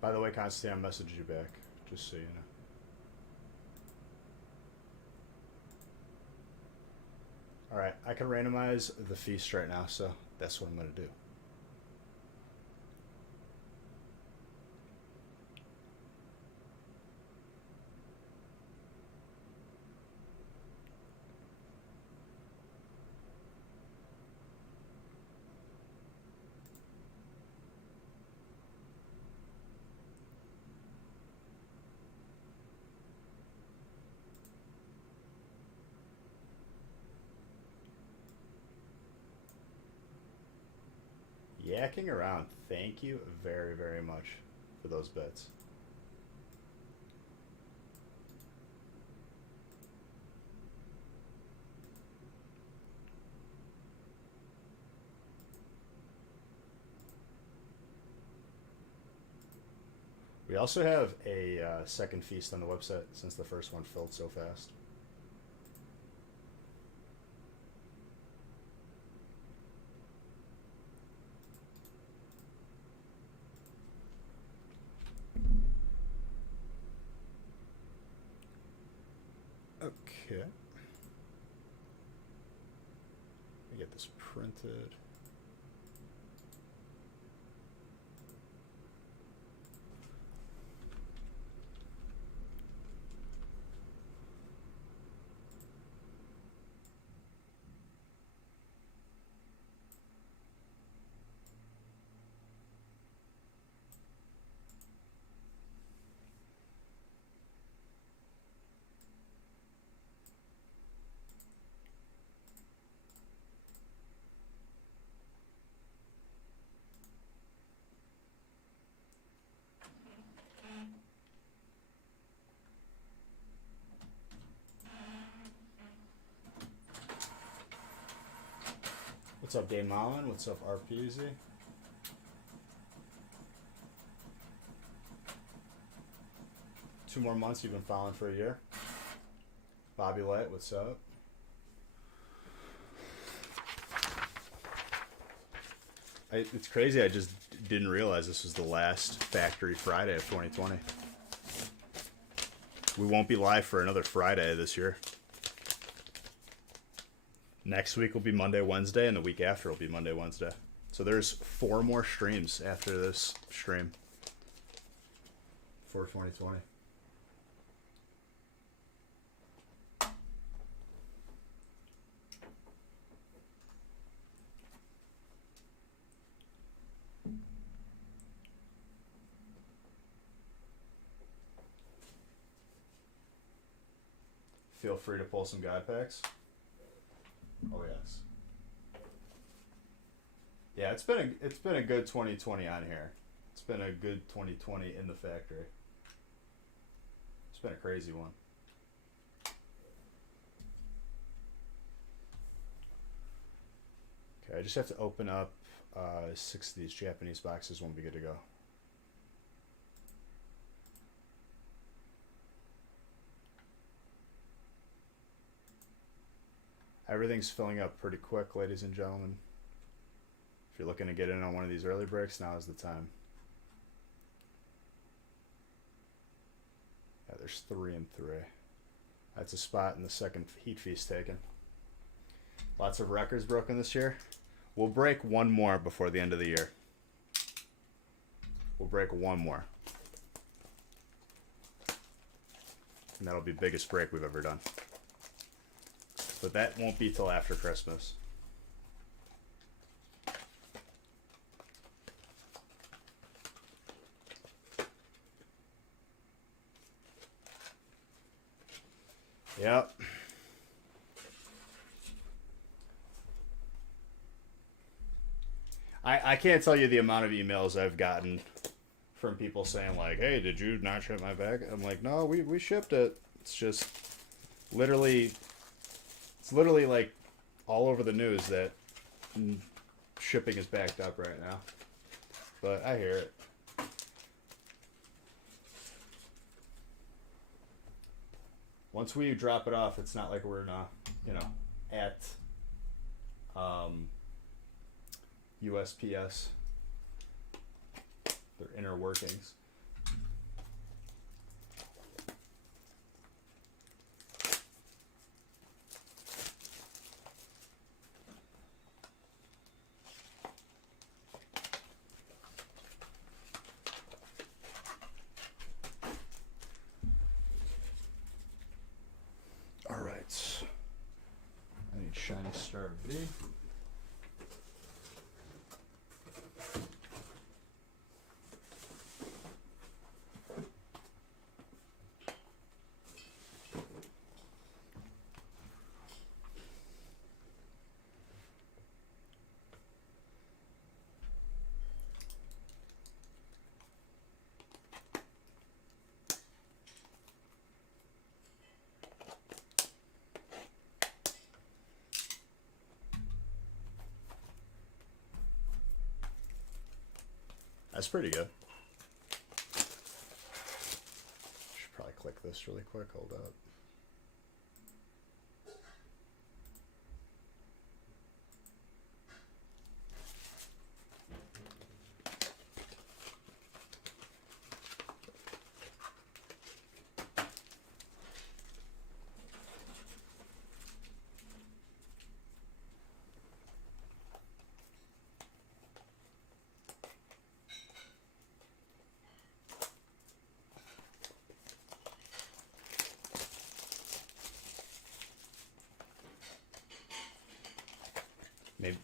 By the way, Constantine, I messaged you back, just so you know. All right, I can randomize the feast right now, so that's what I'm going to do. Yakking around. Thank you very, very much for those bets. We also have a second feast on the website since the first one filled so fast. Okay. Let me get this printed. What's up, Dane Mullen? What's up, RPZ? 2 more months. You've been following for a year. Bobby Light, what's up? It's crazy. I just didn't realize this was the last Factory Friday of 2020. We won't be live for another Friday this year. Next week will be Monday, Wednesday, and the week after will be Monday, Wednesday. So there's 4 more streams after this stream for 2020. Feel free to pull some God packs. Oh yes. Yeah, it's been a good 2020 on here. It's been a good 2020 in the factory. It's been a crazy one. Okay, I just have to open up 6 of these Japanese boxes. Won't be good to go. Everything's filling up pretty quick, ladies and gentlemen. If you're looking to get in on one of these early breaks, now is the time. Yeah, there's 3 and 3. That's a spot in the second Heat Feast taken. Lots of records broken this year. We'll break one more before the end of the year. We'll break one more. And that'll be the biggest break we've ever done. But that won't be till after Christmas. Yep. I can't tell you the amount of emails I've gotten from people saying like, hey, did you not ship my bag? I'm like, no, we shipped it. It's just literally like all over the news that shipping is backed up right now. But I hear it. Once we drop it off, it's not like we're not, at USPS, their inner workings. Shiny Star V. That's pretty good. Should probably click this really quick. Hold up.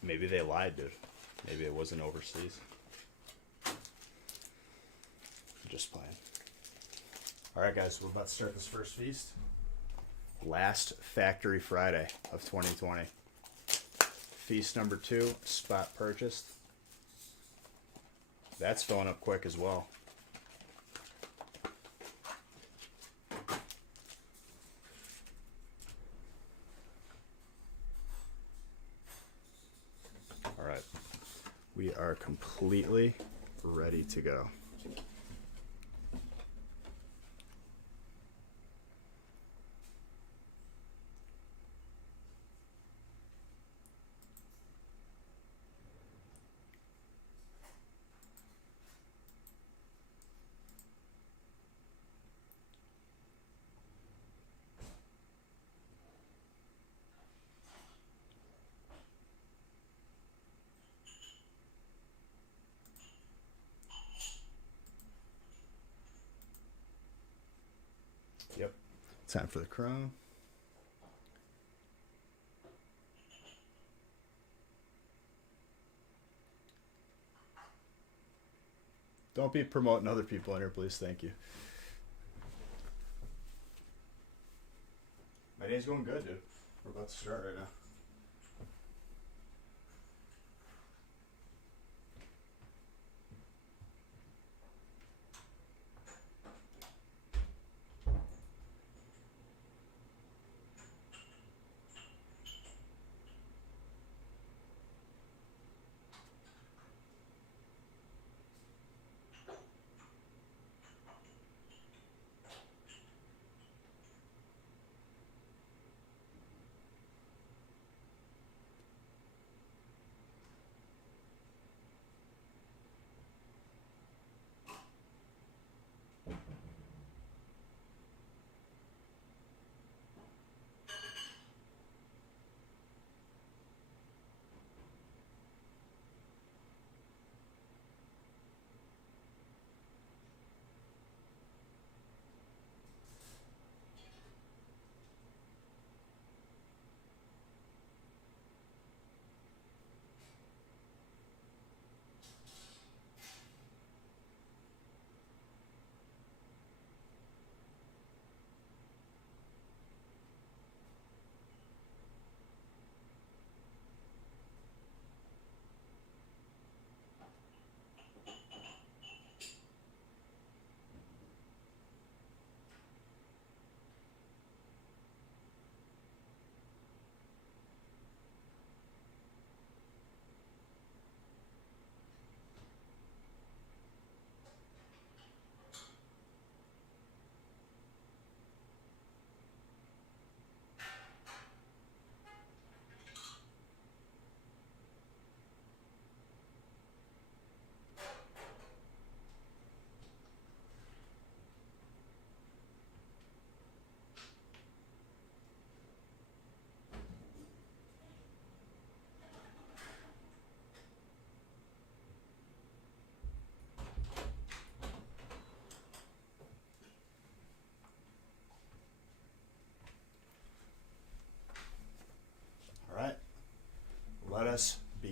Maybe they lied, dude. Maybe it wasn't overseas. I'm just playing. Alright, guys, we're about to start this first feast. Last Factory Friday of 2020. Feast number 2, spot purchased. That's filling up quick as well. Alright. We are completely ready to go. Yep. Time for the crown. Don't be promoting other people in here, please. Thank you. My day's going good, dude. We're about to start right now.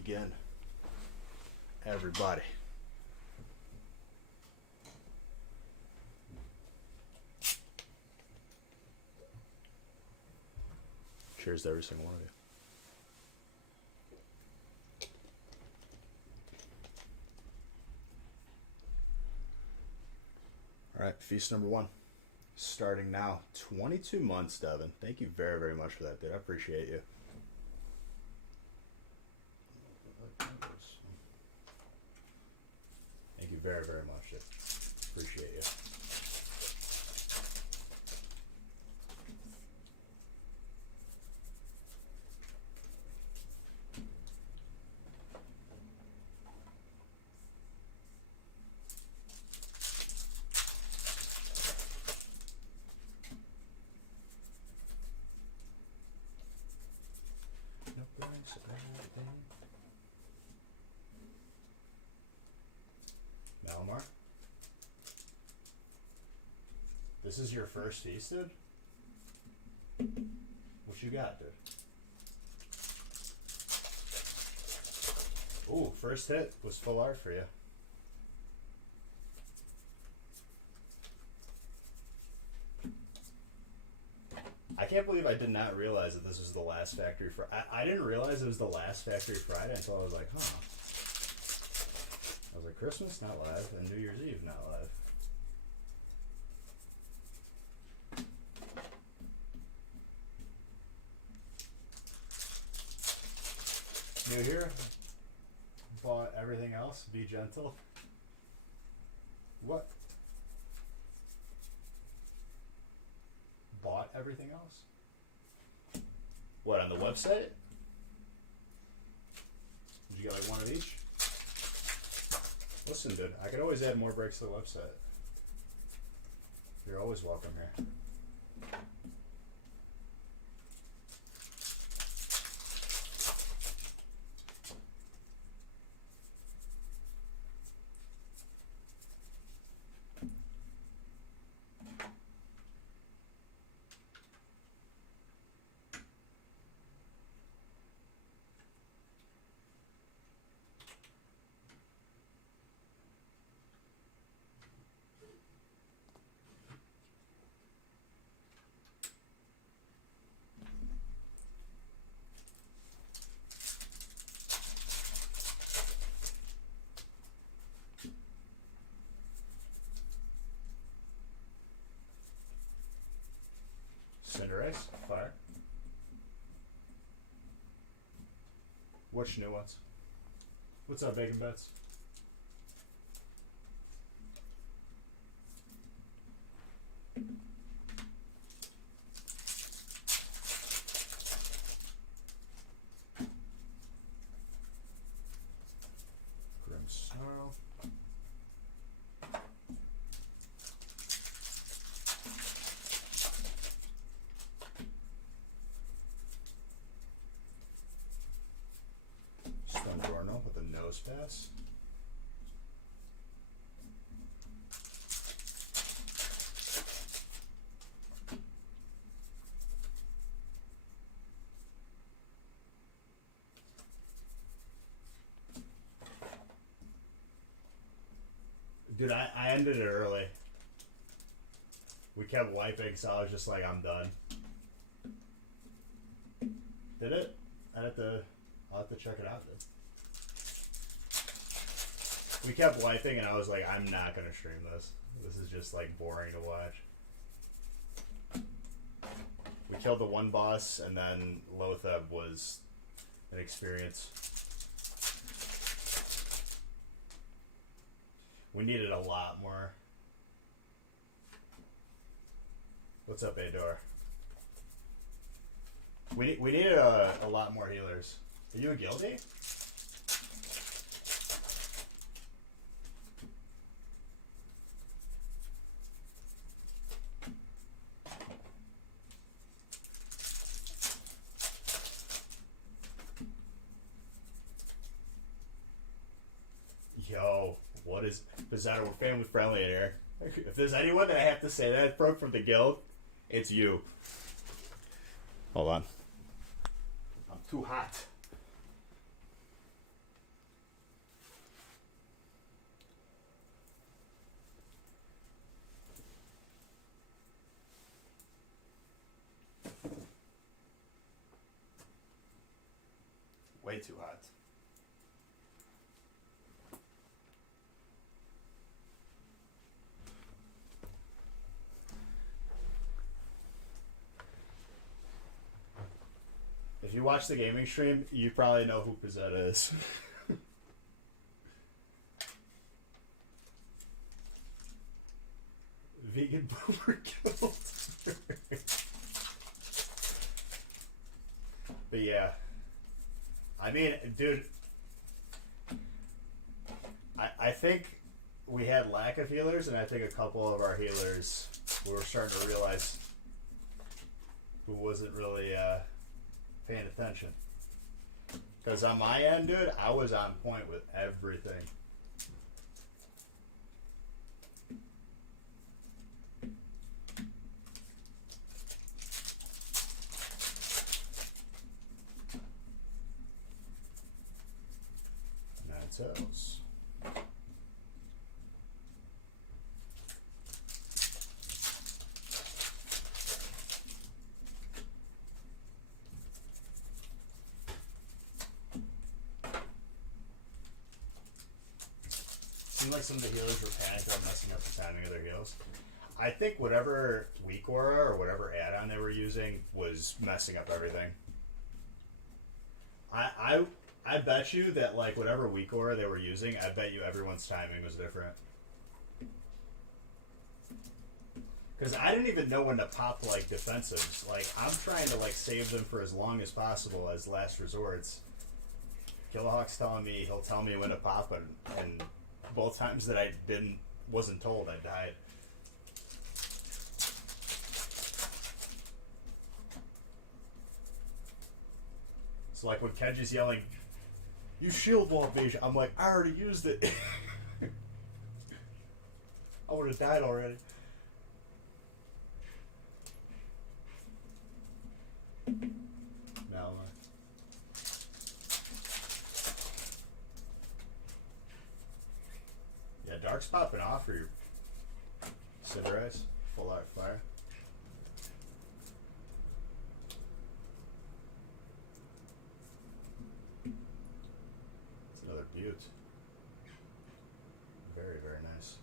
begin. Everybody. Cheers to every single one of you. All right, feast number one. Starting now. 22 months, Devin. Thank you very, very much for that, dude. I appreciate you. Thank you very, very much, dude. Appreciate you. Malamar? This is your first feast, dude? What you got, dude? Ooh, first hit was full art for you. I can't believe I did not realize that this was the last Factory Friday. I didn't realize it was the last Factory Friday until I was like, huh. I was like, Christmas, not live, and New Year's Eve, not live. New here, bought everything else, be gentle. What? Bought everything else? What, on the website? Did you get like one of each? Listen, dude, I could always add more breaks to the website. You're always welcome here. Cinderace, fire. What's new ones? What's up, Bacon Bets? Grimmsnarl. Stunborno with a nose pass. Dude, I ended it early. We kept wiping, so I was just like, I'm done. Did it? I'll have to check it out, dude. We kept wiping, and I was like, I'm not gonna stream this. This is just like boring to watch. We killed the one boss, and then Lotheb was an experience. We needed a lot more. What's up, Ador? We needed a lot more healers. Are you a guildie? Yo, what is Bizarro? We're family friendly in here. If there's anyone that I have to say that from the guild, it's you. Hold on. I'm too hot. way too hot. If you watch the gaming stream, you probably know who Pizzetta is. Vegan boomer killed. But yeah. I mean, dude, I think we had lack of healers, and I think a couple of our healers, we were starting to realize who wasn't really paying attention. Because on my end, dude, I was on point with everything. Else. Seemed like some of the healers were panicked about messing up the timing of their heals. I think whatever weak aura or whatever add-on they were using was messing up everything. I bet you that, like, whatever weak aura they were using, I bet you everyone's timing was different. Because I didn't even know when to pop, like, defensives. Like, I'm trying to, like, save them for as long as possible as last resorts. Killahawk's telling me, he'll tell me when to pop, and both times that I wasn't told, I died. So, like, when Kedge is yelling, "You shield wall evasion," I'm like, I already used it. I would have died already. No. Yeah, Dark's popping off for your Cinderize. Full out fire. Butte. Very, very nice.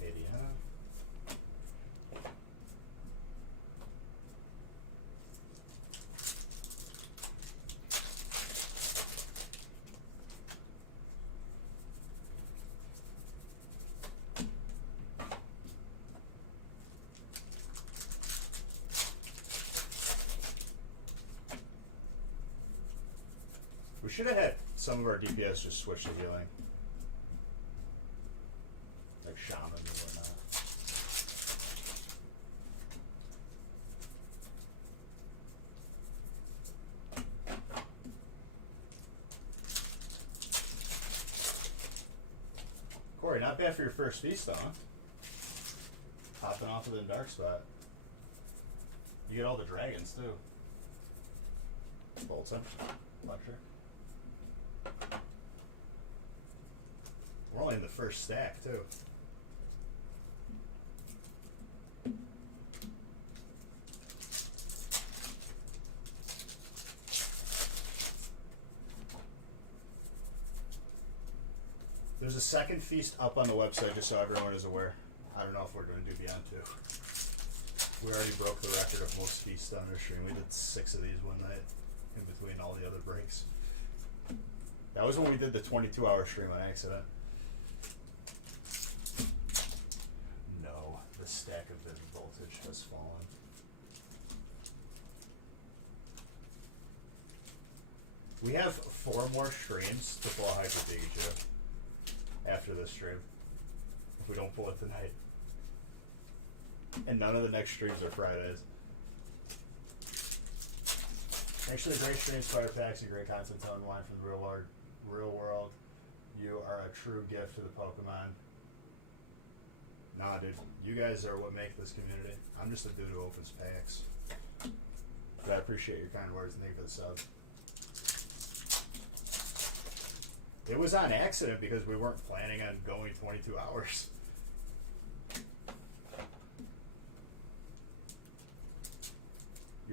Hadiana. We should have had some of our DPS just switch to healing. Like Shaman and whatnot. Corey, not bad for your first feast though, huh? Popping off of the dark spot. You get all the dragons too. Bolton. Lecture. We're only in the first stack, too. There's a second feast up on the website, just so everyone is aware. I don't know if we're going to do Beyond 2. We already broke the record of most feasts on our stream. We did 6 of these one night, in between all the other breaks. That was when we did the 22-hour stream on accident. No, the stack of Vivid Voltage has fallen. We have 4 more streams to pull Hyper Pikachu after this stream, if we don't pull it tonight. And none of the next streams are Fridays. Actually, great streams, fire packs, and great content to unwind from the real world. You are a true gift to the Pokemon. Nah, dude, you guys are what make this community. I'm just a dude who opens packs. But I appreciate your kind words and thank you for the sub. It was on accident because we weren't planning on going 22 hours.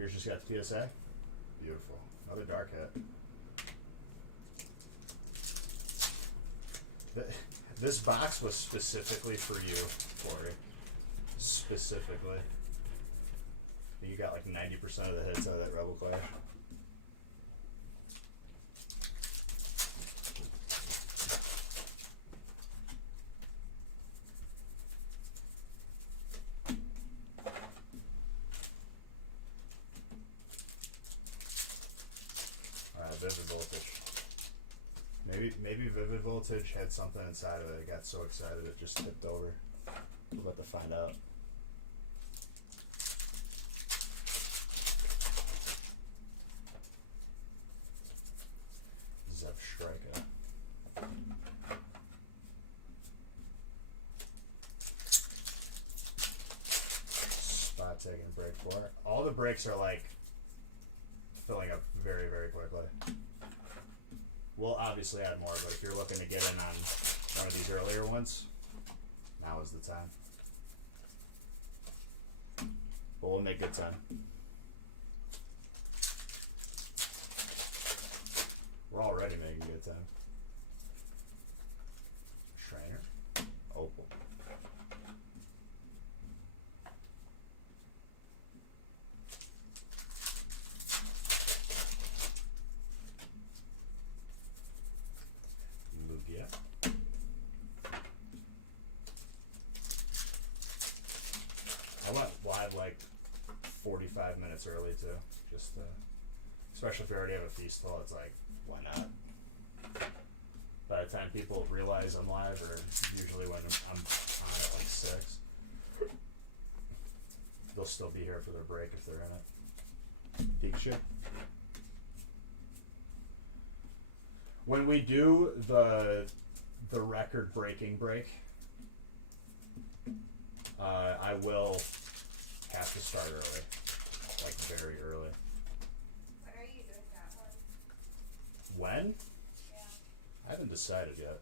Yours just got the PSA? Beautiful. Another dark hit. This box was specifically for you, Corey. Specifically. You got like 90% of the hits out of that Rebel Clash. Vivid Voltage. Maybe Vivid Voltage had something inside of it. I got so excited it just tipped over. We're about to find out. Zep Striker. Spot taking break 4. All the breaks are like filling up very, very quickly. We'll obviously add more, but if you're looking to get in on one of these earlier ones, now is the time. But we'll make good time. We're already making good time. Trainer. Opal. Lugia. I went live like 45 minutes early too. Just especially if you already have a feast hall, it's like, why not? By the time people realize I'm live, or usually when I'm on at like 6, they'll still be here for their break if they're in it. Pikachu. When we do the record breaking break, I will have to start early, like very early. When are you doing that one? When? Yeah. I haven't decided yet.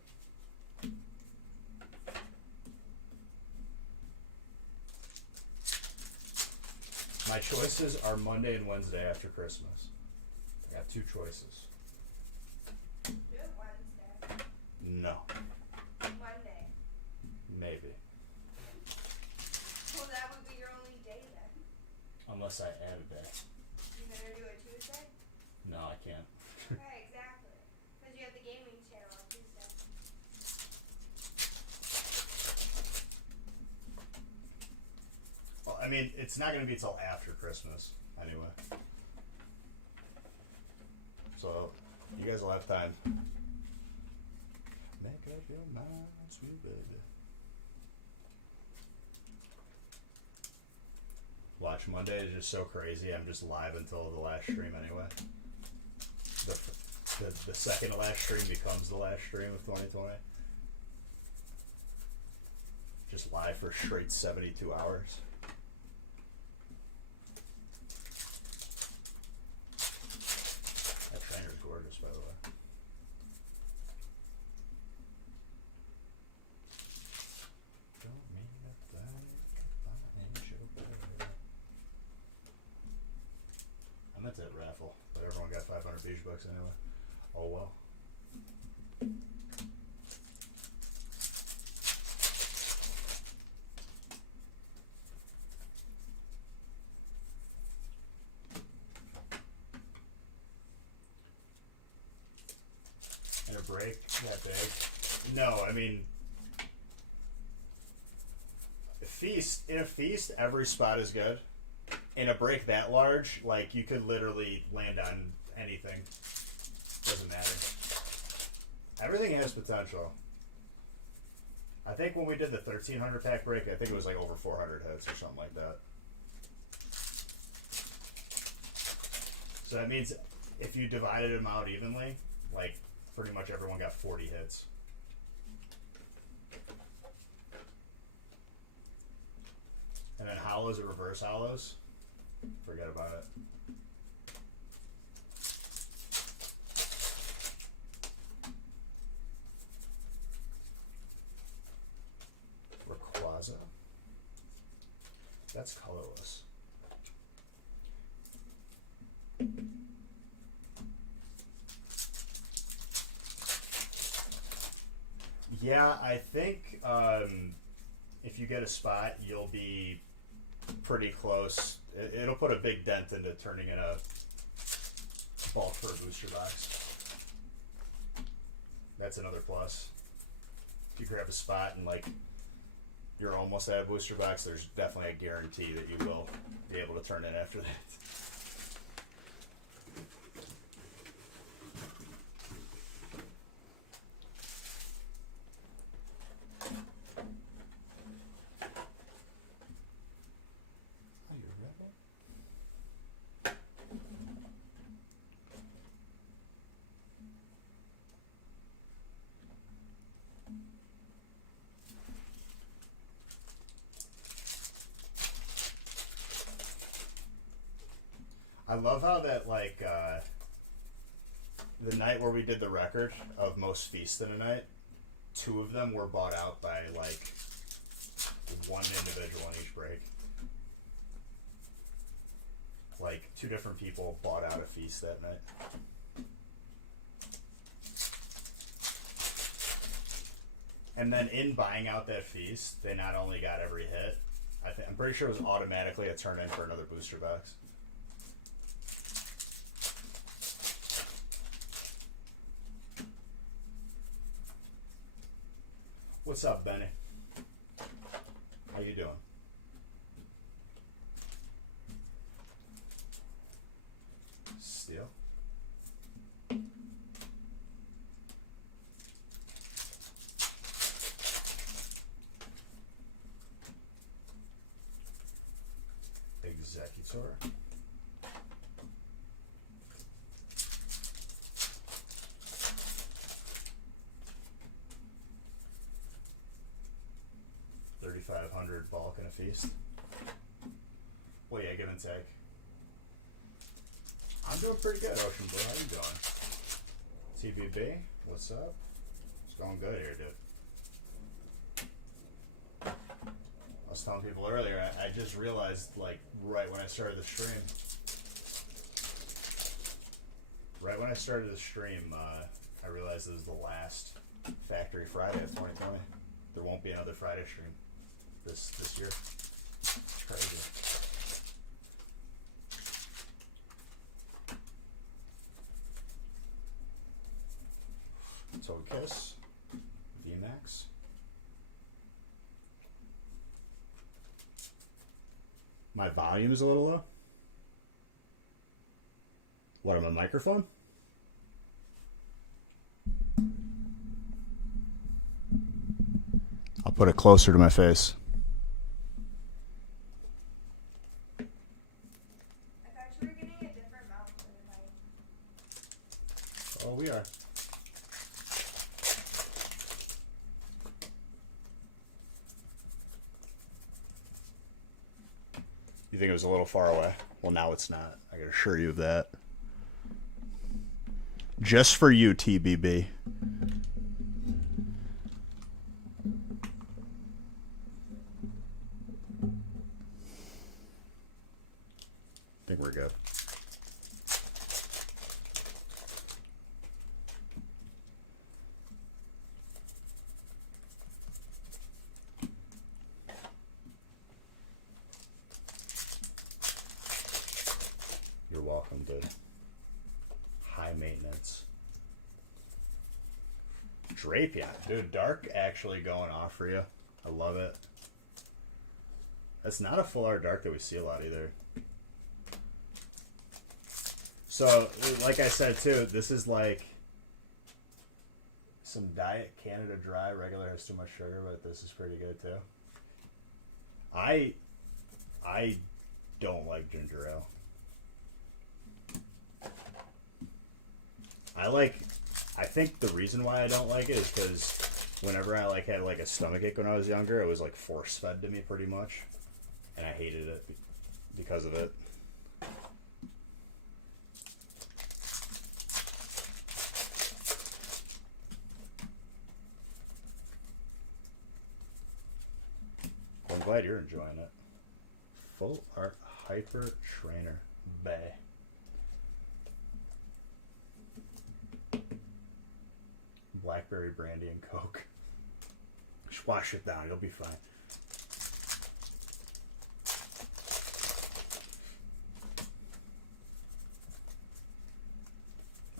My choices are Monday and Wednesday after Christmas. I got 2 choices. Do it Wednesday. No. Monday. Maybe. Well, that would be your only day then. Unless I add a day. You better do it Tuesday? No, I can't. Right, exactly. Because you have the gaming channel on Tuesday. Well, I mean, it's not going to be till after Christmas, anyway. So, you guys will have time. Make up your mind, sweet baby. Watch, Monday is just so crazy. I'm just live until the last stream anyway. The second to last stream becomes the last stream of 2020. Just live for straight 72 hours. That trainer's gorgeous, by the way. Don't mean a thing, I meant that raffle, but everyone got 500 beach bucks anyway. Oh well. And a break that big? No, I mean, in a feast, every spot is good. In a break that large, like, you could literally land on anything. Doesn't matter. Everything has potential. I think when we did the 1300 pack break, I think it was like over 400 hits or something like that. So that means if you divided them out evenly, like, pretty much everyone got 40 hits. And then hollows or reverse hollows, forget about it. Rayquaza. That's colorless. Yeah, I think if you get a spot, you'll be pretty close. It'll put a big dent into turning in a bulk for a booster box. That's another plus. If you grab a spot and like you're almost at a booster box, there's definitely a guarantee that you will be able to turn in after that. I love how that, like, the night where we did the record of most feasts in a night, 2 of them were bought out by, like, one individual in each break. Like, 2 different people bought out a feast that night. And then in buying out that feast, they not only got every hit, I'm pretty sure it was automatically a turn in for another booster box. What's up, Benny? How you doing? Steel. Executor. $3,500 bulk and a feast. Well, yeah, give and take. I'm doing pretty good, Ocean Blue. How you doing? TBB, what's up? It's going good here, dude. I was telling people earlier, I just realized, like, right when I started the stream, I realized it was the last Factory Friday of 2020. There won't be another Friday stream this year. It's crazy. Togekiss, VMAX. My volume is a little low. What, on my microphone? I'll put it closer to my face. I thought you were getting a different mount for the mic. Oh, we are. You think it was a little far away? Well, now it's not. I can assure you of that. Just for you, TBB. I think we're good. You're welcome, dude. High maintenance. Drapion. Dude, dark actually going off for you. I love it. That's not a full art dark that we see a lot either. So, like I said too, this is like some Diet Canada Dry. Regular has too much sugar, but this is pretty good too. I don't like ginger ale. I think the reason why I don't like it is because whenever I like had like a stomachache when I was younger, it was like force fed to me pretty much, and I hated it because of it. Well, I'm glad you're enjoying it. Full Art Hyper Trainer Bay. Blackberry brandy and Coke. wash it down. You'll be fine.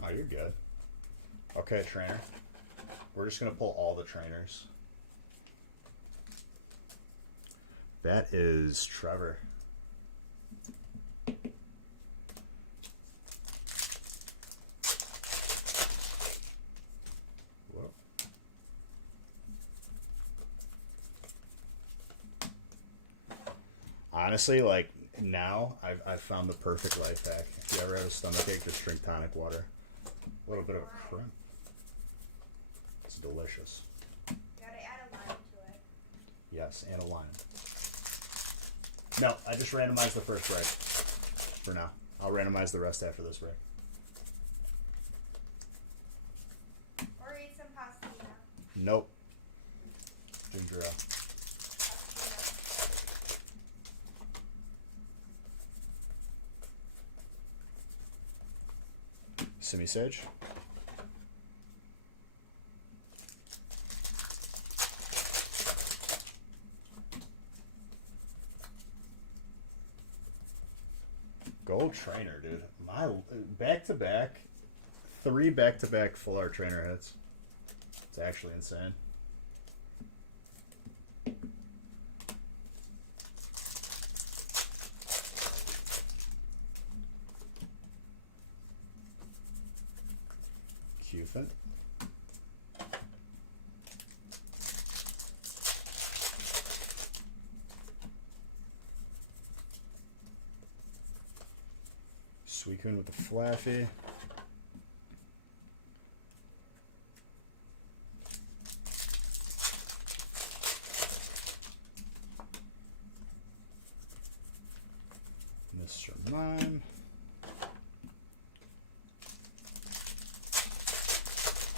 Oh, you're good. Okay, trainer. We're just going to pull all the trainers. That is Trevor. Whoa. Honestly, like, now I've found the perfect life hack. If you ever have a stomachache, just drink tonic water. A little bit of creme. It's delicious. Gotta add a lime to it. Yes, and a lime. No, I just randomized the first break. For now. I'll randomize the rest after this break. Or eat some pastina. Nope. Ginger ale. Semi-sage. Gold trainer, dude. My back-to-back, 3 back-to-back full art trainer hits. It's actually insane. Cufin. Suicune with the Flaffy. Mr. Mime.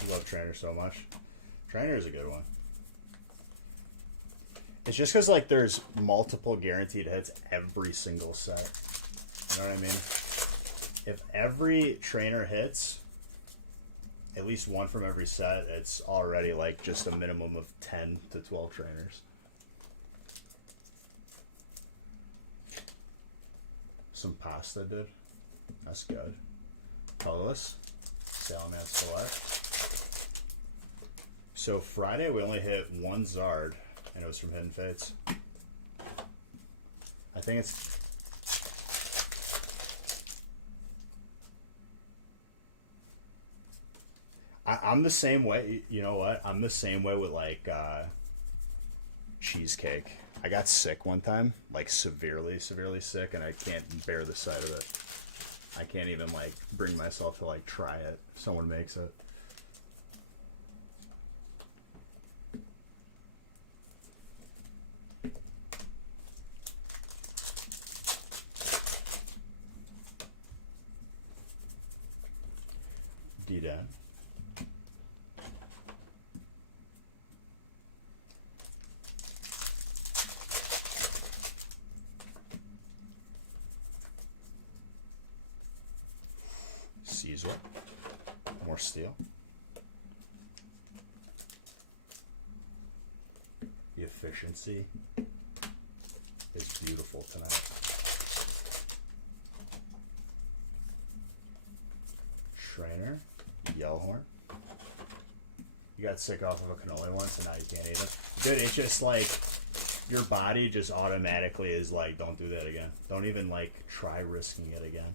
I love Trainer so much. Trainer is a good one. It's just because, like, there's multiple guaranteed hits every single set. You know what I mean? If every trainer hits, at least one from every set, it's already, like, just a minimum of 10 to 12 trainers. Some pasta, dude. That's good. Colorless. Salaman Select. So Friday we only hit 1 Zard, and it was from Hidden Fates. I think it's... I'm the same way. You know what? I'm the same way with, like, cheesecake. I got sick one time, like severely sick, and I can't bear the sight of it. I can't even, like, bring myself to, like, try it if someone makes it. D-Dan. Caesar. More steel. The efficiency is beautiful tonight. Trainer. Yellhorn. You got sick off of a cannoli once and now you can't eat it. Dude, it's just like your body just automatically is like, don't do that again. Don't even, like, try risking it again.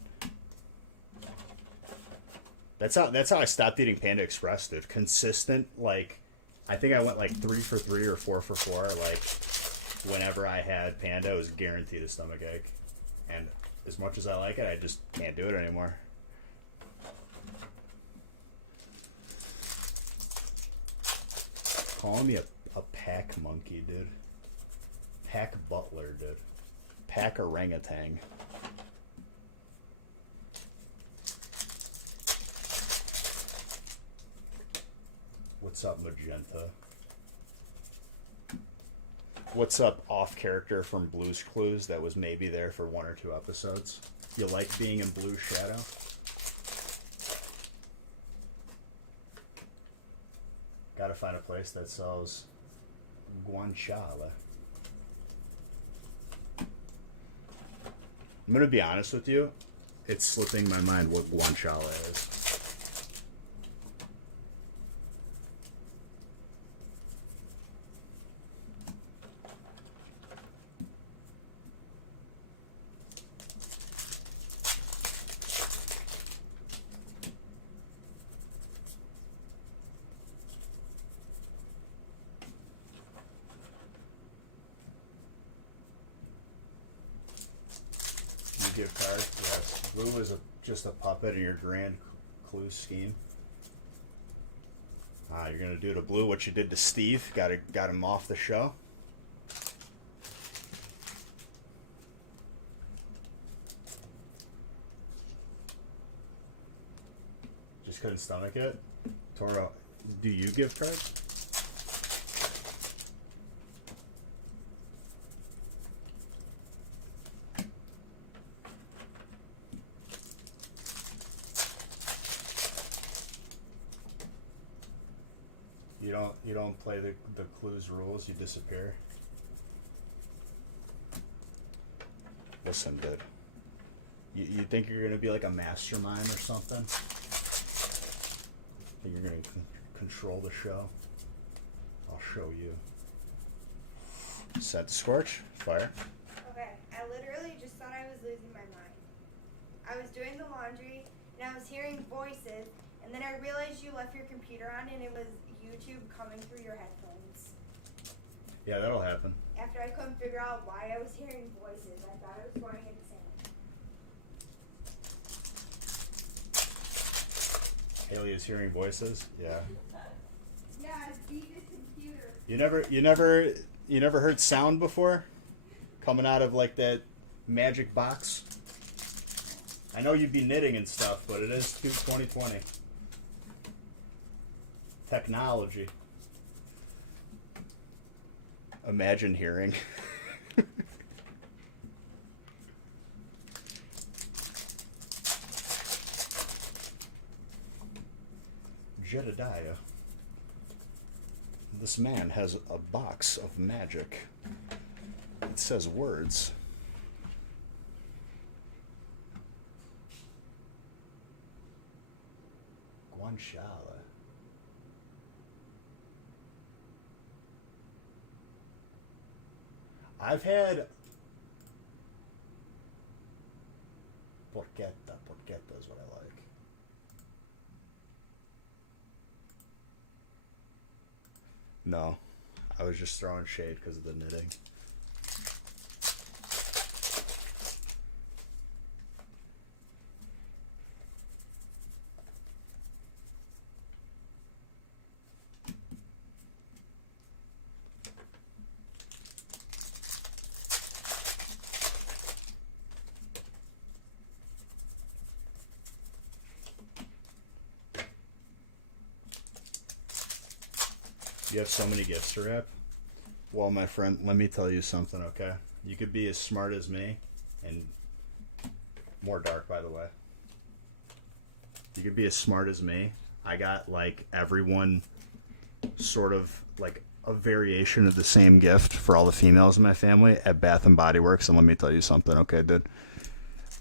That's how I stopped eating Panda Express, dude. Consistent, like, I think I went like 3 for 3 or 4 for 4. Like, whenever I had Panda, it was guaranteed a stomach ache. And as much as I like it, I just can't do it anymore. Calling me a pack monkey, dude. Pack butler, dude. Pack orangutan. What's up, Magenta? What's up, off character from Blue's Clues that was maybe there for 1 or 2 episodes? You like being in Blue Shadow? Gotta find a place that sells Guanciale. I'm gonna be honest with you. It's slipping my mind what guanciale is. Gift card. Yes. Lou is just a puppet in your grand clue scheme. You're gonna do to Blue what you did to Steve. Got him off the show. Just couldn't stomach it. Toro, do you gift cards? You don't play the clues rules, you disappear. Listen, dude. You think you're gonna be like a mastermind or something? Think you're gonna control the show? I'll show you. Set scorch, fire. Okay, I literally just thought I was losing my mind. I was doing the laundry and I was hearing voices, and then I realized you left your computer on and it was YouTube coming through your headphones. Yeah, that'll happen. After I couldn't figure out why I was hearing voices, I thought I was going insane. Haley is hearing voices. Yeah. Yeah, I beat his computer. You never heard sound before? Coming out of like that magic box? I know you'd be knitting and stuff, but it is 2020. Technology. Imagine hearing. Jedediah. This man has a box of magic. It says words. Guanciale. I've had porchetta. Porchetta is what I like. No, I was just throwing shade because of the knitting. You have so many gifts to wrap. Well, my friend, let me tell you something, okay? You could be as smart as me, and more dark, by the way. You could be as smart as me. I got, like, everyone sort of, like, a variation of the same gift for all the females in my family at Bath and Body Works, and let me tell you something, okay, dude?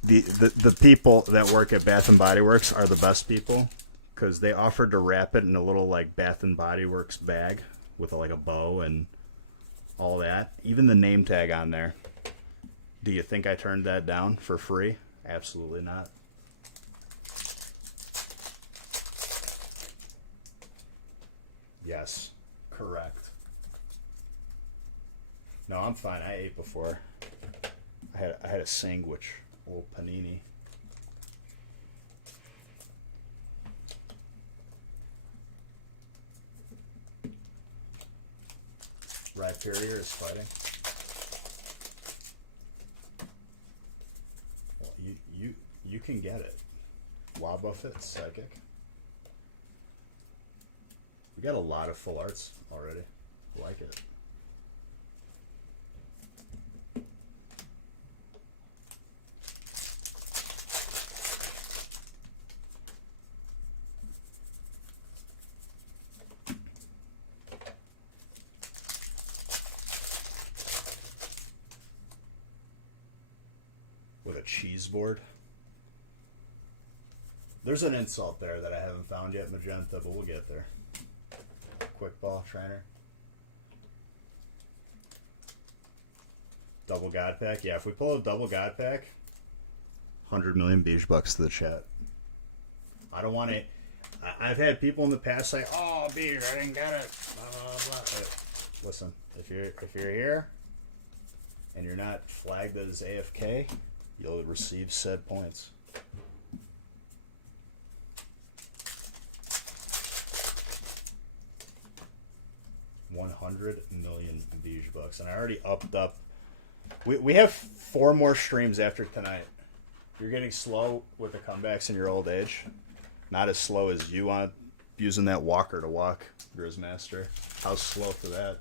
The people that work at Bath and Body Works are the best people. Because they offered to wrap it in a little like Bath and Body Works bag with like a bow and all that. Even the name tag on there. Do you think I turned that down for free? Absolutely not. Yes, correct. No, I'm fine. I ate before. I had a sandwich, old panini. Rhyperior is fighting. Well, you can get it. Wobbuffet, psychic. We got a lot of full arts already. Like it. Waves board. There's an insult there that I haven't found yet, Magenta, but we'll get there. Quick ball trainer. Double God Pack. Yeah, if we pull a double God Pack, 100 million beige bucks to the chat. I don't want to. I've had people in the past say, "Oh, beige, I didn't get it." Blah, blah, blah. But listen, if you're here and you're not flagged as AFK, you'll receive said points. $100 million beige bucks, and I already upped up. We have 4 more streams after tonight. You're getting slow with the comebacks in your old age. Not as slow as you want using that walker to walk, Grizzmaster. How's slow for that?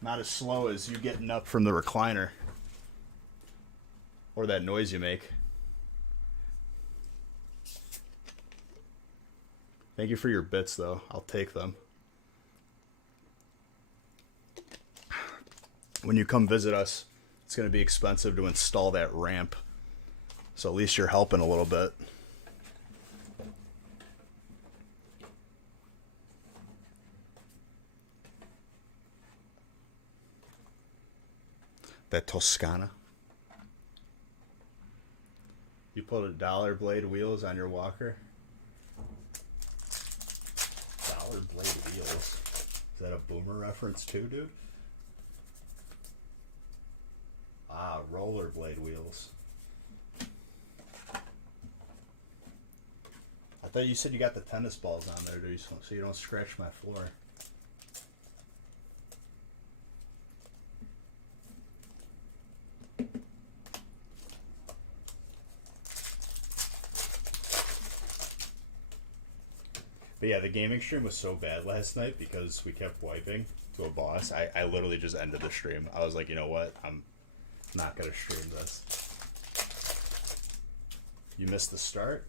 Not as slow as you getting up from the recliner. Or that noise you make. Thank you for your bits, though. I'll take them. When you come visit us, it's going to be expensive to install that ramp. So at least you're helping a little bit. That Toscana. You put a dollar blade wheels on your walker? Dollar blade wheels. Is that a Boomer reference too, dude? Ah, rollerblade wheels. I thought you said you got the tennis balls on there, dude, so you don't scratch my floor. But yeah, the gaming stream was so bad last night because we kept wiping to a boss. I literally just ended the stream. I was like, you know what? I'm not going to stream this. You missed the start?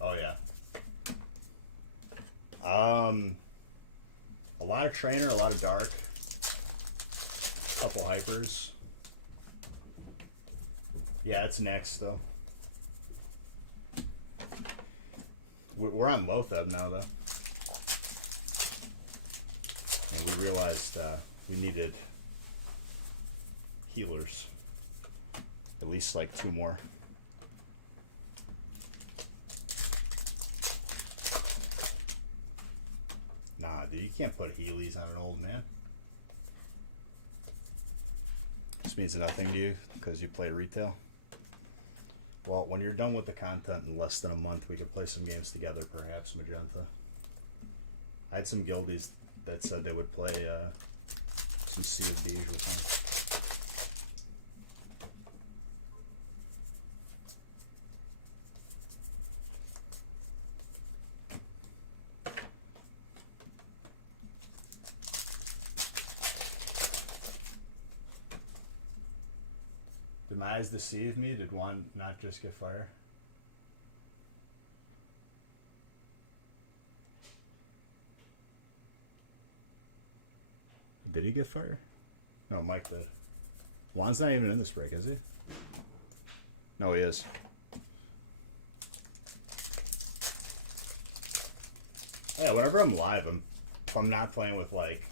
Oh, yeah. A lot of trainer, a lot of dark. A couple hypers. Yeah, it's next, though. We're on Lotheb now, though. And we realized we needed healers. At least like 2 more. Nah, dude, you can't put Heelys on an old man. This means nothing to you because you play retail. Well, when you're done with the content in less than a month, we could play some games together, perhaps, Magenta. I had some guildies that said they would play some Sea of Beige with me. Did my eyes deceive me? Did one not just get fire? Did he get fire? No, Mike did. Juan's not even in this break, is he? No, he is. Yeah, whenever I'm live, if I'm not playing with like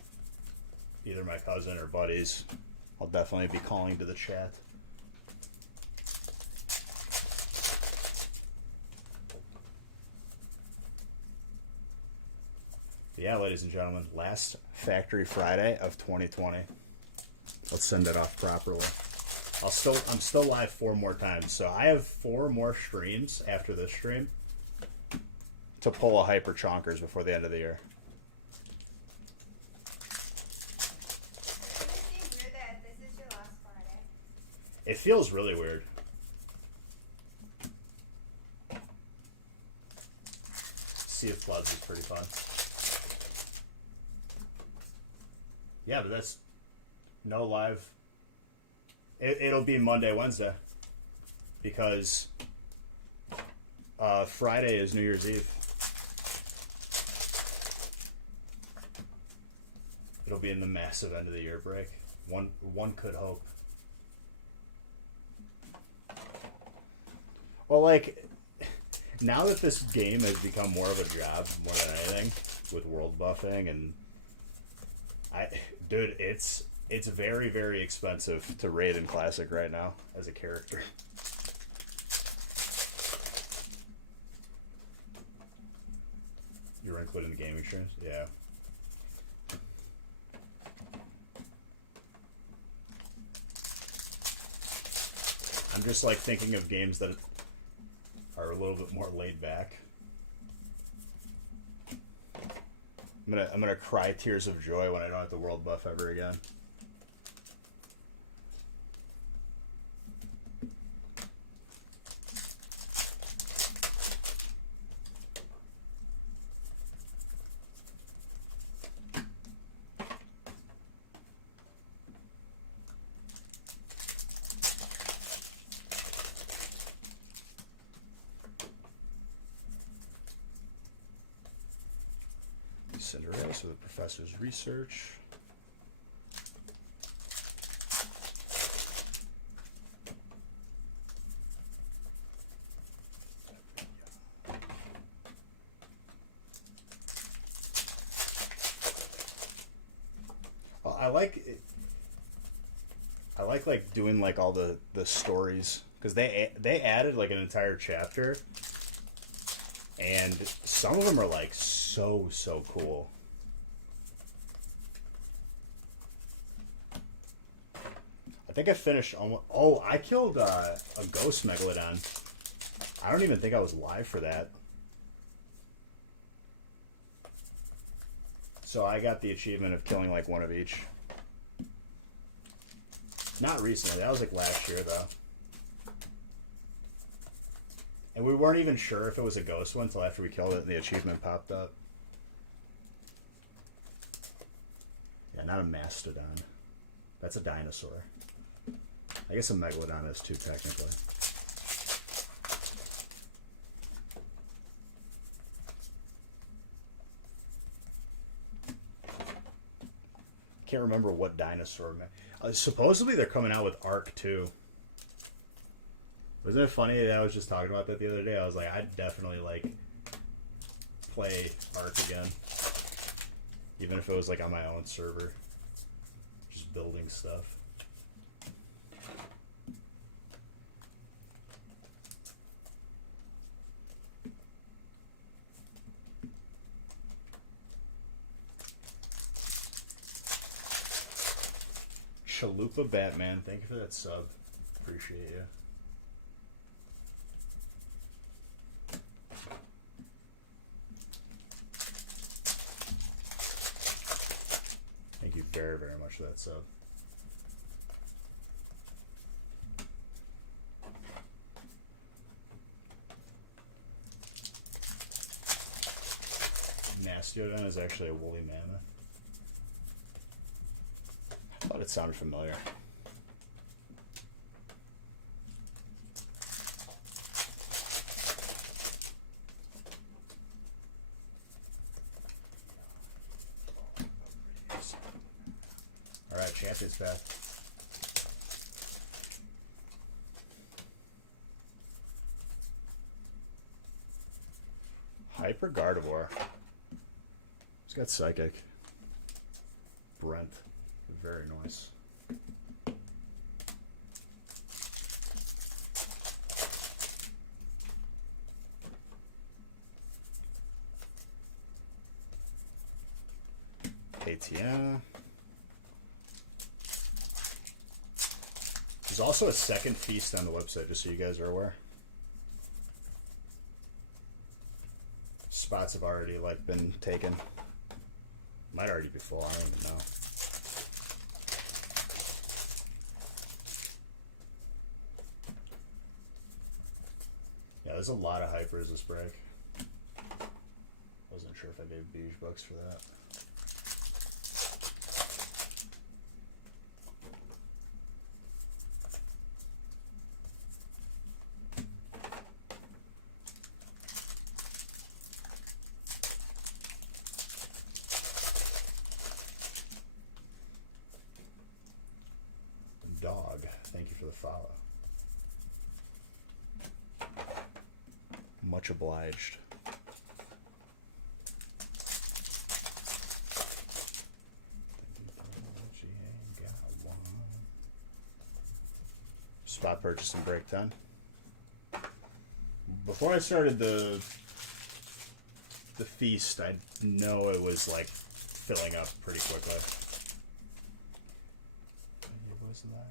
either my cousin or buddies, I'll definitely be calling to the chat. Yeah, ladies and gentlemen, last Factory Friday of 2020. Let's send it off properly. I'm still live 4 more times, so I have 4 more streams after this stream to pull a Hyper Chonkers before the end of the year. Does it seem weird that this is your last Friday? It feels really weird. Sea of Floods is pretty fun. Yeah, but that's no live. It'll be Monday, Wednesday. Because Friday is New Year's Eve. be in the massive end of the year break. One could hope. Well, like, now that this game has become more of a job more than anything, with world buffing, and dude, it's very, very expensive to raid in Classic right now as a character. You were including the gaming streams? Yeah. I'm just like thinking of games that are a little bit more laid back. I'm gonna cry tears of joy when I don't have to world buff ever again. Cinderella, so the professor's research. Well, I like doing like all the stories, because they added like an entire chapter, and some of them are like so cool. I think I finished almost. Oh, I killed a ghost megalodon. I don't even think I was live for that. So I got the achievement of killing like one of each. Not recently. That was like last year though. And we weren't even sure if it was a ghost one until after we killed it and the achievement popped up. Yeah, not a mastodon. That's a dinosaur. I guess a megalodon is too, technically. Can't remember what dinosaur. Supposedly they're coming out with Ark too. Wasn't it funny that I was just talking about that the other day? I was like, I'd definitely like play Ark again, even if it was like on my own server, just building stuff. Chalupa Batman, thank you for that sub. Appreciate you. Thank you very, very much for that sub. Mastodon is actually a woolly mammoth. I thought it sounded familiar. Alright, Champions Path. Hyper Gardevoir. He's got Psychic. Brent. Very nice. ATM. There's also a second feast on the website, just so you guys are aware. Spots have already like been taken. Might already be full, I don't even know. Yeah, there's a lot of hypers this break. Wasn't sure if I gave Beige bucks for that. Dog, thank you for the follow. Much obliged. Spot purchase and break 10. Before I started the feast, I know it was like filling up pretty quickly. It was like,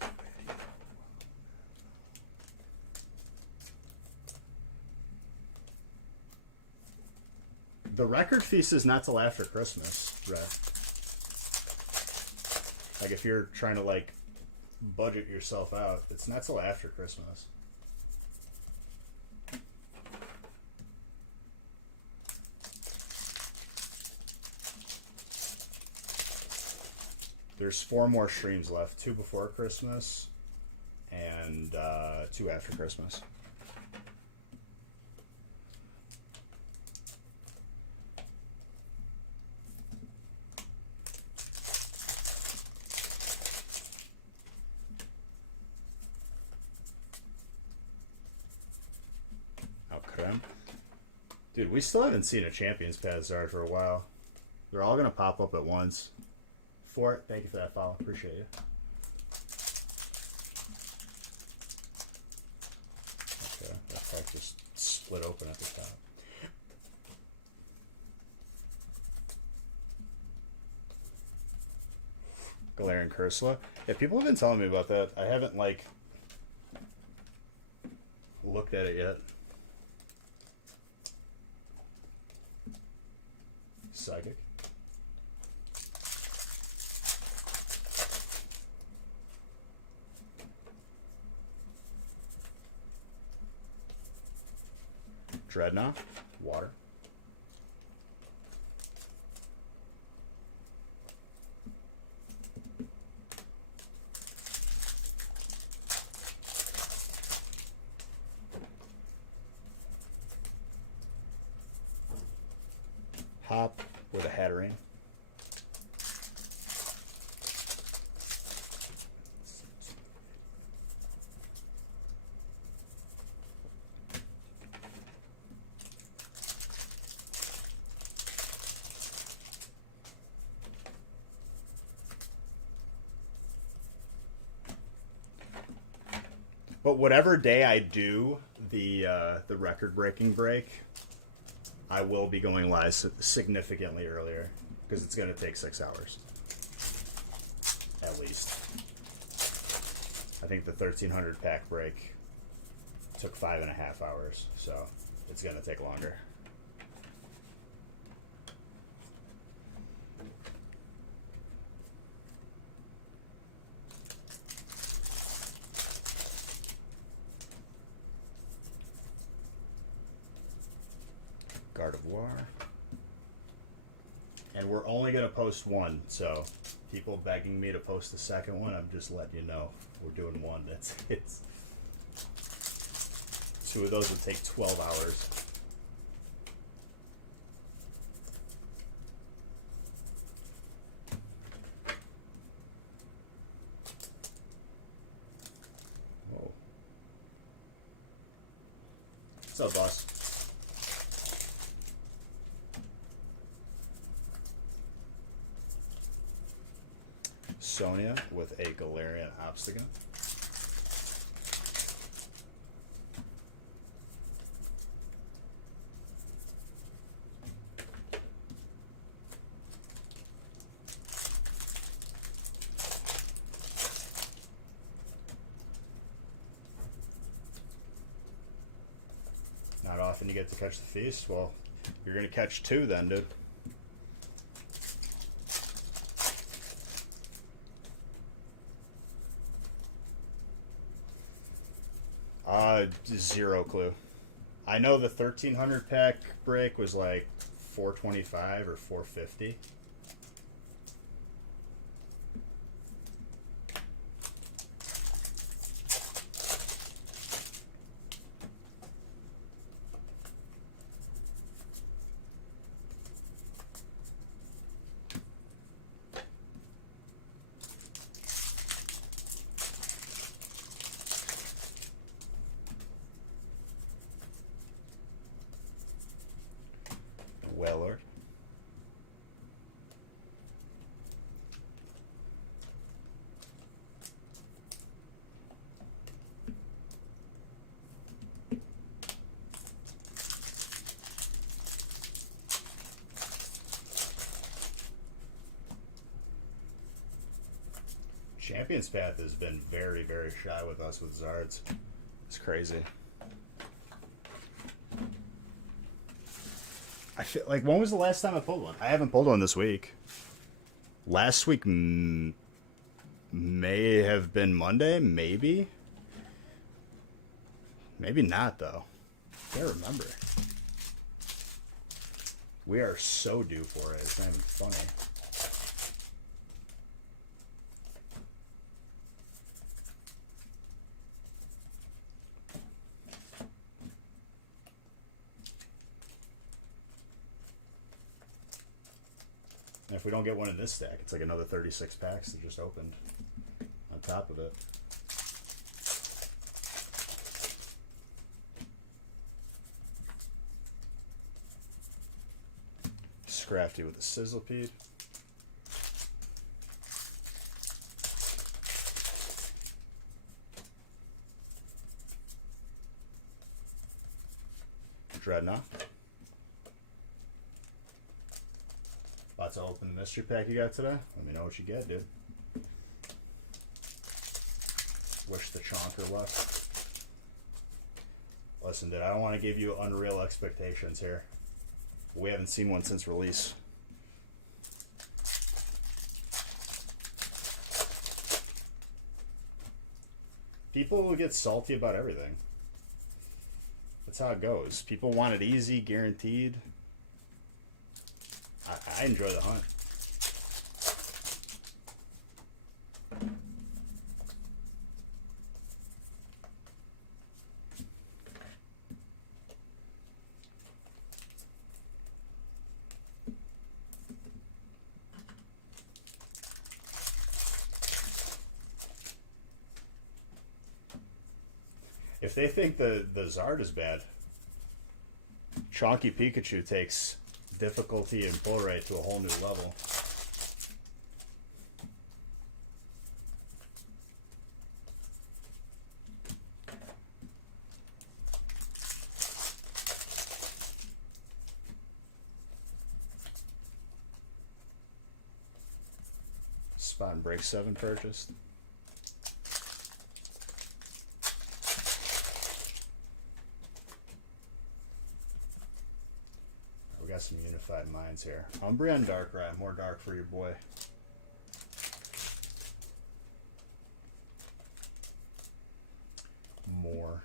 oh my God, the record feast is not till after Christmas, Red. Like if you're trying to like budget yourself out, it's not till after Christmas. There's 4 more streams left, 2 before Christmas and 2 after Christmas. Dude, we still haven't seen a Champions Pass Zard for a while. They're all going to pop up at once. Fort, thank you for that follow. Appreciate you. Okay, that pack just split open at the top. Galarian Cursula. Yeah, people have been telling me about that. I haven't, like, Looked at it yet. Psychic. Dreadnought. Water. Hop with a Hatterene. But whatever day I do the record breaking break, I will be going live significantly earlier because it's going to take 6 hours at least. I think the 1300 pack break took 5.5 hours, so it's going to take longer. Gardevoir. And we're only going to post one, so people begging me to post the second one, I'm just letting you know we're doing one. It's 2 of those would take 12 hours. Whoa. What's up, boss? Sonia with a Galarian Obstagoon. Not often you get to catch the feast. Well, You're gonna catch 2 then, dude. Zero clue. I know the 1300 pack break was like 425 or 450. Champions Path has been very, very shy with us with Zards. It's crazy. I feel like, when was the last time I pulled one? I haven't pulled one this week. Last week may have been Monday, maybe. Maybe not, though. I can't remember. We are so due for it. It's not even funny. And if we don't get one in this stack, it's like another 36 packs that just opened on top of it. Scrafty with a sizzle peep. Dreadnought. Lots of open mystery pack you got today. Let me know what you get, dude. Wish the chonker left. Listen, dude, I don't want to give you unreal expectations here. We haven't seen one since release. People will get salty about everything. That's how it goes. People want it easy, guaranteed. I enjoy the hunt. If they think the Zard is bad, Chonky Pikachu takes difficulty and pull rate to a whole new level. Spot and break 7 purchased. We got some unified minds here. Umbreon Darkrai, more dark for your boy. More.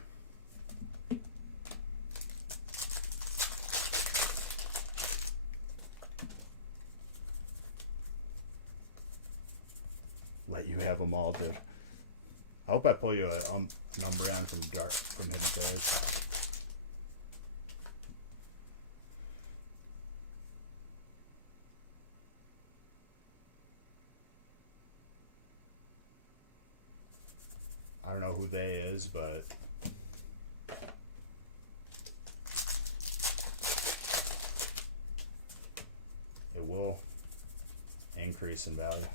Let you have them all, dude. I hope I pull you an Umbreon from Hidden Fairies. I don't know who they is, but it will increase in value.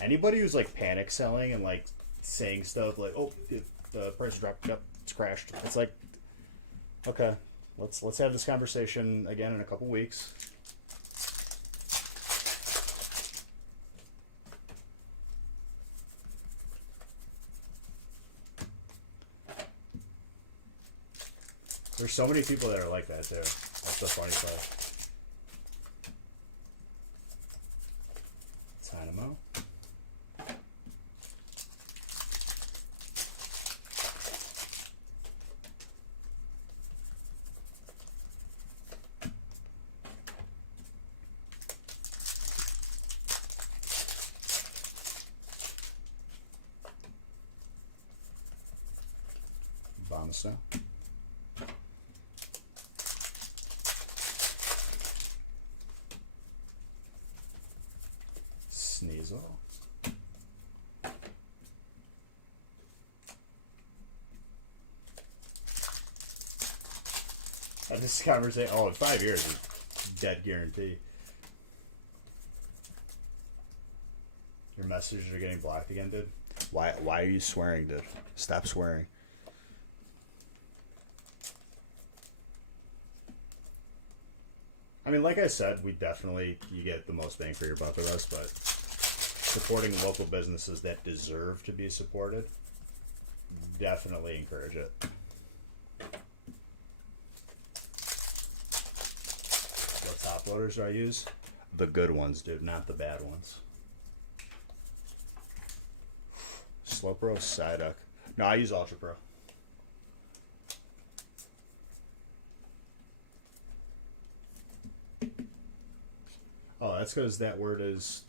Anybody who's like panic selling and like saying stuff like, "Oh, the price dropped, yep, it's crashed." It's like, okay, let's have this conversation again in a couple weeks. There's so many people that are like that too. That's the funny part. Dynamo. Bombasell. Sneasel. This conversation, oh, in 5 years is dead guarantee. Your messages are getting blocked again, dude. Why are you swearing, dude? Stop swearing. I mean, like I said, you get the most bang for your buck with us, but supporting local businesses that deserve to be supported, definitely encourage it. What top loaders do I use? The good ones, dude, not the bad ones. Slow Pro, Psyduck. No, I use Ultra Pro. Oh, that's because that word is.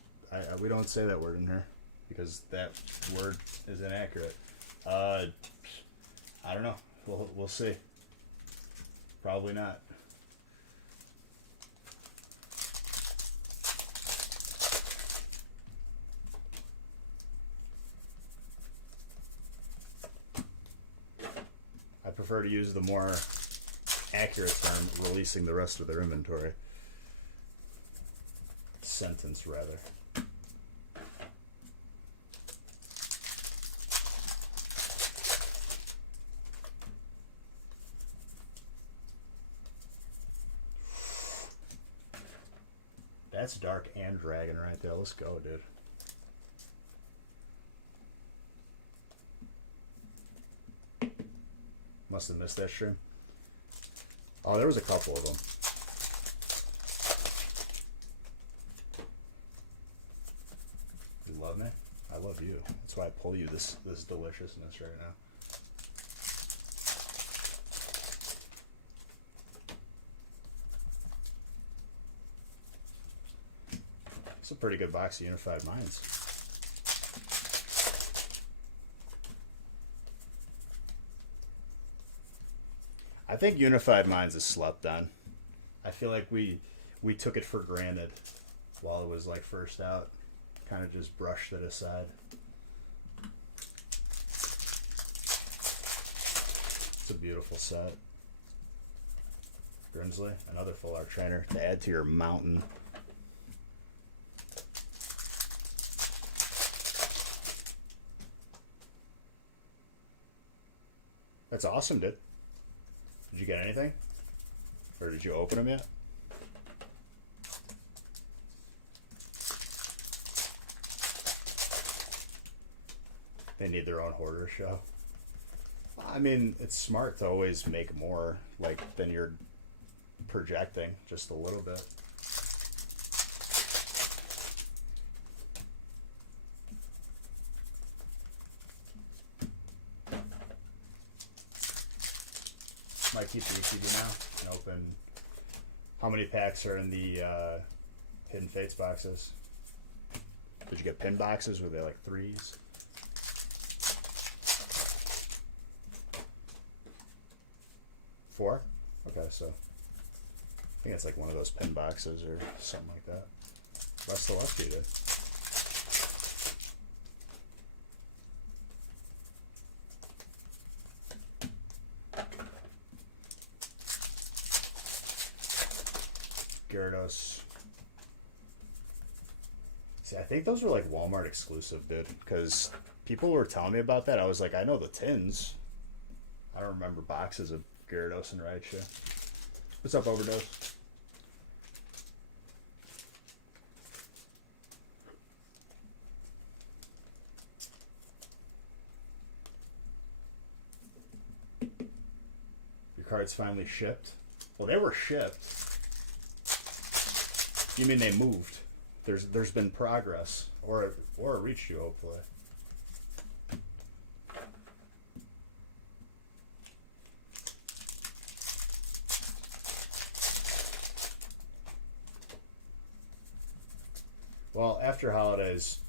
We don't say that word in here because that word is inaccurate. I don't know. We'll see. Probably not. I prefer to use the more accurate term, releasing the rest of their inventory. Sentence, rather. That's Dark and Dragon right there. Let's go, dude. Must have missed that stream. Oh, there was a couple of them. You love me? I love you. That's why I pull you this deliciousness right now. It's a pretty good box of Unified Minds. I think Unified Minds is slept on. I feel like we took it for granted while it was like first out. Kind of just brushed it aside. It's a beautiful set. Grimsley, another full art trainer to add to your mountain. That's awesome, dude. Did you get anything? Or did you open them yet? They need their own hoarder show. I mean, it's smart to always make more, like, than you're projecting, just a little bit. Might keep the ECB now and open. How many packs are in the Hidden Fates boxes? Did you get pin boxes? Were they like threes? Four? Okay, so I think it's like one of those pin boxes or something like that. Best of luck to you, dude. Gyarados. See, I think those were like Walmart exclusive, dude. Because people were telling me about that. I was like, I know the tins. I don't remember boxes of Gyarados and Raichu. What's up, Overdose? Your cards finally shipped? Well, they were shipped. You mean they moved? There's been progress, or it reached you, hopefully. Well, after holidays,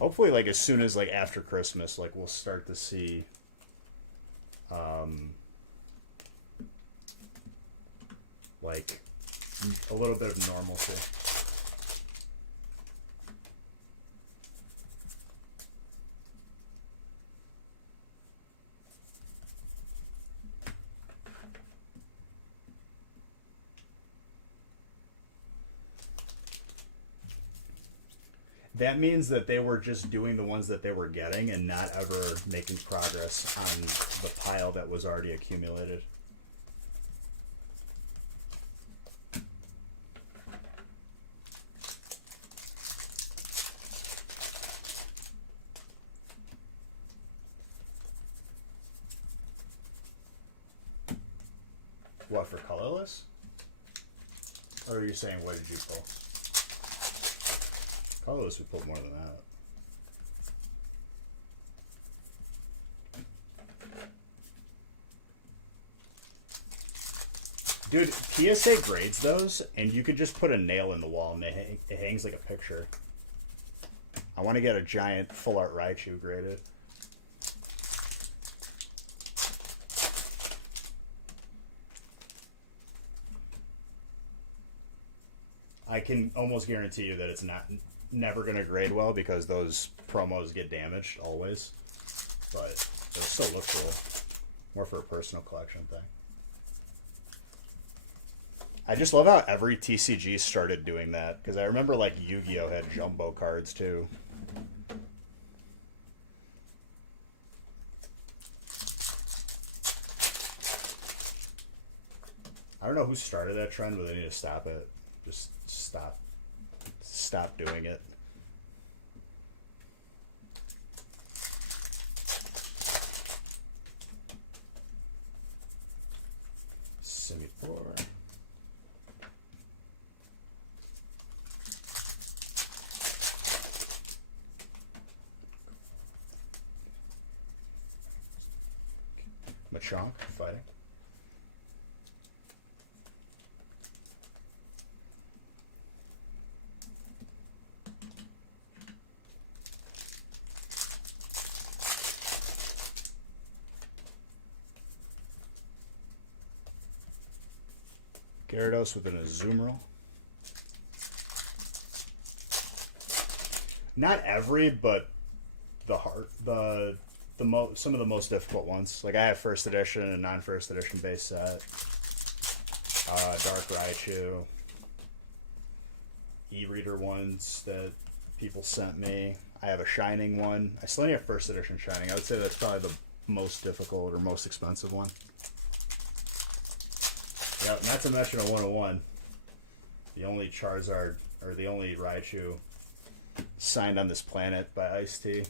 hopefully, like as soon as like after Christmas, like we'll start to see, like a little bit of normalcy. That means that they were just doing the ones that they were getting and not ever making progress on the pile that was already accumulated. What, for colorless? Or are you saying what did you pull? Colorless, we pulled more than that. Dude, PSA grades those, and you could just put a nail in the wall, and it hangs like a picture. I want to get a giant full art Raichu graded. I can almost guarantee you that it's never going to grade well because those promos get damaged always. But they'll still look cool. More for a personal collection thing. I just love how every TCG started doing that, because I remember like Yu-Gi-Oh had jumbo cards too. I don't know who started that trend, but they need to stop it. Just stop doing it. Semi-4. Machamp fighting. Gyarados with an Azumarill. Not every, but some of the most difficult ones. Like I have first edition and non-first edition base set. Dark Raichu. E-reader ones that people sent me. I have a Shining one. I still only have first edition Shining. I would say that's probably the most difficult or most expensive one. Yep, not to mention a 101. The only Charizard, or the only Raichu signed on this planet by Ice-T.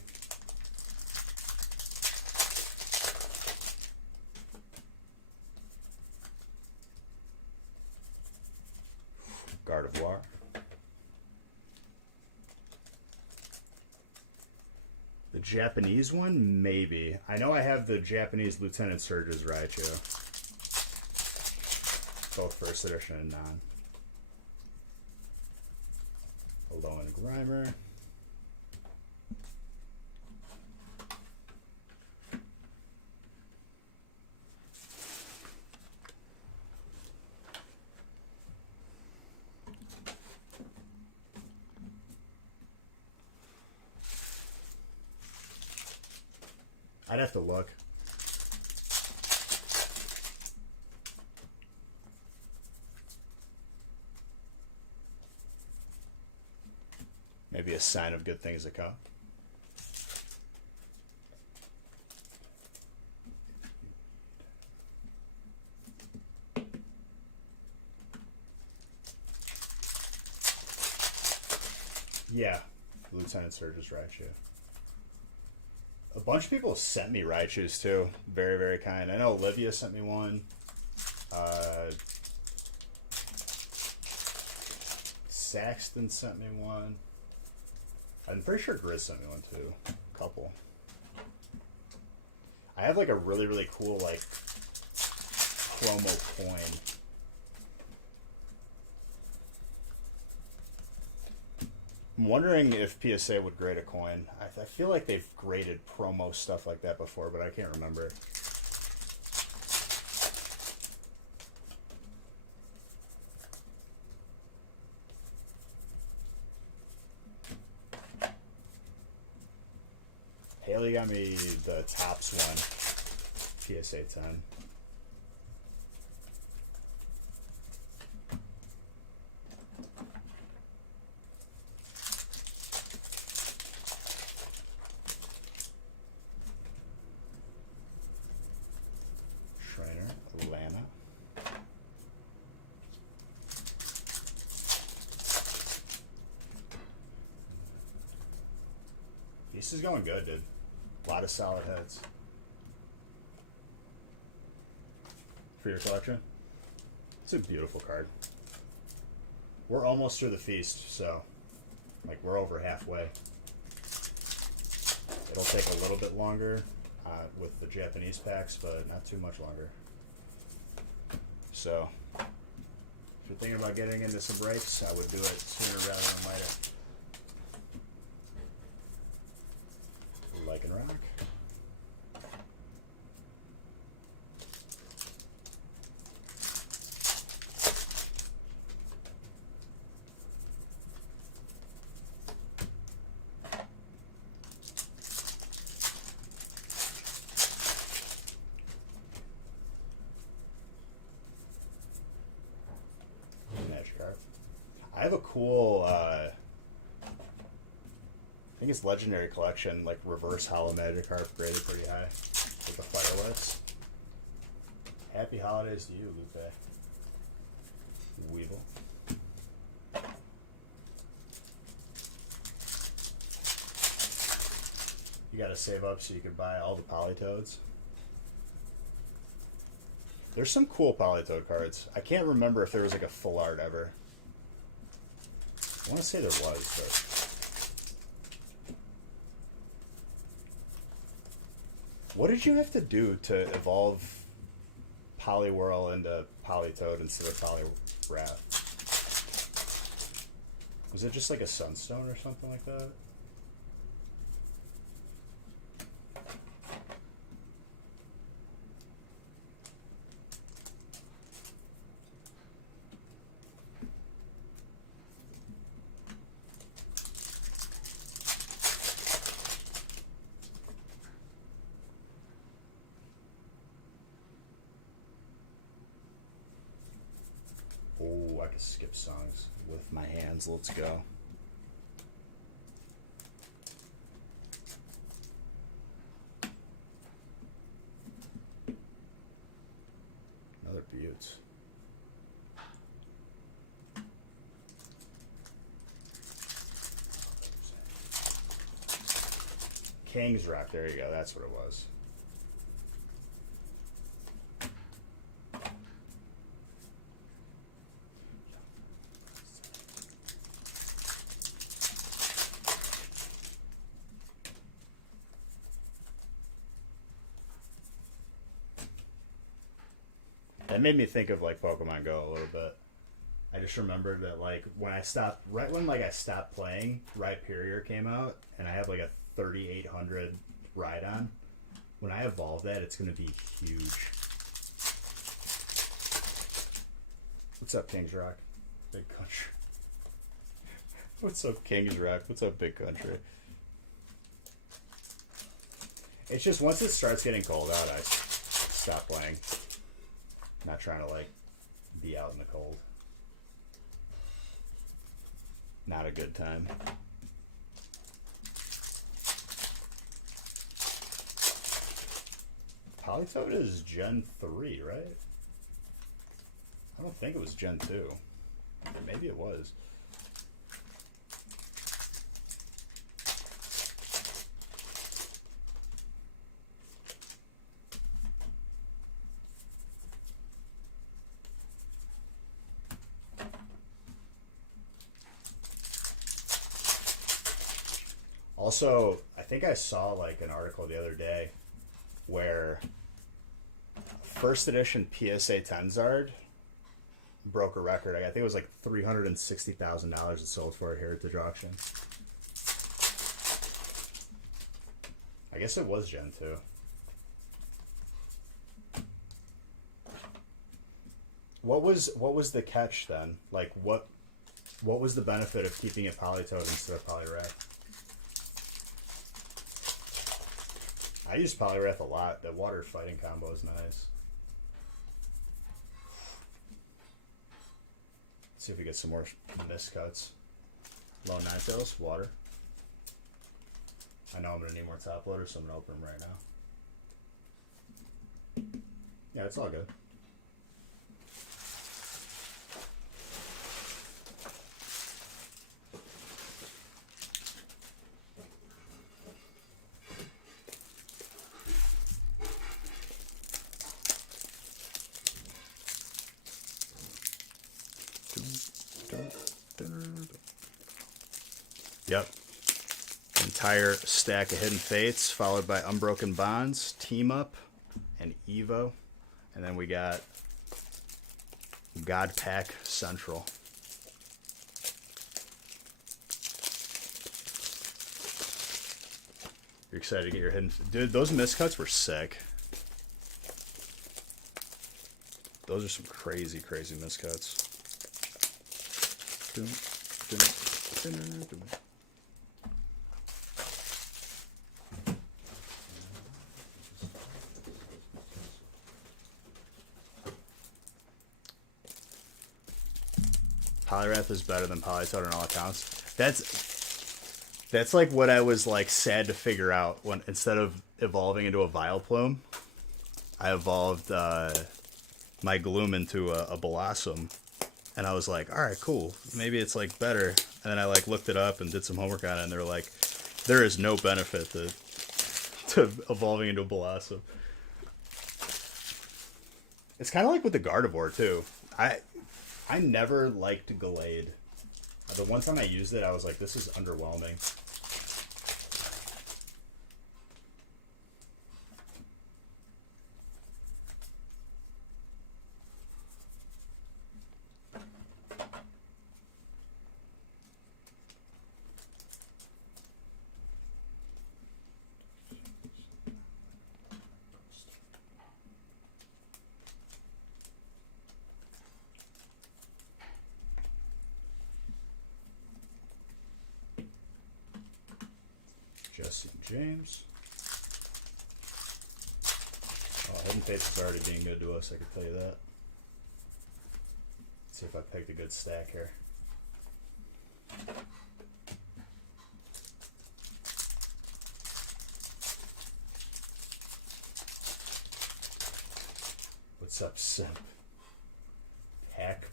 Gardevoir. The Japanese one? Maybe. I know I have the Japanese Lieutenant Surge's Raichu. Both first edition and non. Alolan Grimer. I'd have to look. Maybe a sign of good things to come. Yeah, Lieutenant Surge's Raichu. A bunch of people sent me Raichus too. Very, very kind. I know Olivia sent me one. Saxton sent me one. I'm pretty sure Grizz sent me one too. A couple. I have like a really, really cool like promo coin. I'm wondering if PSA would grade a coin. I feel like they've graded promo stuff like that before, but I can't remember. Haley got me the Tops one, PSA 10. This is going good, dude. A lot of solid hits. For your collection? It's a beautiful card. We're almost through the feast, so like we're over halfway. It'll take a little bit longer with the Japanese packs, but not too much longer. So, if you're thinking about getting into some breaks, I would do it sooner rather than later. Like and rock. Magikarp. I have a cool, I think it's Legendary Collection, like reverse hollow Magikarp, graded pretty high with the firelets. Happy holidays to you, Lupe. Weevil. You gotta save up so you can buy all the Politoads. There's some cool Politoad cards. I can't remember if there was like a full art ever. I want to say there was, but... What did you have to do to evolve Poliwhirl into Politoad instead of Poliwrath? Was it just like a Sunstone or something like that? Oh, I can skip songs with my hands. Let's go. Another Butte. King's Rock. There you go. That's what it was. That made me think of like Pokemon Go a little bit. I just remembered that like when I stopped, right when like I stopped playing, Rhyperior came out, and I have like a 3800 Rhydon. When I evolve that, it's gonna be huge. What's up, Kings Rock? Big Country. What's up, Kings Rock? What's up, Big Country? It's just once it starts getting cold out, I stop playing. Not trying to like be out in the cold. Not a good time. Politoad is Gen 3, right? I don't think it was Gen 2. Maybe it was. Also, I think I saw like an article the other day where first edition PSA Tenzard broke a record. I think it was like $360,000 it sold for at Heritage Auction. I guess it was Gen 2. What was the catch then? Like what was the benefit of keeping it Politoad instead of Poliwrath? I use Poliwrath a lot. The water fighting combo is nice. Let's see if we get some more miscuts. Low Ninetales, water. I know I'm going to need more top loaders, so I'm going to open them right now. Yeah, it's all good. Yep. Entire stack of Hidden Fates, followed by Unbroken Bonds, Team Up, and Evo. And then we got God Pack Central. You're excited to get your hidden... Dude, those miscuts were sick. Those are some crazy, crazy miscuts. Poliwrath is better than Politoed on all accounts. That's like what I was like sad to figure out when instead of evolving into a Vileplume, I evolved my Gloom into a Blossom, and I was like, all right, cool, maybe it's like better. And then I like looked it up and did some homework on it, and they're like, there is no benefit to evolving into a Blossom. It's kind of like with the Gardevoir too. I never liked Gallade. The one time I used it, I was like, this is underwhelming. Jesse James. Oh, Hidden Fates is already being good to us, I can tell you that. Let's see if I picked a good stack here. What's up, Simp? Hack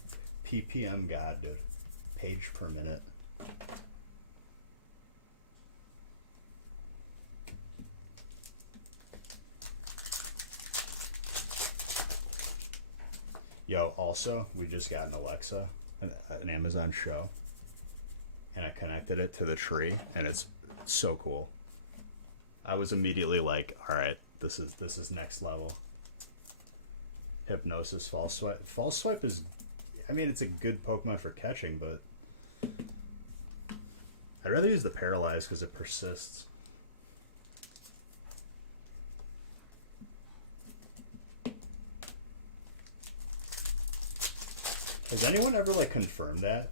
PPM God, dude. Page per minute. Yo, also, we just got an Alexa, an Amazon show, and I connected it to the tree, and it's so cool. I was immediately like, all right, this is next level. Hypnosis, False Swipe. False Swipe is, I mean, it's a good Pokemon for catching, but I'd rather use the Paralyze because it persists. Has anyone ever, like, confirmed that?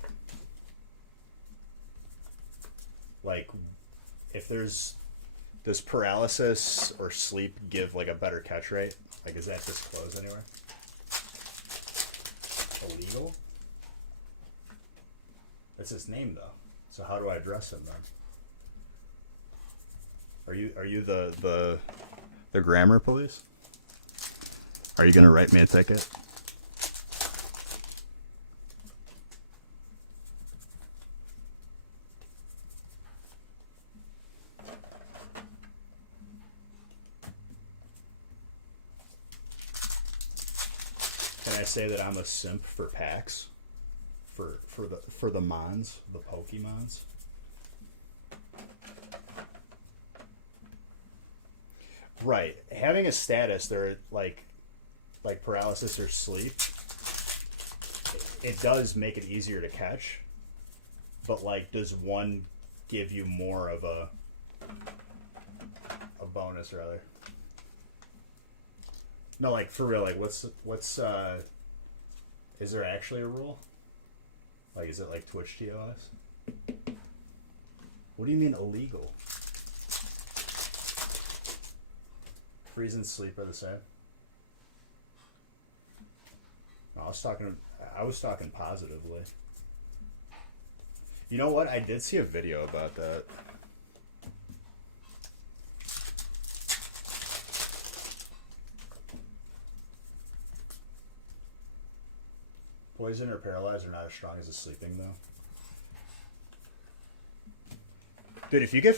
Like, if there's... Does paralysis or sleep give, like, a better catch rate? Like, is that disclosed anywhere? Illegal? That's his name, though. So how do I address him, then? Are you the grammar police? Are you gonna write me a ticket? Can I say that I'm a simp for packs? For the mons, the Pokemons? Right. Having a status, they're like paralysis or sleep, it does make it easier to catch. But like, does one give you more of a bonus rather? No, like for real, like what's is there actually a rule? Like, is it like Twitch TOS? What do you mean illegal? Freeze and sleep are the same. No, I was talking positively. You know what? I did see a video about that. Poison or paralyzed are not as strong as a sleeping, though. Dude, if you get...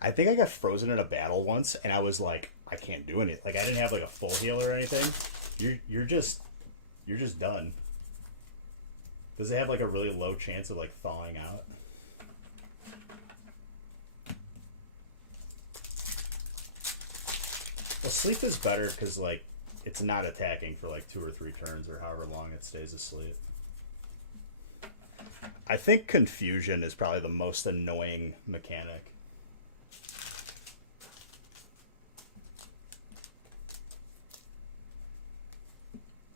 I think I got frozen in a battle once, and I was like, I can't do anything. Like, I didn't have, like, a full heal or anything. You're just done. Does it have like a really low chance of like thawing out? Well, sleep is better because like it's not attacking for like 2 or 3 turns or however long it stays asleep. I think confusion is probably the most annoying mechanic.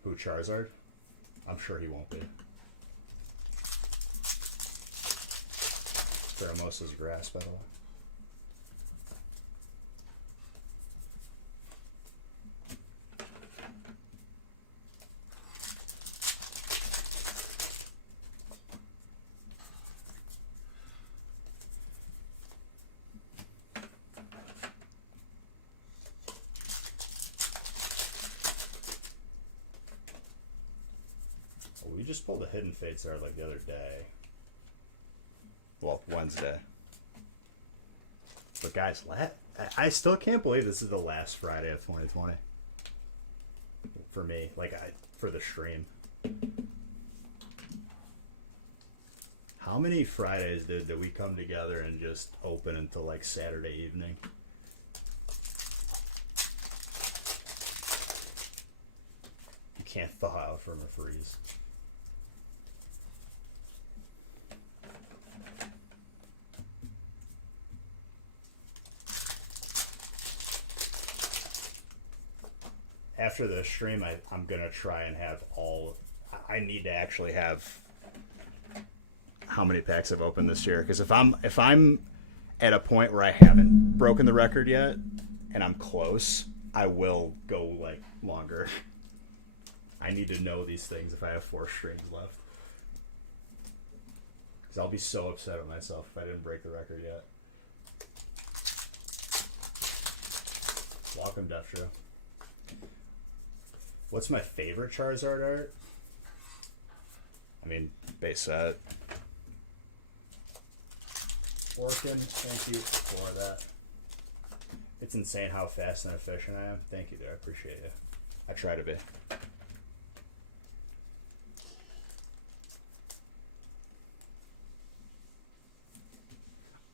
Who, Charizard? I'm sure he won't be. Pheromosa's grass, by the way. We just pulled a Hidden Fates card like the other day. Well, Wednesday. But guys, I still can't believe this is the last Friday of 2020. For me, like for the stream. How many Fridays did we come together and just open until like Saturday evening? You can't thaw out from a freeze. After the stream, I'm going to try and have all... I need to actually have how many packs I've opened this year. Because if I'm at a point where I haven't broken the record yet, and I'm close, I will go, like, longer. I need to know these things if I have 4 streams left. Because I'll be so upset with myself if I didn't break the record yet. Welcome, Deftro. What's my favorite Charizard art? I mean, base set. Orkin, thank you for that. It's insane how fast and efficient I am. Thank you, dude. I appreciate you. I try to be.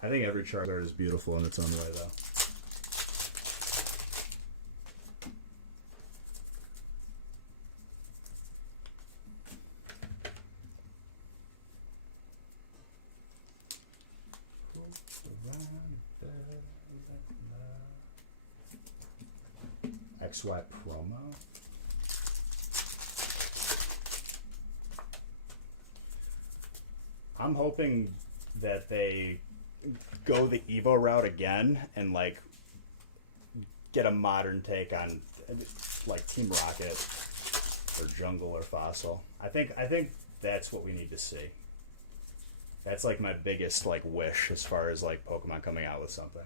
I think every Charizard is beautiful in its own way, though. XY promo. I'm hoping that they go the Evo route again and like get a modern take on like Team Rocket or Jungle or Fossil. I think that's what we need to see. That's like my biggest like wish as far as like Pokemon coming out with something.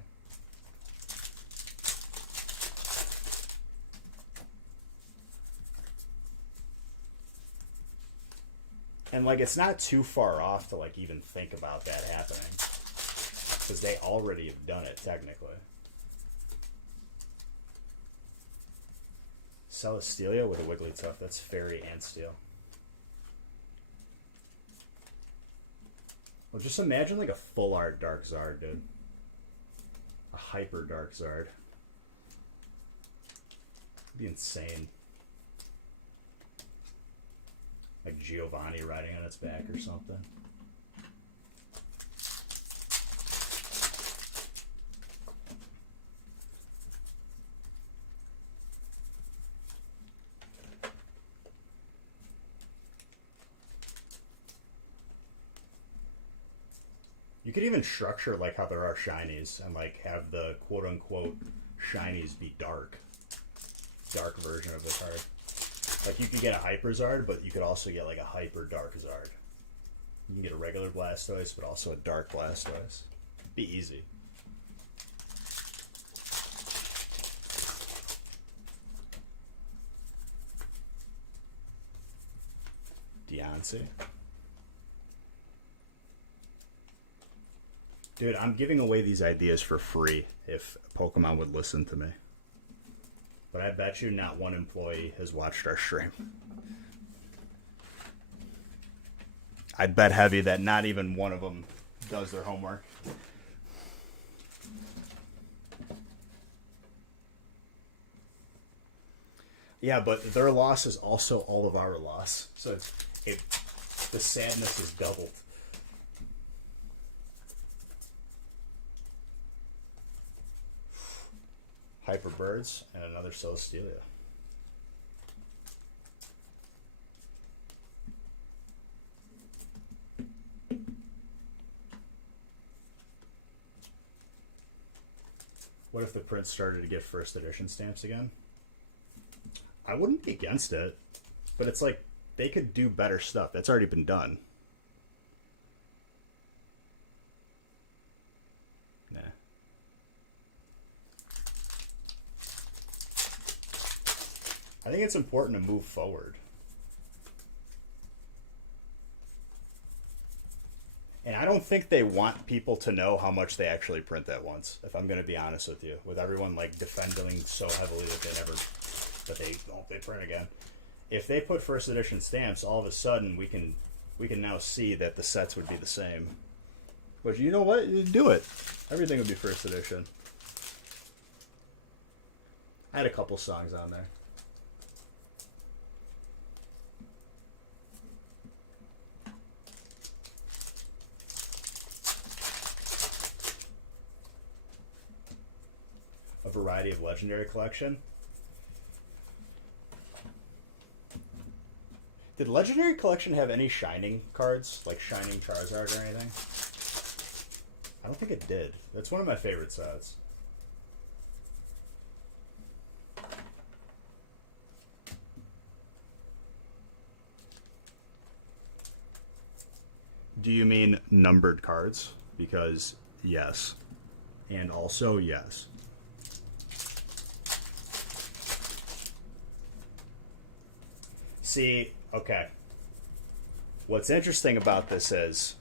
And like it's not too far off to like even think about that happening. Because they already have done it technically. Celesteela with a Wigglytuff, that's Fairy and Steel. Well, just imagine like a full art Dark Zard, dude. A hyper Dark Zard. It'd be insane. Like Giovanni riding on its back or something. You could even structure like how there are shinies and like have the quote unquote shinies be dark version of the card. Like you could get a Hyper Zard, but you could also get like a Hyper Dark Zard. You can get a regular Blastoise, but also a Dark Blastoise. Be easy. Deontay. Dude, I'm giving away these ideas for free if Pokemon would listen to me. But I bet you not one employee has watched our stream. I'd bet heavy that not even one of them does their homework. Yeah, but their loss is also all of our loss. So the sadness is doubled. Hyperbirds and another Celestelia. What if the print started to get first edition stamps again? I wouldn't be against it, but it's like they could do better stuff. That's already been done. Nah. I think it's important to move forward. And I don't think they want people to know how much they actually print at once, if I'm going to be honest with you. With everyone like defending so heavily that they print again. If they put first edition stamps, all of a sudden we can now see that the sets would be the same. But you know what? You do it. Everything would be first edition. I had a couple songs on there. A variety of legendary collection. Did Legendary Collection have any Shining cards? Like Shining Charizard or anything? I don't think it did. That's one of my favorite sets. Do you mean numbered cards? Because yes. And also yes. See, okay. What's interesting about this is,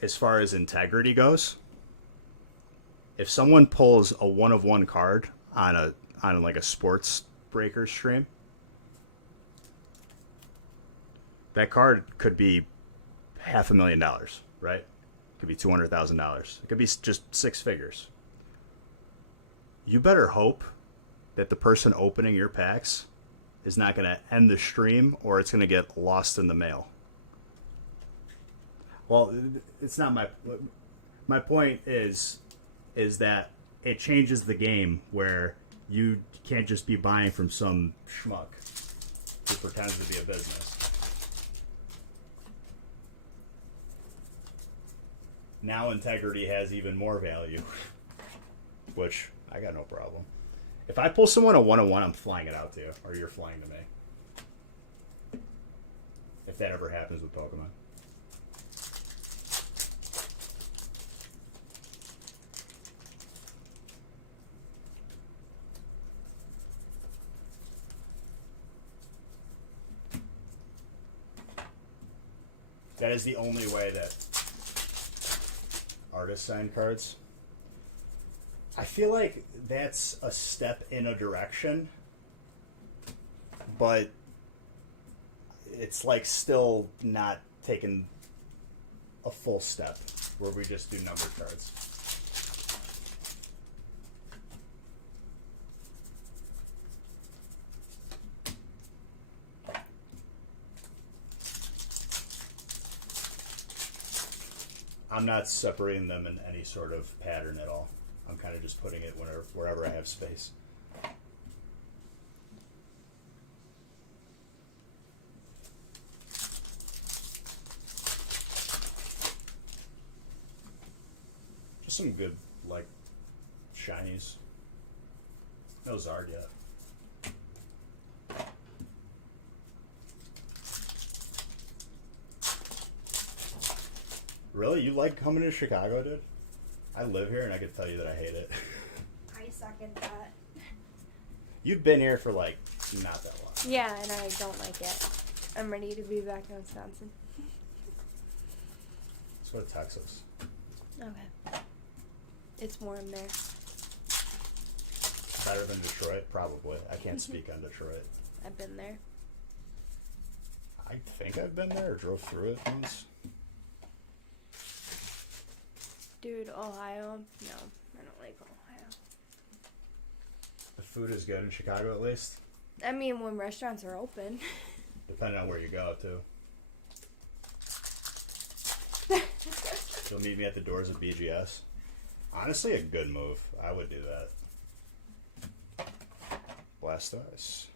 as far as integrity goes, if someone pulls a 1-of-1 card on like a sports breaker stream, that card could be $500,000, right? It could be $200,000. It could be just six figures. You better hope that the person opening your packs is not going to end the stream, or it's going to get lost in the mail. Well, it's not my point is that it changes the game where you can't just be buying from some schmuck who pretends to be a business. Now integrity has even more value, which I got no problem. If I pull someone a 1-on-1, I'm flying it out to you, or you're flying to me. If that ever happens with Pokemon. That is the only way that artists sign cards. I feel like that's a step in a direction, but it's like still not taking a full step where we just do numbered cards. I'm not separating them in any sort of pattern at all. I'm kind of just putting it wherever I have space. Just some good, like, shinies. No Zard yet. Really? You like coming to Chicago, dude? I live here and I can tell you that I hate it. I second that. You've been here for like not that long. Yeah, and I don't like it. I'm ready to be back in Wisconsin. Let's go to Texas. Okay. It's warm there. Better than Detroit? Probably. I can't speak on Detroit. I've been there. I think I've been there or drove through it once. Dude, Ohio? No, I don't like Ohio. The food is good in Chicago, at least. I mean, when restaurants are open. Depending on where you go, too. You'll meet me at the doors of BGS. Honestly, a good move. I would do that. Blast Ice.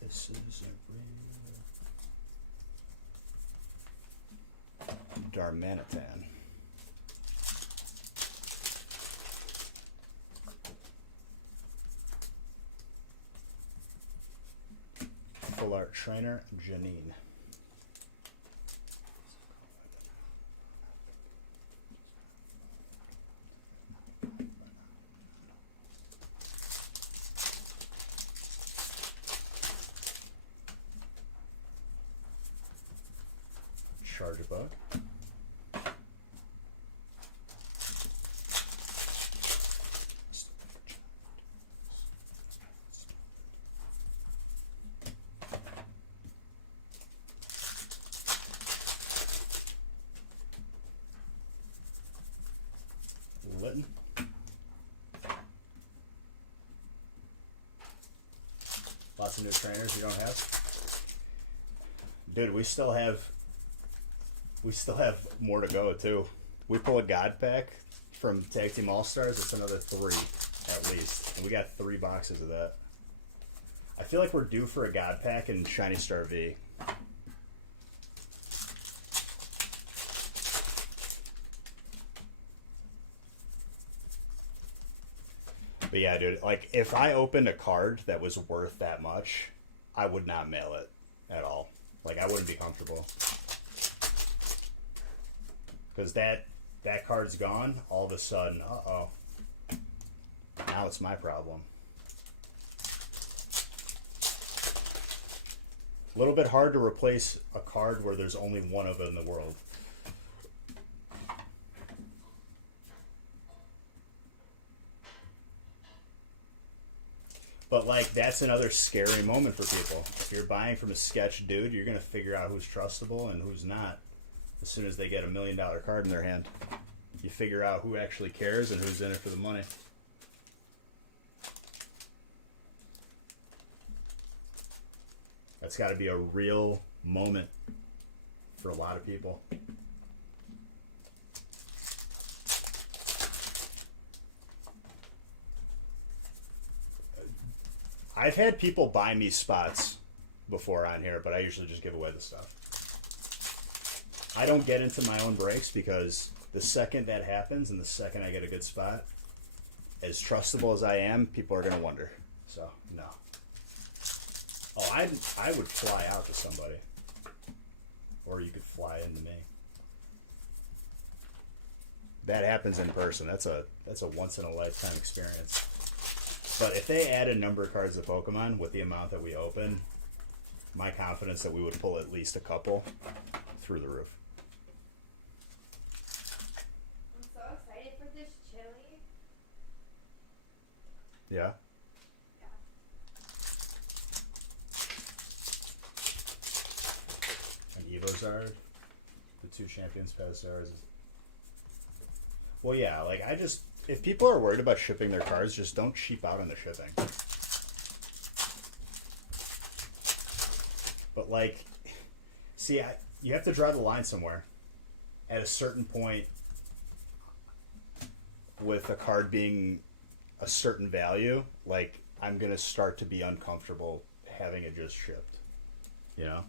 This isn't real. Darmanitan. Full art trainer, Janine. Charge a bug. Litton. Lots of new trainers you don't have. Dude, we still have more to go too. We pull a God pack from Tag Team All Stars. It's another 3 at least, and we got 3 boxes of that. I feel like we're due for a God pack in Shiny Star V. But yeah, dude, like if I opened a card that was worth that much, I would not mail it at all. Like I wouldn't be comfortable. Because that card's gone, all of a sudden, uh-oh. Now it's my problem. A little bit hard to replace a card where there's only one of it in the world. But like that's another scary moment for people. If you're buying from a sketch dude, you're gonna figure out who's trustable and who's not as soon as they get $1 million card in their hand. You figure out who actually cares and who's in it for the money. That's got to be a real moment for a lot of people. I've had people buy me spots before on here, but I usually just give away the stuff. I don't get into my own breaks because the second that happens and the second I get a good spot, as trustable as I am, people are going to wonder. So, no. Oh, I would fly out to somebody. Or you could fly into me. That happens in person. That's a once in a lifetime experience. But if they add a number of cards to Pokemon with the amount that we open, my confidence that we would pull at least a couple through the roof. I'm so excited for this chili. Yeah. An Evozard. The 2 Champions Pazars. Well, yeah, like if people are worried about shipping their cards, just don't cheap out on the shipping. But like, see, you have to draw the line somewhere. At a certain point, with a card being a certain value, like I'm gonna start to be uncomfortable having it just shipped. You know?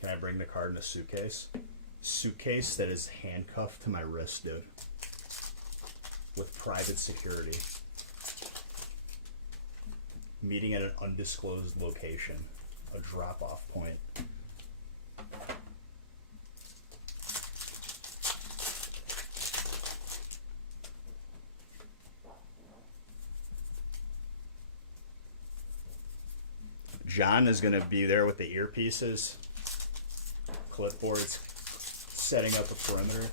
Can I bring the card in a suitcase? Suitcase that is handcuffed to my wrist, dude. With private security. Meeting at an undisclosed location. A drop-off point. John is going to be there with the earpieces. clipboards, setting up a perimeter.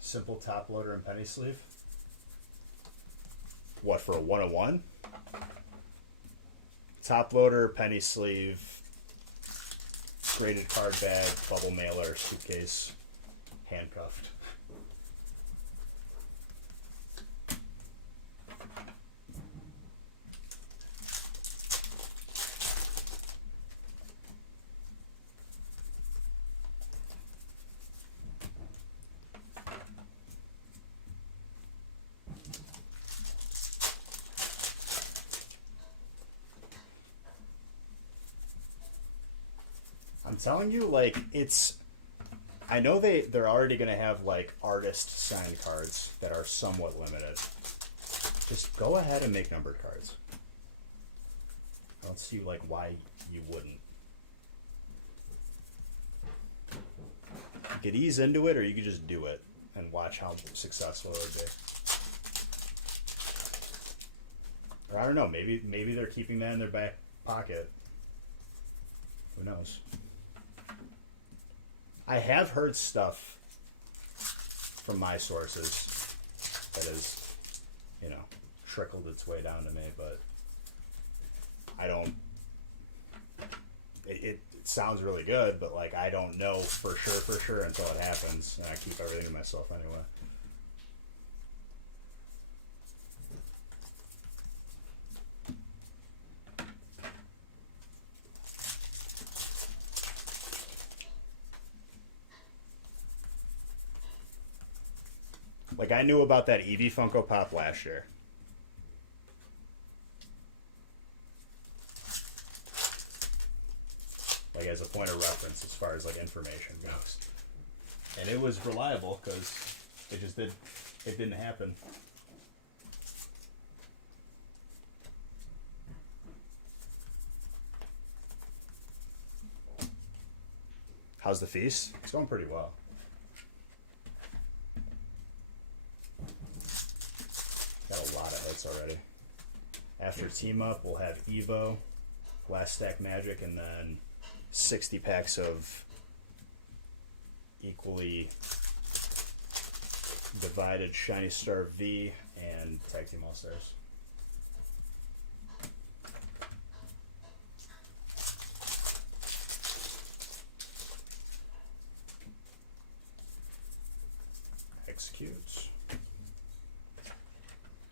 Simple top loader and penny sleeve. What, for a 101? Top loader, penny sleeve, graded card bag, bubble mailer, suitcase, handcuffed. I'm telling you, like, it's... I know they're already going to have, like, artist signed cards that are somewhat limited. Just go ahead and make numbered cards. I don't see, like, why you wouldn't. You could ease into it, or you could just do it and watch how successful it would be. Or I don't know, maybe they're keeping that in their back pocket. Who knows? I have heard stuff from my sources that has, you know, trickled its way down to me, but I don't. It sounds really good, but like I don't know for sure until it happens, and I keep everything to myself anyway. Like, I knew about that Eevee Funko Pop last year. Like, as a point of reference as far as, like, information goes. And it was reliable, because it just didn't happen. How's the feast? It's going pretty well. Got a lot of hits already. After Team Up, we'll have Evo, Last Stack Magic, and then 60 packs of equally divided Shiny Star V and Tag Team All Stars. Executes.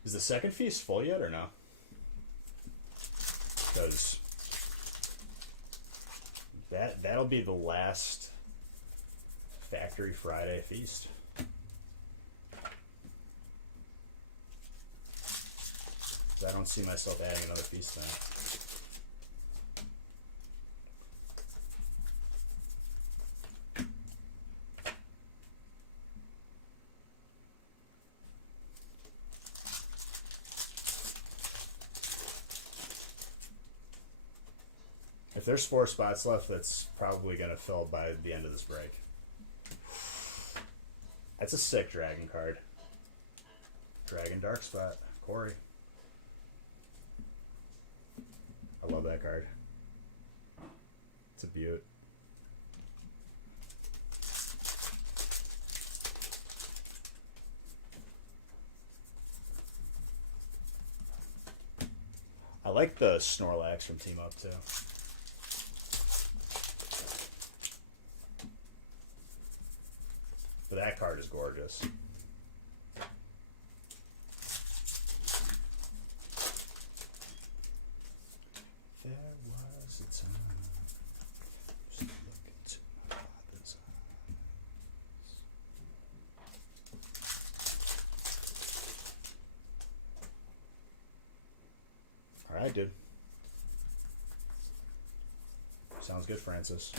Is the second feast full yet or no? Because that'll be the last Factory Friday feast. I don't see myself adding another feast then. If there's 4 spots left, that's probably going to fill by the end of this break. That's a sick dragon card. Dragon Dark Spot. Corey. I love that card. It's a beaut. I like the Snorlax from Team Up too. But that card is gorgeous. There was a time. Just look into my father's eyes. Alright, dude. Sounds good, Francis.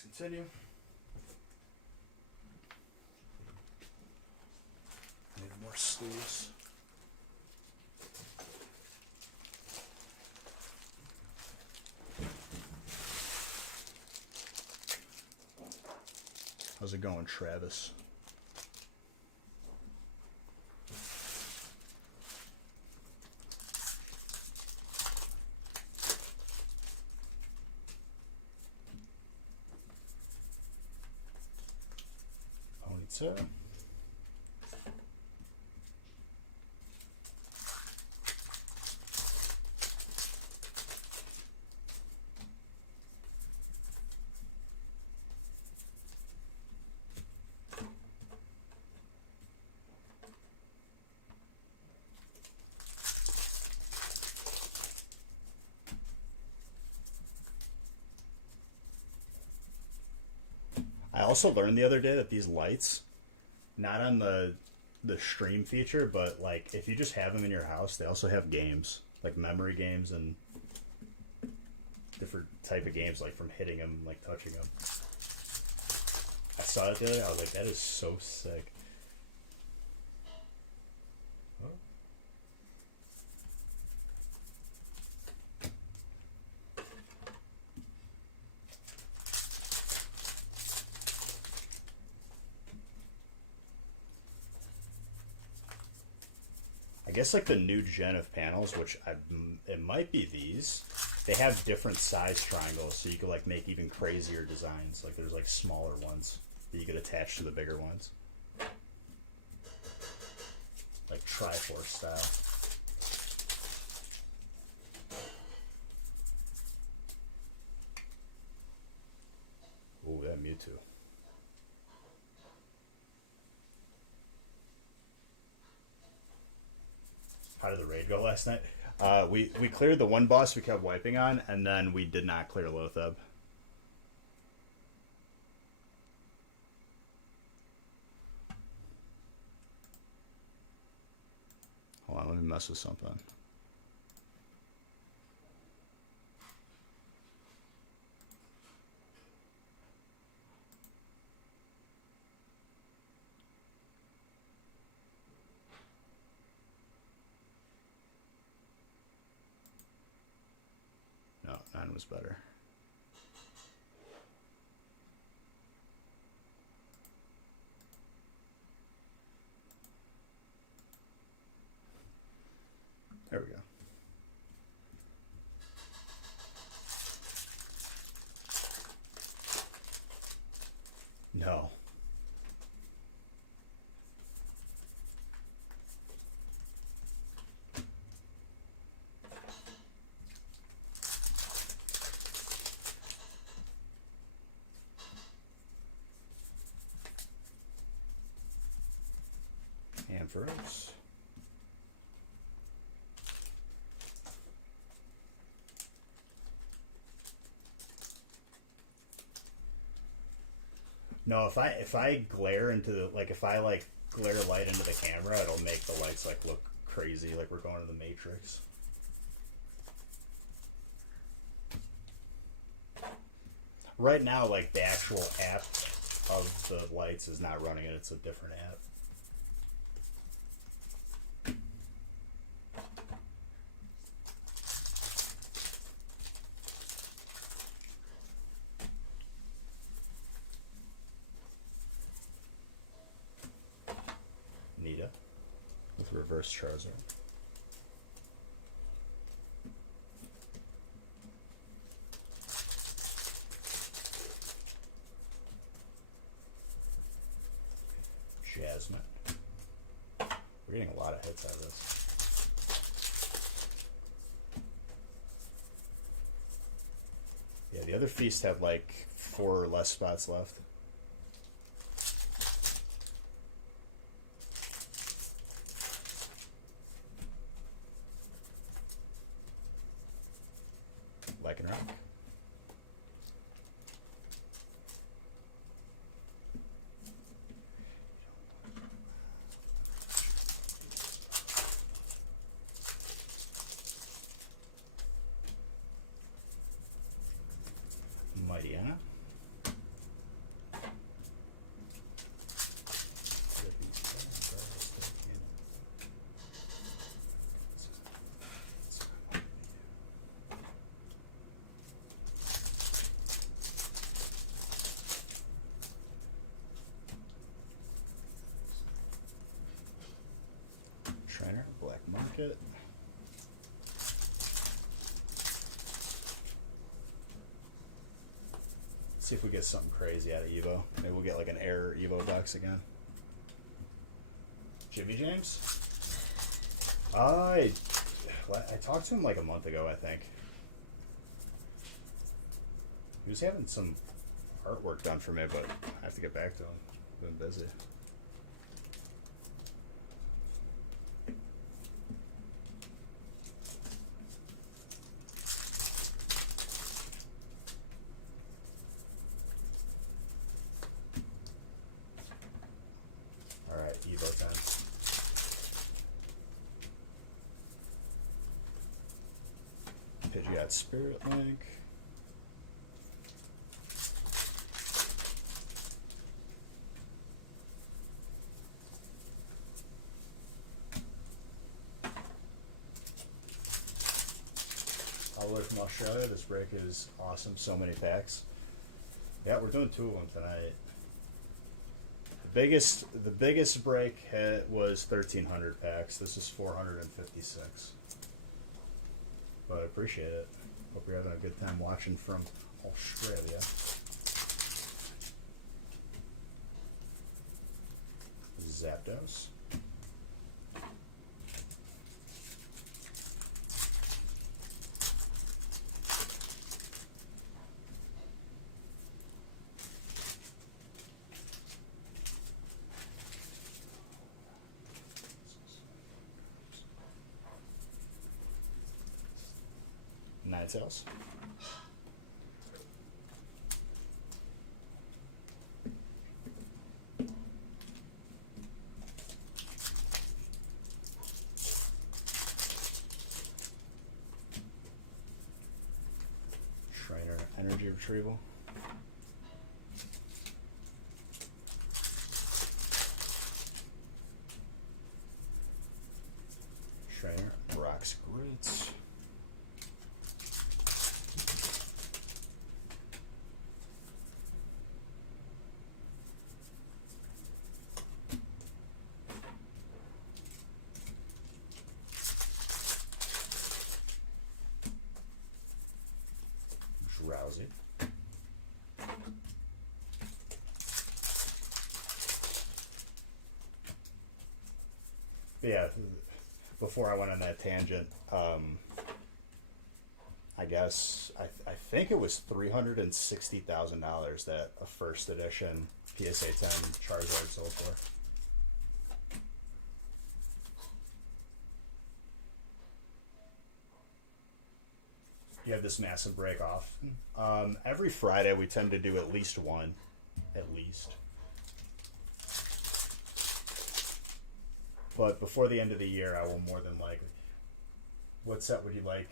let's continue. Need more sleeves. How's it going, Travis? Ponytail. I also learned the other day that these lights, not on the stream feature, but like if you just have them in your house, they also have games, like memory games and different type of games, like from hitting them, like touching them. I saw it the other day, I was like, that is so sick. Oh. I guess like the new gen of panels, which it might be these, they have different size triangles, so you could like make even crazier designs. Like there's like smaller ones that you could attach to the bigger ones, like Triforce style. Ooh, that Mewtwo. How did the raid go last night? We cleared the one boss we kept wiping on, and then we did not clear Lothab. Hold on, let me mess with something. No, 9 was better. There we go. No. Ampharos. No, if I glare into the, like if I like glare light into the camera, it'll make the lights like look crazy, like we're going to the Matrix. Right now, like the actual app of the lights is not running it, it's a different app. Nita with reverse Charizard. Jasmine. We're getting a lot of hits out of this. Yeah, the other feast had like 4 or less spots left. Lycanroc. Mightyena. bracket. See if we get something crazy out of Evo. Maybe we'll get like an Air Evo Ducks again. Jimmy James? I talked to him like a month ago, I think. He was having some artwork done for me, but I have to get back to him. I've been busy. Alright, Evo 10. Pidgeot Spirit Link. All the way from Australia. This break is awesome. So many packs. Yeah, we're doing 2 of them tonight. The biggest break was 1,300 packs. This is 456. But I appreciate it. Hope you're having a good time watching from Australia. Zapdos. Ninetales. Trainer Energy Retrieval. Trainer Brock's Grits. Drowsy. But yeah, before I went on that tangent, I guess I think it was $360,000 that a first edition PSA 10 Charizard sold for. You have this massive break off. Every Friday we tend to do at least one. At least. But before the end of the year, I will more than likely. What set would you like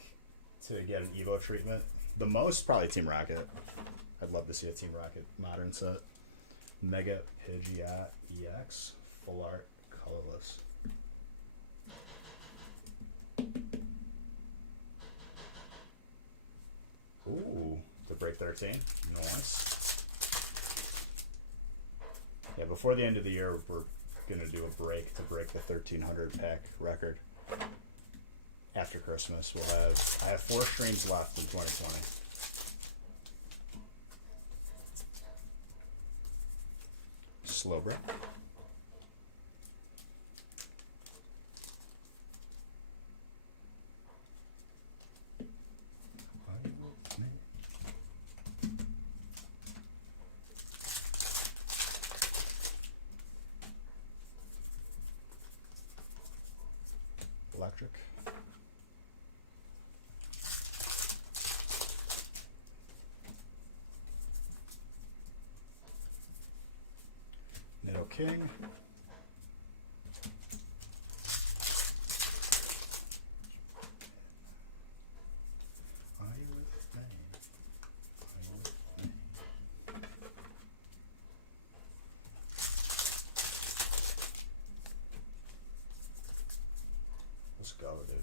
to get an Evo treatment? The most, probably Team Rocket. I'd love to see a Team Rocket modern set. Mega Pidgeot EX. Full art, colorless. Ooh, to break 13. Nice. Yeah, before the end of the year, we're going to do a break to break the 1,300 pack record. After Christmas, I have 4 streams left in 2020. Slowbro. Electric. Nido King. Are you with me? Are you with me? Let's go, dude.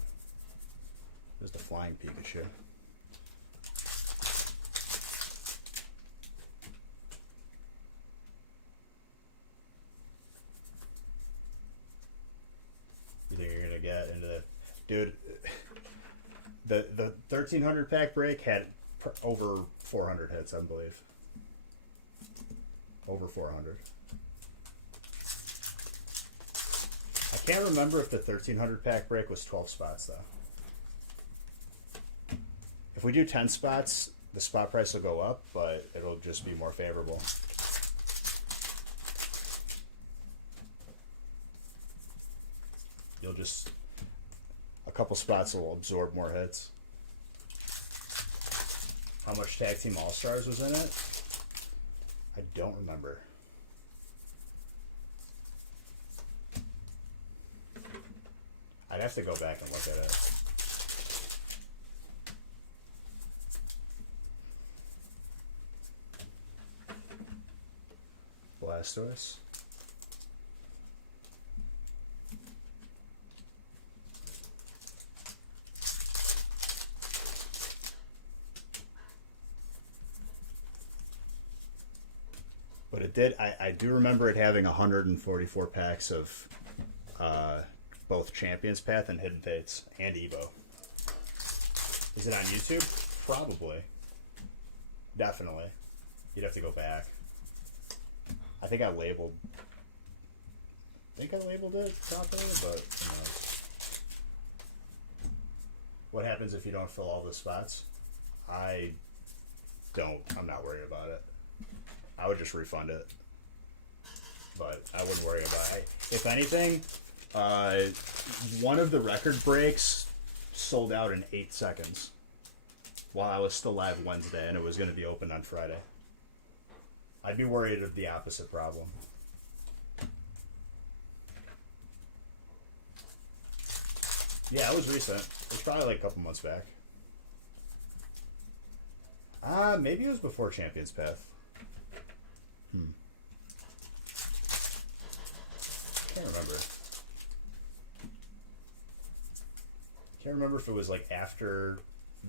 There's the flying Pikachu. You think you're gonna get into Dude, the 1300 pack break had over 400 hits, I believe. Over 400. I can't remember if the 1300 pack break was 12 spots, though. If we do 10 spots, the spot price will go up, but it'll just be more favorable. You'll just... a couple spots will absorb more hits. How much Tag Team All-Stars was in it? I don't remember. I'd have to go back and look at it. Blastoise. But it did. I do remember it having 144 packs of both Champions Path and Hidden Fates and Evo. Is it on YouTube? Probably. Definitely. You'd have to go back. I think I labeled it properly, but who knows. What happens if you don't fill all the spots? I'm not worried about it. I would just refund it. But I wouldn't worry about it. If anything, one of the record breaks sold out in 8 seconds while I was still live Wednesday, and it was going to be open on Friday. I'd be worried of the opposite problem. Yeah, it was recent. It was probably like a couple months back. Maybe it was before Champions Path. Can't remember. Can't remember if it was like after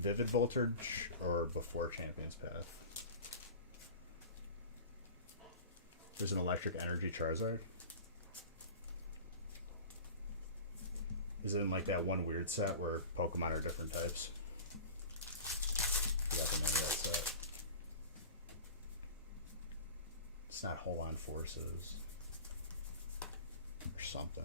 Vivid Voltage or before Champions Path. There's an Electric Energy Charizard. Is it in like that one weird set where Pokemon are different types? You got the name of that set. It's not Hold On Forces or something.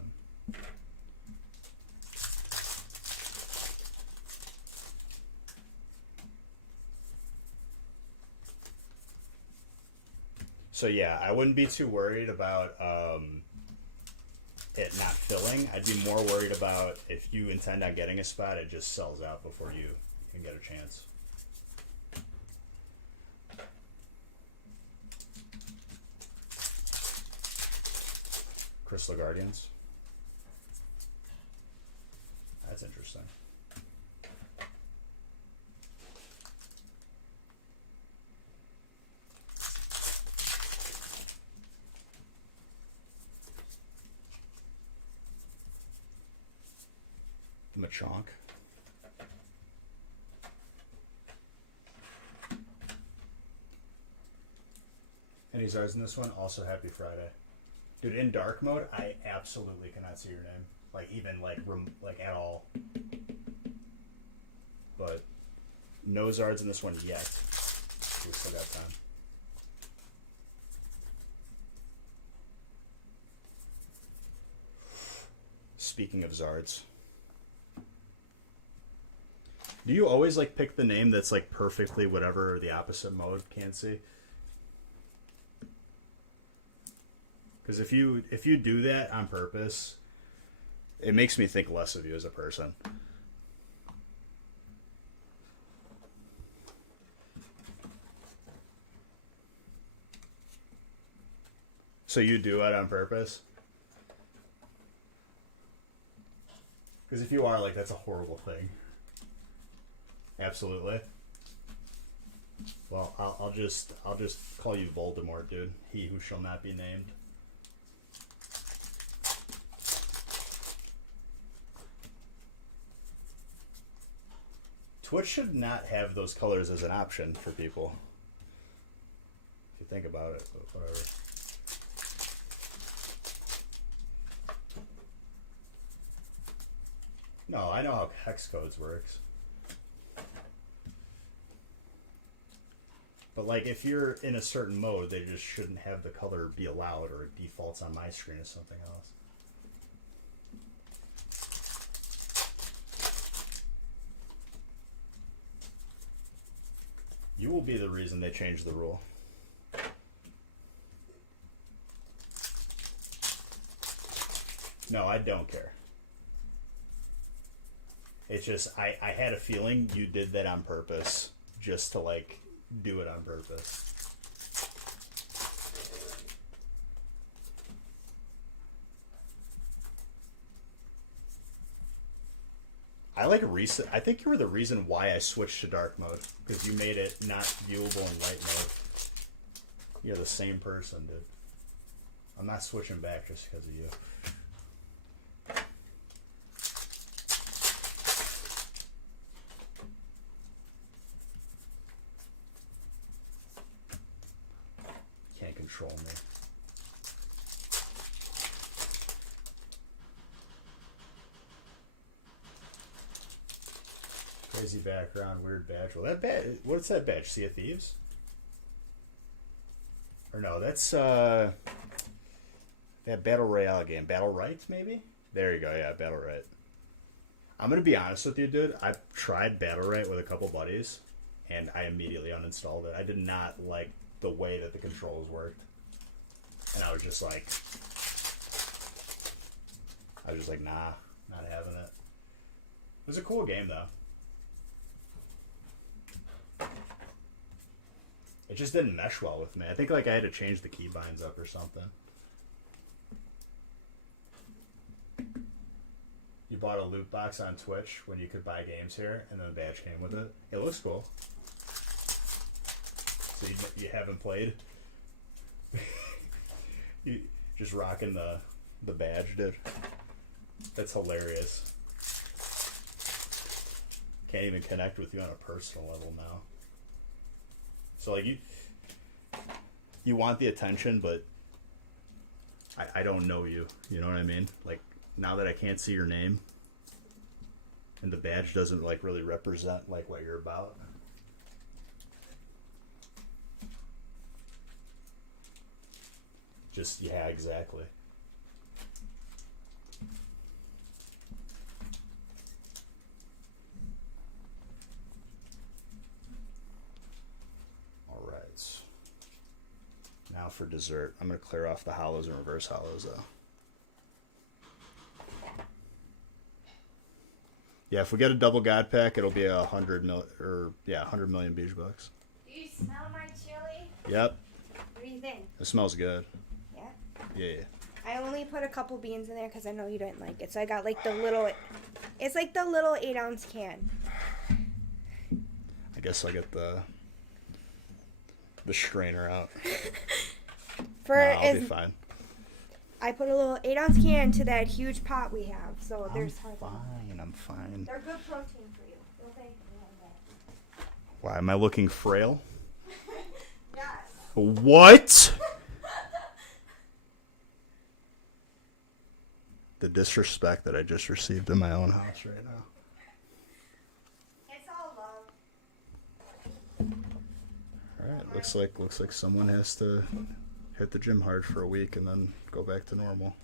So yeah, I wouldn't be too worried about it not filling. I'd be more worried about if you intend on getting a spot, it just sells out before you can get a chance. Crystal Guardians. That's interesting. Machamp. Any Zards in this one? Also happy Friday. Dude, in dark mode, I absolutely cannot see your name. Like, even, like at all. But no Zards in this one yet. We still got time. Speaking of Zards. Do you always, like, pick the name that's, like, perfectly whatever the opposite mode can't see? Because if you do that on purpose, it makes me think less of you as a person. So you do it on purpose? Because if you are, like, that's a horrible thing. Absolutely. Well, I'll just call you Voldemort, dude. He who shall not be named. Twitch should not have those colors as an option for people. If you think about it, but whatever. No, I know how hex codes works. But like, if you're in a certain mode, they just shouldn't have the color be allowed, or it defaults on my screen as something else. You will be the reason they changed the rule. No, I don't care. It's just, I had a feeling you did that on purpose, just to like do it on purpose. I think you were the reason why I switched to dark mode, because you made it not viewable in light mode. You're the same person, dude. I'm not switching back just because of you. Can't control me. Crazy background, weird badge. Well, that badge. What's that badge? Sea of Thieves? Or no, that's that Battle Royale game. Battle Right, maybe? There you go, yeah, Battle Right. I'm gonna be honest with you, dude. I've tried Battle Right with a couple buddies, and I immediately uninstalled it. I did not like the way that the controls worked. And I was just like, nah, not having it. It was a cool game, though. It just didn't mesh well with me. I think like I had to change the keybinds up or something. You bought a loot box on Twitch when you could buy games here, and then the badge came with it. It looks cool. So you haven't played? You just rocking the badge, dude. That's hilarious. Can't even connect with you on a personal level now. So like you want the attention, but I don't know you. You know what I mean? Like, now that I can't see your name, and the badge doesn't like really represent like what you're about. Just, yeah, exactly. All right. Now for dessert, I'm gonna clear off the hollows and reverse hollows though. Yeah, if we get a double god pack, it'll be 100 million beach bucks. Do you smell my chili? Yep. What do you think? It smells good. Yeah? Yeah. I only put a couple beans in there because I know you didn't like it. So I got like the little, it's like the little 8-ounce can. I guess I'll get the strainer out. I'll be fine. I put a little 8-ounce can into that huge pot we have. So there's I'm fine. They're good protein for you. Don't they? Yeah. Why am I looking frail? Yes. What? The disrespect that I just received in my own house right now. It's all love. All right, looks like someone has to hit the gym hard for a week and then go back to normal.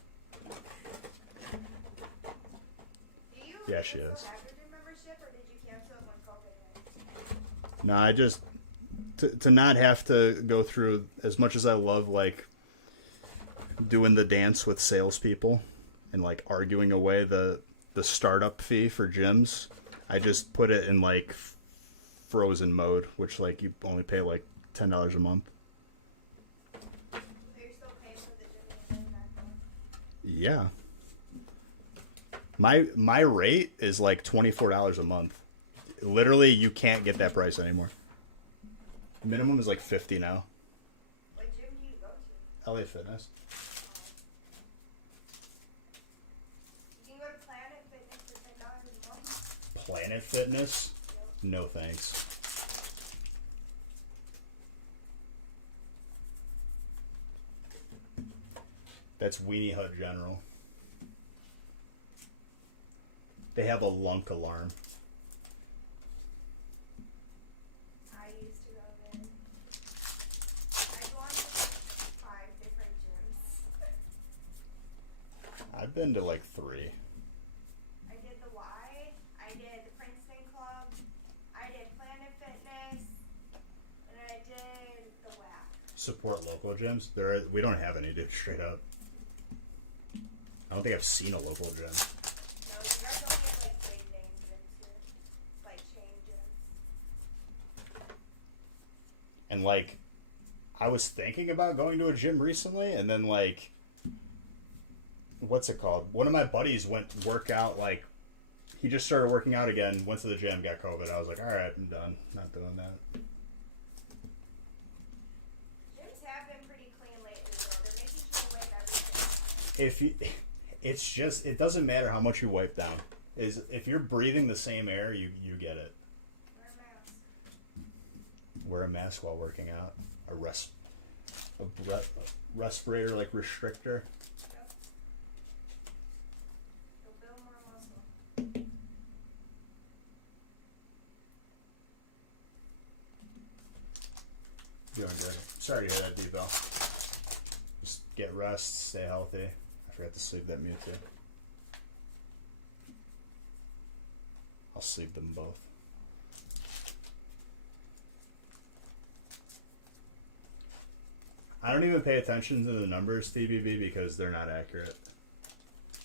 Do you Yeah, she still is. have your gym membership, or did you cancel it when COVID hit? No, I just to not have to go through, as much as I love like doing the dance with salespeople and like arguing away the startup fee for gyms. I just put it in like frozen mode, which like you only pay like $10 a month. So you're still paying for the gym and then back home? Yeah. My rate is like $24 a month. Literally, you can't get that price anymore. Minimum is like $50 now. What gym do you go to? LA Fitness. You can go to Planet Fitness for $10 a month. Planet Fitness? No thanks. That's Weenie Hut General. They have a lunk alarm. I used to go there. I've gone to like 5 different gyms. I've been to like 3. I did the Y, I did the Princeton Club, I did Planet Fitness, and I did the WAC. Support local gyms. We don't have any, dude. Straight up. I don't think I've seen a local gym. No, you guys don't get like big name gyms here. Like chain gyms. And like, I was thinking about going to a gym recently, and then like, what's it called? One of my buddies went work out. Like, he just started working out again. Went to the gym, got COVID. I was like, all right, I'm done. Not doing that. Gyms have been pretty clean lately though. They're making sure to wipe everything. If you, it's just, it doesn't matter how much you wipe down. Is if you're breathing the same air, you get it. Wear a mask. Wear a mask while working out. A respirator like restrictor. Yep. You'll build more muscle. Doing good. Sorry to hear that, D-Bell. Just get rest, stay healthy. I forgot to sleeve that mute too. I'll sleeve them both. I don't even pay attention to the numbers, TBB, because they're not accurate.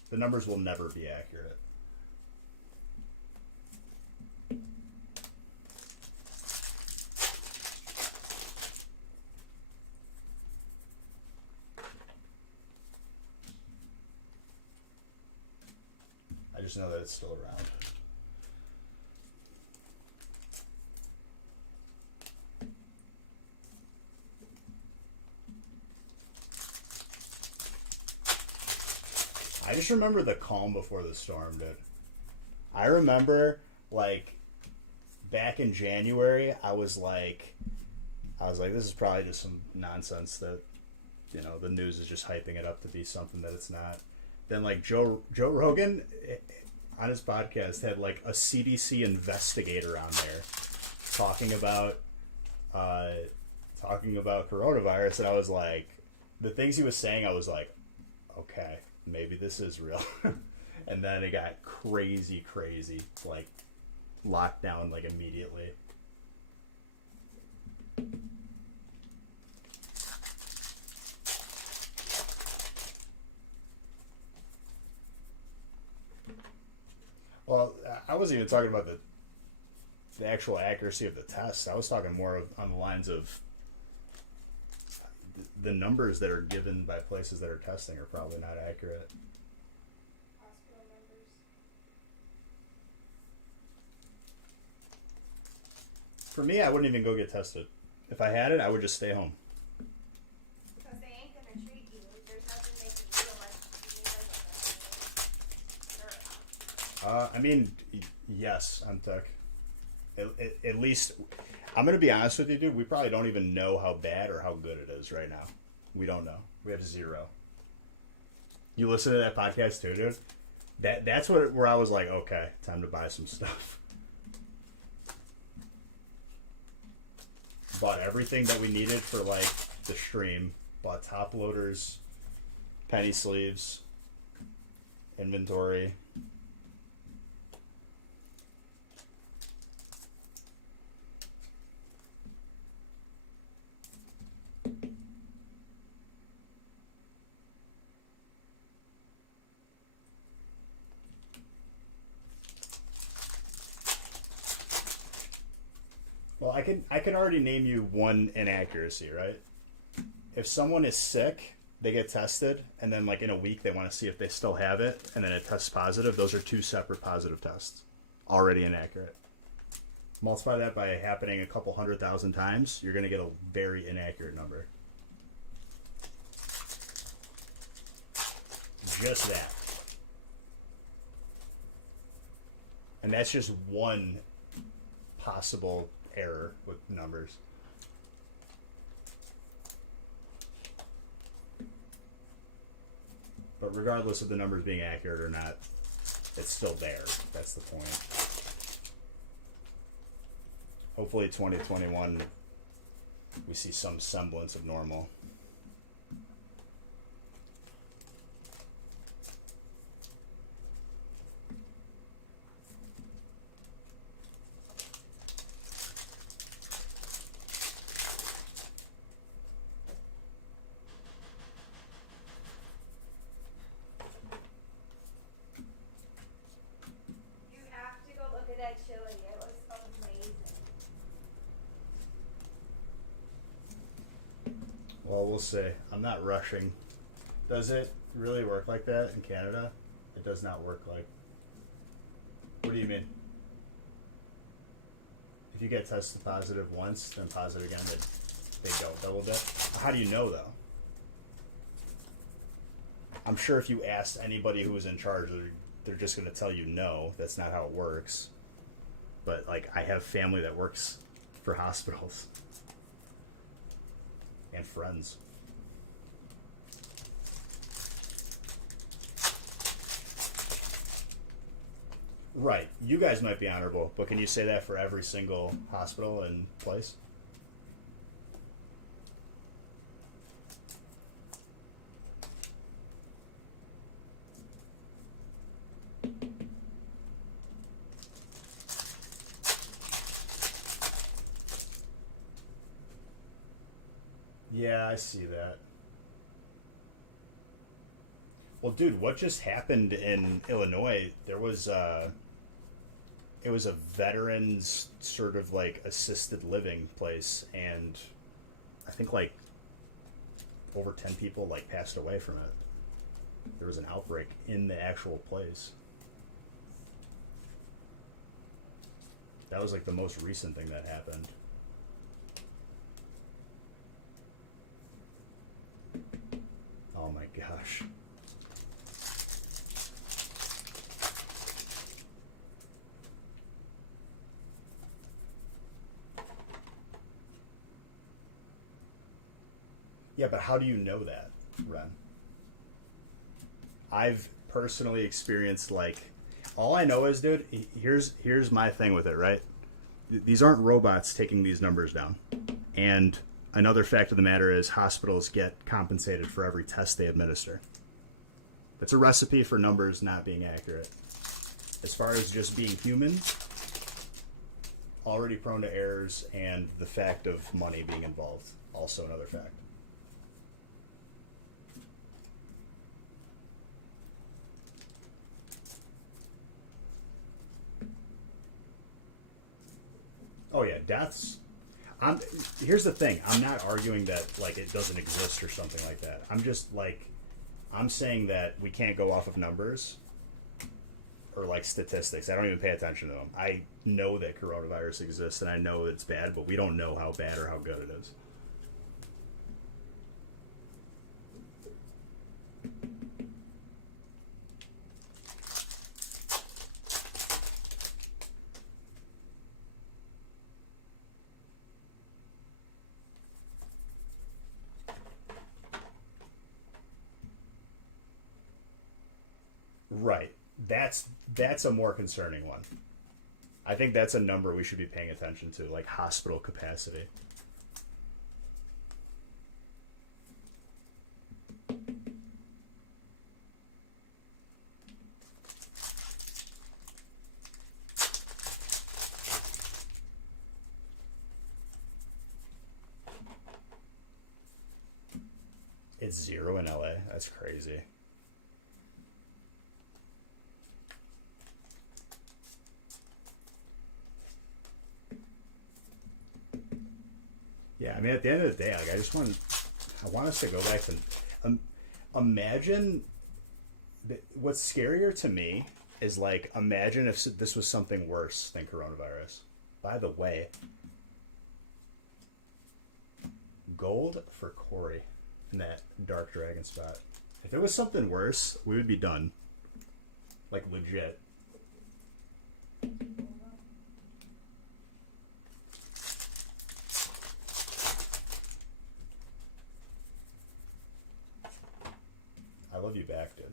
The numbers will never be accurate. I just know that it's still around. I just remember the calm before the storm, dude. I remember, like, back in January, I was like, this is probably just some nonsense that, you know, the news is just hyping it up to be something that it's not. Then, like, Joe Rogan, on his podcast, had, like, a CDC investigator on there talking about coronavirus, and I was like, the things he was saying, I was like, okay, maybe this is real. And then it got crazy, like, lockdown, like, immediately. Well, I wasn't even talking about the actual accuracy of the test. I was talking more on the lines of the numbers that are given by places that are testing are probably not accurate. Hospital numbers. For me, I wouldn't even go get tested. If I had it, I would just stay home. Because they ain't gonna treat you. There's nothing they can do unless you need them. I mean, yes, I'm tech. At least, I'm going to be honest with you, dude. We probably don't even know how bad or how good it is right now. We don't know. We have 0. You listen to that podcast too, dude? That's where I was like, okay, time to buy some stuff. Bought everything that we needed for, like, the stream. Bought top loaders, penny sleeves, inventory. Well, I can already name you one inaccuracy, right? If someone is sick, they get tested, and then, like, in a week they want to see if they still have it, and then it tests positive. Those are 2 separate positive tests. Already inaccurate. Multiply that by happening a couple 100,000 times, you're going to get a very inaccurate number. Just that. And that's just one possible error with numbers. But regardless of the numbers being accurate or not, it's still there. That's the point. Hopefully 2021 we see some semblance of normal. You have to go look at that chili. It was amazing. Well, we'll see. I'm not rushing. Does it really work like that in Canada? It does not work like. What do you mean? If you get tested positive once, then positive again, they don't double dip. How do you know though? I'm sure if you asked anybody who was in charge, they're just going to tell you no. That's not how it works. But like, I have family that works for hospitals and friends. Right. You guys might be honorable, but can you say that for every single hospital and place? Yeah, I see that. Well, dude, what just happened in Illinois? There was it was a veterans sort of like assisted living place, and I think like over 10 people like passed away from it. There was an outbreak in the actual place. That was like the most recent thing that happened. Oh my gosh. Yeah, but how do you know that, Ren? I've personally experienced like, all I know is, dude, here's my thing with it, right? These aren't robots taking these numbers down. And another fact of the matter is hospitals get compensated for every test they administer. It's a recipe for numbers not being accurate. As far as just being human, already prone to errors, and the fact of money being involved, also another fact. Oh yeah, deaths. Here's the thing. I'm not arguing that like it doesn't exist or something like that. I'm just like, I'm saying that we can't go off of numbers or like statistics. I don't even pay attention to them. I know that coronavirus exists and I know it's bad, but we don't know how bad or how good it is. Right. That's a more concerning one. I think that's a number we should be paying attention to, like hospital capacity. It's 0 in LA. That's crazy. Yeah, I mean, at the end of the day, like, I want us to go back to, imagine, what's scarier to me is, like, imagine if this was something worse than coronavirus. By the way, gold for Corey in that dark dragon spot. If it was something worse, we would be done. Like, legit. I love you back, dude.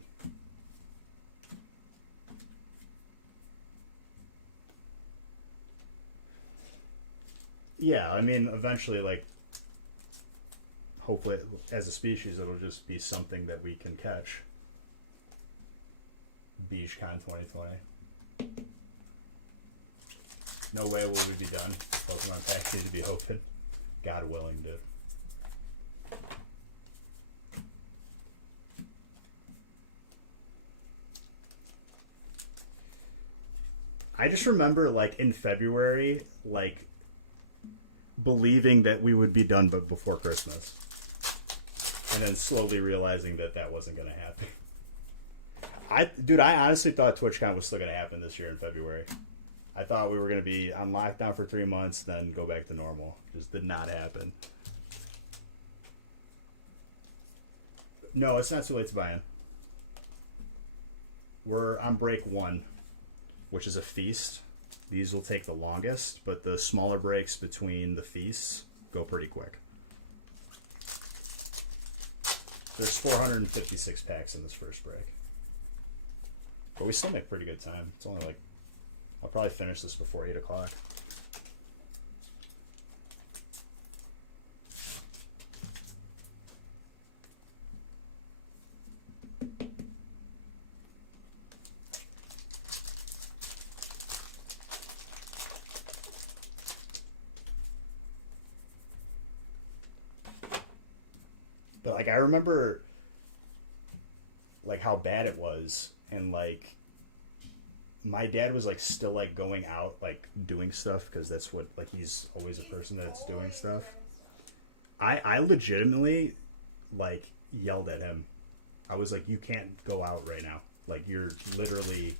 Yeah, I mean, eventually, like, hopefully, as a species, it'll just be something that we can catch. BeachCon 2020. No way will we be done. Pokemon packs need to be open. God willing, dude. I just remember, like, in February, like, believing that we would be done but before Christmas. And then slowly realizing that that wasn't going to happen. I honestly thought TwitchCon was still going to happen this year in February. I thought we were going to be on lockdown for 3 months, then go back to normal. Just did not happen. No, it's not too late to buy in. We're on break 1, which is a feast. These will take the longest, but the smaller breaks between the feasts go pretty quick. There's 456 packs in this first break. But we still make pretty good time. It's only like, I'll probably finish this before 8 o'clock. But like I remember like how bad it was, and like my dad was like still like going out like doing stuff because that's what like he's always a person that's doing stuff. I legitimately like yelled at him. I was like, you can't go out right now. Like you're literally,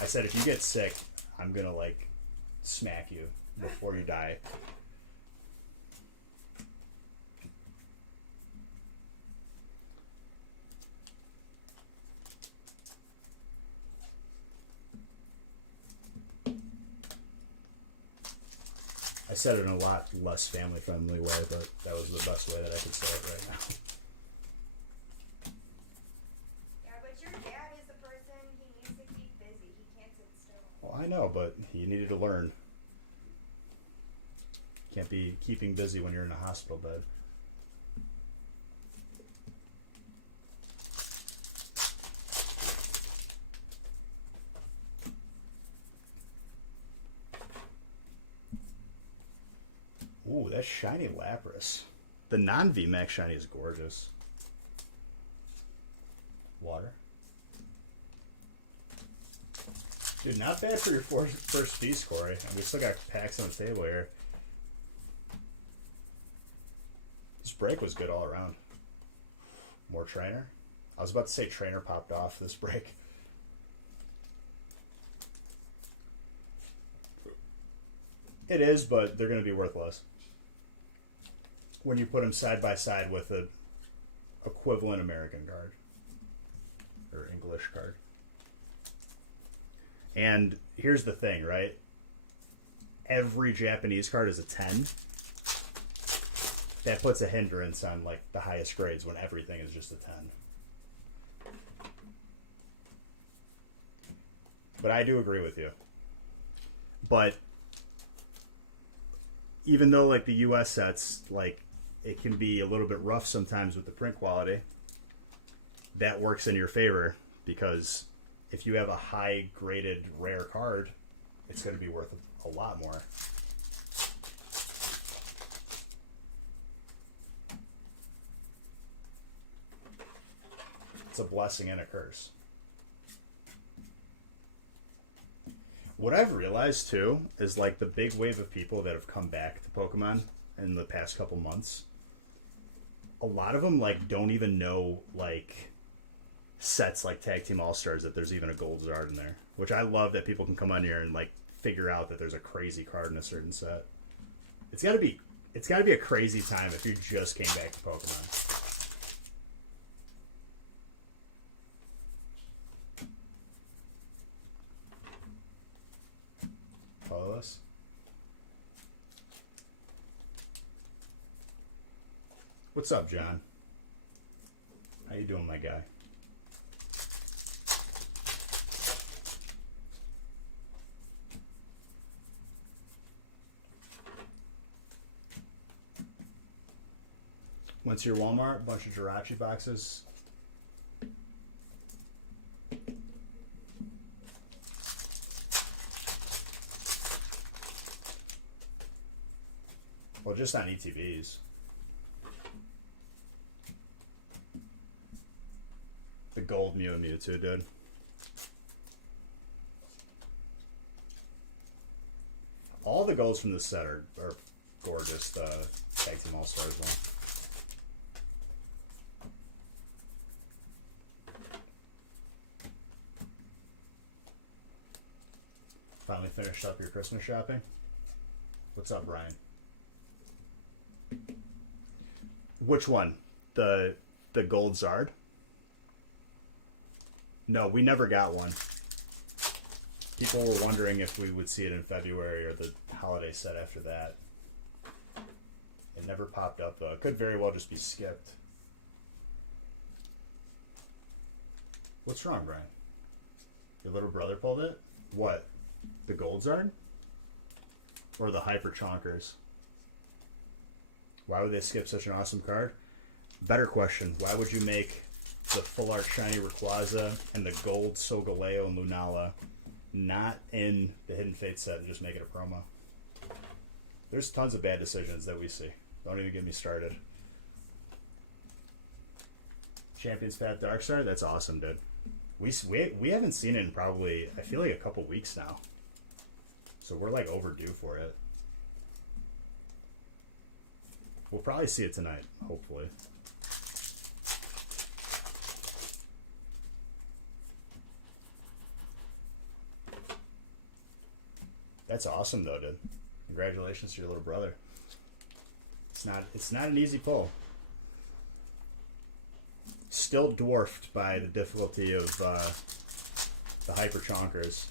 I said, if you get sick, I'm gonna like smack you before you die. I said it in a lot less family-friendly way, but that was the best way that I could say it right now. Yeah, but your dad is the person he needs to keep busy. He can't sit still. Well, I know, but he needed to learn. Can't be keeping busy when you're in a hospital bed. Ooh, that's shiny Lapras. The non-VMAX shiny is gorgeous. Water. Dude, not bad for your first piece, Corey. And we still got packs on the table here. This break was good all around. More trainer. I was about to say trainer popped off this break. It is, but they're going to be worth less when you put them side by side with a equivalent American card or English card. And here's the thing, right? Every Japanese card is a 10. That puts a hindrance on like the highest grades when everything is just a 10. But I do agree with you. But even though like the US sets, like it can be a little bit rough sometimes with the print quality, that works in your favor because if you have a high graded rare card, it's going to be worth a lot more. It's a blessing and a curse. What I've realized too is like the big wave of people that have come back to Pokemon in the past couple months. A lot of them like don't even know like sets like Tag Team All Stars that there's even a Gold Zard in there, which I love that people can come on here and like figure out that there's a crazy card in a certain set. It's got to be a crazy time if you just came back to Pokemon. Follow us. What's up, John? How you doing, my guy? Went to your Walmart, bunch of Jirachi boxes. Well, just on ETBs. The gold Mew and Mewtwo, dude. All the golds from this set are gorgeous. The Tag Team All-Stars one. Finally finished up your Christmas shopping? What's up, Brian? Which one? The gold Zard? No, we never got one. People were wondering if we would see it in February or the holiday set after that. It never popped up though. It could very well just be skipped. What's wrong, Brian? Your little brother pulled it? What? The gold Zard? Or the Hyper Chonkers? Why would they skip such an awesome card? Better question. Why would you make the full art shiny Rayquaza and the gold Solgaleo and Lunala not in the Hidden Fate set and just make it a promo? There's tons of bad decisions that we see. Don't even get me started. Champions Path Darkstar? That's awesome, dude. We haven't seen it in probably, I feel like a couple weeks now. So we're like overdue for it. We'll probably see it tonight, hopefully. That's awesome though, dude. Congratulations to your little brother. It's not an easy pull. Still dwarfed by the difficulty of the Hyper Chonkers.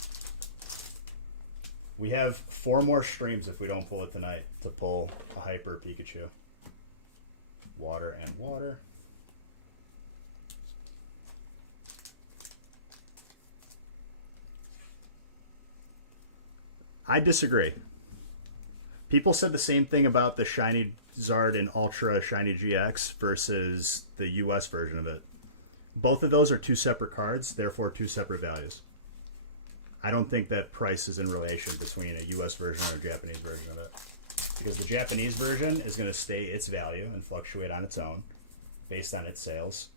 We have 4 more streams if we don't pull it tonight to pull a Hyper Pikachu. Water and water. I disagree. People said the same thing about the Shiny Zard and Ultra Shiny GX versus the US version of it. Both of those are 2 separate cards, therefore 2 separate values. I don't think that price is in relation between a US version or a Japanese version of it. Because the Japanese version is going to stay its value and fluctuate on its own based on its sales.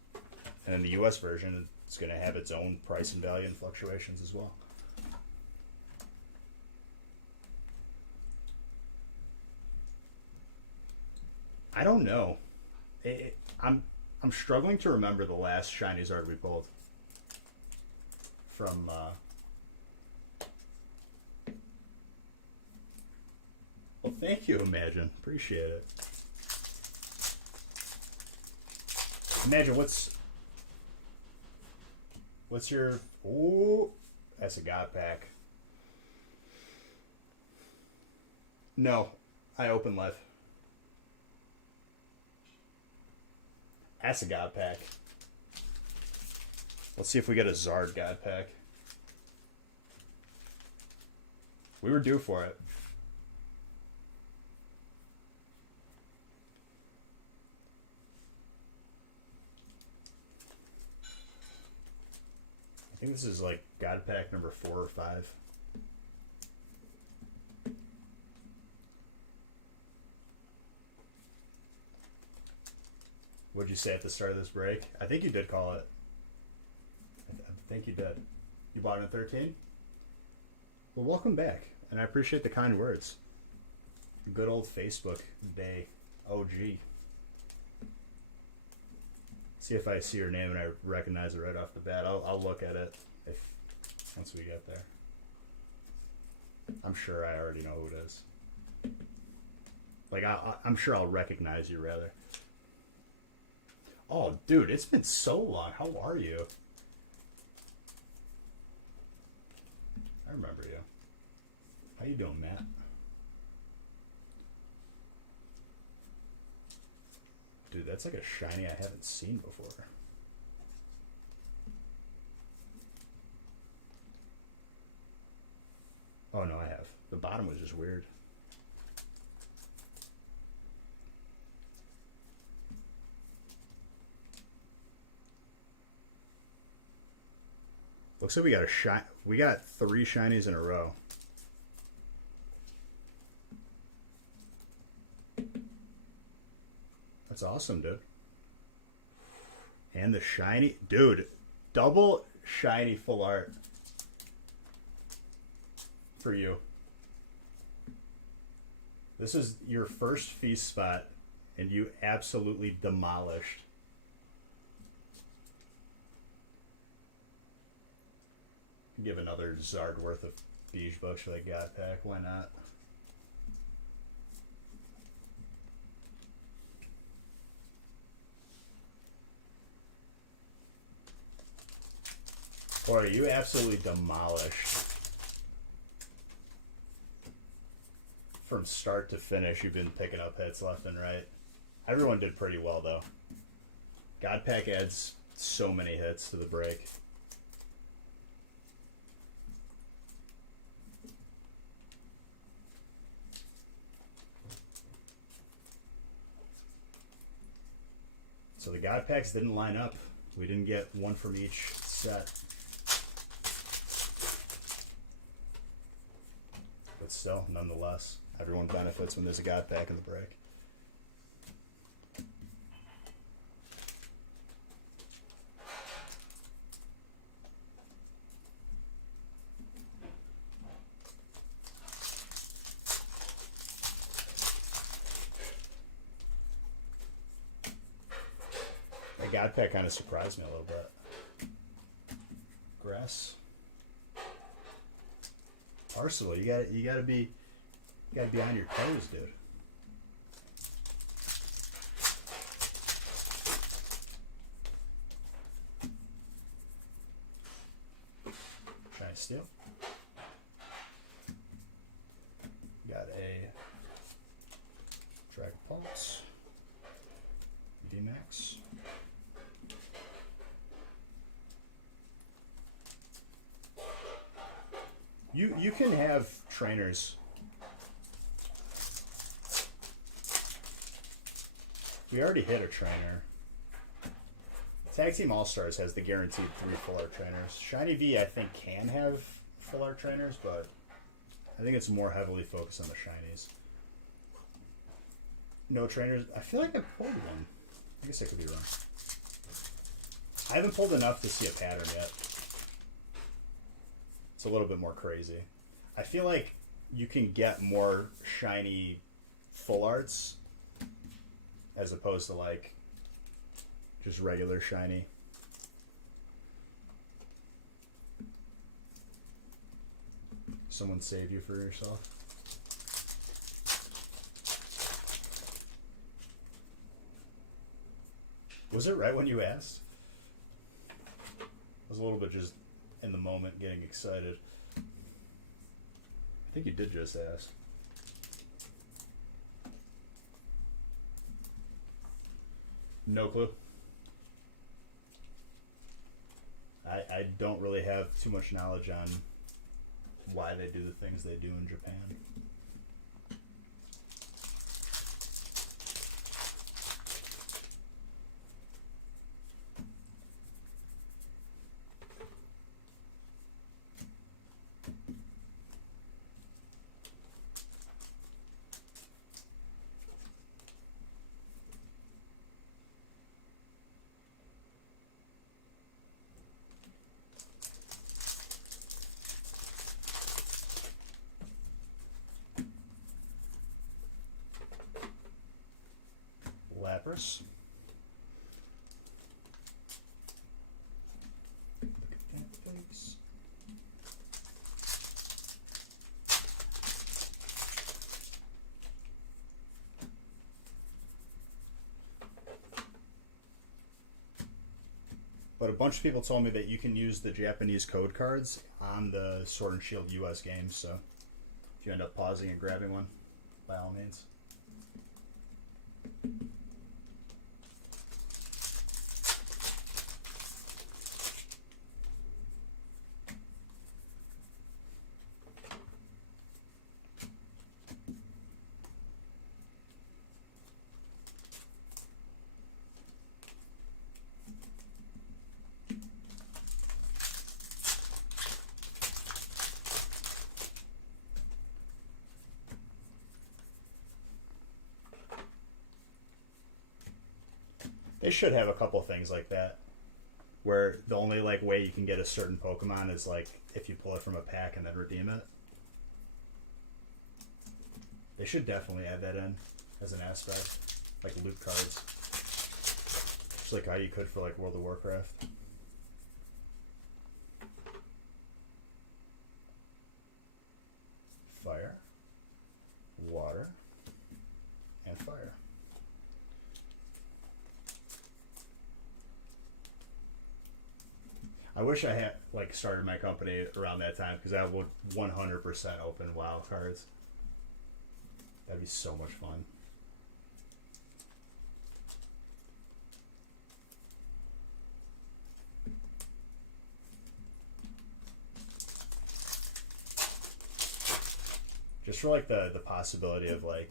And then the US version is going to have its own price and value and fluctuations as well. I don't know. I'm struggling to remember the last Shiny Zard we pulled from well, thank you, Imagine. Appreciate it. Imagine, what's your... Ooh, that's a God pack. No, I open live. That's a God pack. Let's see if we get a Zard God pack. We were due for it. I think this is like God pack number 4 or 5. What'd you say at the start of this break? I think you did call it. I think you did. You bought it in 13? Well, welcome back. And I appreciate the kind words. Good old Facebook day. OG. See if I see your name and I recognize it right off the bat. I'll look at it once we get there. I'm sure I already know who it is. Like, I'm sure I'll recognize you, rather. Oh, dude, it's been so long. How are you? I remember you. How you doing, Matt? Dude, that's like a shiny I haven't seen before. Oh, no, I have. The bottom was just weird. Looks like we got 3 shinies in a row. That's awesome, dude. And the shiny, dude, double shiny full art for you. This is your first feast spot, and you absolutely demolished. Give another Zard worth of Beige Bucks for that God pack. Why not? Boy, you absolutely demolished. From start to finish, you've been picking up hits left and right. Everyone did pretty well, though. God pack adds so many hits to the break. So the God packs didn't line up. We didn't get one from each set. But still, nonetheless, everyone benefits when there's a God pack in the break. The God pack kind of surprised me a little bit. Grass. Arsenal, you gotta be on your toes, dude. Trying to steal. Got a Dragon Pulse. VMAX. You can have trainers. We already hit a trainer. Tag Team All-Stars has the guaranteed 3 full art trainers. Shiny V, I think, can have full art trainers, but I think it's more heavily focused on the shinies. No trainers. I feel like I pulled one. I guess I could be wrong. I haven't pulled enough to see a pattern yet. It's a little bit more crazy. I feel like you can get more shiny full arts as opposed to like just regular shiny. Someone save you for yourself. Was it right when you asked? I was a little bit just in the moment getting excited. I think you did just ask. No clue. I don't really have too much knowledge on why they do the things they do in Japan. Lapras. Look at that face. But a bunch of people told me that you can use the Japanese code cards on the Sword and Shield US games, so if you end up pausing and grabbing one, by all means. They should have a couple things like that, where the only like way you can get a certain Pokemon is like if you pull it from a pack and then redeem it. They should definitely add that in as an aspect, like loot cards, just like how you could for like World of Warcraft. Fire, water, and fire. I wish I had like started my company around that time because I would 100% open WoW cards. That'd be so much fun. Just for like the possibility of like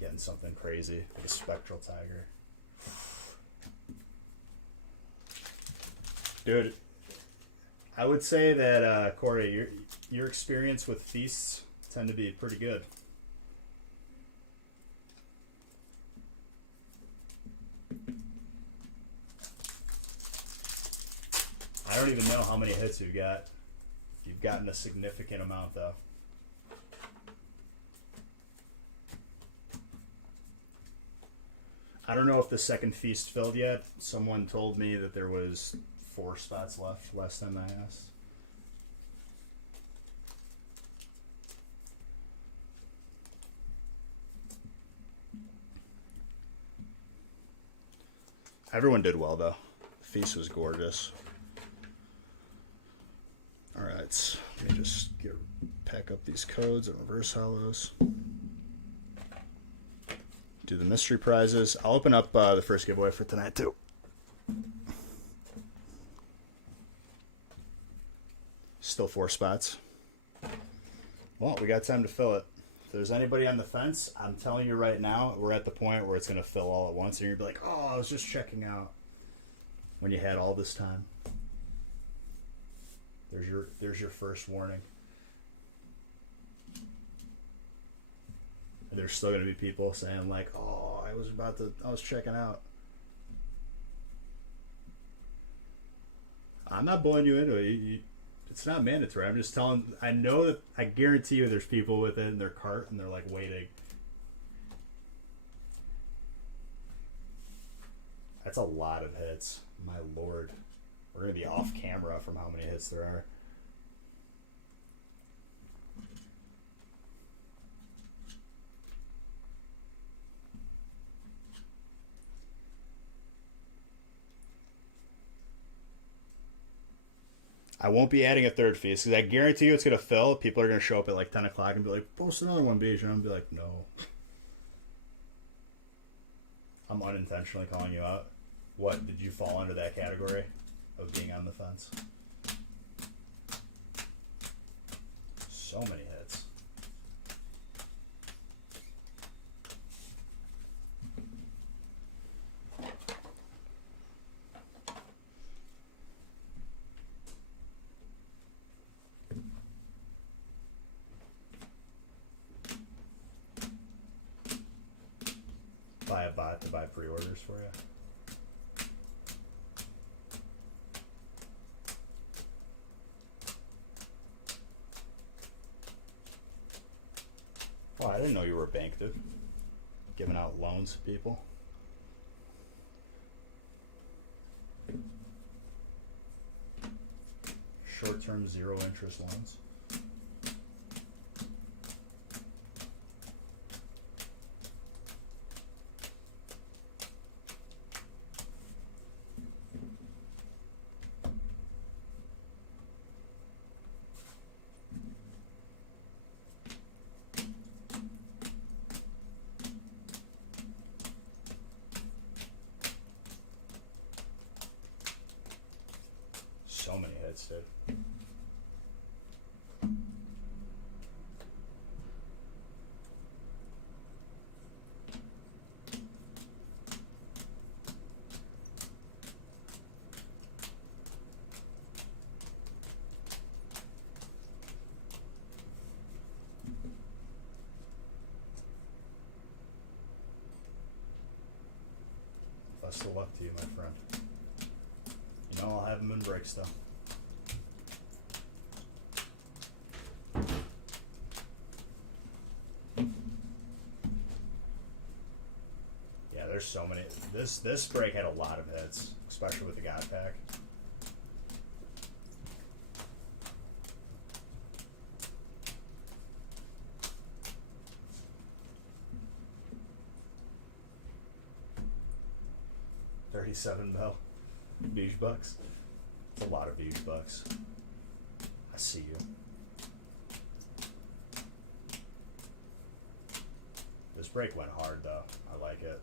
getting something crazy, like a spectral tiger. Dude, I would say that Corey, your experience with feasts tend to be pretty good. I don't even know how many hits you've got. You've gotten a significant amount though. I don't know if the second feast filled yet. Someone told me that there was 4 spots left last time I asked. Everyone did well though. The feast was gorgeous. Alright, let me just pack up these codes and reverse hollows. Do the mystery prizes. I'll open up the first giveaway for tonight too. Still 4 spots. Well, we got time to fill it. If there's anybody on the fence, I'm telling you right now, we're at the point where it's going to fill all at once, and you'll be like, oh, I was just checking out when you had all this time. There's your first warning. And there's still going to be people saying like, oh, I was checking out. I'm not bullying you into it. It's not mandatory. I'm just telling. I know that. I guarantee you, there's people with it in their cart and they're like waiting. That's a lot of hits. My lord, we're gonna be off camera from how many hits there are. I won't be adding a third feast because I guarantee you it's going to fill. People are going to show up at like 10 o'clock and be like, post another one, Beige. And I'm going to be like, no. I'm unintentionally calling you out. What? Did you fall under that category of being on the fence? So many hits. Buy a bot to buy pre-orders for you. Oh, I didn't know you were a bank, dude. Giving out loans to people. Short-term, zero-interest loans. So many hits, dude. Best of luck to you, my friend. You know I'll have them in breaks, though. Yeah, there's so many. This break had a lot of hits, especially with the God Pack. $37 Beige bucks. It's a lot of beige bucks. I see you. This break went hard though. I like it.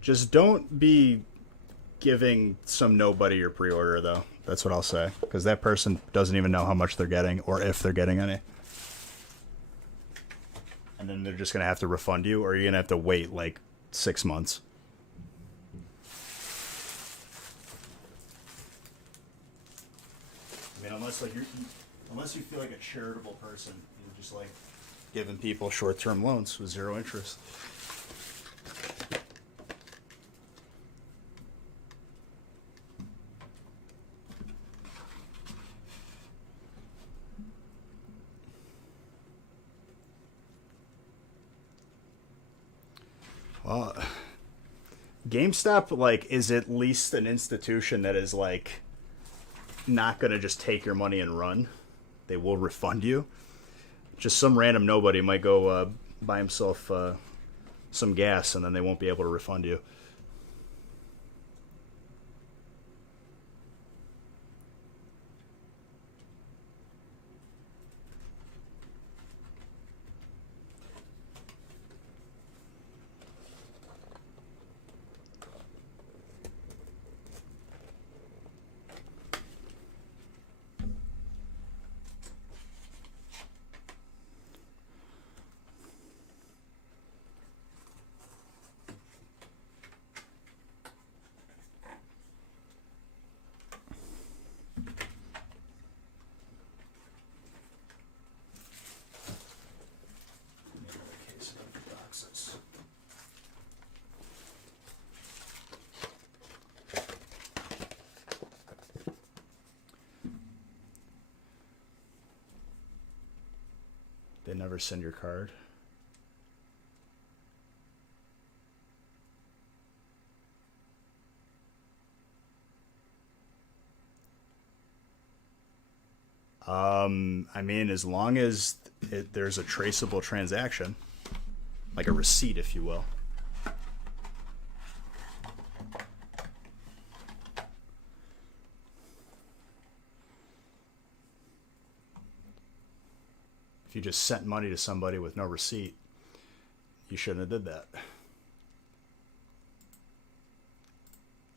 Just don't be giving some nobody your pre-order, though. That's what I'll say. Because that person doesn't even know how much they're getting or if they're getting any. And then they're just going to have to refund you, or you're going to have to wait like 6 months. I mean, unless you feel like a charitable person, you're just like giving people short-term loans with zero interest. Well, GameStop, like, is at least an institution that is, like, not going to just take your money and run. They will refund you. Just some random nobody might go buy himself some gas, and then they won't be able to refund you. They never send your card. I mean, as long as there's a traceable transaction, like a receipt, if you will. If you just sent money to somebody with no receipt, you shouldn't have did that.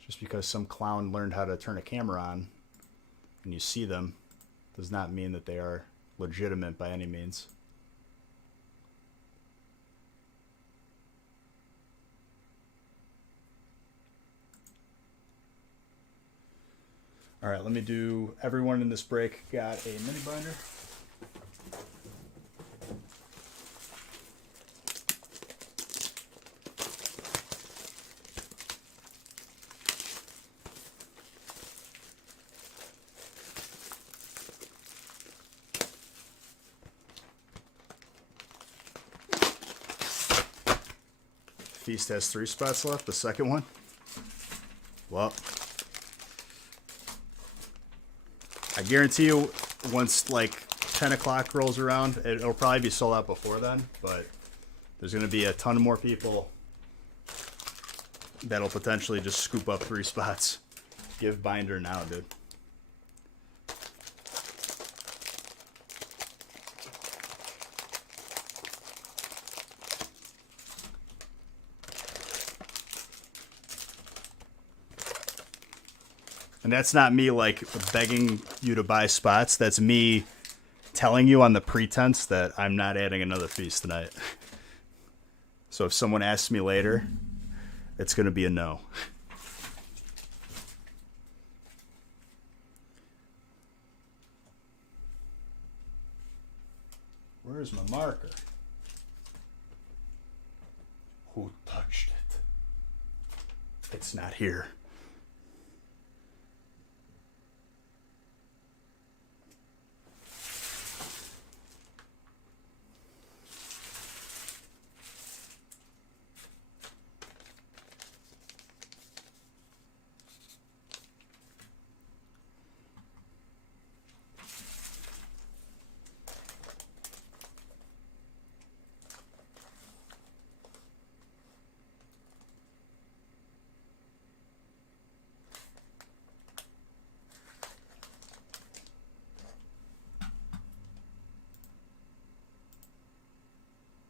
Just because some clown learned how to turn a camera on and you see them does not mean that they are legitimate by any means. All right, let me do, everyone in this break got a mini binder. Feast has 3 spots left, the second one. Well, I guarantee you once like 10 o'clock rolls around, it'll probably be sold out before then, but there's going to be a ton more people that'll potentially just scoop up 3 spots. Give binder now, dude. And that's not me like begging you to buy spots. That's me telling you on the pretense that I'm not adding another piece tonight. So if someone asks me later, it's going to be a no. Where's my marker? Who touched it? It's not here.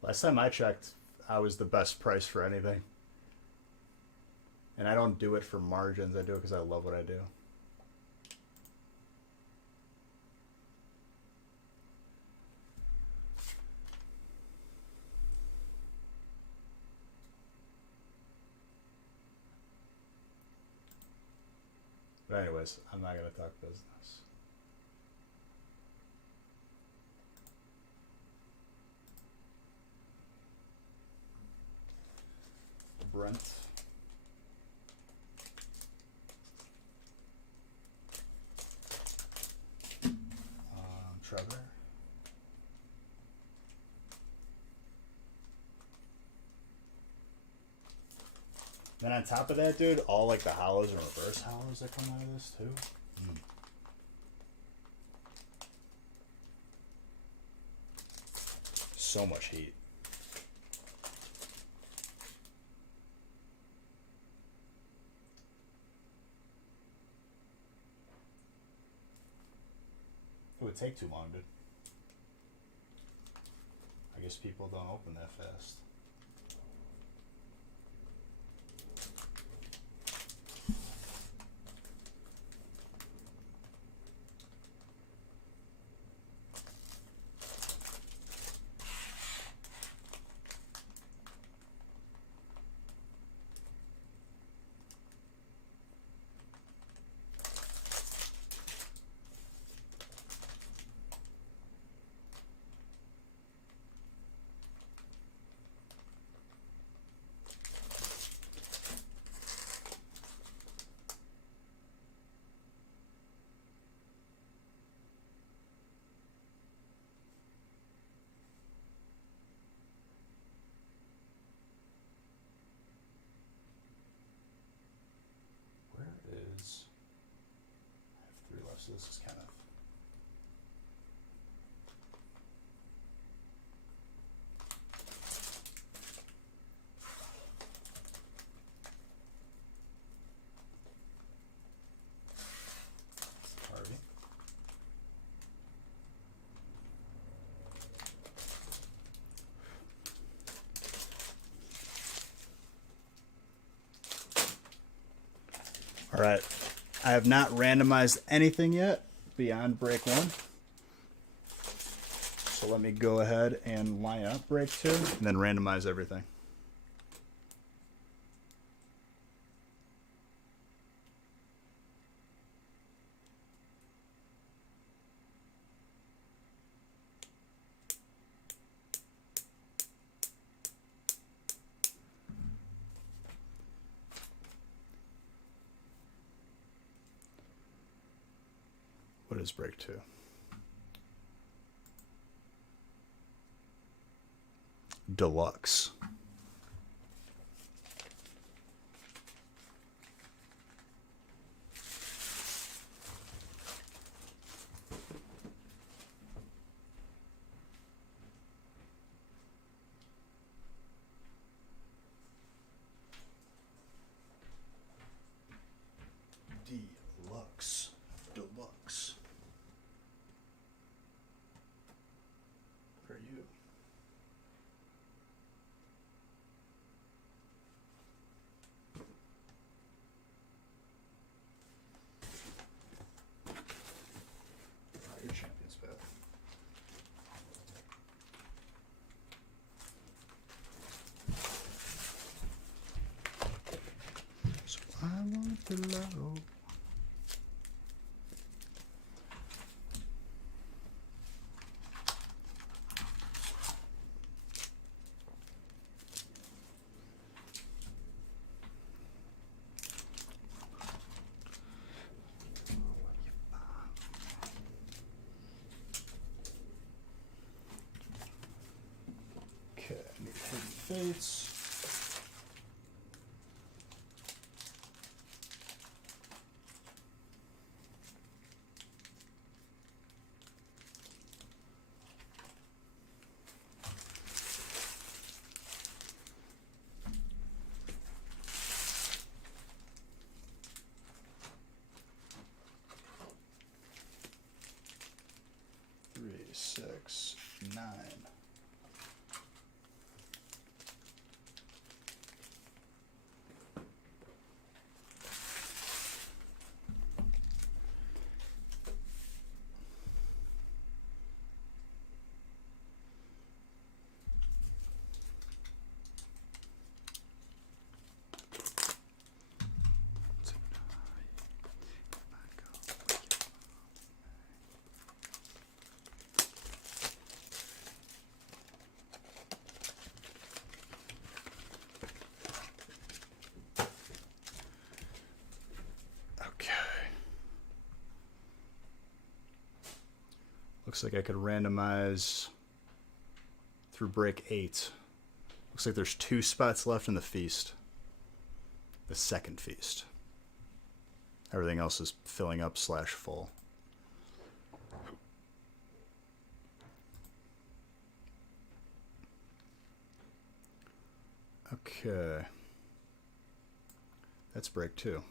Last time I checked, I was the best price for anything. And I don't do it for margins. I do it because I love what I do. But anyways, I'm not going to talk business. Brent. Trevor. Then on top of that, dude, all like the hollows and reverse hollows that come out of this too. So much heat. It would take too long, dude. I guess people don't open that fast. So this is kind of Harvey. All right. I have not randomized anything yet beyond break 1. So let me go ahead and line up break 2 and then randomize everything. What is break 2? Deluxe. Deluxe. Deluxe. What are you? Fates. Three, 6, 9. Okay. Looks like I could randomize through break 8. Looks like there's 2 spots left in the feast. The second feast. Everything else is filling up / full. Okay. That's break 2.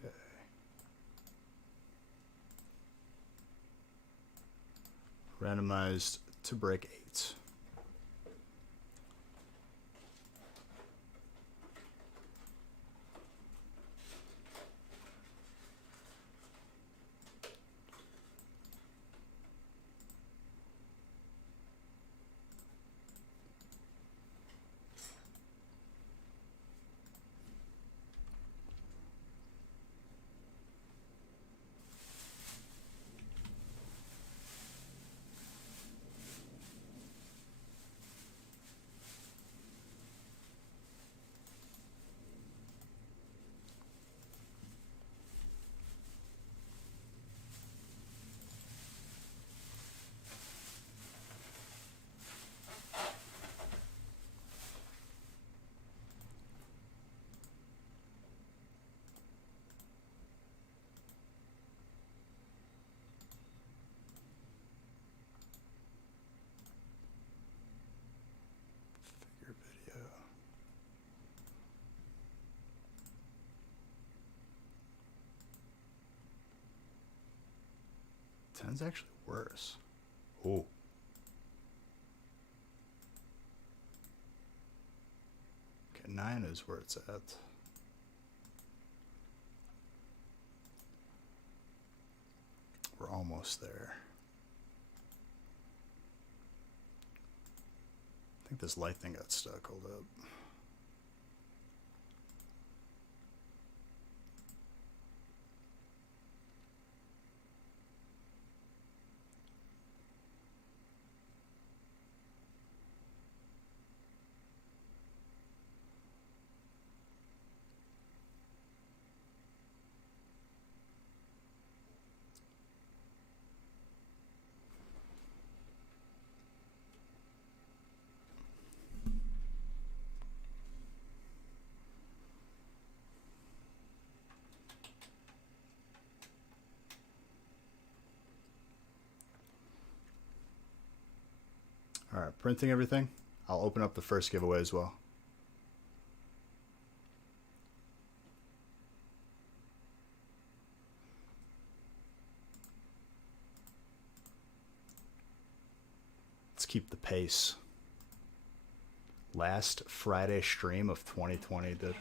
Okay. Randomized to break 8. Figure video. 10's actually worse. Ooh. Okay, 9 is where it's at. We're almost there. I think this light thing got stuck. Hold up. All right, printing everything. I'll open up the first giveaway as well. keep the pace. Last Friday stream of 2020, dude.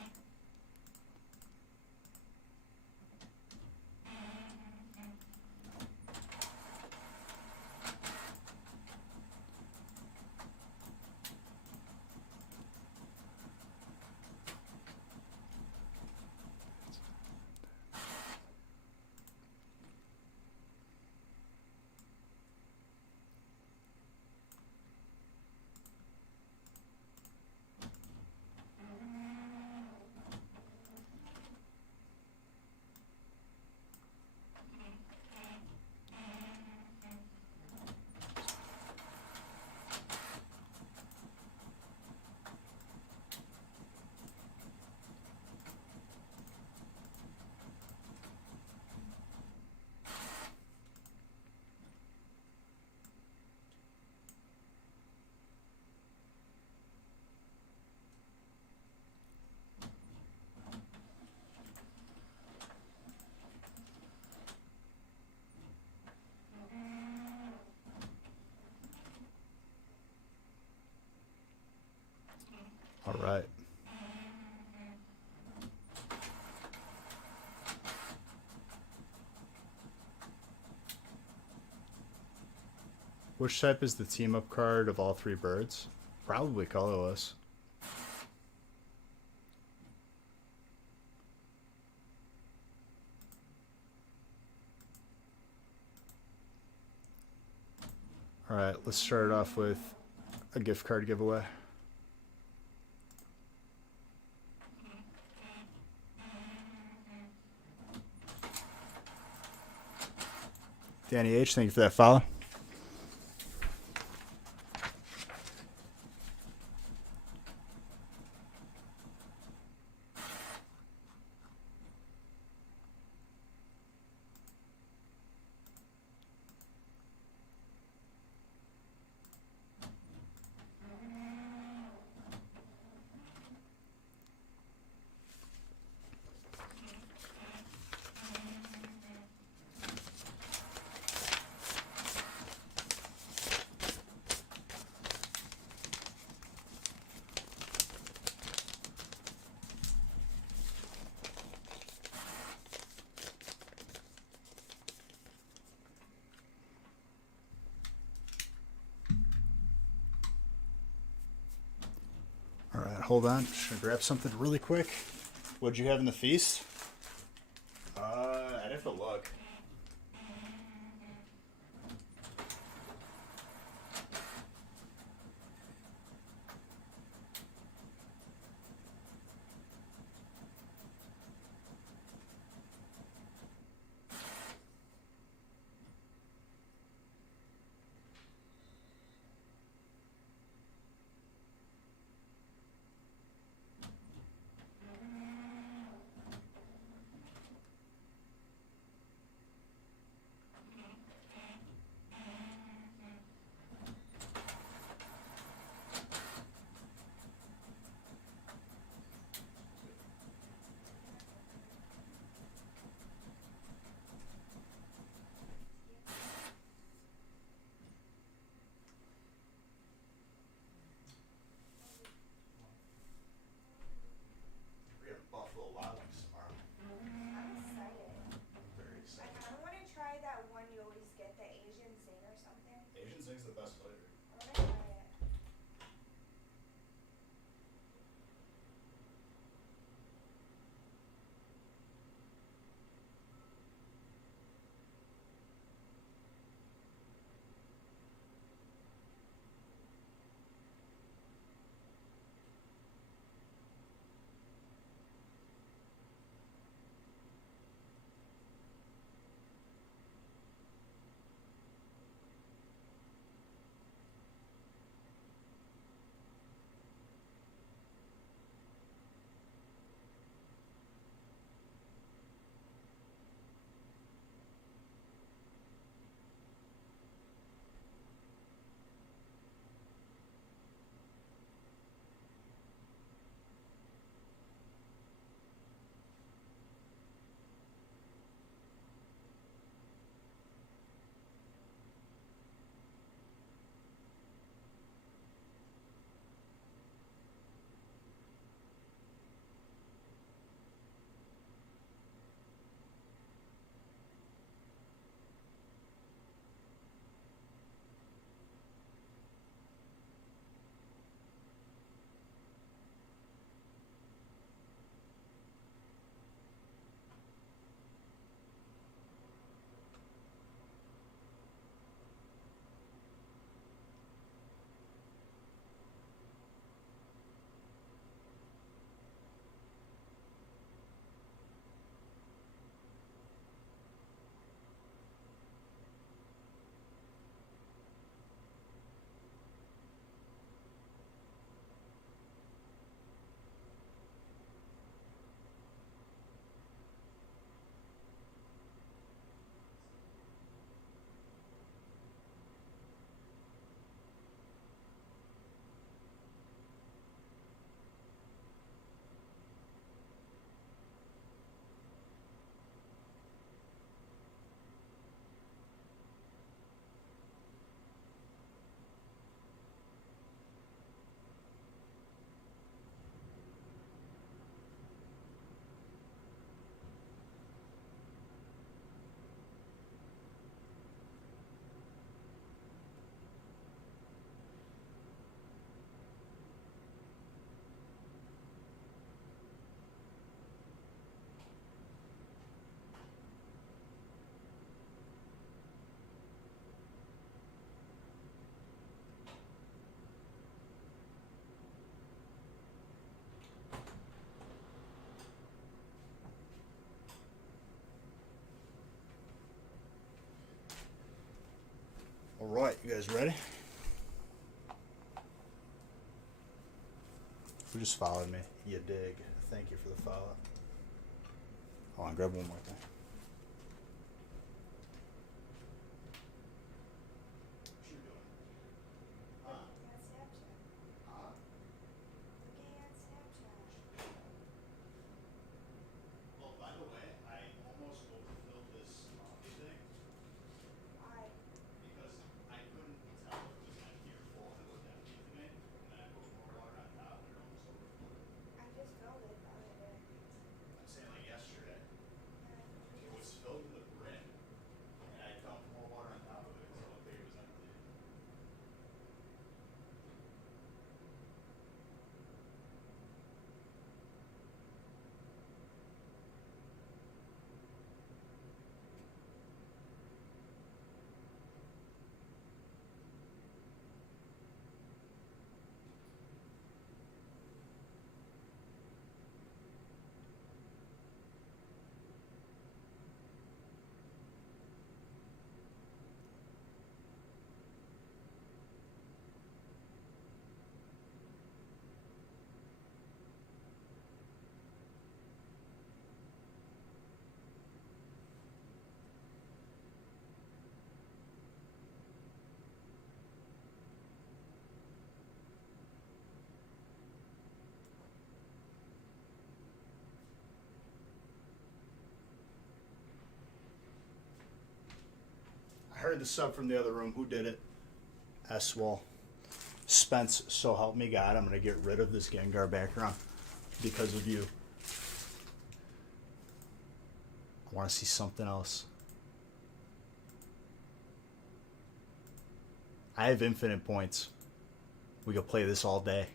All right. Which type is the team up card of all three birds? Probably colorless. All right, let's start it off with a gift card giveaway. Danny H, thank you for that follow. All right, hold on. Just gonna grab something really quick. What'd you have in the feast? I'd have to look. All right, you guys ready? Who just followed me? You dig. Thank you for the follow. Hold on, grab one more thing. Looking at Snapchat. Looking at Snapchat. Oh, by the way, I almost overfilled this coffee thing Why? because I couldn't tell if it was empty or full. It looked empty to me, and then I put more water on top, and it almost overflowed. I just filled it the other day. I'm saying like yesterday, Yeah. it was filled to the brim, and I dumped more water on top of it because it looked like it was empty. I heard the sub from the other room. Who did it? S-Wall. Spence, so help me God, I'm going to get rid of this Gengar background because of you. I want to see something else. I have infinite points. We could play this all day.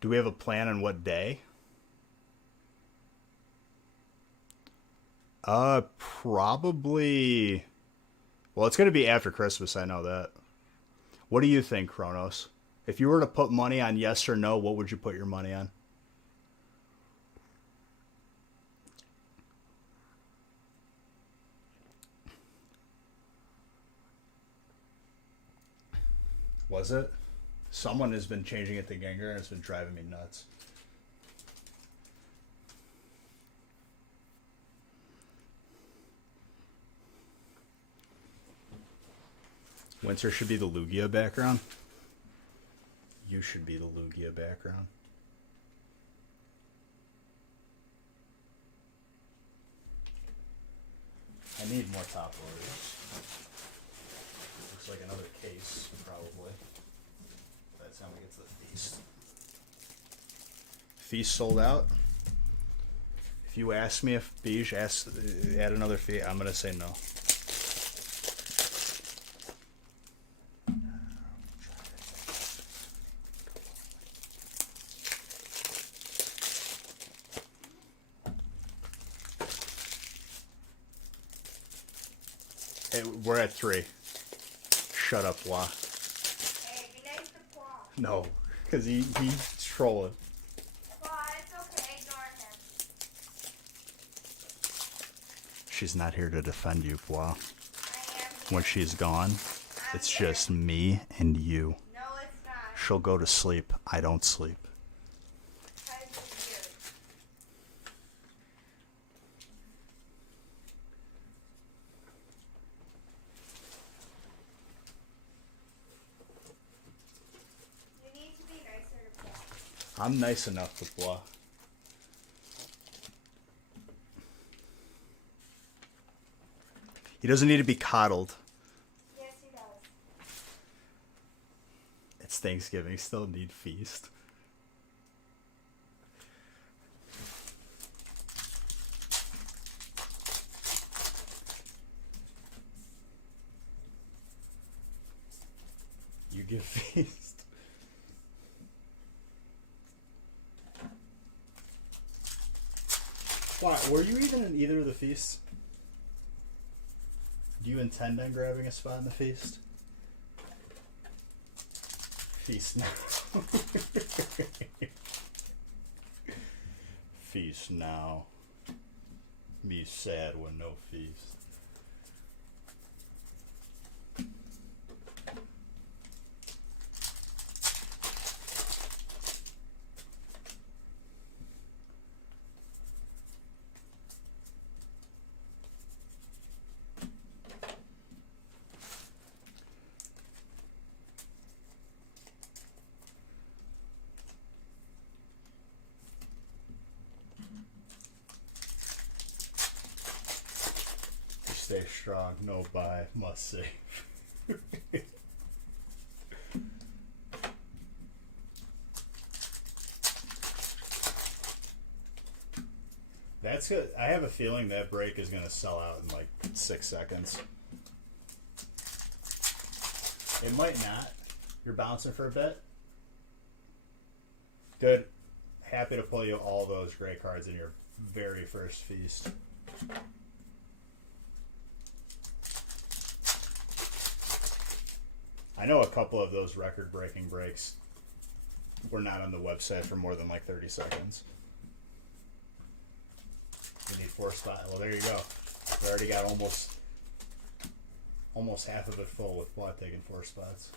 Do we have a plan on what day? Probably. Well, it's going to be after Christmas, I know that. What do you think, Kronos? If you were to put money on yes or no, what would you put your money on? Was it? Someone has been changing it to Gengar and it's been driving me nuts. Winter should be the Lugia background. You should be the Lugia background. I need more top loaders. Looks like another case, probably. By the time we get to the feast. Feast sold out. If you ask me if Beige add another fee, I'm gonna say no. Hey, we're at 3. Shut up, Blah. Hey, be nice to Paul. No, because he's trolling. Paul, it's okay. Ignore him. She's not here to defend you, Blah. I am. When she's gone, I'm it's here. just me and you. No, it's not. She'll go to sleep. I don't sleep. Because it's weird. You need to be nicer to Paul. I'm nice enough with Blah. He doesn't need to be coddled. Yes, he does. It's Thanksgiving. Still need feast. You give feast. Why? Were you even in either of the feasts? Do you intend on grabbing a spot in the feast? Feast now. Feast now. Be sad when no feast. Stay strong, no buy, must save. That's good. I have a feeling that break is going to sell out in like 6 seconds. It might not. You're bouncing for a bit. Good. Happy to pull you all those great cards in your very first feast. I know a couple of those record-breaking breaks were not on the website for more than like 30 seconds. We need 4 spots. Well, there you go. We already got almost half of it full with Plot taking 4 spots.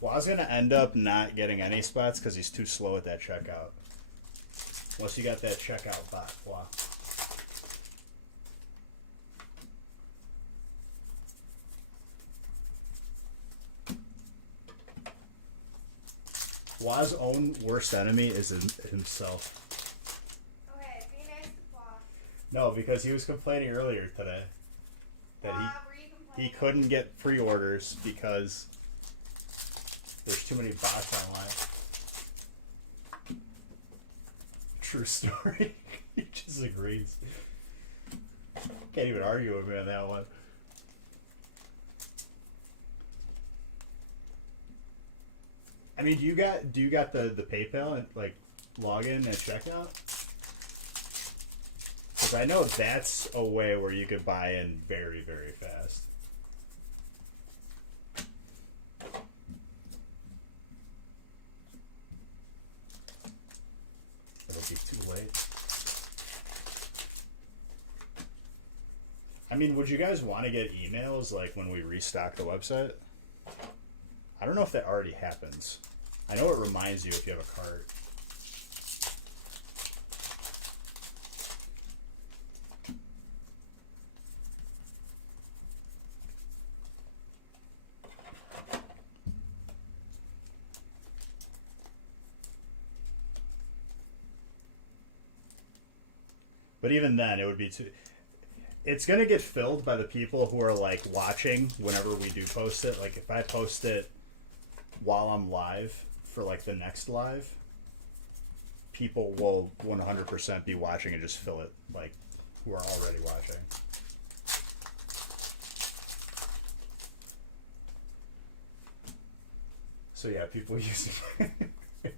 Well, I was going to end up not getting any spots because he's too slow at that checkout. Once you got that checkout bot, wow. Wa's own worst enemy is himself. Okay, be nice to Paul. No, because he was complaining earlier today that Were you he complaining? couldn't get pre-orders because there's too many bots online. True story. He just agrees. Can't even argue with me on that one. I mean, do you got the PayPal and like login and checkout? Because I know that's a way where you could buy in very, very fast. It'll be too late. I mean, would you guys want to get emails like when we restock the website? I don't know if that already happens. I know it reminds you if you have a cart. But even then, it would be too... It's going to get filled by the people who are, like, watching whenever we do post it. Like, if I post it while I'm live for, like, the next live, people will 100% be watching and just fill it, like, who are already watching. So, yeah, people using it.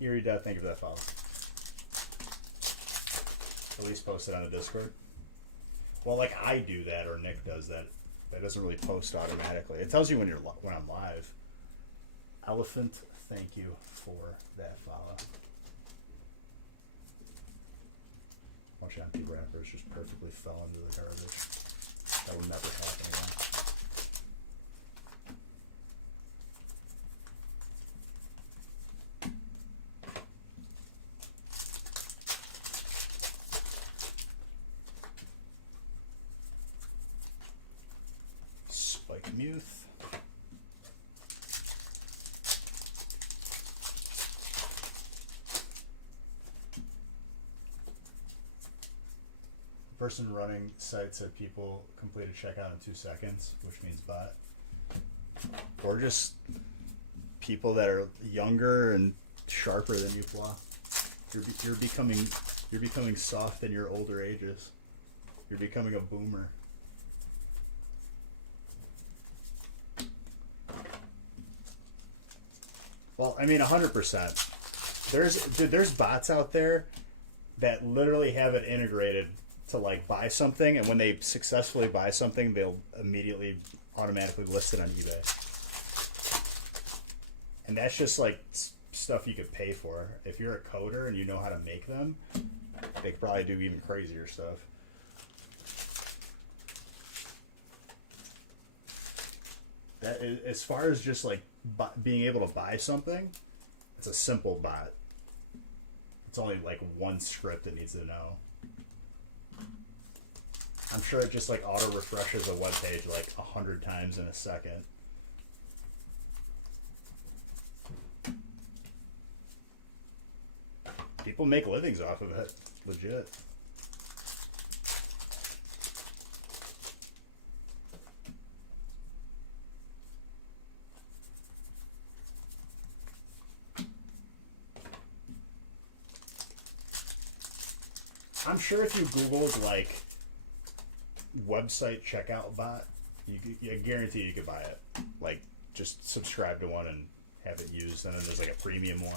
Eerie Death, thank you for that follow. At least post it on the Discord. Well, like I do that, or Nick does that. That doesn't really post automatically. It tells you when I'm live. Elephant, thank you for that follow. Watch empty wrappers just perfectly fell into the garbage. That will never happen again. Muth. Person running site said people completed checkout in 2 seconds, which means bot. Or just people that are younger and sharper than you, Flaw. You're becoming soft in your older ages. You're becoming a boomer. Well, I mean, 100%. There's bots out there that literally have it integrated to like buy something, and when they successfully buy something, they'll immediately automatically list it on eBay. And that's just like stuff you could pay for. If you're a coder and you know how to make them, they could probably do even crazier stuff. That is, as far as just like being able to buy something, it's a simple bot. It's only like one script it needs to know. I'm sure it just like auto refreshes a web page like 100 times in a second. People make livings off of it, legit. I'm sure if you Googled like website checkout bot, I guarantee you could buy it. Like, just subscribe to one and have it used, and then there's like a premium one.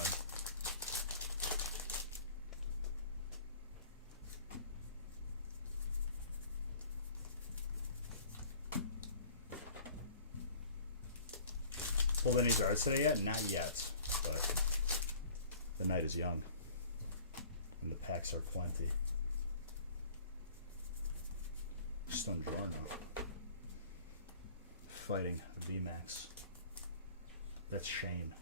Pulled any darts today yet? Not yet, but the night is young, and the packs are plenty. Stungiorno fighting the VMAX. That's Shane.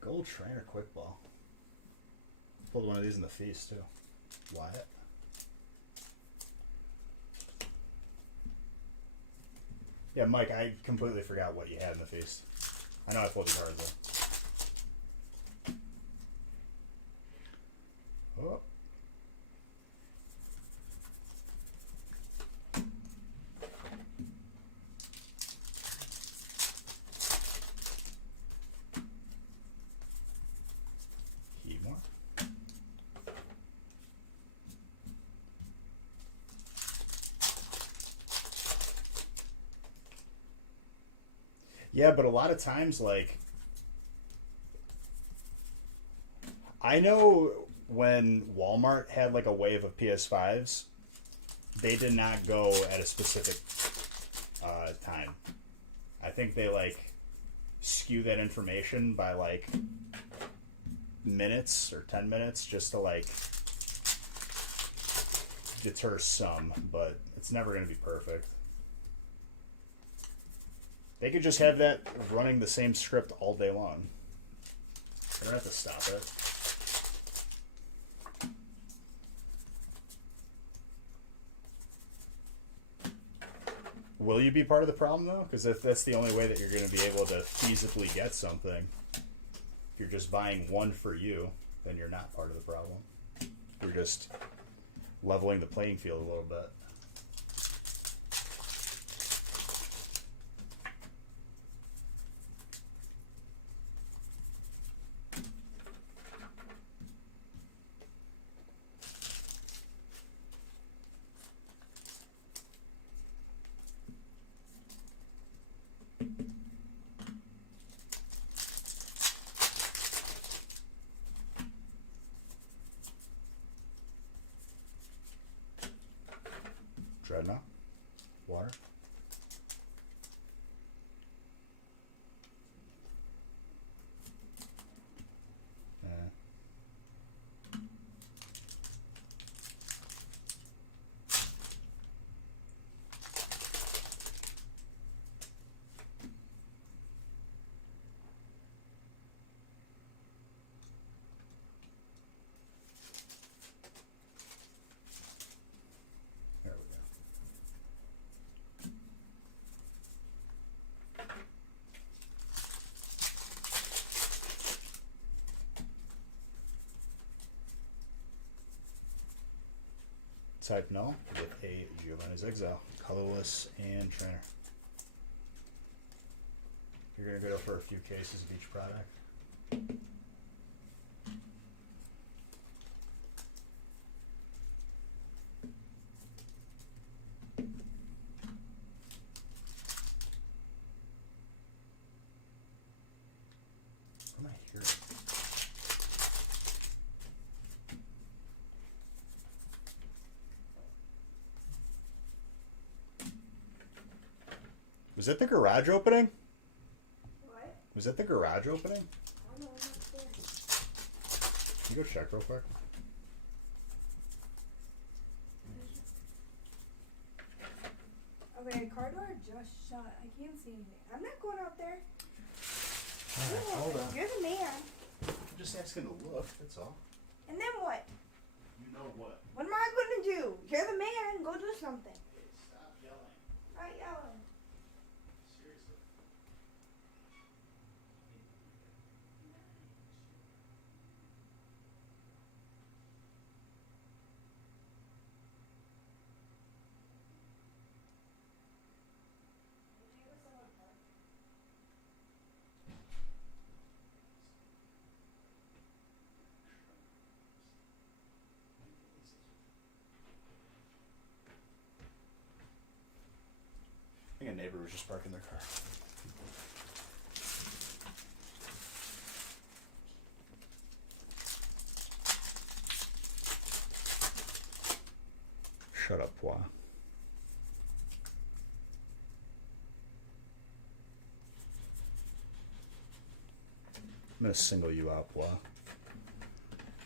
Gold Trainer Quick Ball. Pulled one of these in the feast too. Wyatt. Yeah, Mike, I completely forgot what you had in the feast. I know I pulled your cards though. Oh. Keyboard. Yeah, but a lot of times, like, I know when Walmart had like a wave of PS5s, they did not go at a specific time. I think they like skew that information by like minutes or 10 minutes just to like deter some, but it's never going to be perfect. They could just have that running the same script all day long. They don't have to stop it. Will you be part of the problem, though? Because if that's the only way that you're going to be able to feasibly get something, if you're just buying one for you, then you're not part of the problem. You're just leveling the playing field a little bit. Dreadnought. Water. There we go. Type null with a Giovanni's Exile, colorless and trainer. You're gonna go for a few cases of each product. What am I hearing? Was that the garage opening? What? Was that the garage opening? I don't know. I'm upstairs. Can you go check real quick? Okay, car door just shut. I can't see anything. I'm not going out there. Alright, hold on. You're the man. I'm just asking to look, that's all. And then what? You know what? What am I gonna do? You're the man. Go do something. Stop yelling. Alright, yelling. Seriously. I think a neighbor was just parking their car. Shut up, Pwa. I'm gonna single you out, Pwa.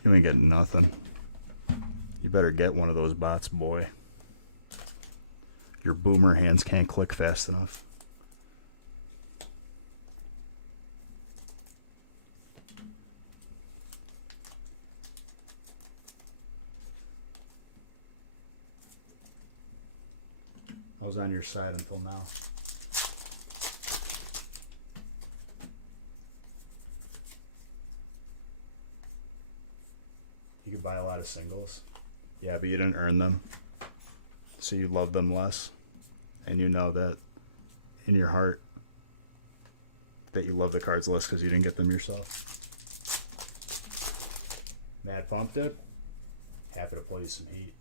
You ain't getting nothing. You better get one of those bots, boy. Your boomer hands can't click fast enough. I was on your side until now. You could buy a lot of singles. Yeah, but you didn't earn them. So you love them less. And you know that in your heart that you love the cards less because you didn't get them yourself. Mad pumped it. Happy to play you some heat.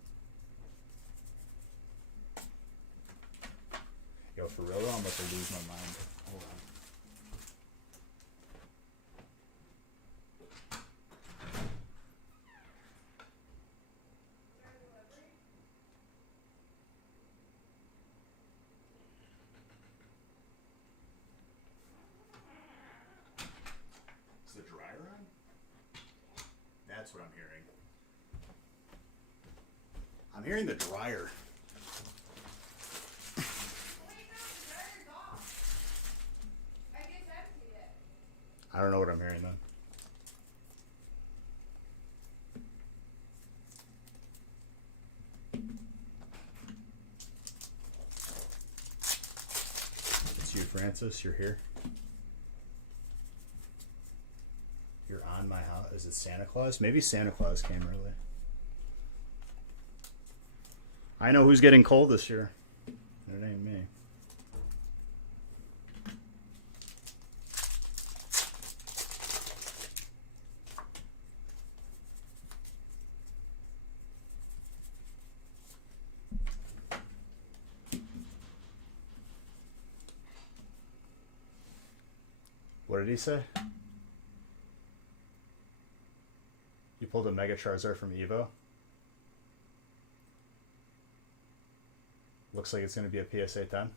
Yo, for real though, I'm about to lose my mind. Hold on. Is the dryer on? That's what I'm hearing. I'm hearing the dryer. I don't know what I'm hearing then. It's you, Francis. You're here. You're on my house. Is it Santa Claus? Maybe Santa Claus came early. I know who's getting cold this year. It ain't me. What did he say? You pulled a Mega Charizard from Evo? Looks like it's going to be a PSA 10.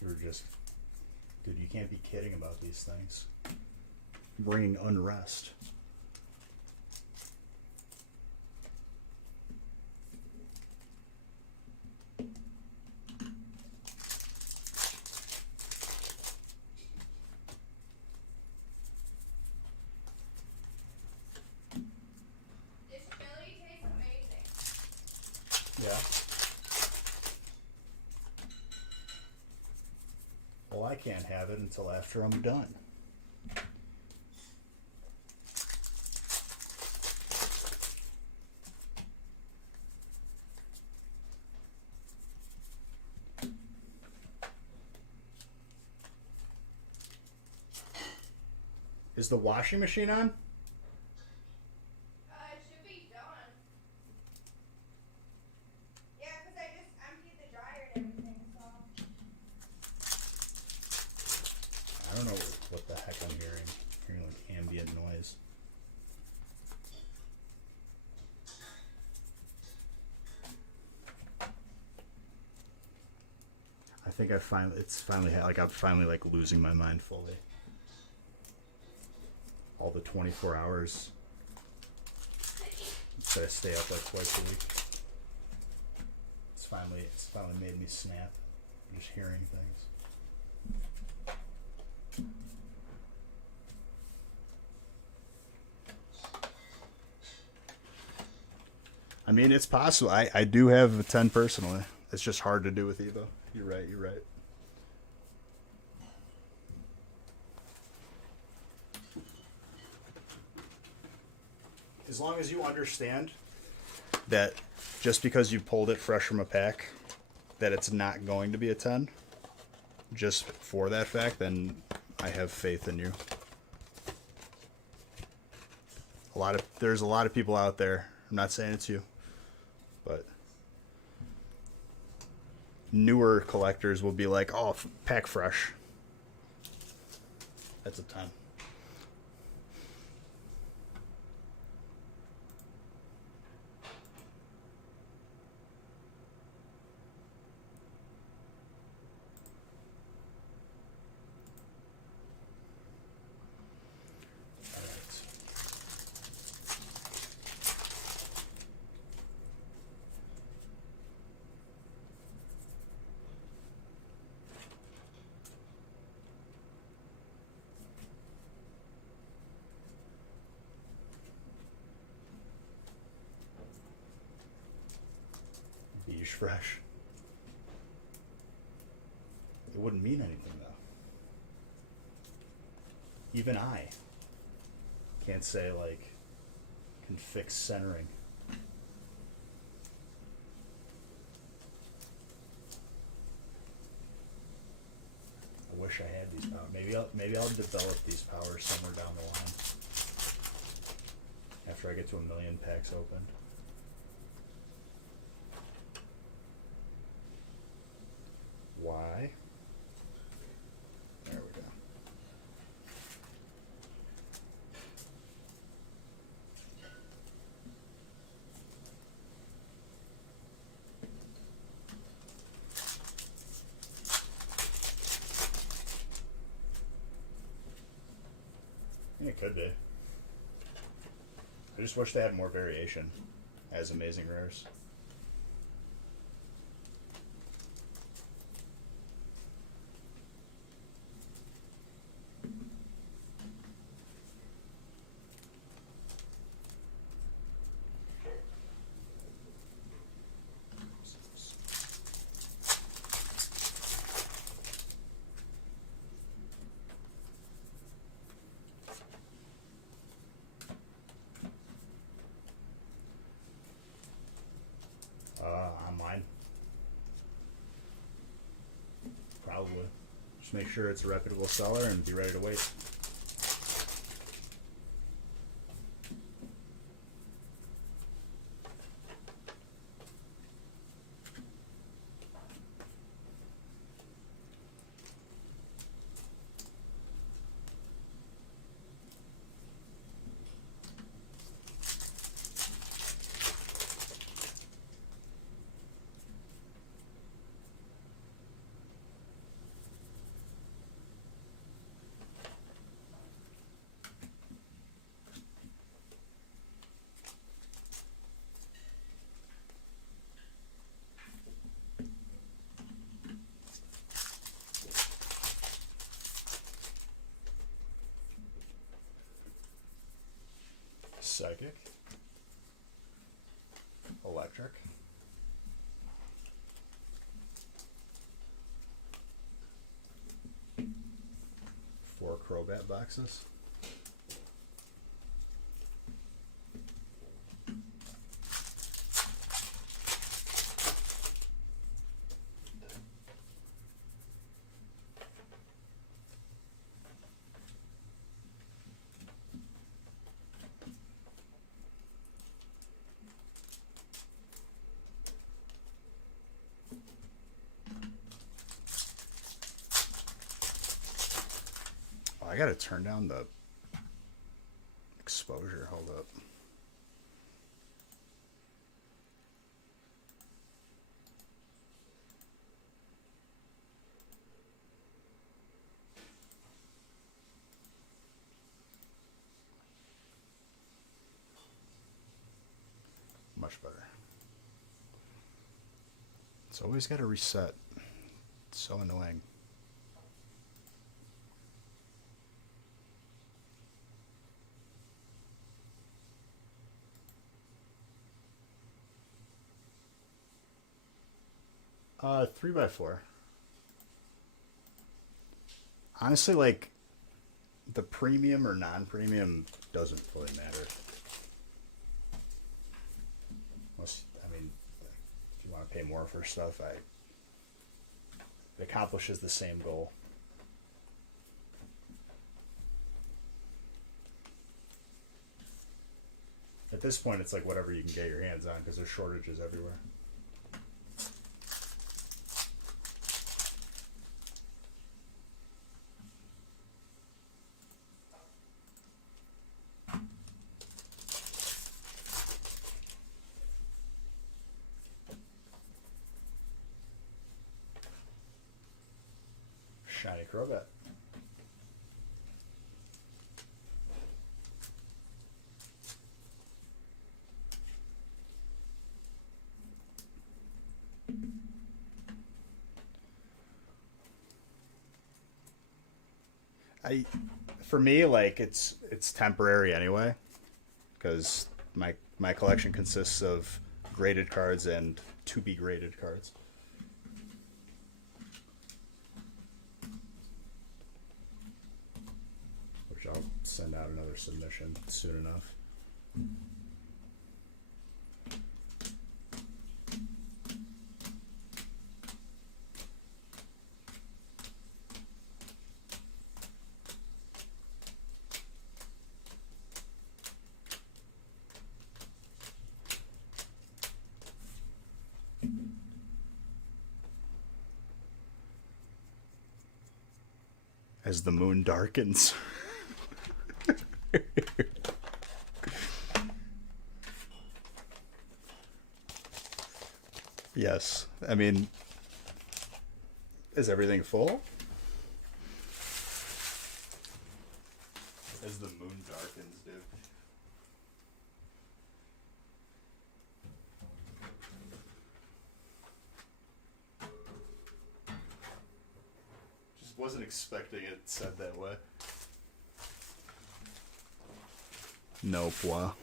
You were just... Dude, you can't be kidding about these things. Bringing unrest. This chili tastes amazing. Yeah. Well, I can't have it until after I'm done. Is the washing machine on? It should be done. Yeah, because I just emptied the dryer and everything, so. I don't know what the heck I'm hearing. I'm hearing like ambient noise. I think I'm finally like losing my mind fully. All the 24 hours that I stay up like twice a week. It's finally made me snap. Just hearing things. I mean, it's possible. I do have a 10 personally. It's just hard to do with Evo. You're right. As long as you understand that just because you pulled it fresh from a pack, that it's not going to be a 10, just for that fact, then I have faith in you. There's a lot of people out there, I'm not saying it's you, but newer collectors will be like, oh, pack fresh. That's a 10. Beige fresh. It wouldn't mean anything though. Even I can't say like can fix centering. I wish I had these powers. Maybe I'll develop these powers somewhere down the line after I get to 1 million packs opened. Why? There we go. I think it could be. I just wish they had more variation as Amazing Rares. Online. Probably. Just make sure it's a reputable seller and be ready to wait. Psychic. Electric. Alexis. Oh, I gotta turn down the exposure. Hold up. Much better. It's always got to reset. It's so annoying. Uh, 3x4. Honestly, like, the premium or non-premium doesn't really matter. Unless, I mean, if you want to pay more for stuff, it accomplishes the same goal. At this point, it's like whatever you can get your hands on because there's shortages everywhere. Shiny Crobat. For me, like it's temporary anyway, because my collection consists of graded cards and to be graded cards. Which I'll send out another submission soon enough. As the moon darkens. Yes. I mean, is everything full? As the moon darkens, dude. Just wasn't expecting it said that way. Nope. Wow.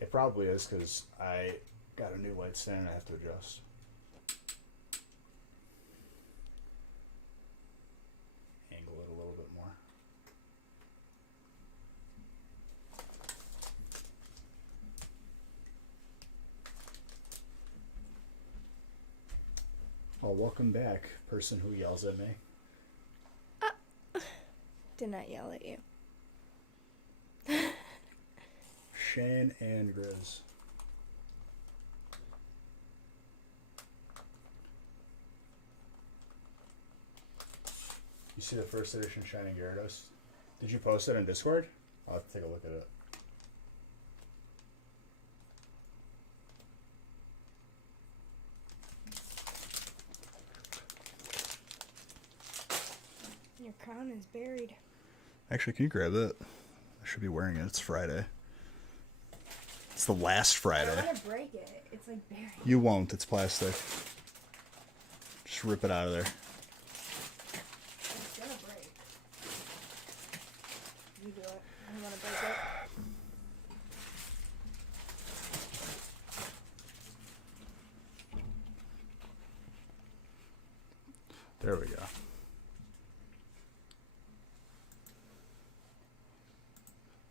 It probably is because I got a new light stand and I have to adjust. Angle it a little bit more. Oh, welcome back, person who yells at me. Did not yell at you. Shane and Grizz. You see the first edition Shining Gyarados? Did you post it on Discord? I'll have to take a look at it. Your crown is buried. Actually, can you grab it? I should be wearing it. It's Friday. It's the last I Friday. don't want to break it. It's like buried. You won't. It's plastic. Just rip it out of there. It's gonna break. You do it. I don't want to break it. There we go.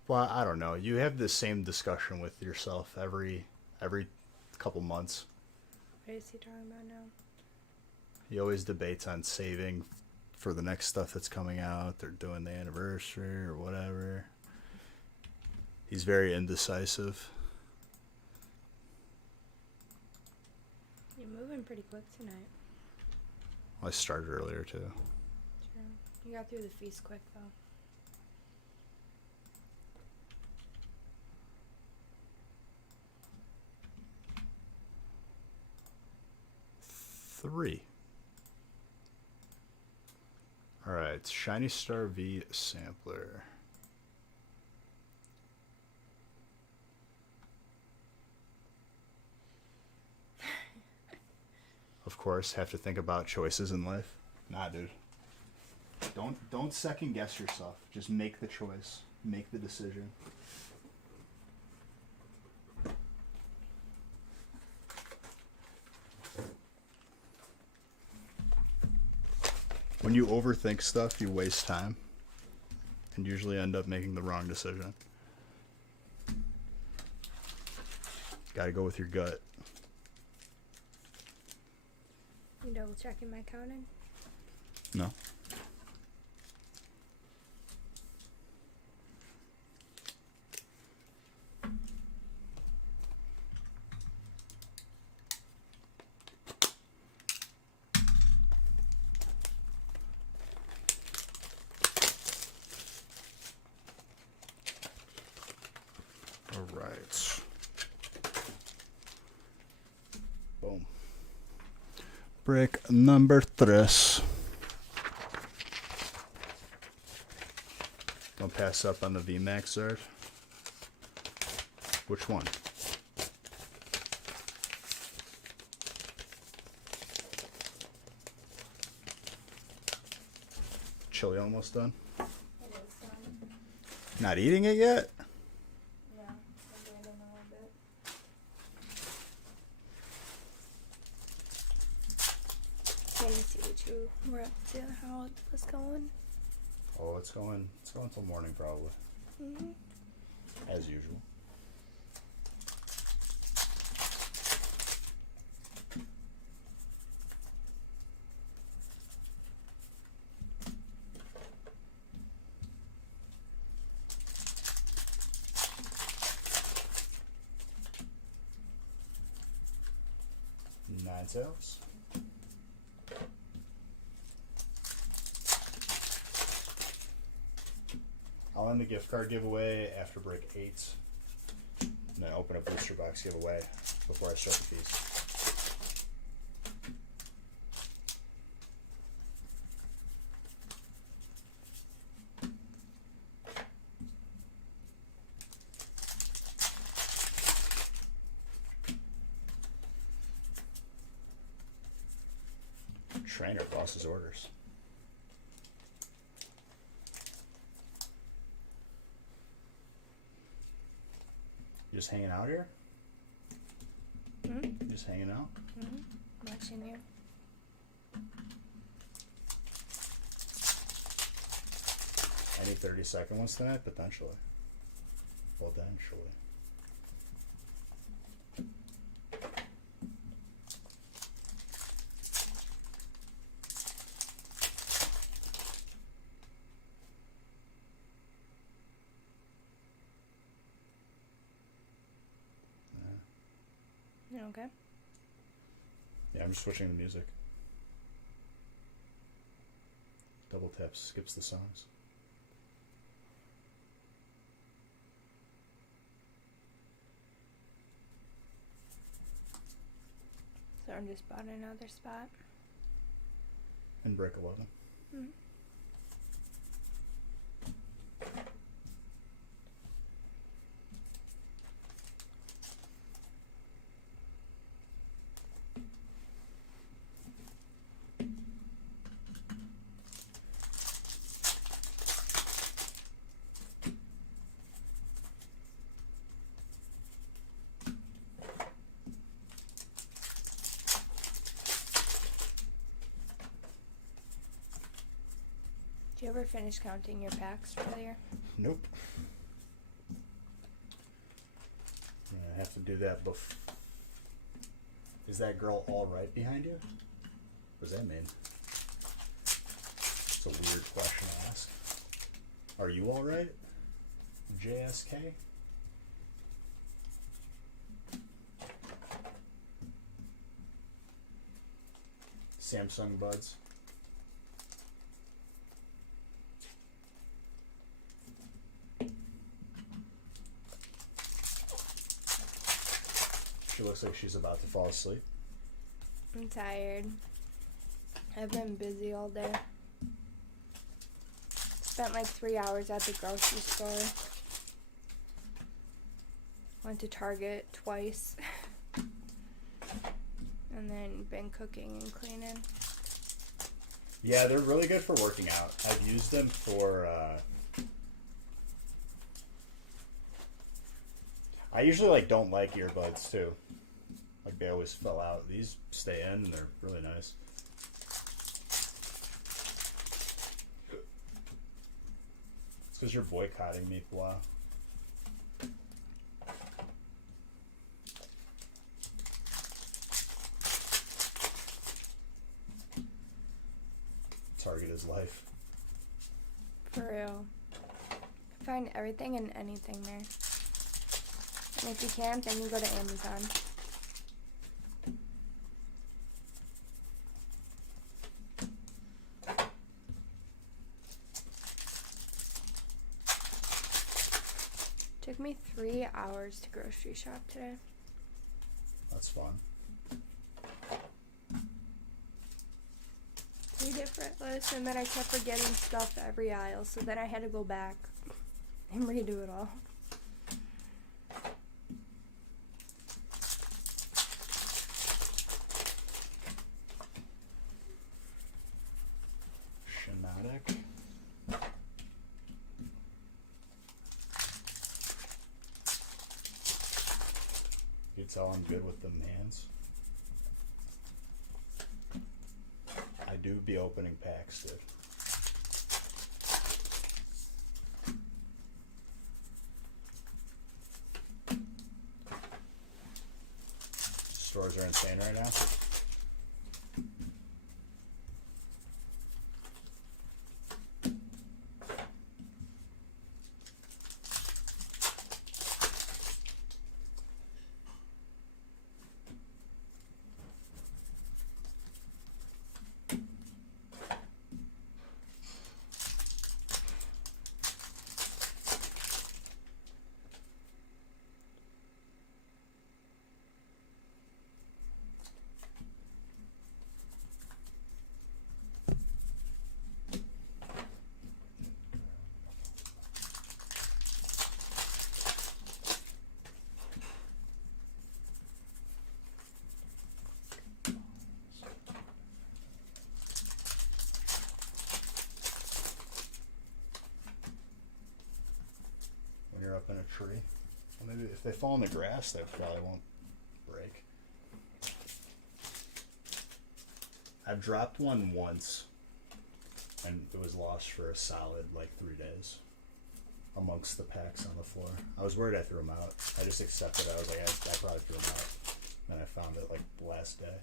Well, I don't know. You have the same discussion with yourself every couple months. What is he talking about now? He always debates on saving for the next stuff that's coming out. They're doing the anniversary or whatever. He's very indecisive. You're moving pretty quick tonight. I started earlier too. True. You got through the feast quick though. Three. Alright, Shiny Star V sampler. Of course, have to think about choices in life. Nah, dude. Don't second guess yourself. Just make the choice. Make the decision. When you overthink stuff, you waste time and usually end up making the wrong decision. Gotta go with your gut. You double checking my counting? No. All right. Boom. Brick number 3. Don't pass up on the VMAX Zard. Which one? Chili almost done? It is done. Not eating it yet? Yeah, I'm doing it in a little bit. Let me see what you were up to, how it was going. Oh, it's going till morning probably, Mm-hmm. as usual. Nine tails. I'll end the gift card giveaway after break 8. And then open a booster box giveaway before I start the feast. Trainer bosses orders. You just hanging out here? Mm-hmm. You just hanging out? Mm-hmm. Watching you. Any 30-second ones tonight? Potentially. Potentially. You okay? Yeah, I'm just switching the music. Double taps skips the songs. So I'm just bought another spot. In break 11. Mm-hmm. Do you ever finish counting your packs for the year? Nope. Yeah, I have to do that before. Is that girl all right behind you? What does that mean? It's a weird question to ask. Are you all right? JSK? Samsung buds. She looks like she's about to fall asleep. I'm tired. I've been busy all day. Spent like 3 hours at the grocery store. Went to Target twice. And then been cooking and cleaning. Yeah, they're really good for working out. I've used them for, I usually don't like earbuds too. Like they always fell out. These stay in and they're really nice. It's because you're boycotting me, Pua. Target is life. For real. Find everything and anything there. And if you can't, then you go to Amazon. Took me 3 hours to grocery shop today. That's fun. 3 different lists, and then I kept forgetting stuff every aisle, so then I had to go back and redo it all. Schematic. You can tell I'm good with them hands. I do be opening packs, dude. Stores are insane right now. When you're up in a tree. Well, maybe if they fall in the grass, they probably won't break. I've dropped one once, and it was lost for a solid 3 days amongst the packs on the floor. I was worried I threw them out. I just accepted it. I was like, I probably threw them out. And I found it the last day.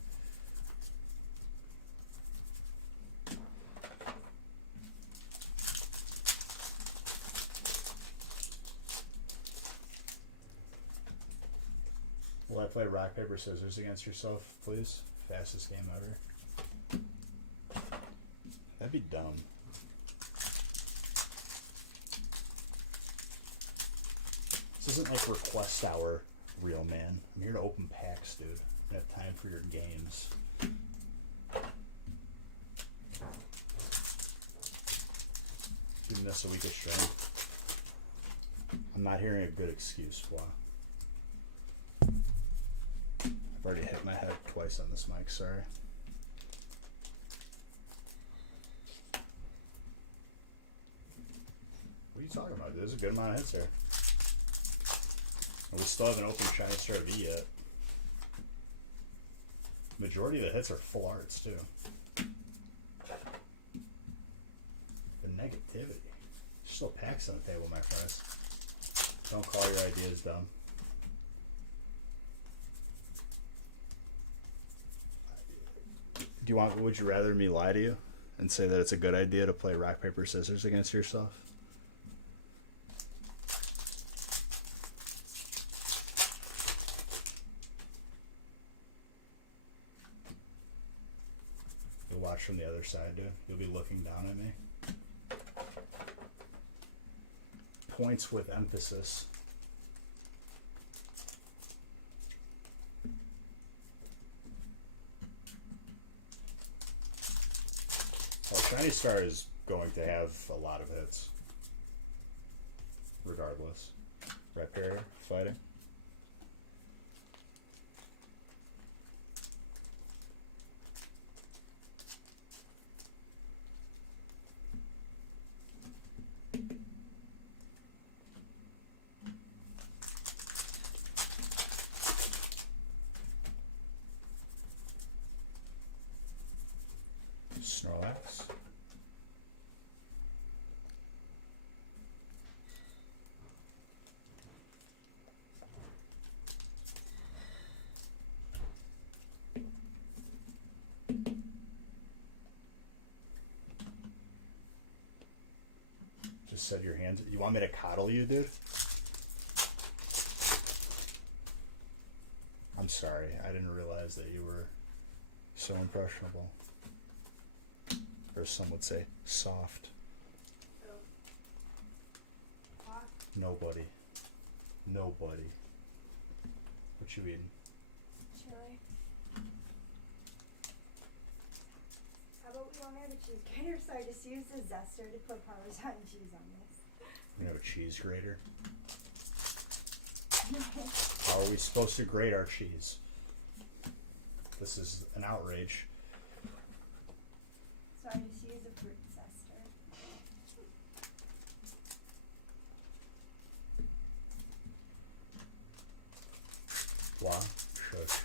Will I play rock, paper, scissors against yourself, please? Fastest game ever. That'd be dumb. This isn't request hour, real man. I'm here to open packs, dude. I don't have time for your games. You miss a week of stream. I'm not hearing a good excuse, Flaw. I've already hit my head twice on this mic, sorry. What are you talking about? There's a good amount of hits here. And we still haven't opened Shiny Star V yet. Majority of the hits are full arts, too. The negative. still packs on the table, my friends. Don't call your ideas dumb. Do you want? Would you rather me lie to you and say that it's a good idea to play rock paper scissors against yourself? You'll watch from the other side, dude. You'll be looking down at me. Points with emphasis. Well, Shiny Star is going to have a lot of hits. Regardless. Red Barrier, fighting. Snorlax. Just set your hands. You want me to coddle you, dude? I'm sorry. I didn't realize that you were so impressionable. Or some would say soft. Hawk. Nobody. Nobody. What you eating? Chili. How about we don't have a cheese grater, so I just use the zester to put Parmesan cheese on this. We have a cheese grater. How are we supposed to grate our cheese? This is an outrage. So I just use a fruit zester. Why? Shush.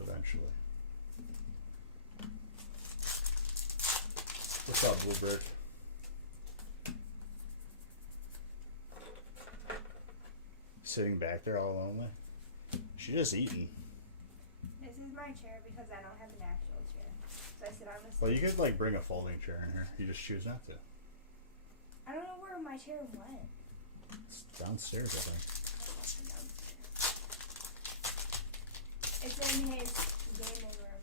Eventually. What's up, Bluebird? Sitting back there all lonely? She's just eating. This is my chair because I don't have an actual chair. So I sit on this. Well, you could like bring a folding chair in here. You just choose not to. I don't know where my chair went. It's downstairs, I think. It's in his gaming room.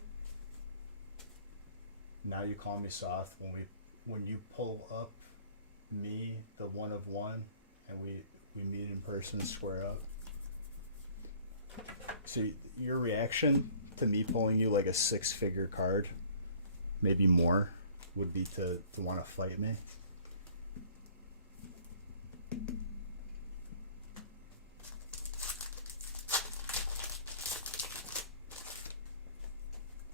Now you call me soft when you pull up me, the one of one, and we meet in person and square up. See, your reaction to me pulling you like a 6-figure card, maybe more, would be to want to fight me.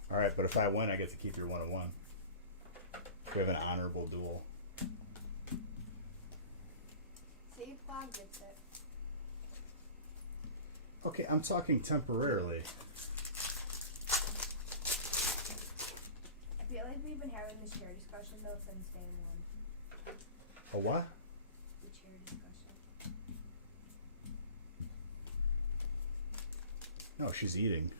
Alright, but if I win, I get to keep your one of one. We have an honorable duel. See, Bob gets it. Okay, I'm talking temporarily. I feel like we've been having this chair discussion though since day one. A what? The chair discussion. No, she's eating.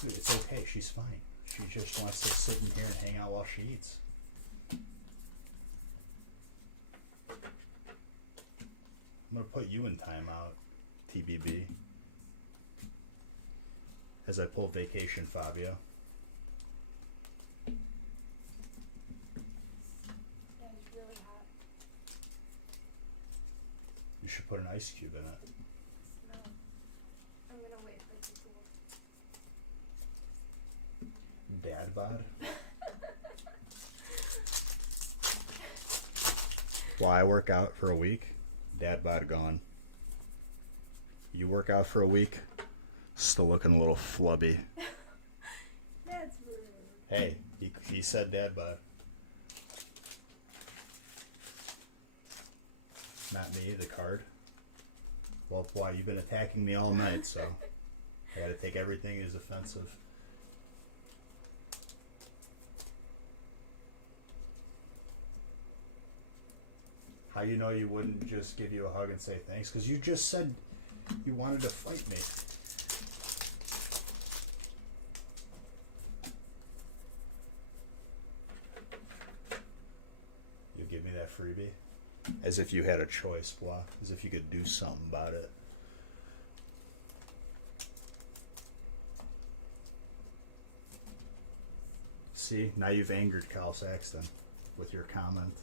Dude, it's okay. She's fine. She just wants to sit in here and hang out while she eats. I'm gonna put you in timeout, TBB. As I pull vacation, Fabio. Yeah, it's really hot. You should put an ice cube in it. No. I'm gonna wait for it to cool. Dad bod. Well, I work out for a week. Dad bod gone. You work out for a week. Still looking a little flubby. That's rude. Hey, he said dad bod. Not me, the card. Well, why? You've been attacking me all night, so I gotta take everything as offensive. How you know you wouldn't just give you a hug and say thanks? Because you just said you wanted to fight me. You give me that freebie? As if you had a choice, blah. As if you could do something about it. See, now you've angered Kyle Saxton with your comment.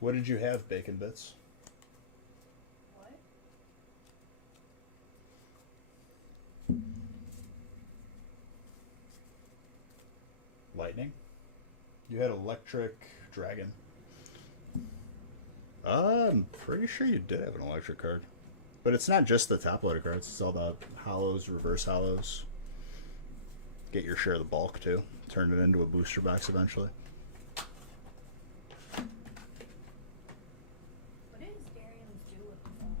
What did you have, Bacon Bits? What? Lightning? You had Electric Dragon. I'm pretty sure you did have an electric card. But it's not just the top loader cards, it's all the hollows, reverse hollows. Get your share of the bulk too. Turn it into a booster box eventually. What does Darians do with the phone?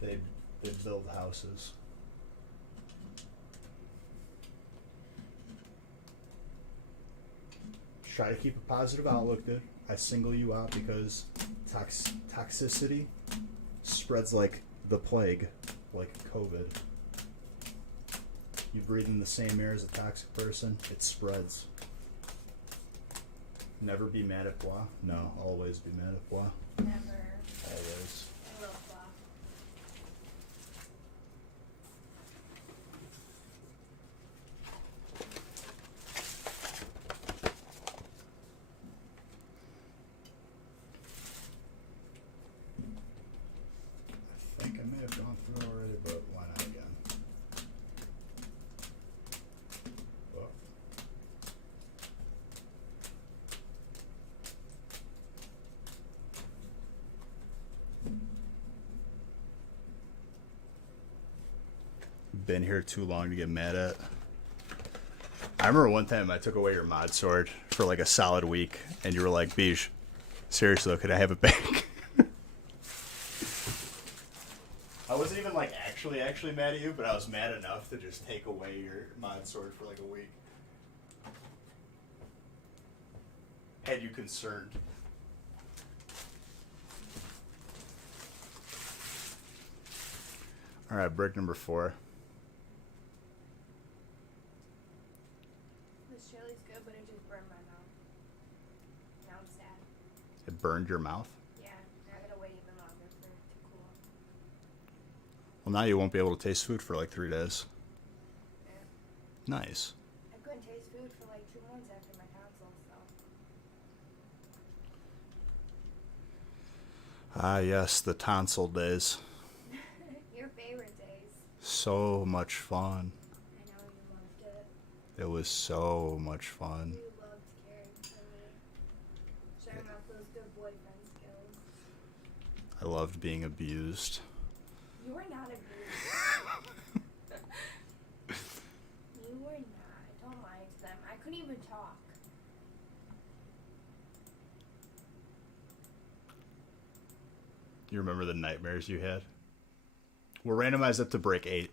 They build houses. Try to keep a positive outlook, dude. I single you out because toxicity spreads like the plague, like COVID. You breathe in the same air as a toxic person, it spreads. Never be mad at Bois. No, always be mad at Bois. Never. Always. I love Bob. I think I may have gone through already, but why not again? Oh. Been here too long to get mad at. I remember one time I took away your mod sword for like a solid week, and you were like, "Beej, seriously though, could I have it back?" I wasn't even like actually mad at you, but I was mad enough to just take away your mod sword for like a week. Had you concerned? All right, brick number 4. This chili's good, but it just burned my mouth. Now I'm sad. It burned your mouth. Yeah, now I gotta wait even longer for it to cool. Well, now you won't be able to taste food for like 3 days. Yeah. Nice. I couldn't taste food for like 2 months after my tonsils, so. Ah, yes, the tonsil days. Your favorite days. So much fun. I know you loved it. It was so much fun. You loved caring for me. Showing off those good boyfriend skills. I loved being abused. You were not abused. You were not. Don't lie to them. I couldn't even talk. You remember the nightmares you had? We're randomized up to break 8.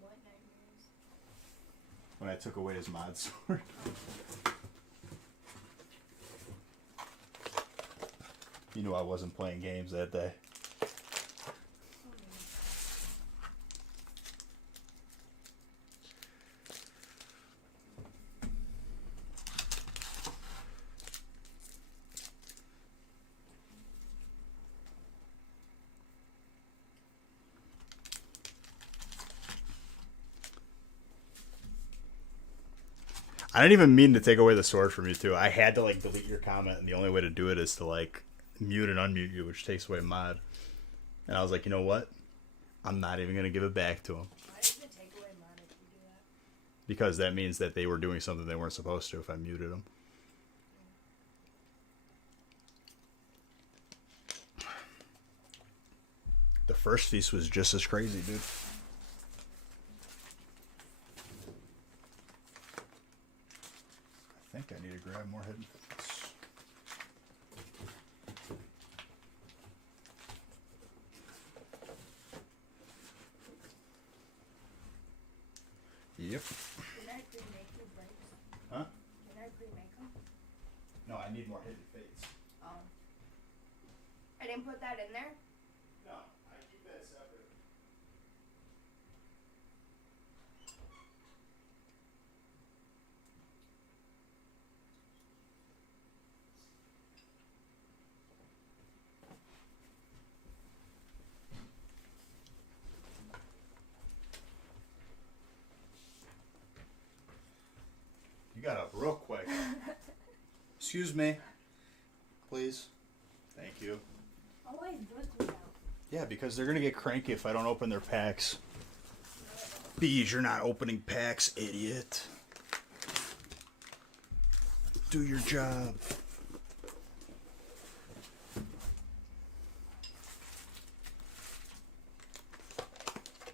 What nightmares? When I took away his mod sword. You knew I wasn't playing games that day. I didn't even mean to take away the sword from you too. I had to like delete your comment, and the only way to do it is to like mute and unmute you, which takes away mod. And I was like, you know what? I'm not even gonna give it back to him Why does it take away mine if you do that? because that means that they were doing something they weren't supposed to if I muted them. The first feast was just as crazy, dude. Yep. Didn't I pre-make your brakes? Huh? Didn't I pre-make them? No, I need more hidden fates. Oh. I didn't put that in there? No, I keep that separate. You got up real quick. Excuse me. Please. Thank you. Always good to know. Yeah, because they're gonna get cranky if I don't open their packs. Bees, you're not opening packs, idiot. Do your job.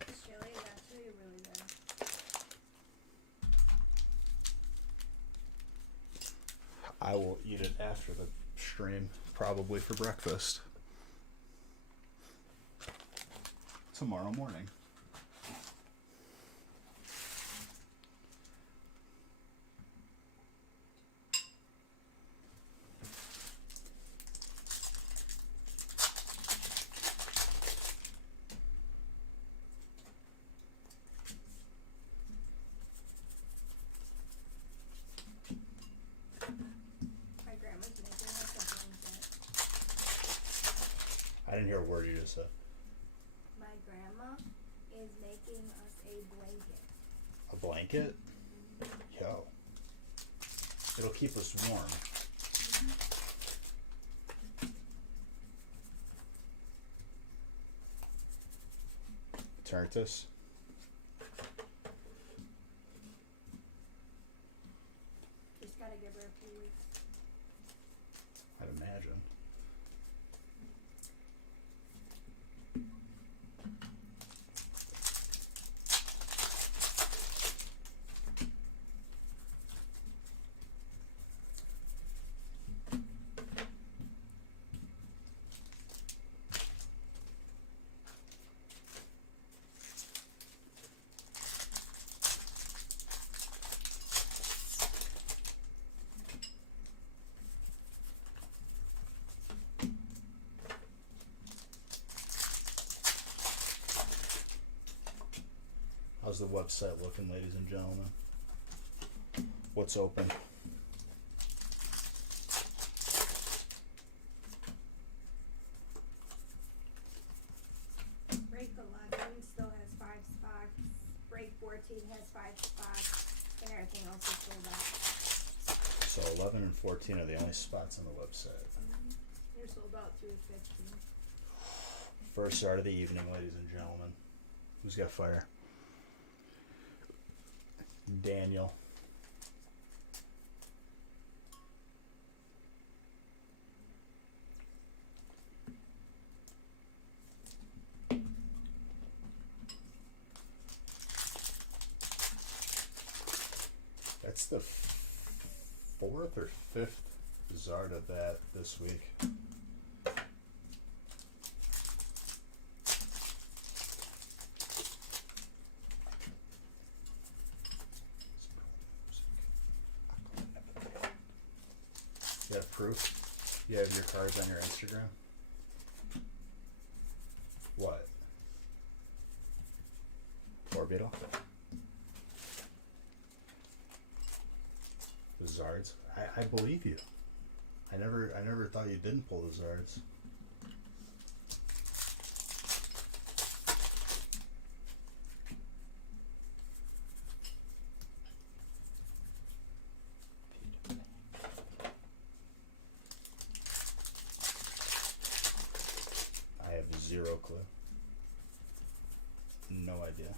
It's chili, it's actually really good. I will eat it after the stream, probably for breakfast. Tomorrow morning. My grandma's making us a blanket. I didn't hear a word you just said. My grandma is making us a blanket. A blanket? Yo. It'll keep us warm. Tertus? Just gotta give her a few weeks. I'd imagine. How's the website looking, ladies and gentlemen? What's open? Break 11 still has 5 spots. Break 14 has 5 spots. And everything else is sold out. So 11 and 14 are the only spots on the website. You're sold out through 15. First start of the evening, ladies and gentlemen. Who's got fire? Daniel. That's the fourth or fifth Zarda bat this week. You have proof? You have your cards on your Instagram? What? Orbital? The Zards? I believe you. I never thought you didn't pull the Zards. I have zero clue. No idea.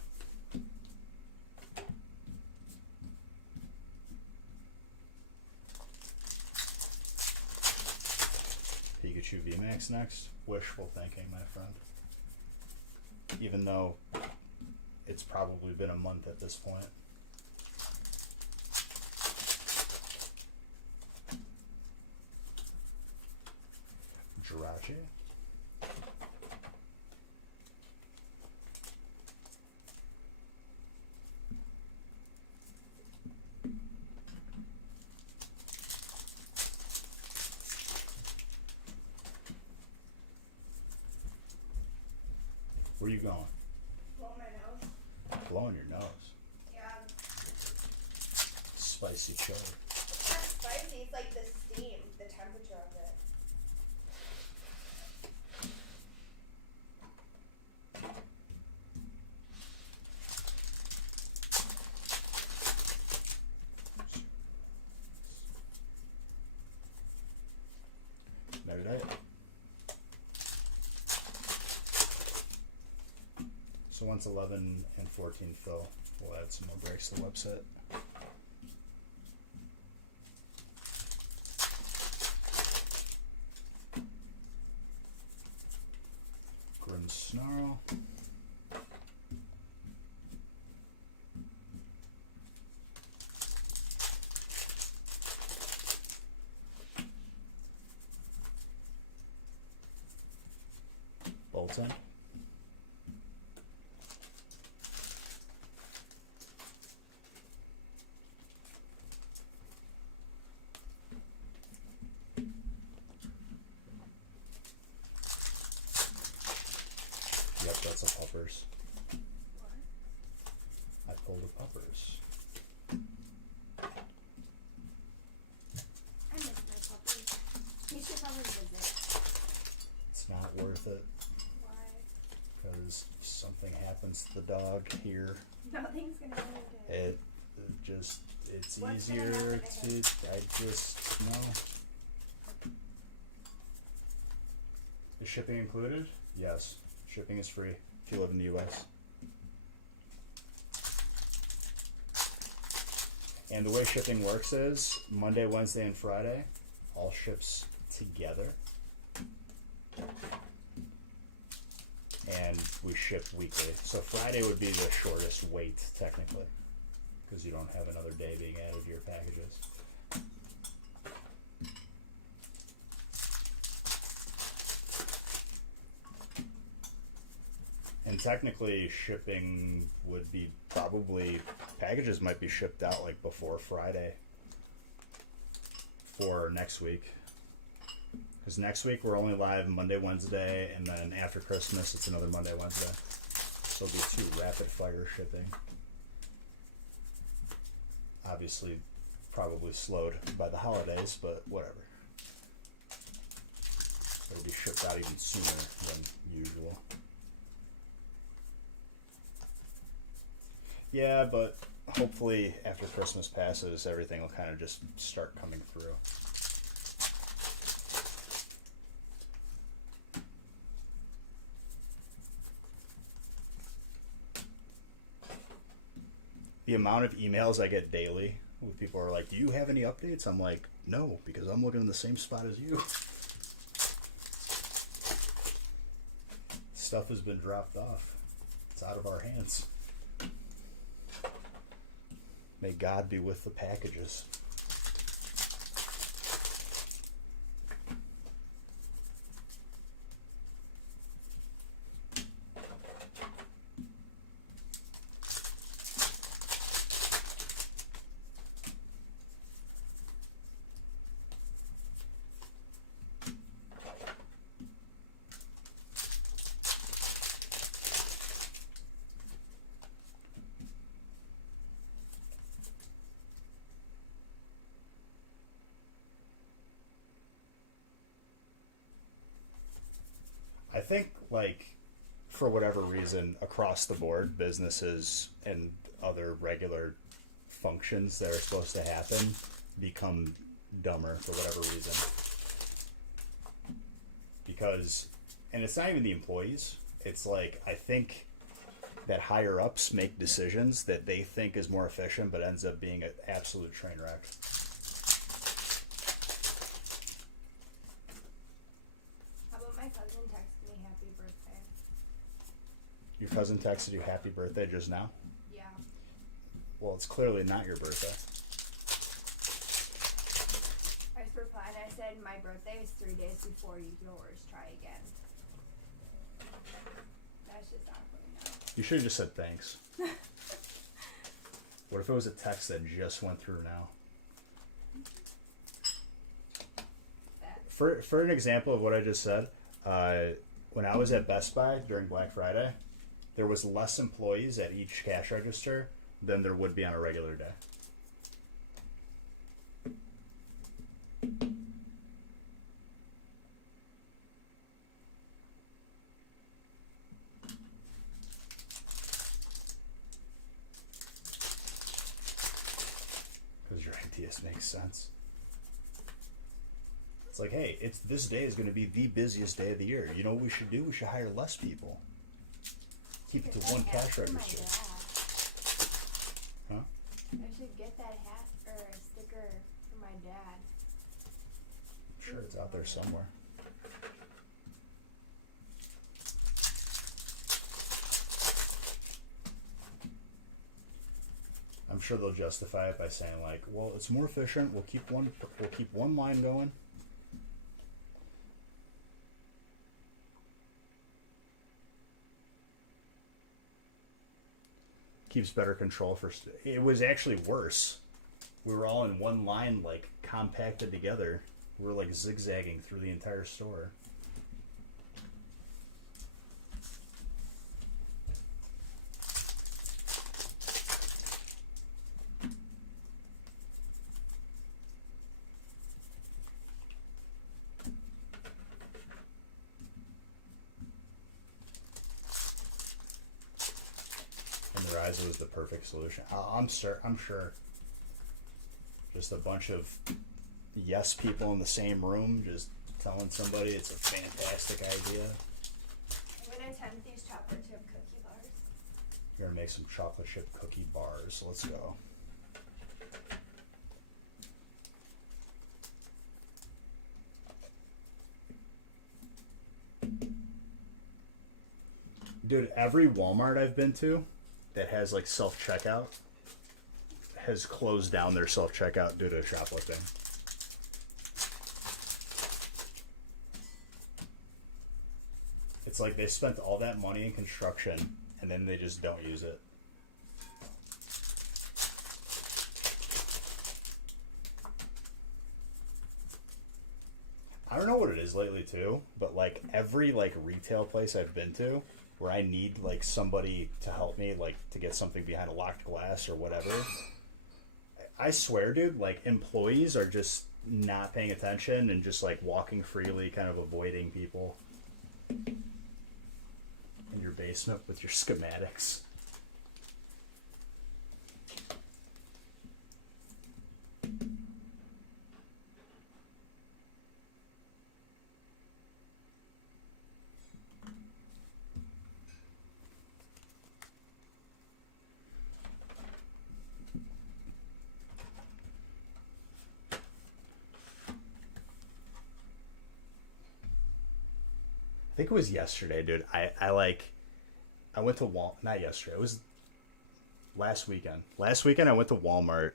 Pikachu VMAX next. Wishful thinking, my friend. Even though it's probably been a month at this point. Jirachi. Where are you going? Blow my nose. Blowing your nose. Yeah. Spicy chili. It's not spicy, it's like the steam, the temperature of it. Noted it. So once 11 and 14 fill, we'll add some more breaks to the website. Grim Snarl. Bolton. Yep, that's a puppers. What? I pulled a puppers. I miss my puppies. You should probably visit. It's not worth it Why? because if something happens to the dog here, Nothing's gonna happen to it. it's What's gonna easier happen to, to him? I just, no. Is shipping included? Yes. Shipping is free if you live in the US. And the way shipping works is Monday, Wednesday, and Friday, all ships together. And we ship weekly. So Friday would be the shortest wait, technically, because you don't have another day being added to your packages. And technically, shipping would be probably, packages might be shipped out like before Friday for next week. Because next week we're only live Monday, Wednesday, and then after Christmas it's another Monday, Wednesday. So it'll be 2 rapid fire shipping. Obviously, probably slowed by the holidays, but whatever. It'll be shipped out even sooner than usual. Yeah, but hopefully after Christmas passes, everything will kind of just start coming through. The amount of emails I get daily with people are like, do you have any updates? I'm like, no, because I'm looking in the same spot as you. Stuff has been dropped off. It's out of our hands. May God be with the packages. I think, like, for whatever reason, across the board, businesses and other regular functions that are supposed to happen become dumber for whatever reason. Because, and it's not even the employees, it's like, I think that higher ups make decisions that they think is more efficient, but ends up being an absolute train wreck. How about my cousin texted me happy birthday? Your cousin texted you happy birthday just now? Yeah. Well, it's clearly not your birthday. I just replied and I said, my birthday is 3 days before yours. Try again. That's just awkward now. You should have just said thanks. What if it was a text that just went through now? For an example of what I just said, when I was at Best Buy during Black Friday, there was less employees at each cash register than there would be on a regular day. Because your ideas make sense. It's like, hey, it's this day is going to be the busiest day of the year. You know what we should do? We should hire less people. Keep it to one cash register. Huh? I should get that hat or a sticker for my dad. I'm sure it's out there somewhere. I'm sure they'll justify it by saying like, well, it's more efficient. We'll keep one line going. Keeps better control for. It was actually worse. We were all in one line, like compacted together. We were like zigzagging through the entire store. In their eyes, it was the perfect solution. I'm sure. Just a bunch of yes people in the same room, just telling somebody it's a fantastic idea. I'm gonna attempt these chocolate chip cookie bars. You're gonna make some chocolate chip cookie bars. Let's go. Dude, every Walmart I've been to that has like self-checkout has closed down their self-checkout due to shoplifting. It's like they spent all that money in construction and then they just don't use it. I don't know what it is lately too, but like every like retail place I've been to where I need like somebody to help me like to get something behind a locked glass or whatever, I swear, dude, like employees are just not paying attention and just like walking freely, kind of avoiding people in your basement with your schematics. I think it was yesterday, dude. I went to not yesterday. It was last weekend. Last weekend I went to Walmart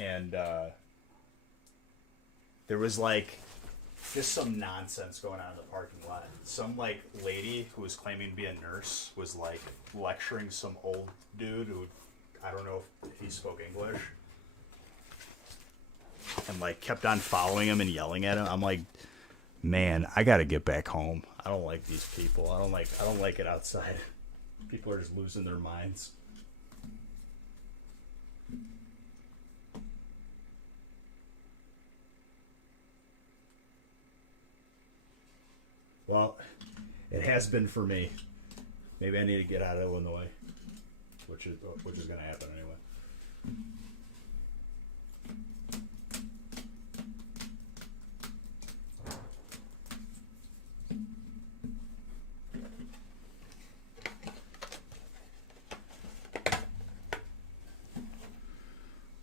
and there was like just some nonsense going on in the parking lot. Some like lady who was claiming to be a nurse was like lecturing some old dude who I don't know if he spoke English. And like kept on following him and yelling at him. I'm like, man, I gotta get back home. I don't like these people. I don't like it outside. People are just losing their minds. Well, it has been for me. Maybe I need to get out of Illinois, which is gonna happen anyway.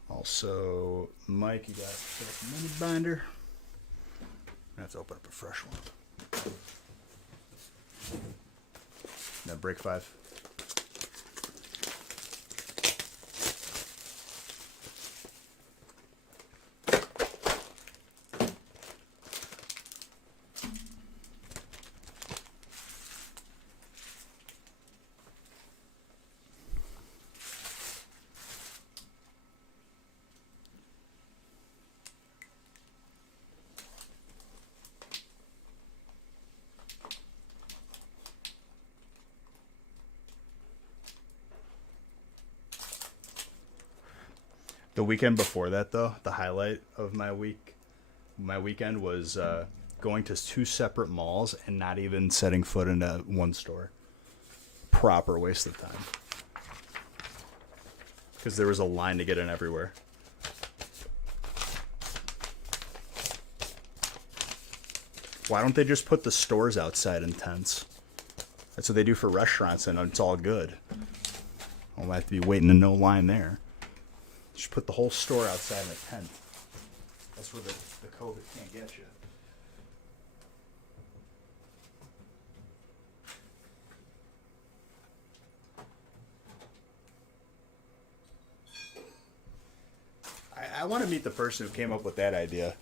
Also, Mike, you got a money binder. Let's open up a fresh one. Now, break 5. The weekend before that, though, the highlight of my weekend was going to 2 separate malls and not even setting foot into one store. Proper waste of time. Because there was a line to get in everywhere. Why don't they just put the stores outside in tents? That's what they do for restaurants, and it's all good. I don't have to be waiting in no line there. Just put the whole store outside in a tent. That's where the COVID can't get you. I want to meet the person who came up with that idea.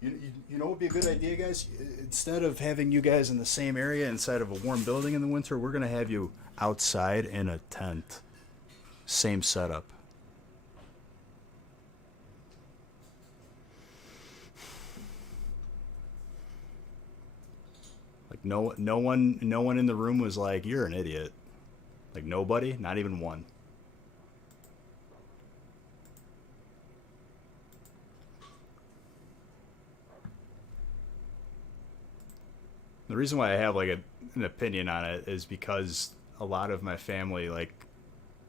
You know what would be a good idea, guys? Instead of having you guys in the same area inside of a warm building in the winter, we're going to have you outside in a tent. Same setup. Like no one in the room was like, "You're an idiot." Like nobody, not even one. The reason why I have like an opinion on it is because a lot of my family like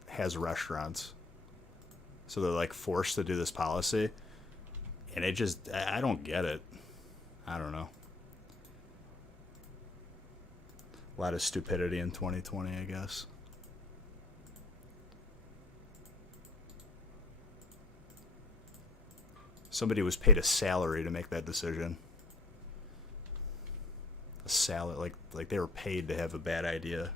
has restaurants, so they're like forced to do this policy, and I don't get it. I don't know. A lot of stupidity in 2020, I guess. Somebody was paid a salary to make that decision. A salary, like they were paid to have a bad idea.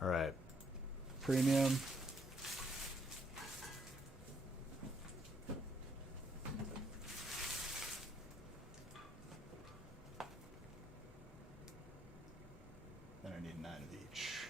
All right, premium. Then I need 9 of each.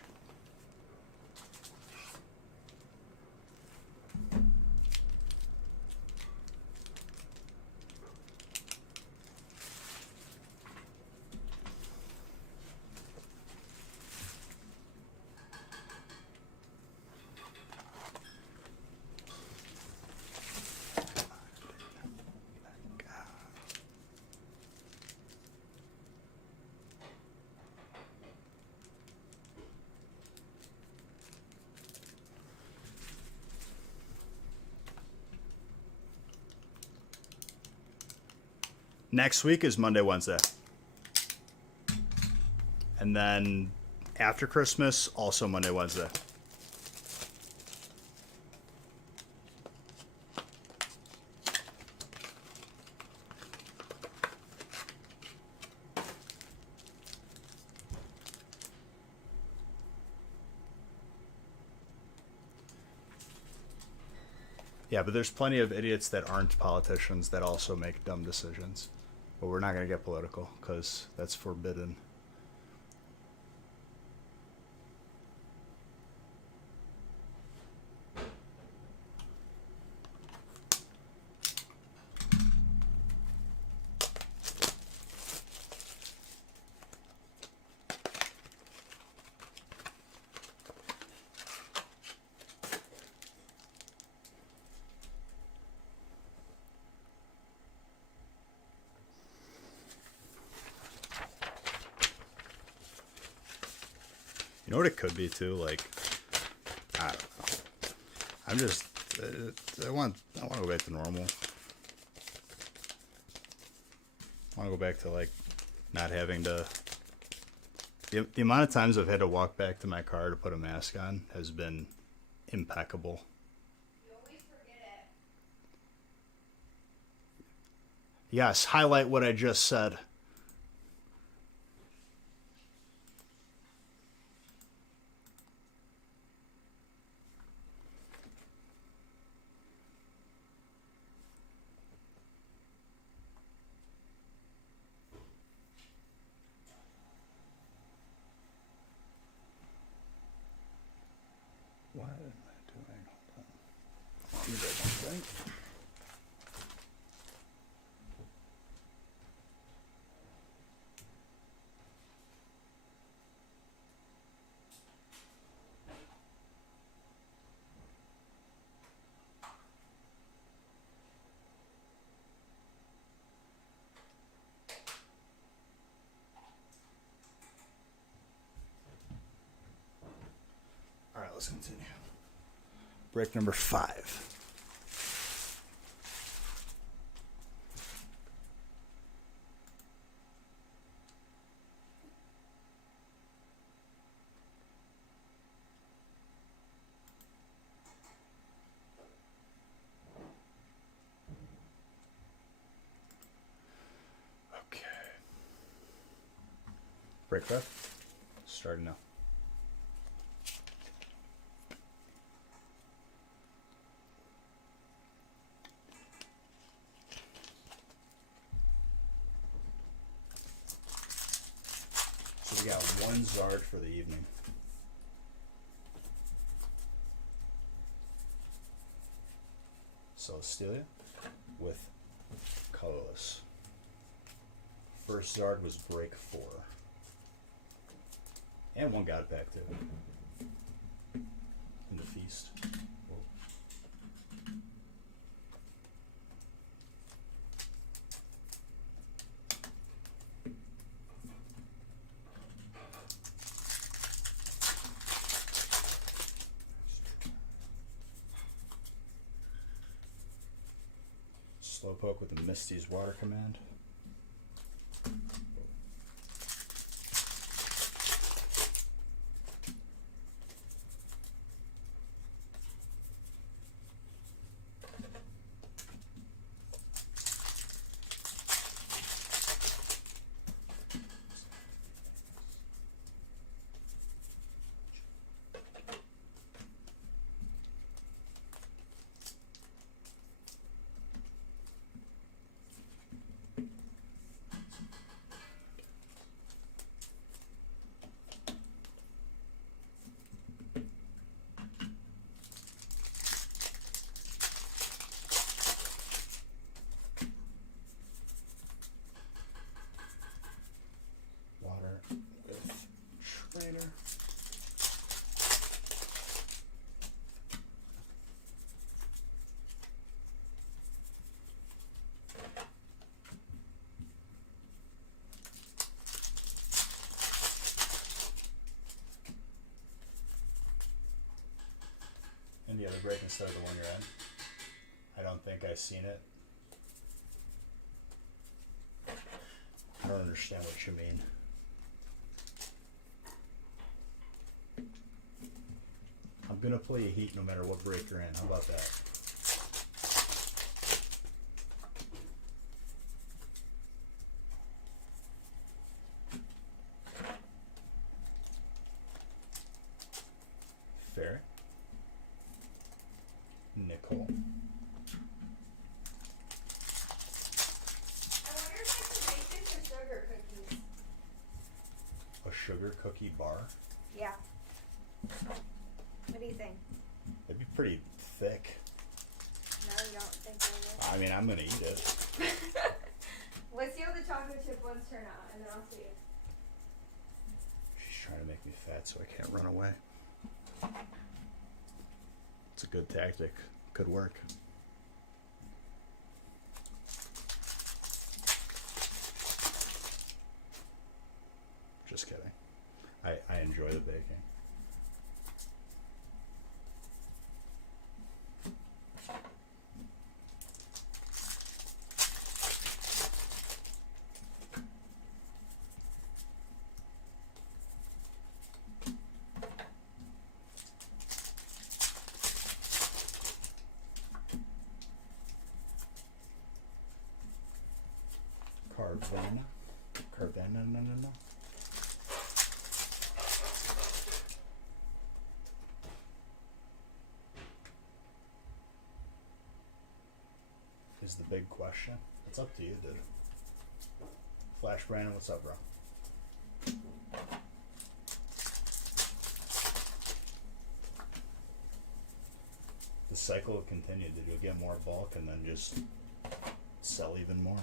Next week is Monday, Wednesday. And then after Christmas, also Monday, Wednesday. Yeah, but there's plenty of idiots that aren't politicians that also make dumb decisions. But we're not going to get political because that's forbidden. You know what it could be too? Like, I don't know. I'm just, I want to go back to normal. I want to go back to like not having to. The amount of times I've had to walk back to my car to put a mask on has been impeccable. You always forget it. Yes, highlight what I just said. What am I doing? Hold on. Let me grab one thing. let's continue. Break number 5. Okay. Break ref. Starting now. So we got 1 Zard for the evening. Celestelia with colorless. First Zard was break 4. And 1 God pack too. In the feast. Whoa. Slowpoke with the Misty's Water Command. Water with trainer. And the other break instead of the one you're in. I don't think I've seen it. I don't understand what you mean. I'm gonna play a heat no matter what break you're in. How about that? Fair. Nicole. I wonder if I can make this or sugar cookies. A sugar cookie bar. Yeah. What do you think? It'd be pretty thick. No, you don't think I I mean, I'm gonna eat it. will. Let's see how the chocolate chip ones turn out, and then I'll see it. She's trying to make me fat so I can't run away. It's a good tactic. Could work. Just kidding. I enjoy the baking. Carvana, no. Is the big question. It's up to you, dude. Flash Brandon, what's up, bro? The cycle will continue. Did you get more bulk and then just sell even more?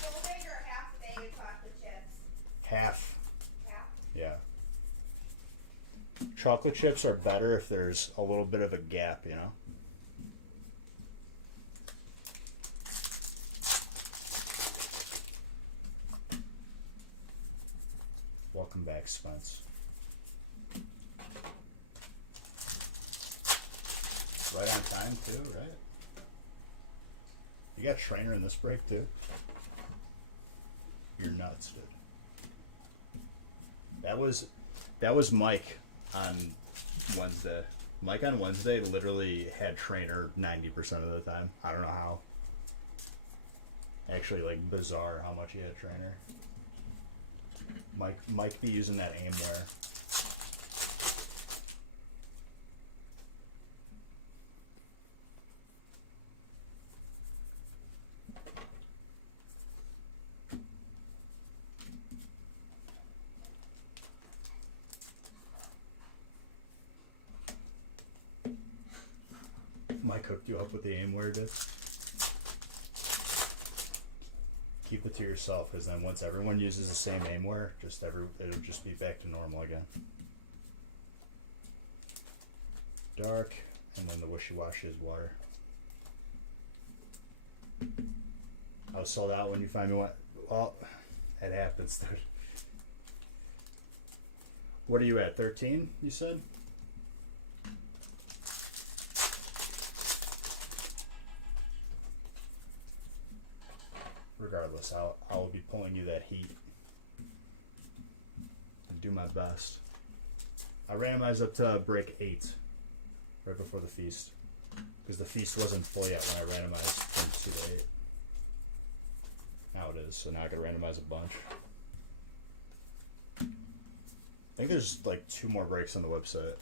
Full bag or half a bag of chocolate chips? Half. Half. Yeah. Chocolate chips are better if there's a little bit of a gap, you know? expense. Right on time too, right? You got trainer in this break too? You're nuts, dude. That was Mike on Wednesday. Mike on Wednesday literally had trainer 90% of the time. I don't know how. Actually, like, bizarre how much he had trainer. Mike be using that aimware. Mike hooked you up with the aimware, dude. Keep it to yourself, because then once everyone uses the same aimware, it'll just be back to normal again. Dark, and then the wishy-washy is water. I was sold out when you finally went. Well, it happens, dude. What are you at? 13? You said. Regardless, I'll be pulling you that heat and do my best. I randomized up to break 8 right before the feast because the feast wasn't full yet when I randomized from 2 to 8. Now it is, so now I gotta randomize a bunch. I think there's like 2 more breaks on the website.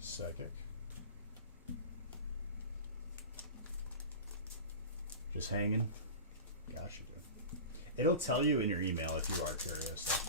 Psychic. Just hanging. Gosh, you do. It'll tell you in your email if you are curious.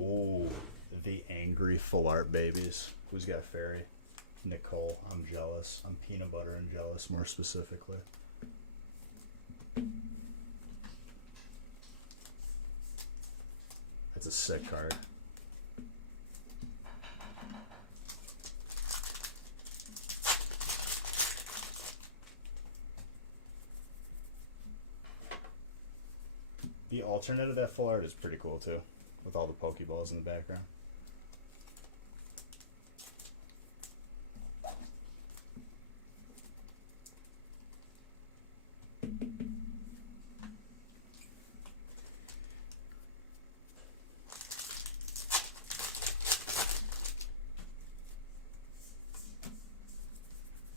Oh, the angry full art babies. Who's got fairy? Nicole. I'm jealous. I'm peanut butter and jealous, more specifically. That's a sick card. The alternate of that full art is pretty cool too, with all the Pokeballs in the background.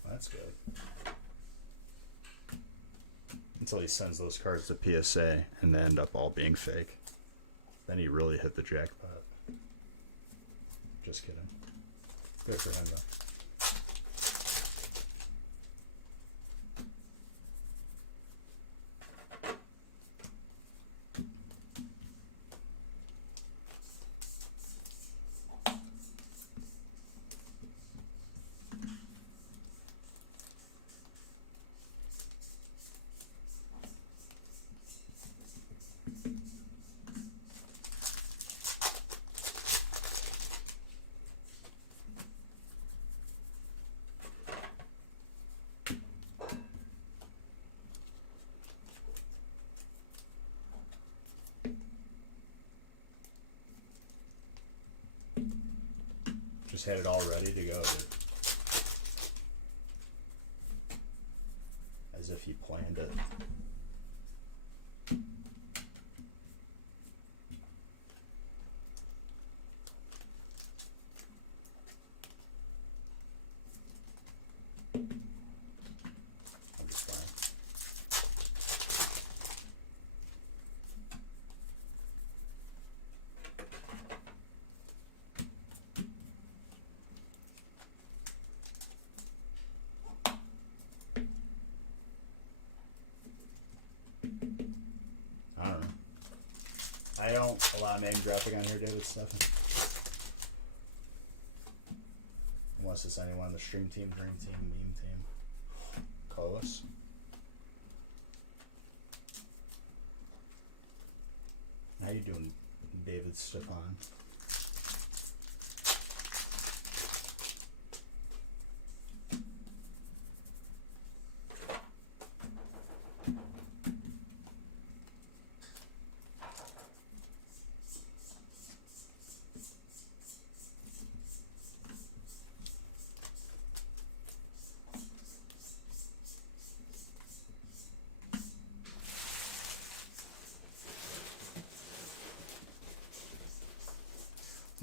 That's good. Until he sends those cards to PSA and they end up all being fake. Then he really hit the jackpot. Just kidding. Good for him though. Just had it all ready to go, dude. As if he planned it. I don't allow name dropping on here, David Stephan. Unless it's anyone on the stream team, dream team, meme team. Colas. How you doing, David Stefan?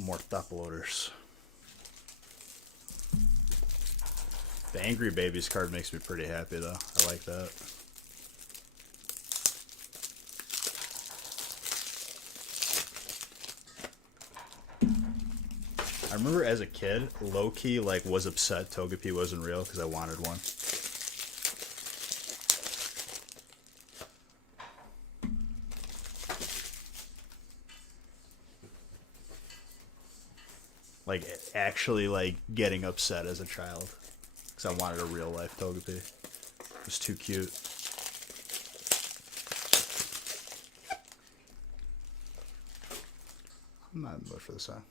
More uploaders. The Angry Babies card makes me pretty happy though. I like that. I remember as a kid, low-key like was upset Togepi wasn't real because I wanted one. Like actually like getting upset as a child because I wanted a real life Togepi. It was too cute. I'm not in the mood for this song.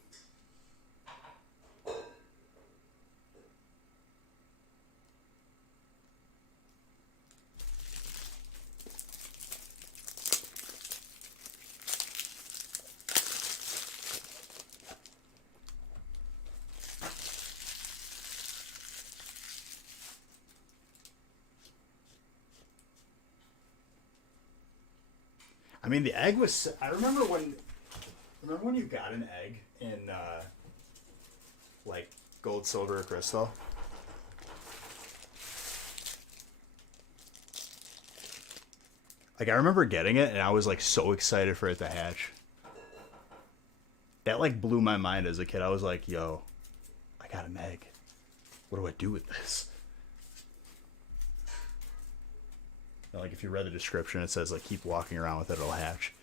I mean, the egg was. I remember when. Remember when you got an egg in, like, gold, silver, or crystal? Like, I remember getting it, and I was, like, so excited for it to hatch. That, like, blew my mind as a kid. I was like, yo, I got an egg. What do I do with this? And, like, if you read the description, it says, like, keep walking around with it, it'll hatch.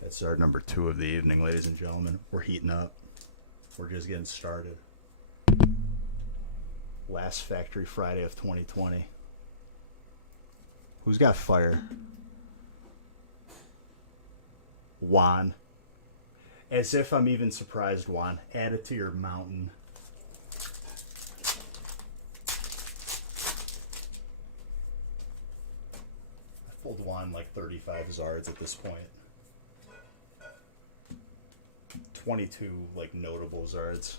That's our number 2 of the evening, ladies and gentlemen. We're heating up. We're just getting started. Last Factory Friday of 2020. Who's got fire? Juan. As if I'm even surprised, Juan. Add it to your mountain. I pulled Juan like 35 Zards at this point. 22 like notable Zards.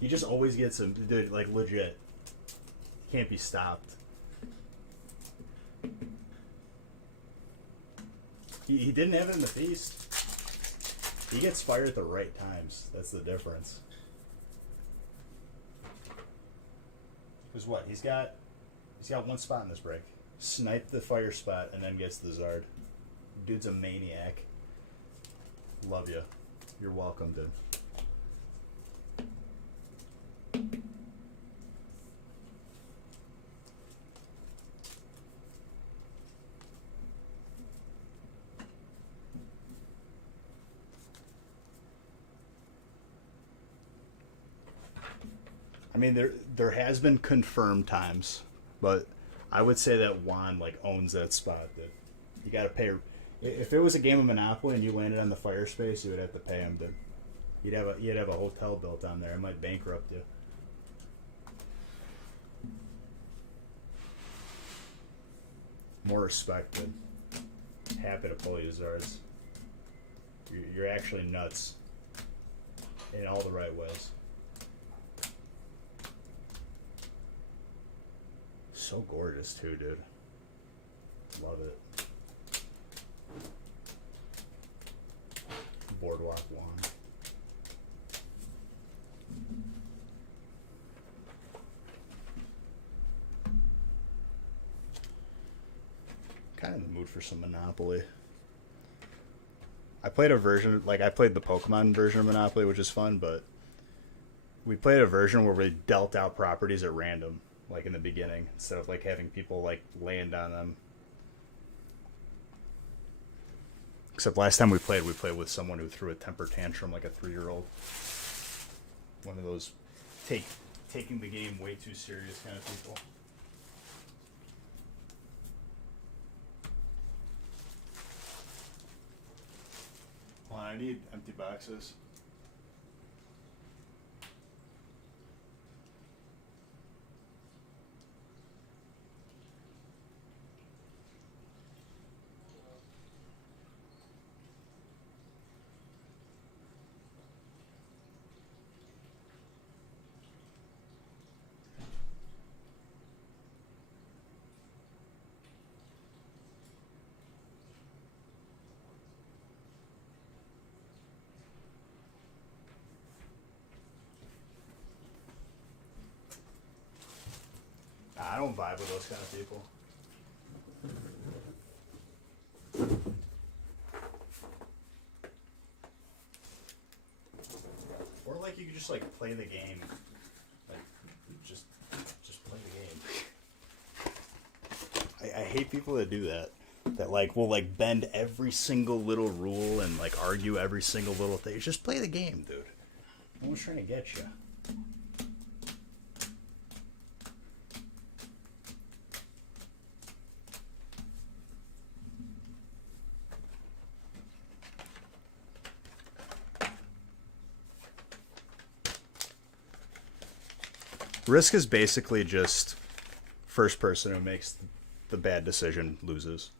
He just always gets them, dude, like legit. Can't be stopped. He didn't have it in the feast. He gets fired at the right times. That's the difference. Because what? He's got one spot in this break. Snipe the fire spot and then gets the Zard. Dude's a maniac. Love you. You're welcome, dude. I mean, there has been confirmed times, but I would say that Juan like owns that spot. That you got to pay. If it was a game of Monopoly and you landed on the fire space, you would have to pay him. You'd have a hotel built on there. It might bankrupt you. More respect, dude. Happy to pull you, Zards. You're actually nuts in all the right ways. So gorgeous too, dude. Love it. Boardwalk Juan. kind of in the mood for some Monopoly. I played a version, like I played the Pokemon version of Monopoly, which is fun, but we played a version where we dealt out properties at random, like in the beginning, instead of like having people like land on them. Except last time we played with someone who threw a temper tantrum like a 3-year-old. One of those taking the game way too serious kind of people. Well, I need empty boxes. I don't vibe with those kind of people. Or like you could just like play the game, like just play the game. I hate people that do that. That like will like bend every single little rule and like argue every single little thing. Just play the game, dude. No one's trying to get you. Risk is basically just first person who makes the bad decision loses.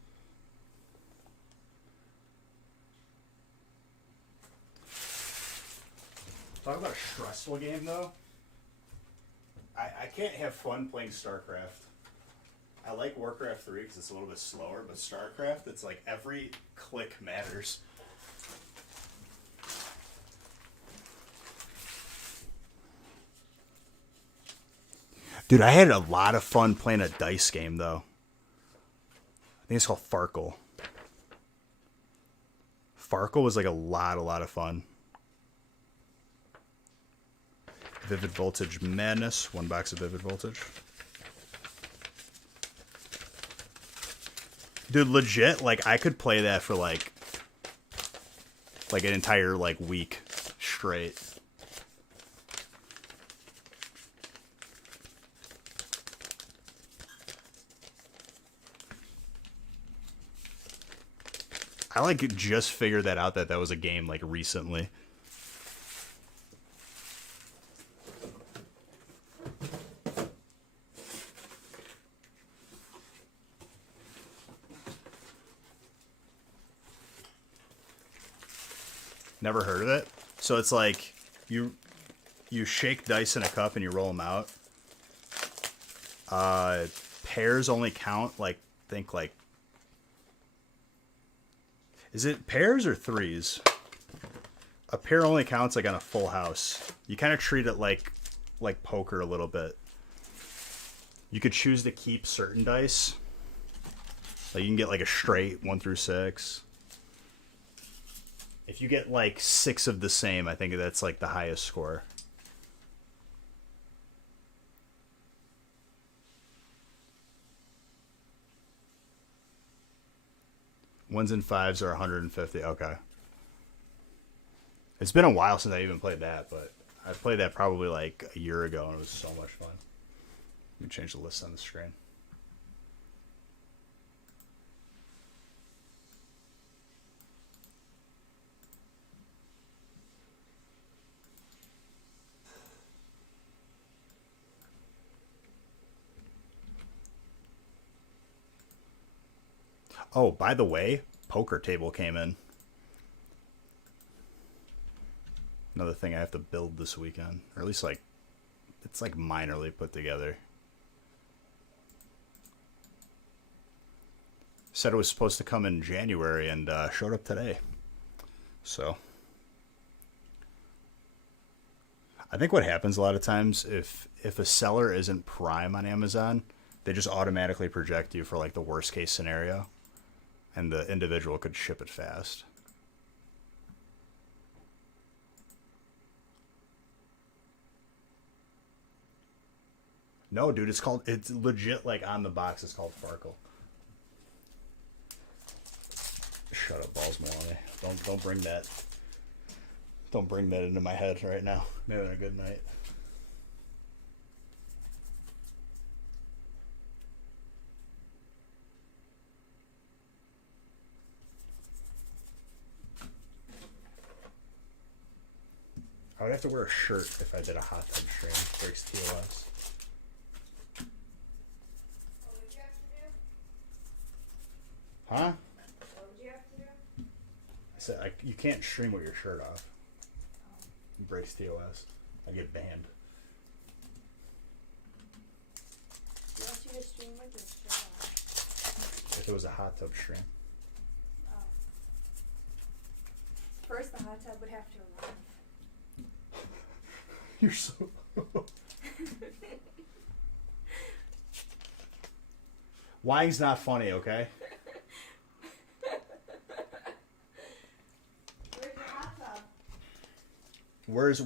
Talk about a stressful game though. I can't have fun playing StarCraft. I like Warcraft 3 because it's a little bit slower, but StarCraft, it's like every click matters. Dude, I had a lot of fun playing a dice game, though. I think it's called Farkle. Farkle was like a lot of fun. Vivid Voltage Madness. 1 box of Vivid Voltage. Dude, legit, like, I could play that for, like an entire, like, week straight. I like just figured that out that was a game like recently. Never heard of it. So it's like you shake dice in a cup and you roll them out. Pairs only count like think like. Is it pairs or threes? A pair only counts like on a full house. You kind of treat it like poker a little bit. You could choose to keep certain dice. Like you can get like a straight 1 through 6. If you get like 6 of the same, I think that's like the highest score. Ones and fives are 150. Okay. It's been a while since I even played that, but I played that probably like a year ago, and it was so much fun. Let me change the list on the screen. Oh, by the way, poker table came in. Another thing I have to build this weekend. Or at least, like, it's like minorly put together. Said it was supposed to come in January and showed up today. So, I think what happens a lot of times, if a seller isn't Prime on Amazon, they just automatically project you for, like, the worst case scenario. and the individual could ship it fast. No, dude, it's legit, like, on the box, it's called Farkle. Shut up, Balls Maloney. Don't bring that into my head right now. I'm having a good night. I would have to wear a shirt if I did a hot tub stream. Breaks TOS. What would you have to do? Huh? What would you have to do? I said you can't stream with your shirt off. It breaks TOS. I get banned. You want you to stream with your shirt on. If it was a hot tub stream. Oh. First, the hot tub would have to arrive. You're so. Lying's not funny, okay? Where's your hot tub?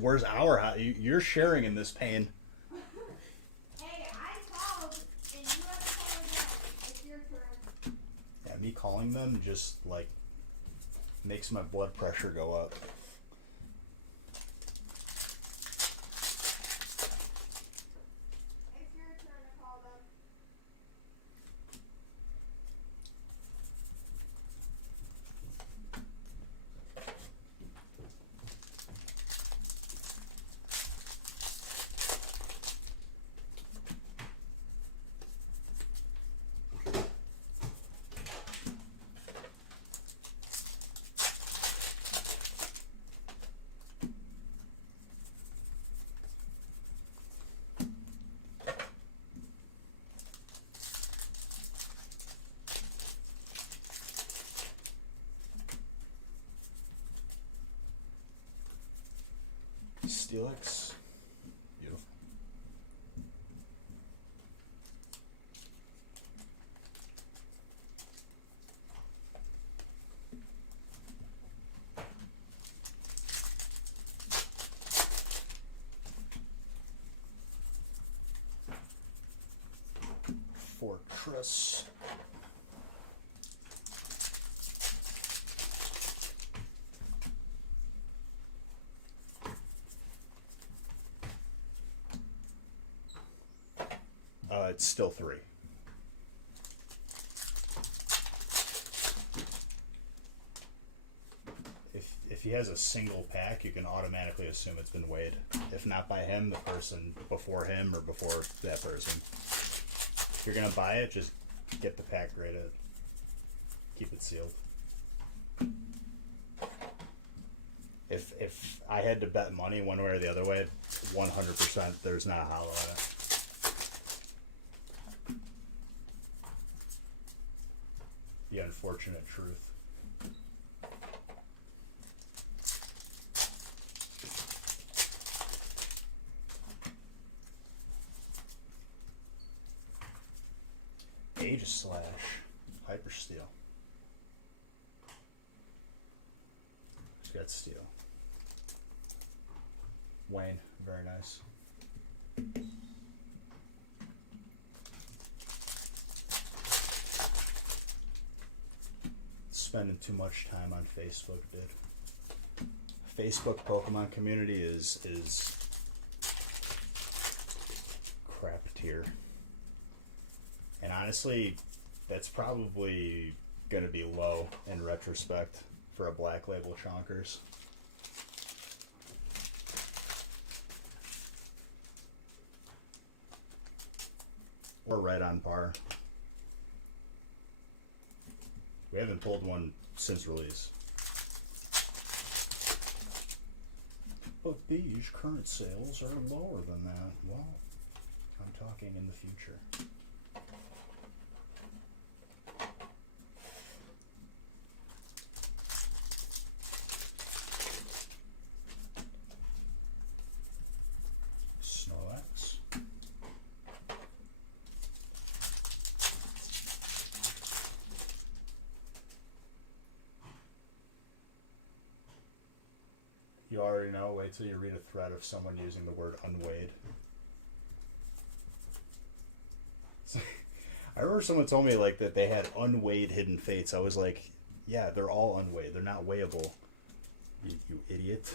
Where's our hot? You're sharing in this pain. Hey, I called and you have to call again. It's your turn. Yeah, me calling them just like makes my blood pressure go up. It's your turn to call them. Steelix. Beautiful. Fortress. It's still 3. If he has a single pack, you can automatically assume it's been weighed. If not by him, the person before him or before that person. If you're gonna buy it, just get the pack graded. Keep it sealed. If I had to bet money one way or the other way, 100% there's not a hollow in it. The unfortunate truth. Aegis Slash. Hypersteel. He's got steel. Wayne. Very nice. Spending too much time on Facebook, dude. Facebook Pokemon community is crap tier. And honestly, that's probably going to be low in retrospect for a Black Label Chonkers. We're right on par. We haven't pulled one since release. But these current sales are lower than that. Well, I'm talking in the future. Snorlax. already know. Wait till you read a thread of someone using the word unweighed. I remember someone told me like that they had unweighed hidden fates. I was like, yeah, they're all unweighed. They're not weighable. You idiot.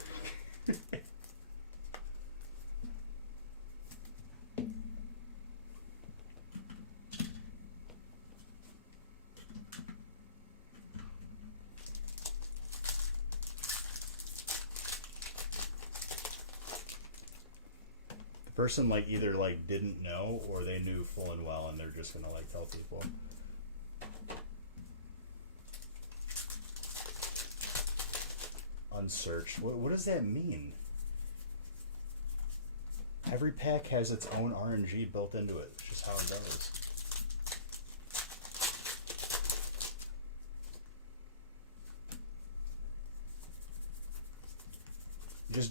Person like either like didn't know or they knew full and well and they're just gonna like tell people. Unsearched. What does that mean? Every pack has its own RNG built into it. It's just how it goes.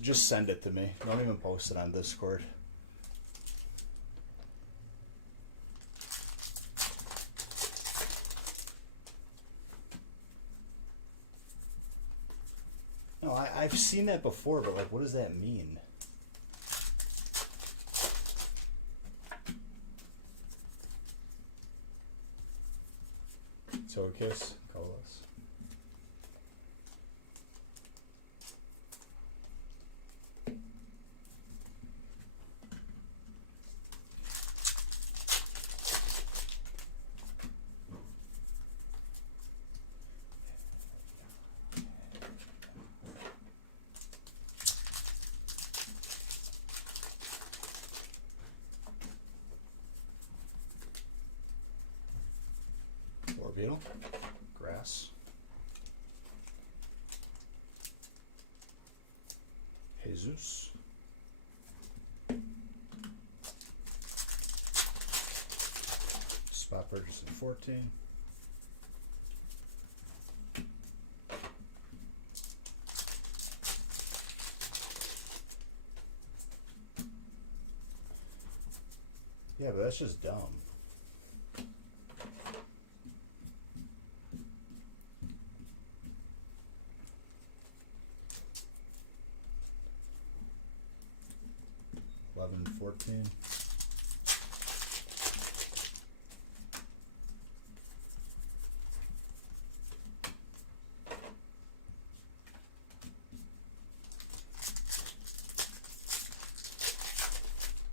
Just send it to me. Don't even post it on Discord. No, I've seen that before, but like, what does that mean? Tokus, Colas. Beetle, grass, Jesus, spot purchase at 14. Yeah, but that's just dumb. $11.14.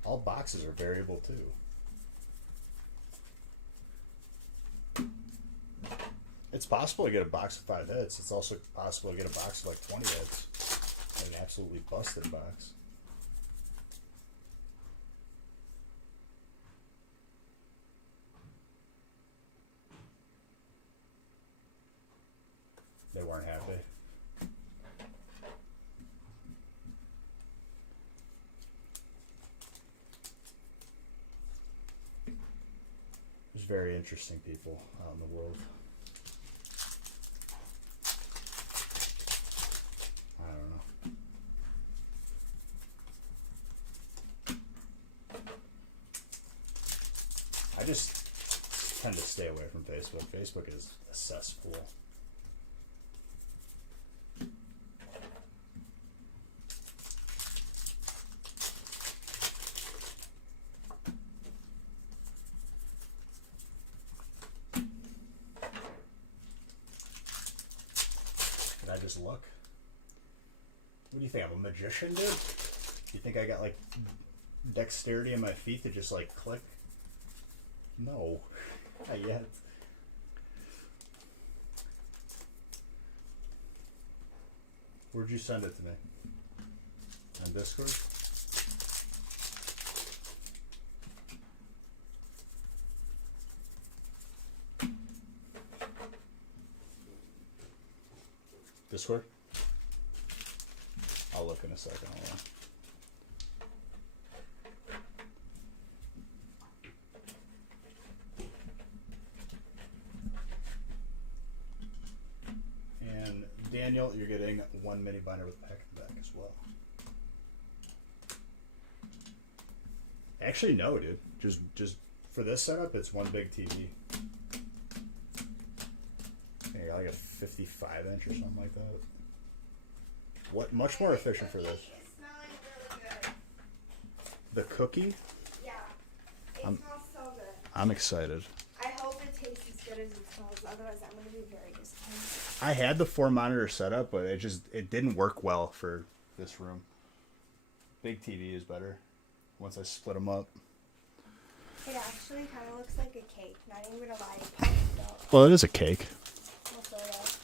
All boxes are variable too. It's possible to get a box of 5 hits. It's also possible to get a box of like 20 hits. An absolutely busted box. They weren't happy. There's very interesting people out in the world. I don't know. I just tend to stay away from Facebook. Facebook is a cesspool. Did I just look? What do you think? I'm a magician, dude? You think I got like dexterity in my feet to just like click? No, not yet. Where'd you send it to me? On Discord? Discord? I'll look in a second. Hold on. And Daniel, you're getting 1 mini binder with pack in the back as well. Actually, no, dude. Just for this setup, it's one big TV. I got like a 55 inch or something like that. What much more efficient for this? It's smelling really good. The cookie? Yeah. It I'm- smells so good. I'm excited. I hope it tastes as good as it smells. Otherwise, I'm going to be very disappointed. I had the 4-monitor setup, but it didn't work well for this room. Big TV is better once I split them up. It actually kind of looks like a cake. Not even going to lie. It puffed out. Well, it is a cake. Also,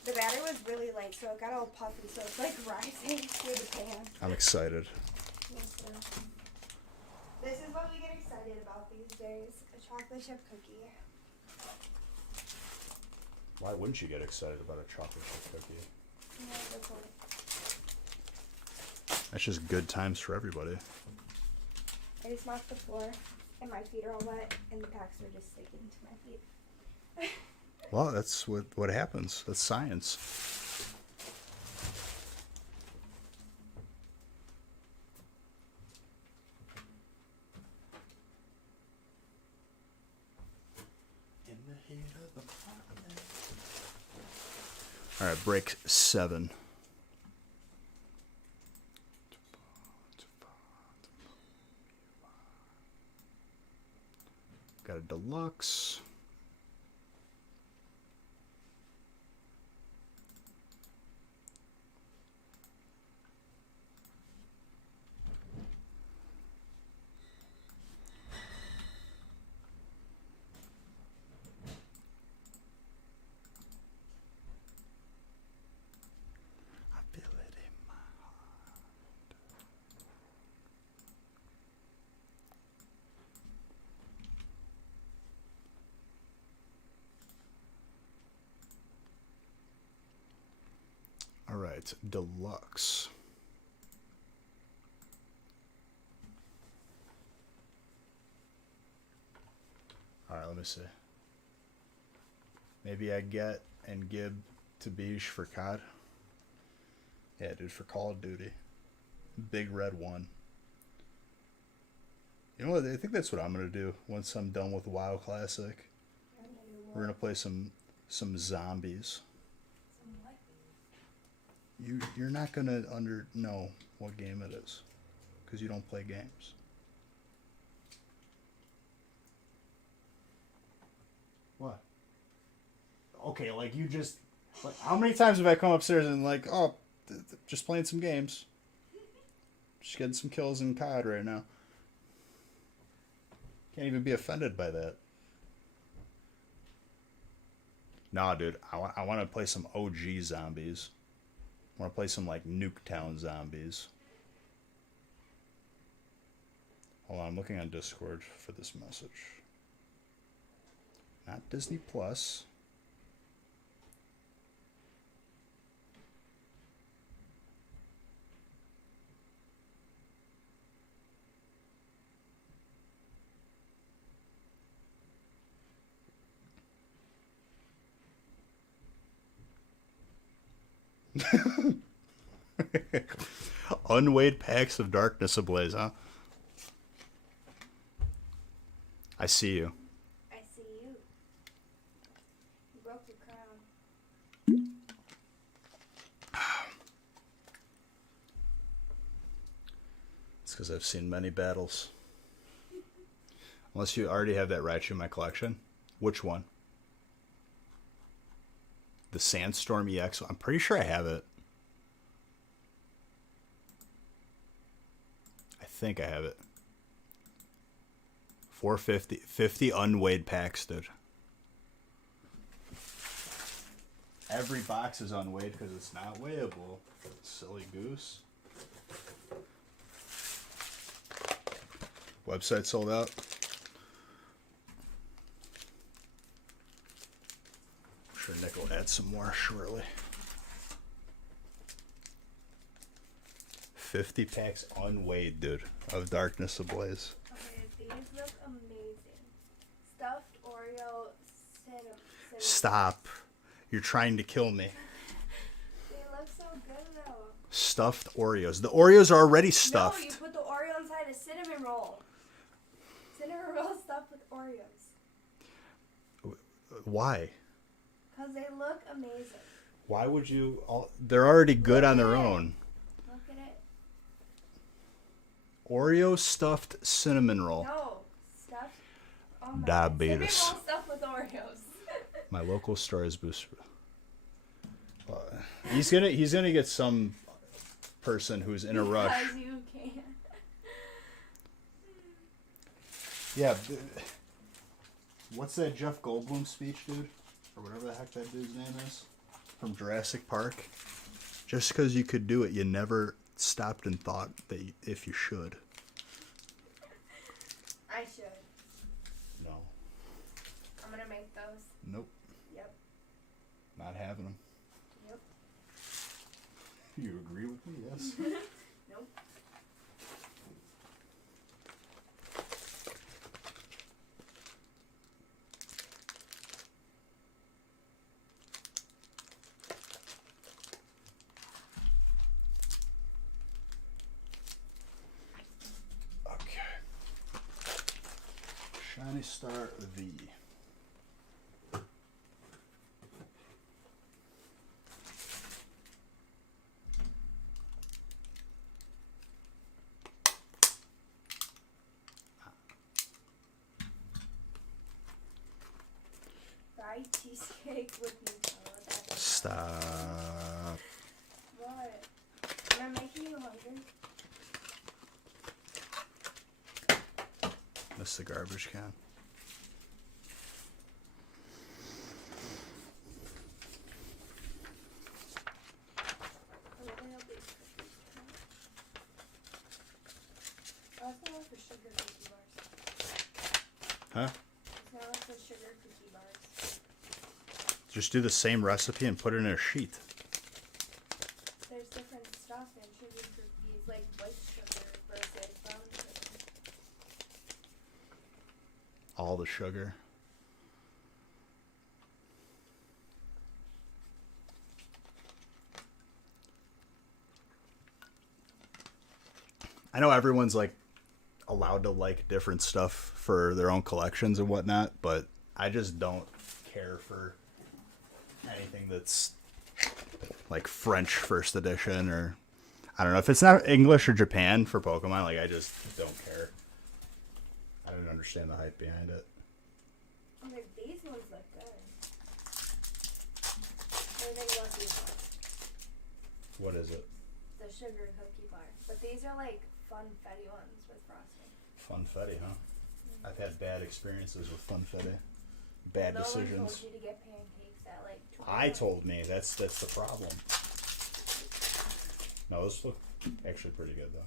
the batter was really light, so it got all puffy. So it's like rising through the pan. I'm excited. Also, this is what we get excited about these days. A chocolate chip cookie. Why wouldn't you get excited about a chocolate chip cookie? Yeah, that's what That's just good times for everybody. I just mopped the floor, and my feet are all wet, and the packs are just sticking to my feet. Well, that's what happens. That's science. In the heat of the moment. All right, break 7. Got a deluxe. I feel it in my heart. All right, deluxe. All right, let me see. Maybe I get and give to Biche for COD. Yeah, dude, for Call of Duty. Big red one. You know what? I think that's what I'm gonna do once I'm done with WoW Classic. We're gonna play some zombies. You're not gonna know what game it is, because you don't play games. What? Okay, like you just. Like, how many times have I come upstairs and like, oh, just playing some games, just getting some kills in COD right now. Can't even be offended by that. Nah, dude, I want to play some OG zombies. I want to play some like Nuketown zombies. Hold on, I'm looking on Discord for this message. Not Disney Plus. Unweighed packs of darkness ablaze, huh? I see you. I see you. You broke your crown. It's because I've seen many battles. Unless you already have that Raichu in my collection. Which one? The Sandstorm EX? I'm pretty sure I have it. I think I have it. 450, 50 unweighed packs, dude. Every box is unweighed because it's not weighable. Silly goose. Website sold out. I'm sure Nick will add some more shortly. 50 packs unweighed, dude, of Darkness Ablaze. Okay, these look amazing. Stuffed Oreo cinnamon. Stop. You're trying to kill me. They look so good though. Stuffed Oreos. The Oreos are already stuffed. No, you put the Oreo inside a cinnamon roll. Cinnamon roll stuffed with Oreos. Why? Because they look amazing. Why would you? They're already good on their own. Oreo stuffed cinnamon roll. No, stuff. Oh my Diabetes. Cinnamon roll stuff with Oreos. My local store is Booster. He's gonna get some person who's in a rush. Because you can. Yeah. What's that Jeff Goldblum speech, dude? Or whatever the heck that dude's name is? From Jurassic Park. Just because you could do it, you never stopped and thought that if you should. I should. No. I'm gonna make those. Nope. Yep. Not having them. Yep. You agree with me? Yes. Nope. Okay. Shiny Star V. Fried cheesecake with Nutella. That's Stop. what? Am I making you hungry? This is the garbage can. Or what the hell these cookies count? Oh, it's not like the sugar cookie bars. Huh? It's not like the sugar cookie bars. Just do the same recipe and put it in a sheet. There's different stuff in sugar cookies, like white sugar versus brown sugar. All the sugar. I know everyone's like allowed to like different stuff for their own collections and whatnot, but I just don't care for anything that's like French first edition, or I don't know if it's not English or Japan for Pokemon. Like I just don't care. I don't understand the hype behind it. Okay, these ones look good. I think about these ones. What is it? The sugar cookie bar. But these are like funfetti ones with frosting. Funfetti, huh? I've had bad experiences with Funfetti. Bad No one told decisions. you to get pancakes at like 12. I told me that's the problem. No, those look actually pretty good though.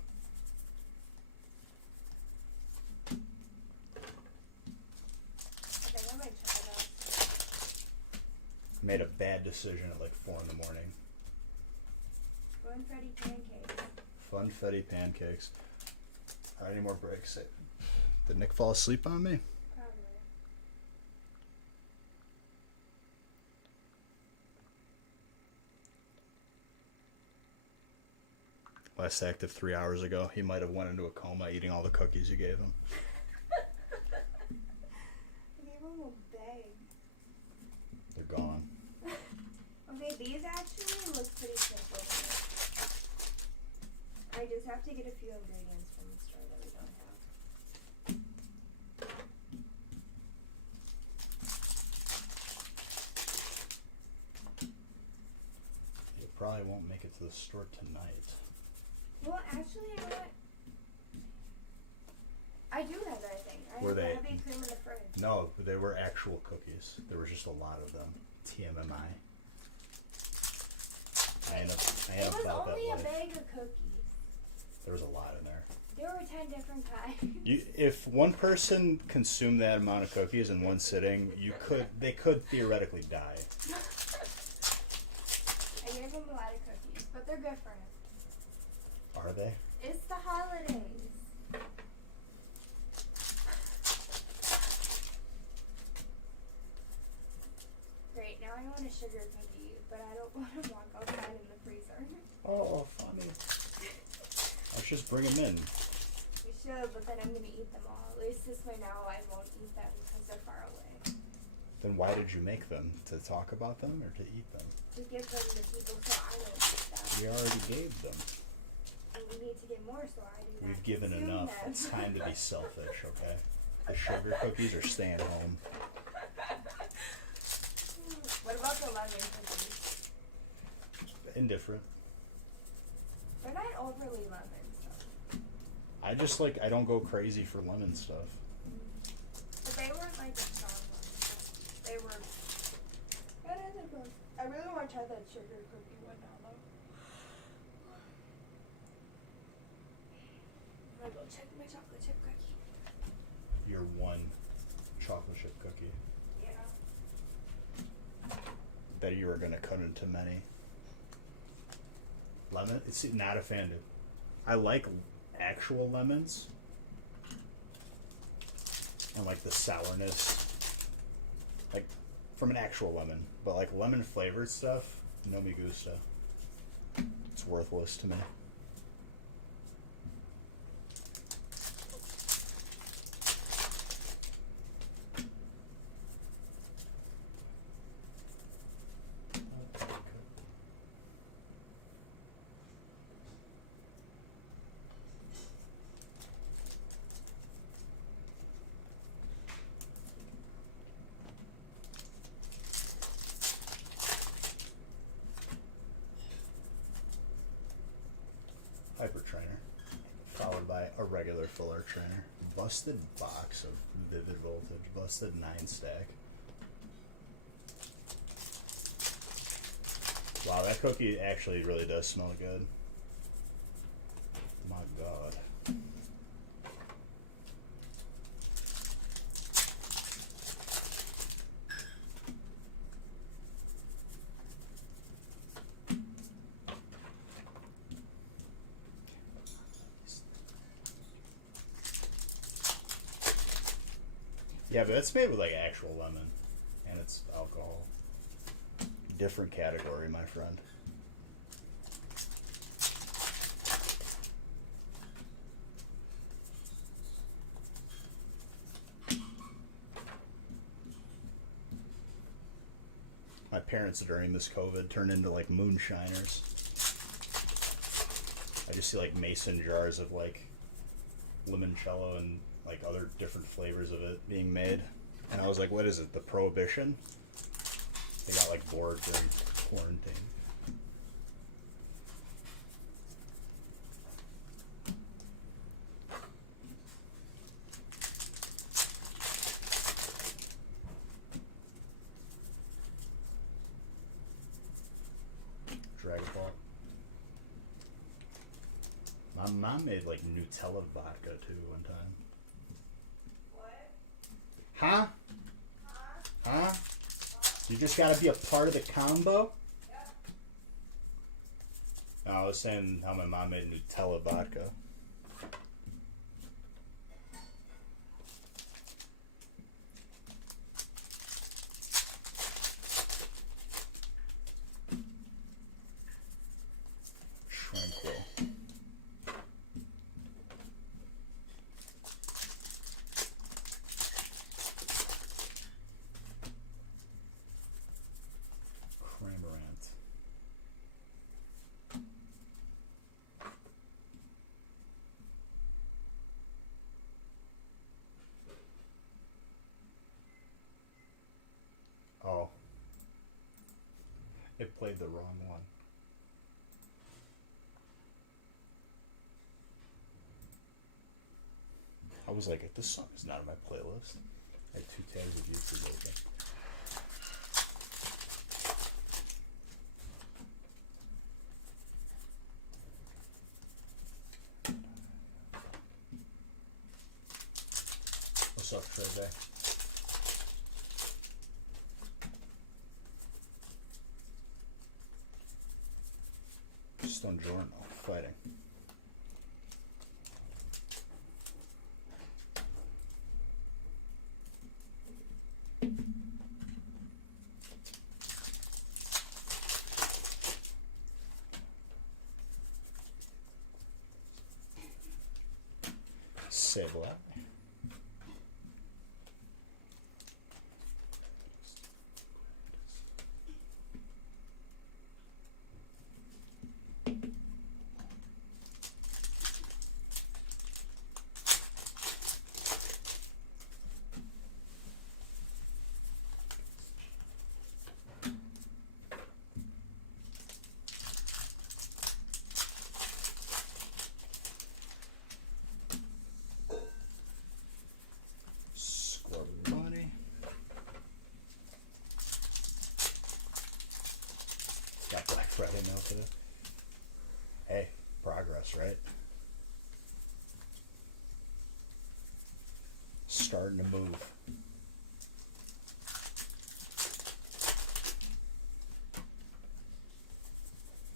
I think I might try those. I made a bad decision at like 4 in the morning. Funfetti pancakes. Funfetti pancakes. All right, any more breaks? Did Nick fall asleep on me? Probably. Last active 3 hours ago. He might have went into a coma eating all the cookies you gave him. I gave them a bag. They're gone. Okay, these actually look pretty simple to me. I just have to get a few ingredients from the store that we don't have. You probably won't make it to the store tonight. Well, actually, you know what? I do have everything. I Were have the they- heavy cream in the fridge. No, they were actual cookies. There was just a lot of them. TMMI. I ain't It was about that only a life. bag of cookies. There was a lot in there. There were 10 different kinds. If one person consumed that amount of cookies in one sitting, they could theoretically die. I gave them a lot of cookies, but they're good for him. Are they? It's the holidays. Great, now I want a sugar cookie, but I don't want to walk outside in the freezer. Oh, funny. Let's just bring them in. We should, but then I'm going to eat them all. At least this way now I won't eat them because they're far away. Then why did you make them? To talk about them or to eat them? To give them to people so I don't eat them. We already gave them. and we need to get more, so I do not We've given consume enough. them. It's time to be selfish, okay? The sugar cookies are staying home. What about the lemon cookies? Indifferent. They're not overly lemon, so. I just like, I don't go crazy for lemon stuff. But they weren't like a strong lemon. They were. I really want to try that sugar cookie one now, though. I'm gonna go check my chocolate chip cookie. Your one chocolate chip cookie. Yeah. Bet you were gonna cut into many. Lemon? It's not a fan of. I like actual lemons. And like the sourness. Like from an actual lemon. But like lemon flavored stuff, no me gusta. It's worthless to me. Hyper Trainer, followed by a regular Fuller Trainer. Busted box of Vivid Voltage, busted 9-stack. Wow, that cookie actually really does smell good. My God. Yeah, but it's made with like actual lemon, and it's alcohol. Different category, my friend. My parents during this COVID turned into like moonshiners. I just see like mason jars of like limoncello and like other different flavors of it being made, and I was like, what is it, the Prohibition? They got like bored during quarantine. Dragon Ball. My mom made like Nutella vodka too one time. What? Huh? Huh? You just gotta be a part of the combo? Yep. No, I was saying how my mom made Nutella vodka. Tranquil. Cramorant. Oh. It played the wrong one. I was like, this song is not on my playlist. I had 2 tabs of YouTube open. What's up, Trey? Stone Jordan fighting. Sableye. get mail today. Hey, progress, right? Starting to move.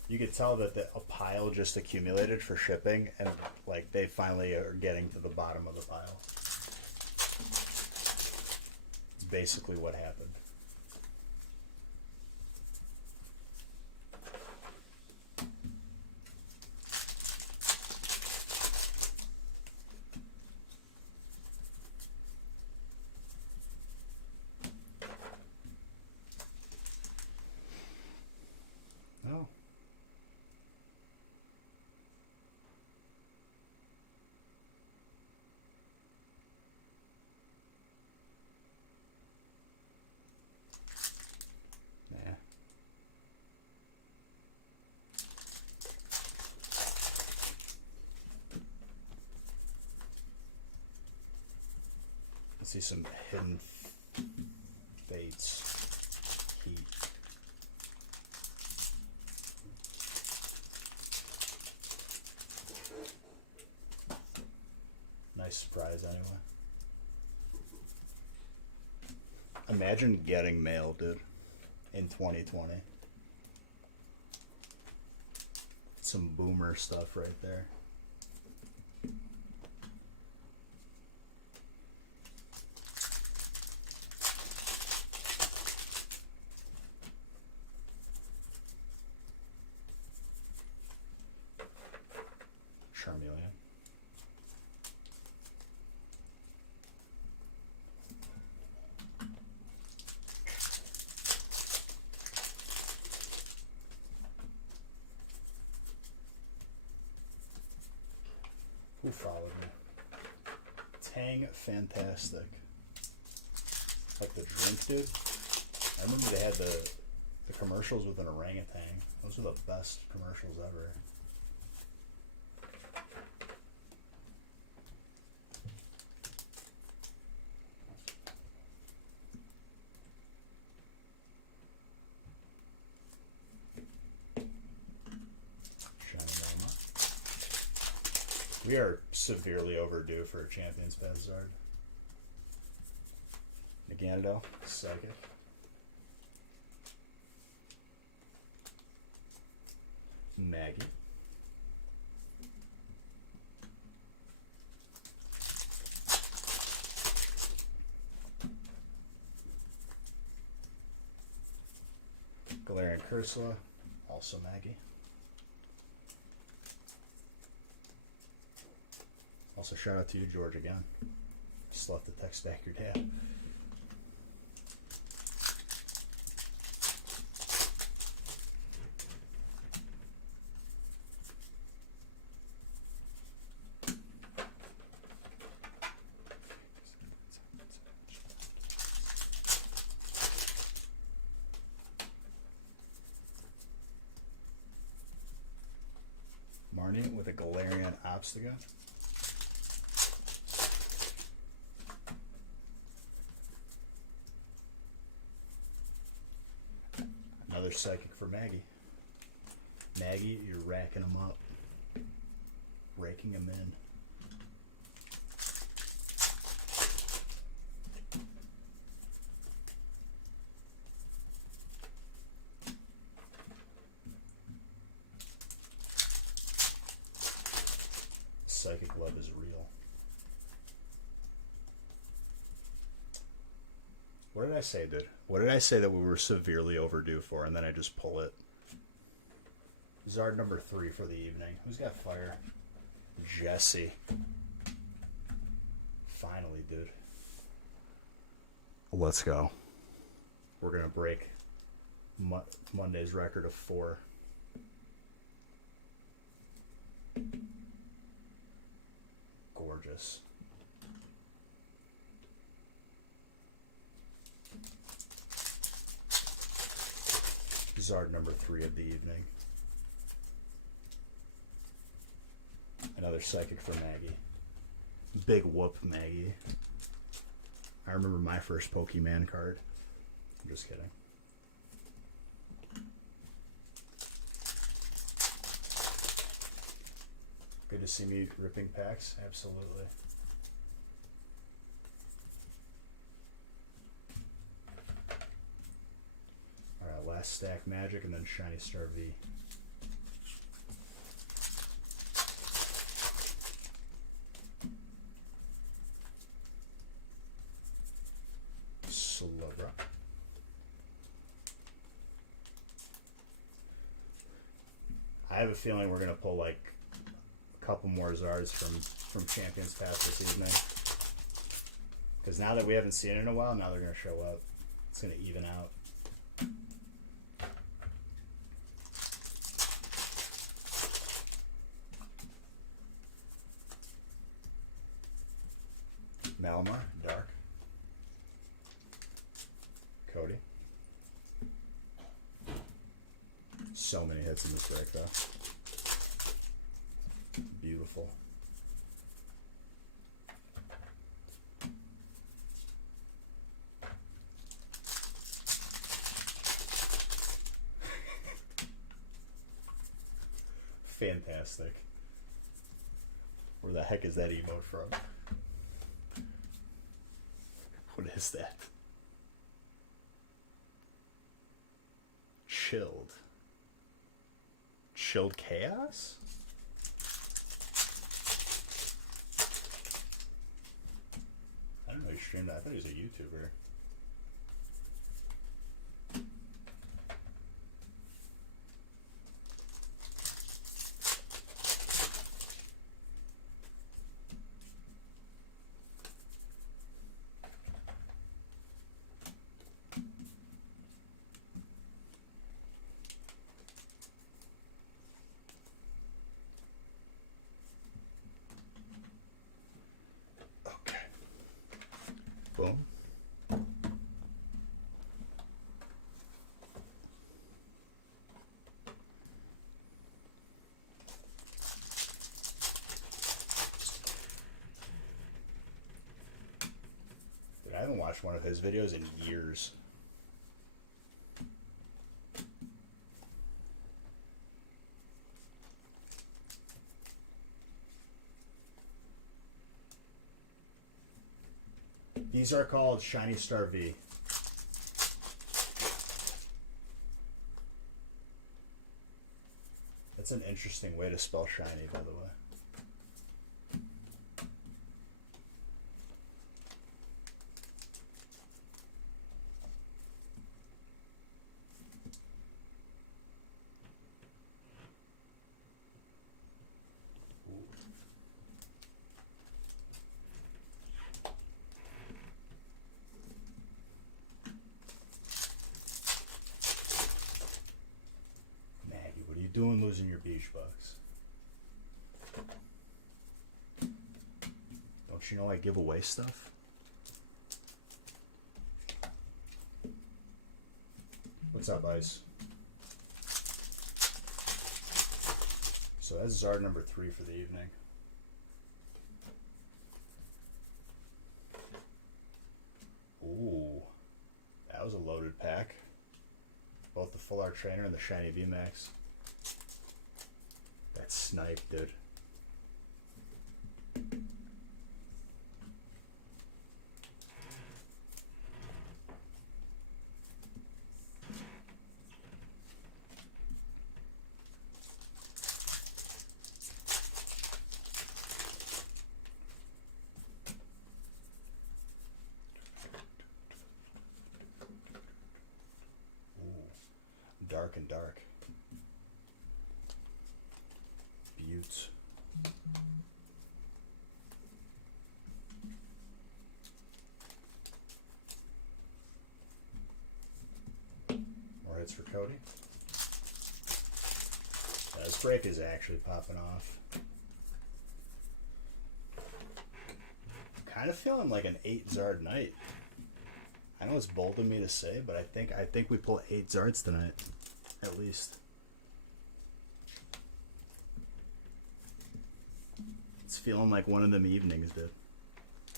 You could tell that a pile just accumulated for shipping, and like they finally are getting to the bottom of the pile. It's basically what happened. No. Nah. I see some hidden fates. Heat. Nice surprise, anyway. Imagine getting mail, dude, in 2020. Some boomer stuff right there. Charmeleon. Who followed me? Tang Fantastic. Like the drink, dude. I remember they had the commercials with an orangutan. Those were the best commercials ever. We are severely overdue for a Champions Pass Zard. Nagano, Psychic. Maggie. Galarian Cursula, also Maggie. Also, shout out to you, George, again. Just left to text back your dad. Marnie with a Galarian Obstagoon. Another Psychic for Maggie. Maggie, you're racking them up. Raking them in. Psychic love is real. What did I say, dude? What did I say that we were severely overdue for, and then I just pull it? Zard number 3 for the evening. Who's got fire? Jesse. Finally, dude. Let's go. We're going to break Monday's record of 4. Gorgeous. Zard number 3 of the evening. Another Psychic for Maggie. Big whoop, Maggie. I remember my first Pokemon card. I'm just kidding. Good to see me ripping packs. Absolutely. Alright, last stack Magic and then Shiny Star V. Slowbro. I have a feeling we're gonna pull like a couple more Zards from Champions Pass this evening. Because now that we haven't seen it in a while, now they're gonna show up. It's gonna even out. Malamar, Dark. Cody. So many hits in this break, though. Beautiful. Fantastic. Where the heck is that emote from? What is that? Chilled. Chilled Chaos? I don't know he streamed that. I thought he was a YouTuber. Boom. Dude, I haven't watched one of his videos in years. These are called Shiny Star V. That's an interesting way to spell shiny, by the way. Doing losing your beach bucks. Don't you know I give away stuff? What's up, Ice? So that's Zard number 3 for the evening. Ooh, that was a loaded pack. Both the Full Art Trainer and the Shiny VMAX. That's snipe, dude. Ooh, dark and dark. Buttes. More hits for Cody. This break is actually popping off. Kind of feeling like an 8 Zard night. I know it's bold of me to say, but I think we pull 8 Zards tonight, at least. It's feeling like one of them evenings, dude.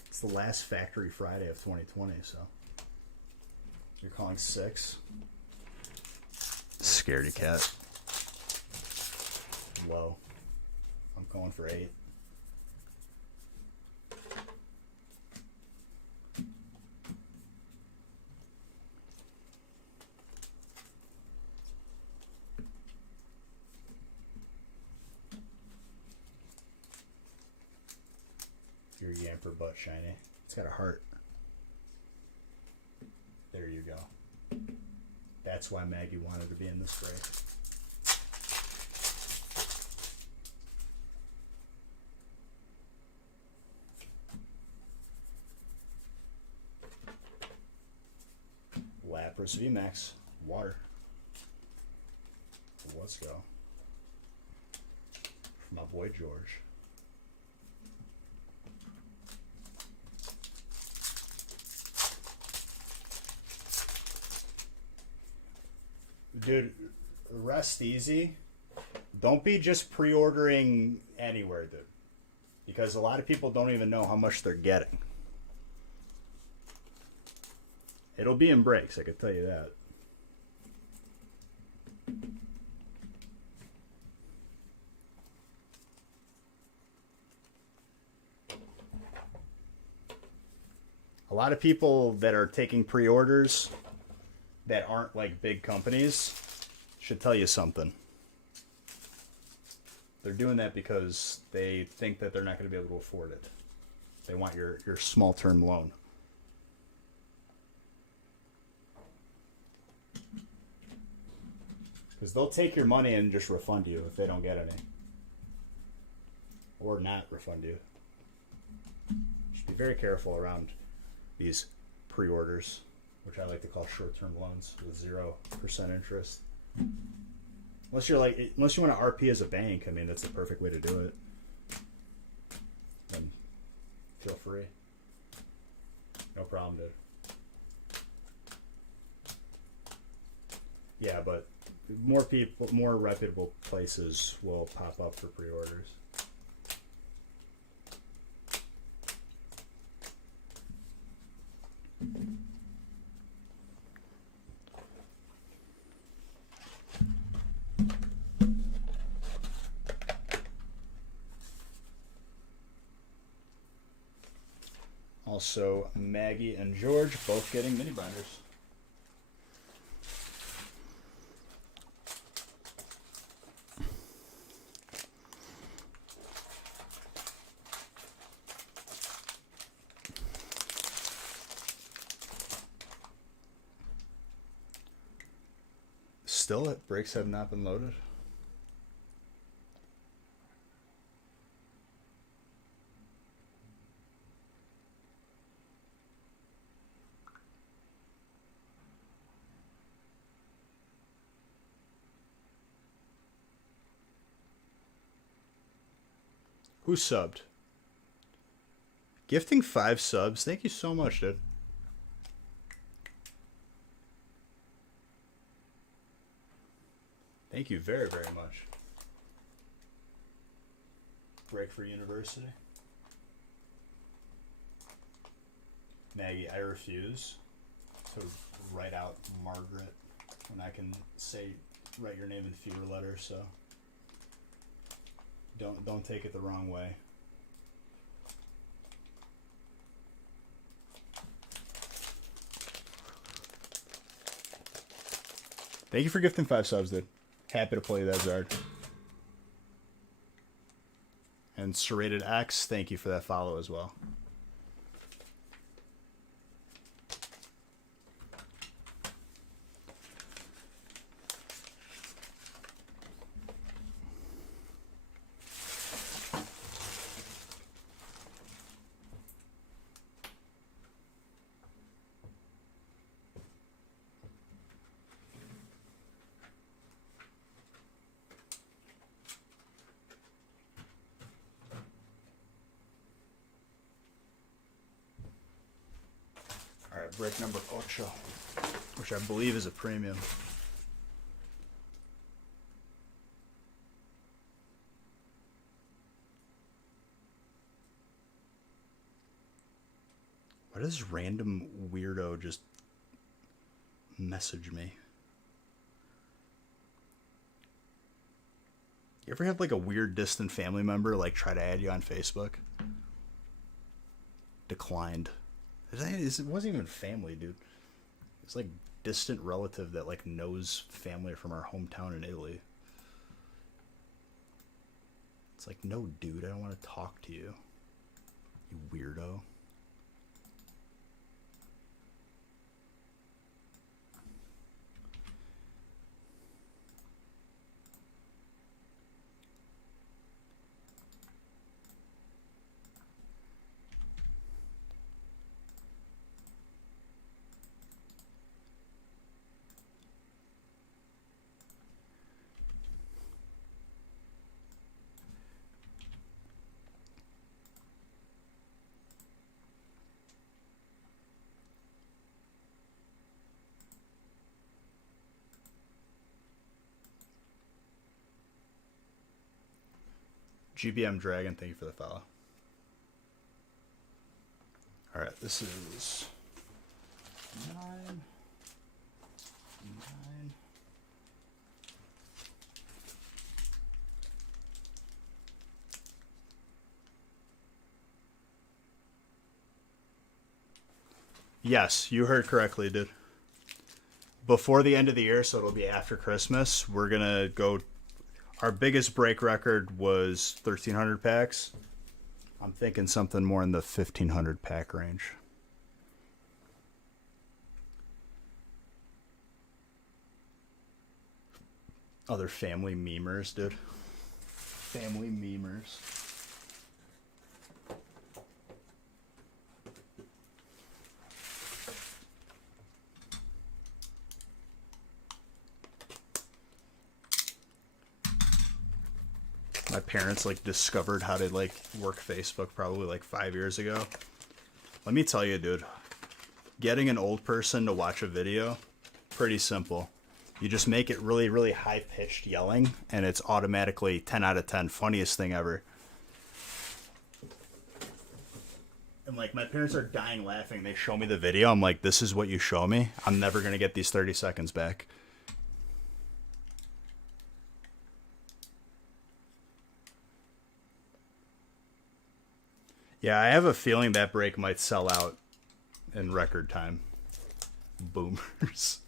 It's the last Factory Friday of 2020, so. You're calling 6? Scaredy cat. Low. I'm going for 8. Your Yamper butt shiny. It's got a heart. There you go. That's why Maggie wanted to be in this break. Lapras VMAX. Water. Let's go. From my boy George. Dude, rest easy. Don't be just pre-ordering anywhere, dude. Because a lot of people don't even know how much they're getting. It'll be in breaks, I can tell you that. A lot of people that are taking pre-orders that aren't like big companies should tell you something. They're doing that because they think that they're not going to be able to afford it. They want your small term loan. Because they'll take your money and just refund you if they don't get any. Or not refund you. Just be very careful around these pre-orders, which I like to call short-term loans with 0% interest. Unless you want to RP as a bank, I mean, that's the perfect way to do it. Then feel free. No problem, dude. Yeah, but more reputable places will pop up for pre-orders. Also, Maggie and George both getting mini binders. Still, brakes have not been loaded. Who subbed? Gifting 5 subs. Thank you so much, dude. Thank you very, very much. Break for University. Maggie, I refuse to write out Margaret when I can write your name in fewer letters, so don't take it the wrong way. Thank you for gifting 5 subs, dude. Happy to play that, Zard. And Serrated X, thank you for that follow as well. Alright, break number 8, which I believe is a premium. Why does this random weirdo just message me? You ever have like a weird distant family member like try to add you on Facebook? Declined. It wasn't even family, dude. It's like distant relative that like knows family from our hometown in Italy. It's like, no, dude, I don't want to talk to you. You weirdo. GBM Dragon, thank you for the follow. Alright, this is 9. Yes, you heard correctly, dude. Before the end of the year, so it'll be after Christmas, we're gonna go. Our biggest break record was 1,300 packs. I'm thinking something more in the 1,500 pack range. Other family memers, dude. Family memers. My parents like discovered how to like work Facebook probably like 5 years ago. Let me tell you, dude, getting an old person to watch a video, pretty simple. You just make it really, really high pitched yelling and it's automatically 10 out of 10. Funniest thing ever. And like my parents are dying laughing. They show me the video. I'm like, this is what you show me? I'm never going to get these 30 seconds back. Yeah, I have a feeling that break might sell out in record time. Boomers.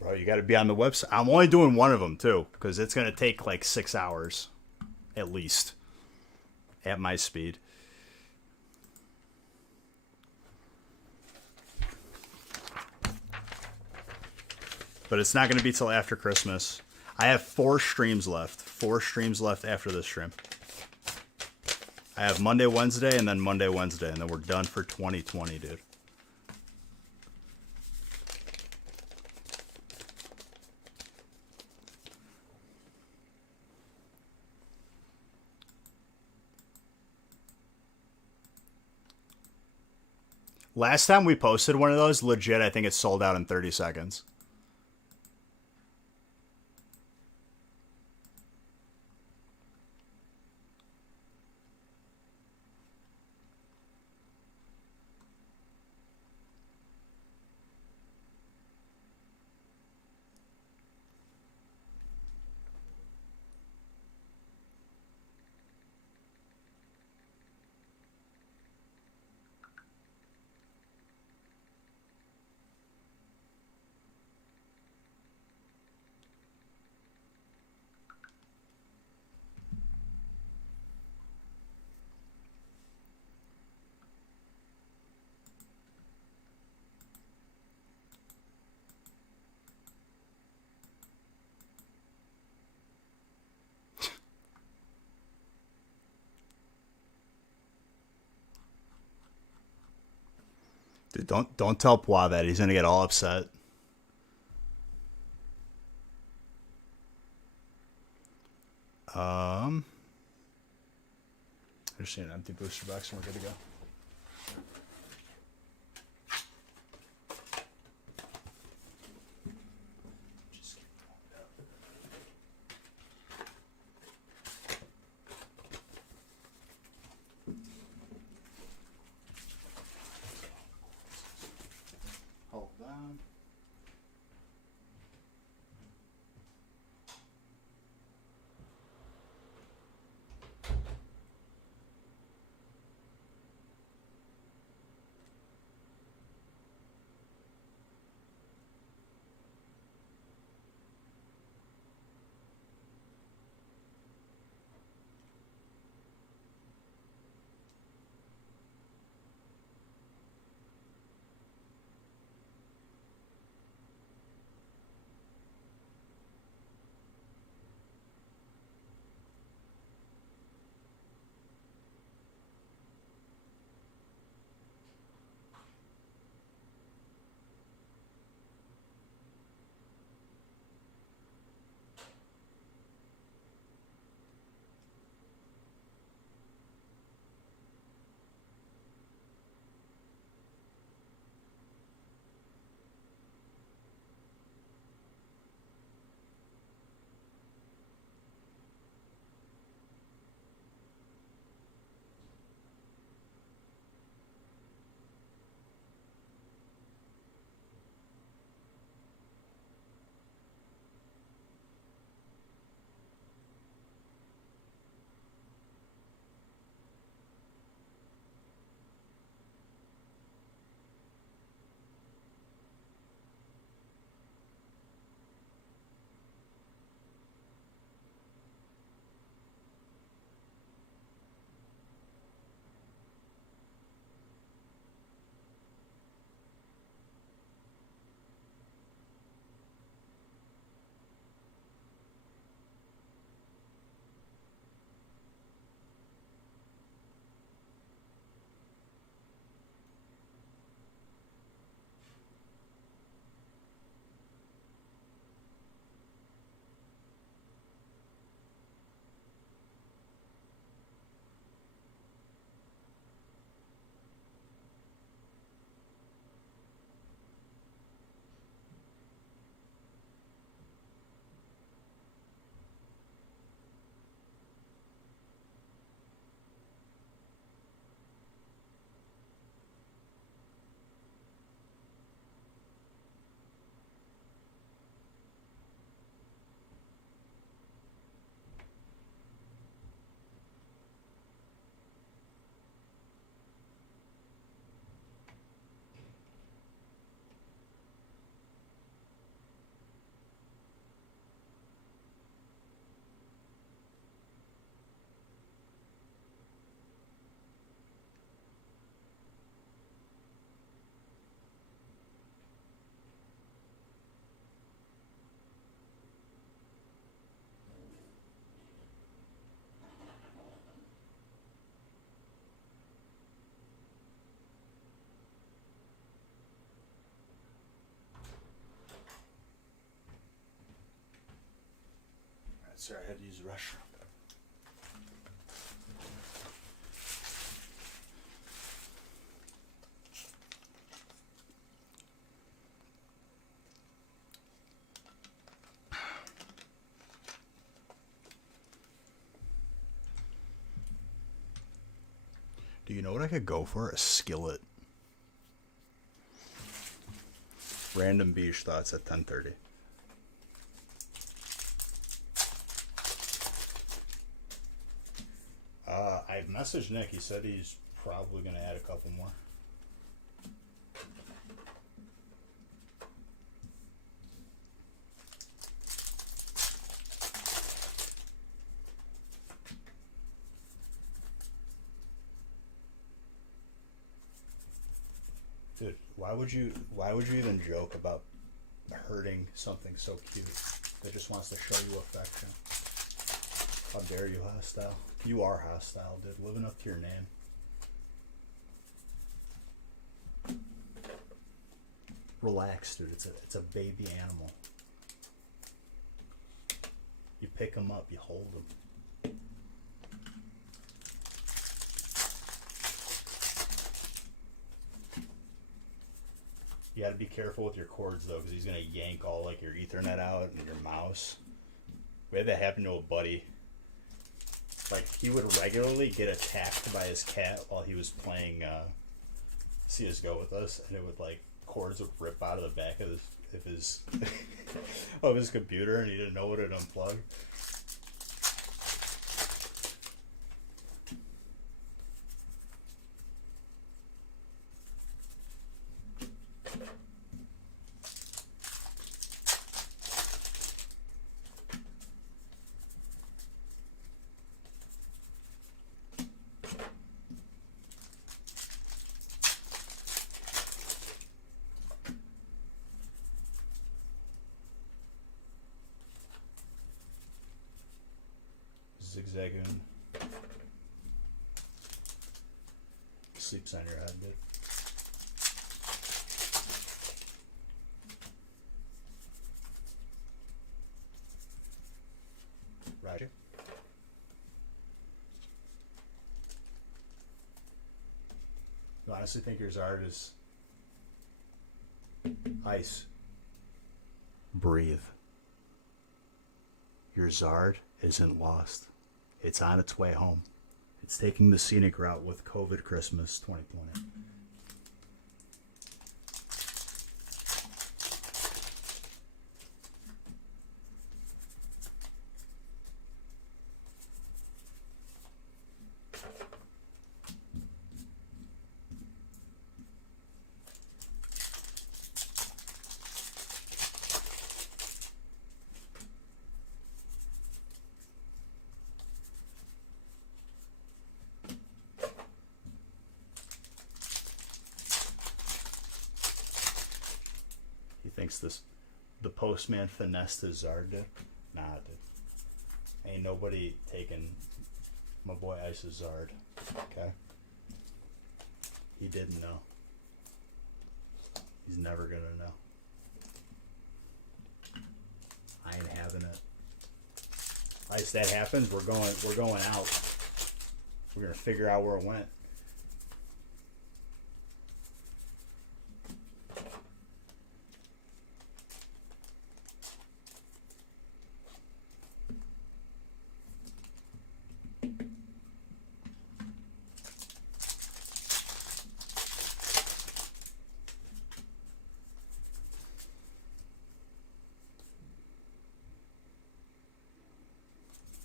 Bro, you got to be on the website. I'm only doing one of them, too, because it's going to take like 6 hours, at least, at my speed. But it's not going to be till after Christmas. I have 4 streams left. 4 streams left after this stream. I have Monday, Wednesday, and then Monday, Wednesday, and then we're done for 2020, dude. Last time we posted one of those, legit, I think it sold out in 30 seconds. Dude, don't tell Pua that. He's gonna get all upset. I just need an empty booster box and we're good to go. Sorry, I had to use the restroom. Do you know what I could go for? A skillet. Random beach thoughts at 10:30. I've messaged Nick. He said he's probably going to add a couple more. Dude, why would you even joke about hurting something so cute that just wants to show you affection? How dare you, hostile? You are hostile, dude. Living up to your name. Relax, dude. It's a baby animal. You pick him up, you hold him. You gotta be careful with your cords though, because he's gonna yank all like your Ethernet out and your mouse. We had that happen to a buddy. Like, he would regularly get attacked by his cat while he was playing CSGO with us, and it would like cords would rip out of the back of his of his computer, and he didn't know what it unplugged. Zigzagoon. Sleeps on your head, dude. Roger. You honestly think your Zard is ice? Breathe. Your Zard isn't lost. It's on its way home. It's taking the scenic route with COVID Christmas 2020. Thinks the postman finessed his Zard, dude. Nah, dude. Ain't nobody taking my boy Ice's Zard. Okay? He didn't know. He's never gonna know. I ain't having it. Ice, that happens, we're going out. We're gonna figure out where it went.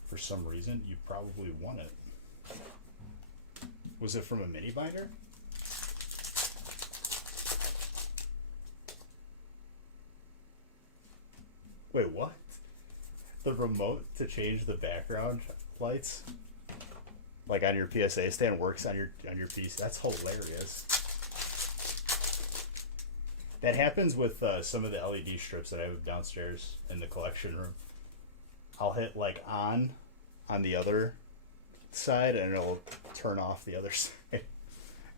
For some reason, you probably won it. Was it from a mini binder? Wait, what? The remote to change the background lights, like on your PSA stand, works on your PC. That's hilarious. That happens with some of the LED strips that I have downstairs in the collection room. I'll hit like on the other side and it'll turn off the other side.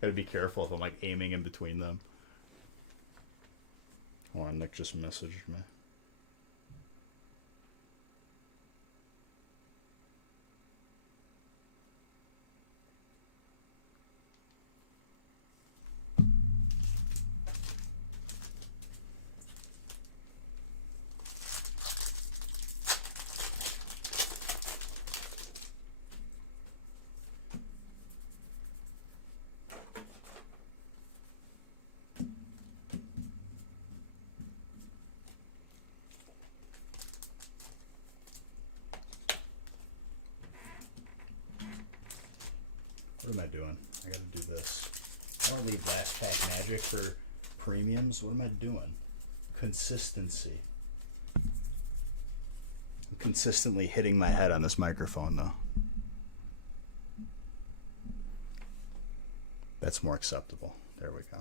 Gotta be careful if I'm like aiming in between them. Hold on, Nick just messaged me. What am I doing? I gotta do this. I don't leave Last Pack Magic for premiums. What am I doing? Consistency. I'm consistently hitting my head on this microphone, though. That's more acceptable. There we go.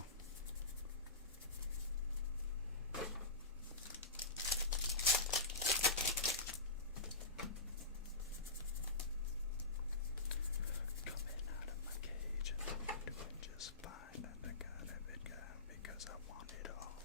Coming out of my cage and doing just fine, and I got it because I want it all.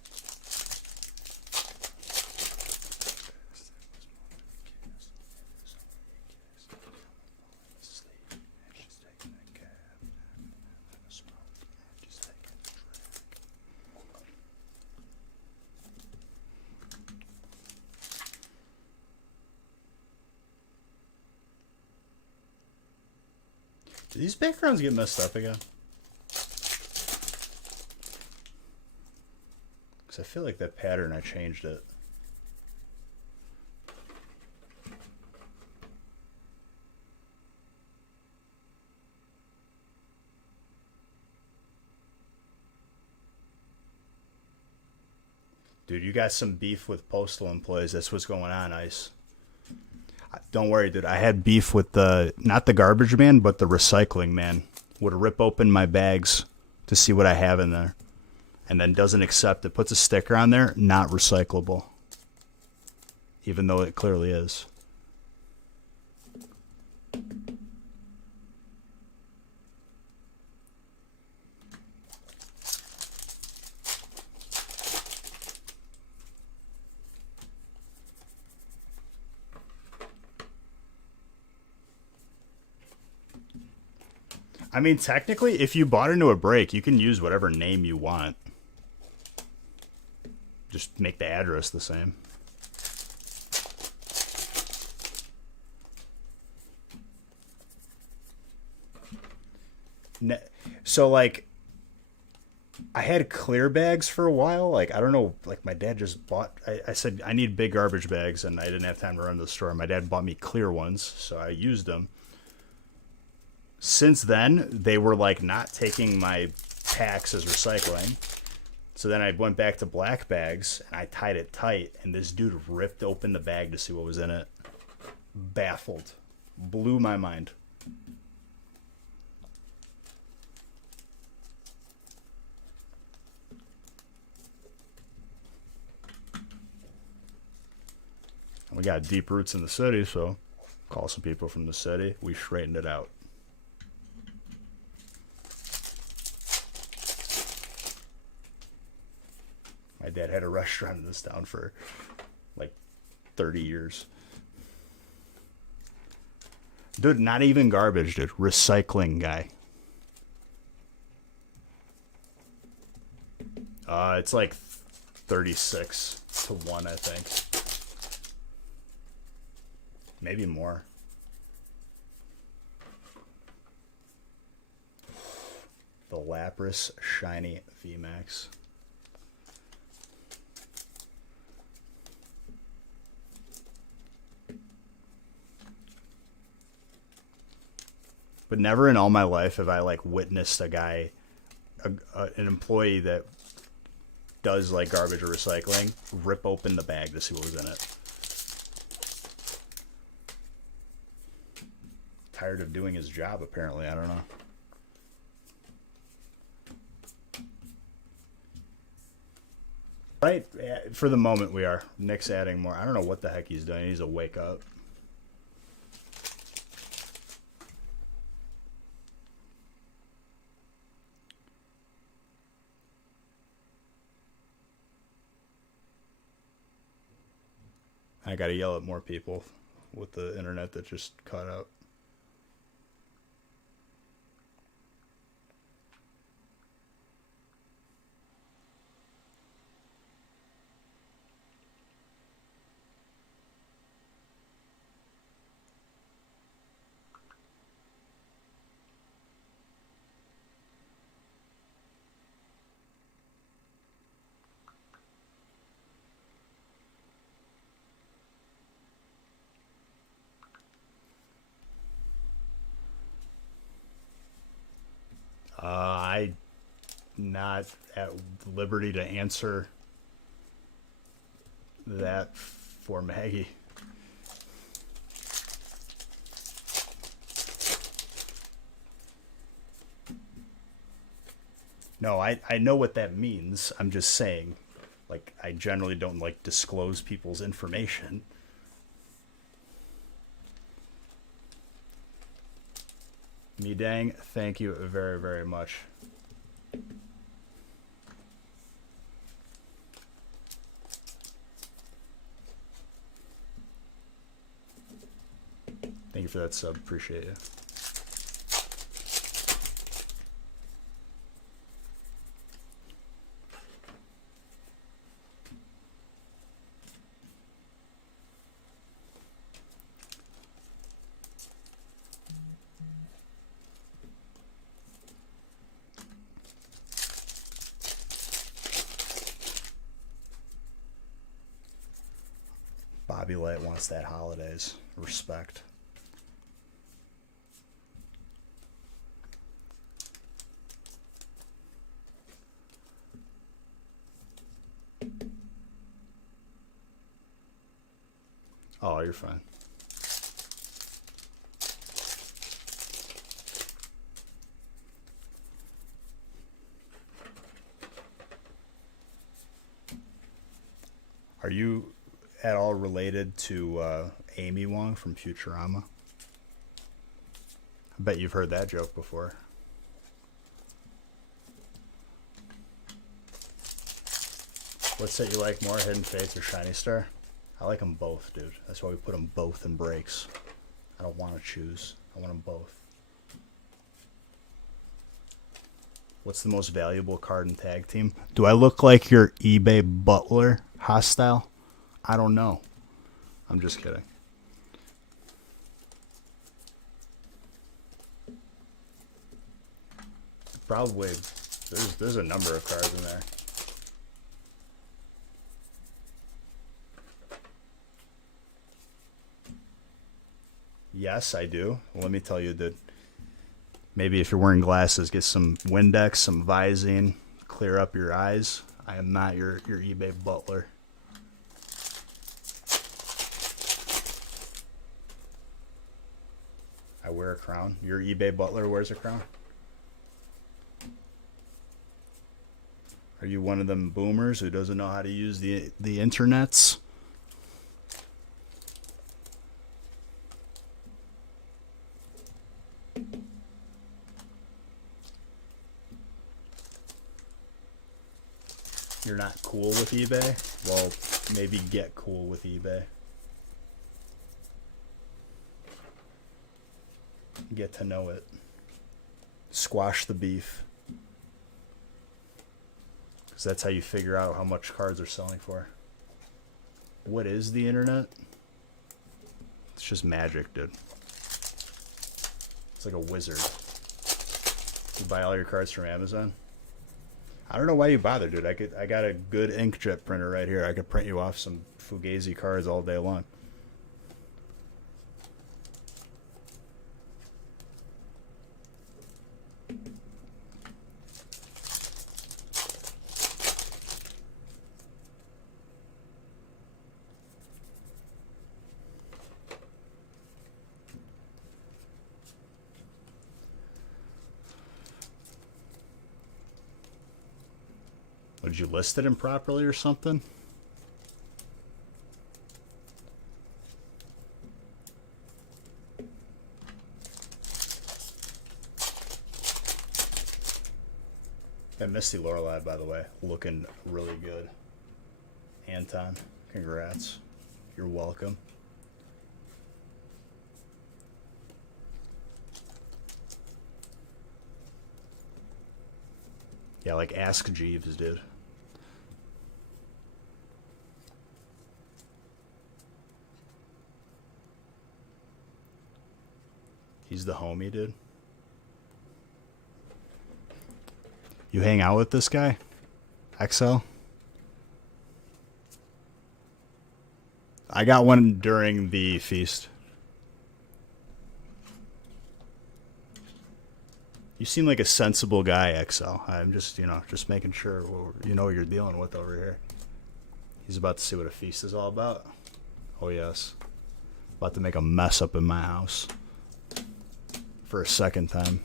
Do these backgrounds get messed up again? Because I feel like that pattern, I changed it. Dude, you got some beef with postal employees. That's what's going on, Ice. Don't worry, dude. I had beef with not the garbage man, but the recycling man. Would rip open my bags to see what I have in there. And then doesn't accept it. Puts a sticker on there, not recyclable. Even though it clearly is. I mean, technically, if you bought into a break, you can use whatever name you want. Just make the address the same. So, like, I had clear bags for a while. Like, I don't know, like, my dad just bought... I said, I need big garbage bags, and I didn't have time to run to the store. My dad bought me clear ones, so I used them. Since then, they were like not taking my packs as recycling. So then I went back to black bags and I tied it tight, and this dude ripped open the bag to see what was in it. Baffled. Blew my mind. We got deep roots in the city, so call some people from the city. We straightened it out. My dad had a restaurant in this town for like 30 years. Dude, not even garbage, dude. Recycling guy. It's like 36-1, I think. Maybe more. The Lapras Shiny VMAX. But never in all my life have I like witnessed a guy, an employee that does like garbage or recycling, rip open the bag to see what was in it. Tired of doing his job, apparently. I don't know. Right, for the moment we are. Nick's adding more. I don't know what the heck he's doing. He needs to wake up. I gotta yell at more people with the internet that just cut out. not at liberty to answer that for Maggie. No, I know what that means. I'm just saying, like, I generally don't like disclose people's information. Me dang, thank you very, very much. Thank you for that sub. Appreciate you. Bobby Light wants that holidays. Respect. Oh, you're fine. Are you at all related to Amy Wong from Futurama? I bet you've heard that joke before. What set you like more, Hidden Fates or Shiny Star? I like them both, dude. That's why we put them both in breaks. I don't want to choose. I want them both. What's the most valuable card in Tag Team? Do I look like your eBay butler hostile? I don't know. I'm just kidding. Probably. There's a number of cards in there. Yes, I do. Well, let me tell you that maybe if you're wearing glasses, get some Windex, some Visine, clear up your eyes. I am not your eBay butler. I wear a crown. Your eBay butler wears a crown? Are you one of them boomers who doesn't know how to use the internets? You're not cool with eBay? Well, maybe get cool with eBay. Get to know it. Squash the beef. Because that's how you figure out how much cards are selling for. What is the internet? It's just magic, dude. It's like a wizard. You buy all your cards from Amazon? I don't know why you bother, dude. I got a good inkjet printer right here. I could print you off some Fugazi cards all day long. Did you list it improperly or something? That Misty Lorelei, by the way, looking really good. Anton, congrats. You're welcome. Yeah, like Ask Jeeves, dude. He's the homie, dude. You hang out with this guy? XL? I got one during the feast. You seem like a sensible guy, XL. I'm just, just making sure you know what you're dealing with over here. He's about to see what a feast is all about. Oh, yes. About to make a mess up in my house. For a second time.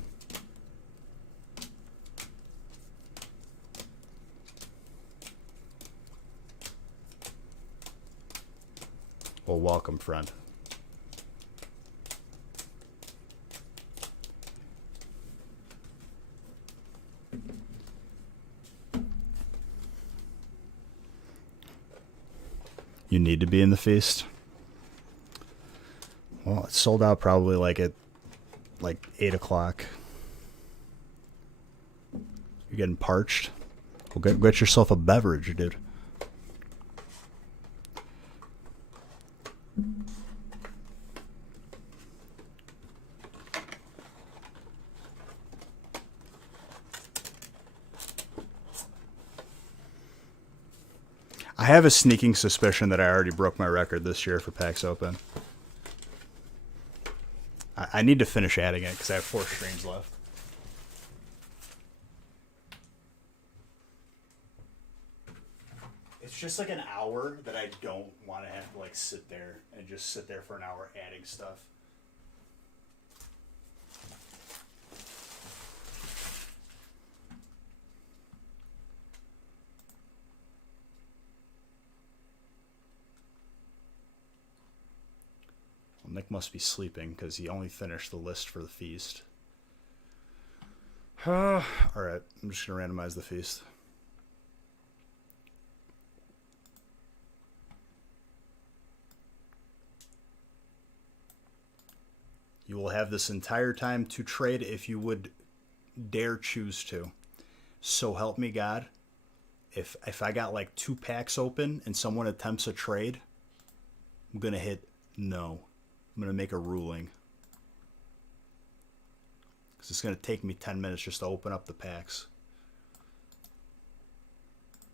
Well, welcome, friend. You need to be in the feast? Well, it's sold out probably at 8 o'clock. You're getting parched? Well, get yourself a beverage, dude. I have a sneaking suspicion that I already broke my record this year for PAX Open. I need to finish adding it because I have 4 streams left. It's just like an hour that I don't want to have to sit there and just sit there for an hour adding stuff. Nick must be sleeping because he only finished the list for the feast. Alright, I'm just going to randomize the feast. You will have this entire time to trade if you would dare choose to. So help me God. If I got 2 packs open and someone attempts a trade, I'm going to hit no. I'm going to make a ruling. Because it's going to take me 10 minutes just to open up the packs.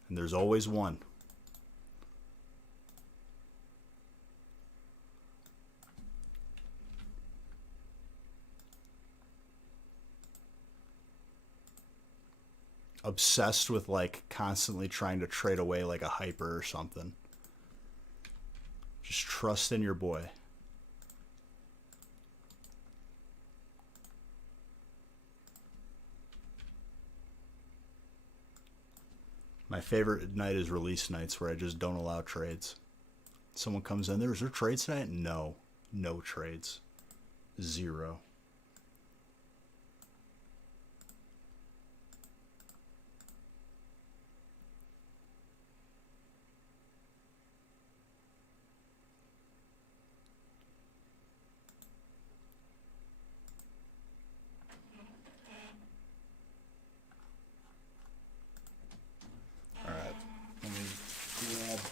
And there's always one. Obsessed with constantly trying to trade away a hyper or something. Just trust in your boy. My favorite night is release nights where I just don't allow trades. Someone comes in there, is there trades tonight? No. No trades. 0.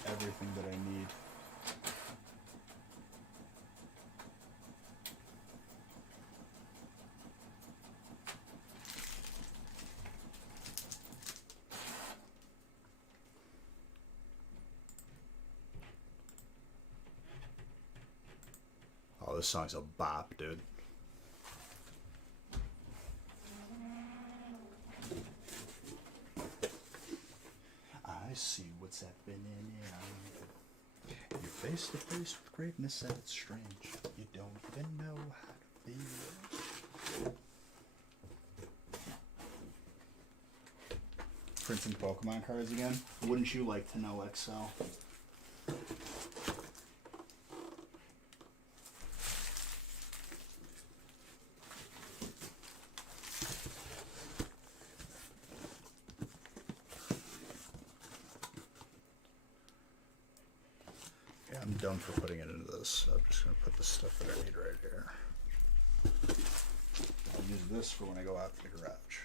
Everything that I need. Oh, this song's a bop, dude. I see what's happening here. You're face to face with greatness and it's strange. You don't even know how to feel. Printing Pokemon cards again? Wouldn't you like to know, XL? I'm done for putting it into this. I'm just going to put the stuff that I need right here. I'll use this for when I go out to the garage.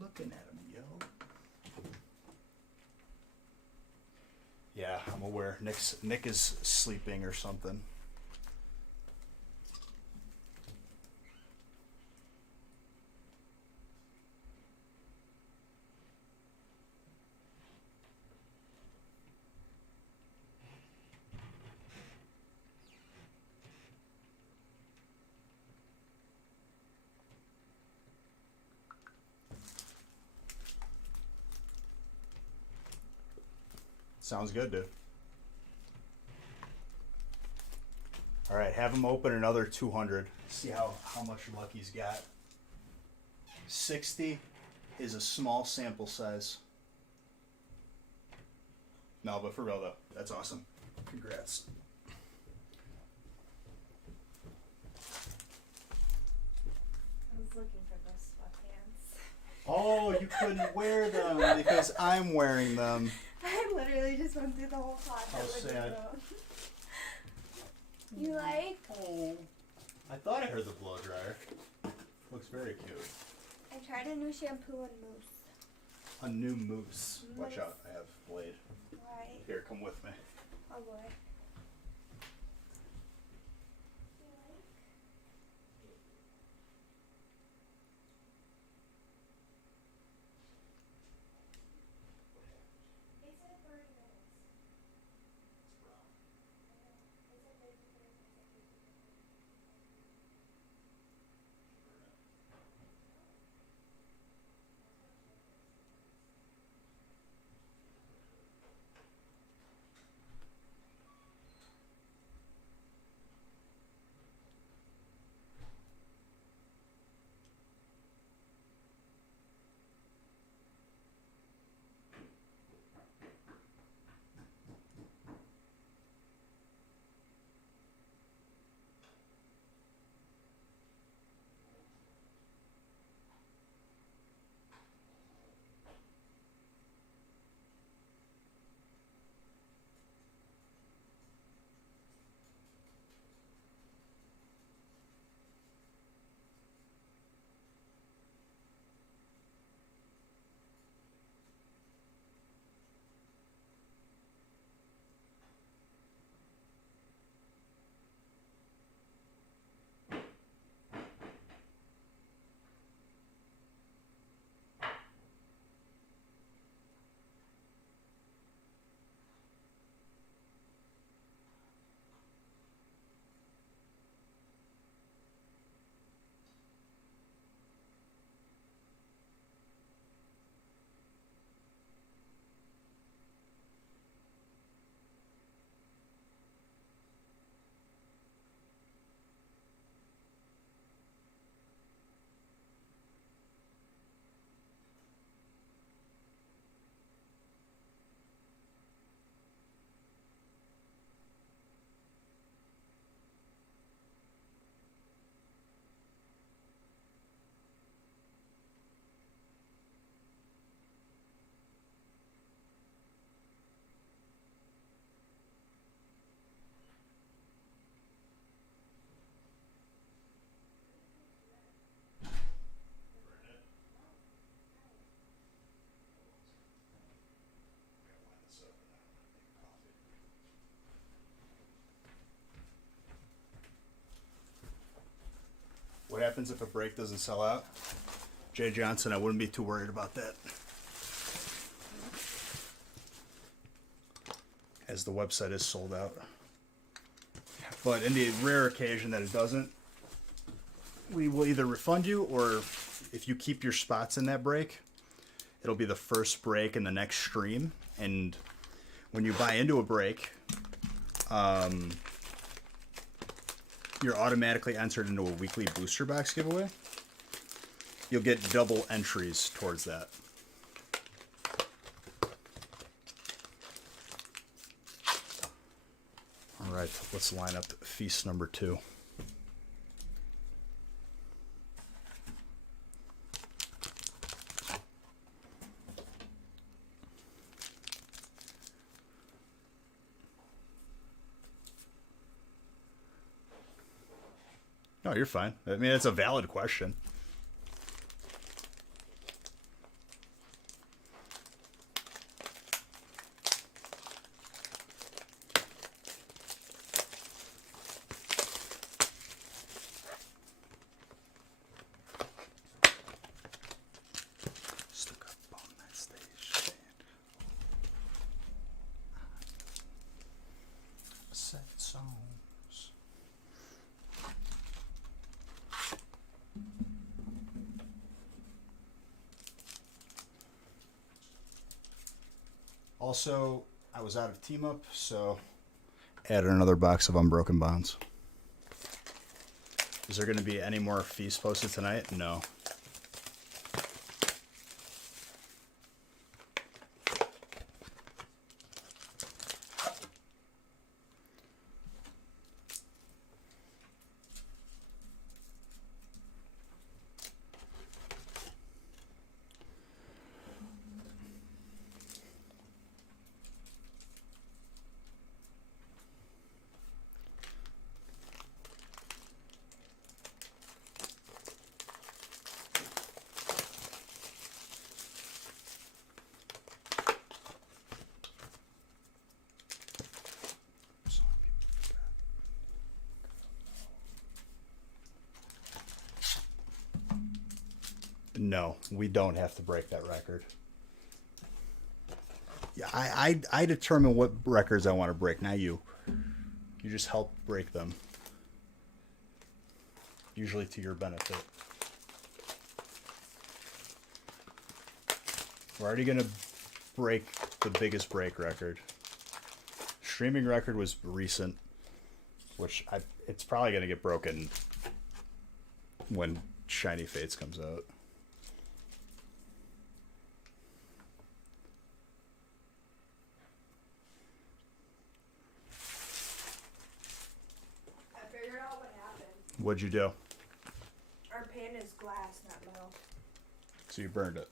Looking at him, yo. Yeah, I'm aware. Nick is sleeping or something. Sounds good, dude. All right, have him open another 200. See how much luck he's got. 60 is a small sample size. No, but for real though, that's awesome. Congrats. I was looking for those sweatpants. Oh, you couldn't wear them because I'm wearing them. I literally just went through the whole closet. How looking for sad. them. You like? Oh, I thought I heard the blow dryer. Looks very cute. I tried a new shampoo and mousse. A new moose. Watch Moose. out, I have blade. Why? Here, come with me. Oh boy. You like? They said 30 minutes. I know. They said 30 minutes. What happens if a break doesn't sell out? Jay Johnson, I wouldn't be too worried about that. As the website is sold out. But in the rare occasion that it doesn't, we will either refund you, or if you keep your spots in that break, it'll be the first break in the next stream. And when you buy into a break, you're automatically entered into a weekly booster box giveaway. You'll get double entries towards that. All right, let's line up feast number 2. No, you're fine. I mean, it's a valid question. Stuck up on that stage. Sad songs. Also, I was out of team up, so added another box of Unbroken Bonds. Is there going to be any more feasts posted tonight? No. No, we don't have to break that record. Yeah, I determine what records I want to break, not you. You just help break them. Usually to your benefit. We're already going to break the biggest break record. Streaming record was recent, which it's probably going to get broken when Shiny Fates comes out. What'd you do? Our pan is glass, not metal. So you burned it.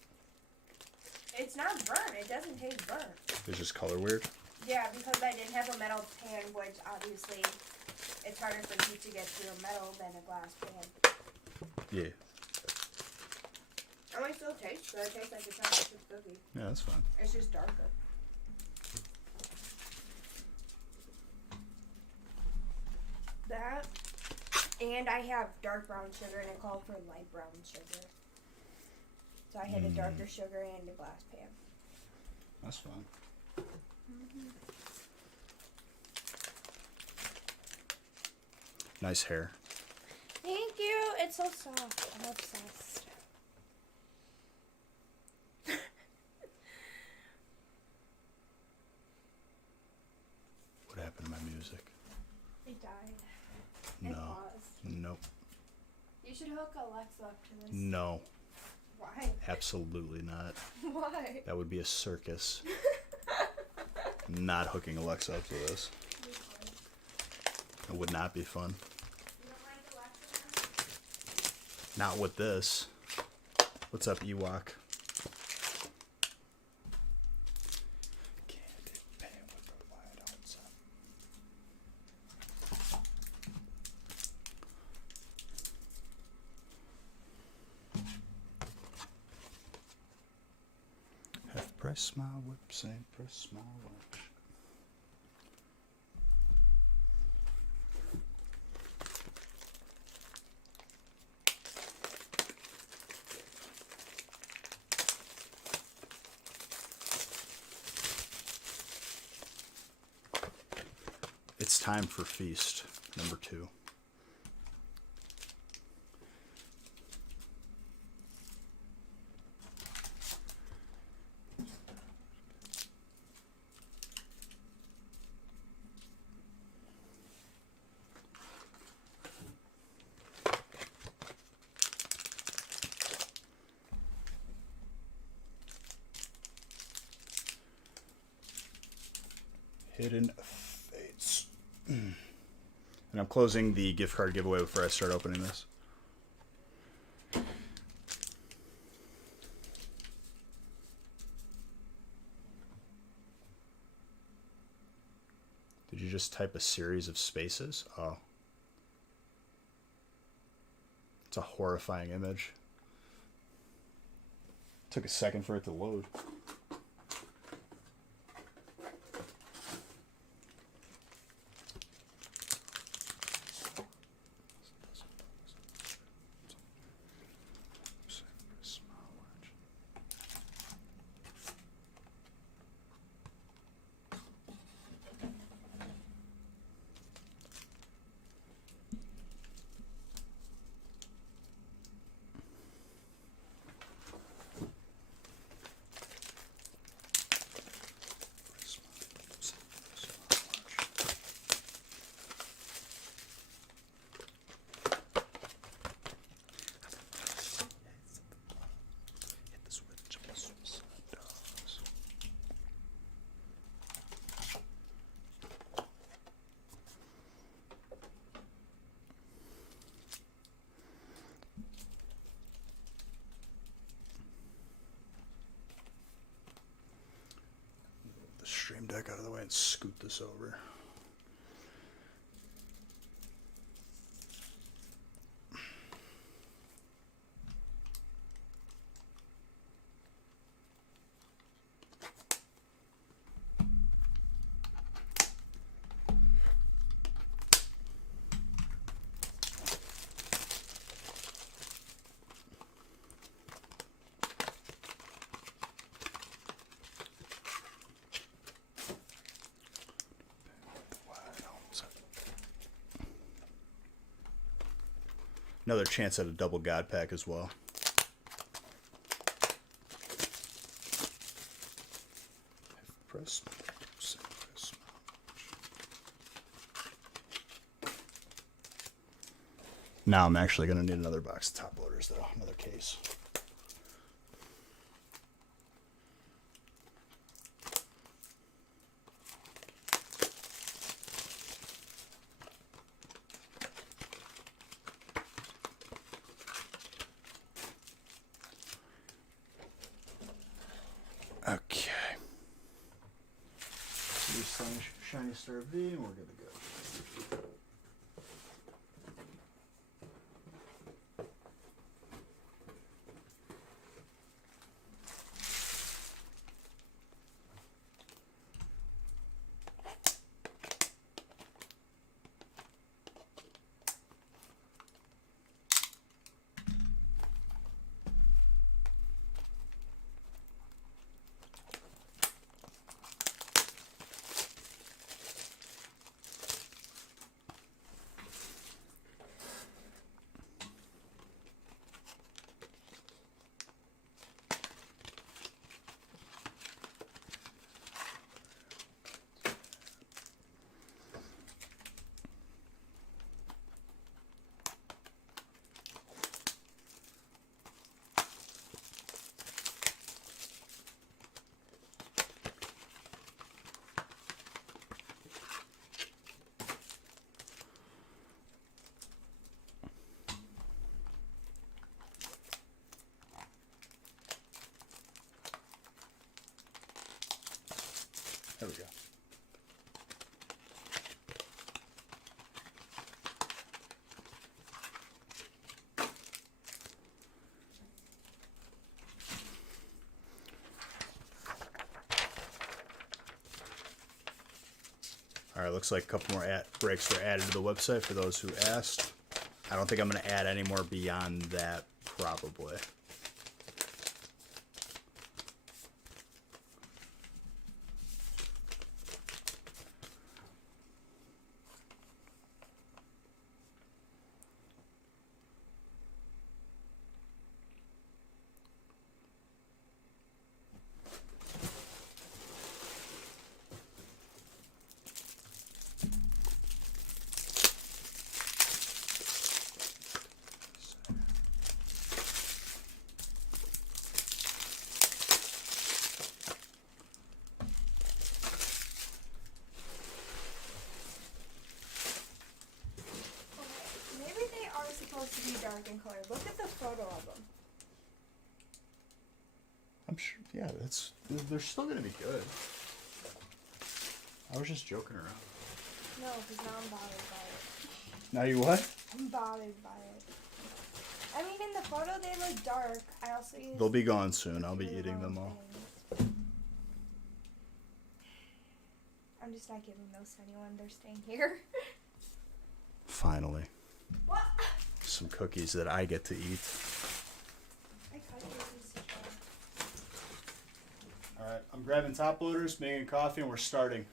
It's not burnt. It doesn't taste burnt. It's just color weird. Yeah, because I didn't have a metal pan, which obviously it's harder for heat to get through a metal than a glass pan. Yeah. Oh, it still tastes good. It tastes like a chocolate chip cookie. Yeah, that's fine. It's just darker. That, and I have dark brown sugar, and it called for light brown sugar. So I had a darker sugar and a glass pan. That's fine. Nice hair. Thank you. It's so soft. I'm obsessed. What happened to my music? It died. No. It paused. Nope. You should hook Alexa up to this. No. Why? Absolutely not. Why? That would be a circus. Not hooking Alexa up to this. It would not be fun. You don't like Alexa? Not with this. What's up, Ewok? Candy pan with the light outside. Half price my whip, same price my watch. It's time for feast number 2. Hidden Fates. And I'm closing the gift card giveaway before I start opening this. Did you just type a series of spaces? Oh. It's a horrifying image. Took a second for it to load. back out of the way and scoot this over. Another chance at a double God pack as well. Press. Now I'm actually going to need another box of top loaders, though. Another case. Okay. So Shiny Star V, and we're good to go. There we go. All right, looks like a couple more breaks were added to the website for those who asked. I don't think I'm going to add any more beyond that, probably. Supposed to be dark in color. Look at the photo of them. I'm sure, yeah, they're still gonna be good. I was just joking around. No, because now I'm bothered by it. Now you what? I'm bothered by it. I mean, in the photo they look dark. I also use. They'll be gone soon. I'll be eating them all. I'm just not giving those to anyone. They're staying here. Finally. What? Some cookies that I get to eat. I cut your piece of bread. All right, I'm grabbing top loaders, making coffee, and we're starting.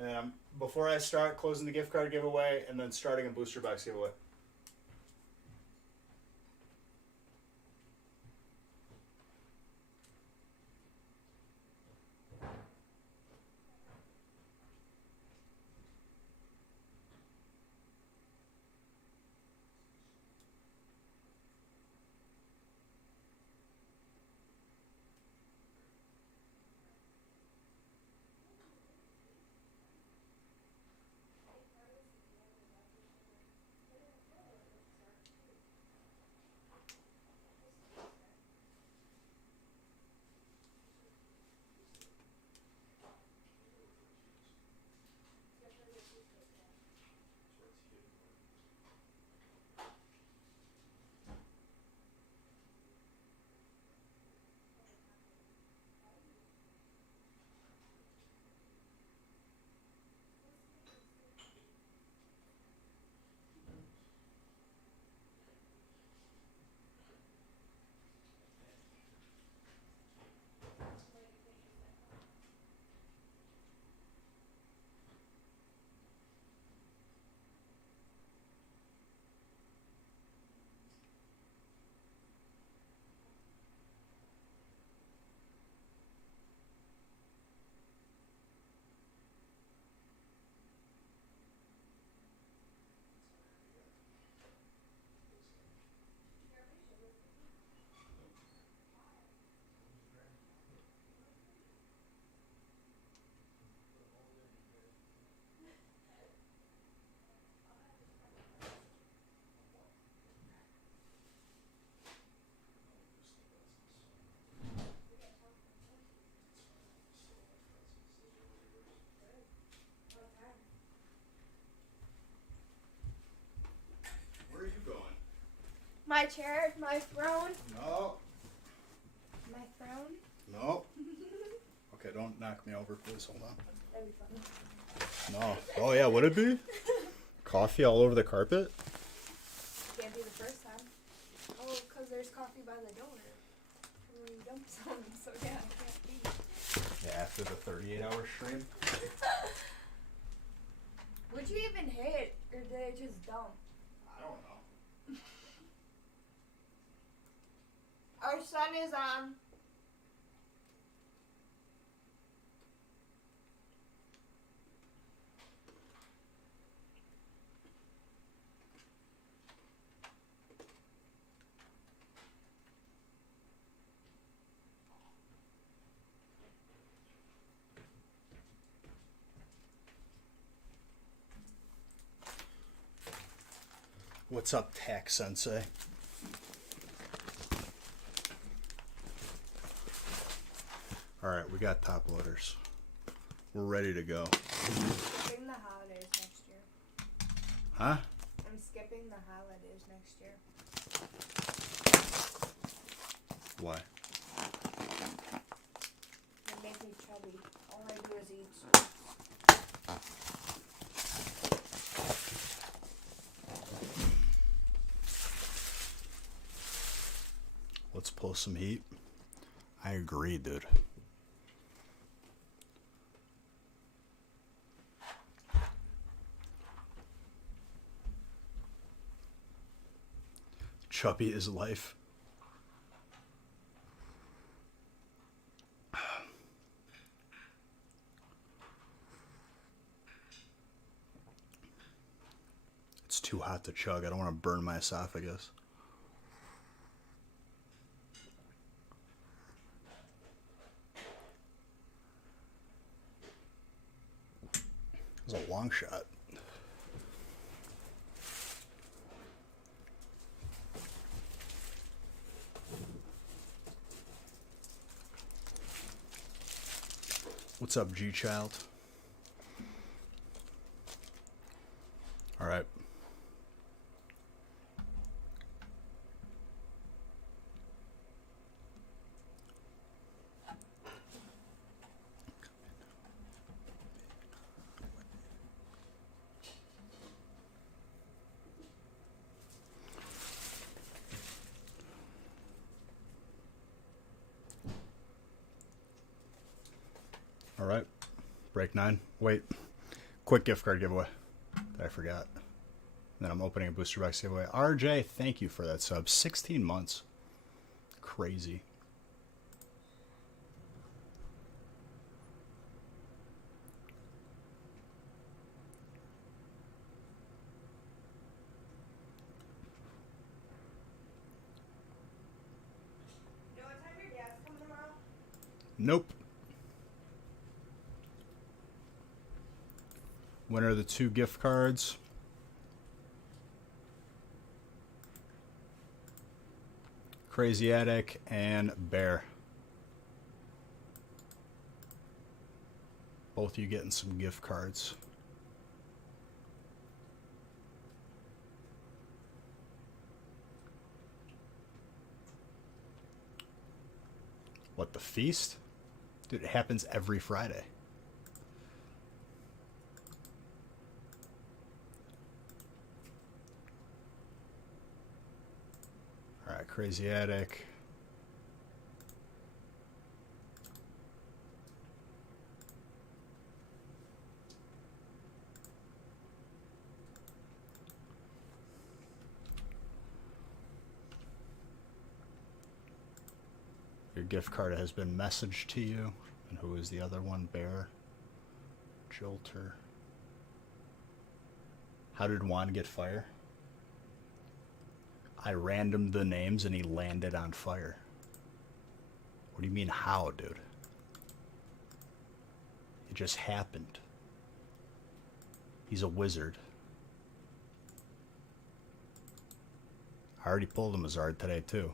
And before I start, closing the gift card giveaway, and then starting a booster box giveaway. My chair, my throne, No. my throne. No. Okay, don't knock me over, please. Hold on. That'd be funny. No. Oh yeah, would it be? Coffee all over the carpet? Can't be the first time. Oh, because there's coffee by the donor. When you dump some, so yeah, it can't be. Yeah, after the 38-hour stream. Would you even hit, or did it just dump? I don't know. Our sun is on. What's up, Tax Sensei? Alright, we got top loaders. We're ready to go. Skipping the holidays next year. Huh? I'm skipping the holidays next year. Why? They make me chubby. All I do is eat. Let's pull some heat. I agree, dude. Chubby is life. It's too hot to chug. I don't want to burn my esophagus. It was a long shot. What's up, G-Child? All right. All right. Break 9. Wait. Quick gift card giveaway that I forgot. Then I'm opening a booster box giveaway. RJ, thank you for that sub. 16 months. Crazy. You know what time your dad's coming tomorrow? Nope. Winner of the 2 gift cards. Crazy Attic and Bear. Both you getting some gift cards. What, the feast? Dude, it happens every Friday. Alright, Crazy Attic. Your gift card has been messaged to you. And who is the other one? Bear. Jolter. How did Juan get fire? I randomed the names and he landed on fire. What do you mean how, dude? It just happened. He's a wizard. I already pulled him a Zard today too.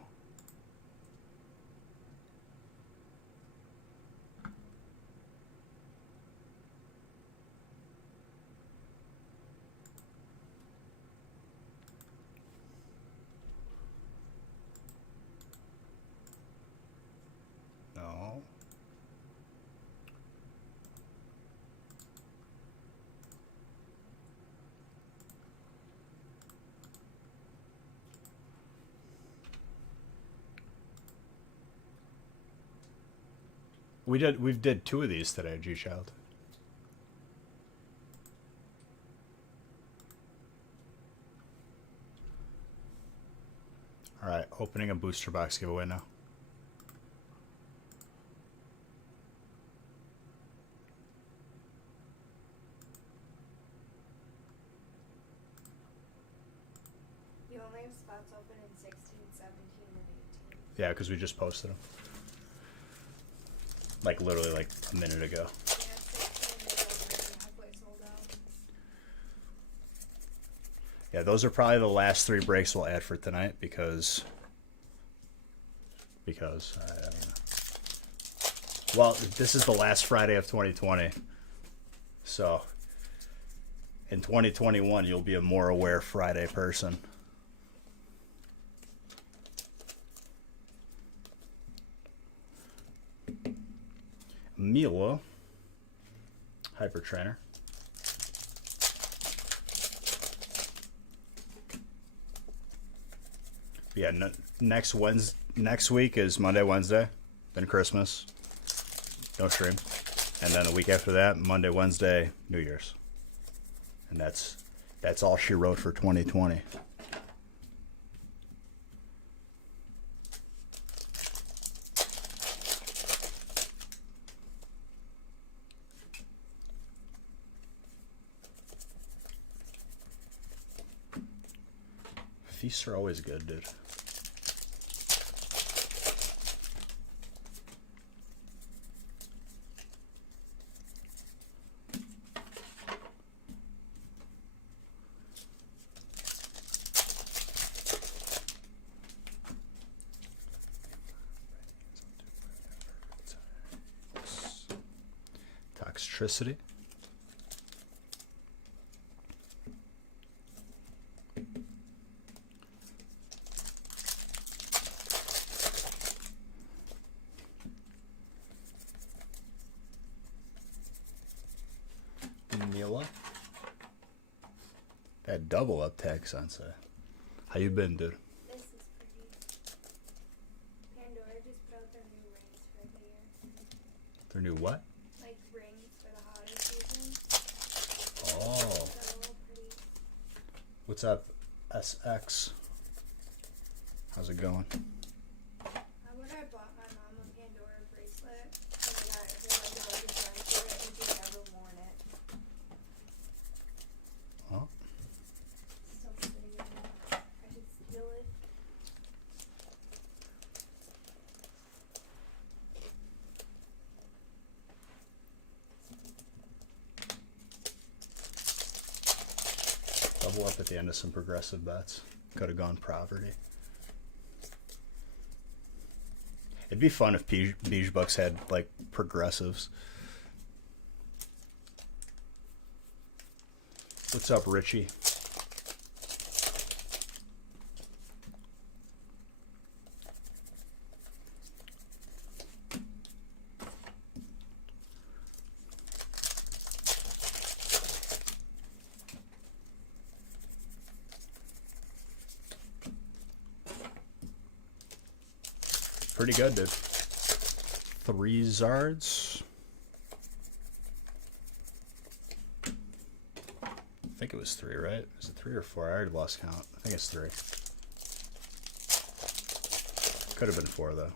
We did 2 of these today, G Child. All right, opening a booster box giveaway now. You only have spots open in 16, 17, and 18. Yeah, because we just posted them. Like literally like a minute ago. Yeah, 16 is already halfway sold out. Yeah, those are probably the last 3 breaks we'll add for tonight because I don't know. Well, this is the last Friday of 2020. So in 2021, you'll be a more aware Friday person. Milo, Hyper Trainer. Yeah, next week is Monday, Wednesday, then Christmas, no stream, and then the week after that, Monday, Wednesday, New Year's, and that's all she wrote for 2020. Feasts are always good, dude. Toxtricity. Mila. That double up tag, Sensei. How you been, dude? This is pretty. Pandora just put out their new rings for the year. Their new what? Like rings for the holiday season. Oh. So pretty. What's up, SX? How's it going? How would I bought my mom a Pandora bracelet and I got her like a bunch of friends for it and she's never worn it. Oh. Still sitting in there. I should steal it. Double up at the end of some progressive bets. Could have gone poverty. It'd be fun if Beige Bucks had like progressives. What's up, Richie? Pretty good, dude. 3 Zards. I think it was 3, right? Is it 3 or 4? I already lost count. I think it's 3. Could have been 4, though.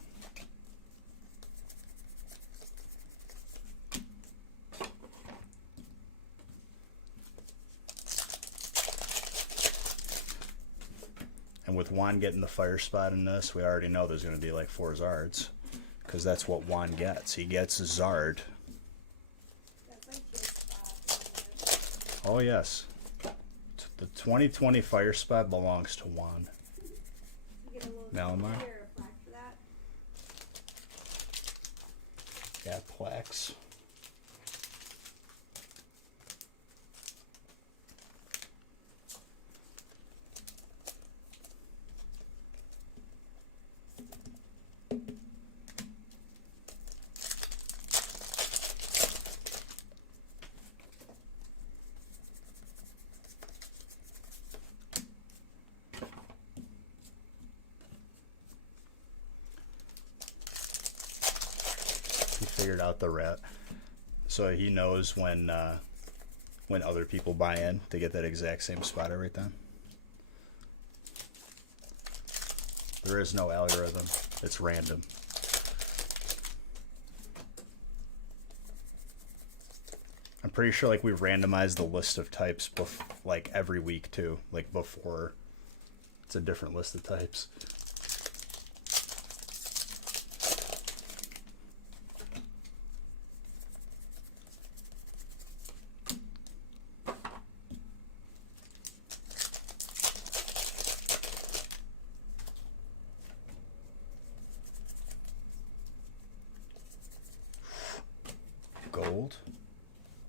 And with Juan getting the fire spot in this, we already know there's going to be like 4 Zards. Because that's what Juan gets. He gets Zard. That's like his spot. Oh, yes. The 2020 fire spot belongs to Juan. You get a little Malamar? trophy or a plaque for that. Yeah, plaques. figured out the rat, so he knows when other people buy in to get that exact same spot every time. There is no algorithm. It's random. I'm pretty sure like we randomize the list of types like every week too, like before it's a different list of types. Gold.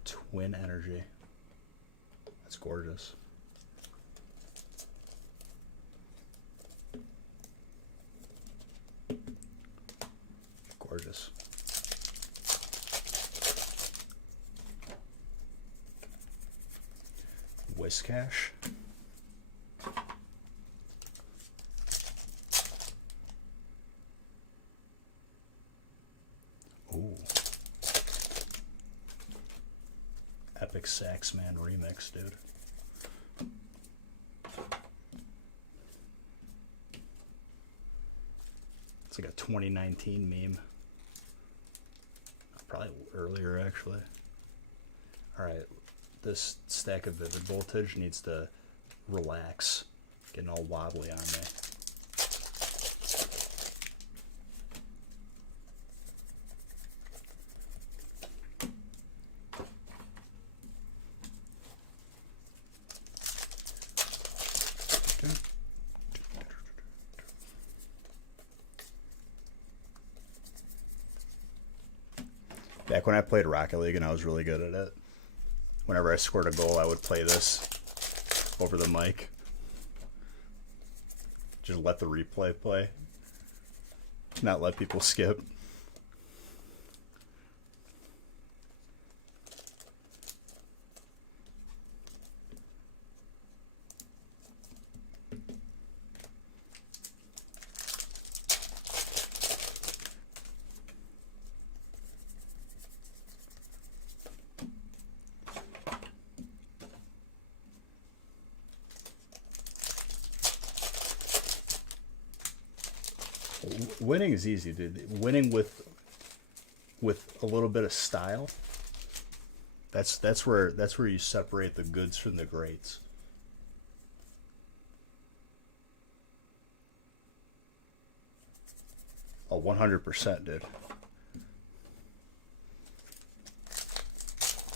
Twin energy. That's gorgeous. Gorgeous. Whiscash. Ooh. Epic Saxman remix, dude. It's like a 2019 meme. Probably earlier, actually. Alright, this stack of Vivid Voltage needs to relax. Getting all wobbly on me. Back when I played Rocket League and I was really good at it, whenever I scored a goal, I would play this over the mic. Just let the replay play. Not let people skip. Winning is easy, dude. Winning with a little bit of style. That's where you separate the goods from the greats. Oh, 100%, dude.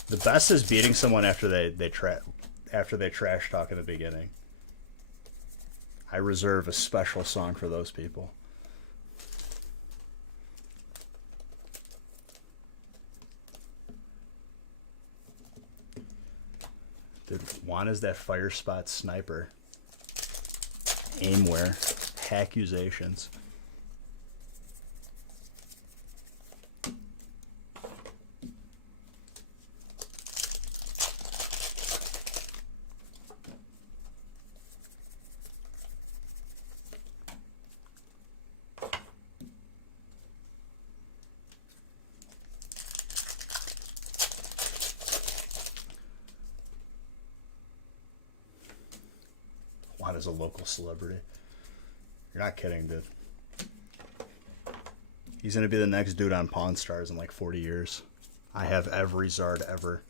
The best is beating someone after they trash talk in the beginning. I reserve a special song for those people. Dude, Juan is that fire spot sniper. Aimware. Hackusations. Juan is a local celebrity. You're not kidding, dude. He's gonna be the next dude on Pawn Stars in like 40 years. I have every Zard ever.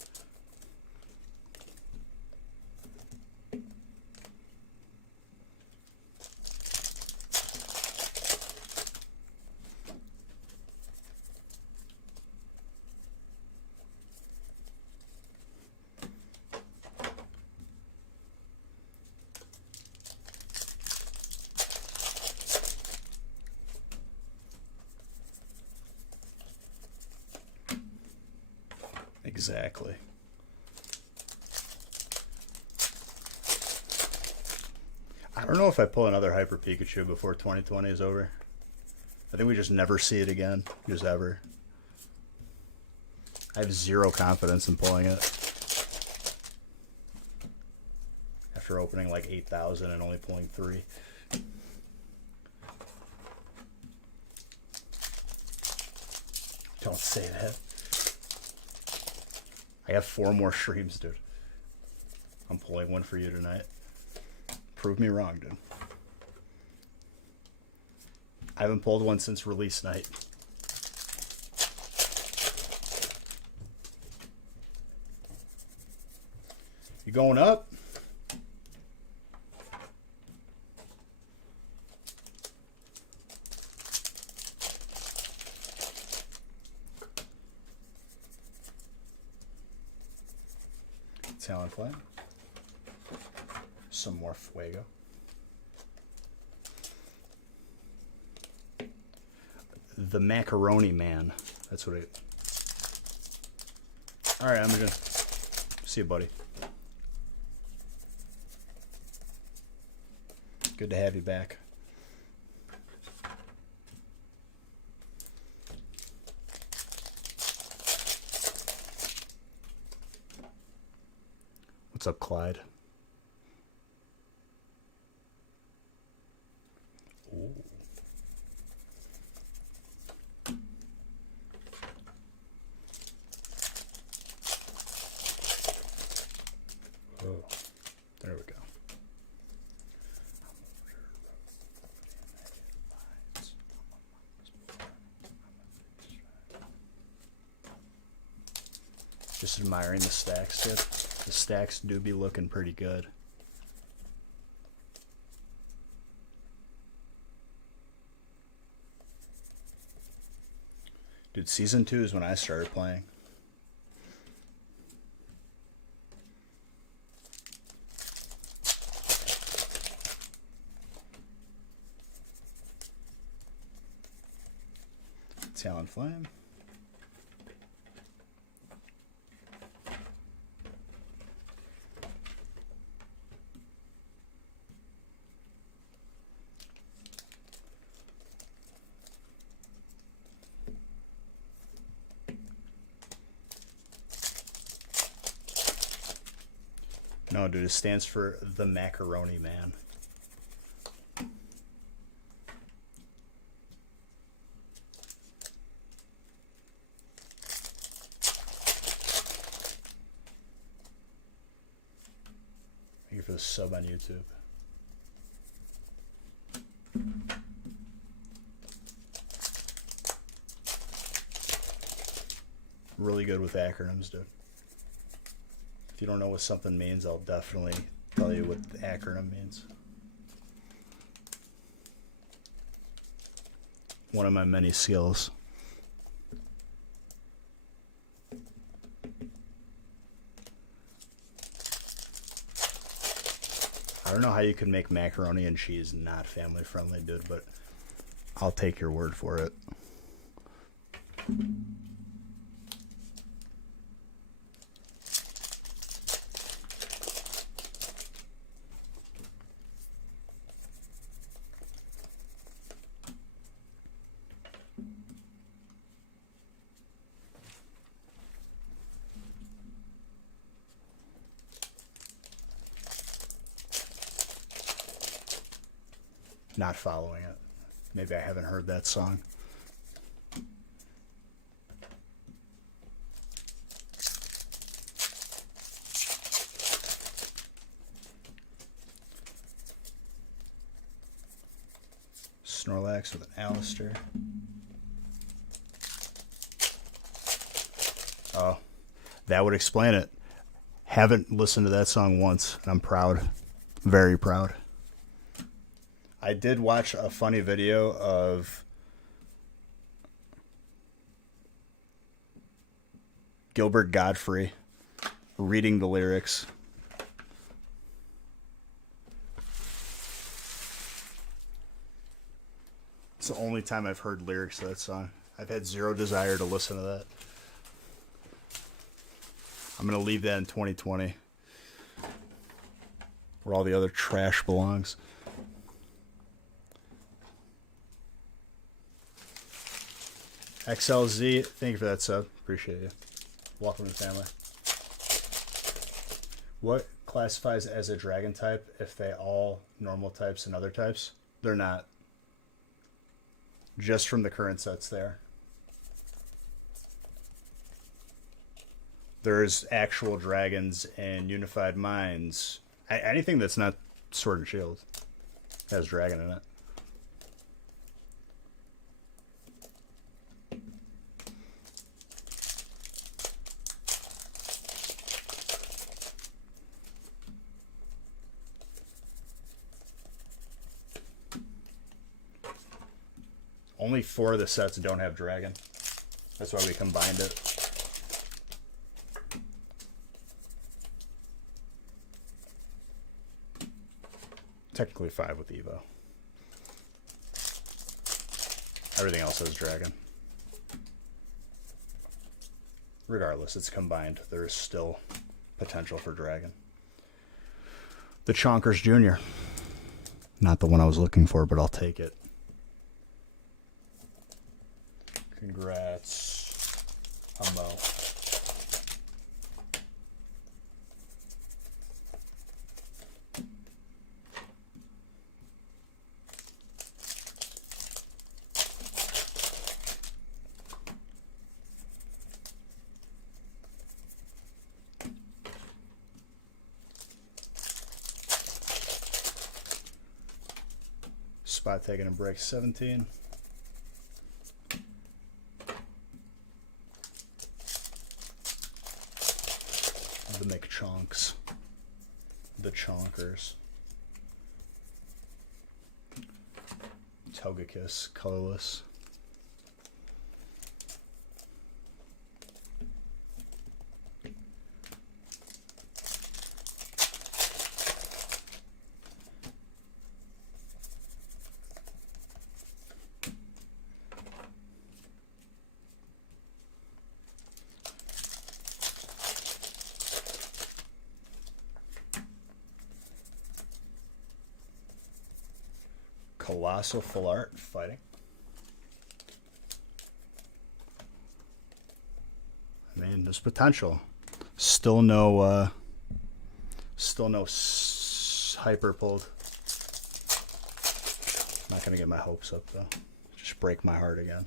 Exactly. I don't know if I pull another Hyper Pikachu before 2020 is over. I think we just never see it again. Just ever. I have zero confidence in pulling it. After opening like 8,000 and only pulling 3. Don't say that. I have 4 more streams, dude. I'm pulling one for you tonight. Prove me wrong, dude. I haven't pulled one since release night. You going up? Talonflame. Some more Fuego. The Macaroni Man. That's what it... Alright, I'm gonna... See you, buddy. Good to have you back. What's up, Clyde? Ooh. Oh, there we go. Just admiring the stacks, dude. The stacks do be looking pretty good. Dude, season 2 is when I started playing. Talonflame. No, dude, it stands for the Macaroni Man. Thank you for the sub on YouTube. Really good with acronyms, dude. If you don't know what something means, I'll definitely tell you what the acronym means. One of my many skills. I don't know how you can make macaroni and cheese not family friendly, dude, but I'll take your word for it. Not following it. Maybe I haven't heard that song. Snorlax with an Alistair. Oh, that would explain it. Haven't listened to that song once. I'm proud. Very proud. I did watch a funny video of Gilbert Godfrey reading the lyrics. It's the only time I've heard lyrics to that song. I've had zero desire to listen to that. I'm going to leave that in 2020, where all the other trash belongs. XLZ, thank you for that sub. Appreciate you. Welcome to the family. What classifies as a dragon type if they all normal types and other types? They're not. Just from the current sets there. There's actual dragons in Unified Minds. Anything that's not Sword and Shield has dragon in it. Only 4 of the sets don't have dragon. That's why we combined it. Technically 5 with Evo. Everything else has dragon. Regardless, it's combined. There is still potential for dragon. The Chonkers Jr. Not the one I was looking for, but I'll take it. Congrats, Humbo. Spot taking a break, 17. The McChonks. The Chonkers. Togekiss, colorless. Colossal Full Art fighting. I mean, there's potential. Still no hyper pulled. Not gonna get my hopes up though. Just break my heart again.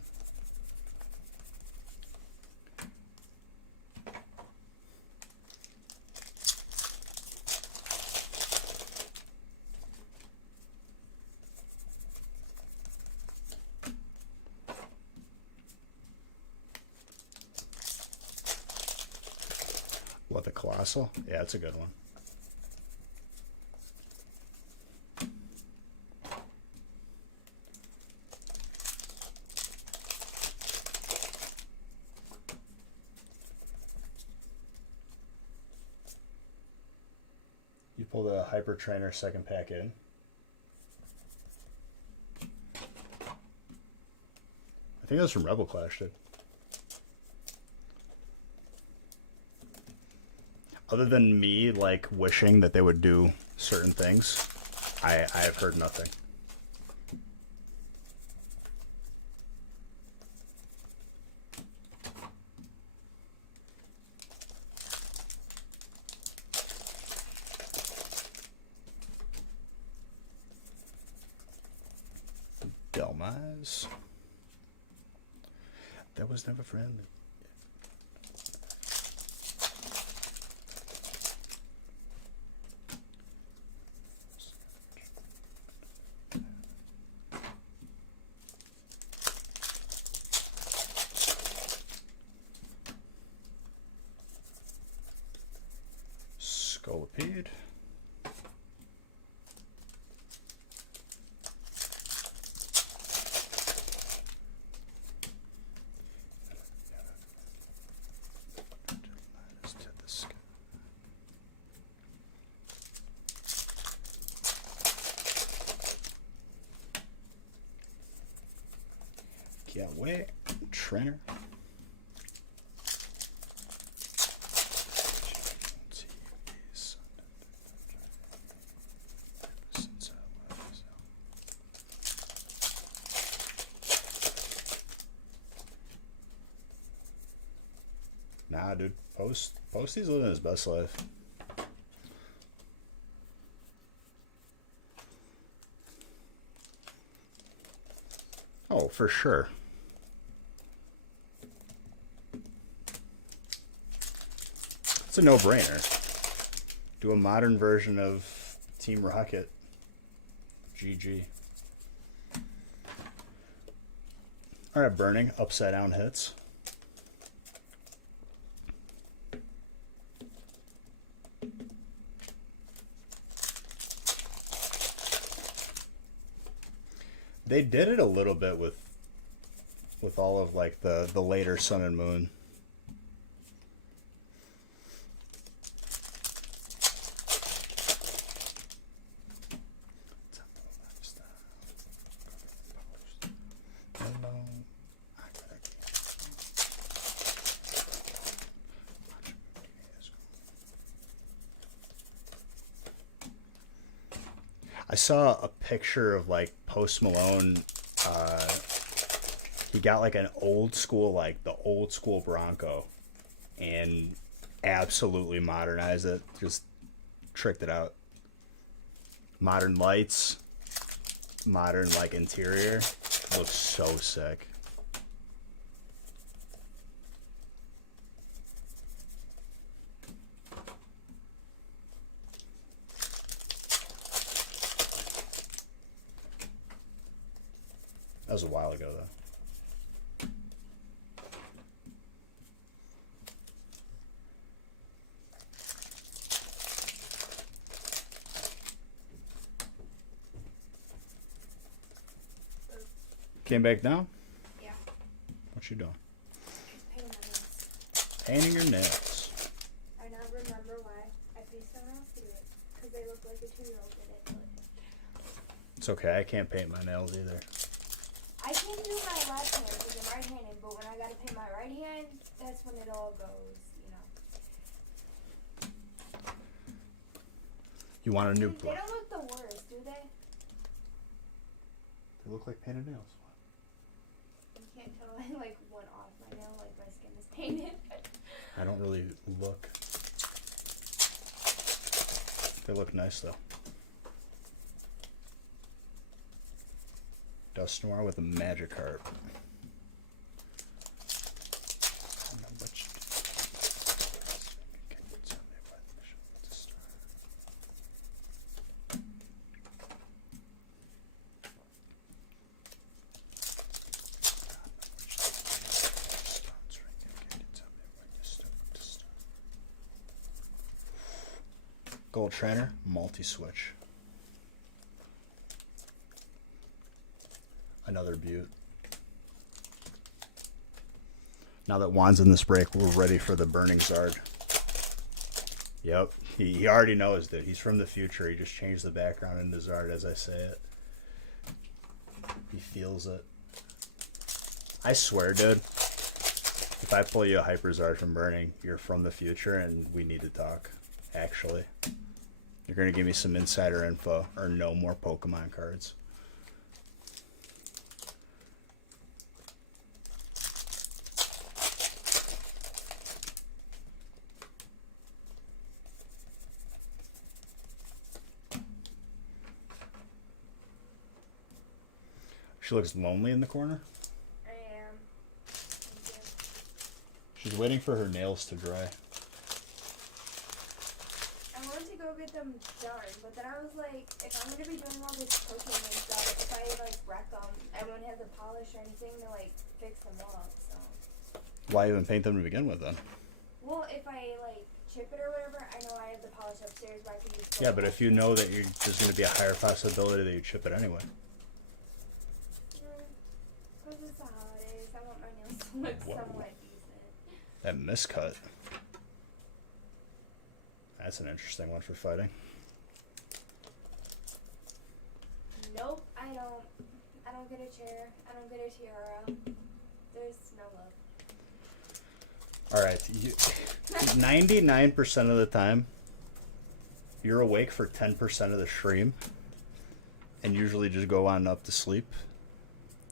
What, the Colossal? Yeah, it's a good one. You pulled a Hyper Trainer second pack in. I think that was from Rebel Clash, dude. Other than me, like, wishing that they would do certain things, I have heard nothing. Delmise. That was never friendly. Scolipede. Can't wait. Trainer. Nah, dude. Posty's living his best life. Oh, for sure. It's a no-brainer. Do a modern version of Team Rocket. GG. Alright, burning. Upside down hits. They did it a little bit with all of like the later Sun and Moon. I saw a picture of like Post Malone. He got like an old school, like the old school Bronco, and absolutely modernized it. Just tricked it out. Modern lights, modern like interior. Looks so sick. That was a while ago, though. Came back now? Yeah. What you doing? Painting my nails. Painting your nails. I now remember why I paid someone else to do it. Because they look like a 2-year-old did it. But It's okay. I can't paint my nails either. I can do my left hand because I'm right-handed, but when I gotta paint my right hand, that's when it all goes, you know. You want a new They don't look the worst, do they? They look like painted nails. You can't tell I like one off my nail, like my skin is painted. I don't really look. They look nice though. Dust Noir with a magic heart. Gold Trainer, multi-switch. Another beaut. Now that Juan's in this break, we're ready for the Burning Zard. Yep, he already knows that he's from the future. He just changed the background into Zard as I say it. He feels it. I swear, dude, if I pull you a Hyper Zard from Burning, you're from the future and we need to talk, actually. You're going to give me some insider info or no more Pokemon cards. She looks lonely in the corner. I am. She's waiting for her nails to dry. I wanted to go get them done, but then I was like, if I'm gonna be doing all this cooking and stuff, if I like wreck them, I won't have the polish or anything to like fix them up. So. Why even paint them to begin with then? Well, if I like chip it or whatever, I know I have the polish upstairs where I can use. Yeah, but if you know that there's going to be a higher possibility that you chip it anyway. Because it's the holidays, I want my nails to look Whoa. somewhat decent. That miscut. That's an interesting one for fighting. Nope, I don't get a chair. I don't get a tiara. There's no love. Alright, 99% of the time, you're awake for 10% of the stream, and usually just go on up to sleep.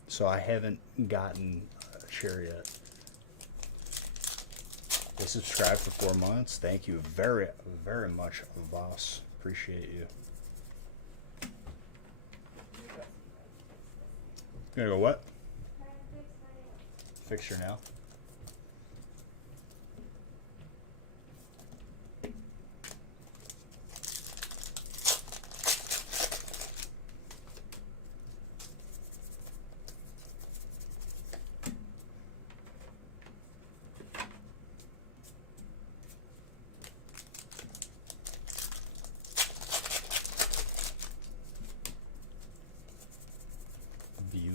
So I haven't gotten a chair yet. They subscribed for 4 months. Thank you very, very much, Voss. Appreciate you. You're gonna go what? Fix your nail.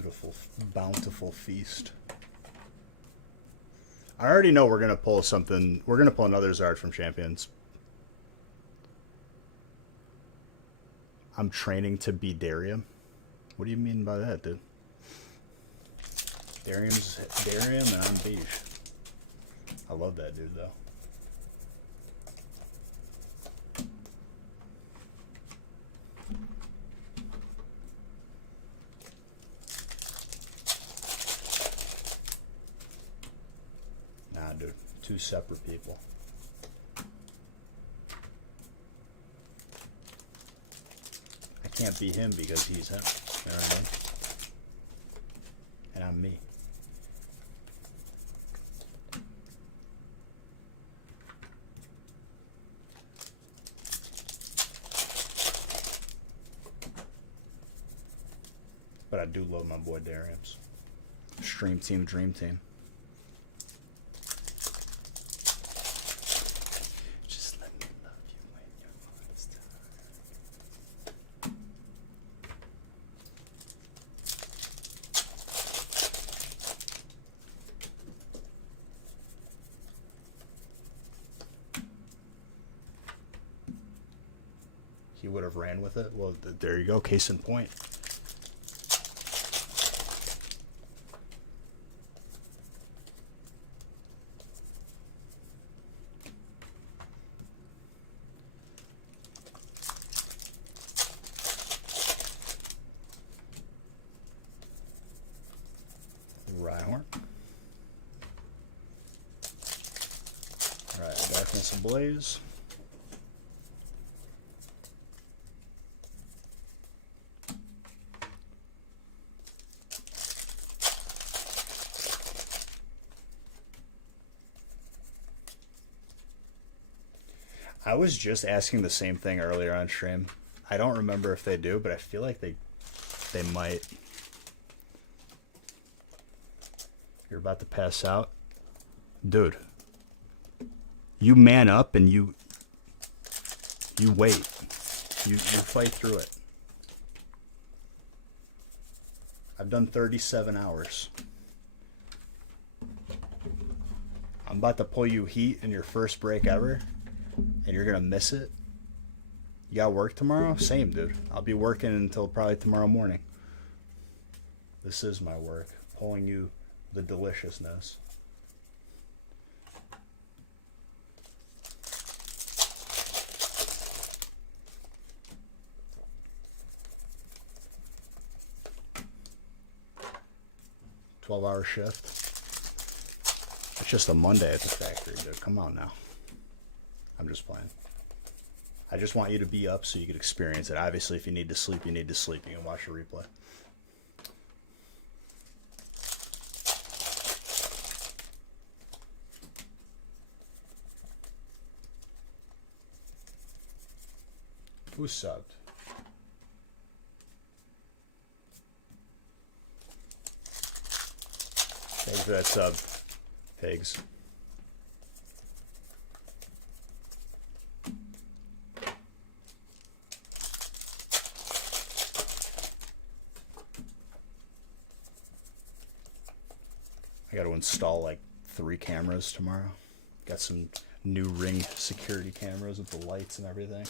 beautiful, bountiful feast. I already know we're gonna pull something. We're gonna pull another Zard from Champions. I'm training to be Darium. What do you mean by that, dude? Darium's Darium and I'm Beige. I love that dude though. Nah, dude. Two separate people. I can't be him because he's him. You know what I mean? And I'm me. But I do love my boy Darius. Stream team, dream team. Just let me love you when your heart's tired. He would have ran with it. Well, there you go. Case in point. Rhyhorn. Alright, Darkness Ablaze. I was just asking the same thing earlier on stream. I don't remember if they do, but I feel like they might. You're about to pass out. Dude. You man up and you wait. You fight through it. I've done 37 hours. I'm about to pull you heat in your first break ever, and you're gonna miss it. You got work tomorrow? Same, dude. I'll be working until probably tomorrow morning. This is my work. Pulling you the deliciousness. $12-hour shift. It's just a Monday at the factory, dude. Come on now. I'm just playing. I just want you to be up so you can experience it. Obviously, if you need to sleep, you need to sleep. You can watch a replay. Who subbed? Thanks for that sub, pigs. I got to install like 3 cameras tomorrow. Got some new Ring security cameras with the lights and everything.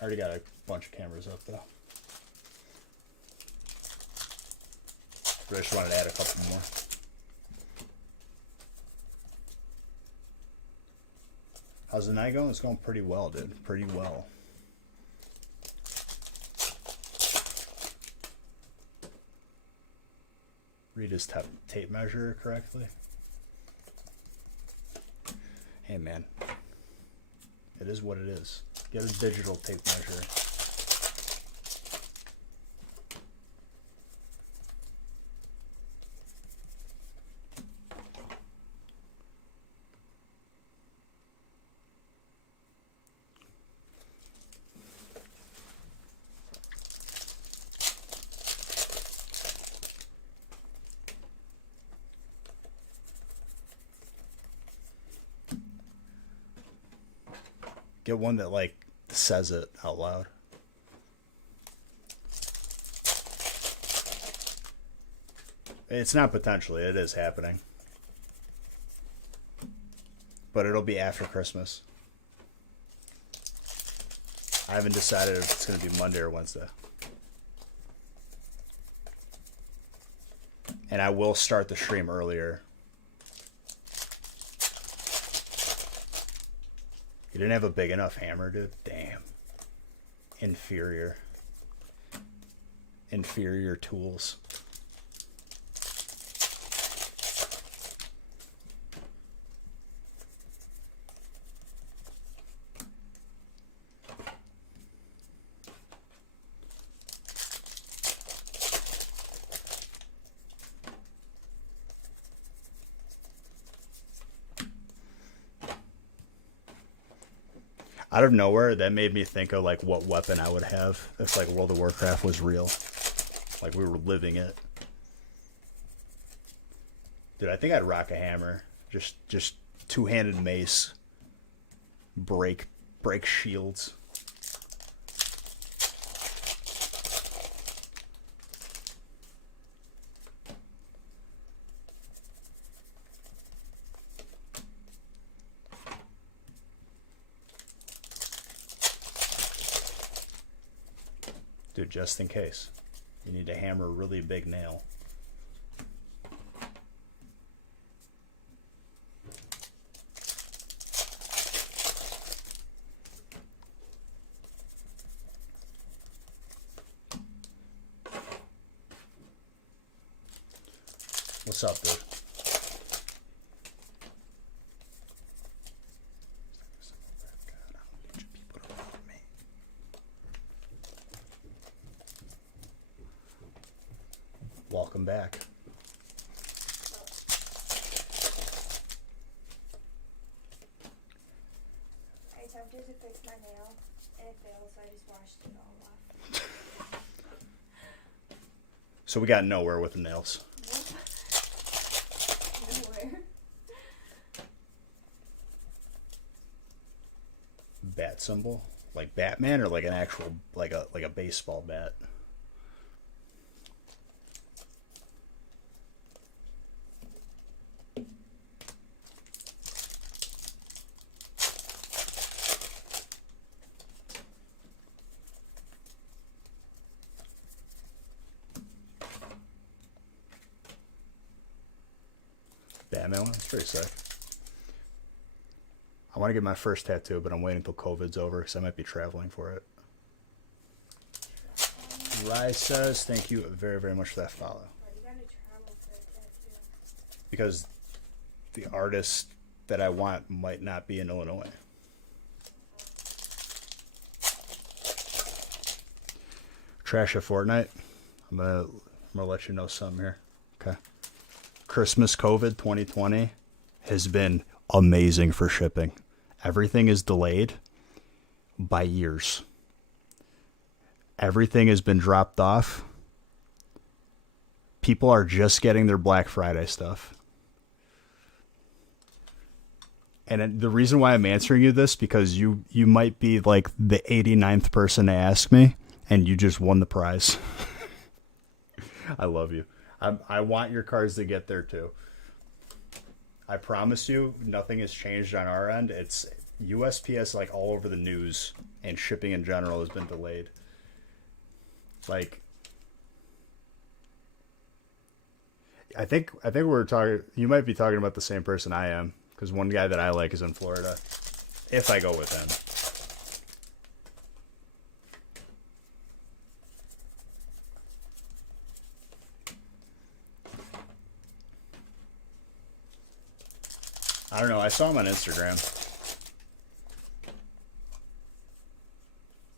I already got a bunch of cameras up though. But I just wanted to add a couple more. How's the night going? It's going pretty well, dude. Pretty well. Read his tape measure correctly. Hey man, it is what it is. Get a digital tape measure. Get one that like says it out loud. It's not potentially. It is happening. But it'll be after Christmas. I haven't decided if it's going to be Monday or Wednesday. And I will start the stream earlier. You didn't have a big enough hammer, dude? Damn. Inferior. Inferior tools. Out of nowhere, that made me think of like what weapon I would have if like World of Warcraft was real. Like we were living it. Dude, I think I'd rock a hammer. Just two-handed mace. Break shields. Dude, just in case. You need to hammer a really big nail. What's up, dude? Welcome back. I attempted to fix my nail and it failed, so I just washed it all off. So we got nowhere with the nails. Nowhere. Bat symbol? Like Batman or like an actual like a baseball bat? Batman one? That's pretty sick. I want to get my first tattoo, but I'm waiting until COVID's over because I might be traveling for it. Rai says, thank you very, very much for that follow. Why you gotta travel for a tattoo? Because the artist that I want might not be in Illinois. Trash of Fortnite. I'm gonna let you know something here. Okay. Christmas COVID 2020 has been amazing for shipping. Everything is delayed by years. Everything has been dropped off. People are just getting their Black Friday stuff. And the reason why I'm answering you this, because you might be like the 89th person to ask me, and you just won the prize. I love you. I want your cards to get there too. I promise you, nothing has changed on our end. It's USPS like all over the news, and shipping in general has been delayed. Like, I think we're talking. You might be talking about the same person I am, because one guy that I like is in Florida. If I go with him. I don't know. I saw him on Instagram. So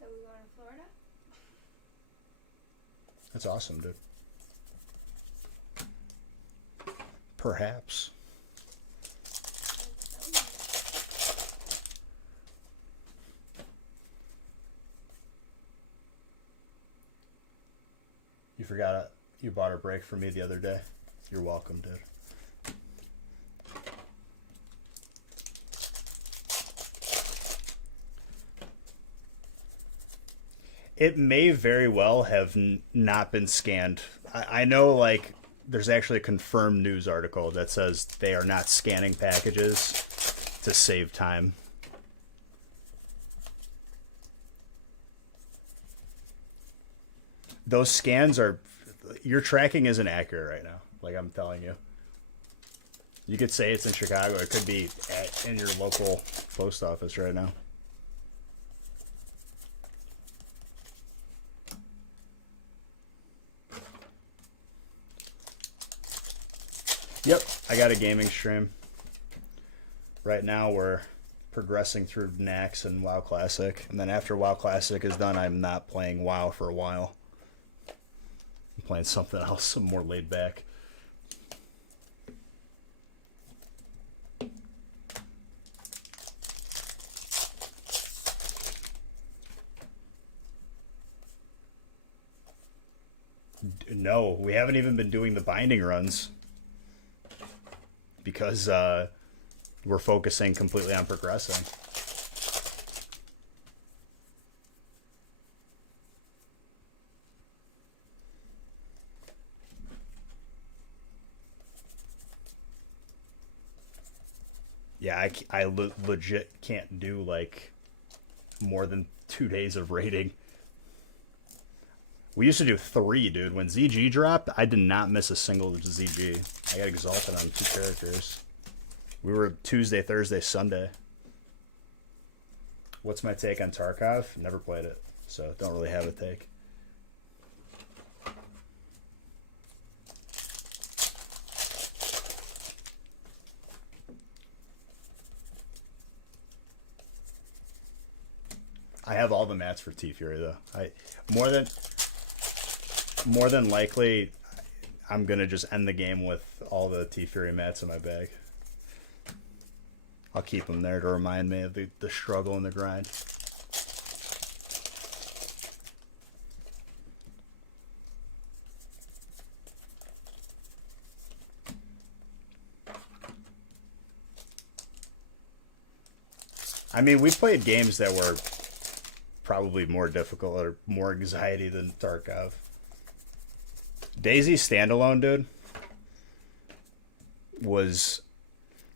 we going to Florida? That's awesome, dude. Perhaps. You forgot it. You bought a break for me the other day. You're welcome, dude. It may very well have not been scanned. I know, like, there's actually a confirmed news article that says they are not scanning packages to save time. Those scans are, your tracking isn't accurate right now. Like I'm telling you, you could say it's in Chicago. It could be in your local post office right now. Yep, I got a gaming stream. Right now we're progressing through Nax and WoW Classic. And then after WoW Classic is done, I'm not playing WoW for a while. I'm playing something else, some more laid back. No, we haven't even been doing the binding runs. Because we're focusing completely on progressing. Yeah, I legit can't do like more than 2 days of raiding. We used to do 3, dude. When ZG dropped, I did not miss a single ZG. I got exalted on 2 characters. We were Tuesday, Thursday, Sunday. What's my take on Tarkov? Never played it, so don't really have a take. I have all the mats for T-Fury, though. More than likely, I'm going to just end the game with all the T-Fury mats in my bag. I'll keep them there to remind me of the struggle and the grind. I mean, we played games that were probably more difficult or more anxiety than Tarkov. DayZ standalone, dude, was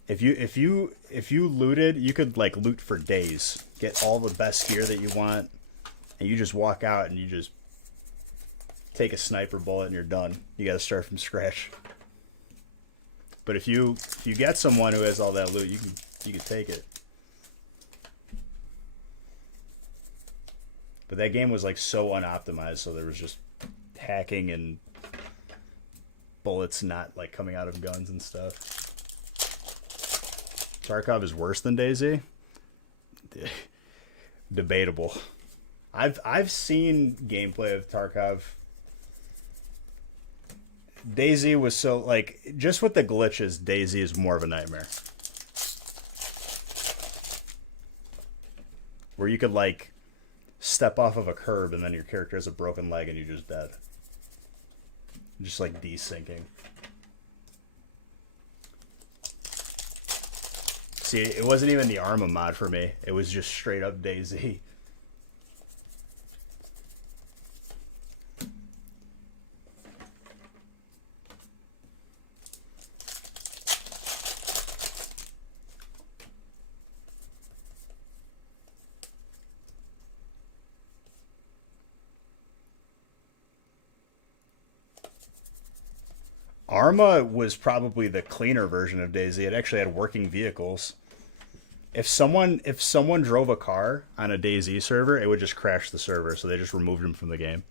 if you looted, you could like loot for days, get all the best gear that you want, and you just walk out and you just take a sniper bullet and you're done. You got to start from scratch. But if you get someone who has all that loot, you can take it. But that game was like so unoptimized, so there was just hacking and bullets not like coming out of guns and stuff. Tarkov is worse than DayZ? Debatable. I've seen gameplay of Tarkov. DayZ was so like just with the glitches, DayZ is more of a nightmare. Where you could like step off of a curb and then your character has a broken leg and you're just dead. Just like desyncing. See, it wasn't even the Arma mod for me. It was just straight up DayZ. Arma was probably the cleaner version of DayZ. It actually had working vehicles. If someone drove a car on a DayZ server, it would just crash the server, so they just removed him from the game.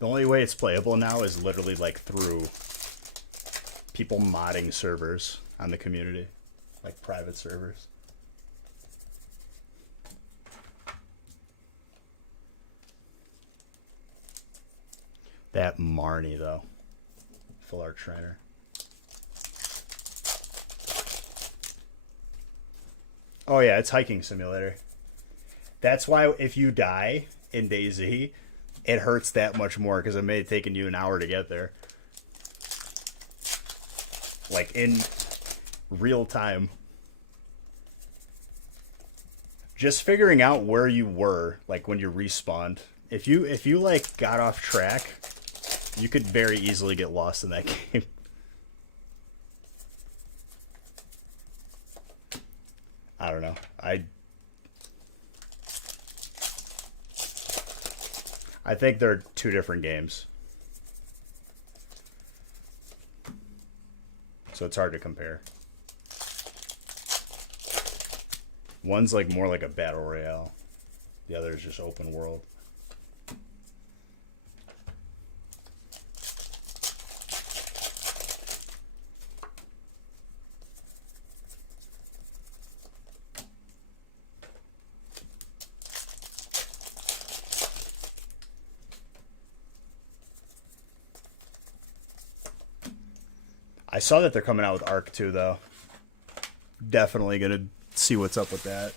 The only way it's playable now is literally like through people modding servers on the community, like private servers. That Marnie, though. Full art trainer. Oh yeah, it's hiking simulator. That's why if you die in DayZ, it hurts that much more because it may have taken you an hour to get there. like in real time. Just figuring out where you were, like when you respawned. If you like got off track, you could very easily get lost in that game. I don't know. I think they're two different games. So it's hard to compare. One's like more like a battle royale. The other is just open world. I saw that they're coming out with Ark 2, though. Definitely gonna see what's up with that.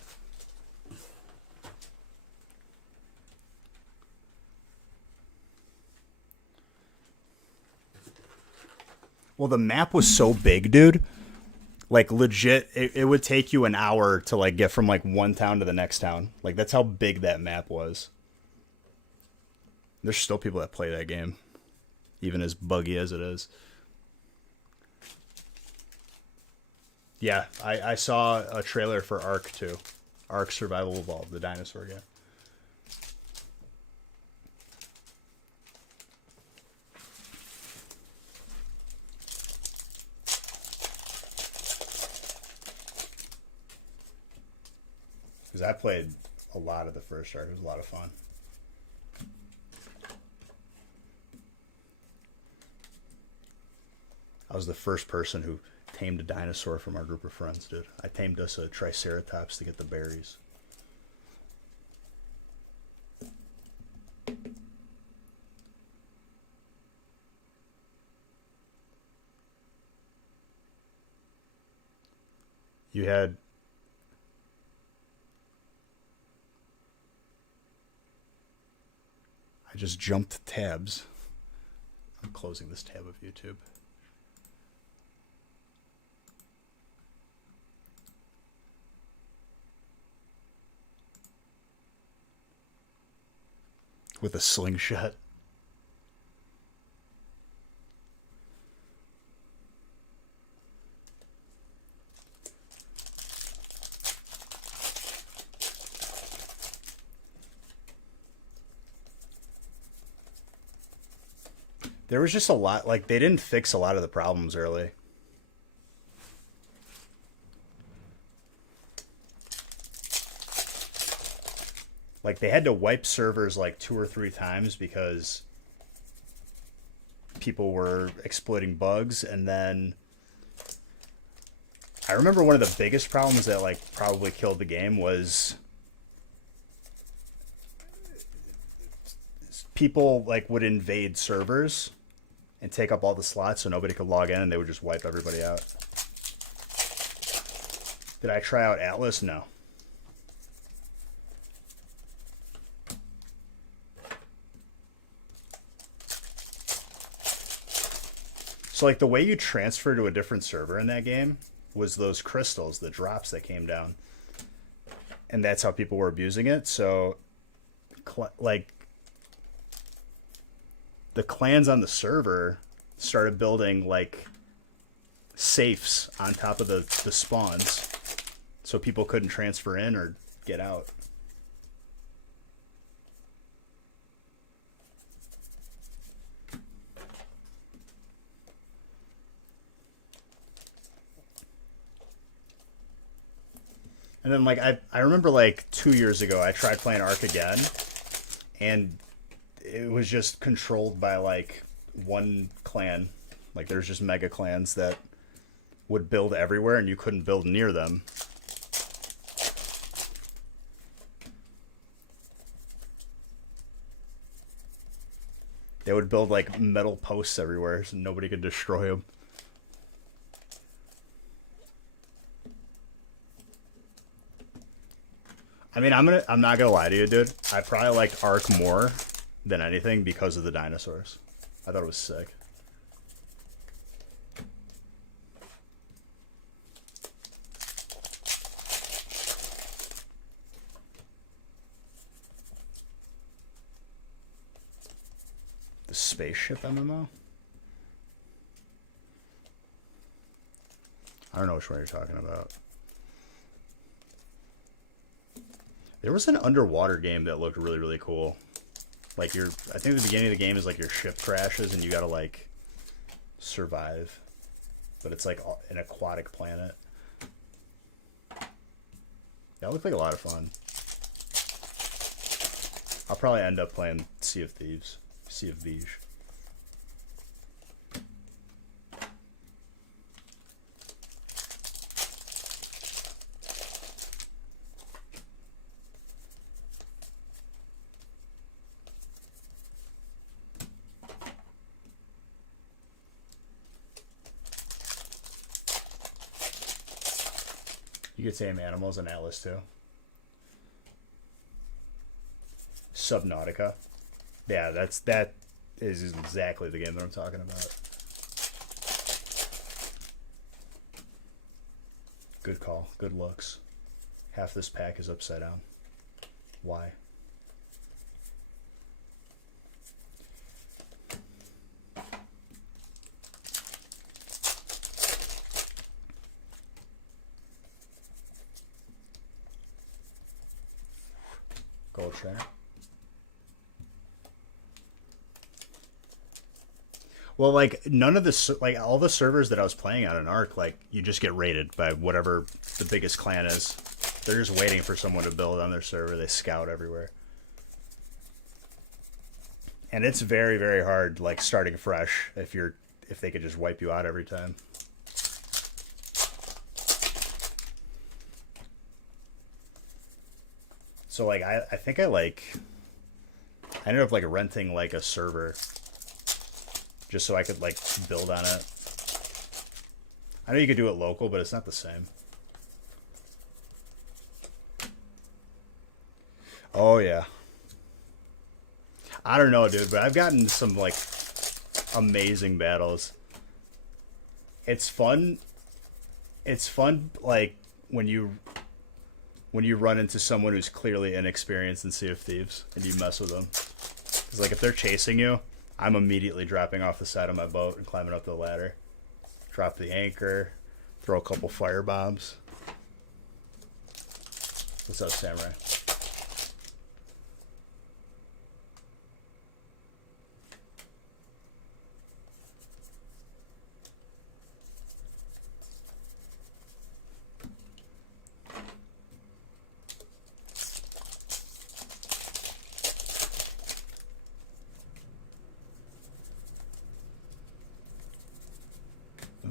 Well, the map was so big, dude. Like, legit, it would take you an hour to, like, get from, like, one town to the next town. Like, that's how big that map was. There's still people that play that game. Even as buggy as it is. Yeah, I saw a trailer for Ark 2. Ark Survival Evolved, the dinosaur game. Because I played a lot of the first Ark. It was a lot of fun. I was the first person who tamed a dinosaur from our group of friends, dude. I tamed us a Triceratops to get the berries. You had... I just jumped tabs. I'm closing this tab of YouTube. With a slingshot. There was just a lot, like, they didn't fix a lot of the problems early. Like, they had to wipe servers like 2 or 3 times because people were exploiting bugs. And then I remember one of the biggest problems that, like, probably killed the game was people, like, would invade servers and take up all the slots so nobody could log in, and they would just wipe everybody out. Did I try out Atlas? No. So, like, the way you transfer to a different server in that game was those crystals, the drops that came down. And that's how people were abusing it. So, like, the clans on the server started building, like, safes on top of the spawns so people couldn't transfer in or get out. And then, like, I remember, like, 2 years ago, I tried playing Ark again, and it was just controlled by, like, one clan. Like, there's just mega clans that would build everywhere, and you couldn't build near them. They would build, like, metal posts everywhere, so nobody could destroy them. I mean, I'm not gonna lie to you, dude. I probably liked Ark more than anything because of the dinosaurs. I thought it was sick. The spaceship MMO? I don't know which one you're talking about. There was an underwater game that looked really, really cool. Like I think the beginning of the game is like your ship crashes and you gotta like survive. But it's like an aquatic planet. That looked like a lot of fun. I'll probably end up playing Sea of Thieves. Sea of Thieves. You could tame animals in Atlas too. Subnautica. Yeah, that is exactly the game that I'm talking about. Good call. Good looks. Half this pack is upside down. Why? Gold trainer. Well, like none of the like all the servers that I was playing on in Ark, like you just get raided by whatever the biggest clan is. They're just waiting for someone to build on their server. They scout everywhere, and it's very, very hard. Like starting fresh, if they could just wipe you out every time. So like I think I ended up like renting like a server just so I could like build on it. I know you could do it local, but it's not the same. Oh yeah. I don't know, dude, but I've gotten some like amazing battles. It's fun. It's fun like when you run into someone who's clearly inexperienced in Sea of Thieves and you mess with them. Because like if they're chasing you, I'm immediately dropping off the side of my boat and climbing up the ladder. Drop the anchor, throw a couple fire bombs. What's up, Samurai?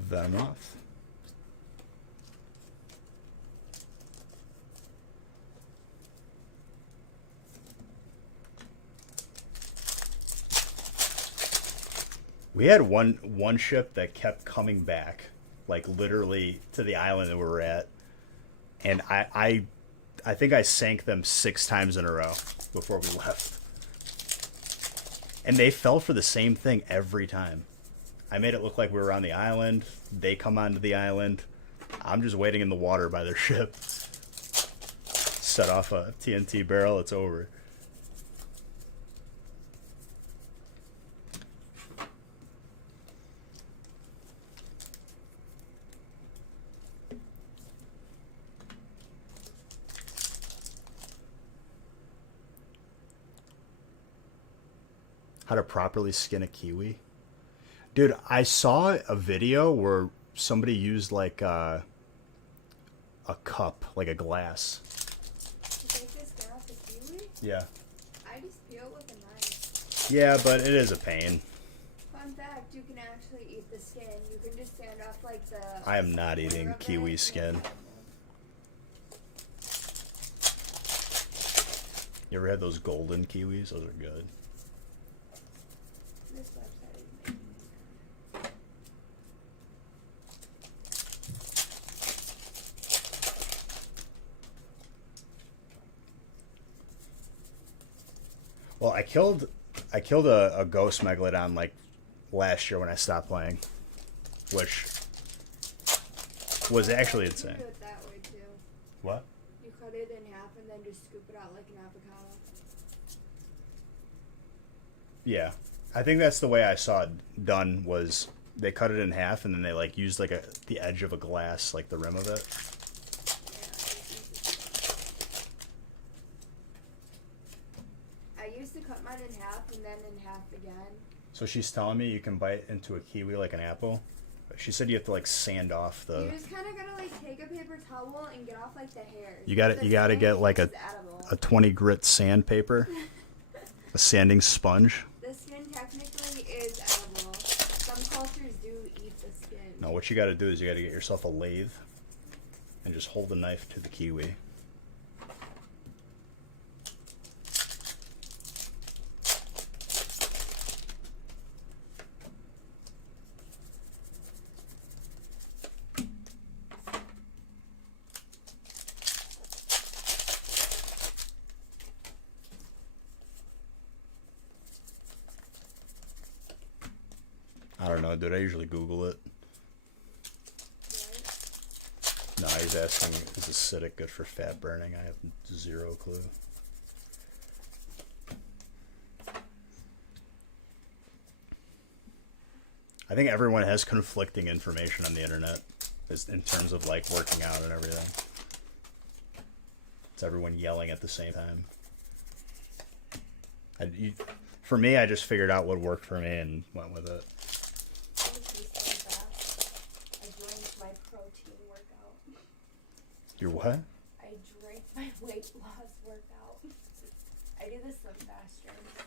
Venomoth. We had one ship that kept coming back, like literally to the island that we were at, and I think I sank them 6 times in a row before we left, and they fell for the same thing every time. I made it look like we were on the island. They come onto the island. I'm just waiting in the water by their ship. Set off a TNT barrel. It's over. How to properly skin a kiwi. Dude, I saw a video where somebody used like a cup, like a glass. You take this skin off the kiwi? Yeah. I just peel with a knife. Yeah, but it is a pain. Fun fact, you can actually eat the skin. You can just sand off like the... I am not eating kiwi skin. You ever had those golden kiwis? Those are good. This website is making me mad. Well, I killed a ghost megalodon like last year when I stopped playing, which was actually insane. You can do it that way too. What? You cut it in half and then just scoop it out like an avocado. Yeah, I think that's the way I saw it done. Was they cut it in half and then they like used like the edge of a glass, like the rim of it. I used to cut mine in half and then in half again. So she's telling me you can bite into a kiwi like an apple. She said you have to like sand off the. You just kind of gotta like take a paper towel and get off like the hairs. You got The You got to skin get like is edible. a 20 grit sandpaper, a sanding sponge. The skin technically is edible. Some cultures do eat the skin. No, what you got to do is you got to get yourself a lathe and just hold the knife to the kiwi. I don't know, dude. I usually Google it. No, he's asking, is acidic good for fat burning? I have zero clue. I think everyone has conflicting information on the internet in terms of like working out and everything. It's everyone yelling at the same time. For me, I just figured out what worked for me and went with it. I drank my protein workout. Your what? I drank my weight loss workout. I do the Slim Fast drinks.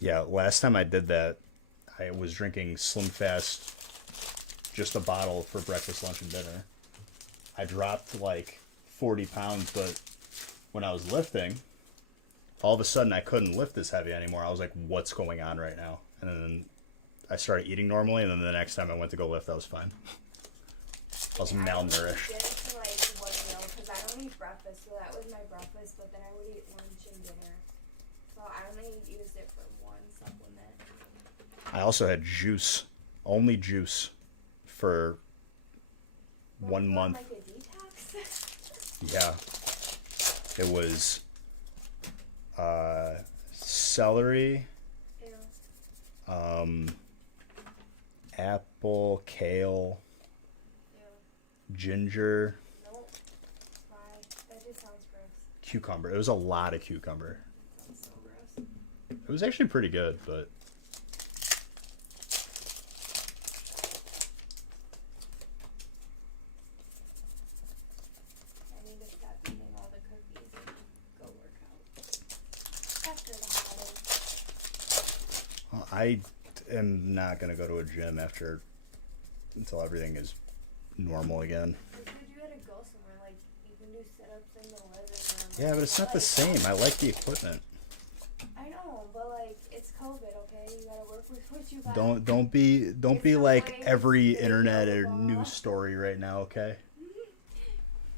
Yeah, last time I did that, I was drinking Slim Fast, just a bottle for breakfast, lunch, and dinner. I dropped like 40 pounds, but when I was lifting, all of a sudden I couldn't lift this heavy anymore. I was like, what's going on right now? And then I started eating normally, and then the next time I went to go lift, I was fine. I was malnourished. I did it for like one meal because I don't eat breakfast, so that was my breakfast, but then I would eat lunch and dinner. So I only used it for one supplement. I also had juice, only juice, for What, 1 you on, month. like a detox? Yeah. It was celery, Ew. apple, kale, Ew. ginger, Nope. Why? That just sounds gross. cucumber. It was a lot of cucumber. Sounds so gross. It was actually pretty good, but I need to stop eating all the cookies and go work out. After the holidays. I am not going to go to a gym until everything is normal again. You said you had to go somewhere, like you can do sit-ups in the living room. Yeah, but it's not the same. I like the equipment. I know, but like it's COVID, okay? You gotta work with what you got. Don't be It's like the way every it's internet or available. news story right now, okay?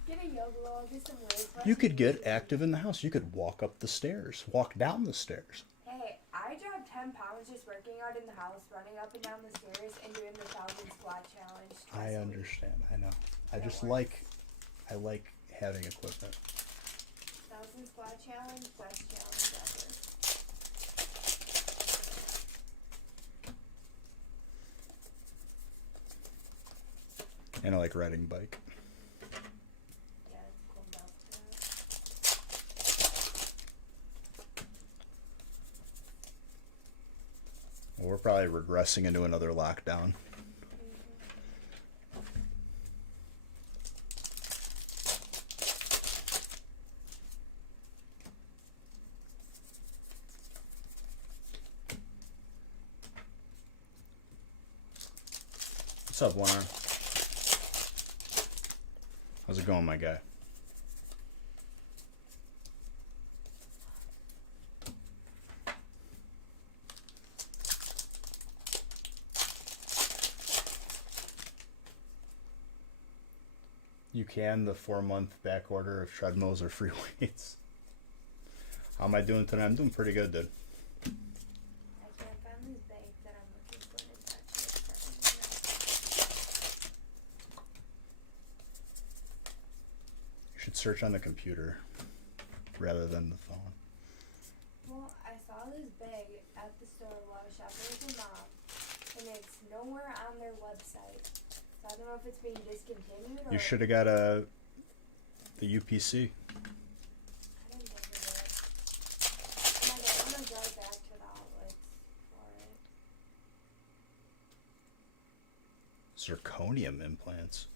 Get a yoga ball, get some weights. You could get active in the house. You could walk up the stairs, walk down the stairs. Hey, I dropped 10 pounds just working out in the house, running up and down the stairs, and doing the 1,000 squat challenge. twice I a week. understand. I know. I That just works. I like having equipment. 1,000 squat challenge, best challenge ever. And I like riding bike. Yeah, it's cold out for that. Well, we're probably regressing into another lockdown. What's up, One Arm? How's it going, my guy? You can, the 4-month back order of treadmills or free weights. How am I doing today? I'm doing pretty good, dude. I can't find this bag that I'm looking for, and it's actually You should search on the computer rather than the phone. Well, I saw this bag at the store while I was shopping with my mom, and it's nowhere on their website. So I don't know if it's being discontinued or. You should have got the UPC. I didn't think of it. I'm gonna drive back to the outlets for it. Zirconium implants.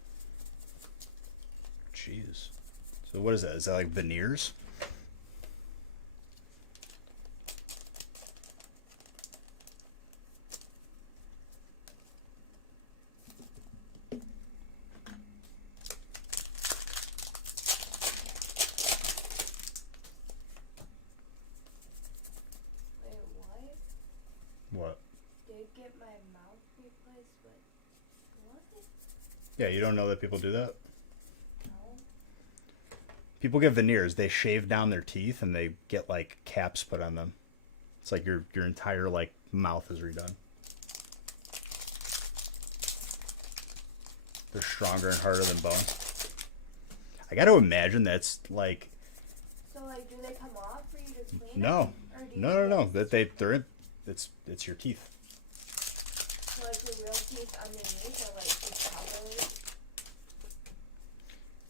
Jeez. So what is that? Is that like veneers? Wait, what? What? Did get my mouth replaced, but what? Yeah, you don't know that people do that? No. People get veneers. They shave down their teeth and they get like caps put on them. It's like your entire like mouth is redone. They're stronger and harder than bone. I got to imagine that's like So like, do they come off for you to clean no, them? Or do you no. just- They're in. It's your teeth. So like the real teeth underneath are like just covered.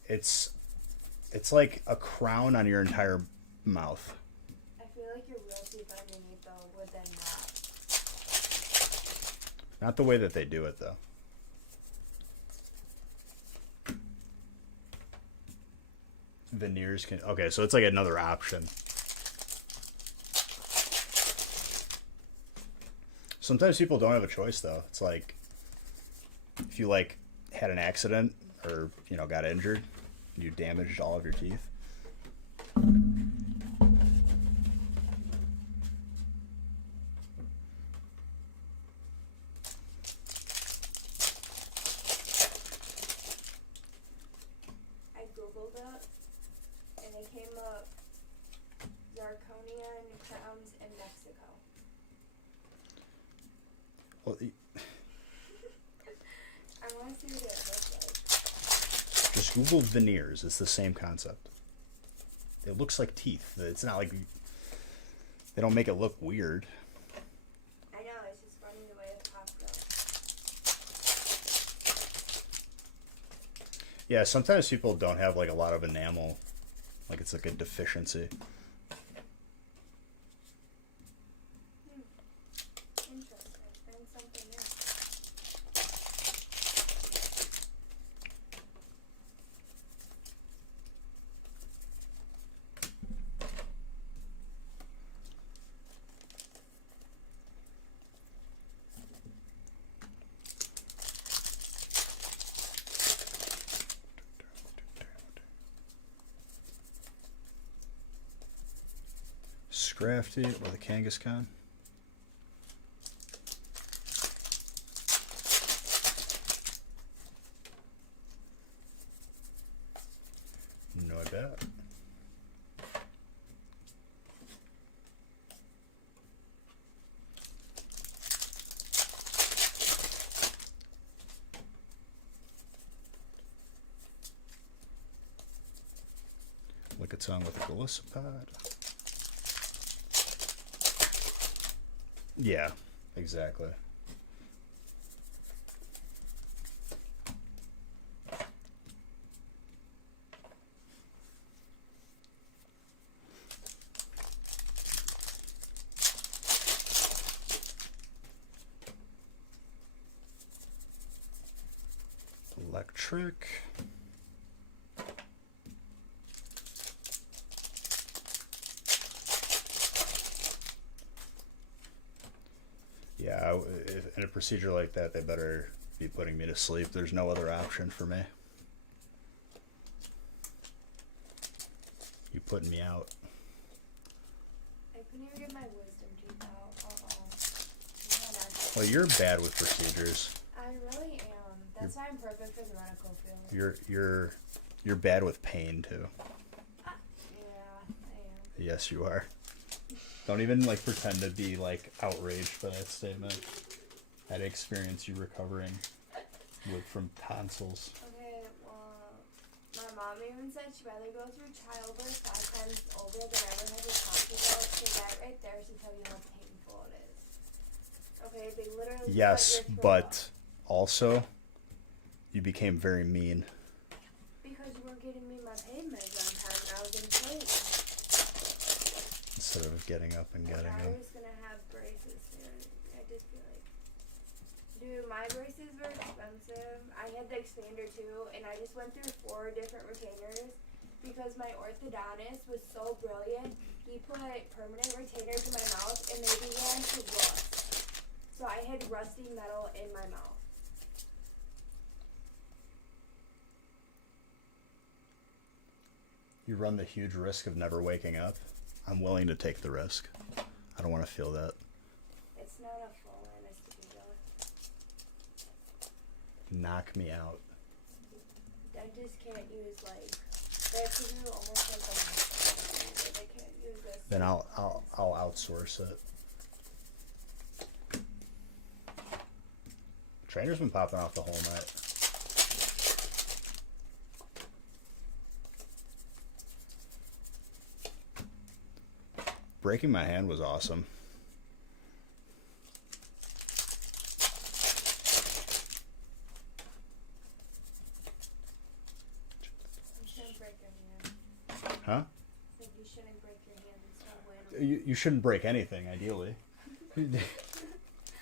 It's like a crown on your entire mouth. I feel like your real teeth underneath though would then rot. Not the way that they do it though. Veneers can okay, so it's like another option. Sometimes people don't have a choice though. It's like if you like had an accident or got injured, you damaged all of your teeth. I googled it, and it came up zirconian crowns in Mexico. Well, I want to see what it looks like. just Google veneers. It's the same concept. It looks like teeth. It's not like they don't make it look weird. I know, it's just funny the way it popped up. Yeah, sometimes people don't have like a lot of enamel, like it's like a deficiency. Interesting. Learned something new. Scrafty with a Kangaskhan. No, I bet. Lick a tongue with a Golisopod. Yeah, exactly. Electric. Yeah, in a procedure like that, they better be putting me to sleep. There's no other option for me. You putting me out. I couldn't even get my wisdom teeth out. Well, you're bad with procedures. I really am. That's why I'm perfect for the medical field. You're bad with pain too. Yeah, I am. Yes, you are. Don't even like pretend to be like outraged by that statement. I had experience you recovering from tonsils. Okay, well, my mom even woman said she'd rather go through childbirth 5 times over than ever have your tonsils out. So that right there should tell you how painful it is. Okay, they literally Yes, cut your throat but off also, you became very mean. because you weren't getting me my pain meds on time and I was in pain. Instead of getting up and getting I them. was gonna have braces soon. I just feel like, dude, my braces were expensive. I had the expander too, and I just went through 4 different retainers because my orthodontist was so brilliant. He put permanent retainers in my mouth, and they began to rust. So I had rusty metal in my mouth. You run the huge risk of never waking up. I'm willing to take the risk. I don't want to feel that. It's not a full anesthesia. Knock me out. Dentists can't use they have to do almost like a they can't use this. Then I'll outsource it. Trainer's been popping off the whole night. Breaking my hand was awesome. You shouldn't break your hand. Huh? Like you shouldn't break your hand and start weighing. You shouldn't break anything, ideally.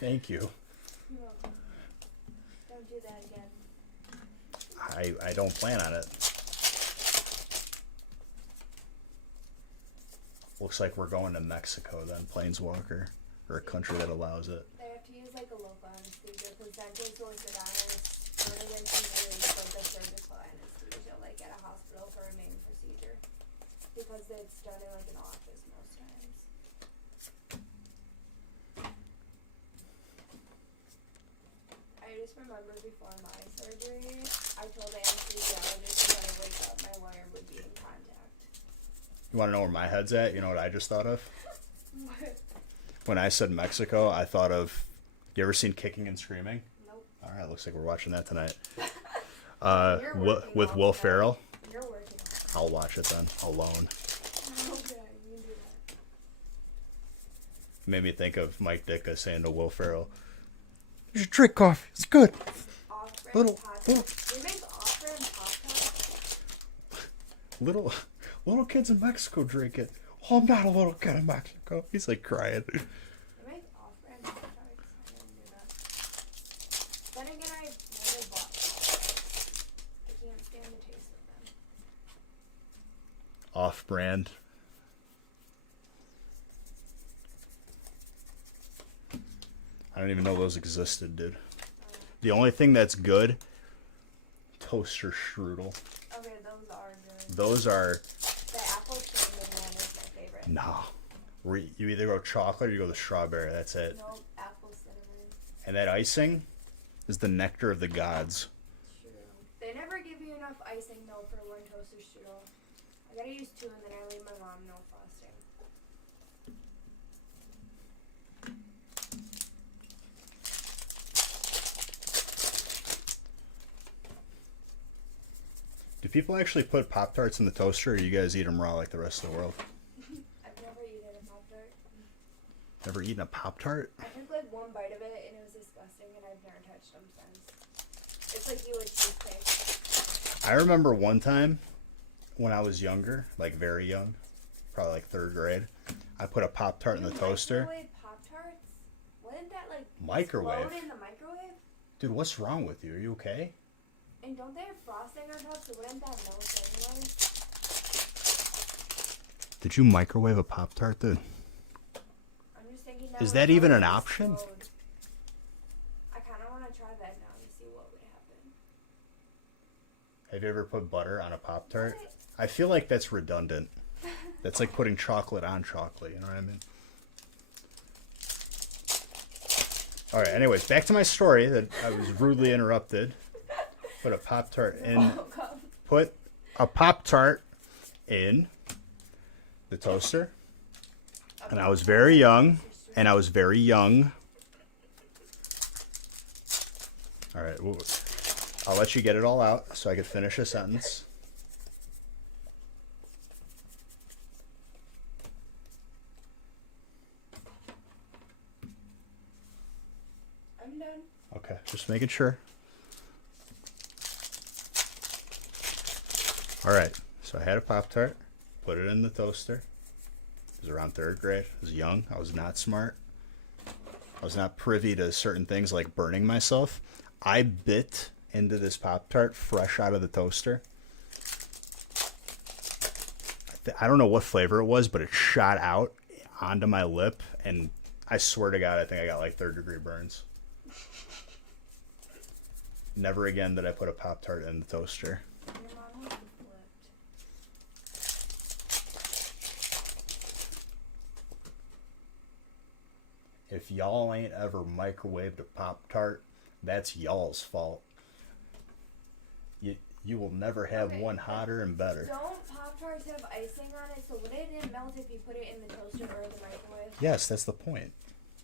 Thank you. You're welcome. Don't do that again. I don't plan on it. Looks like we're going to Mexico then, Planeswalker. Or a country that allows it. They have to use like a local anesthesia because dentists, orthodontists, don't even use like a surgical anesthesia like at a hospital for a main procedure because it's done in like an office most times. I just remember before my surgery, I told the anesthesiologist when I wake up, my wire would be in contact. You want to know where my head's at? You know what I just thought of? What? When I said Mexico, I thought of... You ever seen Kicking and Screaming? Nope. Alright, looks like we're watching that tonight. You're working With all Will tonight. Ferrell. You're working on it. I'll watch it then, alone. Okay, you can do that. Made me think of Mike Ditka saying to Will Ferrell, "You should drink coffee. It's good." Off-brand Little- Pop-Tarts. little- We make off-brand Pop-Tarts. Little kids in Mexico drink it. Oh, I'm not a little kid in Mexico. He's like crying. We make off-brand Pop-Tarts. I didn't do that. Then again, I never bought Pop-Tarts. I can't stand the taste of them. Off-brand. I don't even know those existed, dude. The only thing that's good, toaster strudel. Okay, those are good. Those are, The apple cinnamon one is my favorite. nah. You either go chocolate or you go the strawberry. That's it. Nope, apple cinnamon. And that icing is the nectar of the gods. True. They never give you enough icing though for one toaster strudel. I gotta use 2 and then I leave my mom no frosting. Do people actually put Pop-Tarts in the toaster, or you guys eat them raw like the rest of the world? I've never eaten a Pop-Tart. Never eaten a Pop-Tart? I took like 1 bite of it and it was disgusting and I've never touched them since. It's like you would cheesecake. I remember one time when I was younger, like very young, probably like 3rd grade, I put a Pop-Tart in the toaster. Microwave Pop-Tarts? Wouldn't that like Microwave? explode in the microwave? Dude, what's wrong with you? Are you okay? And don't they have frosting on top, so wouldn't that melt anyway? Did you microwave a Pop-Tart, dude? I'm just thinking Is would that even an probably option? explode. I kind of want to try that now to see what would happen. Have you ever put butter on a Pop-Tart? I feel like that's redundant. That's like putting chocolate on chocolate, you know what I mean? Alright, anyways, back to my story that I was rudely interrupted. Put a Pop-Tart in. Put a Pop-Tart in the toaster. And I was very young. And I was very young. Alright, I'll let you get it all out so I could finish a sentence. I'm done. Okay, just making sure. All right, so I had a Pop-Tart, put it in the toaster. It was around 3rd grade. I was young. I was not smart. I was not privy to certain things like burning myself. I bit into this Pop-Tart fresh out of the toaster. I don't know what flavor it was, but it shot out onto my lip, and I swear to God, I think I got like 3rd-degree burns. Never again did I put a Pop-Tart in the toaster. Your mom must have flipped. If y'all ain't ever microwaved a Pop-Tart, that's y'all's fault. You will never have Okay, one hotter and better. Don't Pop-Tarts have icing on it? So would it didn't melt if you put it in the toaster or the microwave? Yes, that's the point.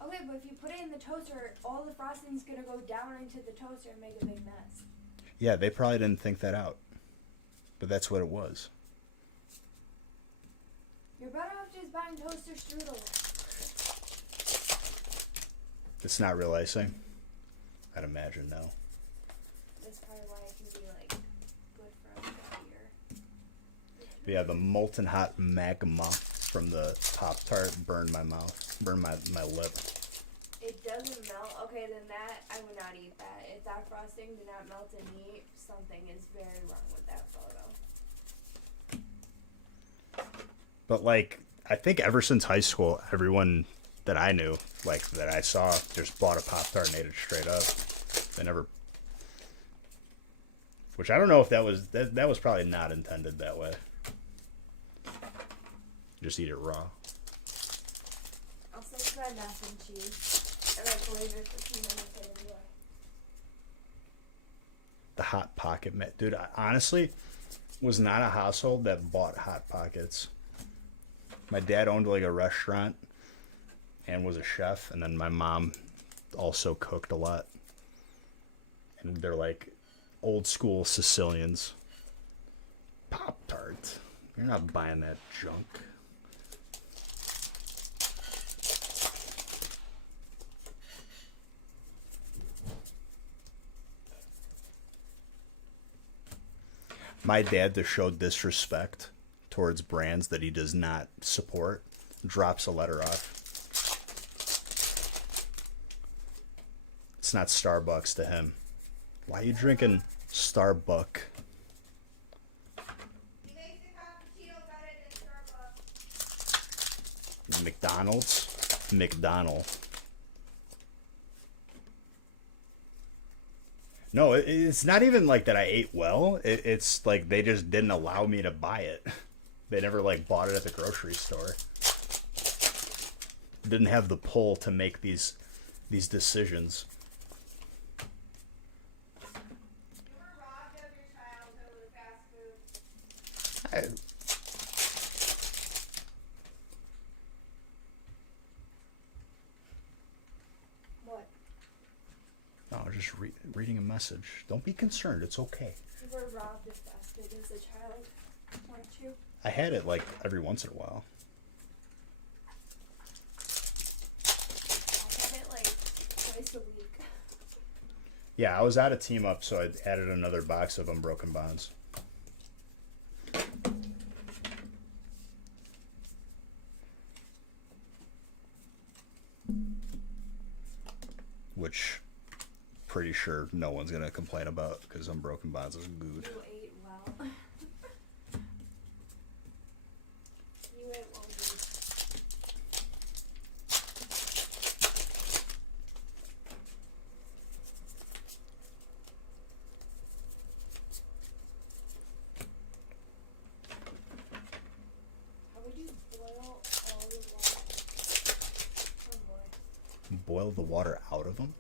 Okay, but if you put it in the toaster, all the frosting's gonna go down into the toaster and make a big mess. Yeah, they probably didn't think that out. But that's what it was. You're better off just buying toaster strudel. It's not real icing. I'd imagine, no. That's probably why it can be like good for a year. But yeah, the molten hot magma from the Pop-Tart burned my mouth. Burned my lip. It doesn't melt. Okay, then that I would not eat that. If that frosting did not melt and eat, something is very wrong with that photo. But like, I think ever since high school, everyone that I knew, like that I saw, just bought a Pop-Tart and ate it straight up. They never. Which I don't know if that was probably not intended that way. Just eat it raw. I'll slice that mac and cheese and microwave it for a few minutes and enjoy. The Hot Pocket, dude. I honestly was not a household that bought Hot Pockets. My dad owned like a restaurant and was a chef, and then my mom also cooked a lot. And they're like old school Sicilians. Pop-Tart. You're not buying that junk. My dad, to show disrespect towards brands that he does not support, drops a letter off. It's not Starbucks to him. Why are you drinking Starbuck? He makes a cappuccino better than Starbucks. McDonald's? McDonald. No, it's not even like that I ate well. It's like they just didn't allow me to buy it. They never like bought it at the grocery store. Didn't have the pull to make these decisions. You were robbed of your childhood with fast food. What? No, just reading a message. Don't be concerned. It's okay. You were robbed of fast food as a child, weren't you? I had it like every once in a while. I had it like twice a week. Yeah, I was out of Team Up, so I added another box of Unbroken Bonds. Which, pretty sure no one's gonna complain about because Unbroken Bonds is good. You ate well. You ate well, dude. How would you boil all the water? Oh boy. Boil the water out of them.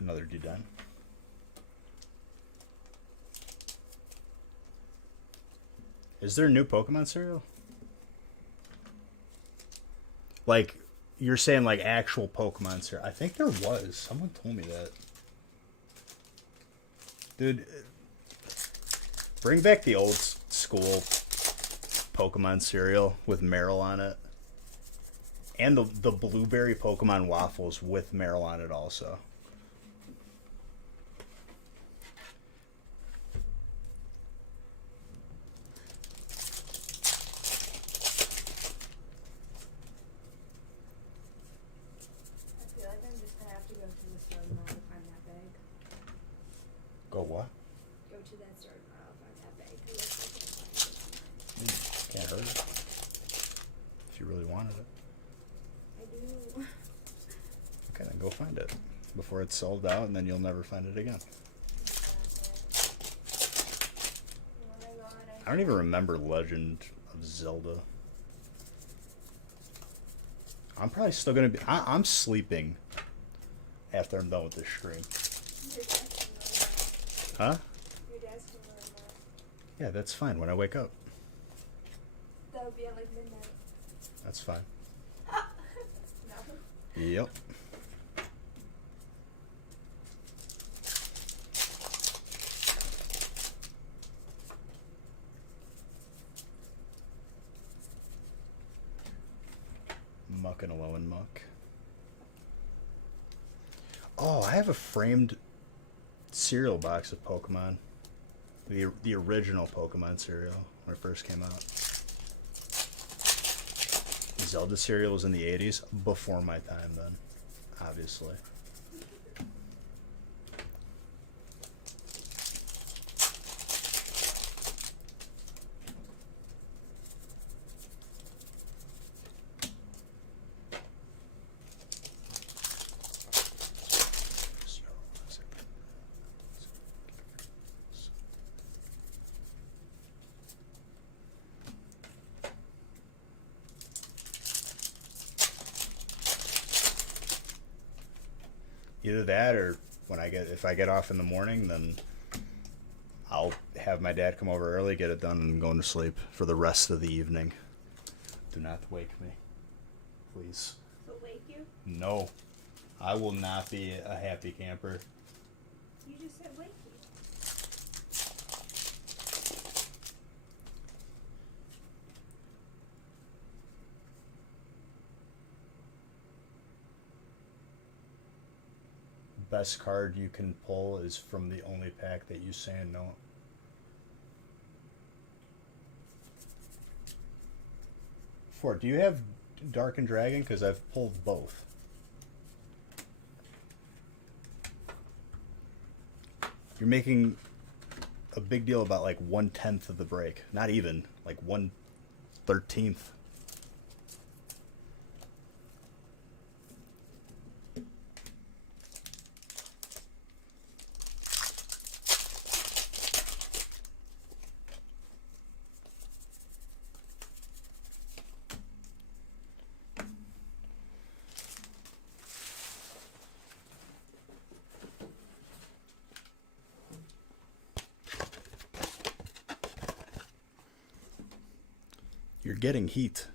Another D-done. Is there new Pokemon cereal? Like, you're saying like actual Pokemon cereal? I think there was. Someone told me that. Dude, bring back the old school Pokemon cereal with Meryl on it. And the blueberry Pokemon waffles with Meryl on it also. I feel like I'm just gonna have to go to the store tomorrow to find that bag. Go what? Go to that store tomorrow to find that bag. 'Cause I still can't find it. Can't hurt it. If you really wanted it. I do. Okay, then go find it before it's sold out, and then you'll never find it again. Oh my god. I don't even remember Legend of Zelda. I'm probably still gonna be. I'm sleeping after I'm done with this stream. Your dad's can learn that. Huh? Your dad's can learn that. Yeah, that's fine when I wake up. That would be at like midnight. That's fine. No. Yep. Muck and Alone Muck. Oh, I have a framed cereal box of Pokemon. The original Pokemon cereal when it first came out. Zelda cereal was in the 80s, before my time then, obviously. Either that, or if I get off in the morning, then I'll have my dad come over early, get it done, and I'm going to sleep for the rest of the evening. Do not wake me, please. So wake you? No, I will not be a happy camper. You just said wake you. Best card you can pull is from the only pack that you say no. Ford, do you have Dark and Dragon? Because I've pulled both. You're making a big deal about like 1/10 of the break. Not even, like 1/13. You're getting heat.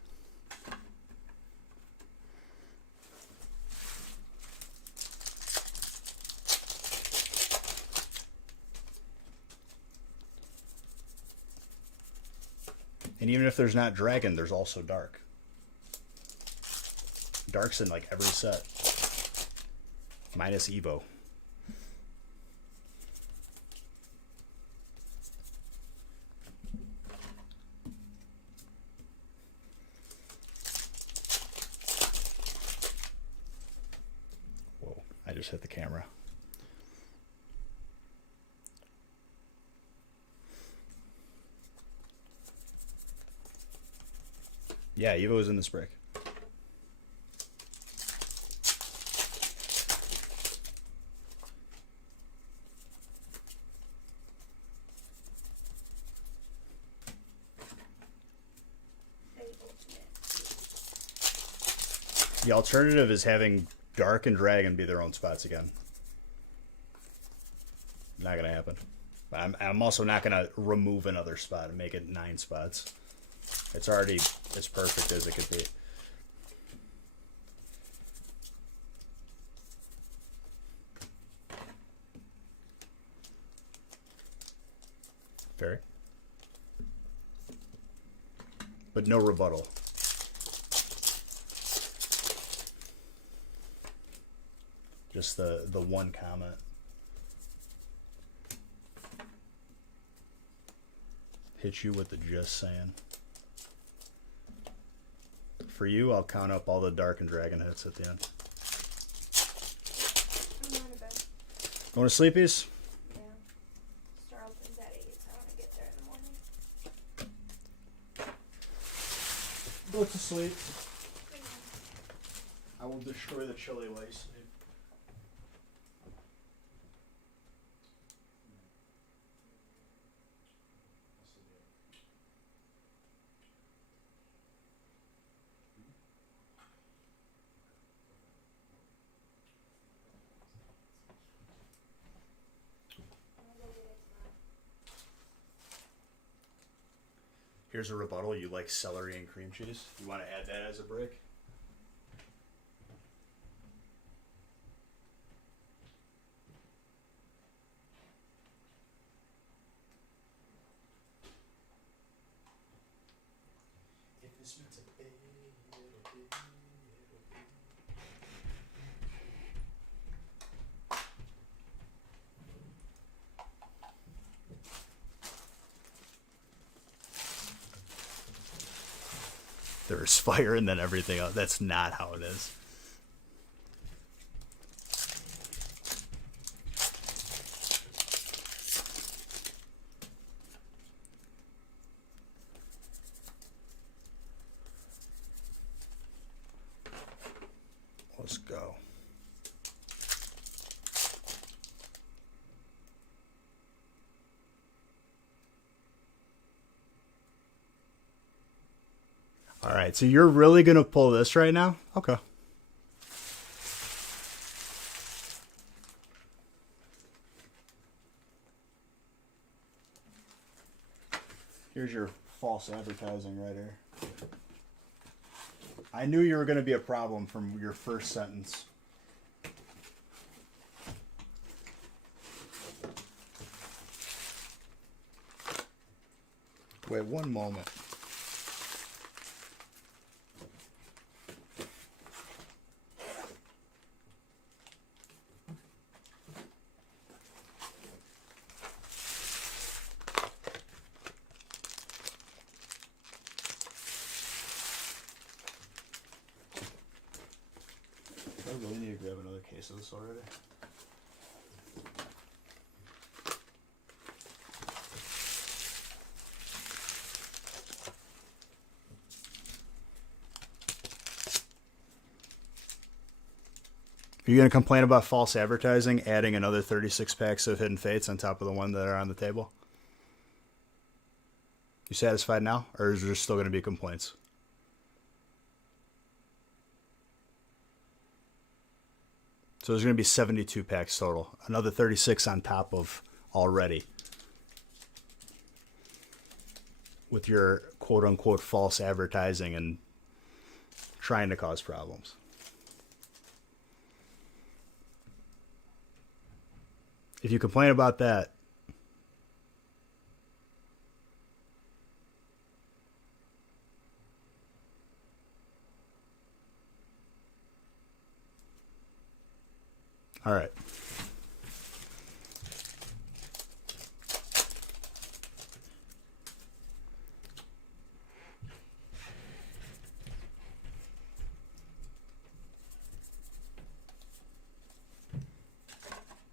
And even if there's not Dragon, there's also Dark. Dark's in like every set. Minus Evo. Whoa, I just hit the camera. Yeah, Evo's in this break. The alternative is having Dark and Dragon be their own spots again. Not gonna happen. I'm also not gonna remove another spot and make it 9 spots. It's already as perfect as it could be. Very. But no rebuttal. Just the one comment. Hit you with the just saying. For you, I'll count up all the Dark and Dragon hits at the end. I'm going to bed. Going to sleepies? Yeah. Charleston's at 8, so I want to get there in the morning. Go to sleep. I will destroy the chili while you sleep. Here's a rebuttal. You like celery and cream cheese? You want to add that as a break? If it's meant to be, it'll be, it'll be. There's fire and then everything else. That's not how it is. Let's go. All right, so you're really going to pull this right now? Okay. Here's your false advertising right here. I knew you were going to be a problem from your first sentence. Wait one moment. I really need to grab another case of this already. Are you going to complain about false advertising, adding another 36 packs of Hidden Fates on top of the one that are on the table? You satisfied now, or is there still going to be complaints? So there's going to be 72 packs total. Another 36 on top of already. With your quote-unquote false advertising and trying to cause problems. If you complain about that, all right.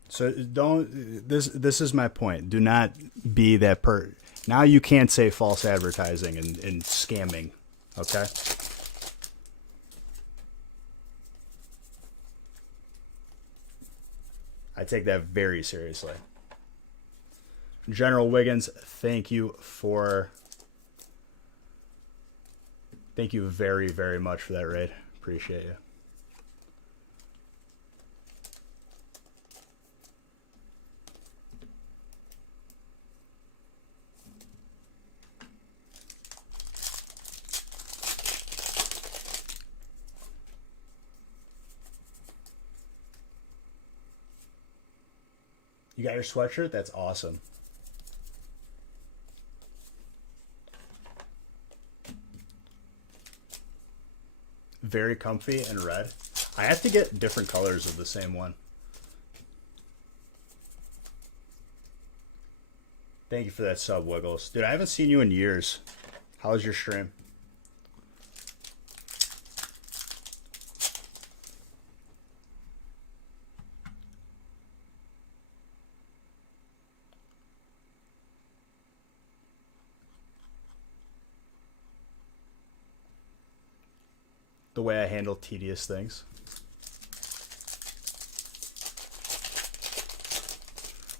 So don't, this is my point. Do not be that now you can't say false advertising and scamming, okay? I take that very seriously. General Wiggins, thank you very, very much for that raid. Appreciate you. You got your sweatshirt? That's awesome. Very comfy and red. I have to get different colors of the same one. Thank you for that sub, Wiggles. Dude, I haven't seen you in years. How was your stream? The way I handle tedious things.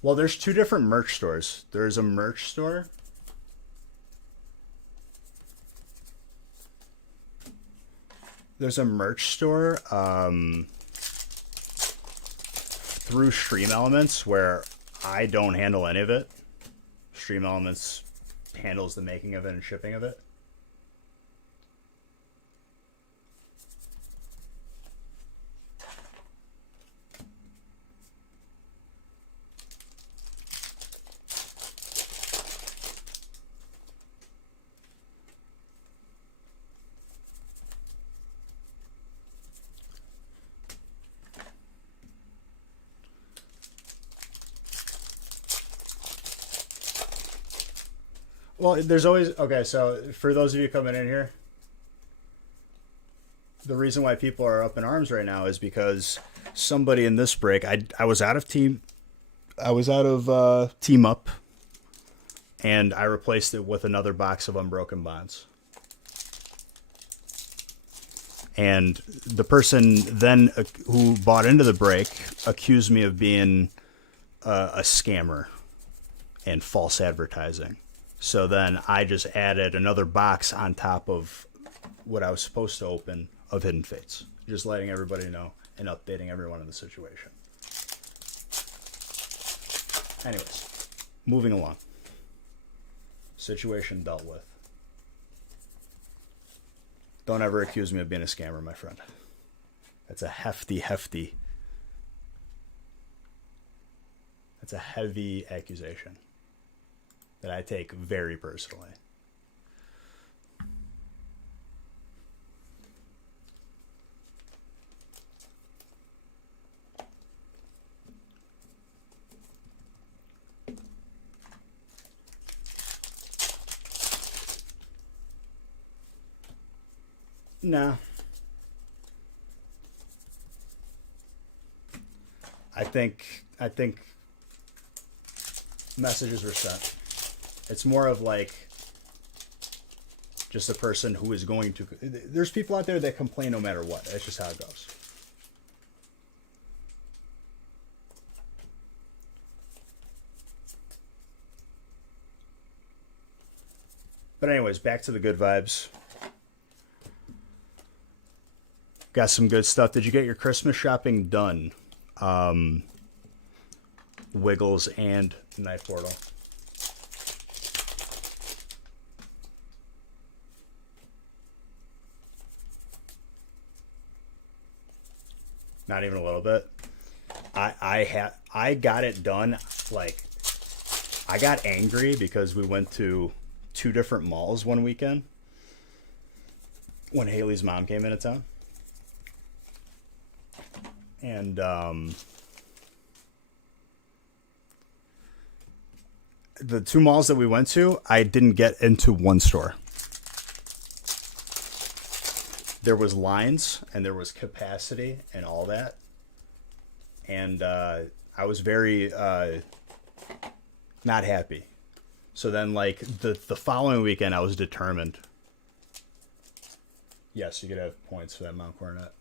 Well, there's two different merch stores. There's a merch store. There's a merch store through Stream Elements where I don't handle any of it. Stream Elements handles the making of it and shipping of it. Well, there's always... Okay, so for those of you coming in here, the reason why people are up in arms right now is because somebody in this break... I was out of team... I was out of Team Up, and I replaced it with another box of Unbroken Bonds. And the person then who bought into the break accused me of being a scammer and false advertising. So then I just added another box on top of what I was supposed to open of Hidden Fates. Just letting everybody know and updating everyone in the situation. Anyways, moving along. Situation dealt with. Don't ever accuse me of being a scammer, my friend. That's a hefty... That's a heavy accusation that I take very personally. No. I think messages were sent. It's more of like just a person who is going to... There's people out there that complain no matter what. That's just how it goes. But anyways, back to the good vibes. Got some good stuff. Did you get your Christmas shopping done? Wiggles and Night Portal. Not even a little bit. I got it done. Like, I got angry because we went to 2 different malls one weekend when Haley's mom came into town. And the 2 malls that we went to, I didn't get into one store. There was lines and there was capacity and all that. And I was very not happy. So then, like, the following weekend, I was determined. Yes, you could have points for that Mount Coronet.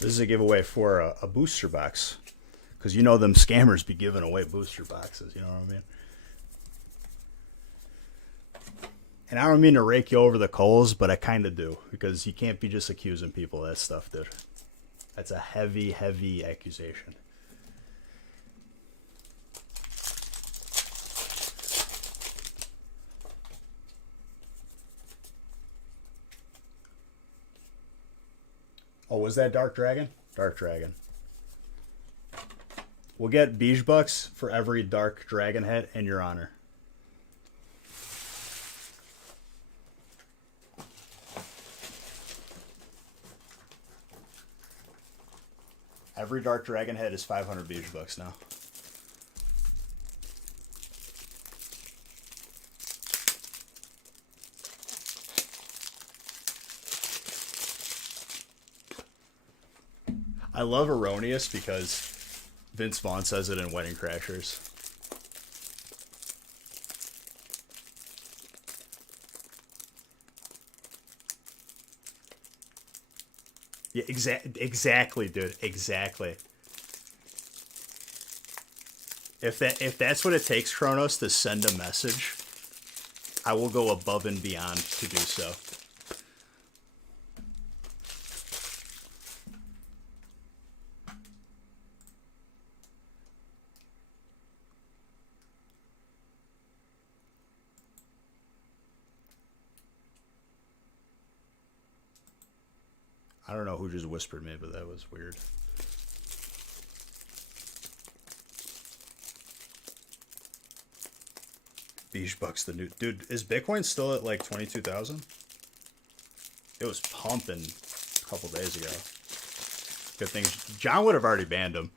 This is a giveaway for a booster box. Because you know them scammers be giving away booster boxes. You know what I mean? And I don't mean to rake you over the coals, but I kind of do, because you can't be just accusing people of that stuff, dude. That's a heavy, heavy accusation. Oh, was that Dark Dragon? Dark Dragon. We'll get Beige Bucks for every Dark Dragon head in your honor. Every Dark Dragon head is 500 Beige Bucks now. I love Erroneous because Vince Vaughn says it in Wedding Crashers. Yeah, exactly, dude. Exactly. If that's what it takes, Kronos, to send a message, I will go above and beyond to do so. I don't know who just whispered me, but that was weird. Beige Bucks, the new dude. Is Bitcoin still at like 22,000? It was pumping a couple days ago. Good thing John would have already banned him.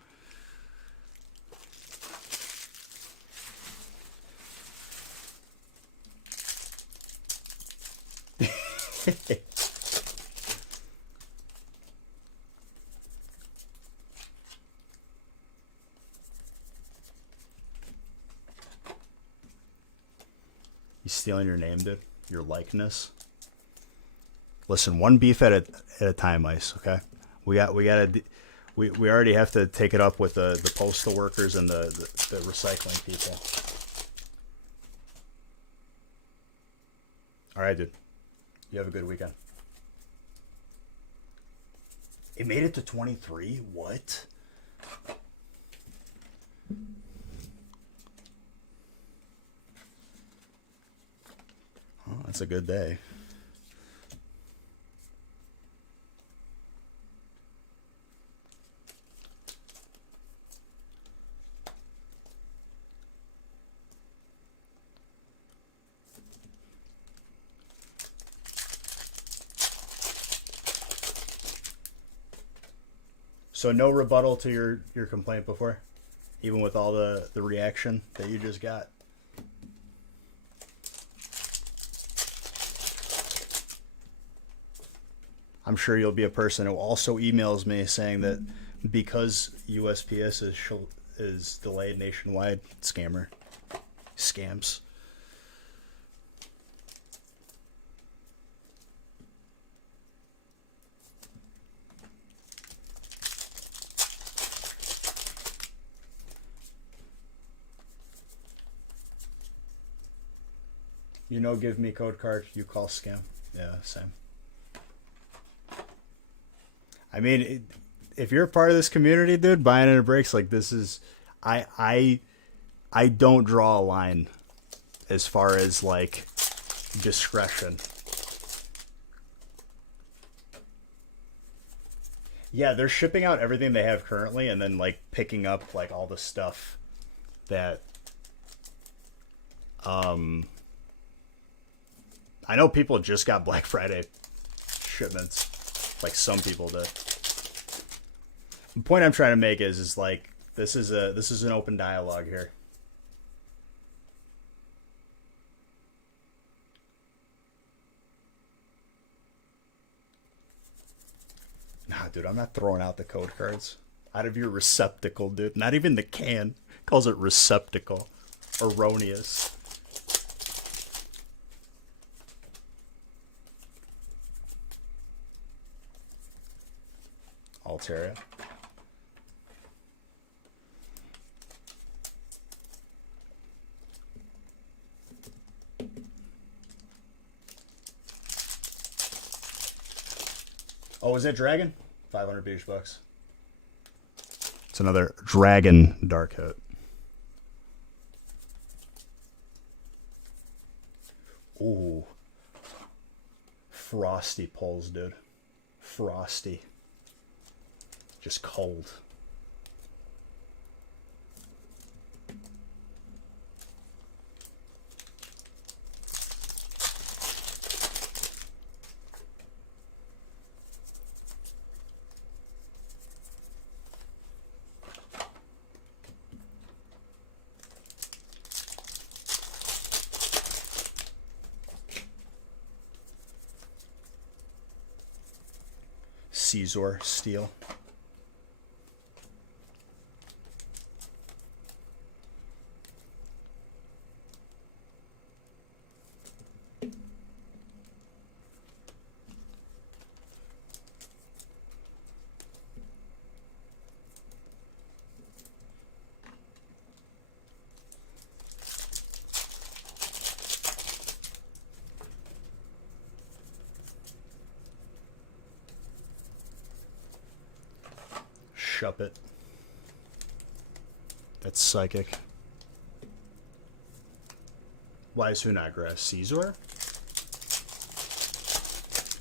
He's stealing your name, dude. Your likeness. Listen, one beef at a time, Ice. Okay, we already have to take it up with the postal workers and the recycling people. All right, dude. You have a good weekend. It made it to 23. What? Oh, that's a good day. So no rebuttal to your complaint before? Even with all the reaction that you just got? I'm sure you'll be a person who also emails me saying that because USPS is delayed nationwide, scams. You know, give me code card, you call scam. Yeah, same. I mean, if you're a part of this community, dude, buying into breaks like this is, I don't draw a line as far as like discretion. Yeah, they're shipping out everything they have currently and then like picking up like all the stuff that I know people just got Black Friday shipments. Like some people did. The point I'm trying to make is like this is an open dialogue here. Nah, dude, I'm not throwing out the code cards out of your receptacle, dude. Not even the can. Calls it receptacle. Erroneous. Altaria. Oh, is that dragon? 500 beach bucks. It's another dragon dark hit. Ooh. Frosty pulls, dude. Frosty. Just cold. Caesar steel. Shuppet. That's psychic. Why is Hunagras? Caesar?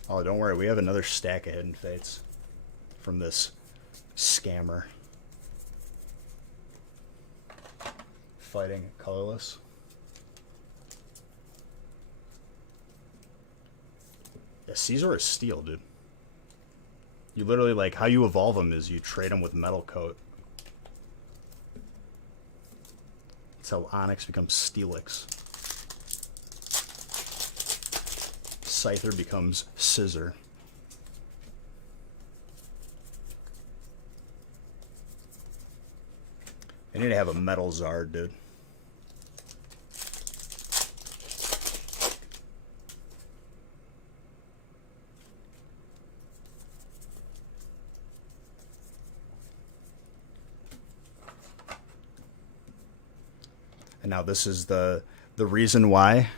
Oh, don't worry. We have another stack of Hidden Fates from this scammer. Fighting colorless. Yeah, Caesar is steel, dude. You literally, like, how you evolve them is you trade them with Metal Coat. That's how Onyx becomes Steelix. Scyther becomes Scissor. I need to have a Metal Zard, dude. And now this is the reason why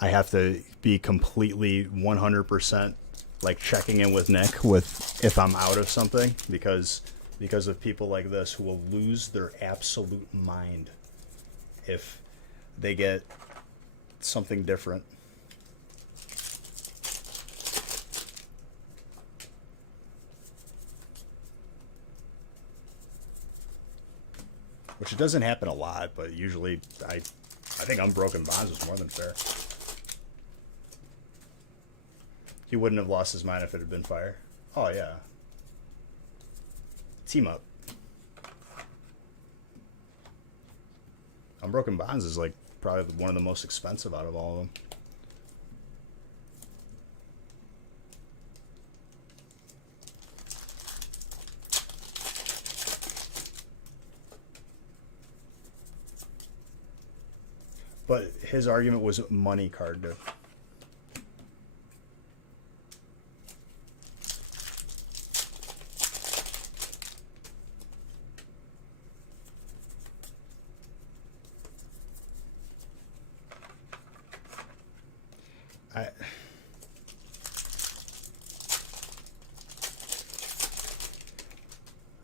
I have to be completely 100% like checking in with Nick with if I'm out of something because of people like this who will lose their absolute mind if they get something different. Which it doesn't happen a lot, but usually I think Unbroken Bonds was more than fair. He wouldn't have lost his mind if it had been fire. Oh, yeah. Team up. Unbroken Bonds is like probably one of the most expensive out of all of them. But his argument was money card, dude.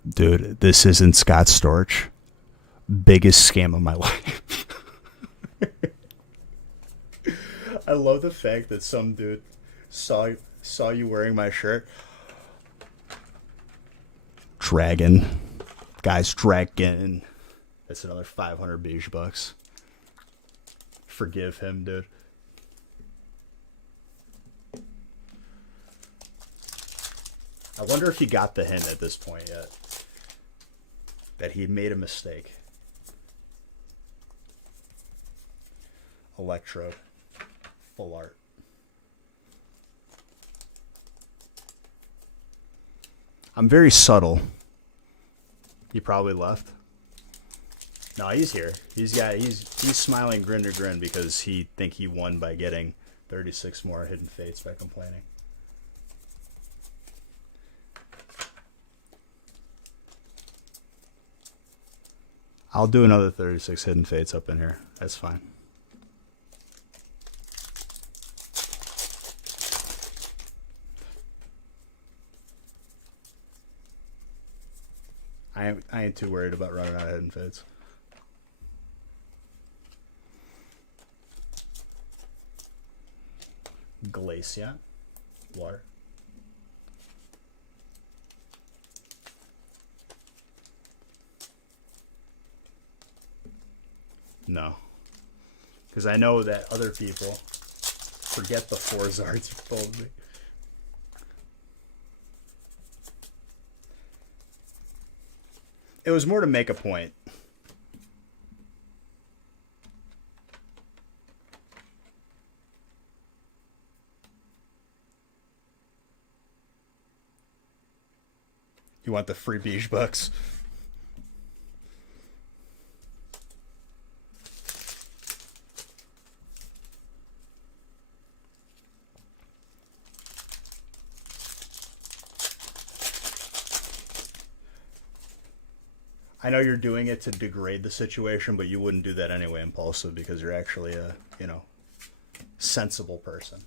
Dude, this isn't Scott Storch. Biggest scam of my life. I love the fact that some dude saw you wearing my shirt. Dragon. Guys, Dragon. That's another 500 beige bucks. Forgive him, dude. I wonder if he got the hint at this point yet. That he made a mistake. Electrode. Full art. I'm very subtle. He probably left. No, he's here. He's smiling grin to grin because he think he won by getting 36 more Hidden Fates by complaining. I'll do another 36 Hidden Fates up in here. That's fine. I ain't too worried about running out of hidden fates. Glacia. Water. No. Because I know that other people forget the 4 Zards you told me. It was more to make a point. You want the free beige bucks? I know you're doing it to degrade the situation, but you wouldn't do that anyway, Impulsive, because you're actually a, sensible person.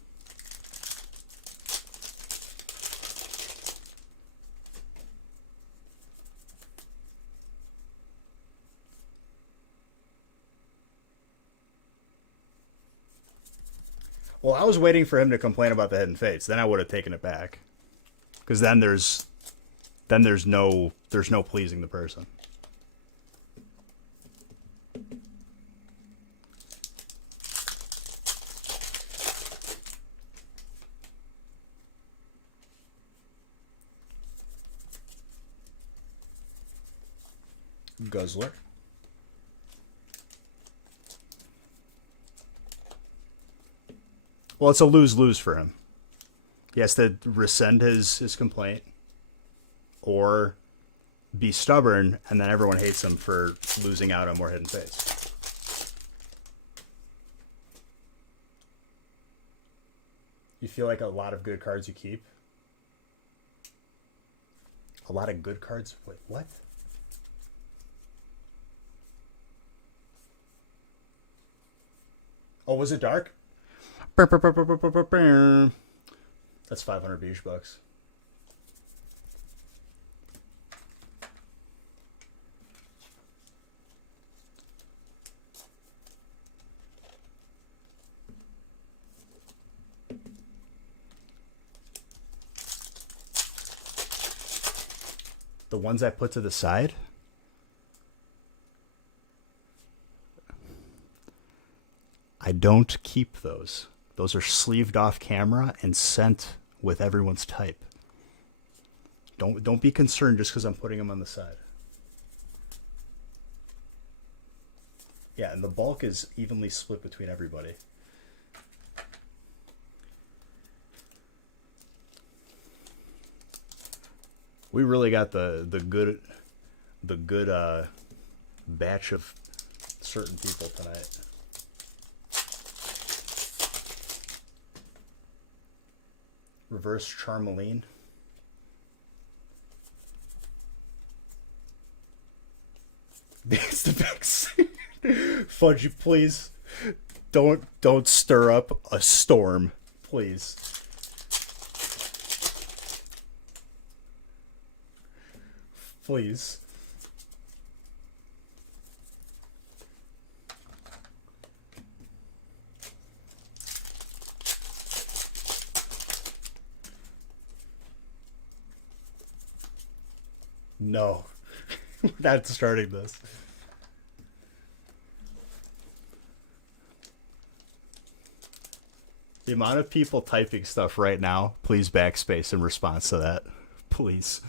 Well, I was waiting for him to complain about the Hidden Fates. Then I would have taken it back, because then there's no pleasing the person. Guzzler. Well, it's a lose-lose for him. He has to rescind his complaint or be stubborn, and then everyone hates him for losing out on more Hidden Fates. You feel like a lot of good cards you keep? A lot of good cards? Wait, what? Oh, was it dark? That's 500 beige bucks. The ones I put to the side? I don't keep those. Those are sleeved off camera and sent with everyone's type. Don't be concerned just because I'm putting them on the side. Yeah, and the bulk is evenly split between everybody. We really got the good batch of certain people tonight. Reverse Charmeline. It's the vaccine. Fudge, please. Don't stir up a storm, please. Please. No. We're not starting this. The amount of people typing stuff right now, please backspace in response to that. Please.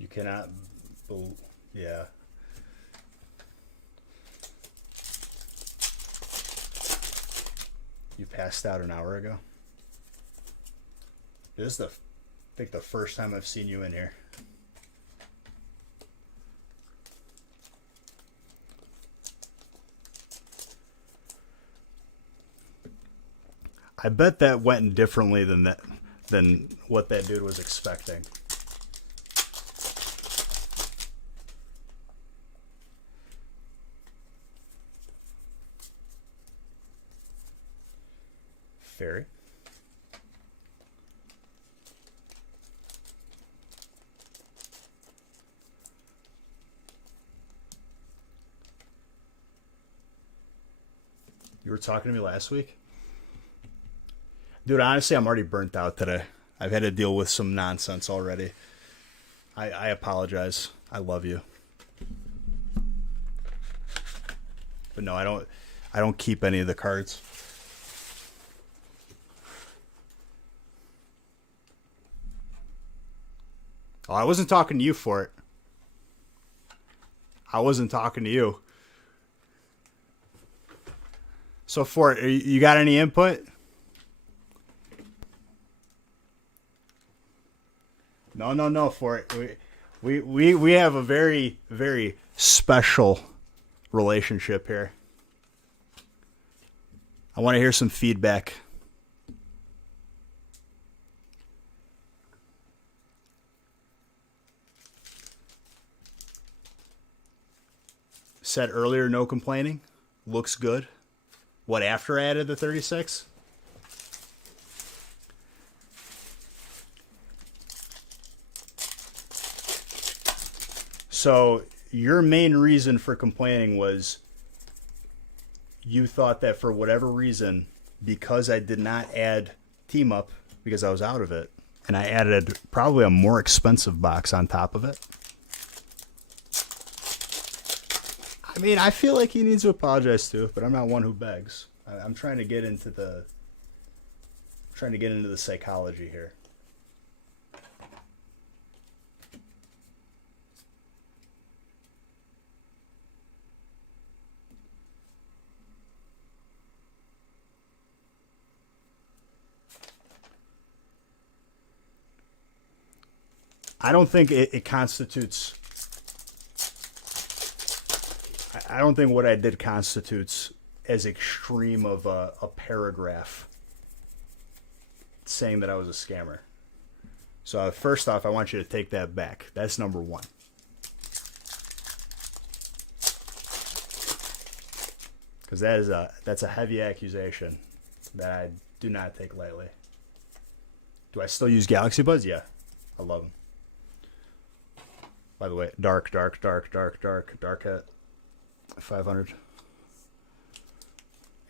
You cannot, yeah. You passed out an hour ago? This is I think the first time I've seen you in here. I bet that went differently than what that dude was expecting. Fairy. You were talking to me last week? Dude, honestly, I'm already burnt out today. I've had to deal with some nonsense already. I apologize. I love you. But no, I don't keep any of the cards. Oh, I wasn't talking to you for it. I wasn't talking to you. So for it, you got any input? No, for it. We have a very, very special relationship here. I want to hear some feedback. Said earlier, no complaining. Looks good. What, after I added the 36? So your main reason for complaining was you thought that for whatever reason, because I did not add Team Up because I was out of it, and I added probably a more expensive box on top of it. I mean, I feel like he needs to apologize too, but I'm not one who begs. I'm trying to get into the psychology here. I don't think it constitutes. I don't think what I did constitutes as extreme of a paragraph saying that I was a scammer. So first off, I want you to take that back. That's number one. Because that's a heavy accusation that I do not take lightly. Do I still use Galaxy Buds? Yeah, I love them. By the way, dark hat, 500,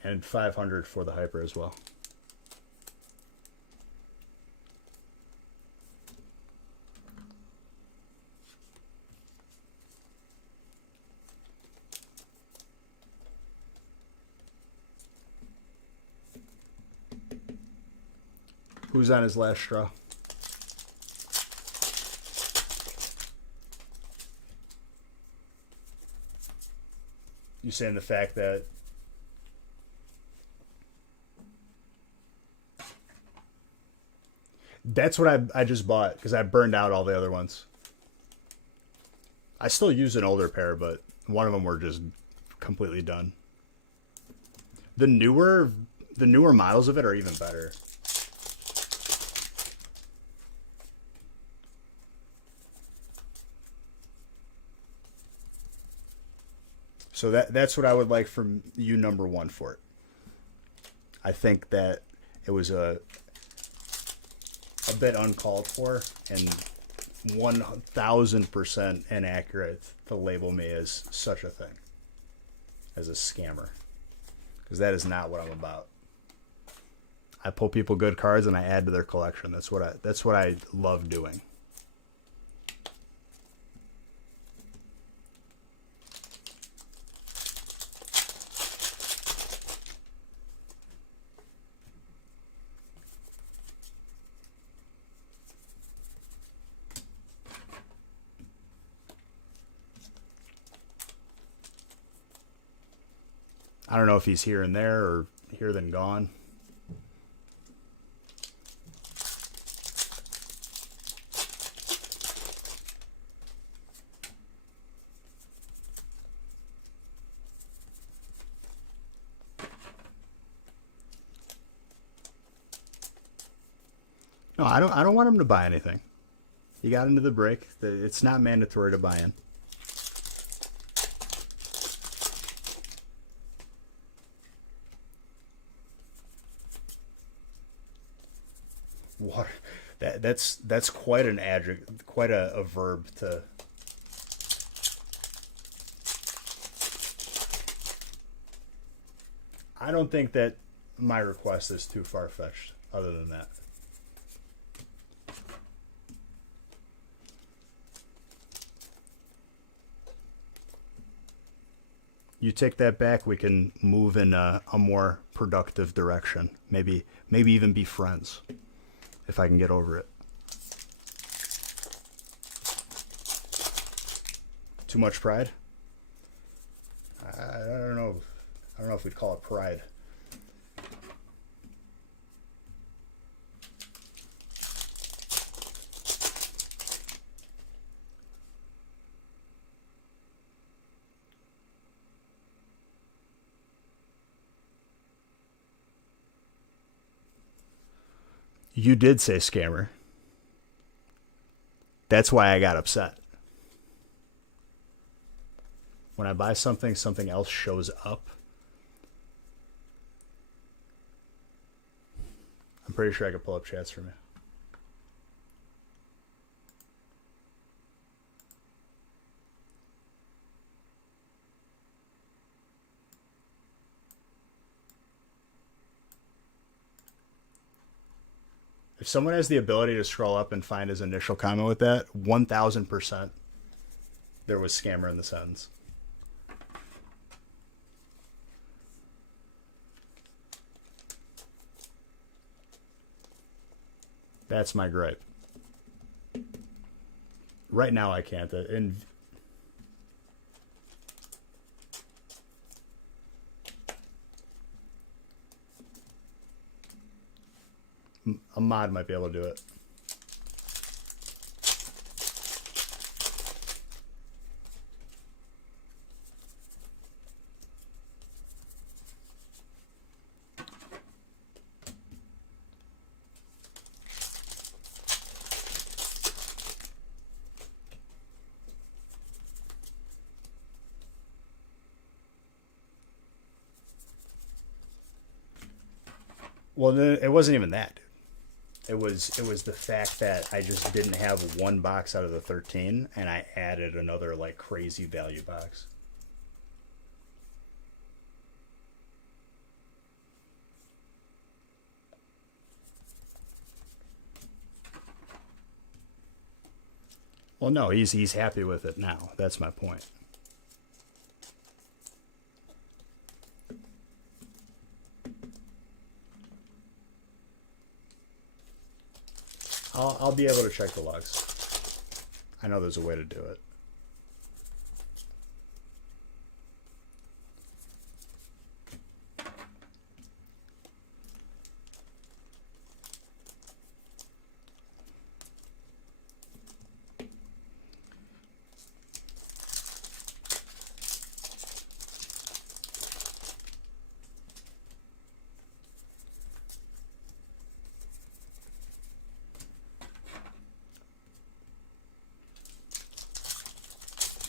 and 500 for the Hyper as well. Who's on his last straw? You saying the fact that that's what I just bought because I burned out all the other ones. I still use an older pair, but one of them were just completely done. The newer models of it are even better. So that's what I would like from you, number one, for it. I think that it was a bit uncalled for and 1,000% inaccurate to label me as such a thing, as a scammer, because that is not what I'm about. I pull people good cards and I add to their collection. That's what I love doing. I don't know if he's here and there or here then gone. No, I don't want him to buy anything. He got into the break. It's not mandatory to buy in. Water. That's quite an adjective, quite a verb to. I don't think that my request is too far-fetched, other than that. You take that back, we can move in a more productive direction. Maybe even be friends, if I can get over it. Too much pride? I don't know. I don't know if we'd call it pride. You did say scammer. That's why I got upset. When I buy something, something else shows up. I'm pretty sure I could pull up chats from you. If someone has the ability to scroll up and find his initial comment with that, 1000% there was scammer in the sentence. That's my gripe. Right now I can't. A mod might be able to do it. Well, it wasn't even that, dude. It was the fact that I just didn't have one box out of the 13, and I added another like crazy value box. Well, no, he's happy with it now. That's my point. I'll be able to check the logs. I know there's a way to do it.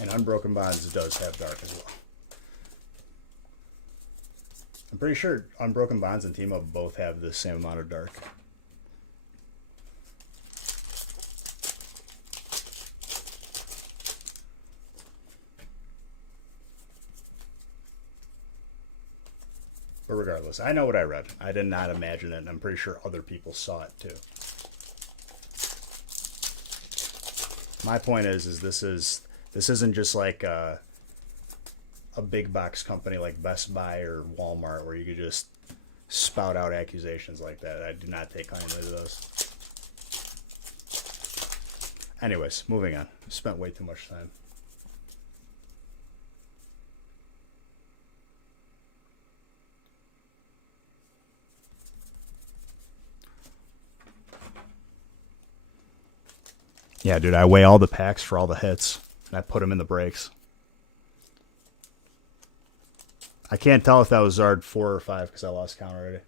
And Unbroken Bonds does have dark as well. I'm pretty sure Unbroken Bonds and Team Up both have the same amount of dark. But regardless, I know what I read. I did not imagine it, and I'm pretty sure other people saw it too. My point is this isn't just like a big box company like Best Buy or Walmart where you could just spout out accusations like that. I do not take kindly to those. Anyways, moving on. Spent way too much time. Yeah, dude, I weigh all the packs for all the hits, and I put them in the breaks. I can't tell if that was Zard 4 or 5 because I lost count already.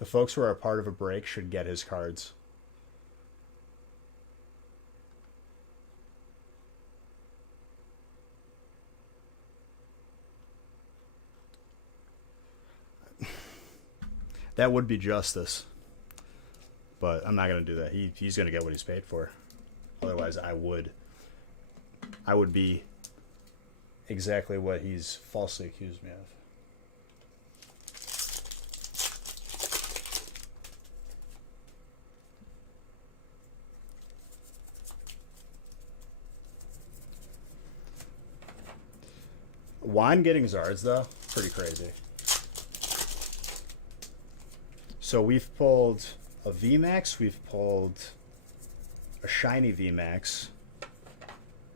The folks who are a part of a break should get his cards. That would be justice. But I'm not going to do that. He's going to get what he's paid for. Otherwise, I would be exactly what he's falsely accused me of. Juan getting Zards, though, pretty crazy. So we've pulled a VMAX, we've pulled a shiny VMAX,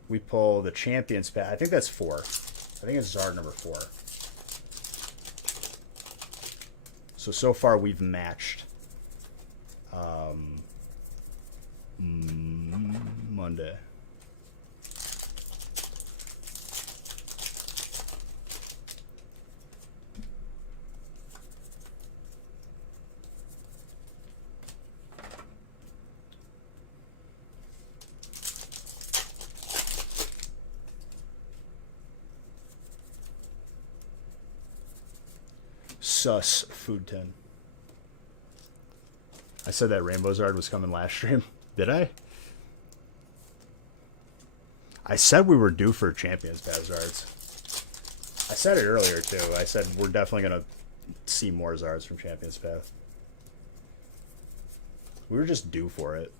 we pulled a Champions Pack. I think that's 4. I think it's Zard number 4. So far we've matched Monday. Sus food tin. I said that Rainbow Zard was coming last stream. Did I? I said we were due for Champions Zards. I said it earlier too. I said we're definitely gonna see more Zards from Champions Path. We were just due for it.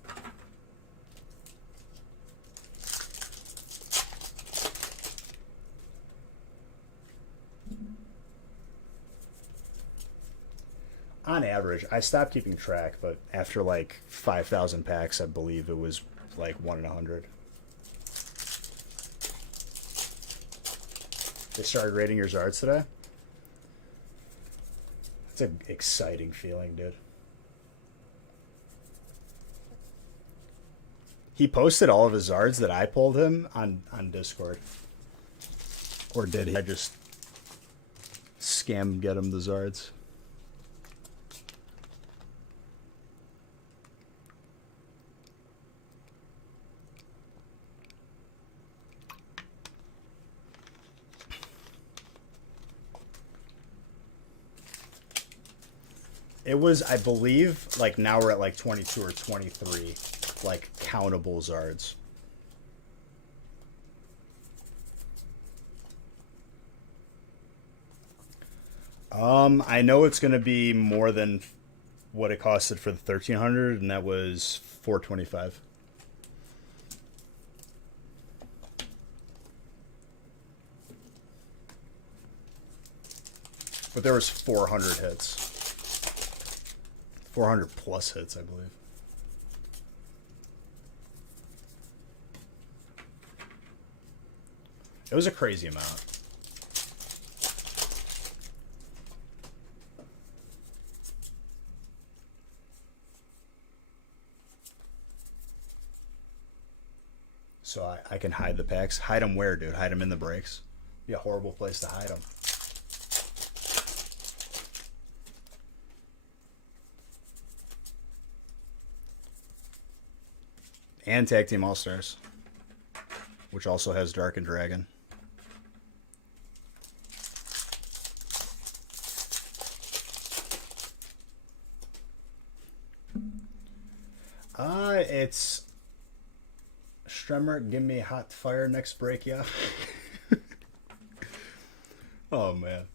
On average, I stopped keeping track, but after like 5,000 packs, I believe it was like 1 in 100. They started rating your Zards today? It's an exciting feeling, dude. He posted all of his Zards that I pulled him on Discord. Or did he? I just scam get him the Zards. It was, I believe, like now we're at like 22 or 23, like countable Zards. I know it's going to be more than what it costed for the 1300, and that was $425. But there was 400 hits. 400 plus hits, I believe. It was a crazy amount. So I can hide the packs. Hide them where, dude? Hide them in the breaks? Be a horrible place to hide them. And Tag Team All-Stars, which also has Dark and Dragon. It's Stremmer, give me hot fire next break, yeah. Oh man.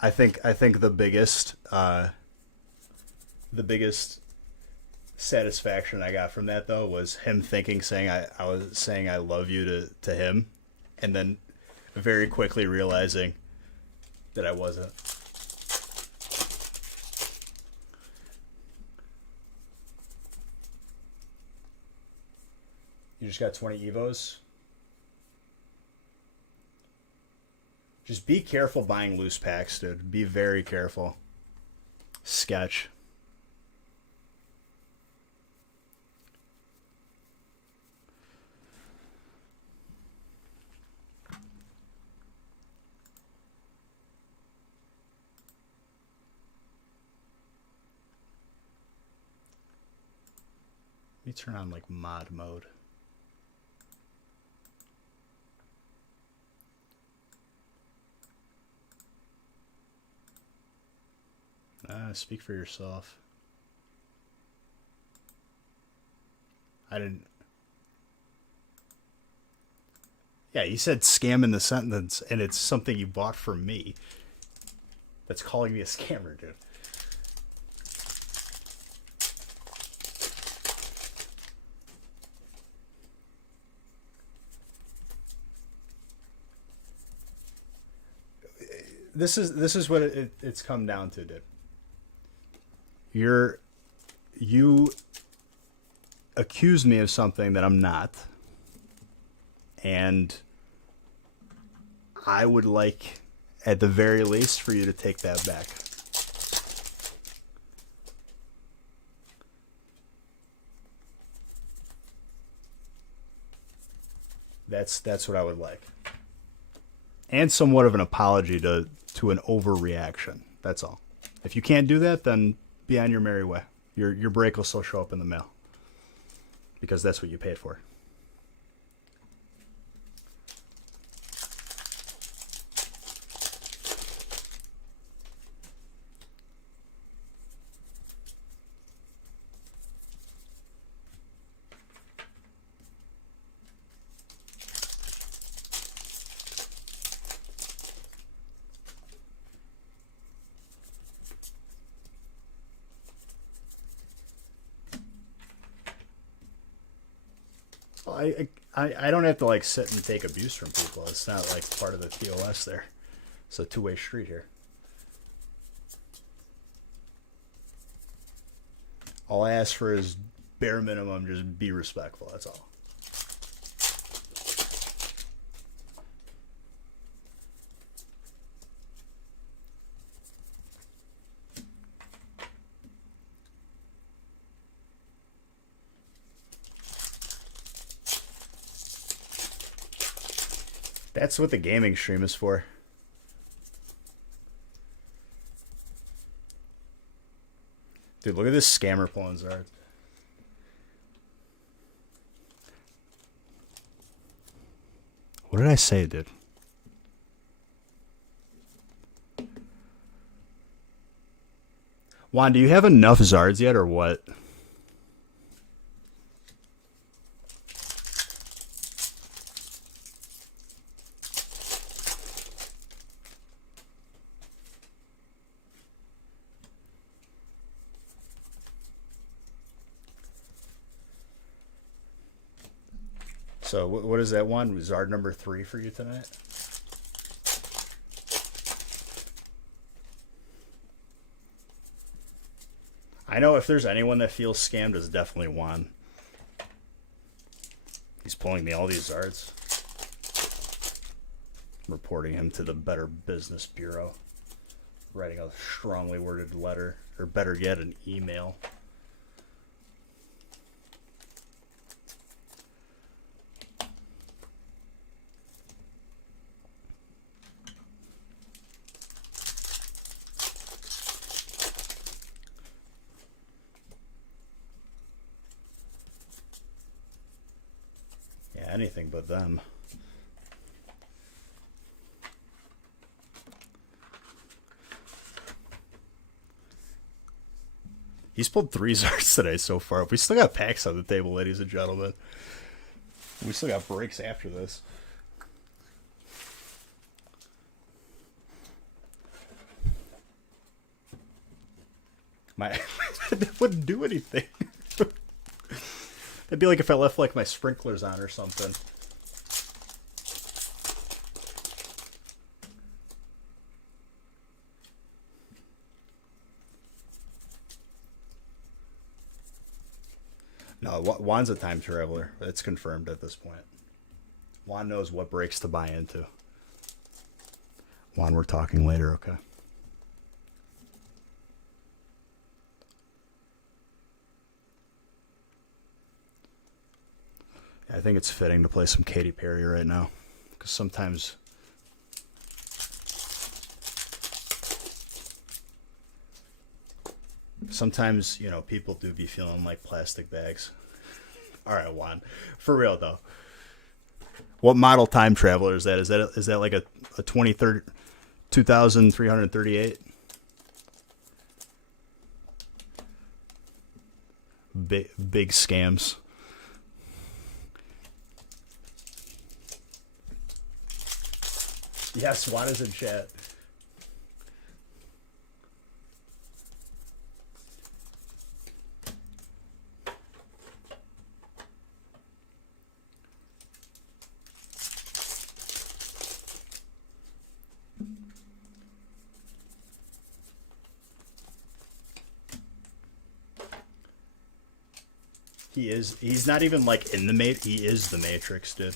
I think the biggest satisfaction I got from that though was him saying I was saying I love you to him, and then very quickly realizing that I wasn't. You just got 20 Evos? Just be careful buying loose packs, dude. Be very careful. Sketch. me turn on like mod mode. Speak for yourself. I didn't. Yeah, you said scam in the sentence, and it's something you bought from me. That's calling me a scammer, dude. This is what it's come down to, dude. You accuse me of something that I'm not, and I would like, at the very least, for you to take that back. That's what I would like, and somewhat of an apology to an overreaction. That's all. If you can't do that, then be on your merry way. Your break will still show up in the mail, because that's what you paid for. I don't have to like sit and take abuse from people. It's not like part of the TOS there. It's a two-way street here. All I ask for is bare minimum, just be respectful. That's all. That's what the gaming stream is for. Dude, look at this scammer pulling Zard. What did I say, dude? Juan, do you have enough Zards yet, or what? So what is that one? Was Zard number 3 for you tonight? I know if there's anyone that feels scammed, it's definitely Juan. He's pulling me all these Zards. I'm reporting him to the Better Business Bureau. Writing a strongly worded letter, or better yet, an email. Anything but them. He's pulled 3 Zards today so far. We still got packs on the table, ladies and gentlemen. We still got breaks after this. That wouldn't do anything. It'd be like if I left like my sprinklers on or something. No, Juan's a time traveler. It's confirmed at this point. Juan knows what breaks to buy into. Juan, we're talking later, okay? I think it's fitting to play some Katy Perry right now, because sometimes you know, people do be feeling like plastic bags. All right, Juan. For real though. What model time traveler is that? Is that like a 2338? Big scams. Yes, Juan is in chat. He's not even like in the he is the Matrix, dude.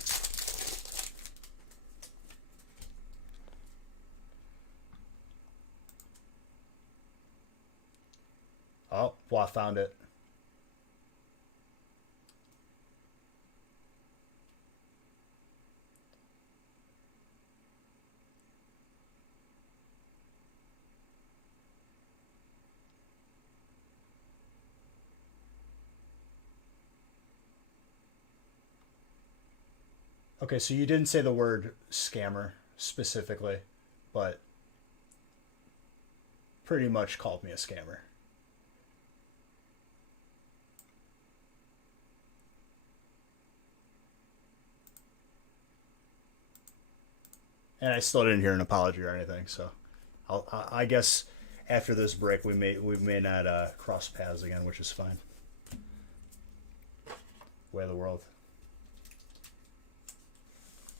Oh, well, I found it. Okay, so you didn't say the word scammer specifically, but pretty much called me a scammer. And I still didn't hear an apology or anything, so I guess after this break we may not cross paths again, which is fine. Way of the world.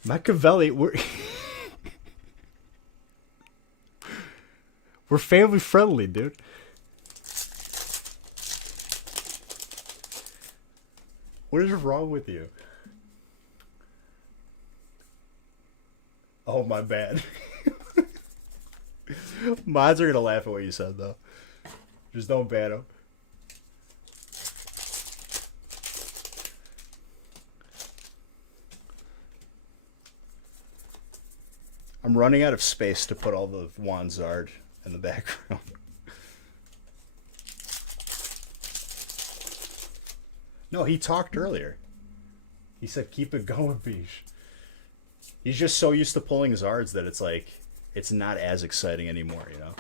Machiavelli, we're family friendly, dude. What is wrong with you? Oh, my bad. Mods are gonna laugh at what you said, though. Just don't ban them. I'm running out of space to put all the Juan Zard in the background. No, he talked earlier. He said, keep it going, Bish. He's just so used to pulling Zards that it's like, it's not as exciting anymore, you know?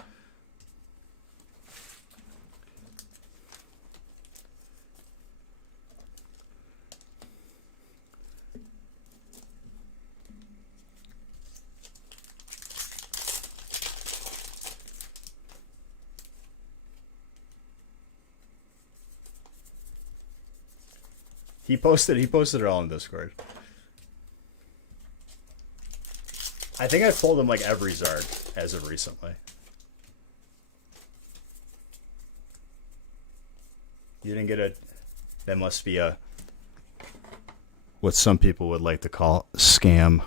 He posted it all in Discord. I think I've pulled him like every Zard as of recently. You didn't get a... That must be a... what some people would like to call scam.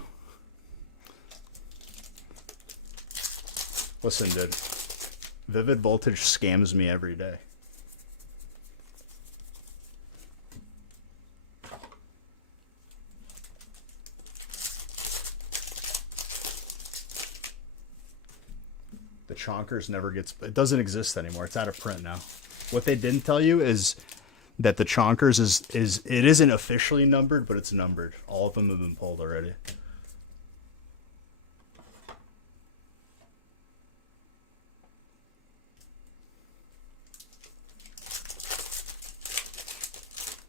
Listen, dude. Vivid Voltage scams me every day. The Chonkers never gets... It doesn't exist anymore. It's out of print now. What they didn't tell you is that the Chonkers is it isn't officially numbered, but it's numbered. All of them have been pulled already.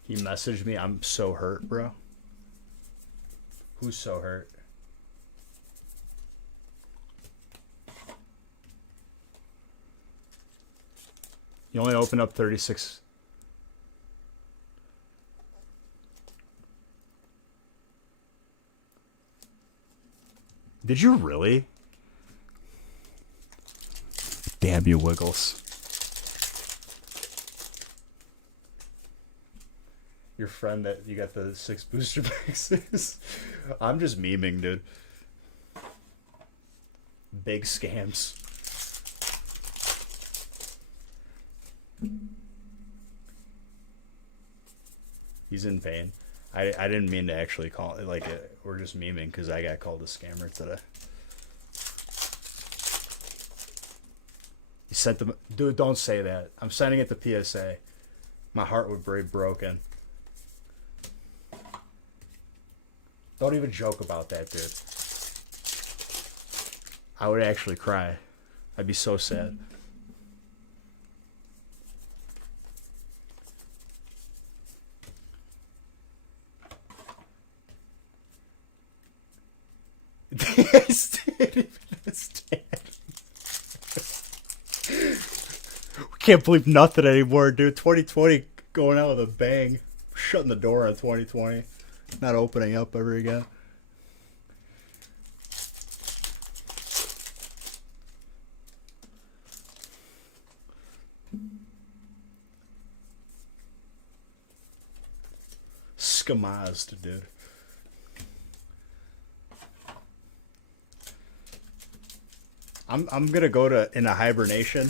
He messaged me. I'm so hurt, bro. Who's so hurt? You only open up 36. Did you really? Damn you, Wiggles. Your friend that you got the 6 booster boxes. I'm just memeing, dude. Big scams. He's in pain. I didn't mean to actually call it like it. We're just memeing because I got called a scammer today. He sent them. Dude, don't say that. I'm sending it to PSA. My heart would be broken. Don't even joke about that, dude. I would actually cry. I'd be so sad. I didn't even understand. We can't believe nothing anymore, dude. 2020 going out with a bang. Shutting the door on 2020. Not opening up ever again. Skamazed, dude. I'm gonna go into hibernation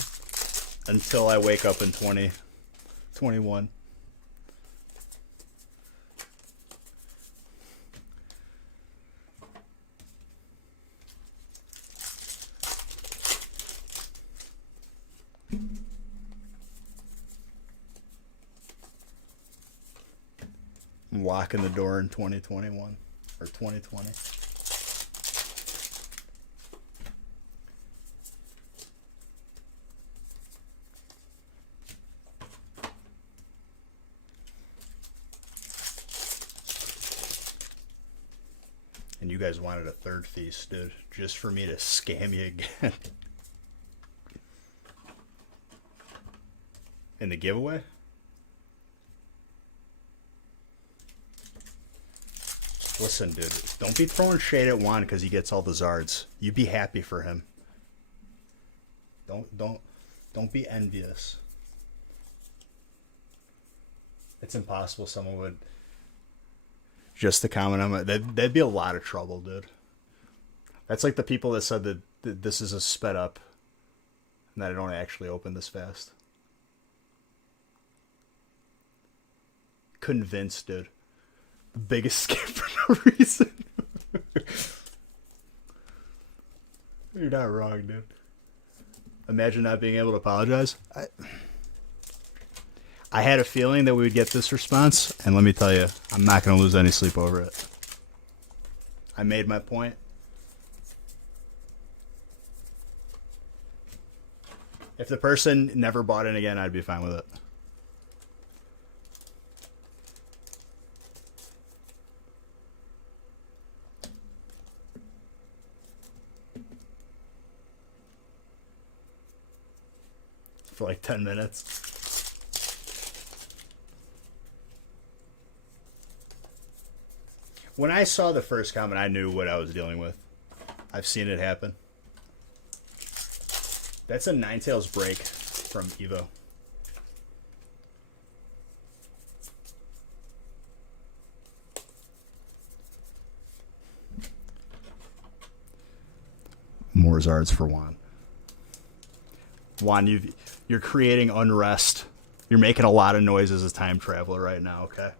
until I wake up in 2021. I'm locking the door in 2021 or 2020. And you guys wanted a third feast, dude, just for me to scam you again. In the giveaway? Listen, dude, don't be throwing shade at Juan because he gets all the Zards. You be happy for him. Don't be envious. It's impossible someone would just to comment on it. That'd be a lot of trouble, dude. That's like the people that said that this is a sped up and that it don't actually open this fast. Convinced, dude. The biggest scam for no reason. You're not wrong, dude. Imagine not being able to apologize. I had a feeling that we would get this response, and let me tell you, I'm not going to lose any sleep over it. I made my point. If the person never bought in again, I'd be fine with it. For like 10 minutes. When I saw the first comment, I knew what I was dealing with. I've seen it happen. That's a Ninetales break from Evo. More Zards for Juan. Juan, you're creating unrest. You're making a lot of noise as a time traveler right now, okay?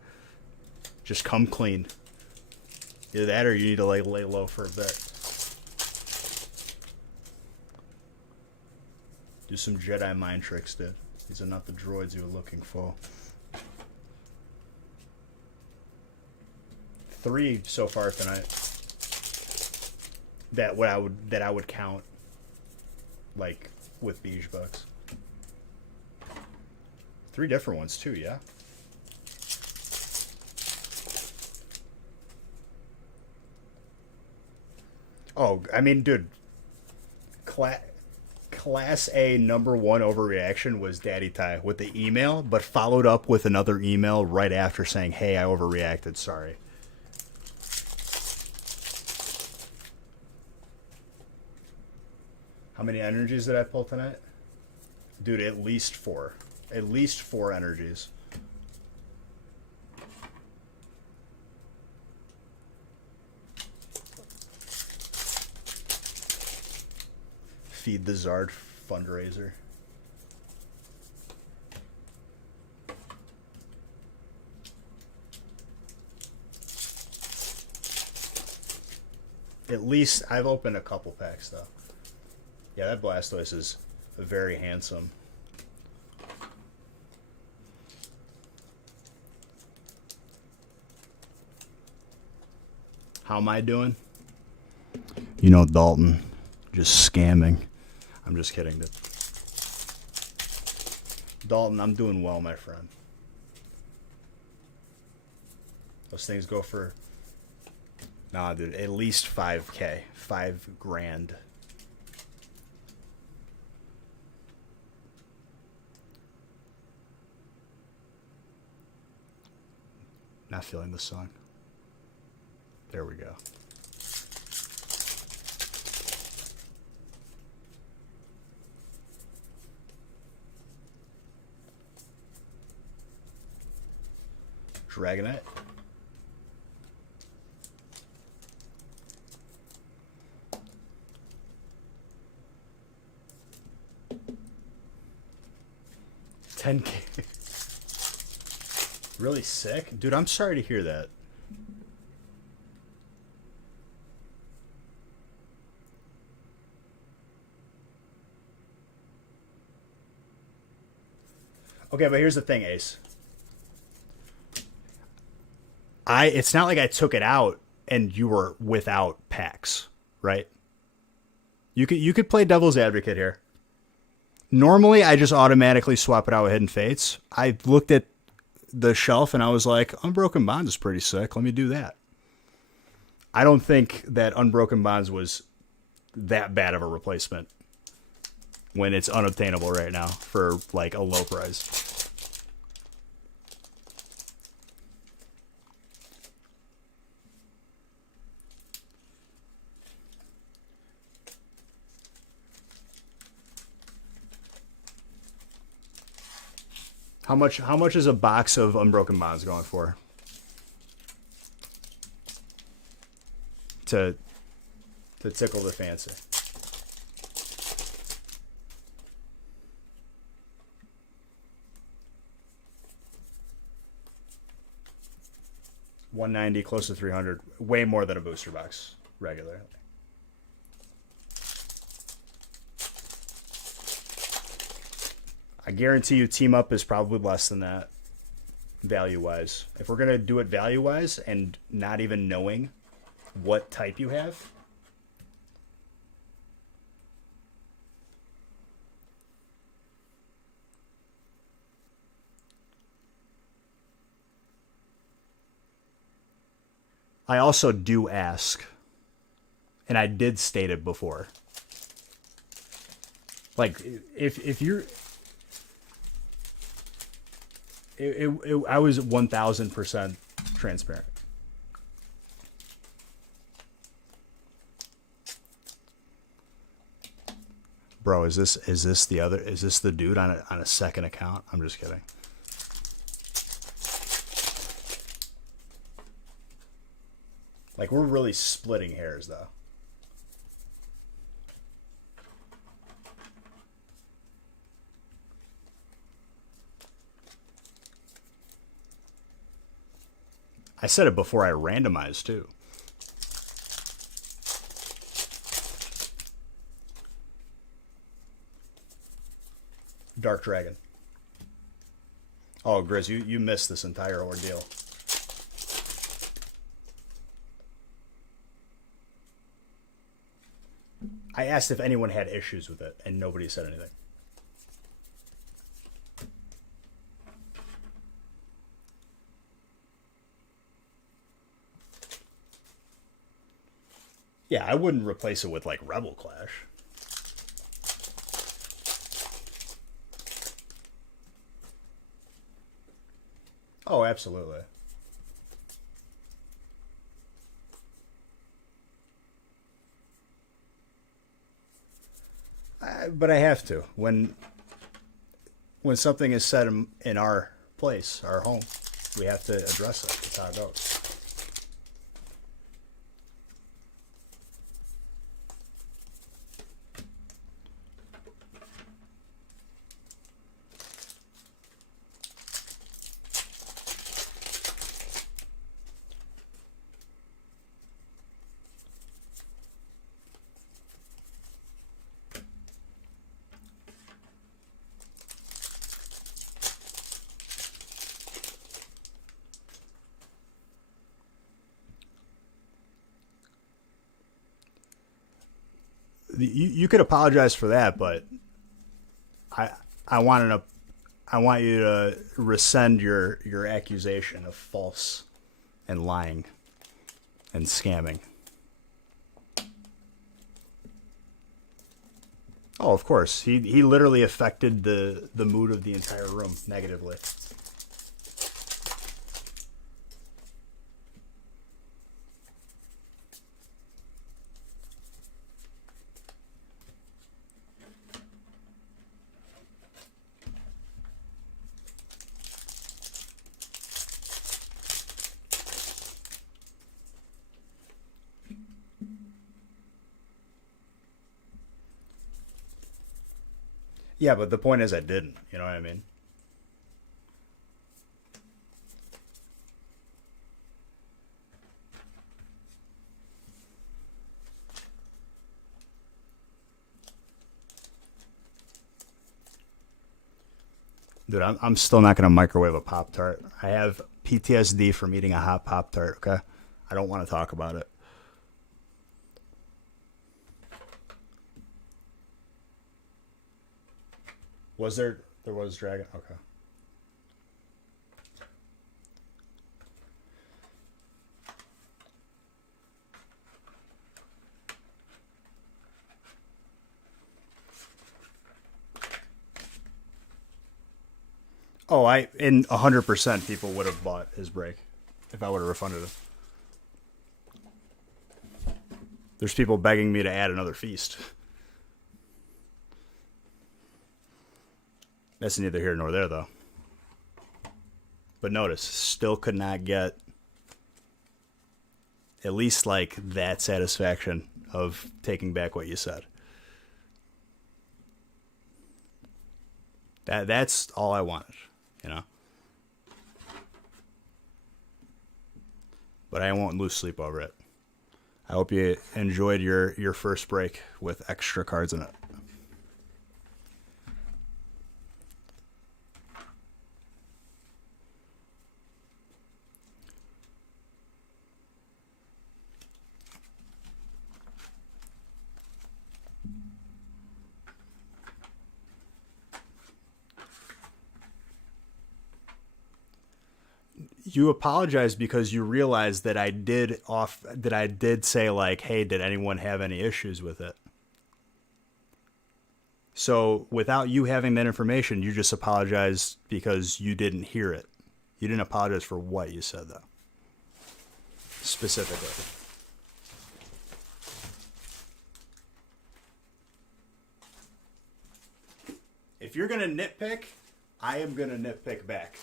Just come clean. Either that or you need to lay low for a bit. Do some Jedi mind tricks, dude. These are not the droids you were looking for. 3 so far tonight. That I would count, like, with Beige Bucks. 3 different ones too, yeah. Oh, I mean, dude, Class A number 1 overreaction was Daddy Ty with the email, but followed up with another email right after saying, "Hey, I overreacted. Sorry." How many energies did I pull tonight? Dude, at least 4. At least 4 energies. Feed the Zard fundraiser. At least I've opened a couple packs though. Yeah, that Blastoise is very handsome. How am I doing? You know, Dalton, just scamming. I'm just kidding, dude. Dalton, I'm doing well, my friend. Those things go for, nah, dude, at least 5K, 5 grand. Not feeling the song. There we go. Dragonite. $10K. Really sick? Dude, I'm sorry to hear that. Okay, but here's the thing, Ace. It's not like I took it out and you were without packs, right? You could play devil's advocate here. Normally, I just automatically swap it out with Hidden Fates. I looked at the shelf and I was like, Unbroken Bonds is pretty sick. Let me do that. I don't think that Unbroken Bonds was that bad of a replacement when it's unobtainable right now for like a low price. How much is a box of Unbroken Bonds going for? To tickle the fancy. $190, close to $300, way more than a booster box regularly. I guarantee you Team Up is probably less than that value-wise. If we're going to do it value-wise and not even knowing what type you have, I also do ask, and I did state it before, like if you're I was 1000% transparent. Bro, is this the dude on a second account? I'm just kidding. Like, we're really splitting hairs though. I said it before I randomized too. Dark Dragon. Oh, Grizz, you missed this entire ordeal. I asked if anyone had issues with it, and nobody said anything. Yeah, I wouldn't replace it with, like, Rebel Clash. Oh, absolutely. But I have to. When something is set in our place, our home, we have to address it. That's how it goes. you could apologize for that, but I want you to rescind your accusation of false and lying and scamming. Oh, of course. He literally affected the mood of the entire room negatively. Yeah, but the point is I didn't. You know what I mean? Dude, I'm still not going to microwave a Pop-Tart. I have PTSD from eating a hot Pop-Tart, okay? I don't want to talk about it. There was dragon? Okay. Oh, 100% people would have bought his break if I would have refunded him. There's people begging me to add another feast. That's neither here nor there, though. But notice, still could not get at least like that satisfaction of taking back what you said. That's all I wanted, you know? But I won't lose sleep over it. I hope you enjoyed your first break with extra cards in it. You apologized because you realized that I did say like, hey, did anyone have any issues with it? So without you having that information, you just apologized because you didn't hear it. You didn't apologize for what you said, though. Specifically. If you're gonna nitpick, I am gonna nitpick back.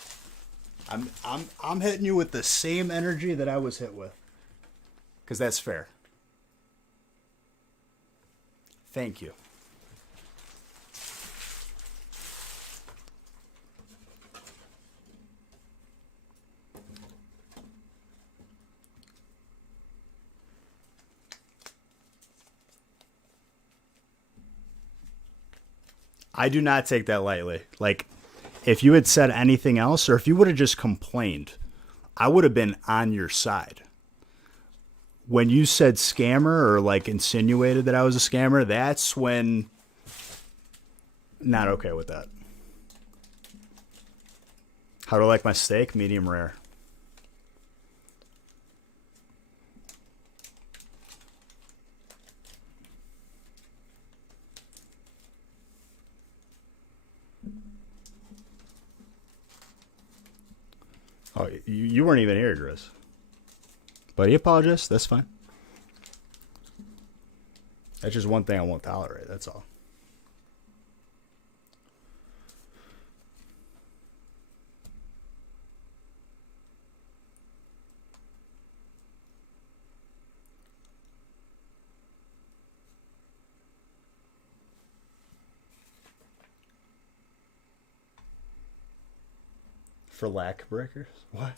I'm hitting you with the same energy that I was hit with. Because that's fair. Thank you. I do not take that lightly. Like, if you had said anything else, or if you would have just complained, I would have been on your side. When you said scammer or like insinuated that I was a scammer, that's when not okay with that. How do I like my steak? Medium rare. Oh, you weren't even here, Driz. But he apologized. That's fine. That's just one thing I won't tolerate. That's all. For lack breakers? What?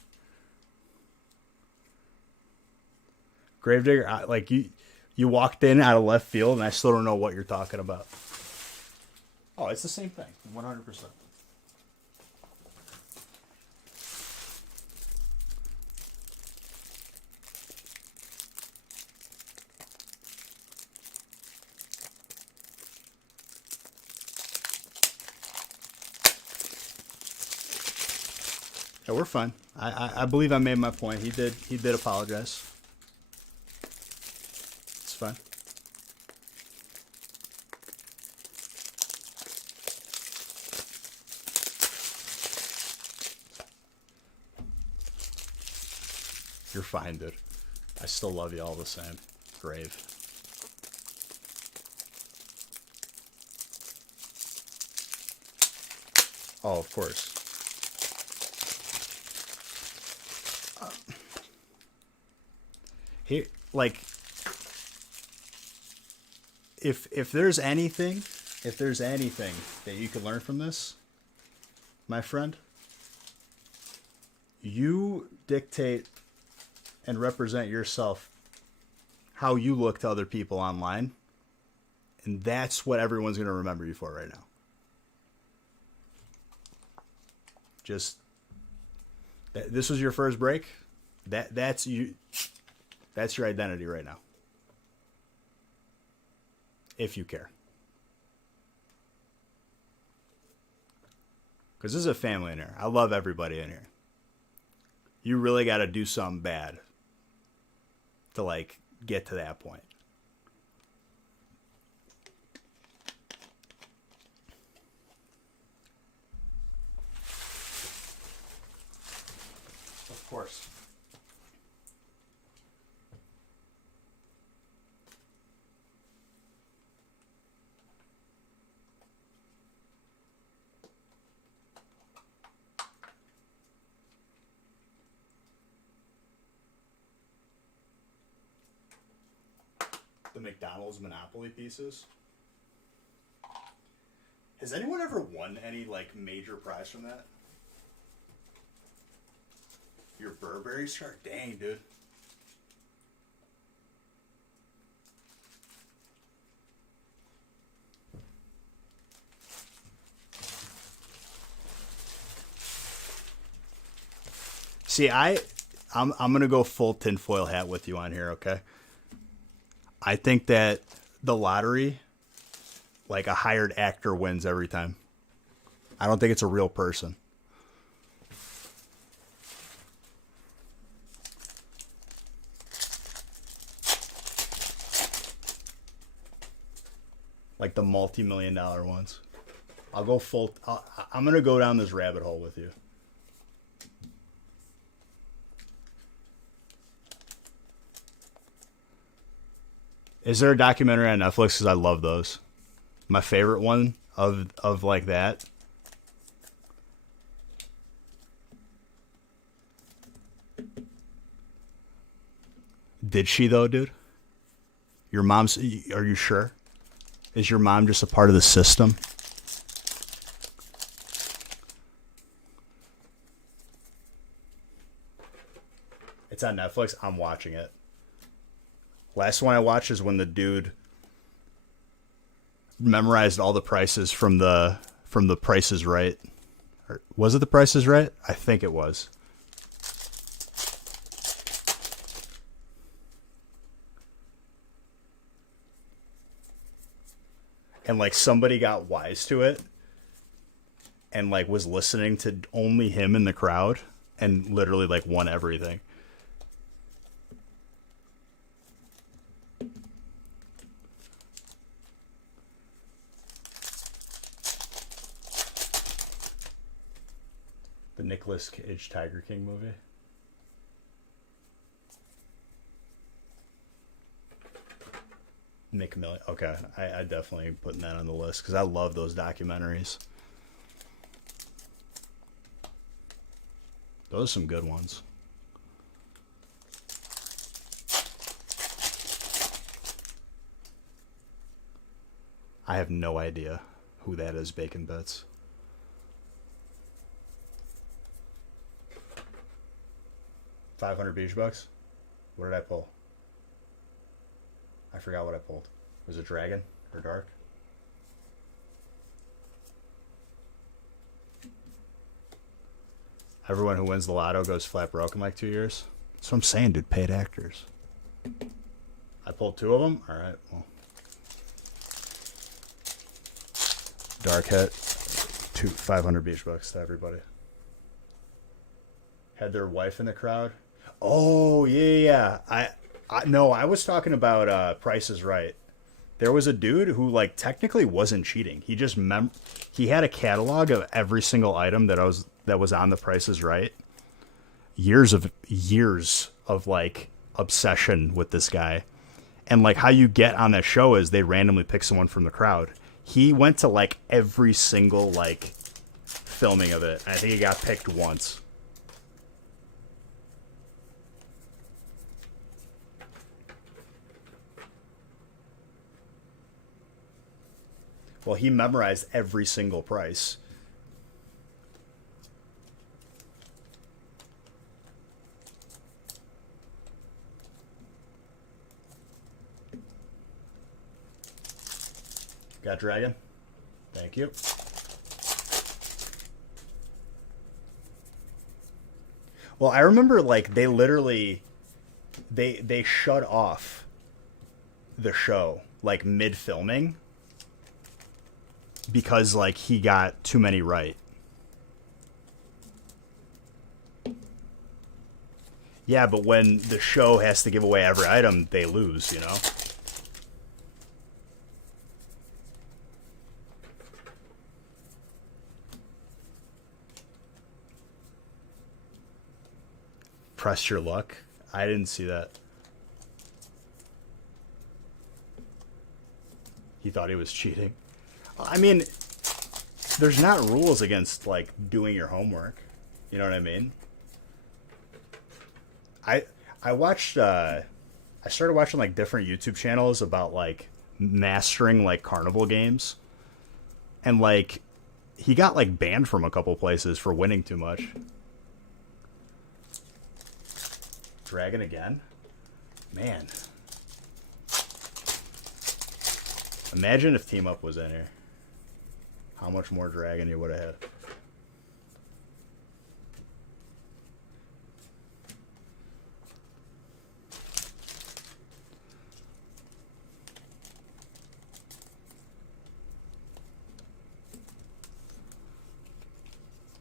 Gravedigger, like you walked in out of left field and I still don't know what you're talking about. Oh, it's the same thing. 100%. Yeah, we're fine. I believe I made my point. He did apologize. It's fine. You're fine, dude. I still love you all the same. Grave. Oh, of course. Here, like, if there's anything that you can learn from this, my friend, you dictate and represent yourself how you look to other people online, and that's what everyone's going to remember you for right now. Just this was your first break. That's you. That's your identity right now. If you care. Because this is a family in here. I love everybody in here. You really got to do something bad to, like, get to that point. Of course. The McDonald's Monopoly pieces. Has anyone ever won any, like, major prize from that? Your Burberry shirt? Dang, dude. See, I'm gonna go full tinfoil hat with you on here, okay? I think that the lottery, like, a hired actor wins every time. I don't think it's a real person. Like the multi-million-dollar ones. I'm going to go down this rabbit hole with you. Is there a documentary on Netflix? Because I love those. My favorite one of like that. Did she though, dude? Your mom's, are you sure? Is your mom just a part of the system? It's on Netflix. I'm watching it. Last one I watched is when the dude memorized all the prices from the Price is Right. Or, was it the Price is Right? I think it was. And, like, somebody got wise to it and, like, was listening to only him in the crowd and literally, like, won everything. The Nicolas Cage Tiger King movie. Nick Million. Okay, I definitely putting that on the list because I love those documentaries. Those are some good ones. I have no idea who that is, Bacon Bits. $500 beach bucks? What did I pull? I forgot what I pulled. Was it Dragon or Dark? Everyone who wins the lotto goes flat broke in like 2 years. That's what I'm saying, dude. Paid actors. I pulled 2 of them? Alright, well. Dark hit. 500 beach bucks to everybody. had their wife in the crowd. Oh yeah. No, I was talking about Price is Right. There was a dude who like technically wasn't cheating. He just he had a catalog of every single item that was on the Price is Right. Years of like obsession with this guy. And like how you get on that show is they randomly pick someone from the crowd. He went to like every single like filming of it. I think he got picked once. Well, he memorized every single price. Got dragon? Thank you. Well, I remember like they literally they shut off the show like mid filming because like he got too many right. Yeah, but when the show has to give away every item, they lose, you know? Press your luck? I didn't see that. He thought he was cheating. I mean, there's not rules against like doing your homework. You know what I mean? I watched I started watching like different YouTube channels about like mastering like carnival games. And like he got like banned from a couple places for winning too much. Dragon again? Man. Imagine if Team Up was in here. How much more dragon you would have had.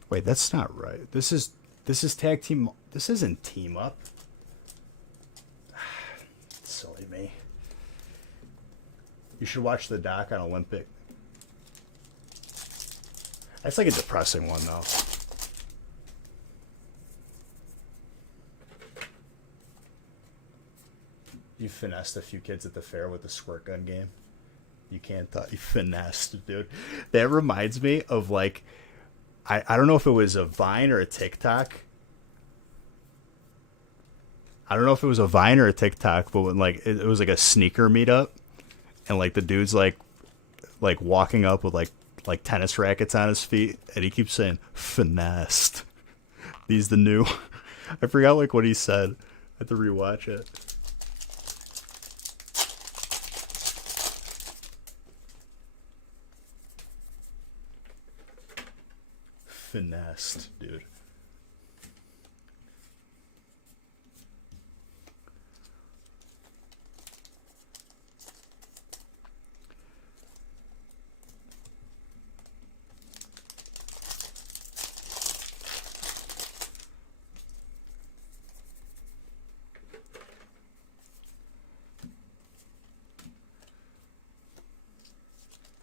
Wait, that's not right. This is tag team. This isn't Team Up. Silly me. You should watch the doc on Olympic. That's like a depressing one, though. You finessed a few kids at the fair with the squirt gun game. You can't thought you finessed, dude. That reminds me of like, I don't know if it was a Vine or a TikTok. I don't know if it was a Vine or a TikTok, but when like it was like a sneaker meetup, and like the dude's like walking up with like tennis rackets on his feet, and he keeps saying finessed. He's the new. I forgot like what he said. I have to rewatch it. Finessed, dude.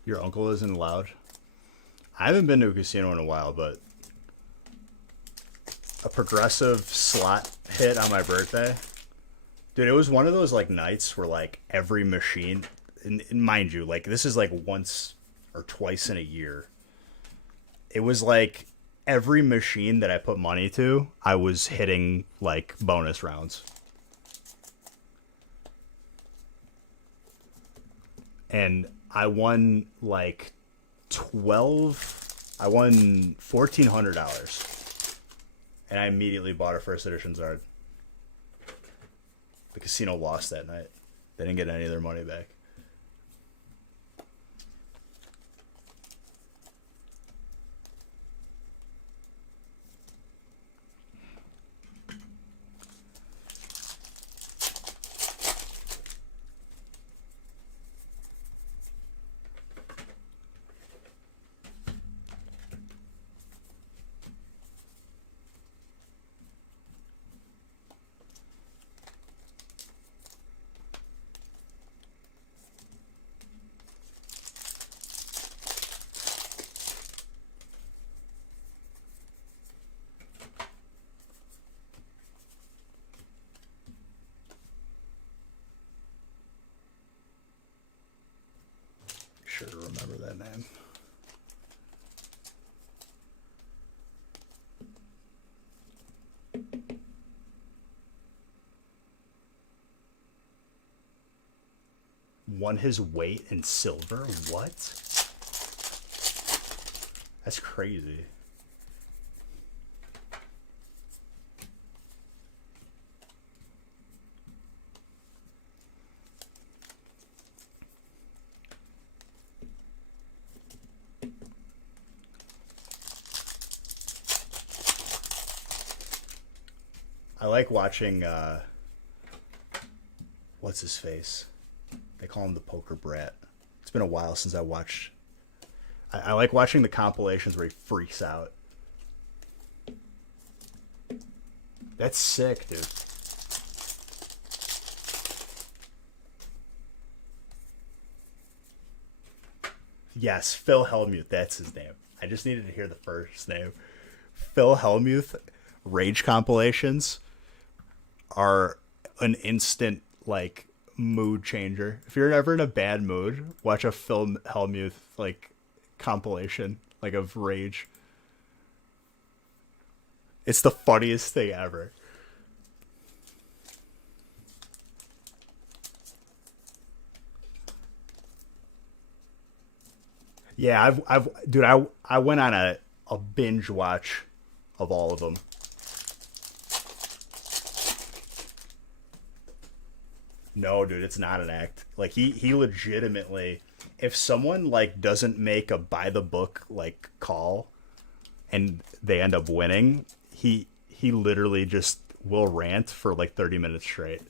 Your uncle isn't allowed? I haven't been to a casino in a while, but a progressive slot hit on my birthday. Dude, it was one of those like nights where like every machine, and mind you, like this is like once or twice in a year. It was like every machine that I put money to, I was hitting like bonus rounds. And I won like I won $1,400. And I immediately bought a first edition Zard. The casino lost that night. They didn't get any of their money back. sure to remember that name. Won his weight in silver? What? That's crazy. I like watching, what's his face? They call him the Poker Brat. It's been a while since I watched. I like watching the compilations where he freaks out. That's sick, dude. Yes, Phil Hellmuth. That's his name. I just needed to hear the first name. Phil Hellmuth rage compilations are an instant, like, mood changer. If you're ever in a bad mood, watch a Phil Hellmuth, like, compilation, like, of rage. It's the funniest thing ever. Yeah, dude, I went on a binge watch of all of them. No, dude, it's not an act. Like, he legitimately, if someone, like, doesn't make a by the book, like, call and they end up winning, he literally just will rant for like 30 minutes straight.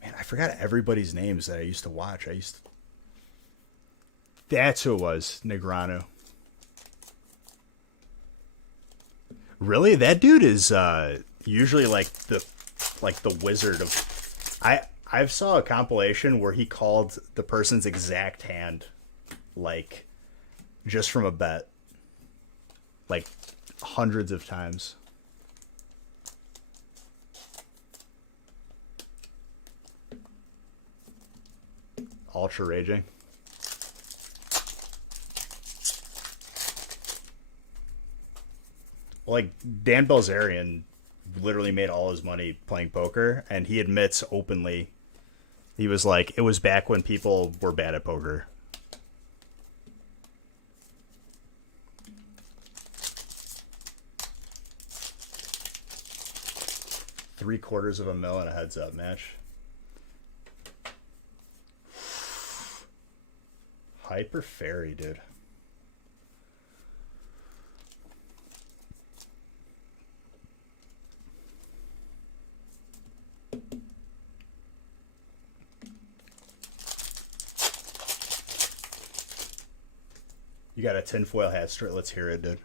Man, I forgot everybody's names that I used to watch. That's who it was, Negreanu. Really? That dude is usually like the wizard of. I saw a compilation where he called the person's exact hand, like, just from a bet, like, hundreds of times. Ultra raging. Like, Dan Bilzerian literally made all his money playing poker, and he admits openly, he was like, it was back when people were bad at poker. $750,000 in a heads-up match. Hyper Fairy, dude. You got a tinfoil hat straight. Let's hear it, dude.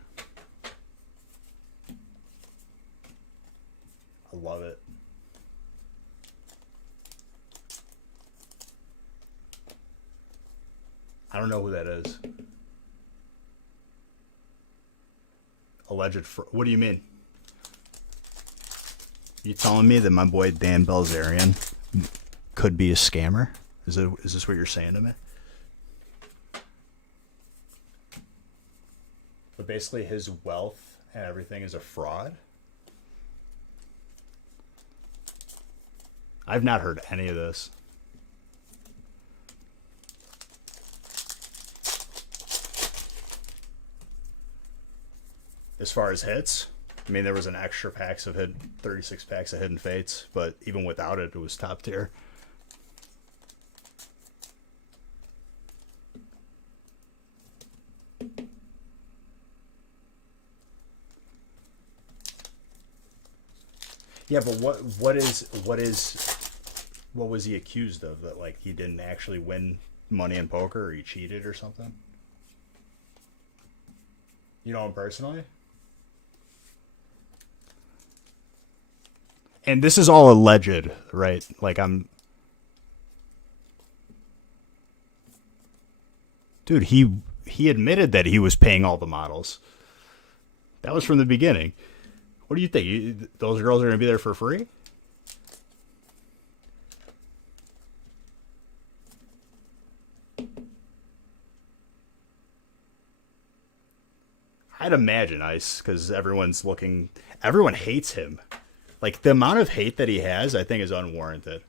I love it. I don't know who that is. Alleged what do you mean? You telling me that my boy Dan Bilzerian could be a scammer? Is this what you're saying to me? But basically his wealth and everything is a fraud? I've not heard any of this. As far as hits, I mean, there was an extra 36 packs of Hidden Fates, but even without it, it was top tier. Yeah, but what was he accused of? That, like, he didn't actually win money in poker, or he cheated or something? You know him personally? And this is all alleged, right? Like, dude, he admitted that he was paying all the models. That was from the beginning. What do you think? Those girls are going to be there for free? I'd imagine Ice, because everyone hates him. Like, the amount of hate that he has, I think, is unwarranted.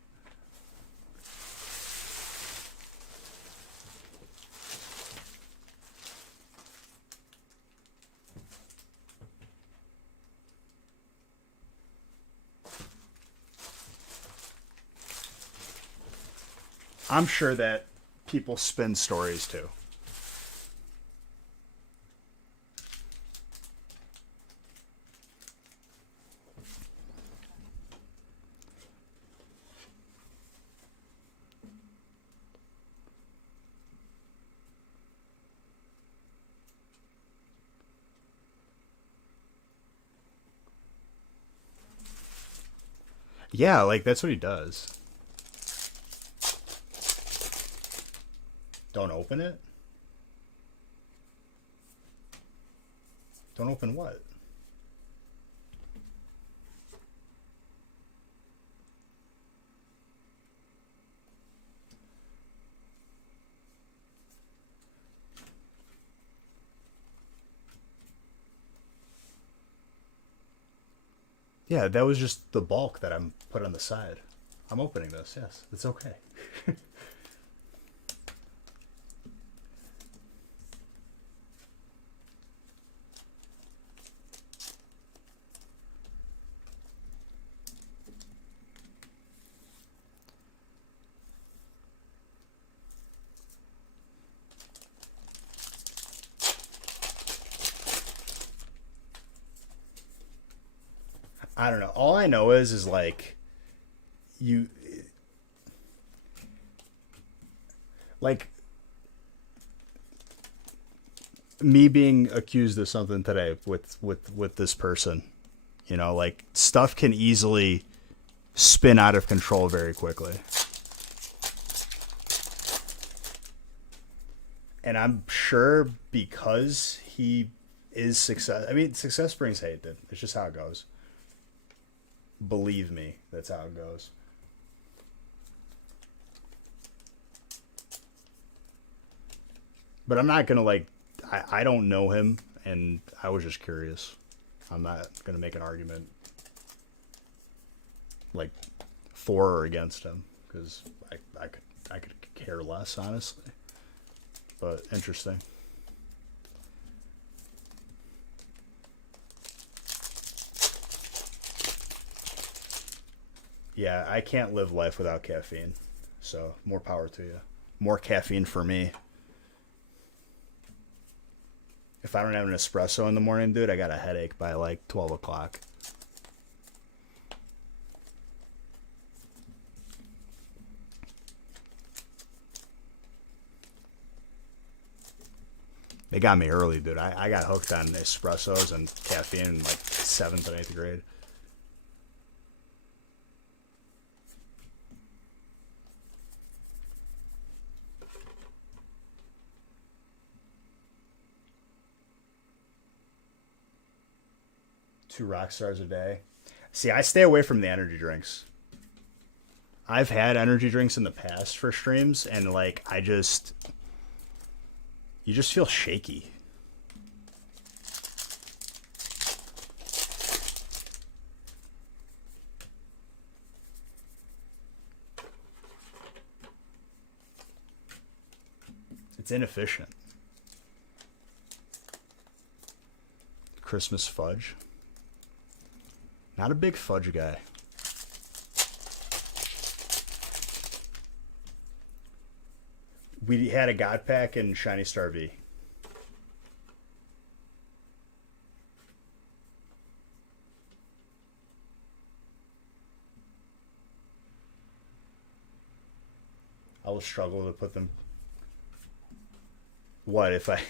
I'm sure that people spin stories too. Yeah, like, that's what he does. Don't open it? Don't open what? Yeah, that was just the bulk that I'm put on the side. I'm opening this, yes. It's okay. I don't know. All I know is like, you, like, me being accused of something today with this person, you know, like, stuff can easily spin out of control very quickly. And I'm sure because he is success. I mean, success brings hate, dude. It's just how it goes. Believe me, that's how it goes. But I'm not gonna, like, I don't know him, and I was just curious. I'm not gonna make an argument, like, for or against him, because I could care less, honestly. But interesting. Yeah, I can't live life without caffeine. So, more power to you. More caffeine for me. If I don't have an espresso in the morning, dude, I got a headache by like 12 o'clock. They got me early, dude. I got hooked on espressos and caffeine in like 7th and 8th grade. Two rock stars a day. See, I stay away from the energy drinks. I've had energy drinks in the past for streams, and like, you just feel shaky. It's inefficient. Christmas fudge. Not a big fudge guy. We had a God Pack and Shiny Star V. I will struggle to put them. What if I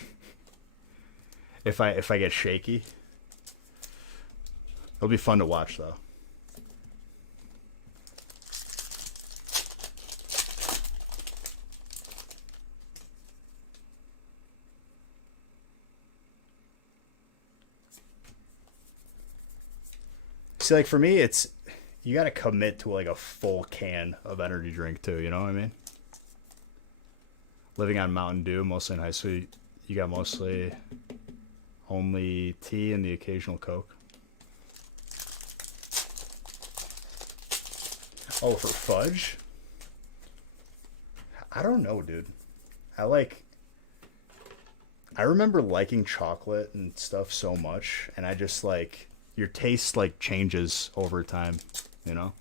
if I get shaky? It'll be fun to watch, though. See, like for me, it's you got to commit to like a full can of energy drink too. You know what I mean? Living on Mountain Dew, mostly in high school, you got mostly only tea and the occasional Coke. Oh, for fudge? I don't know, dude. I remember liking chocolate and stuff so much, and I just like your taste like changes over time, you know?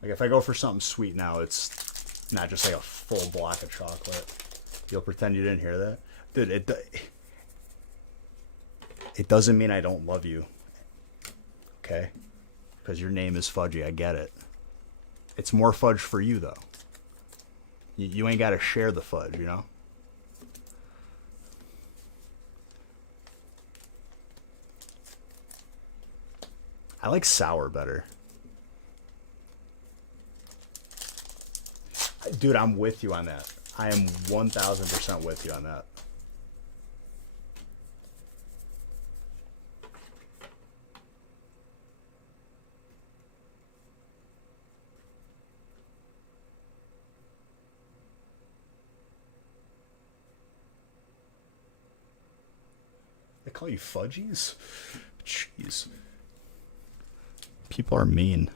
Like if I go for something sweet now, it's not just like a full block of chocolate. You'll pretend you didn't hear that? Dude, it doesn't mean I don't love you. Okay? Because your name is Fudgy, I get it. It's more fudge for you though. You ain't got to share the fudge, you know? I like sour better. Dude, I'm with you on that. I am 1000% with you on that. They call you fudgies? Jeez. People are mean.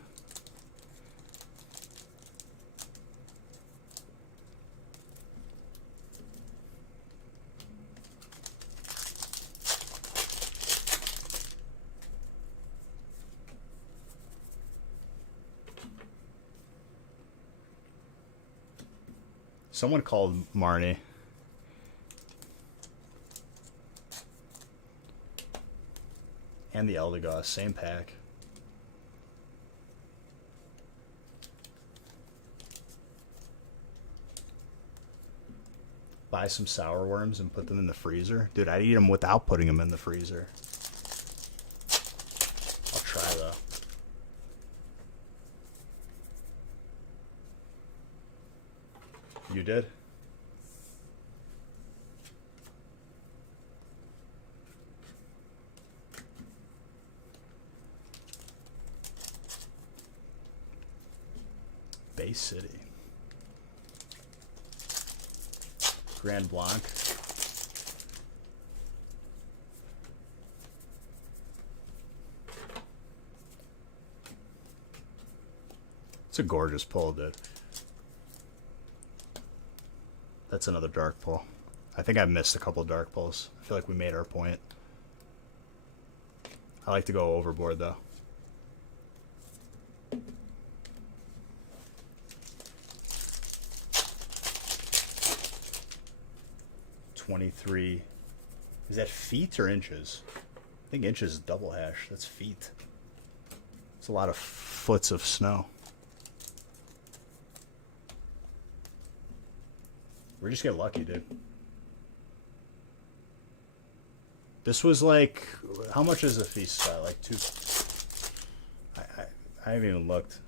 Someone called Marnie. And the Eldegoss, same pack. Buy some sour worms and put them in the freezer. Dude, I'd eat them without putting them in the freezer. I'll try though. You did? Bay City. Grand Blanc. It's a gorgeous pull, dude. That's another dark pull. I think I missed a couple dark pulls. I feel like we made our point. I like to go overboard though. $23. Is that feet or inches? I think inches is double hash. That's feet. It's a lot of foots of snow. We just get lucky, dude. This was like, how much is a feast style? Like two. I haven't even looked.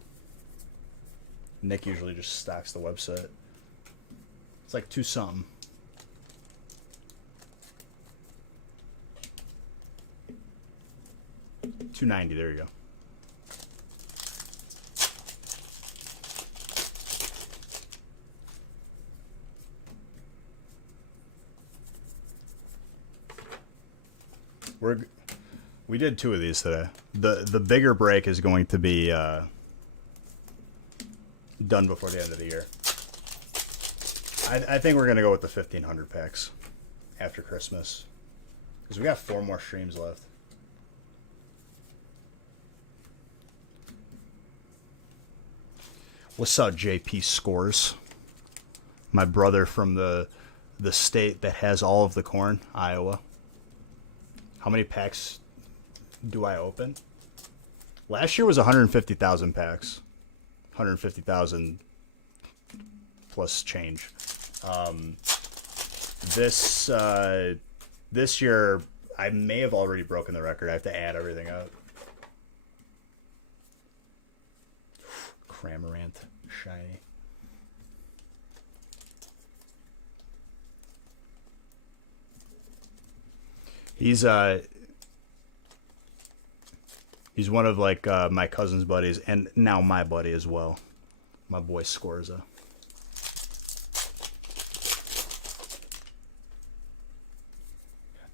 Nick usually just stocks the website. It's like two something. $2.90. There you go. We did two of these today. The bigger break is going to be done before the end of the year. I think we're gonna go with the 1,500 packs after Christmas because we got 4 more streams left. What's up, JP Scores? My brother from the state that has all of the corn, Iowa. How many packs do I open? Last year was 150,000 packs. 150,000 plus change. This year, I may have already broken the record. I have to add everything up. Cramorant, shiny. He's one of like my cousin's buddies, and now my buddy as well. My boy Scorza.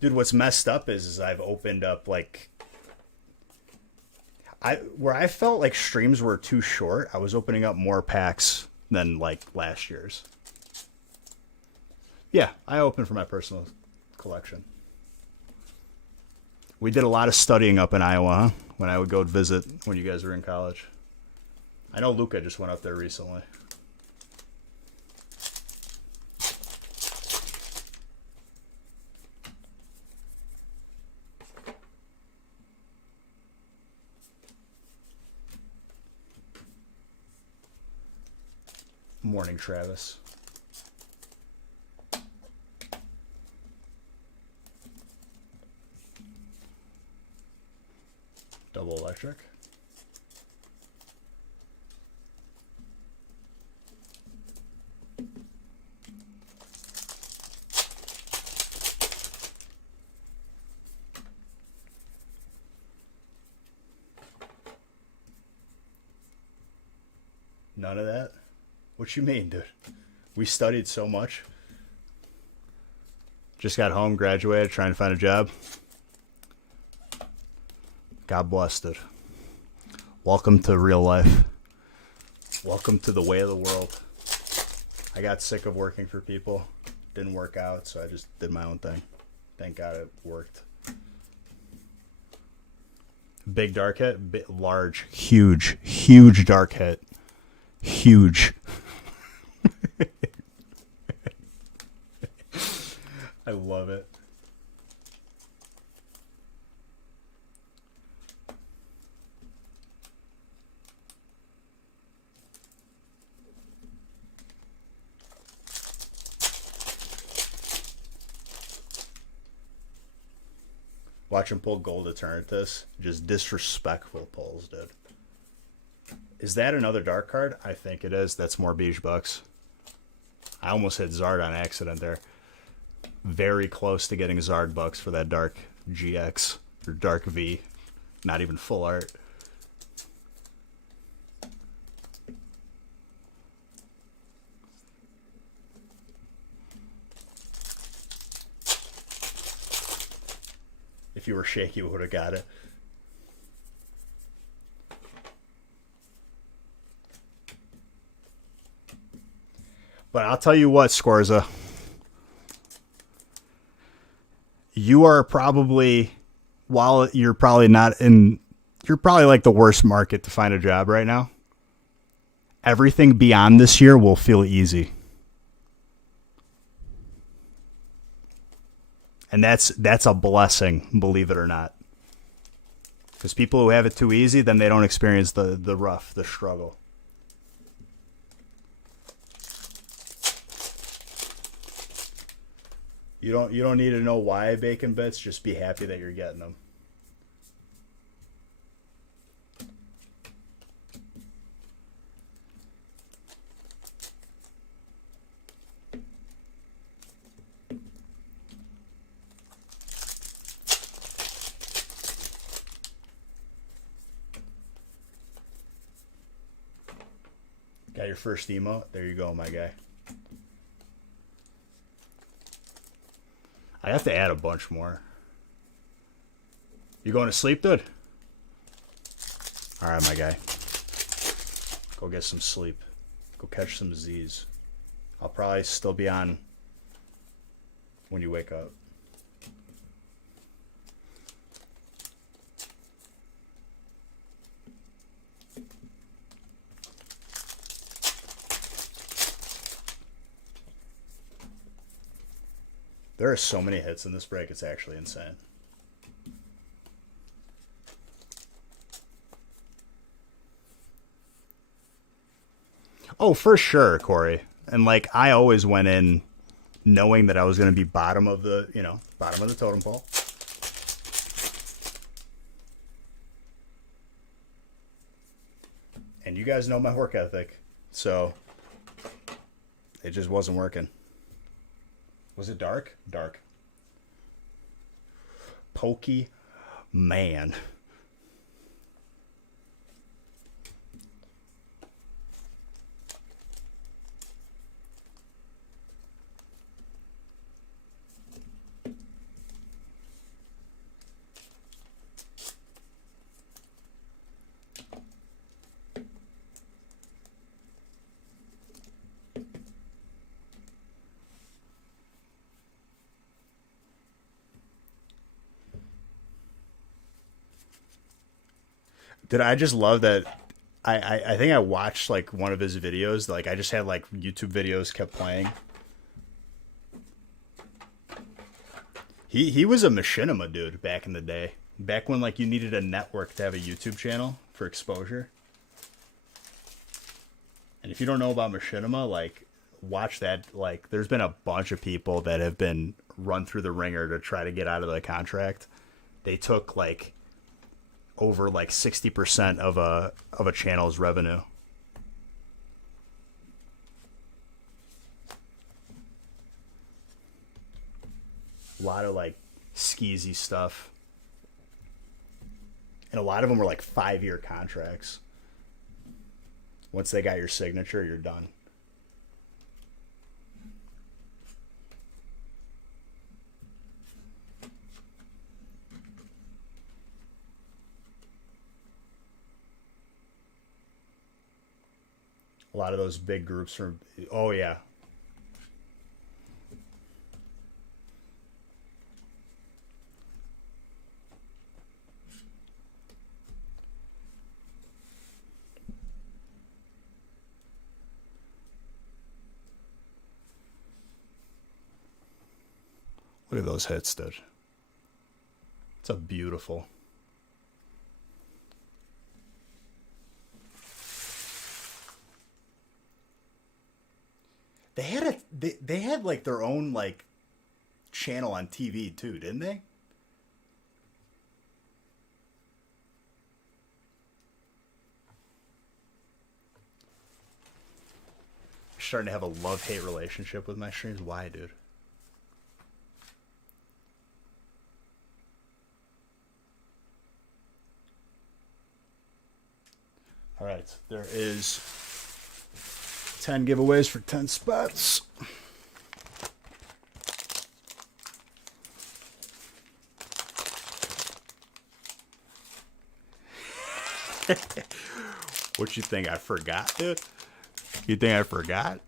Dude, what's messed up is I've opened up like where I felt like streams were too short. I was opening up more packs than like last year's. Yeah, I opened for my personal collection. We did a lot of studying up in Iowa, huh? When I would go visit when you guys were in college. I know Luca just went up there recently. Morning, Travis. Double electric. None of that? What you mean, dude? We studied so much. Just got home, graduated, trying to find a job. God bless, dude. Welcome to real life. Welcome to the way of the world. I got sick of working for people. Didn't work out, so I just did my own thing. Thank God it worked. Big dark hit, large, huge dark hit. Huge. I love it. Watch him pull gold to turn at this. Just disrespectful pulls, dude. Is that another dark card? I think it is. That's more beige bucks. I almost hit Zard on accident there. Very close to getting Zard bucks for that dark GX or dark V. Not even full art. If you were shaky, you would have got it. But I'll tell you what, Scorza. You are probably, while you're probably not in, you're probably like the worst market to find a job right now. Everything beyond this year will feel easy. And that's a blessing, believe it or not. Because people who have it too easy, then they don't experience the rough, the struggle. You don't need to know why bacon bits, just be happy that you're getting them. Got your first emote? There you go, my guy. I have to add a bunch more. You going to sleep, dude? All right, my guy. Go get some sleep. Go catch some Z's. I'll probably still be on when you wake up. There are so many hits in this break, it's actually insane. Oh, for sure, Corey. And like I always went in knowing that I was going to be bottom of the totem pole. And you guys know my work ethic. So it just wasn't working. Was it dark? Dark. Pokey man. Did I just love that? I think I watched like one of his videos. Like I just had like YouTube videos kept playing. He was a machinima dude back in the day. Back when like you needed a network to have a YouTube channel for exposure. And if you don't know about machinima, like watch that. Like there's been a bunch of people that have been run through the ringer to try to get out of the contract. They took like over like 60% of a channel's revenue. A lot of like skeezy stuff. And a lot of them were like 5-year contracts. Once they got your signature, you're done. A lot of those big groups from, oh yeah. Look at those hits, dude. It's a beautiful. They had like their own like channel on TV too, didn't they? I'm starting to have a love-hate relationship with my streams. Why, dude? All right, there is 10 giveaways for 10 spots. What you think I forgot, dude? You think I forgot?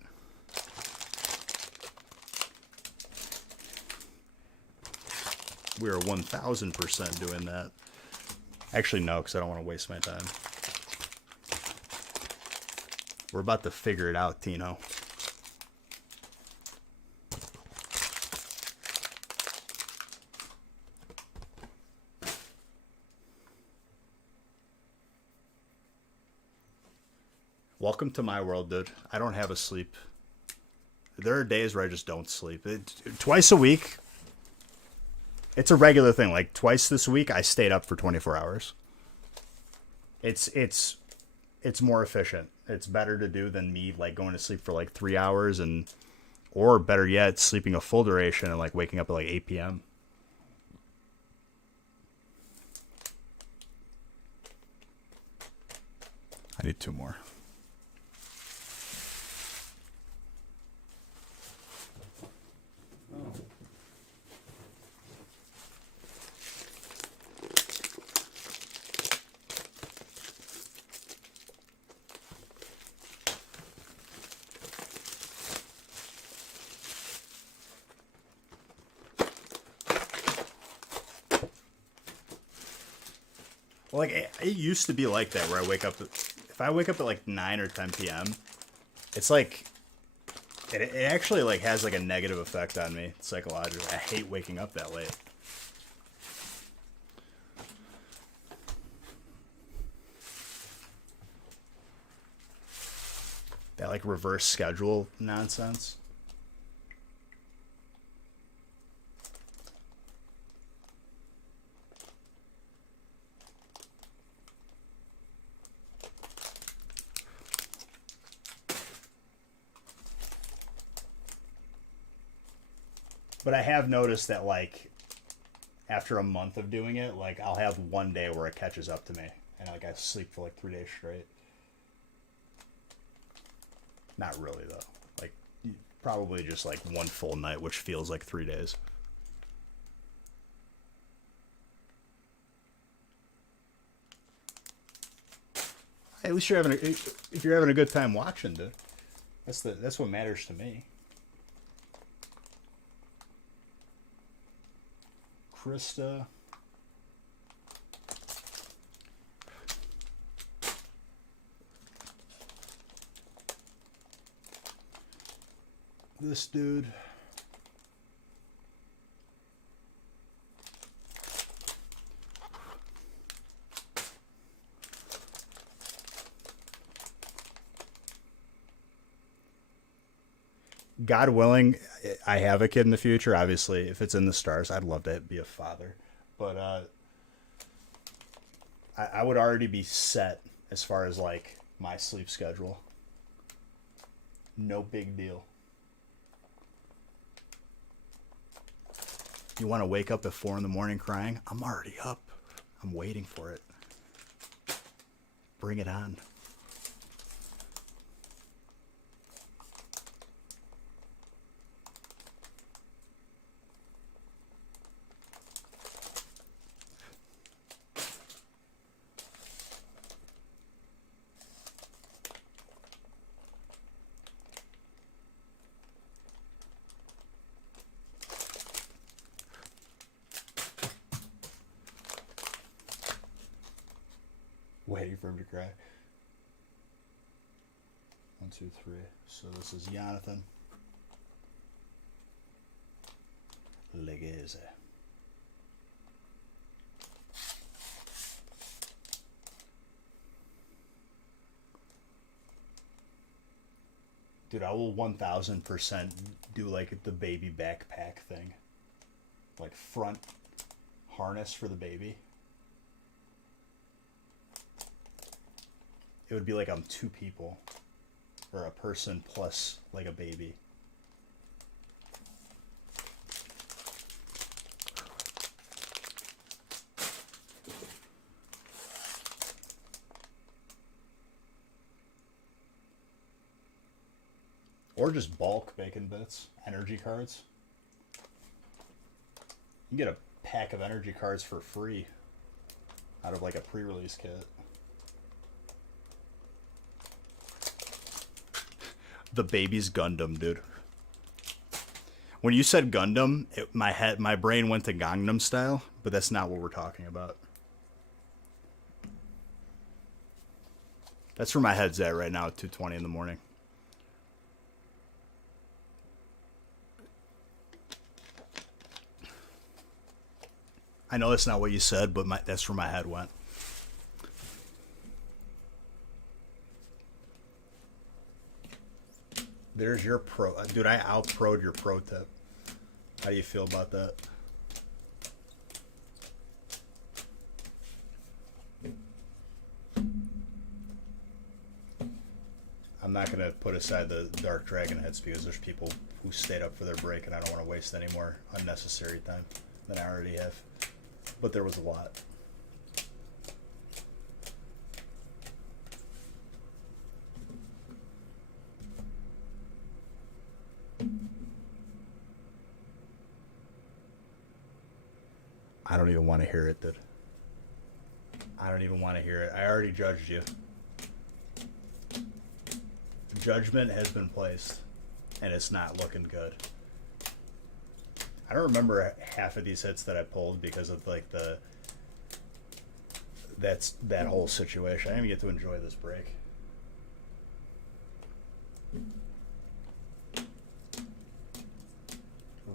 We are 1000% doing that. Actually, no, because I don't want to waste my time. We're about to figure it out, Tino. Welcome to my world, dude. I don't have a sleep. There are days where I just don't sleep. Twice a week. It's a regular thing. Like twice this week, I stayed up for 24 hours. It's more efficient. It's better to do than me like going to sleep for like 3 hours or better yet, sleeping a full duration and like waking up at like 8 p.m. I need 2 more. Like it used to be like that where I wake up if I wake up at like 9 or 10 p.m. it's like it actually like has like a negative effect on me psychologically. I hate waking up that late. That like reverse schedule nonsense. But I have noticed that, like, after a month of doing it, like I'll have one day where it catches up to me, and like I sleep for like 3 days straight. Not really though. Like probably just like one full night, which feels like 3 days. At least you're having if you're having a good time watching, dude. That's what matters to me. Krista. This dude. God willing, I have a kid in the future. Obviously, if it's in the stars, I'd love to be a father. But I would already be set as far as like my sleep schedule. No big deal. You want to wake up at 4 in the morning crying? I'm already up. I'm waiting for it. Bring it on. Waiting for him to cry. 1, 2, 3. So this is Jonathan. Legese. Dude, I will 1000% do like the baby backpack thing. Like front harness for the baby. It would be like I'm 2 people. Or a person plus like a baby. Or just bulk bacon bits. Energy cards. You can get a pack of energy cards for free. Out of like a pre-release kit. The baby's Gundam, dude. When you said Gundam, my brain went to Gangnam Style, but that's not what we're talking about. That's where my head's at right now at 2:20 in the morning. I know that's not what you said, but that's where my head went. There's your pro. Dude, I out-pro'd your pro tip. How do you feel about that? I'm not going to put aside the Dark Dragon heads because there's people who stayed up for their break and I don't want to waste any more unnecessary time than I already have. But there was a lot. I don't even want to hear it, dude. I don't even want to hear it. I already judged you. Judgment has been placed, and it's not looking good. I don't remember half of these hits that I pulled because of like that whole situation. I didn't even get to enjoy this break.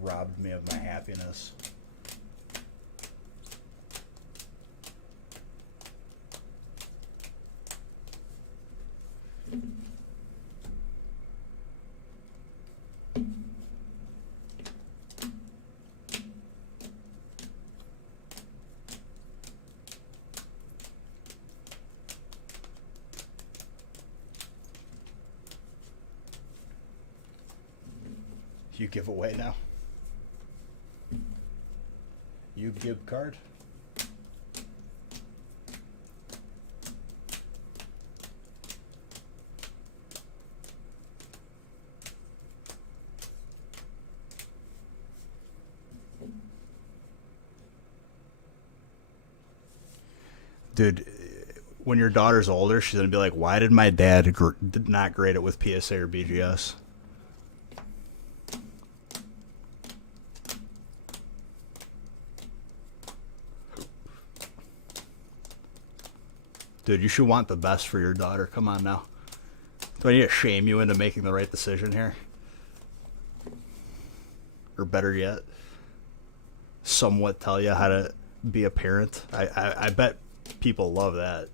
Robbed me of my happiness. You give away now. Yu-Gi-Oh card. Dude, when your daughter's older, she's gonna be like, "Why did my dad not grade it with PSA or BGS?" Dude, you should want the best for your daughter. Come on now. Do I need to shame you into making the right decision here? Or better yet, somewhat tell you how to be a parent? I bet people love that.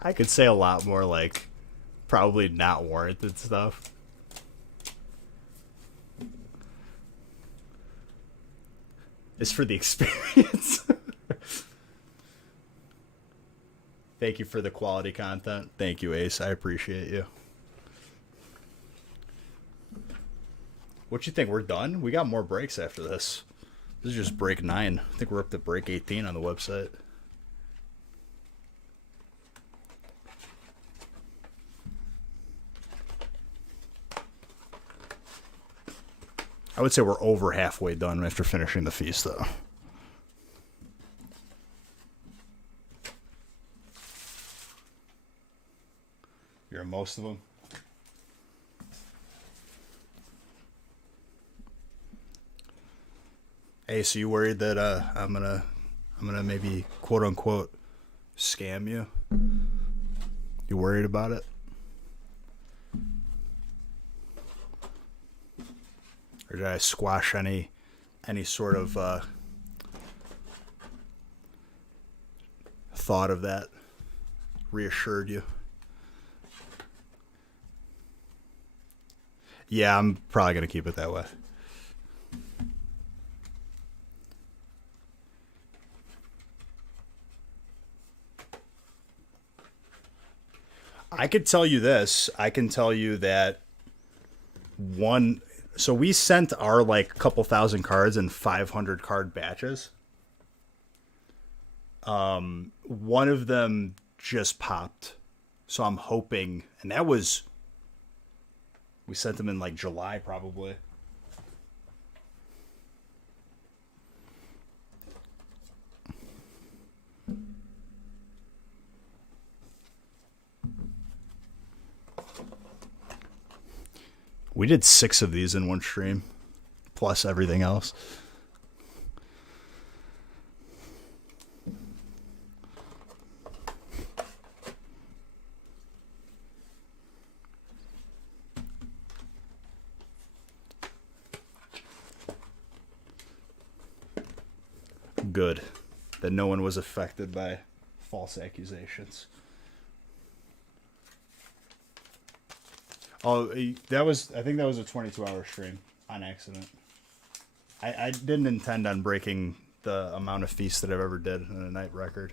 I could say a lot more, like, probably not warranted stuff. It's for the experience. Thank you for the quality content. Thank you, Ace. I appreciate you. What you think? We're done? We got more breaks after this. This is just break 9. I think we're up to break 18 on the website. I would say we're over halfway done after finishing the feast, though. You're in most of them? Hey, so you worried that I'm gonna maybe quote unquote scam you? You worried about it? Or did I squash any sort of thought of that? Reassured you? Yeah, I'm probably going to keep it that way. I could tell you this. I can tell you that so we sent our like couple thousand cards in 500 card batches. One of them just popped. So I'm hoping, and we sent them in like July probably. We did 6 of these in one stream, plus everything else. Good that no one was affected by false accusations. Oh, I think that was a 22-hour stream on accident. I didn't intend on breaking the amount of feasts that I've ever did in a night record.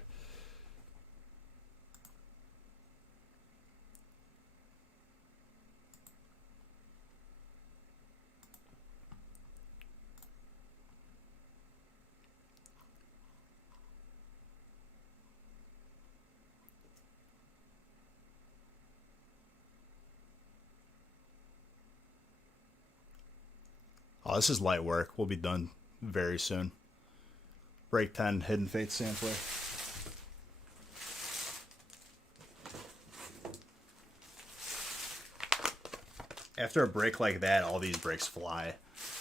Oh, this is light work. We'll be done very soon. Break 10, Hidden Fate Sampler. After a break like that, all these breaks fly.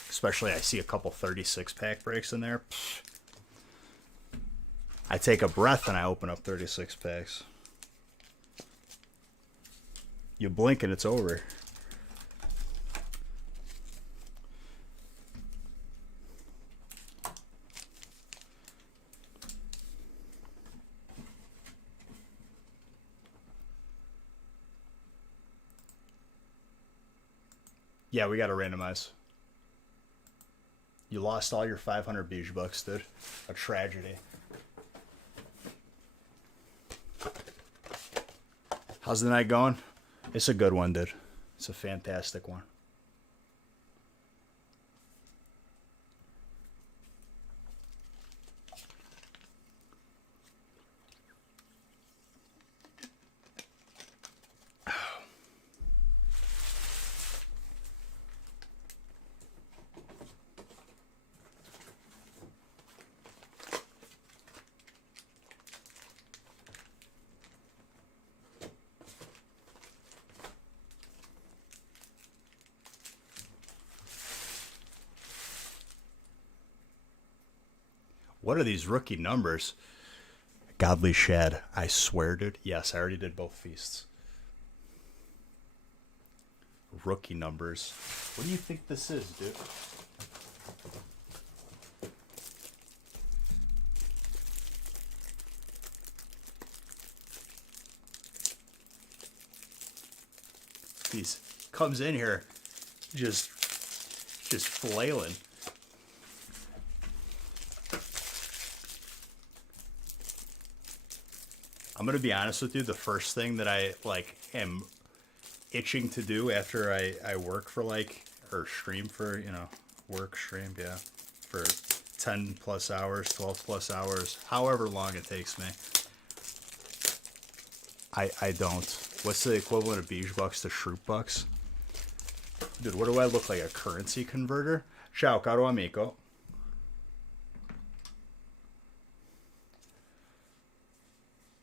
Especially I see a couple 36-pack breaks in there. I take a breath and I open up 36 packs. You blink and it's over. Yeah, we got to randomize. You lost all your 500 Beige bucks, dude. A tragedy. How's the night going? It's a good one, dude. It's a fantastic one. What are these rookie numbers? Godly Shad. I swear, dude. Yes, I already did both feasts. Rookie numbers. What do you think this is, dude? He's comes in here just flailing. I'm gonna be honest with you. The first thing that I am itching to do after I work for or stream for work stream for 10 plus hours, 12 plus hours, however long it takes me. I don't. What's the equivalent of Beige bucks to Shroot bucks? Dude, what do I look like? A currency converter? Ciao, caro amico.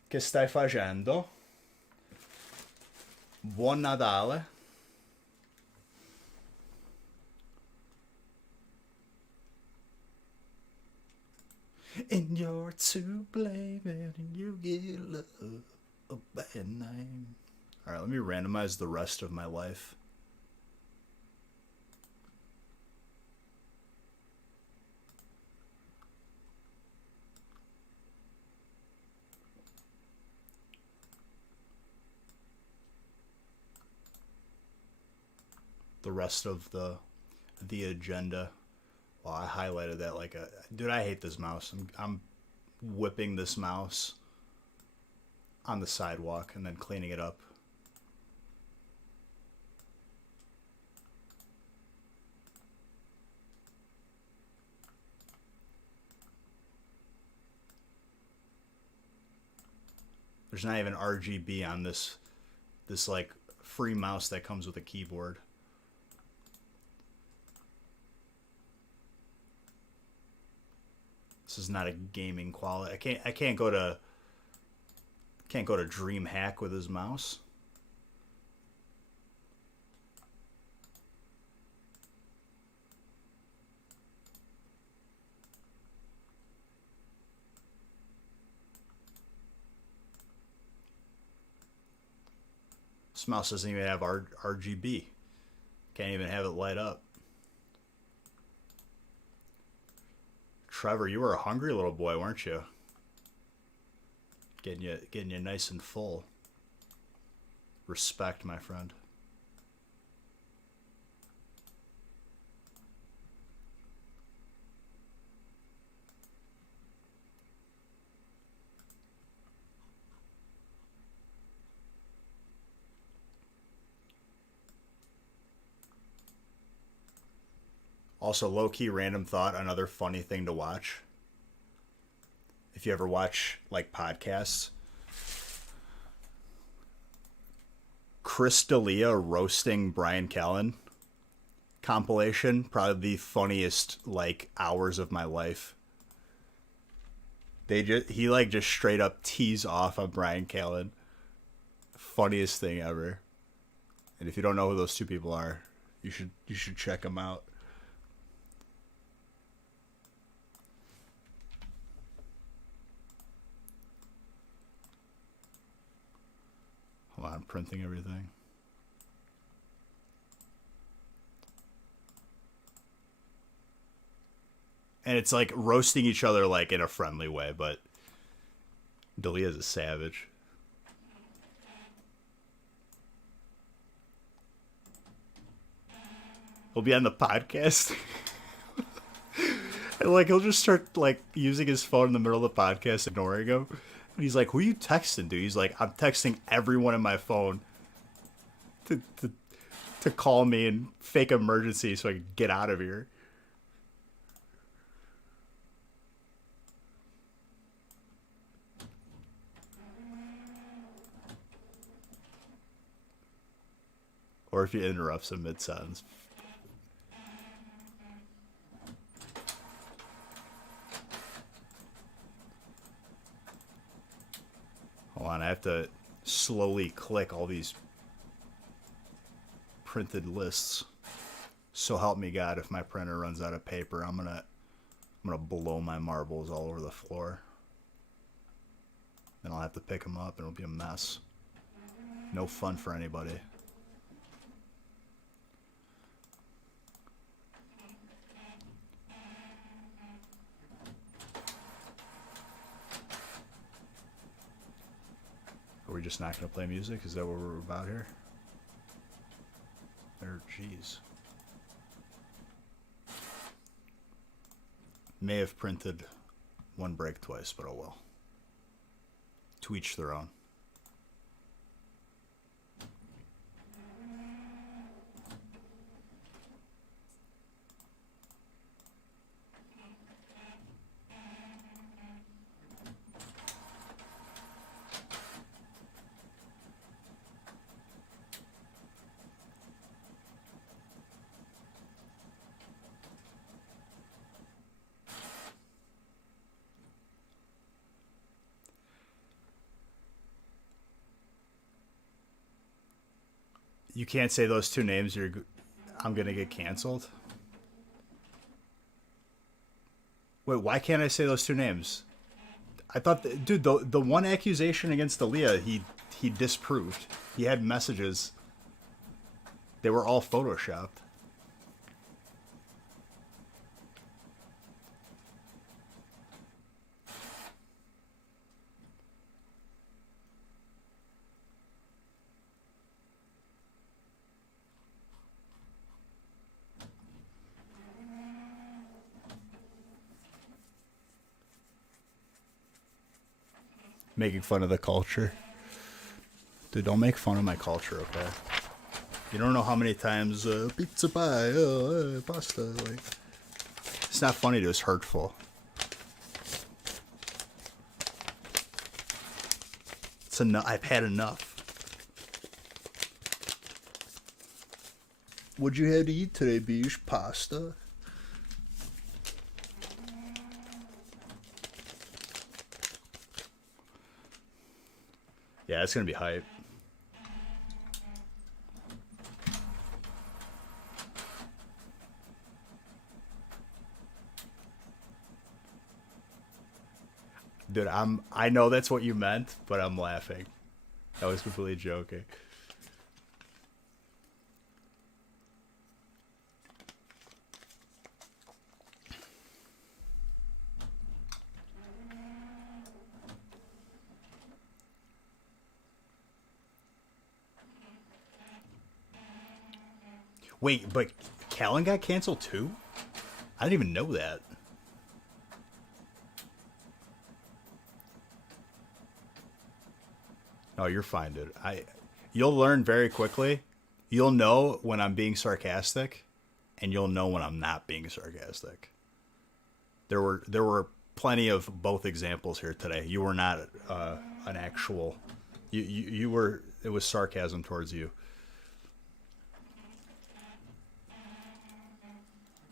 Che stai facendo? Buon Natale. And you're to blame and you get love a bad name. Alright, let me randomize the rest of my life. The rest of the agenda. Well, I highlighted that like a dude. I hate this mouse. I'm whipping this mouse on the sidewalk and then cleaning it up. There's not even RGB on this like free mouse that comes with a keyboard. This is not a gaming quality. I can't go to DreamHack with his mouse. This mouse doesn't even have RGB. Can't even have it light up. Trevor, you were a hungry little boy, weren't you? Getting you nice and full. Respect, my friend. Also, low-key random thought, another funny thing to watch. If you ever watch, like, podcasts. Chris D'Elia roasting Brian Callen compilation. Probably the funniest, like, hours of my life. He just straight up tees off on Brian Callen. Funniest thing ever. And if you don't know who those two people are, you should check them out. Hold on, I'm printing everything. And it's like roasting each other like in a friendly way, but D'Elia's a savage. He'll be on the podcast. And like he'll just start like using his phone in the middle of the podcast, ignoring him. And he's like, "Who are you texting, dude?" He's like, "I'm texting everyone in my phone to call me and fake emergency so I can get out of here." Or if you interrupt him mid-sentence. Hold on, I have to slowly click all these printed lists. So help me God, if my printer runs out of paper, I'm gonna blow my marbles all over the floor. Then I'll have to pick them up and it'll be a mess. No fun for anybody. Are we just not going to play music? Is that what we're about here? Jeez. May have printed one break twice, but oh well. To each their own. You can't say those two names. I'm gonna get canceled. Wait, why can't I say those two names? I thought, dude, the one accusation against Aaliyah, he disproved. He had messages. They were all photoshopped. Making fun of the culture. Dude, don't make fun of my culture, okay? You don't know how many times pizza pie, pasta, like it's not funny to us, hurtful. It's enough. I've had enough. What'd you have to eat today, Bish? Pasta? Yeah, it's gonna be hype. Dude, I know that's what you meant, but I'm laughing. I was completely joking. Wait, but Callan got canceled too? I didn't even know that. Oh, you're fine, dude. You'll learn very quickly. You'll know when I'm being sarcastic, and you'll know when I'm not being sarcastic. There were plenty of both examples here today. You were not an actual. You were. It was sarcasm towards you.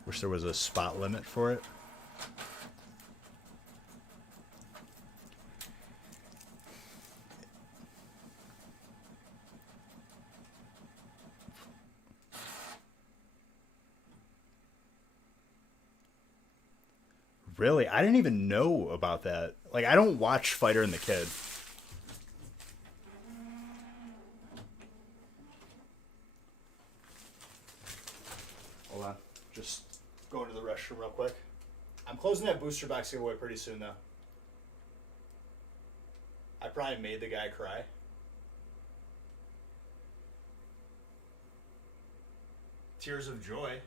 Wish there was a spot limit for it. Really? I didn't even know about that. Like, I don't watch Fighter and the Kid. Hold on. Just going to the restroom real quick. I'm closing that booster box giveaway pretty soon, though. I probably made the guy cry. Tears of joy.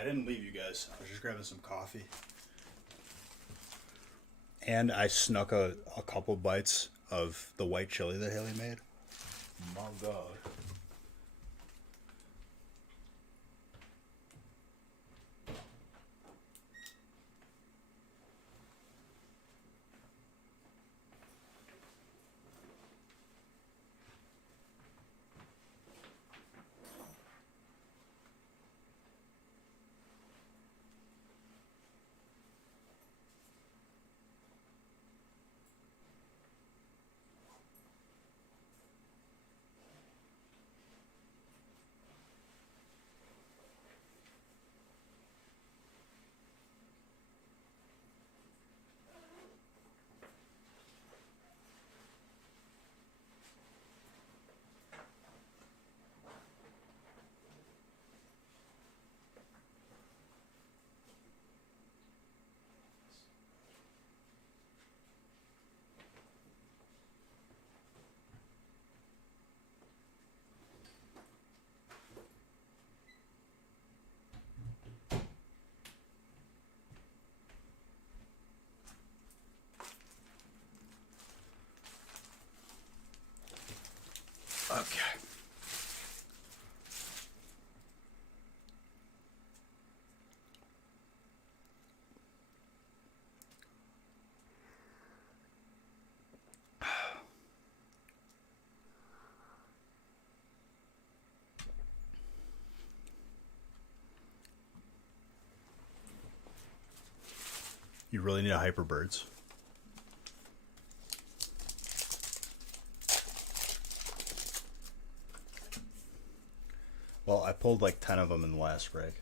I didn't leave you guys. I was just grabbing some coffee. And I snuck a couple bites of the white chili that Haley made. My God. Okay. You really need a Hyperbirds. Well, I pulled like 10 of them in the last break.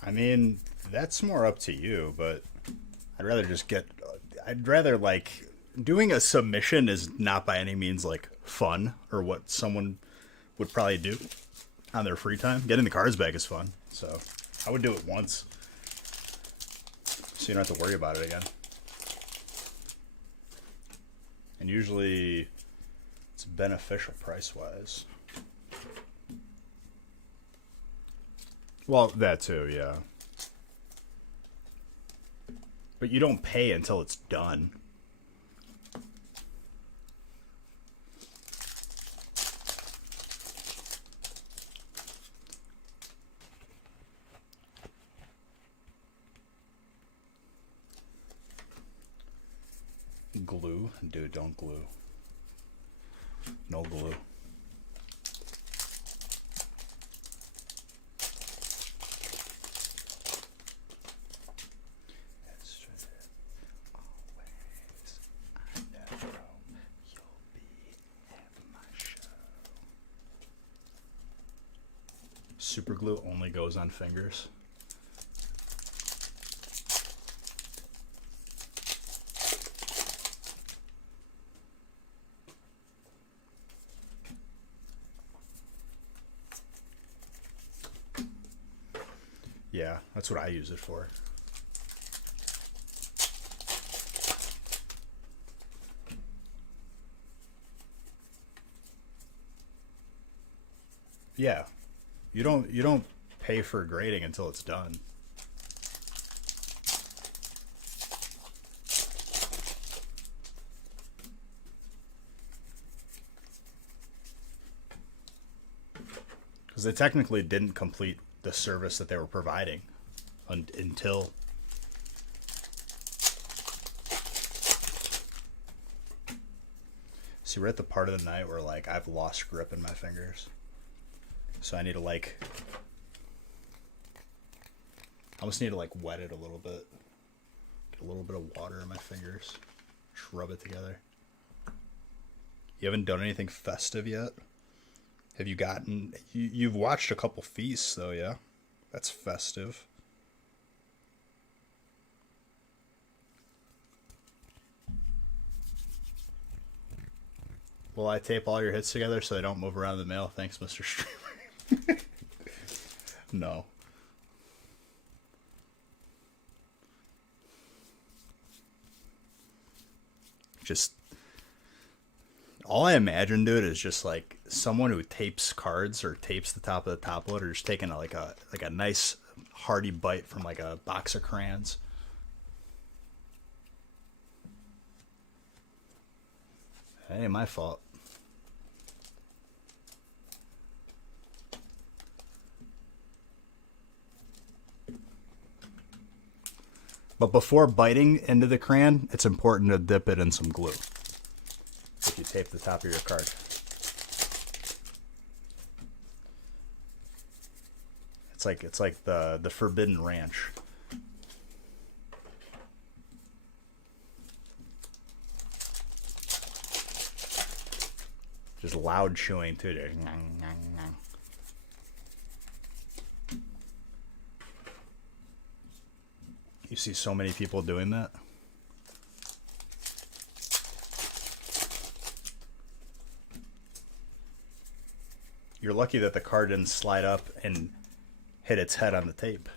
I mean, that's more up to you, but I'd rather like, doing a submission is not by any means like fun or what someone would probably do on their free time. Getting the cards back is fun, so I would do it once, so you don't have to worry about it again. And usually it's beneficial price-wise. Well, that too, yeah. But you don't pay until it's done. Glue? Dude, don't glue. No glue. Super glue only goes on fingers. Yeah, that's what I use it for. Yeah. You don't pay for grading until it's done. Because they technically didn't complete the service that they were providing until. See, we're at the part of the night where, like, I've lost grip in my fingers. So I need to, like, I almost need to, like, wet it a little bit. Get a little bit of water in my fingers. Just rub it together. You haven't done anything festive yet? Have you gotten... You've watched a couple feasts, though, yeah? That's festive. Will I tape all your hits together so they don't move around the mail? Thanks, Mr. Streamer. No. Just... All I imagine, dude, is just like someone who tapes cards or tapes the top of the top loader, just taking like a nice hearty bite from like a box of crayons. That ain't my fault. But before biting into the crayon, it's important to dip it in some glue. If you tape the top of your card. It's like the Forbidden Ranch. Just loud chewing too. You see so many people doing that. You're lucky that the card didn't slide up and hit its head on the tape.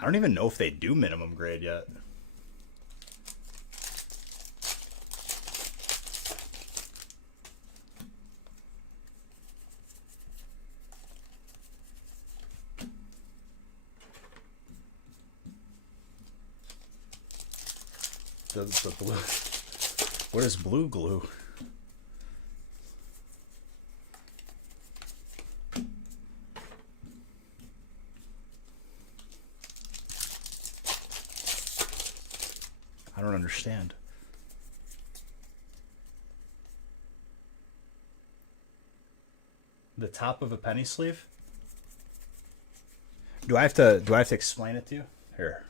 I don't even know if they do minimum grade yet. The blue. What is blue glue? I don't understand. The top of a penny sleeve? Do I have to explain it to you? Here.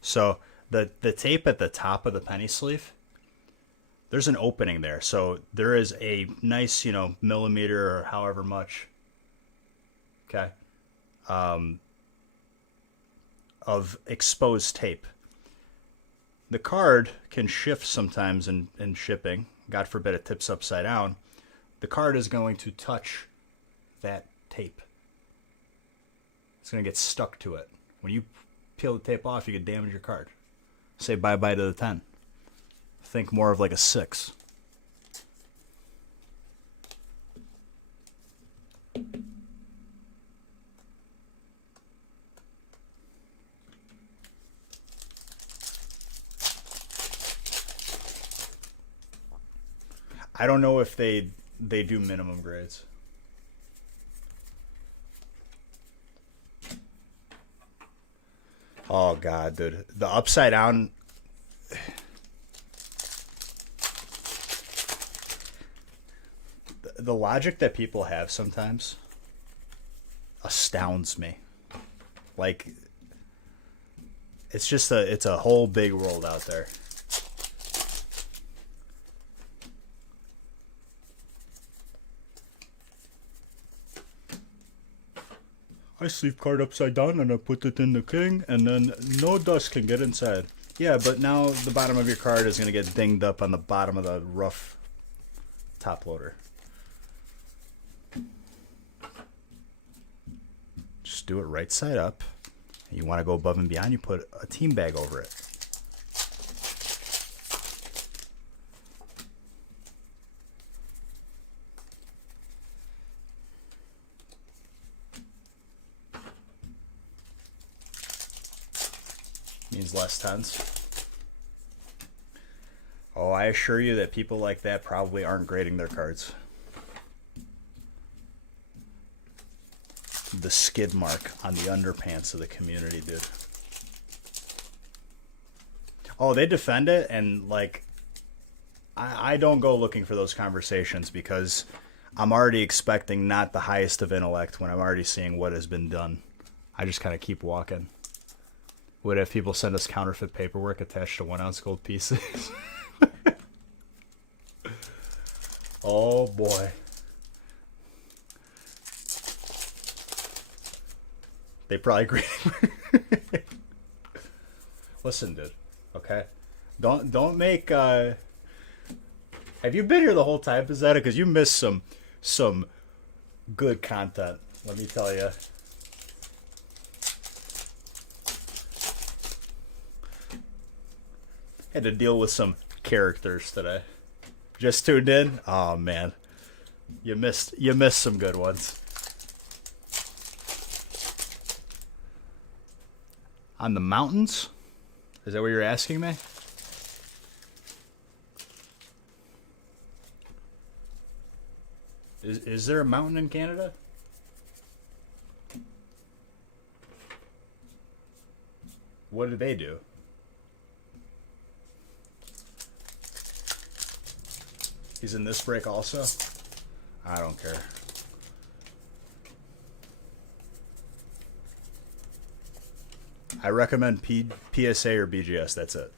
So the tape at the top of the penny sleeve, there's an opening there. So there is a nice, millimeter or however much, okay, of exposed tape. The card can shift sometimes in shipping. God forbid it tips upside down. The card is going to touch that tape. It's going to get stuck to it. When you peel the tape off, you could damage your card. Say bye-bye to the 10. Think more of like a 6. I don't know if they do minimum grades. Oh god, dude. The upside down, the logic that people have sometimes astounds me. Like, it's a whole big world out there. I sleeve card upside down and I put it in the king, and then no dust can get inside. Yeah, but now the bottom of your card is going to get dinged up on the bottom of the rough top loader. Just do it right side up. You want to go above and beyond, you put a team bag over it. Means less tense. Oh, I assure you that people like that probably aren't grading their cards. The skid mark on the underpants of the community, dude. Oh, they defend it, and like, I don't go looking for those conversations because I'm already expecting not the highest of intellect when I'm already seeing what has been done. I just kind of keep walking. Would have people send us counterfeit paperwork attached to 1 ounce gold pieces? Oh boy. They probably agree. Listen, dude. Okay, don't make. Have you been here the whole time, Pizzetta? Because you missed some good content. Let me tell you. Had to deal with some characters today. Just tuned in? Oh man, you missed some good ones. On the mountains? Is that what you're asking me? Is there a mountain in Canada? What do they do? He's in this break also? I don't care. I recommend PSA or BGS, that's it.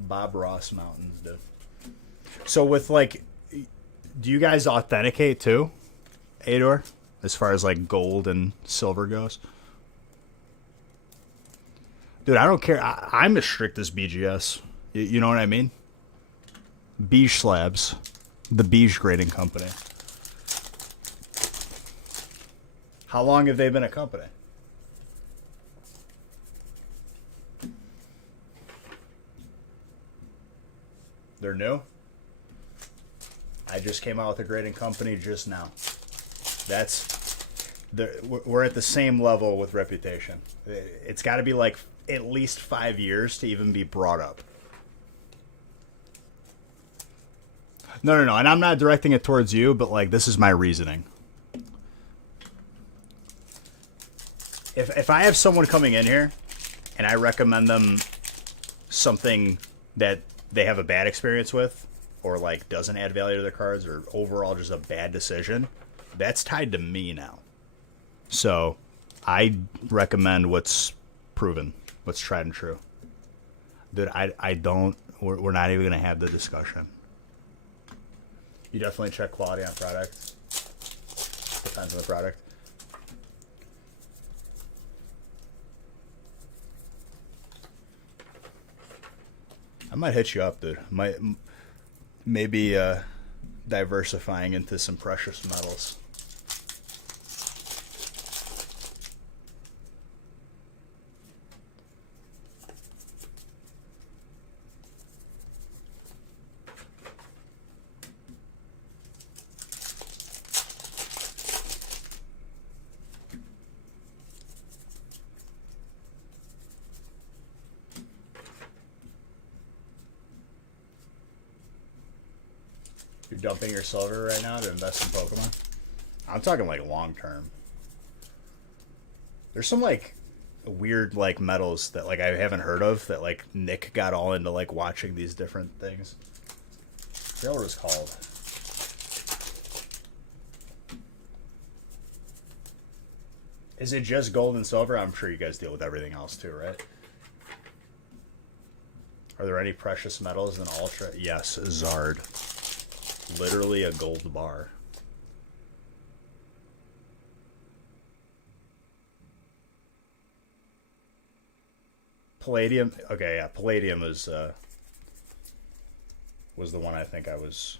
Bob Ross Mountains, dude. So with like, do you guys authenticate too, Ador? As far as like gold and silver goes? Dude, I don't care. I'm as strict as BGS. You know what I mean? Beige Slabs. The Beige Grading Company. How long have they been a company? They're new? I just came out with a grading company just now. We're at the same level with reputation. It's got to be like at least 5 years to even be brought up. No, and I'm not directing it towards you, but like this is my reasoning. If I have someone coming in here and I recommend them something that they have a bad experience with, or like doesn't add value to their cards, or overall just a bad decision, that's tied to me now. So I recommend what's proven, what's tried and true. Dude, we're not even going to have the discussion. You definitely check quality on product. Depends on the product. I might hit you up, dude. Maybe diversifying into some precious metals. You're dumping your silver right now to invest in Pokemon? I'm talking like long term. There's some like weird like metals that like I haven't heard of that like Nick got all into like watching these different things. I forget what it was called. Is it just gold and silver? I'm sure you guys deal with everything else too, right? Are there any precious metals in Ultra? Yes, Zard. Literally a gold bar. Palladium. Okay, yeah, Palladium was the one I think I was.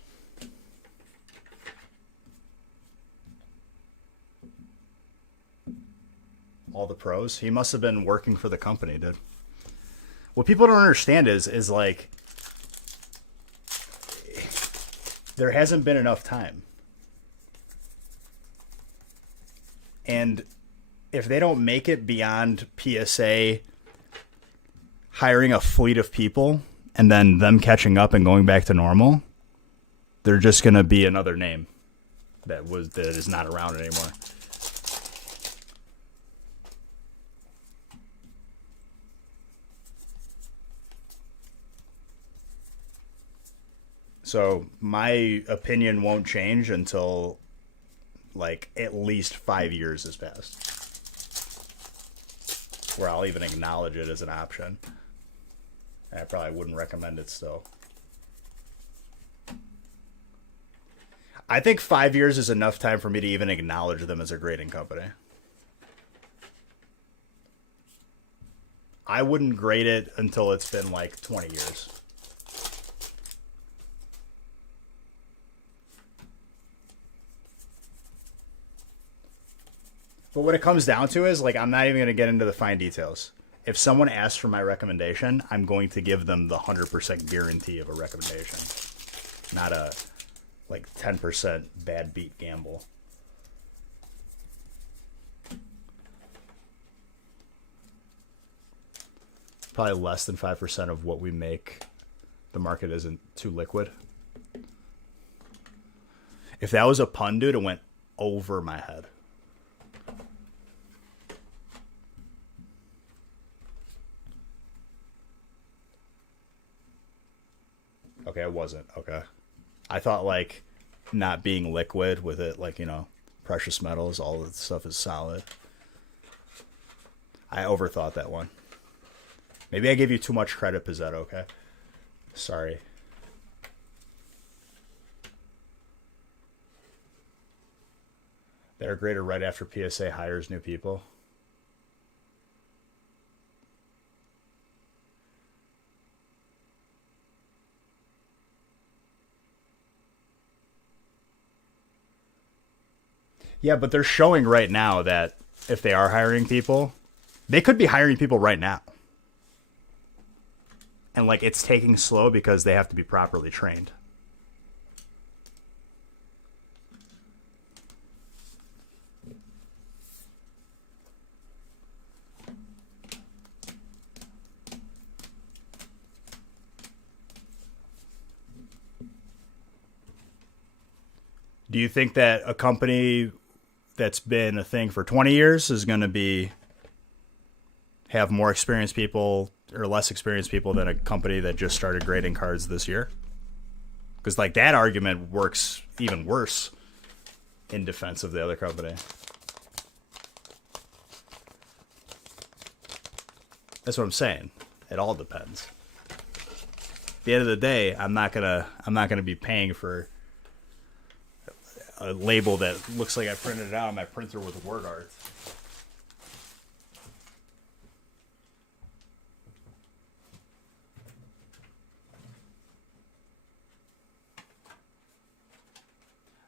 All the pros. He must have been working for the company, dude. What people don't understand is like there hasn't been enough time. And if they don't make it beyond PSA hiring a fleet of people and then them catching up and going back to normal, they're just going to be another name that is not around anymore. So my opinion won't change until like at least 5 years has passed, where I'll even acknowledge it as an option. And I probably wouldn't recommend it still. I think 5 years is enough time for me to even acknowledge them as a grading company. I wouldn't grade it until it's been like 20 years. But what it comes down to is, like, I'm not even going to get into the fine details. If someone asks for my recommendation, I'm going to give them the 100% guarantee of a recommendation. Not a, like, 10% bad beat gamble. Probably less than 5% of what we make, the market isn't too liquid. If that was a pun, dude, it went over my head. Okay, it wasn't. Okay. I thought, like, not being liquid with it, like, you know, precious metals, all the stuff is solid. I overthought that one. Maybe I gave you too much credit, Pizzetto, okay? Sorry. They're graded right after PSA hires new people. Yeah, but they're showing right now that if they are hiring people, they could be hiring people right now. And, like, it's taking slow because they have to be properly trained. Do you think that a company that's been a thing for 20 years is going to have more experienced people or less experienced people than a company that just started grading cards this year? Because, like, that argument works even worse in defense of the other company. That's what I'm saying. It all depends. At the end of the day, I'm not gonna be paying for a label that looks like I printed it out on my printer with word art.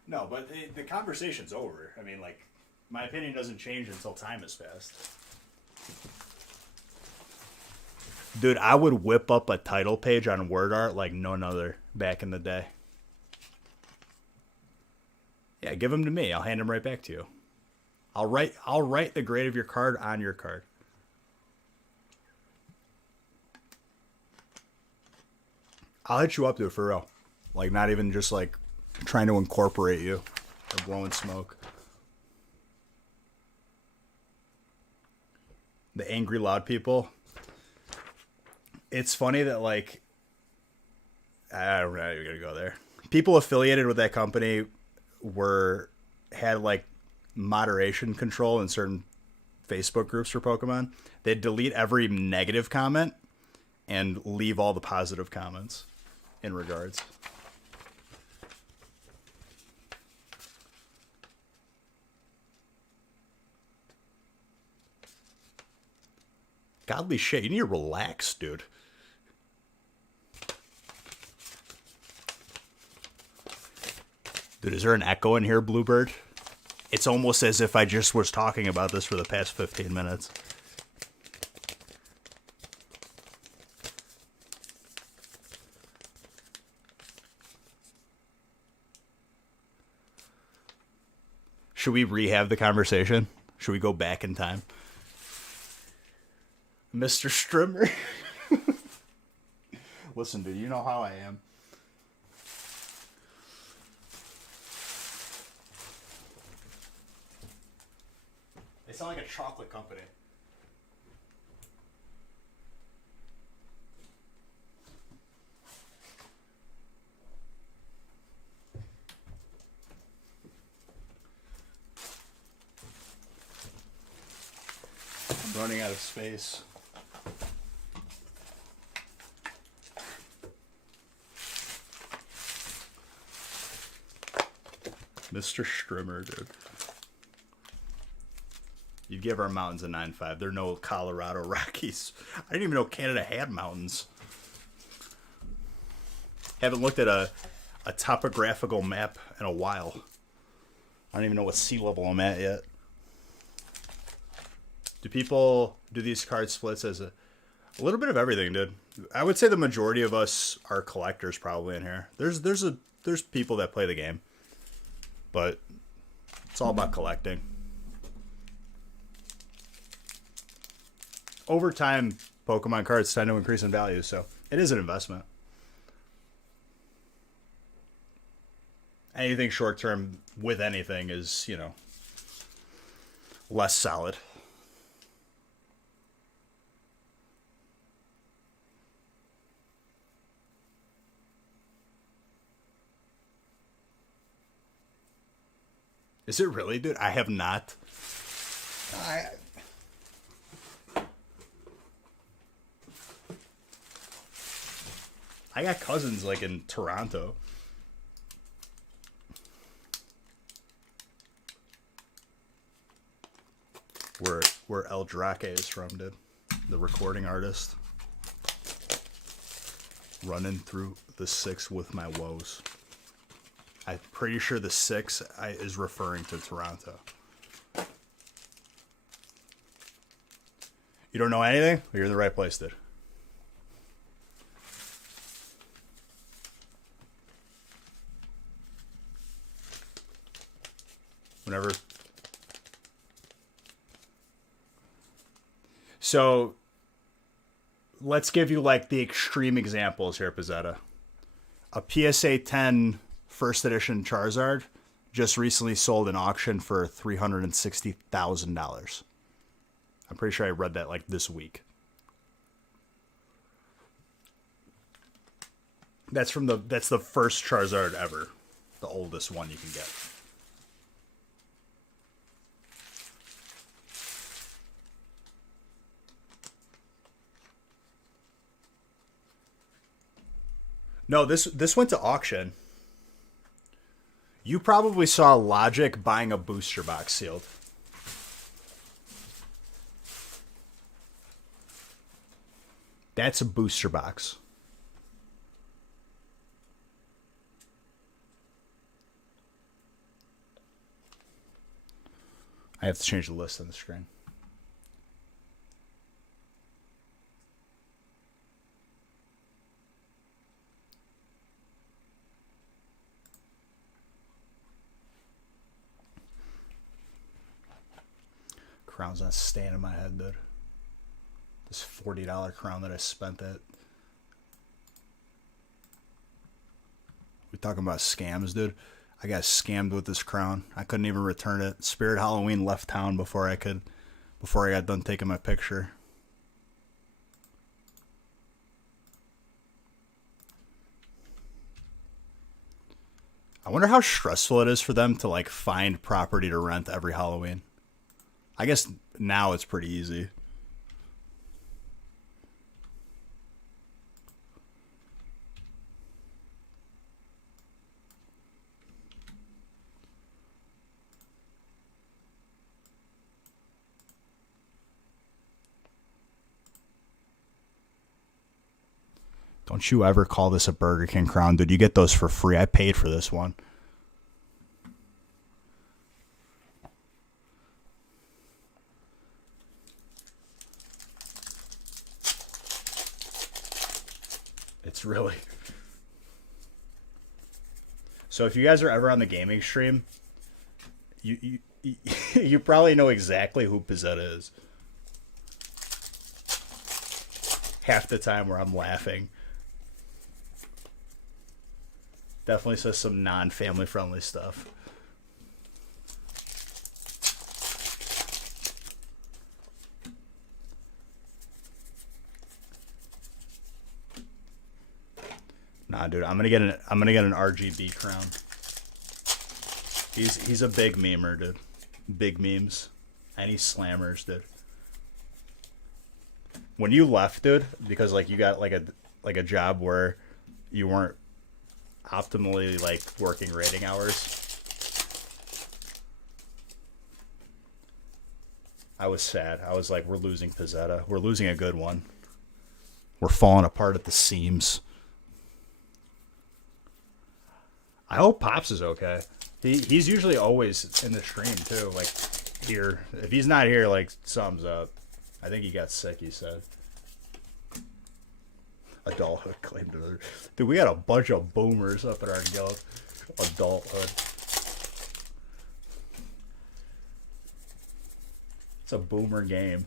No, but the conversation's over. I mean, like, my opinion doesn't change until time has passed. Dude, I would whip up a title page on word art like none other back in the day. Yeah, give them to me. I'll hand them right back to you. I'll write the grade of your card on your card. I'll hit you up, dude, for real. Like, not even just, like, trying to incorporate you or blowing smoke. The angry loud people. It's funny that, like, I'm not even gonna go there. People affiliated with that company had like moderation control in certain Facebook groups for Pokemon. They'd delete every negative comment and leave all the positive comments in regards. Godly shit, you need to relax, dude. Dude, is there an echo in here, Bluebird? It's almost as if I just was talking about this for the past 15 minutes. Should we rehab the conversation? Should we go back in time? Mr. Strimmer. Listen, dude, you know how I am. They sound like a chocolate company. I'm running out of space. Mr. Strimmer, dude. You'd give our mountains a 9.5. They're no Colorado Rockies. I didn't even know Canada had mountains. Haven't looked at a topographical map in a while. I don't even know what sea level I'm at yet. Do people do these card splits as a little bit of everything, dude? I would say the majority of us are collectors probably in here. There's people that play the game. But it's all about collecting. Over time, Pokemon cards tend to increase in value, so it is an investment. Anything short term with anything is, less solid. Is it really, dude? I have not. I got cousins like in Toronto. Where El Drake is from, dude. The recording artist. Running through the 6 with my woes. I'm pretty sure the 6 is referring to Toronto. You don't know anything? Well, you're in the right place, dude. Whenever. So, let's give you like the extreme examples here, Pizzetta. A PSA 10 first edition Charizard just recently sold in auction for $360,000. I'm pretty sure I read that like this week. That's the first Charizard ever. The oldest one you can get. No, this went to auction. You probably saw Logic buying a booster box sealed. That's a booster box. I have to change the list on the screen. Crown's not staying in my head, dude. This $40 crown that I spent it. We talking about scams, dude? I got scammed with this crown. I couldn't even return it. Spirit Halloween left town before I got done taking my picture. I wonder how stressful it is for them to like find property to rent every Halloween. I guess now it's pretty easy. Don't you ever call this a Burger King crown, dude. You get those for free. I paid for this one. It's really. So if you guys are ever on the gaming stream, you You probably know exactly who Pizzetta is. Half the time where I'm laughing. Definitely says some non-family friendly stuff. Nah, dude, I'm gonna get an RGB crown. He's a big memer, dude. Big memes. Any slammers, dude. When you left, dude, because like you got like a job where you weren't optimally like working rating hours, I was sad. I was like, we're losing Pizzetta. We're losing a good one. We're falling apart at the seams. I hope Pops is okay. He's usually always in the stream too, like here. If he's not here, like thumbs up. I think he got sick, he said. Adulthood claimed another. Dude, we got a bunch of boomers up at our guild. Adulthood. It's a boomer game.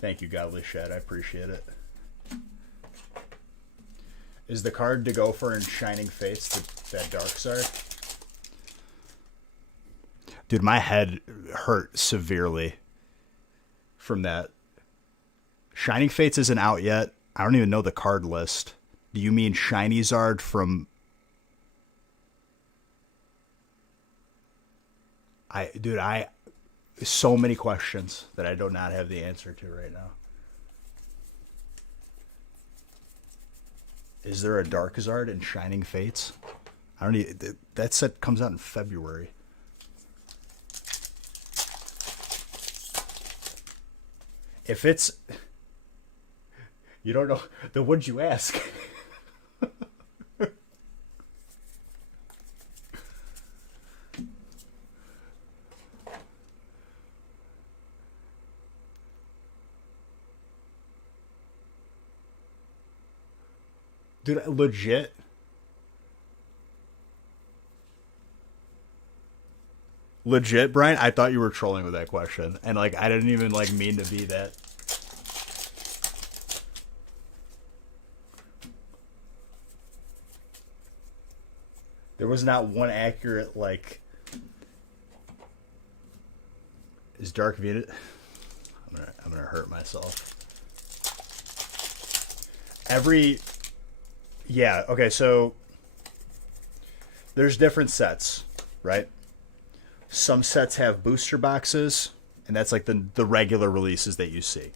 Thank you, Godly Shed. I appreciate it. Is the card to go for in Shining Fates that Darkzard? Dude, my head hurt severely from that. Shining Fates isn't out yet. I don't even know the card list. Do you mean Shiny Zard from... So many questions that I do not have the answer to right now. Is there a Darkzard in Shining Fates? I don't even... That set comes out in February. If it's... You don't know... Then what'd you ask? Dude, legit. Legit, Brian, I thought you were trolling with that question. And, like, I didn't even, like, mean to be that. There was not one accurate, like... Is Dark Venus... I'm gonna hurt myself. Yeah, okay, so... There's different sets, right? Some sets have booster boxes, and that's like the regular releases that you see.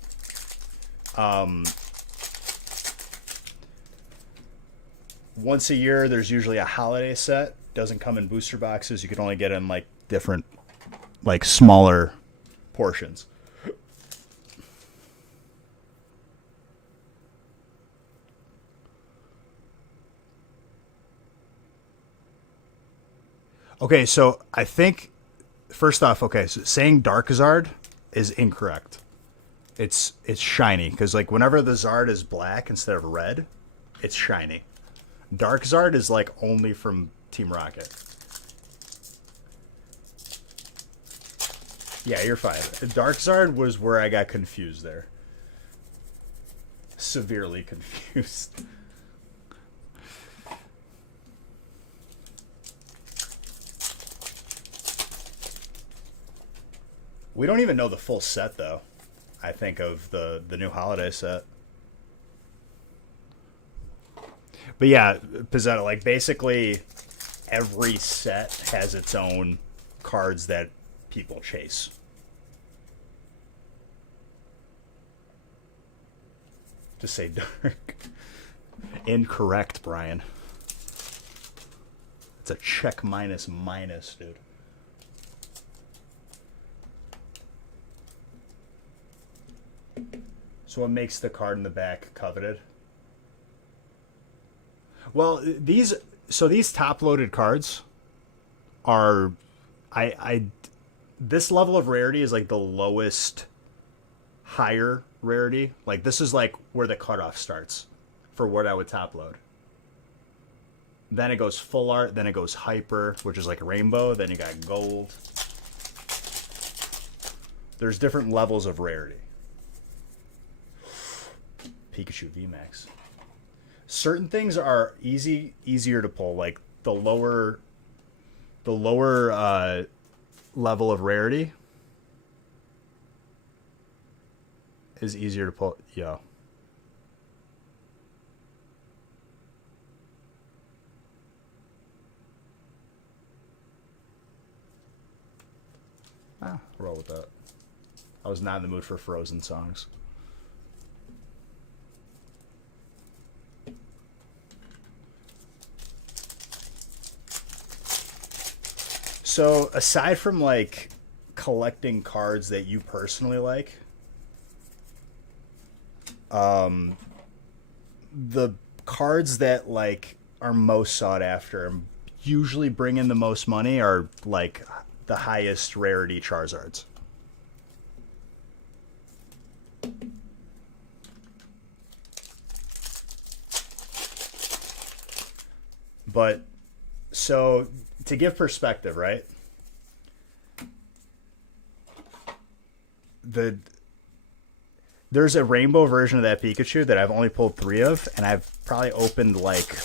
Once a year, there's usually a holiday set. Doesn't come in booster boxes. You can only get in like different, like smaller portions. Okay, so I think first off, okay, so saying Darkzard is incorrect. It's shiny because like whenever the Zard is black instead of red, it's shiny. Darkzard is like only from Team Rocket. Yeah, you're fine. Darkzard was where I got confused there. Severely confused. We don't even know the full set, though. I think of the new holiday set. But yeah, Pizzetta, like basically every set has its own cards that people chase. To say dark. Incorrect, Brian. It's a check minus, dude. So what makes the card in the back coveted? Well, these top-loaded cards are... this level of rarity is like the lowest higher rarity. Like this is like where the cutoff starts for what I would top load. Then it goes full art, then it goes hyper, which is like a rainbow, then you got gold. There's different levels of rarity. Pikachu VMAX. Certain things are easier to pull, like the lower level of rarity is easier to pull. Yo. Roll with that. I was not in the mood for Frozen songs. So, aside from like collecting cards that you personally like, the cards that like are most sought after and usually bring in the most money are like the highest rarity Charizards. But so to give perspective, right? There's a rainbow version of that Pikachu that I've only pulled 3 of, and I've probably opened like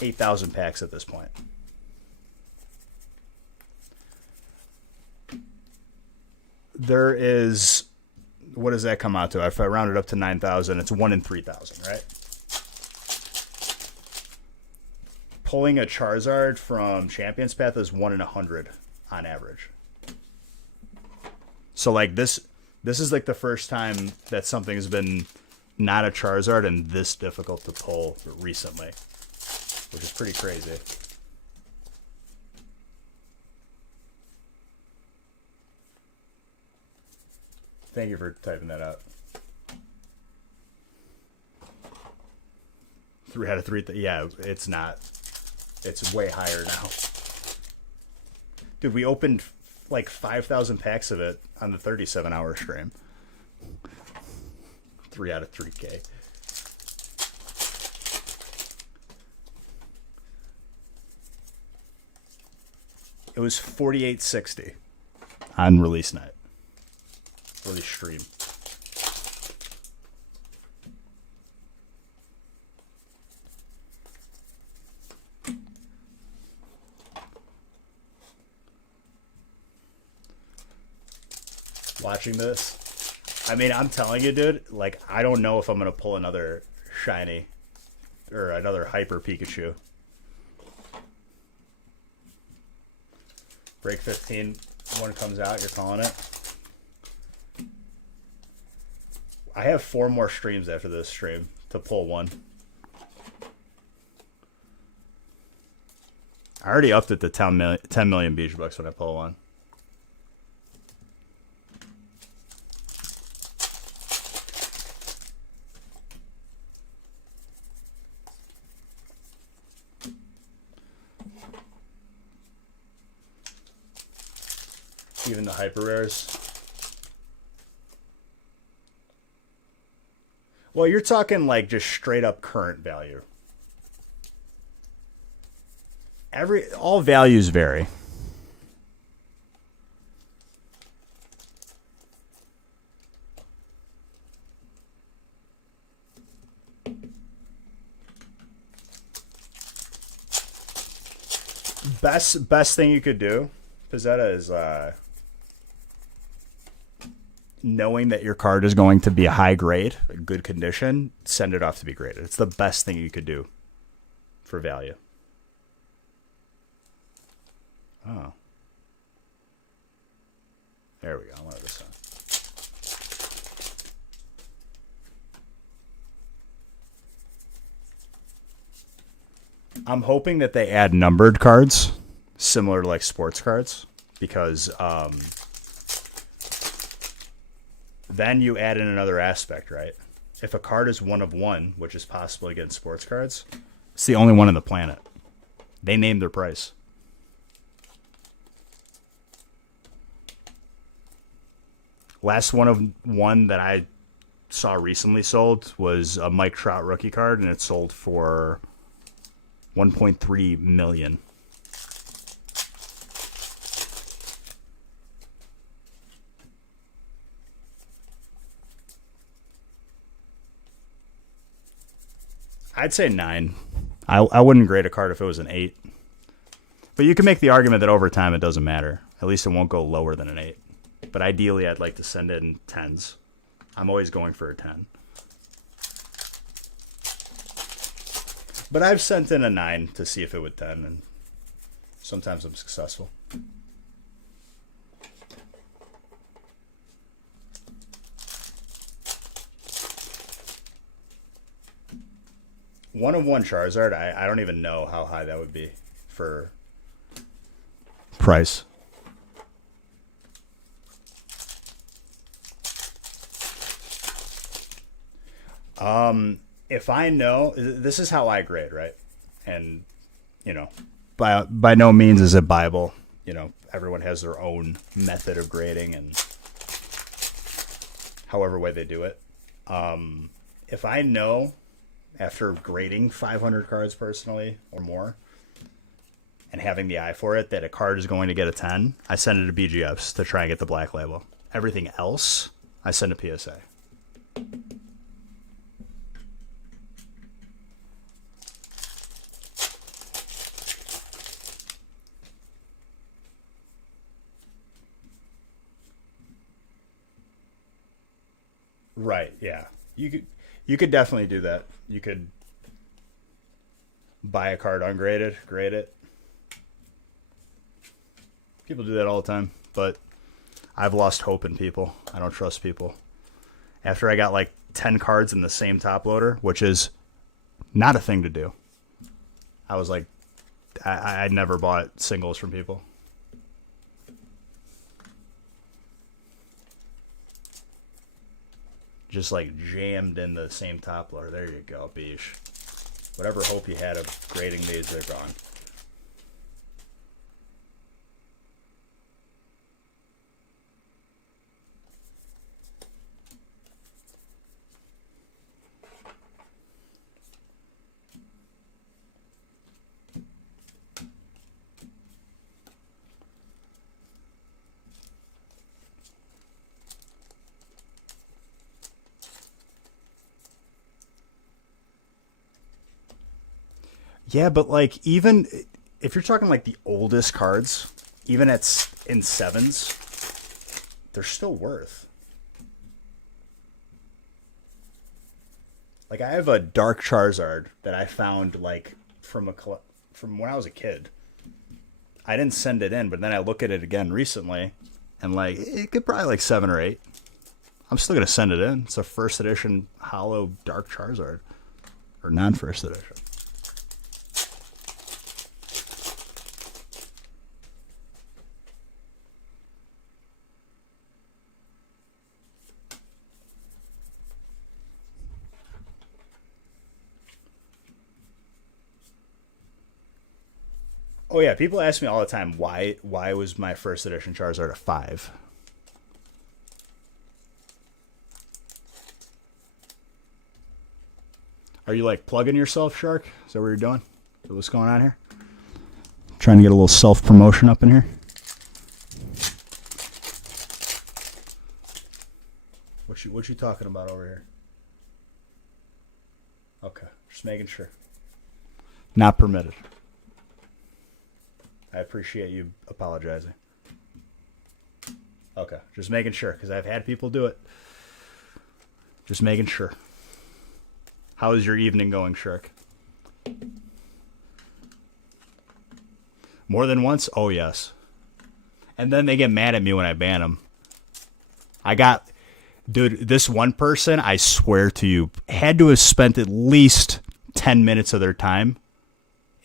8,000 packs at this point. There is, what does that come out to? If I round it up to 9,000, it's 1 in 3,000, right? Pulling a Charizard from Champion's Path is 1 in 100 on average. So like this is like the first time that something has been not a Charizard and this difficult to pull recently, which is pretty crazy. Thank you for typing that out. 3 out of 3. Yeah, it's not. It's way higher now. Dude, we opened like 5,000 packs of it on the 37-hour stream. 3 out of 3K. It was 48.60 on release night. Release stream. Watching this, I mean, I'm telling you, dude, like, I don't know if I'm gonna pull another shiny or another hyper Pikachu. Break 15, one comes out, you're calling it. I have 4 more streams after this stream to pull one. I already upped it to 10 million Beach Bucks when I pull one. Even the hyper rares. Well, you're talking like just straight up current value. All values vary. Best thing you could do, Pizzetta, is knowing that your card is going to be a high grade, a good condition, send it off to be graded. It's the best thing you could do for value. Oh. There we go. I wanted this one. I'm hoping that they add numbered cards, similar to like sports cards, because then you add in another aspect, right? If a card is 1 of 1, which is possible against sports cards, it's the only one on the planet. They named their price. Last one that I saw recently sold was a Mike Trout rookie card, and it sold for 1.3 million. I'd say 9. I wouldn't grade a card if it was an 8. But you can make the argument that over time it doesn't matter. At least it won't go lower than an 8. But ideally, I'd like to send it in 10s. I'm always going for a 10. But I've sent in a 9 to see if it would 10, and sometimes I'm successful. One of one Charizard, I don't even know how high that would be for price. If I know, this is how I grade, right? And, you know, by no means is it Bible. You know, everyone has their own method of grading and however way they do it. If I know after grading 500 cards personally or more and having the eye for it that a card is going to get a 10, I send it to BGFs to try and get the black label. Everything else, I send to PSA. Right, yeah. You could definitely do that. You could buy a card ungraded, grade it. People do that all the time, but I've lost hope in people. I don't trust people. After I got like 10 cards in the same top loader, which is not a thing to do, I was like, I never bought singles from people. Just like jammed in the same top loader. There you go, Bish. Whatever hope you had of grading these, they're gone. Yeah, but like even if you're talking like the oldest cards, even in 7s, they're still worth. Like I have a Dark Charizard that I found like from when I was a kid. I didn't send it in, but then I look at it again recently, and like it could probably like 7 or 8. I'm still gonna send it in. It's a first edition hollow Dark Charizard, or non-first edition. Oh yeah, people ask me all the time why was my first edition Charizard a 5? Are you like plugging yourself, Shark? Is that what you're doing? Is that what's going on here? Trying to get a little self-promotion up in here? What you talking about over here? Okay, just making sure. Not permitted. I appreciate you apologizing. Okay, just making sure, because I've had people do it. Just making sure. How is your evening going, Shark? More than once? Oh, yes. And then they get mad at me when I ban them. Dude, this one person, I swear to you, had to have spent at least 10 minutes of their time.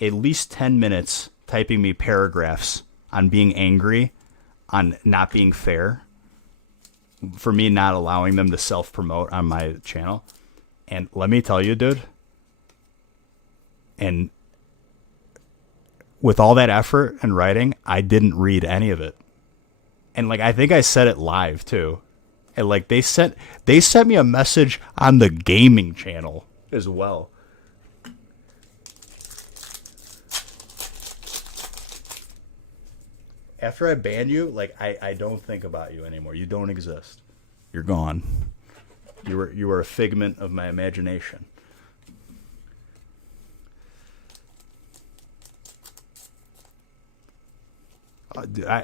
At least 10 minutes typing me paragraphs on being angry, on not being fair, for me not allowing them to self-promote on my channel. And let me tell you, dude, and with all that effort and writing, I didn't read any of it. And like, I think I said it live too. And like they sent me a message on the gaming channel as well. After I ban you, like I don't think about you anymore. You don't exist. You're gone. You were a figment of my imagination.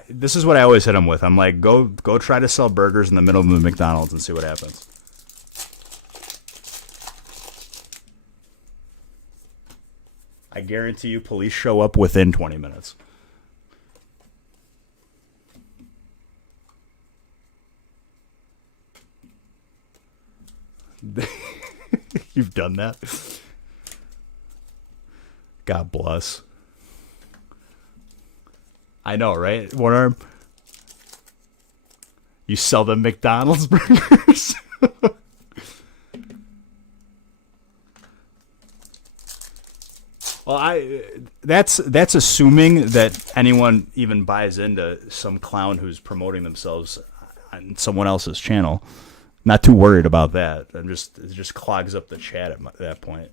This is what I always hit him with. I'm like, go try to sell burgers in the middle of the McDonald's and see what happens. I guarantee you police show up within 20 minutes. You've done that? God bless. I know, right? One arm. You sell them McDonald's burgers? Well, that's assuming that anyone even buys into some clown who's promoting themselves on someone else's channel. Not too worried about that. It just clogs up the chat at that point.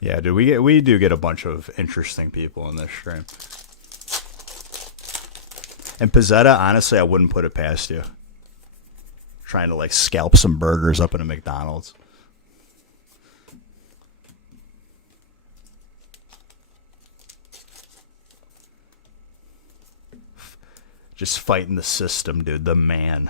Yeah, dude, we do get a bunch of interesting people in this stream. And Pizzetta, honestly, I wouldn't put it past you. Trying to like scalp some burgers up in a McDonald's. Just fighting the system, dude. The man.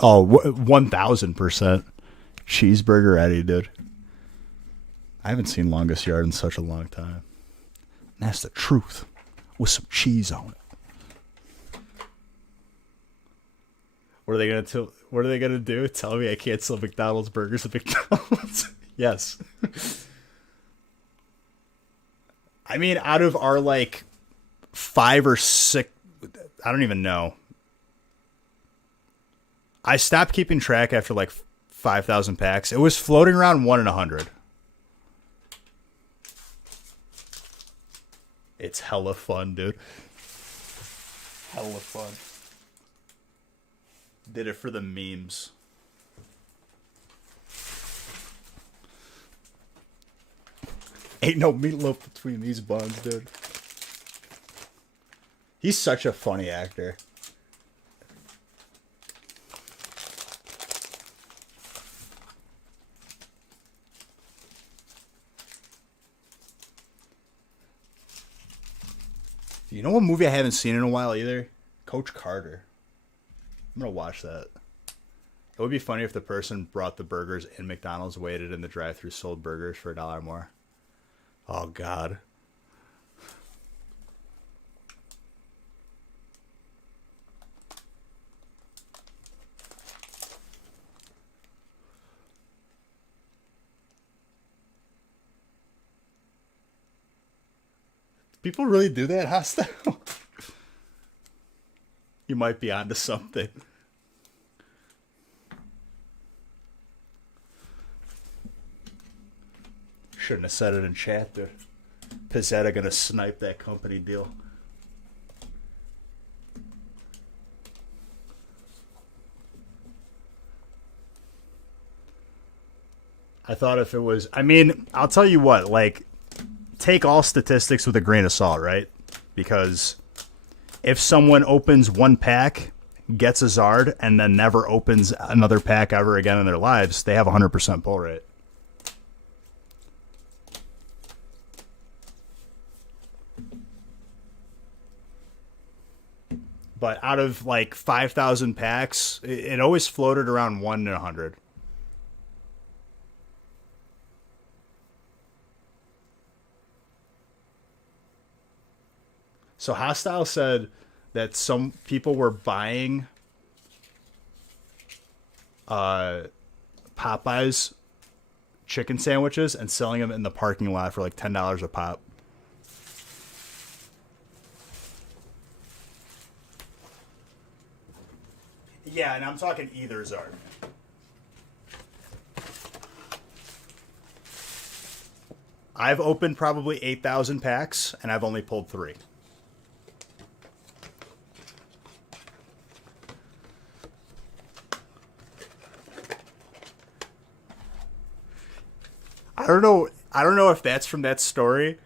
Oh, 1,000%. Cheeseburger Eddie, dude. I haven't seen Longest Yard in such a long time. And that's the truth. With some cheese on it. What are they gonna do? Tell me I can't sell McDonald's burgers at McDonald's? Yes. I mean, out of our like 5 or 6, I don't even know. I stopped keeping track after like 5,000 packs. It was floating around 1 in 100. It's hella fun, dude. Hella fun. Did it for the memes. Ain't no meatloaf between these buns, dude. He's such a funny actor. You know what movie I haven't seen in a while either? Coach Carter. I'm going to watch that. It would be funny if the person brought the burgers in McDonald's, waited in the drive-thru, sold burgers for $1 more. Oh, God. People really do that, Hostile? You might be onto something. Shouldn't have said it in chat, dude. Pizzetta gonna snipe that company deal. I thought if it was... I mean, I'll tell you what, like, take all statistics with a grain of salt, right? Because if someone opens one pack, gets a Zard, and then never opens another pack ever again in their lives, they have a 100% pull rate. But out of like 5,000 packs, it always floated around 1 in 100. So Hostile said that some people were buying Popeyes chicken sandwiches and selling them in the parking lot for like $10 a pop. Yeah, and I'm talking either Zark. I've opened probably 8,000 packs, and I've only pulled 3. I don't know if that's from that story,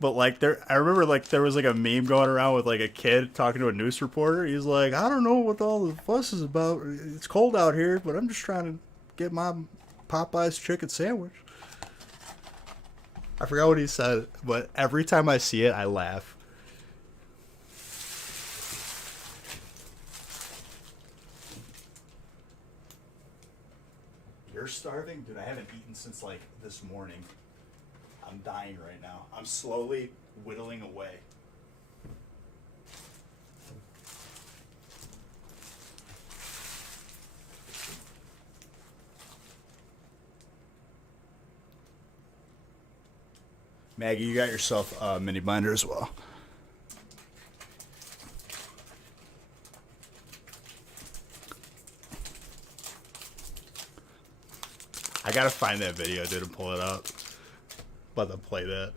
but like I remember like there was like a meme going around with like a kid talking to a news reporter. He's like, I don't know what all the fuss is about. It's cold out here, but I'm just trying to get my Popeye's chicken sandwich. I forgot what he said, but every time I see it, I laugh. You're starving? Dude, I haven't eaten since like this morning. I'm dying right now. I'm slowly whittling away. Maggie, you got yourself a mini binder as well. I gotta find that video, dude, and pull it up. About to play that.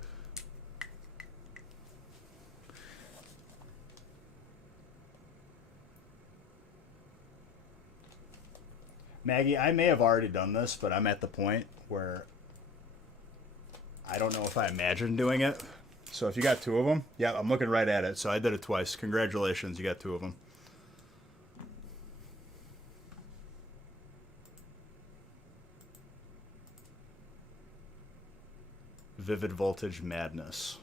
Maggie, I may have already done this, but I'm at the point where I don't know if I imagined doing it. So if you got 2 of them, yeah, I'm looking right at it. So I did it twice. Congratulations, you got 2 of them. Vivid Voltage Madness.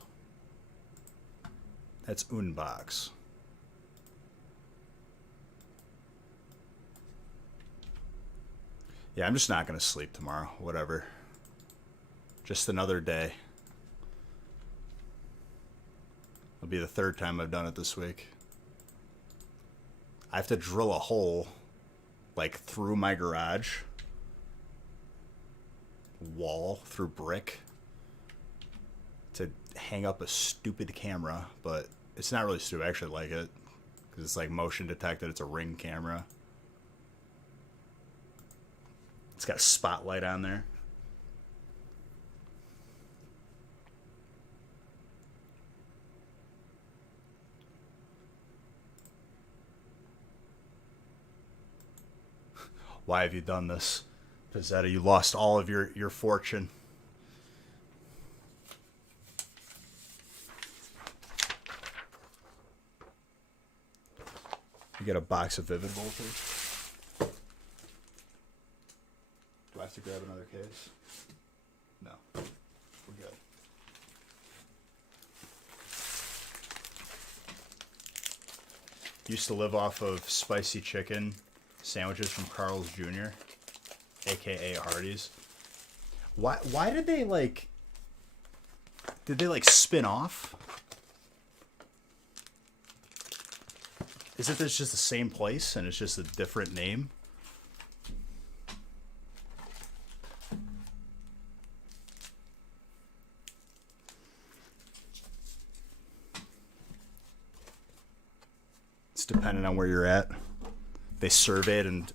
That's Unbox. Yeah, I'm just not going to sleep tomorrow. Whatever. Just another day. It'll be the 3rd time I've done it this week. I have to drill a hole, like, through my garage wall, through brick, to hang up a stupid camera, but it's not really stupid. I actually like it because it's like motion detected. It's a Ring camera. It's got a spotlight on there. Why have you done this, Pizzetta? You lost all of your fortune. You get a box of Vivid Voltage. Do I have to grab another case? No. We're good. Used to live off of spicy chicken sandwiches from Carl's Jr., aka Hardee's. Why did they like spin off? Is it that's just the same place and it's just a different name? It's depending on where you're at. They surveyed and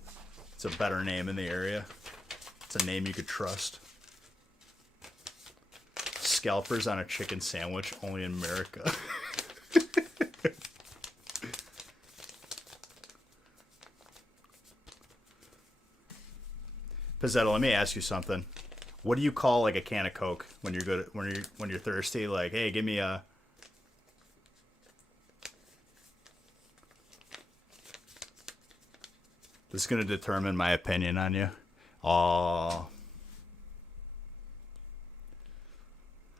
it's a better name in the area. It's a name you could trust. Scalpers on a chicken sandwich, only in America. Pizzetta, let me ask you something. What do you call like a can of Coke when you're good when you're thirsty? Like, hey, give me a. This is gonna determine my opinion on you. Oh,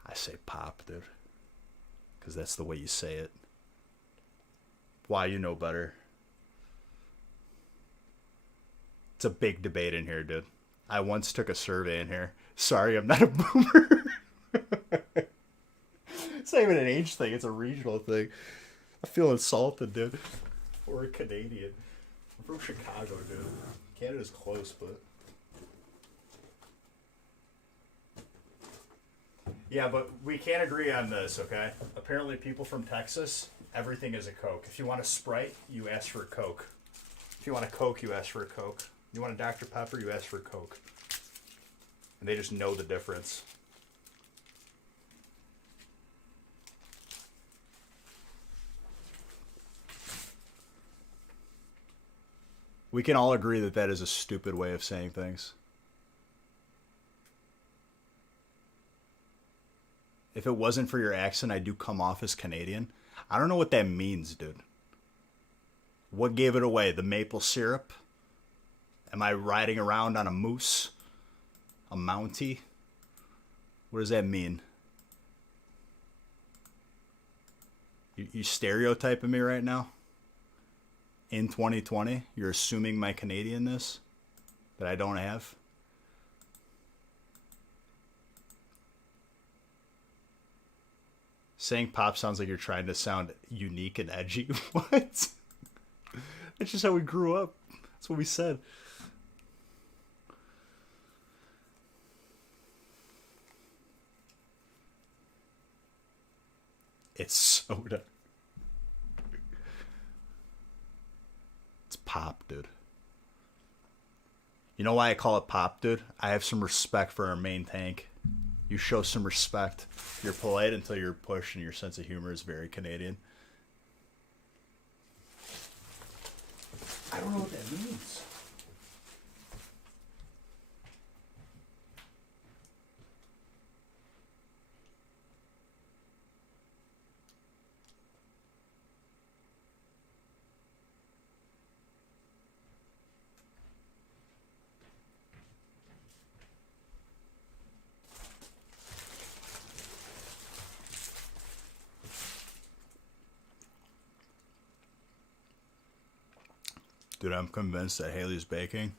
I say pop, dude, because that's the way you say it. Why, you know better. It's a big debate in here, dude. I once took a survey in here. Sorry, I'm not a boomer. It's not even an age thing. It's a regional thing. I feel insulted, dude. We're a Canadian. I'm from Chicago, dude. Canada's close, but... Yeah, but we can't agree on this, okay? Apparently, people from Texas, everything is a Coke. If you want a Sprite, you ask for a Coke. If you want a Coke, you ask for a Coke. You want a Dr. Pepper, you ask for a Coke. And they just know the difference. We can all agree that that is a stupid way of saying things. If it wasn't for your accent, I do come off as Canadian. I don't know what that means, dude. What gave it away? The maple syrup? Am I riding around on a moose? A Mountie? What does that mean? You stereotyping me right now? In 2020? You're assuming my Canadianness that I don't have? Saying pop sounds like you're trying to sound unique and edgy. What? That's just how we grew up. That's what we said. It's soda. It's pop, dude. You know why I call it pop, dude? I have some respect for our main tank. You show some respect. You're polite until you're pushed, and your sense of humor is very Canadian. I don't know what that means. Dude, I'm convinced that Haley's baking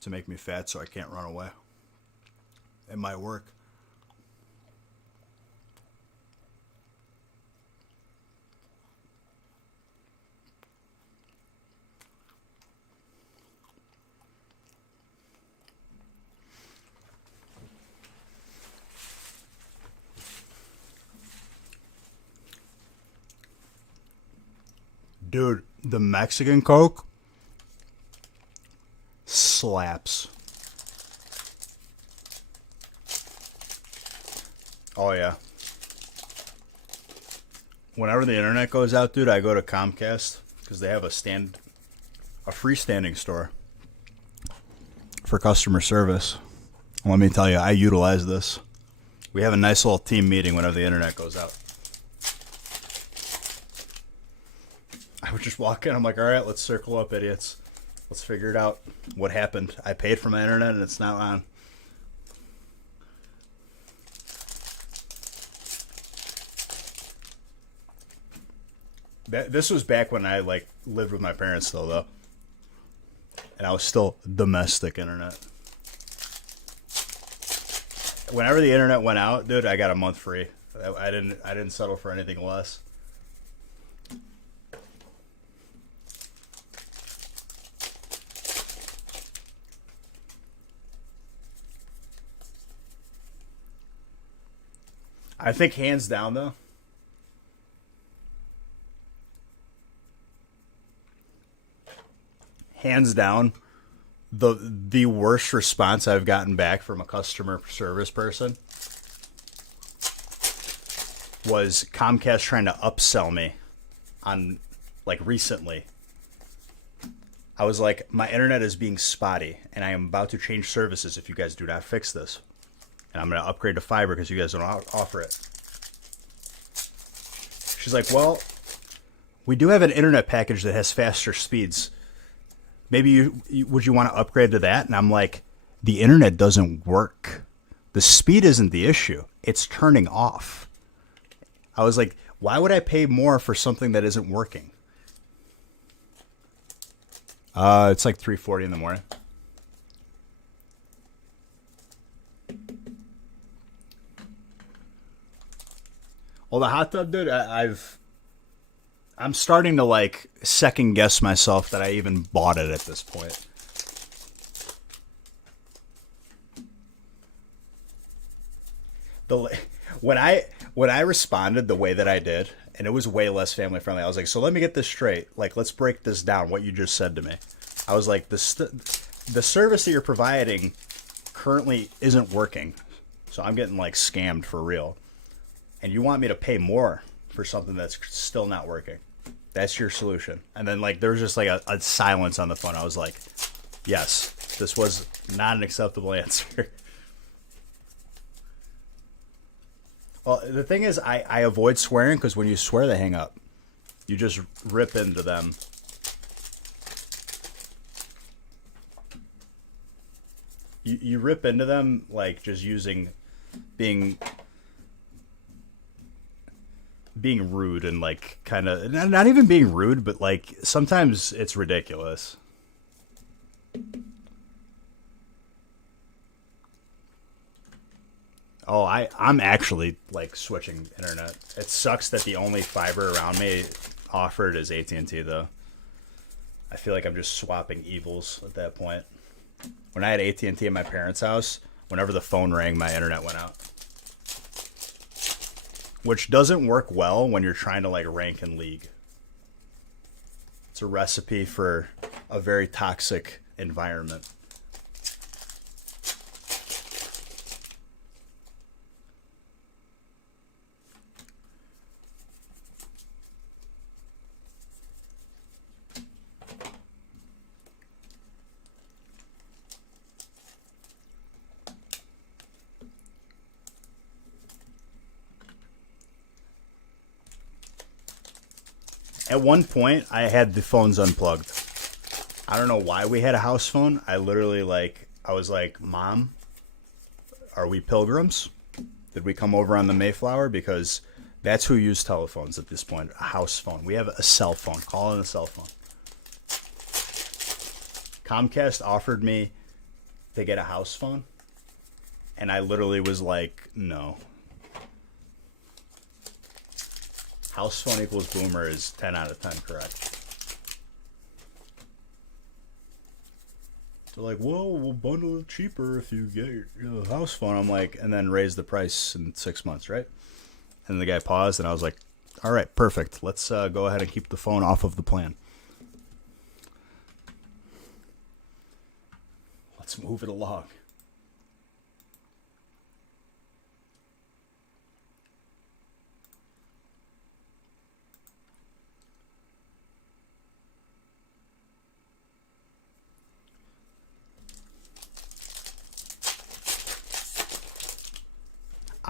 to make me fat so I can't run away. It might work. Dude, the Mexican Coke slaps. Oh, yeah. Whenever the internet goes out, dude, I go to Comcast because they have a freestanding store for customer service. Let me tell you, I utilize this. We have a nice little team meeting whenever the internet goes out. I would just walk in. I'm like, all right, let's circle up, idiots. Let's figure it out. What happened? I paid for my internet and it's not on. This was back when I lived with my parents still, though, and I was still domestic internet. Whenever the internet went out, dude, I got a month free. I didn't settle for anything less. I think hands down, though, the worst response I've gotten back from a customer service person was Comcast trying to upsell me on, recently. I was like, my internet is being spotty, and I am about to change services if you guys do not fix this. And I'm going to upgrade to fiber because you guys don't offer it. She's like, well, we do have an internet package that has faster speeds. Maybe would you want to upgrade to that? And I'm like, the internet doesn't work. The speed isn't the issue. It's turning off. I was like, why would I pay more for something that isn't working? It's like 3:40 in the morning. Well, the hot tub, dude, I'm starting to second guess myself that I even bought it at this point. the when I responded the way that I did, and it was way less family friendly. I was like, so let me get this straight. Like, let's break this down. What you just said to me, I was like, the service that you're providing currently isn't working, so I'm getting like scammed for real, and you want me to pay more for something that's still not working. That's your solution. And then like there was just like a silence on the phone. I was like, yes, this was not an acceptable answer. Well, the thing is, I avoid swearing because when you swear, they hang up. You just rip into them. You rip into them like just using being rude and like kind of not even being rude, but like sometimes it's ridiculous. Oh, I'm actually like switching internet. It sucks that the only fiber around me offered is AT&T though. I feel like I'm just swapping evils at that point. When I had AT&T at my parents' house, whenever the phone rang, my internet went out. Which doesn't work well when you're trying to like rank in League. It's a recipe for a very toxic environment. At one point, I had the phones unplugged. I don't know why we had a house phone. I literally I was like, Mom, are we pilgrims? Did we come over on the Mayflower? Because that's who used telephones at this point, a house phone. We have a cell phone. Call it a cell phone. Comcast offered me to get a house phone, and I literally was like, no. House phone equals boomer is 10 out of 10 correct. They're like, well, we'll bundle it cheaper if you get your house phone. I'm like, and then raise the price in 6 months, right? And the guy paused, and I was like, all right, perfect. Let's go ahead and keep the phone off of the plan. Let's move it along.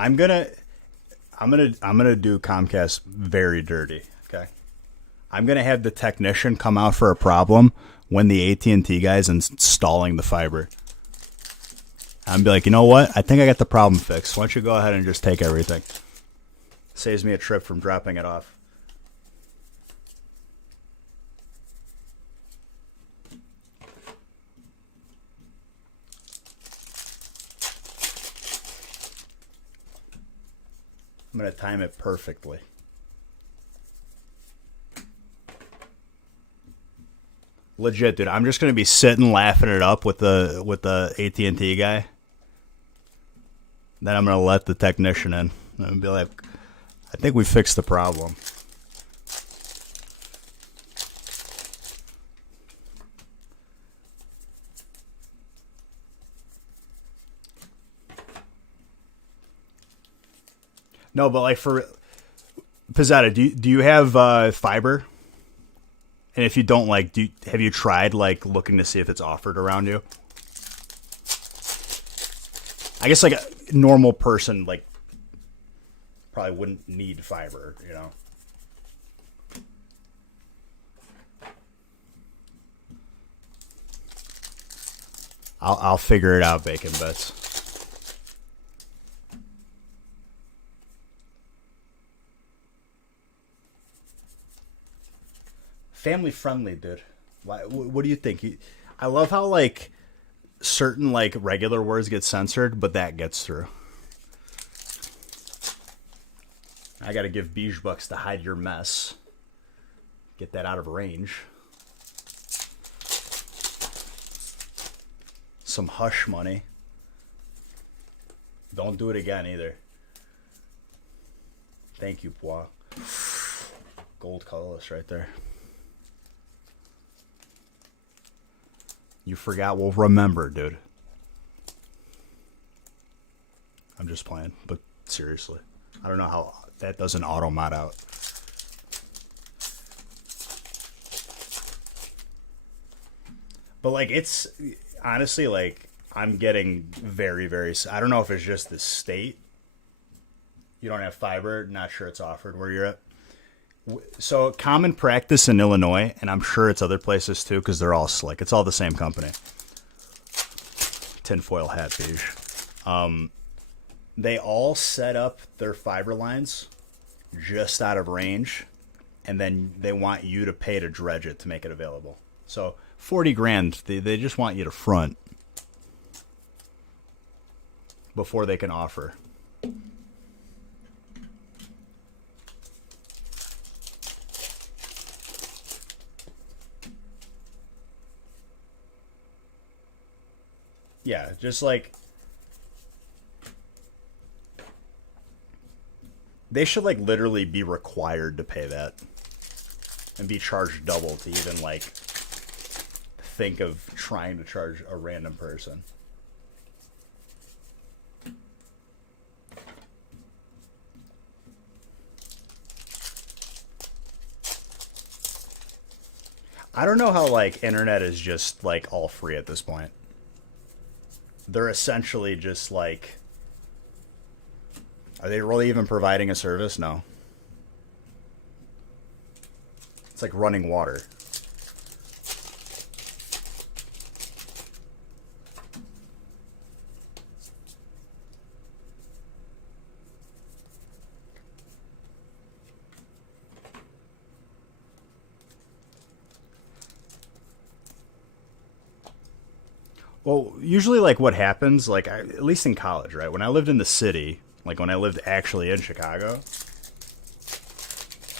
I'm gonna do Comcast very dirty. Okay, I'm gonna have the technician come out for a problem when the AT&T guy's installing the fiber. I'm be like, you know what? I think I got the problem fixed. Why don't you go ahead and just take everything? Saves me a trip from dropping it off. I'm going to time it perfectly. Legit, dude. I'm just going to be sitting laughing it up with the AT&T guy. Then I'm going to let the technician in and be like, I think we fixed the problem. No, but like for Pizzetta, do you have fiber? And if you don't, like, have you tried like looking to see if it's offered around you? I guess like a normal person like probably wouldn't need fiber, you know. I'll figure it out, Bacon Bits. Family friendly, dude. What do you think? I love how like certain like regular words get censored, but that gets through. I gotta give Beige Bucks to hide your mess. Get that out of range. Some hush money. Don't do it again either. Thank you, Pois. Gold colorless right there. You forgot, we'll remember, dude. I'm just playing, but seriously. I don't know how that doesn't auto mod out. But like, it's honestly like I'm getting very, very. I don't know if it's just the state. You don't have fiber. Not sure it's offered where you're at. So common practice in Illinois, and I'm sure it's other places too, because they're all slick. It's all the same company. Tinfoil hat beige. They all set up their fiber lines just out of range, and then they want you to pay to dredge it to make it available. So 40 grand, they just want you to front before they can offer. Yeah, just like they should like literally be required to pay that and be charged double to even like think of trying to charge a random person. I don't know how like internet is just like all free at this point. They're essentially just like, are they really even providing a service? No. It's like running water. Well, usually like what happens, like at least in college, right? When I lived in the city, like when I lived actually in Chicago,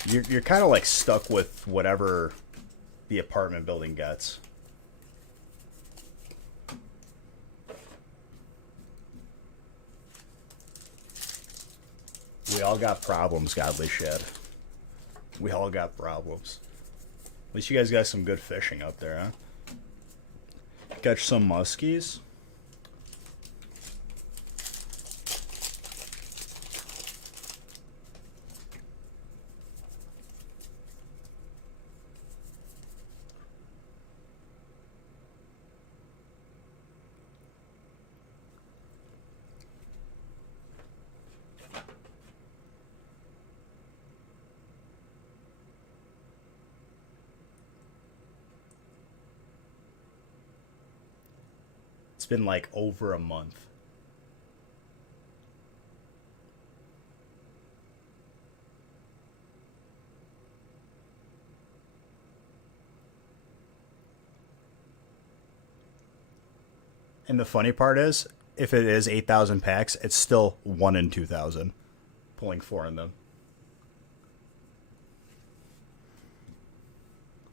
you're kind of like stuck with whatever the apartment building gets. We all got problems, godly shit. We all got problems. At least you guys got some good fishing up there, huh? Catch some muskies. It's been like over a month. And the funny part is, if it is 8,000 packs, it's still 1 in 2,000. Pulling 4 in them.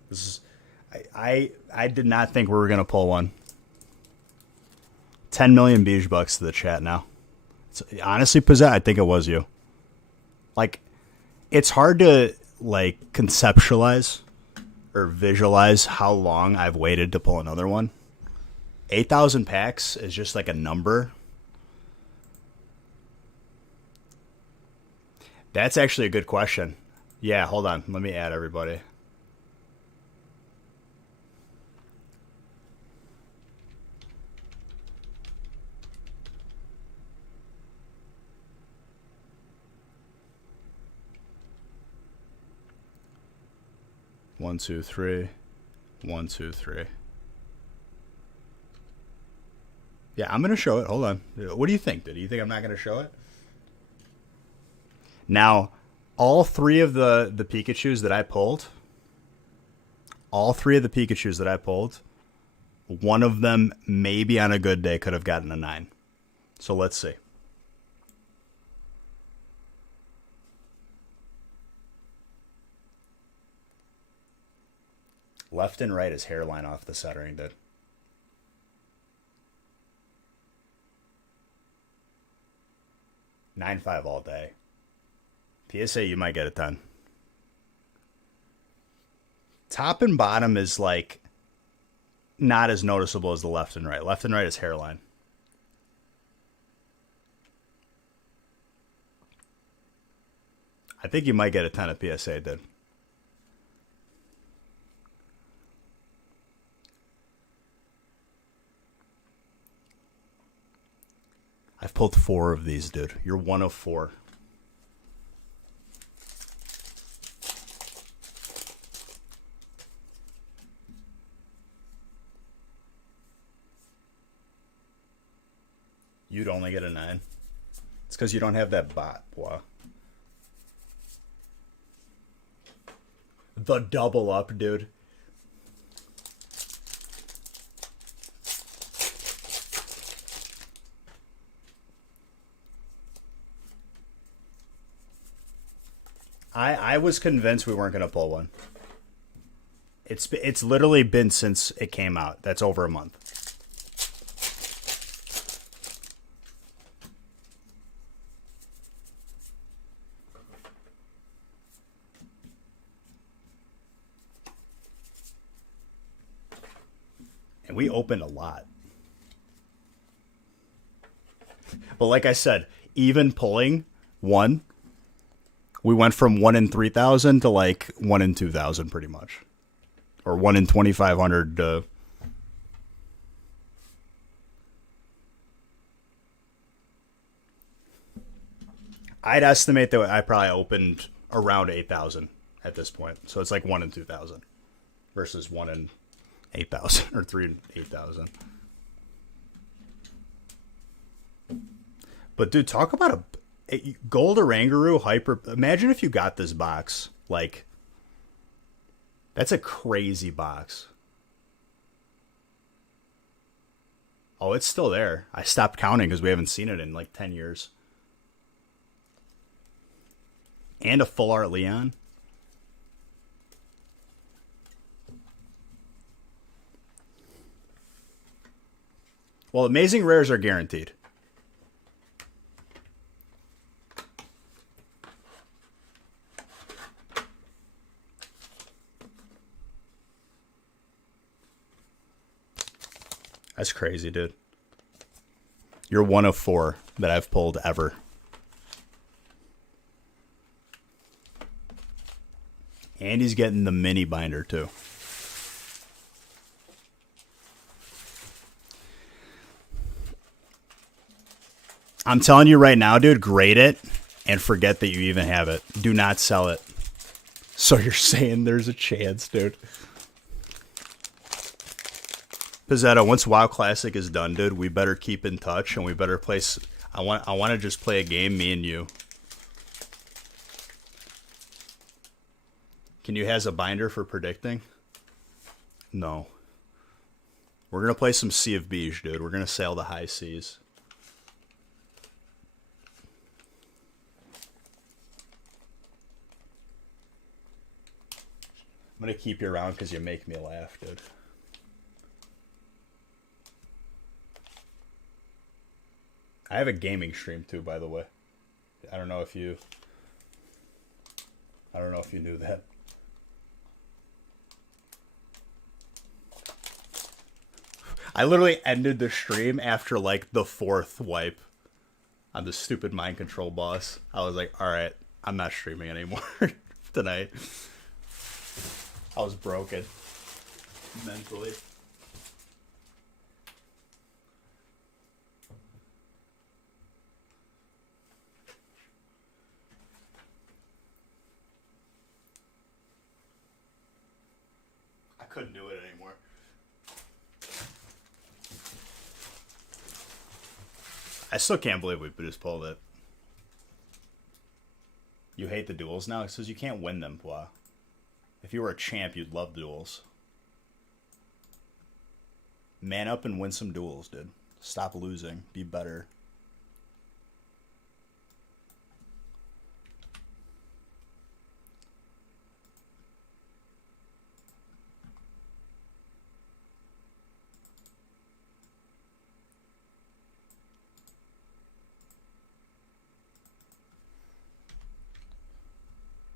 This is, I did not think we were gonna pull one. 10 million beige bucks to the chat now. It's, honestly, Pizzette, I think it was you. Like, it's hard to like conceptualize or visualize how long I've waited to pull another one. 8,000 packs is just like a number. That's actually a good question. Yeah, hold on. Let me add everybody. One, two, three. 1, 2, 3. Yeah, I'm gonna show it. Hold on. What do you think? Do you think I'm not gonna show it? Now, all 3 of the Pikachus that I pulled, one of them maybe on a good day could have gotten a 9. So let's see. Left and right is hairline off the centering, dude. $9.5 all day. PSA, you might get a 10. Top and bottom is like not as noticeable as the left and right. Left and right is hairline. I think you might get a 10 at PSA, dude. I've pulled 4 of these, dude. You're 1 of 4. You'd only get a 9. It's because you don't have that bot, boy. The double up, dude. I was convinced we weren't going to pull one. It's literally been since it came out. That's over a month. And we opened a lot. But like I said, even pulling one, we went from 1 in 3,000 to like 1 in 2,000 pretty much. Or 1 in 2,500 to... I'd estimate that I probably opened around 8,000 at this point. So it's like 1 in 2,000 versus 1 in 8,000 or 3 in 8,000. But dude, talk about a Gold Oranguru Hyper. Imagine if you got this box. Like, that's a crazy box. Oh, it's still there. I stopped counting because we haven't seen it in like 10 years. And a full art Leon. Well, amazing rares are guaranteed. That's crazy, dude. You're 1 of 4 that I've pulled ever. And he's getting the mini binder, too. I'm telling you right now, dude, grade it and forget that you even have it. Do not sell it. So you're saying there's a chance, dude. Pizzetta, once WoW Classic is done, dude, we better keep in touch and we better play. I want to just play a game, me and you. Can you has a binder for predicting? No. We're gonna play some Sea of Beige, dude. We're gonna sail the high seas. I'm gonna keep you around because you make me laugh, dude. I have a gaming stream too, by the way. I don't know if you knew that. I literally ended the stream after like the 4th wipe on the stupid mind control boss. I was like, all right, I'm not streaming anymore tonight. I was broken mentally. I couldn't do it anymore. I still can't believe we just pulled it. You hate the duels now? It says you can't win them, Pua. If you were a champ, you'd love duels. Man up and win some duels, dude. Stop losing. Be better.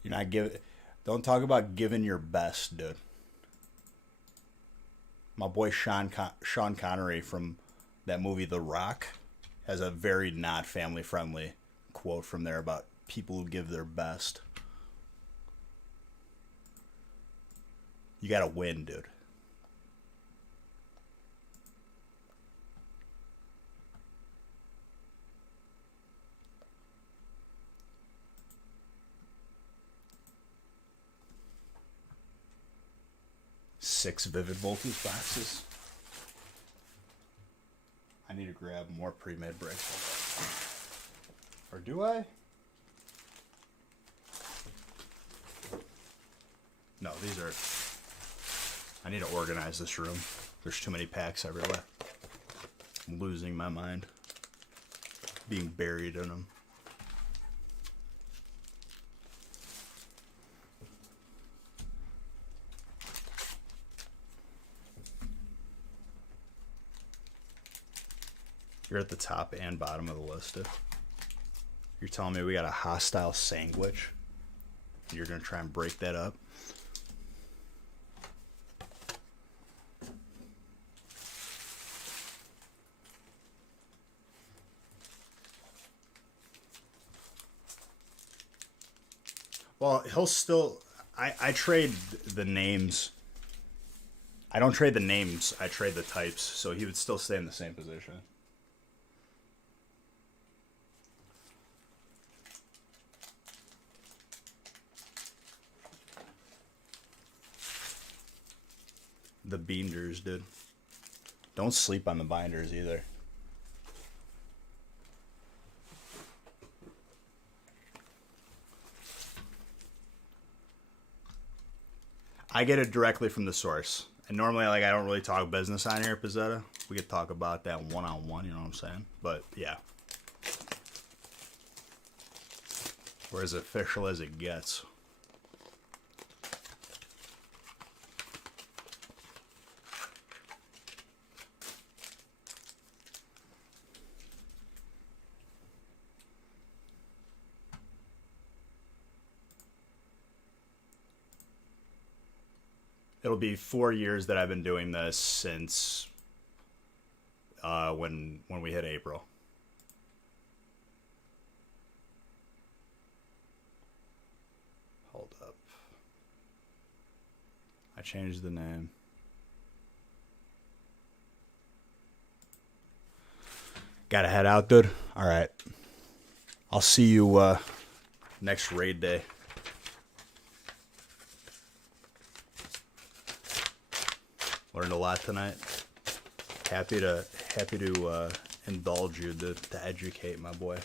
You're not giving. Don't talk about giving your best, dude. My boy Sean Connery from that movie The Rock has a very not family friendly quote from there about people who give their best. You gotta win, dude. Six Vivid Voltage boxes. I need to grab more pre-made bricks. Or do I? No, these are... I need to organize this room. There's too many packs everywhere. I'm losing my mind. Being buried in them. You're at the top and bottom of the list. You're telling me we got a hostile sandwich? You're going to try and break that up? Well, he'll still... I trade the names. I don't trade the names. I trade the types. So he would still stay in the same position. The binders, dude. Don't sleep on the binders either. I get it directly from the source. And normally, like, I don't really talk business on here, Pizzetta. We could talk about that one-on-one, you know what I'm saying? But, yeah. We're as official as it gets. It'll be 4 years that I've been doing this since when we hit April. Hold up. I changed the name. Gotta head out, dude. All right. I'll see you next raid day. Learned a lot tonight. Happy to indulge you to educate my boy.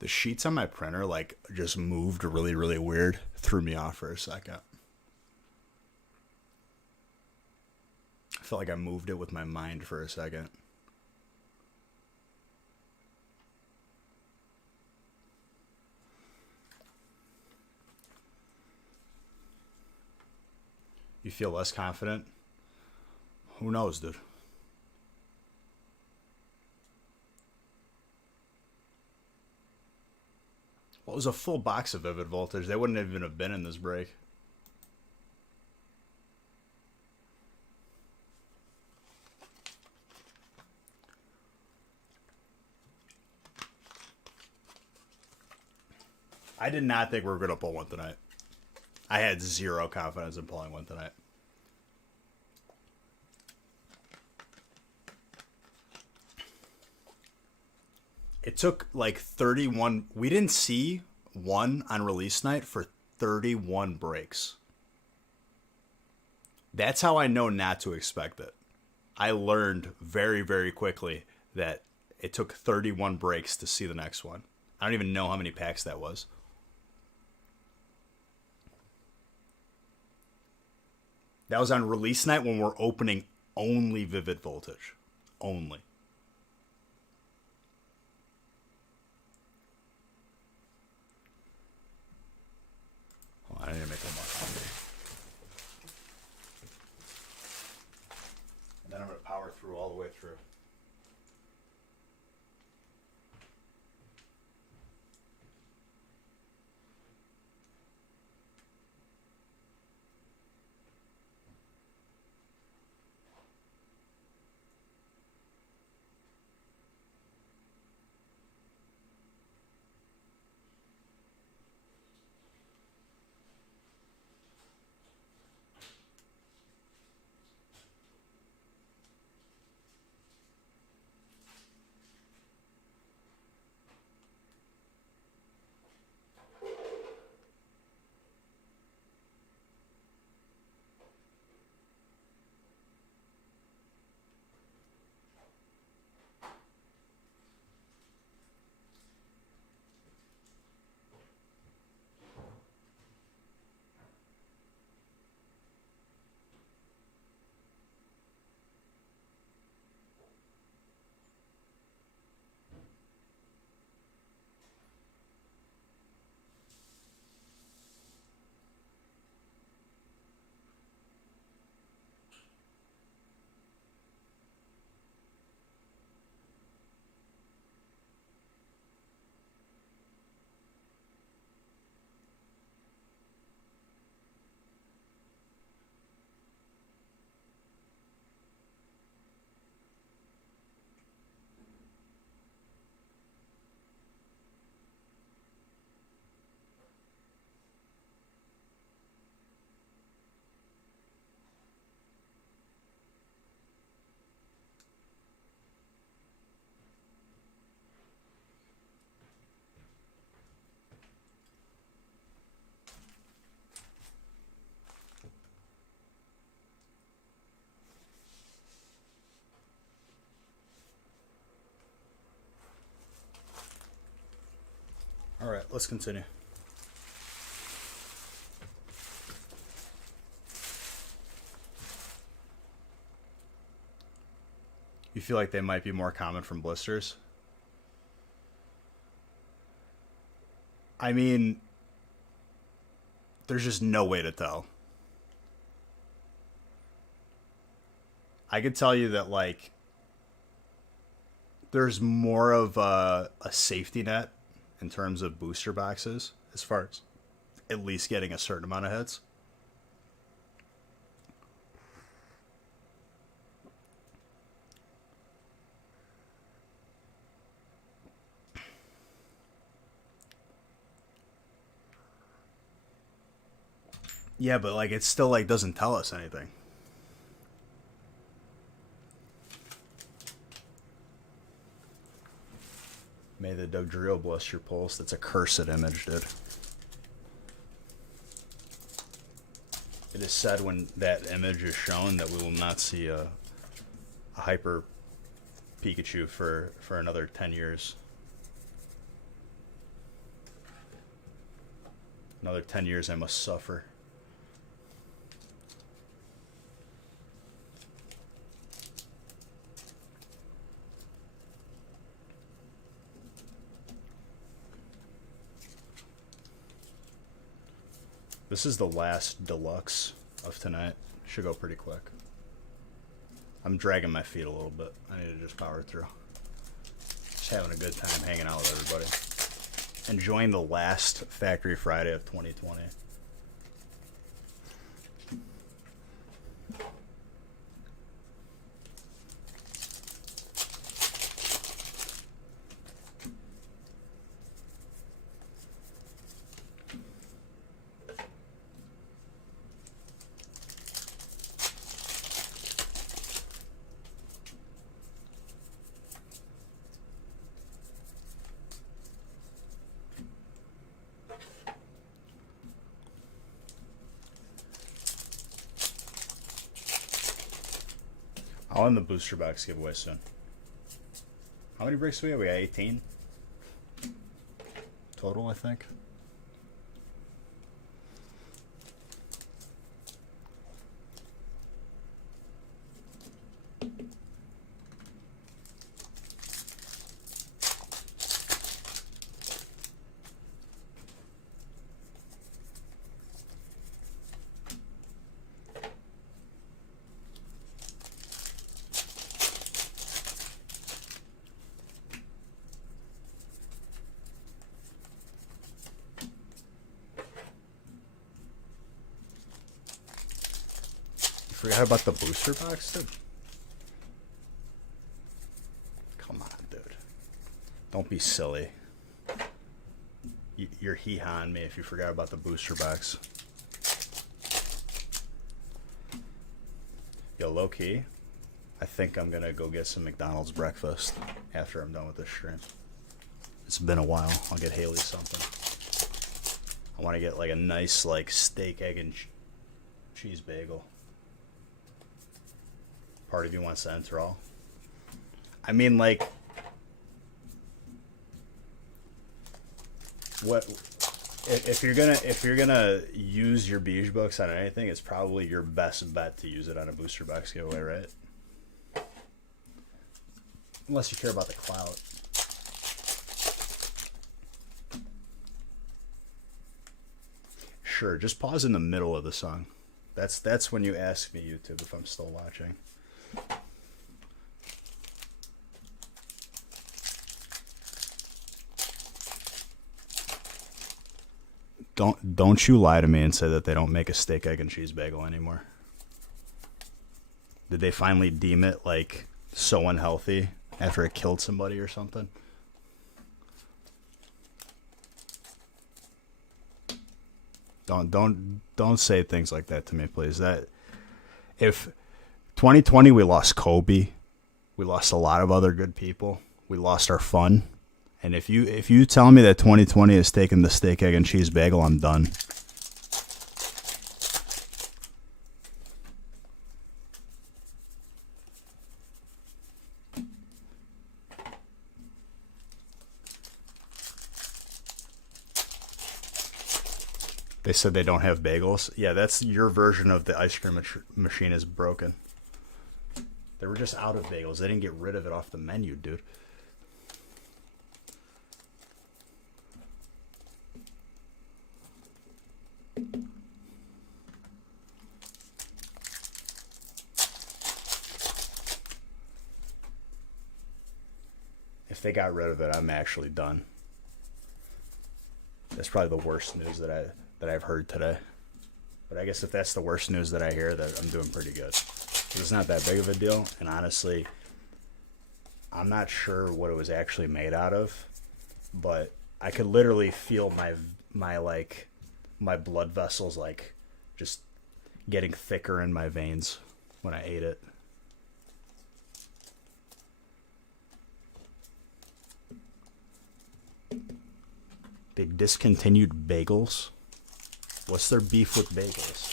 The sheets on my printer, like, just moved really, really weird. Threw me off for a second. I felt like I moved it with my mind for a second. You feel less confident? Who knows, dude? Well, it was a full box of Vivid Voltage. They wouldn't even have been in this break. I did not think we were going to pull one tonight. I had zero confidence in pulling one tonight. It took like 31. We didn't see one on release night for 31 breaks. That's how I know not to expect it. I learned very, very quickly that it took 31 breaks to see the next one. I don't even know how many packs that was. That was on release night when we're opening only Vivid Voltage. Only. Hold on, I need to make one more coffee. And then I'm going to power through all the way through. All right, let's continue. You feel like they might be more common from blisters? I mean, there's just no way to tell. I could tell you that, like, there's more of a safety net in terms of booster boxes, as far as at least getting a certain amount of hits. Yeah, but like it still like doesn't tell us anything. May the Dugtrio bless your pulse. That's a cursed image, dude. It is said when that image is shown that we will not see a hyper Pikachu for another 10 years. Another 10 years I must suffer. This is the last deluxe of tonight. Should go pretty quick. I'm dragging my feet a little bit. I need to just power through. Just having a good time hanging out with everybody. Enjoying the last Factory Friday of 2020. I'll end the booster box giveaway soon. How many breaks do we have? We got 18 total, I think. Forgot about the booster box, dude. Come on, dude. Don't be silly. You're hee-hawing me if you forgot about the booster box. Yo, low-key, I think I'm gonna go get some McDonald's breakfast after I'm done with this stream. It's been a while. I'll get Haley something. I want to get like a nice like steak, egg, and cheese bagel. Part of you wants to enter all. I mean, like, what if you're gonna use your Beige Books on anything? It's probably your best bet to use it on a booster box giveaway, right? Unless you care about the clout. Sure, just pause in the middle of the song. That's when you ask me, YouTube, if I'm still watching. Don't you lie to me and say that they don't make a steak, egg, and cheese bagel anymore. Did they finally deem it like so unhealthy after it killed somebody or something? Don't say things like that to me, please. That if 2020 we lost Kobe, we lost a lot of other good people, we lost our fun, and if you tell me that 2020 is taking the steak, egg, and cheese bagel, I'm done. They said they don't have bagels. Yeah, that's your version of the ice cream machine is broken. They were just out of bagels. They didn't get rid of it off the menu, dude. If they got rid of it, I'm actually done. That's probably the worst news that I've heard today. But I guess if that's the worst news that I hear, that I'm doing pretty good. It's not that big of a deal, and honestly, I'm not sure what it was actually made out of, but I could literally feel my blood vessels like just getting thicker in my veins when I ate it. They discontinued bagels. What's their beef with bagels?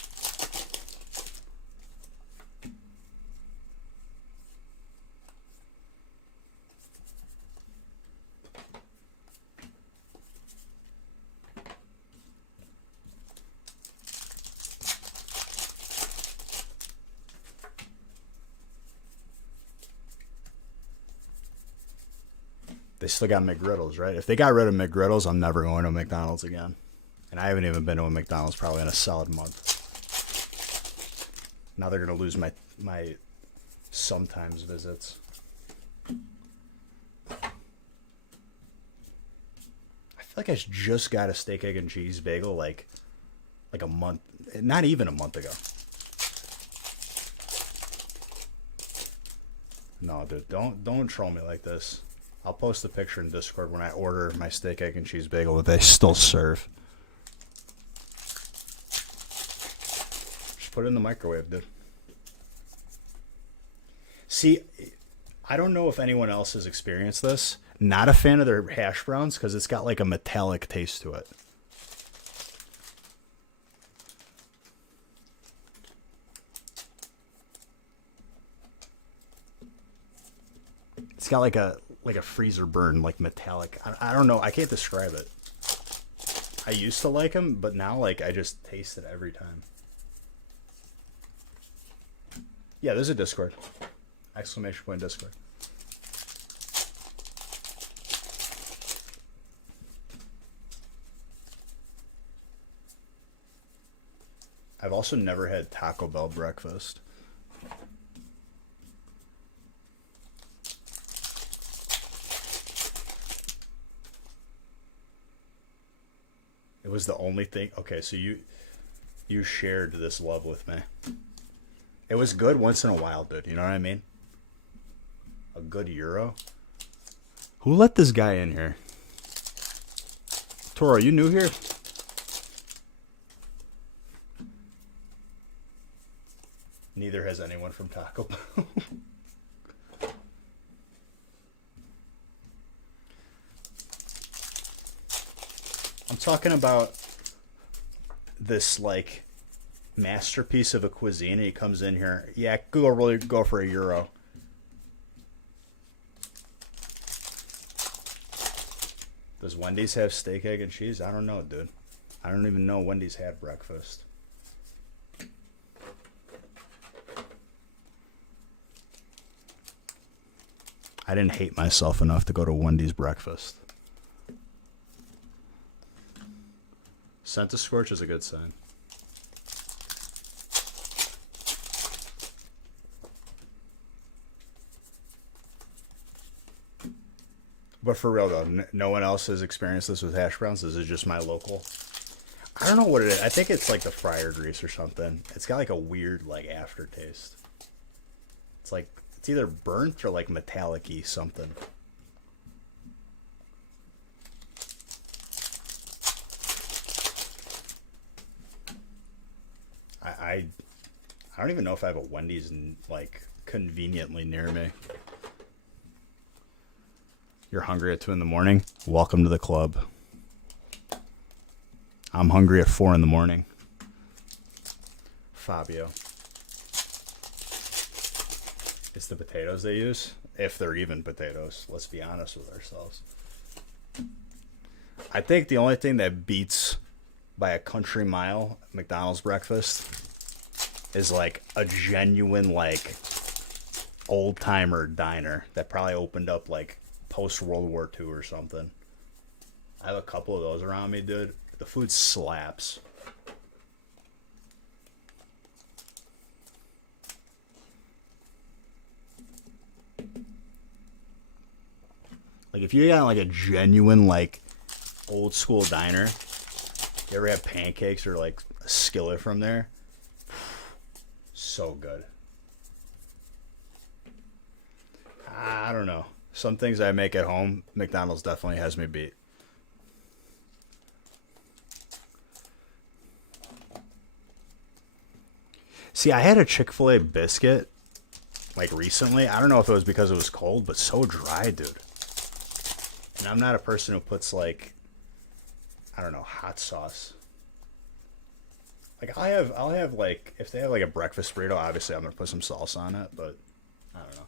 They still got McGriddles, right? If they got rid of McGriddles, I'm never going to McDonald's again. And I haven't even been to a McDonald's probably in a solid month. Now they're going to lose my sometimes visits. I feel like I just got a steak, egg, and cheese bagel like a month, not even a month ago. No, dude, don't troll me like this. I'll post a picture in Discord when I order my steak, egg, and cheese bagel that they still serve. Just put it in the microwave, dude. See, I don't know if anyone else has experienced this. Not a fan of their hash browns because it's got like a metallic taste to it. It's got like a freezer burn, like metallic. I don't know. I can't describe it. I used to like them, but now like I just taste it every time. Yeah, there's a Discord. Exclamation point Discord. I've also never had Taco Bell breakfast. It was the only thing. Okay, so you shared this love with me. It was good once in a while, dude. You know what I mean? A good Euro. Who let this guy in here? Toro, you new here? Neither has anyone from Taco Bell. I'm talking about this like masterpiece of a cuisine, and he comes in here. Yeah, really go for a Euro. Does Wendy's have steak, egg, and cheese? I don't know, dude. I don't even know Wendy's had breakfast. I didn't hate myself enough to go to Wendy's breakfast. Scent to scorch is a good sign. But for real though, no one else has experienced this with hash browns. This is just my local. I don't know what it is. I think it's like the fryer grease or something. It's got like a weird like aftertaste. It's like it's either burnt or like metallic-y something. I don't even know if I have a Wendy's like conveniently near me. You're hungry at 2 a.m? Welcome to the club. I'm hungry at 4 a.m. Fabio. It's the potatoes they use, if they're even potatoes. Let's be honest with ourselves. I think the only thing that beats by a country mile McDonald's breakfast is like a genuine like old timer diner that probably opened up like post World War II or something. I have a couple of those around me, dude. The food slaps. Like if you got like a genuine like old school diner, you ever have pancakes or like a skillet from there? So good. I don't know. Some things I make at home, McDonald's definitely has me beat. See, I had a Chick-fil-A biscuit like recently. I don't know if it was because it was cold, but so dry, dude. And I'm not a person who puts like, I don't know, hot sauce. Like I'll have like, if they have like a breakfast burrito, obviously I'm gonna put some salsa on it, but I don't know.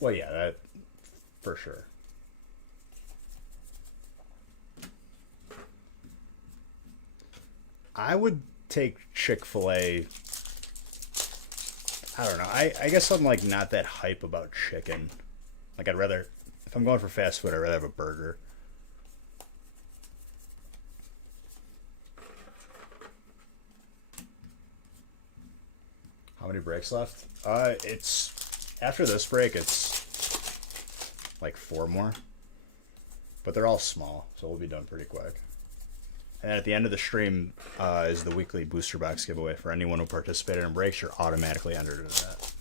Well, yeah, that for sure. I would take Chick-fil-A. I don't know. I guess I'm like not that hype about chicken. Like I'd rather, if I'm going for fast food, I'd rather have a burger. How many breaks left? It's after this break, it's like 4 more, but they're all small, so we'll be done pretty quick. And at the end of the stream is the weekly booster box giveaway. For anyone who participated in breaks, you're automatically entered into that.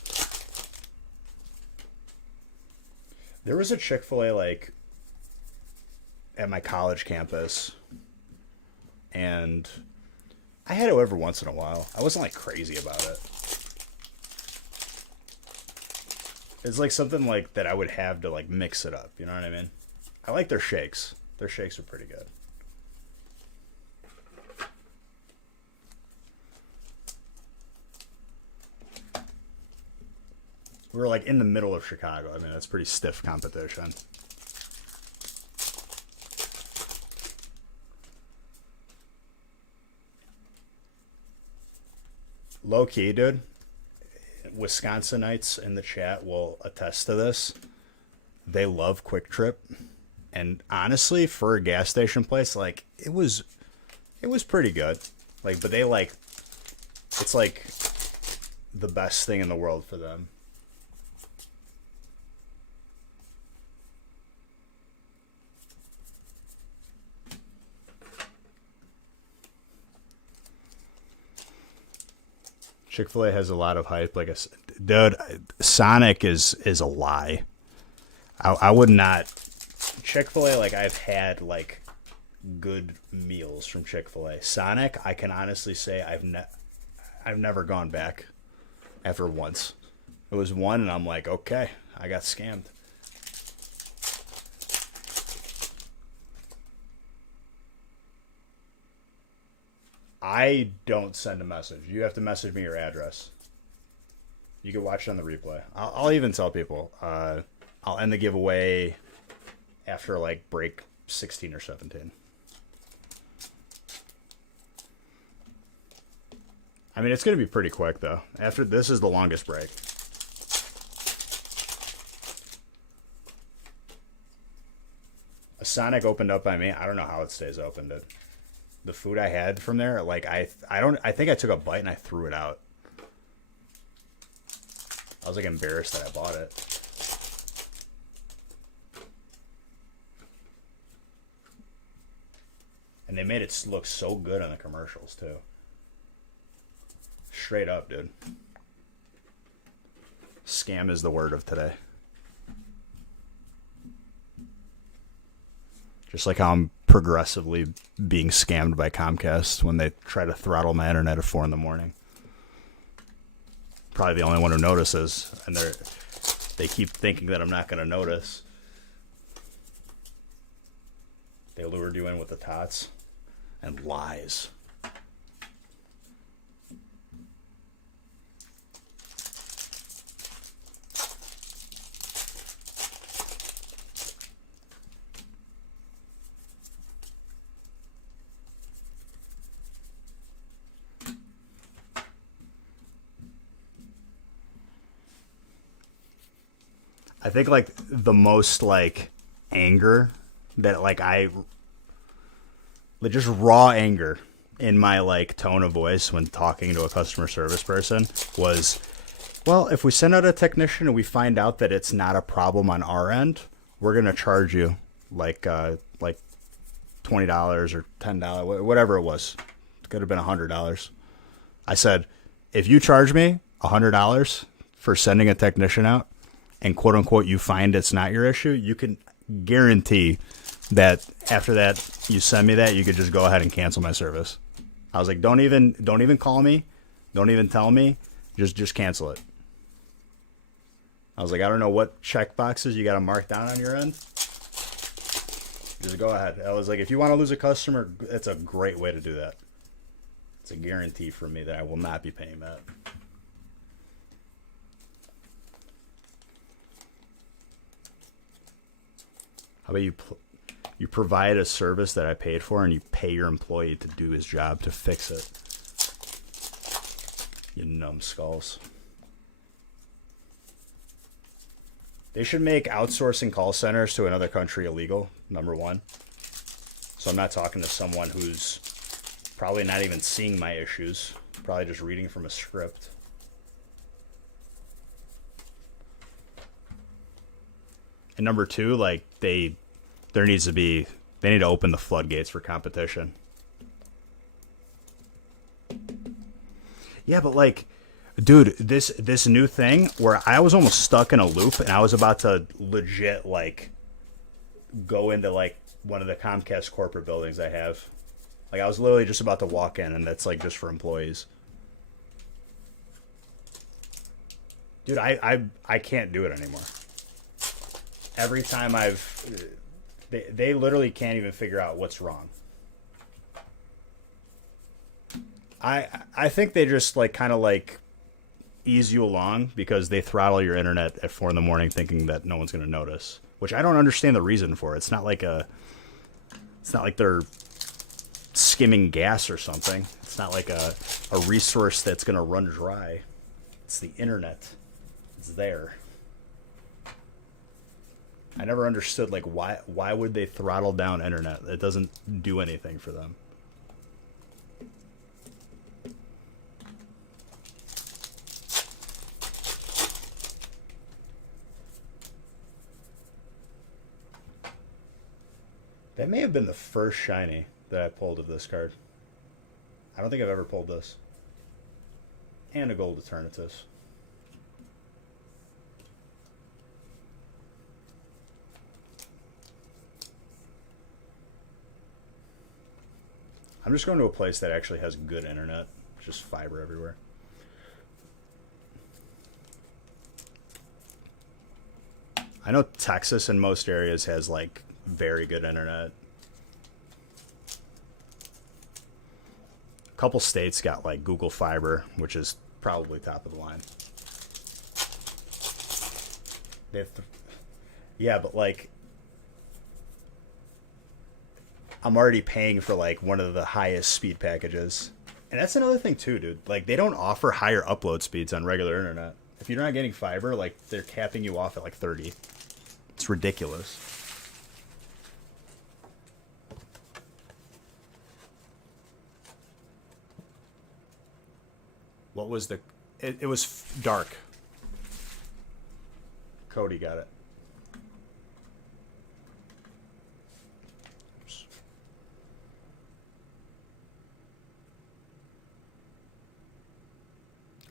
There was a Chick-fil-A like at my college campus, and I had it every once in a while. I wasn't like crazy about it. It's like something like that I would have to like mix it up. You know what I mean? I like their shakes. Their shakes are pretty good. We were like in the middle of Chicago. I mean, that's pretty stiff competition. Low key, dude. Wisconsinites in the chat will attest to this. They love Quick Trip, and honestly, for a gas station place, like it was pretty good. Like, but they like, it's like the best thing in the world for them. Chick-fil-A has a lot of hype. Dude, Sonic is a lie. I would not. Chick-fil-A, like, I've had like good meals from Chick-fil-A. Sonic, I can honestly say I've never gone back after once. It was one, and I'm like, okay, I got scammed. I don't send a message. You have to message me your address. You can watch it on the replay. I'll even tell people. I'll end the giveaway after like break 16 or 17. I mean, it's going to be pretty quick though. After this is the longest break. A Sonic opened up by me. I don't know how it stays open, dude. The food I had from there, like I think I took a bite and I threw it out. I was like embarrassed that I bought it. And they made it look so good on the commercials too. Straight up, dude. Scam is the word of today. Just like how I'm progressively being scammed by Comcast when they try to throttle my internet at 4 a.m. Probably the only one who notices, and they keep thinking that I'm not going to notice. They lured you in with the tots and lies. I think like the most like anger that like just raw anger in my like tone of voice when talking to a customer service person was, well, if we send out a technician and we find out that it's not a problem on our end, we're going to charge you like $20 or $10, whatever it was. It could have been $100. I said, if you charge me $100 for sending a technician out, and quote unquote you find it's not your issue, you can guarantee that after that you send me that, you could just go ahead and cancel my service. I was like, don't even call me, don't even tell me, just cancel it. I was like, I don't know what check boxes you got to mark down on your end. Just go ahead. I was like, if you want to lose a customer, it's a great way to do that. It's a guarantee from me that I will not be paying that. How about you provide a service that I paid for and you pay your employee to do his job, to fix it. You numbskulls. They should make outsourcing call centers to another country illegal, number one. So I'm not talking to someone who's probably not even seeing my issues, probably just reading from a script. And number two, like they need to open the floodgates for competition. Yeah, but like, dude, this new thing where I was almost stuck in a loop and I was about to legit like go into like one of the Comcast corporate buildings I have. Like I was literally just about to walk in, and that's like just for employees. Dude, I can't do it anymore. Every time they literally can't even figure out what's wrong. I think they just like kind of like ease you along because they throttle your internet at 4 a.m. thinking that no one's going to notice, which I don't understand the reason for. It's not like they're skimming gas or something. It's not like a resource that's going to run dry. It's the internet. It's there. I never understood like why would they throttle down internet? It doesn't do anything for them. That may have been the first shiny that I pulled of this card. I don't think I've ever pulled this. and a gold Eternatus. I'm just going to a place that actually has good internet, just fiber everywhere. I know Texas in most areas has like very good internet. A couple states got like Google Fiber, which is probably top of the line. They have yeah, but like I'm already paying for like one of the highest speed packages. And that's another thing too, dude. Like they don't offer higher upload speeds on regular internet. If you're not getting fiber, like they're capping you off at like 30. It's ridiculous. What was the... It was dark. Cody got it. Oops.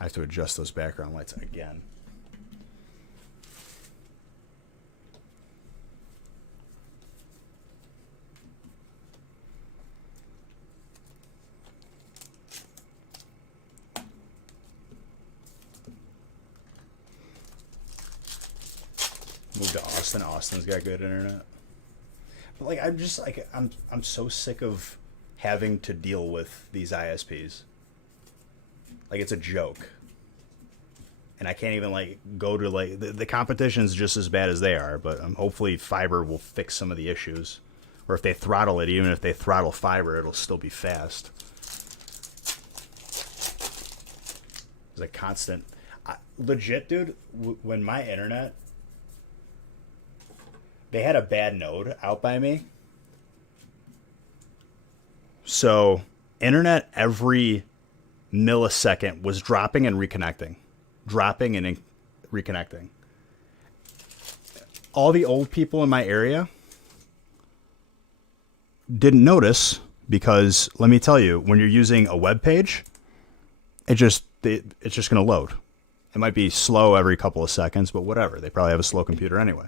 I have to adjust those background lights again. Moved to Austin. Austin's got good internet. But like I'm just like I'm so sick of having to deal with these ISPs. Like it's a joke. And I can't even like go to like the competition's just as bad as they are, but hopefully fiber will fix some of the issues. Or if they throttle it, even if they throttle fiber, it'll still be fast. It's a constant legit, dude, when my internet, they had a bad node out by me. So internet every millisecond was dropping and reconnecting. Dropping and reconnecting. All the old people in my area didn't notice because, let me tell you, when you're using a web page, it's just going to load. It might be slow every couple of seconds, but whatever. They probably have a slow computer anyway.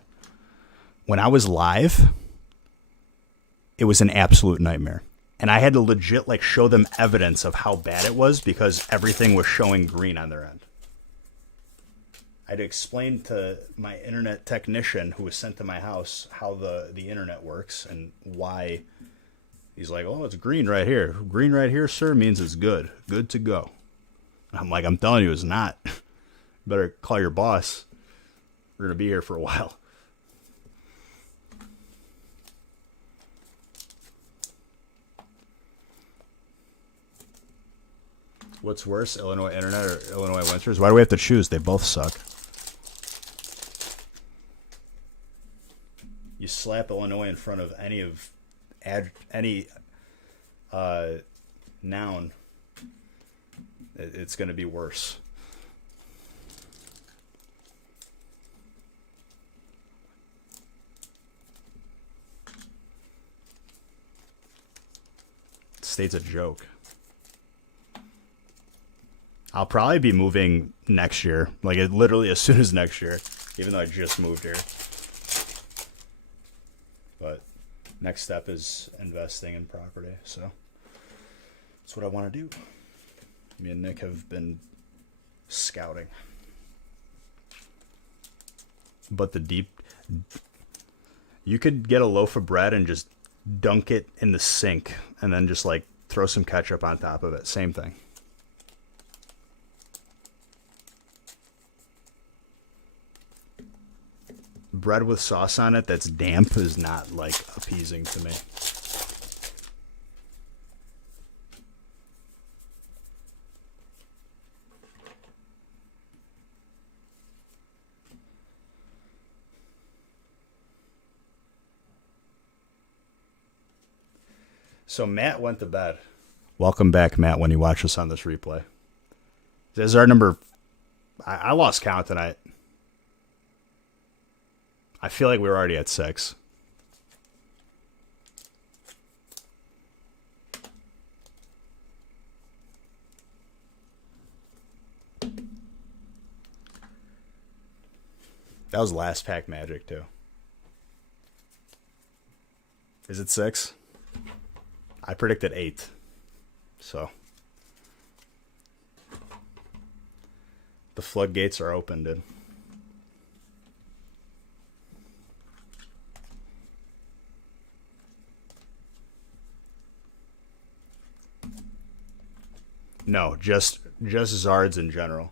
When I was live, it was an absolute nightmare. And I had to legit like show them evidence of how bad it was because everything was showing green on their end. I had to explain to my internet technician who was sent to my house how the internet works and why. He's like, oh, it's green right here. Green right here, sir, means it's good. Good to go. I'm like, I'm telling you, it's not. Better call your boss. We're going to be here for a while. What's worse, Illinois internet or Illinois winters? Why do we have to choose? They both suck. You slap Illinois in front of any noun, it's going to be worse. State's a joke. I'll probably be moving next year, like literally as soon as next year, even though I just moved here. But next step is investing in property, so that's what I want to do. Me and Nick have been scouting. But you could get a loaf of bread and just dunk it in the sink and then just like throw some ketchup on top of it. Same thing. Bread with sauce on it that's damp is not like appeasing to me. So Matt went to bed. Welcome back, Matt, when you watch us on this replay. This is our number... I lost count tonight. I feel like we were already at 6. That was last pack Magic too. Is it 6? I predicted 8. So the floodgates are open, dude. No, just Zards in general.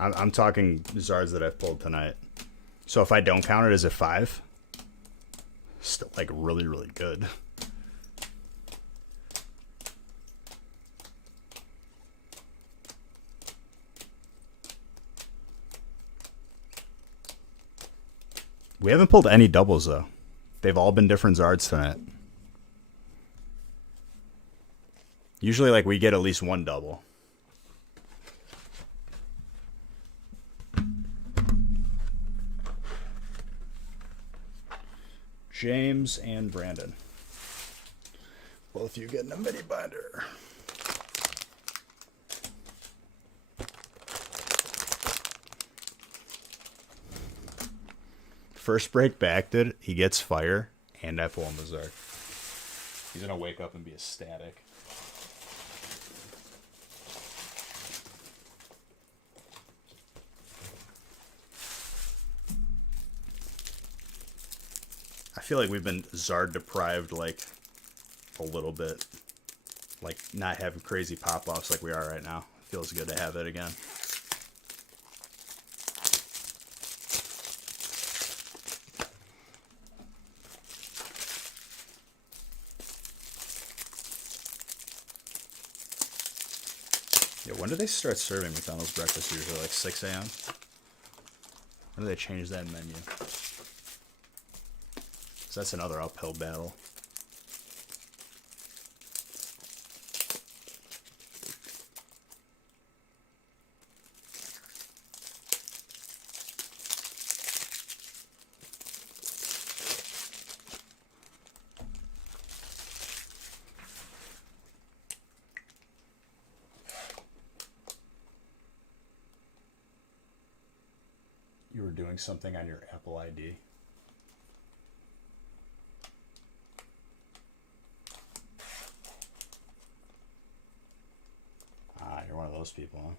I'm talking Zards that I've pulled tonight. So if I don't count it, is it 5? Still like really, really good. We haven't pulled any doubles though. They've all been different Zards tonight. Usually like we get at least one double. James and Brandon. Both you getting a mini binder. First break back, dude. He gets fire, and I pull him a Zard. He's gonna wake up and be ecstatic. I feel like we've been Zard deprived like a little bit. Like not having crazy pop-offs like we are right now. Feels good to have it again. Yeah, when do they start serving McDonald's breakfast usually? Like 6 a.m.? When do they change that menu? So that's another uphill battle. You were doing something on your Apple ID. Ah, you're one of those people, huh?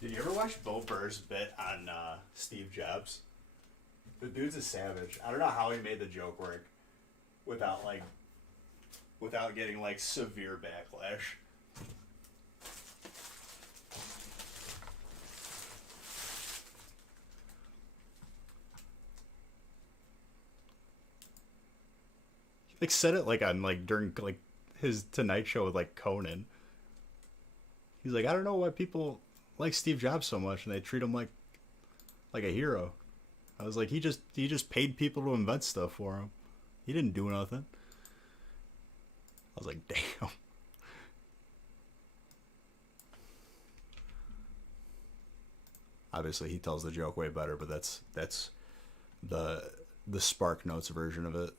Did you ever watch Bill Burr's bit on Steve Jobs? The dude's a savage. I don't know how he made the joke work without getting like severe backlash. He like said it like on like during like his Tonight Show with like Conan. He's like, I don't know why people like Steve Jobs so much and they treat him like a hero. I was like, he just paid people to invent stuff for him. He didn't do nothing. I was like, damn. Obviously, he tells the joke way better, but that's the Spark Notes version of it.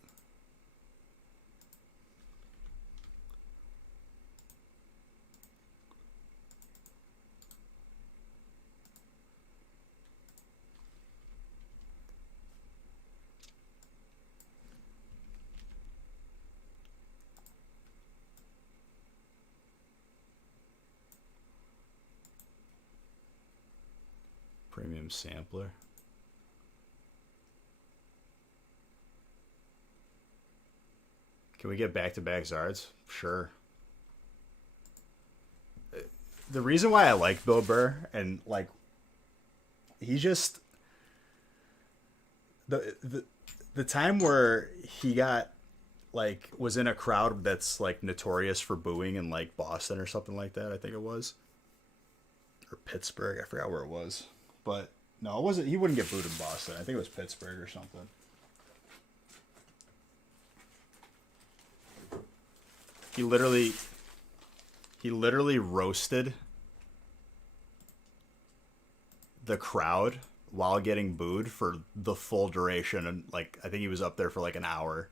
Premium sampler. Can we get back-to-back Zards? Sure. The reason why I like Bill Burr and like he just the time where he got like was in a crowd that's like notorious for booing in like Boston or something like that, I think it was. Or Pittsburgh, I forgot where it was. But no, it wasn't. He wouldn't get booed in Boston. I think it was Pittsburgh or something. He literally roasted the crowd while getting booed for the full duration, and like I think he was up there for like an hour.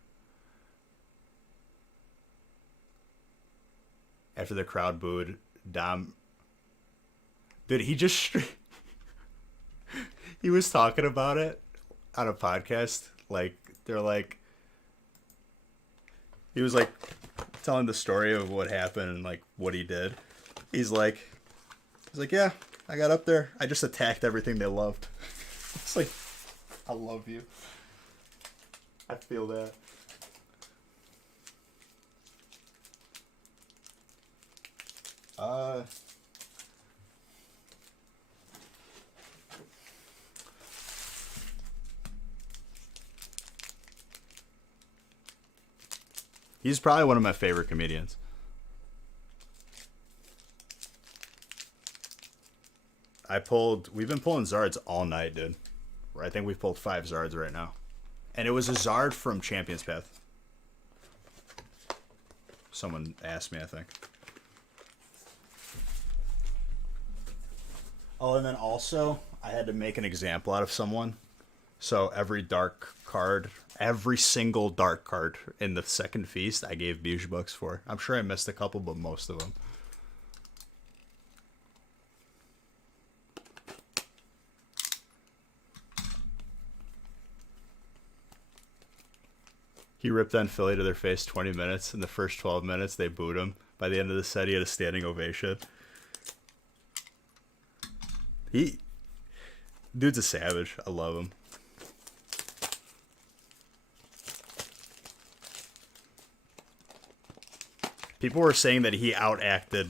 After the crowd booed, Dom, dude, he just he was talking about it on a podcast. Like they're like, he was like telling the story of what happened and like what he did. He's like, yeah, I got up there. I just attacked everything they loved. It's like, I love you. I feel that. He's probably one of my favorite comedians. We've been pulling Zards all night, dude. I think we've pulled 5 Zards right now. And it was a Zard from Champions Path. Someone asked me, I think. Oh, and then also, I had to make an example out of someone. So every single dark card in the second feast, I gave Buge bucks for. I'm sure I missed a couple, but most of them. He ripped on Philly to their face 20 minutes. In the first 12 minutes, they booed him. By the end of the set, he had a standing ovation. Dude's a savage. I love him. People were saying that he outacted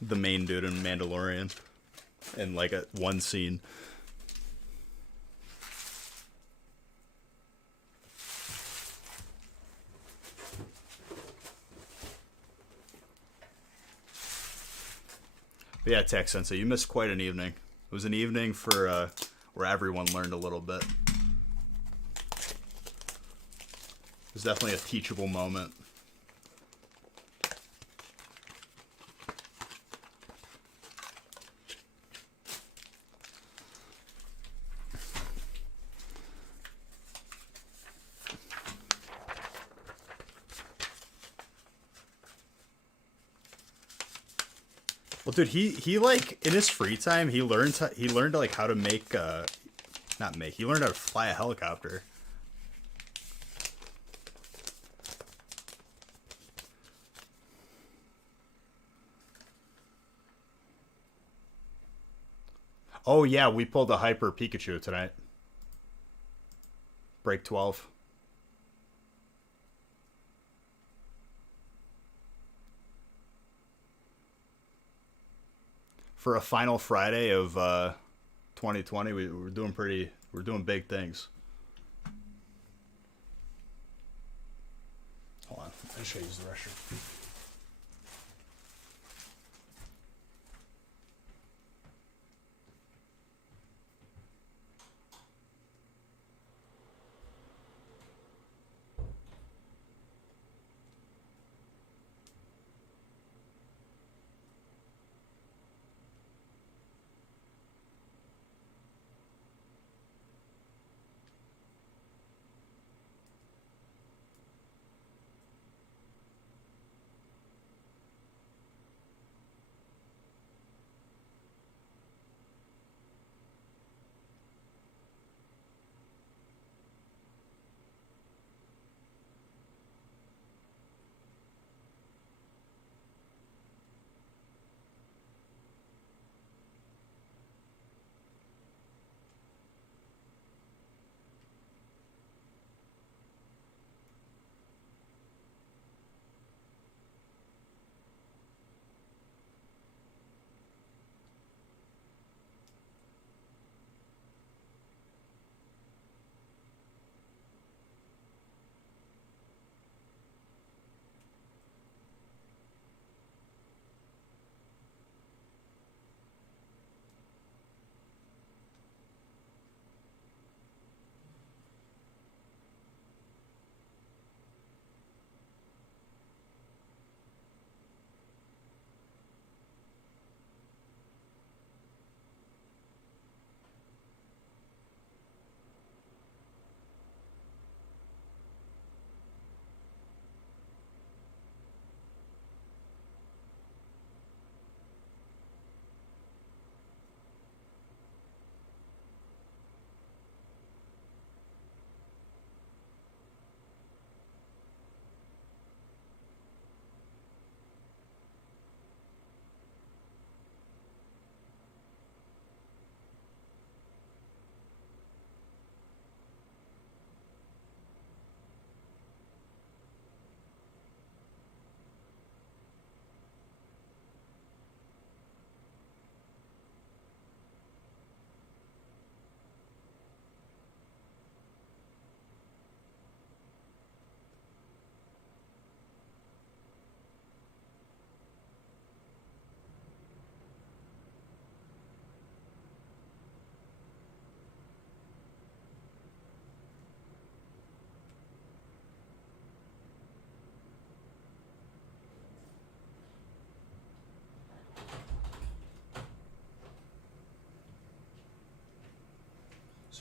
the main dude in Mandalorian in like one scene. But yeah, Tech Sensei, you missed quite an evening. It was an evening for where everyone learned a little bit. It was definitely a teachable moment. Well, dude, he like in his free time he learned like how to make he learned how to fly a helicopter. Oh yeah, we pulled a Hyper Pikachu tonight. Break 12. For a final Friday of 2020, we're doing big things. Hold on, I should use the restroom.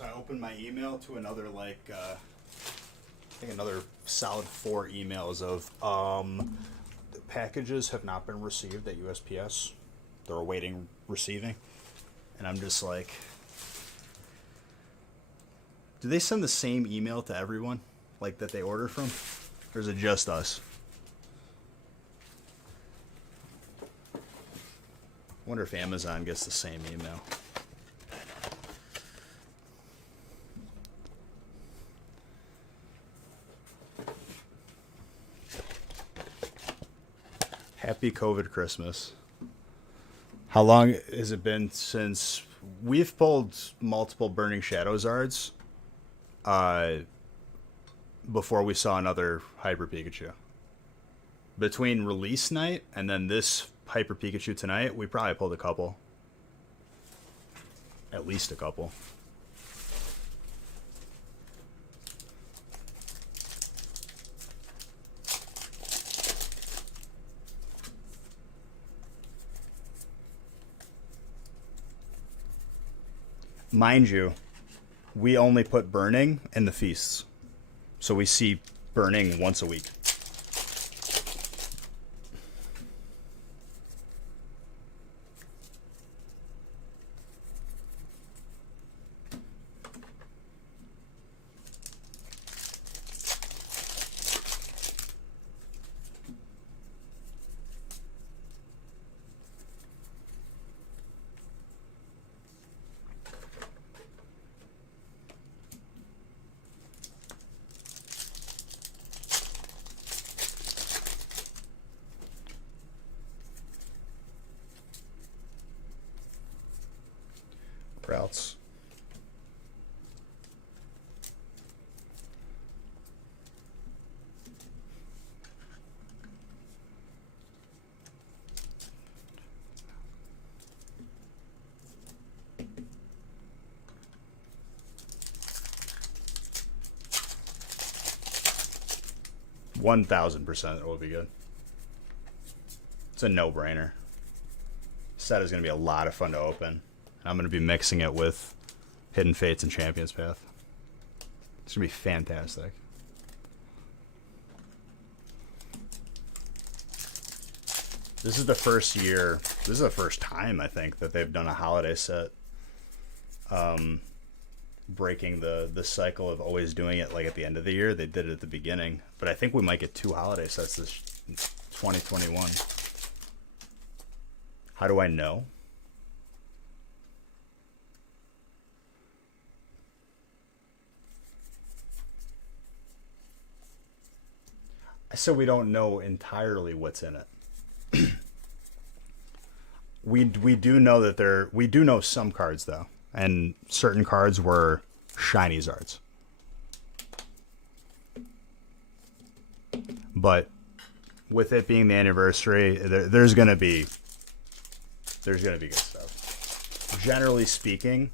So I opened my email to another I think another solid 4 emails of packages have not been received at USPS. They're awaiting receiving. And I'm just like, do they send the same email to everyone, like that they order from? Or is it just us? I wonder if Amazon gets the same email. Happy COVID Christmas. How long has it been since we've pulled multiple Burning Shadow Zards before we saw another Hyper Pikachu? Between release night and then this Hyper Pikachu tonight, we probably pulled a couple. At least a couple. Mind you, we only put Burning in the feasts. So we see Burning once a week. Routes. $1,000% it will be good. It's a no-brainer. Set is going to be a lot of fun to open. I'm going to be mixing it with Hidden Fates and Champion's Path. It's going to be fantastic. This is the first year, this is the first time, I think, that they've done a holiday set. Breaking the cycle of always doing it like at the end of the year. They did it at the beginning. But I think we might get 2 holiday sets this 2021. How do I know? So we don't know entirely what's in it. we do know that we do know some cards though, and certain cards were shiny Zards. But with it being the anniversary, there's gonna be good stuff. Generally speaking,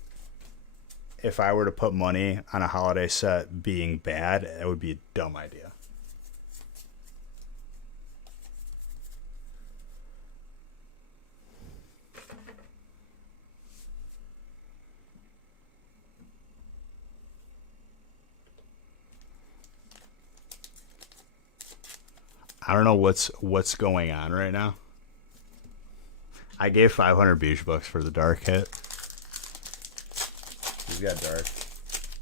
if I were to put money on a holiday set being bad, it would be a dumb idea. I don't know what's going on right now. I gave 500 Beach Bucks for the dark hit. Who's got dark?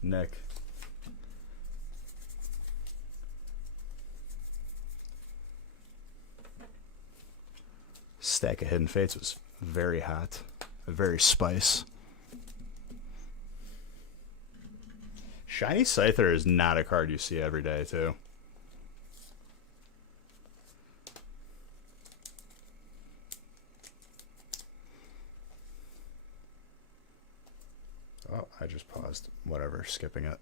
Nick. Stack of Hidden Fates was very hot. Very spice. Shiny Scyther is not a card you see every day, too. Oh, I just paused. Whatever, skipping it.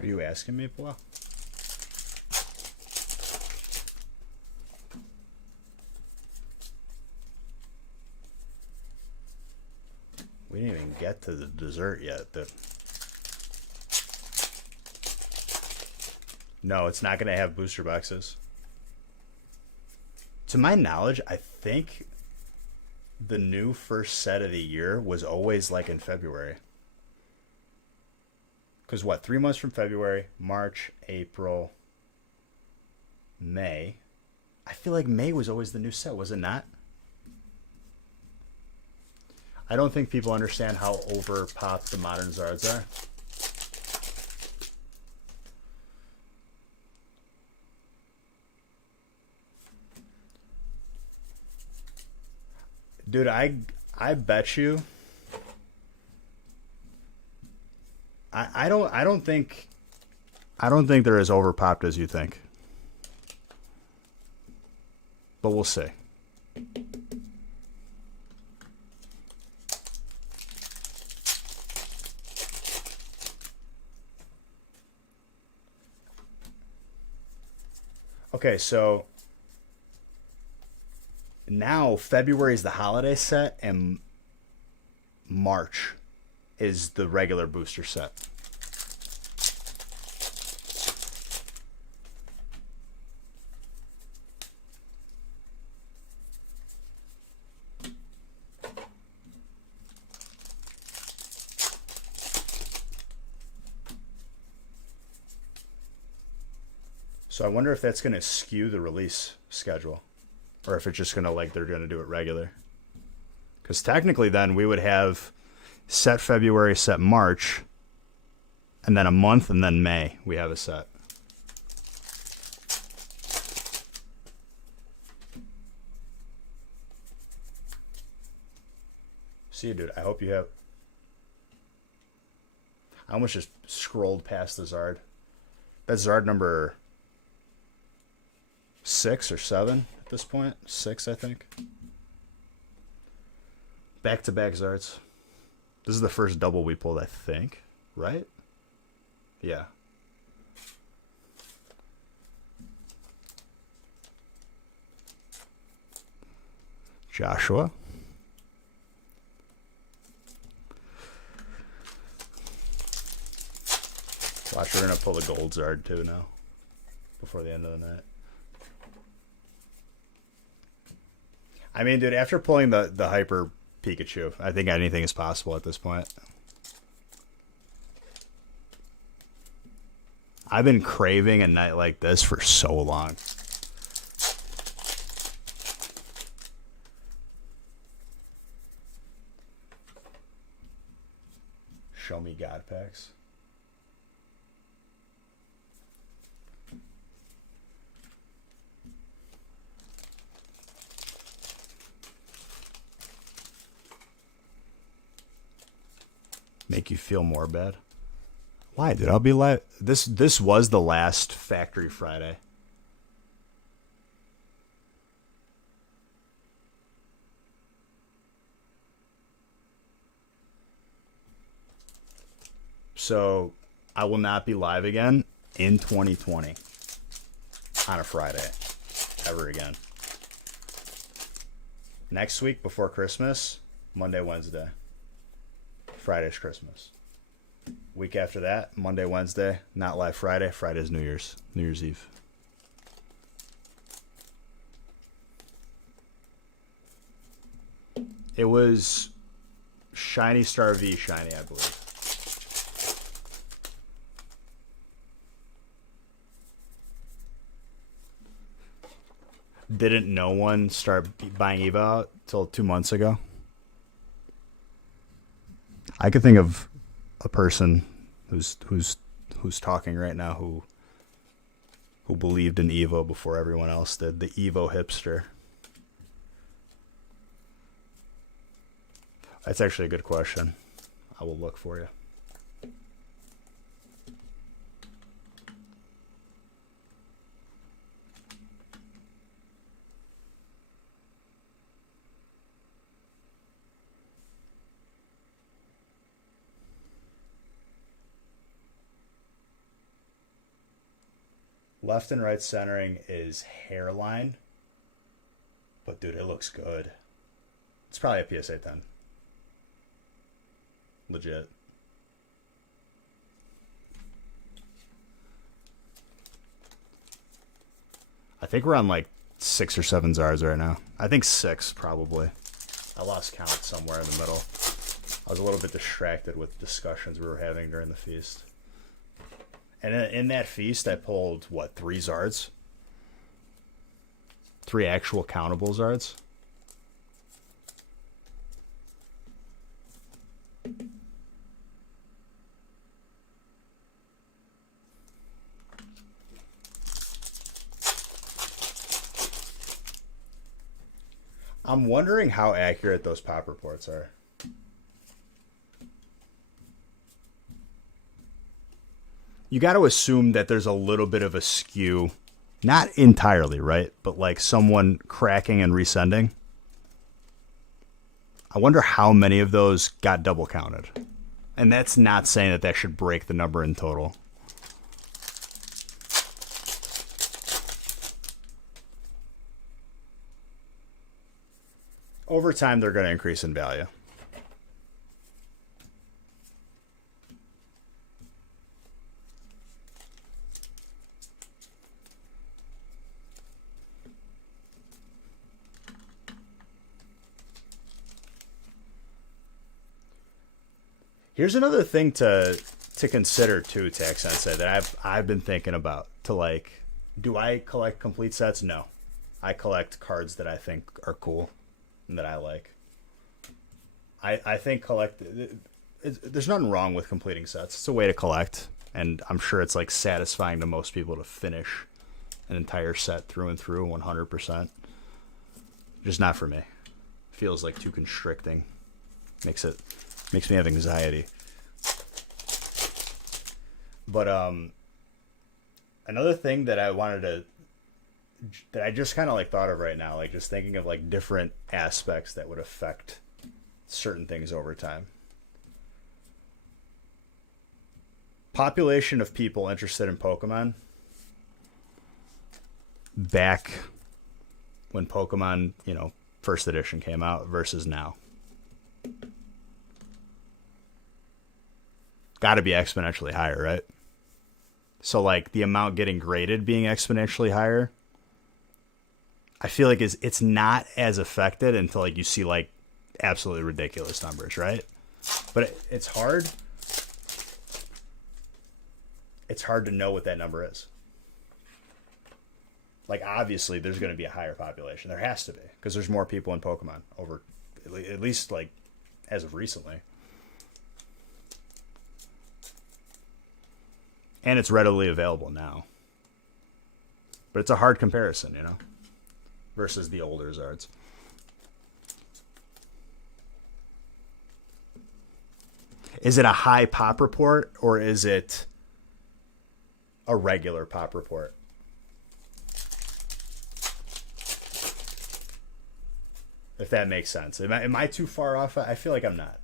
Are you asking me, Paul? We didn't even get to the dessert yet. No, it's not going to have booster boxes. To my knowledge, I think the new first set of the year was always like in February. Because what, 3 months from February, March, April, May. I feel like May was always the new set, was it not? I don't think people understand how over pop the modern Zards are. Dude, I bet you I don't think they're as overpopped as you think. But we'll see. Okay, so now February is the holiday set and March is the regular booster set. So I wonder if that's going to skew the release schedule, or if it's just going to, like, they're going to do it regular. Because technically then we would have set February, set March, and then a month, and then May we have a set. See you, dude. I hope you have... I almost just scrolled past the Zard. That's Zard number 6 or 7 at this point. 6, I think. Back-to-back Zards. This is the first double we pulled, I think. Right? Yeah. Joshua. Watch, we're going to pull the gold Zard too now. Before the end of the night. I mean, dude, after pulling the Hyper Pikachu, I think anything is possible at this point. I've been craving a night like this for so long. Show me God packs. Make you feel more bad? Why, dude? I'll be live. This was the last Factory Friday. So I will not be live again in 2020 on a Friday ever again. Next week before Christmas, Monday, Wednesday. Friday's Christmas. Week after that, Monday, Wednesday, not live Friday. Friday's New Year's Eve. It was Shiny Star V Shiny, I believe. Didn't no one start buying Evo out till 2 months ago? I could think of a person who's talking right now who believed in Evo before everyone else did. The Evo hipster. That's actually a good question. I will look for you. Left and right centering is hairline. But dude, it looks good. It's probably a PSA 10. legit. I think we're on like 6 or 7 Zards right now. I think 6 probably. I lost count somewhere in the middle. I was a little bit distracted with discussions we were having during the feast. And in that feast, I pulled, what, 3 Zards? 3 actual countable Zards? I'm wondering how accurate those pop reports are. You got to assume that there's a little bit of a skew, not entirely, right? But like someone cracking and resending. I wonder how many of those got double counted. And that's not saying that that should break the number in total. Over time, they're going to increase in value. Here's another thing to consider too, Tax Sensei, that I've been thinking about. To like, do I collect complete sets? No, I collect cards that I think are cool and that I like. I think there's nothing wrong with completing sets. It's a way to collect, and I'm sure it's like satisfying to most people to finish an entire set through and through 100%. Just not for me. Feels like too constricting. Makes me have anxiety. But another thing that I just kind of like thought of right now, like just thinking of like different aspects that would affect certain things over time. Population of people interested in Pokemon back when Pokemon, first edition came out versus now. Got to be exponentially higher, right? So like the amount getting graded being exponentially higher, I feel like it's not as affected until like you see like absolutely ridiculous numbers, right? But it's hard. It's hard to know what that number is. Like obviously there's going to be a higher population. There has to be, because there's more people in Pokemon over, at least like as of recently. And it's readily available now. But it's a hard comparison, versus the older Zards. Is it a high pop report or is it a regular pop report? If that makes sense. Am I too far off? I feel like I'm not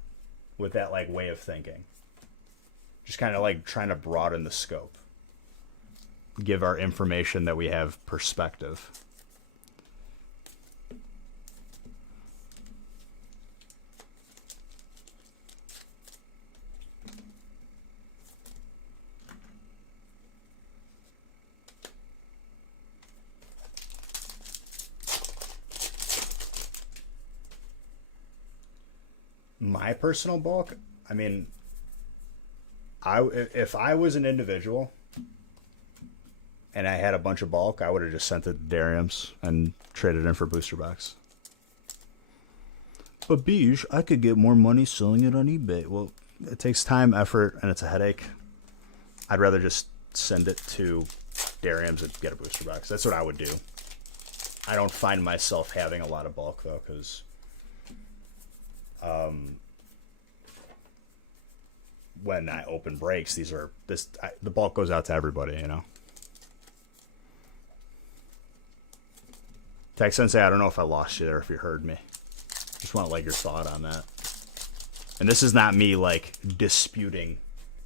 with that like way of thinking. Just kind of like trying to broaden the scope. Give our information that we have perspective. My personal bulk, I mean, if I was an individual and I had a bunch of bulk, I would have just sent it to Darium's and traded in for booster box. But Beige, I could get more money selling it on eBay. Well, it takes time, effort, and it's a headache. I'd rather just send it to Darium's and get a booster box. That's what I would do. I don't find myself having a lot of bulk though, because when I open breaks, the bulk goes out to everybody, Tech Sensei, I don't know if I lost you there, if you heard me. Just want to like your thought on that. And this is not me like disputing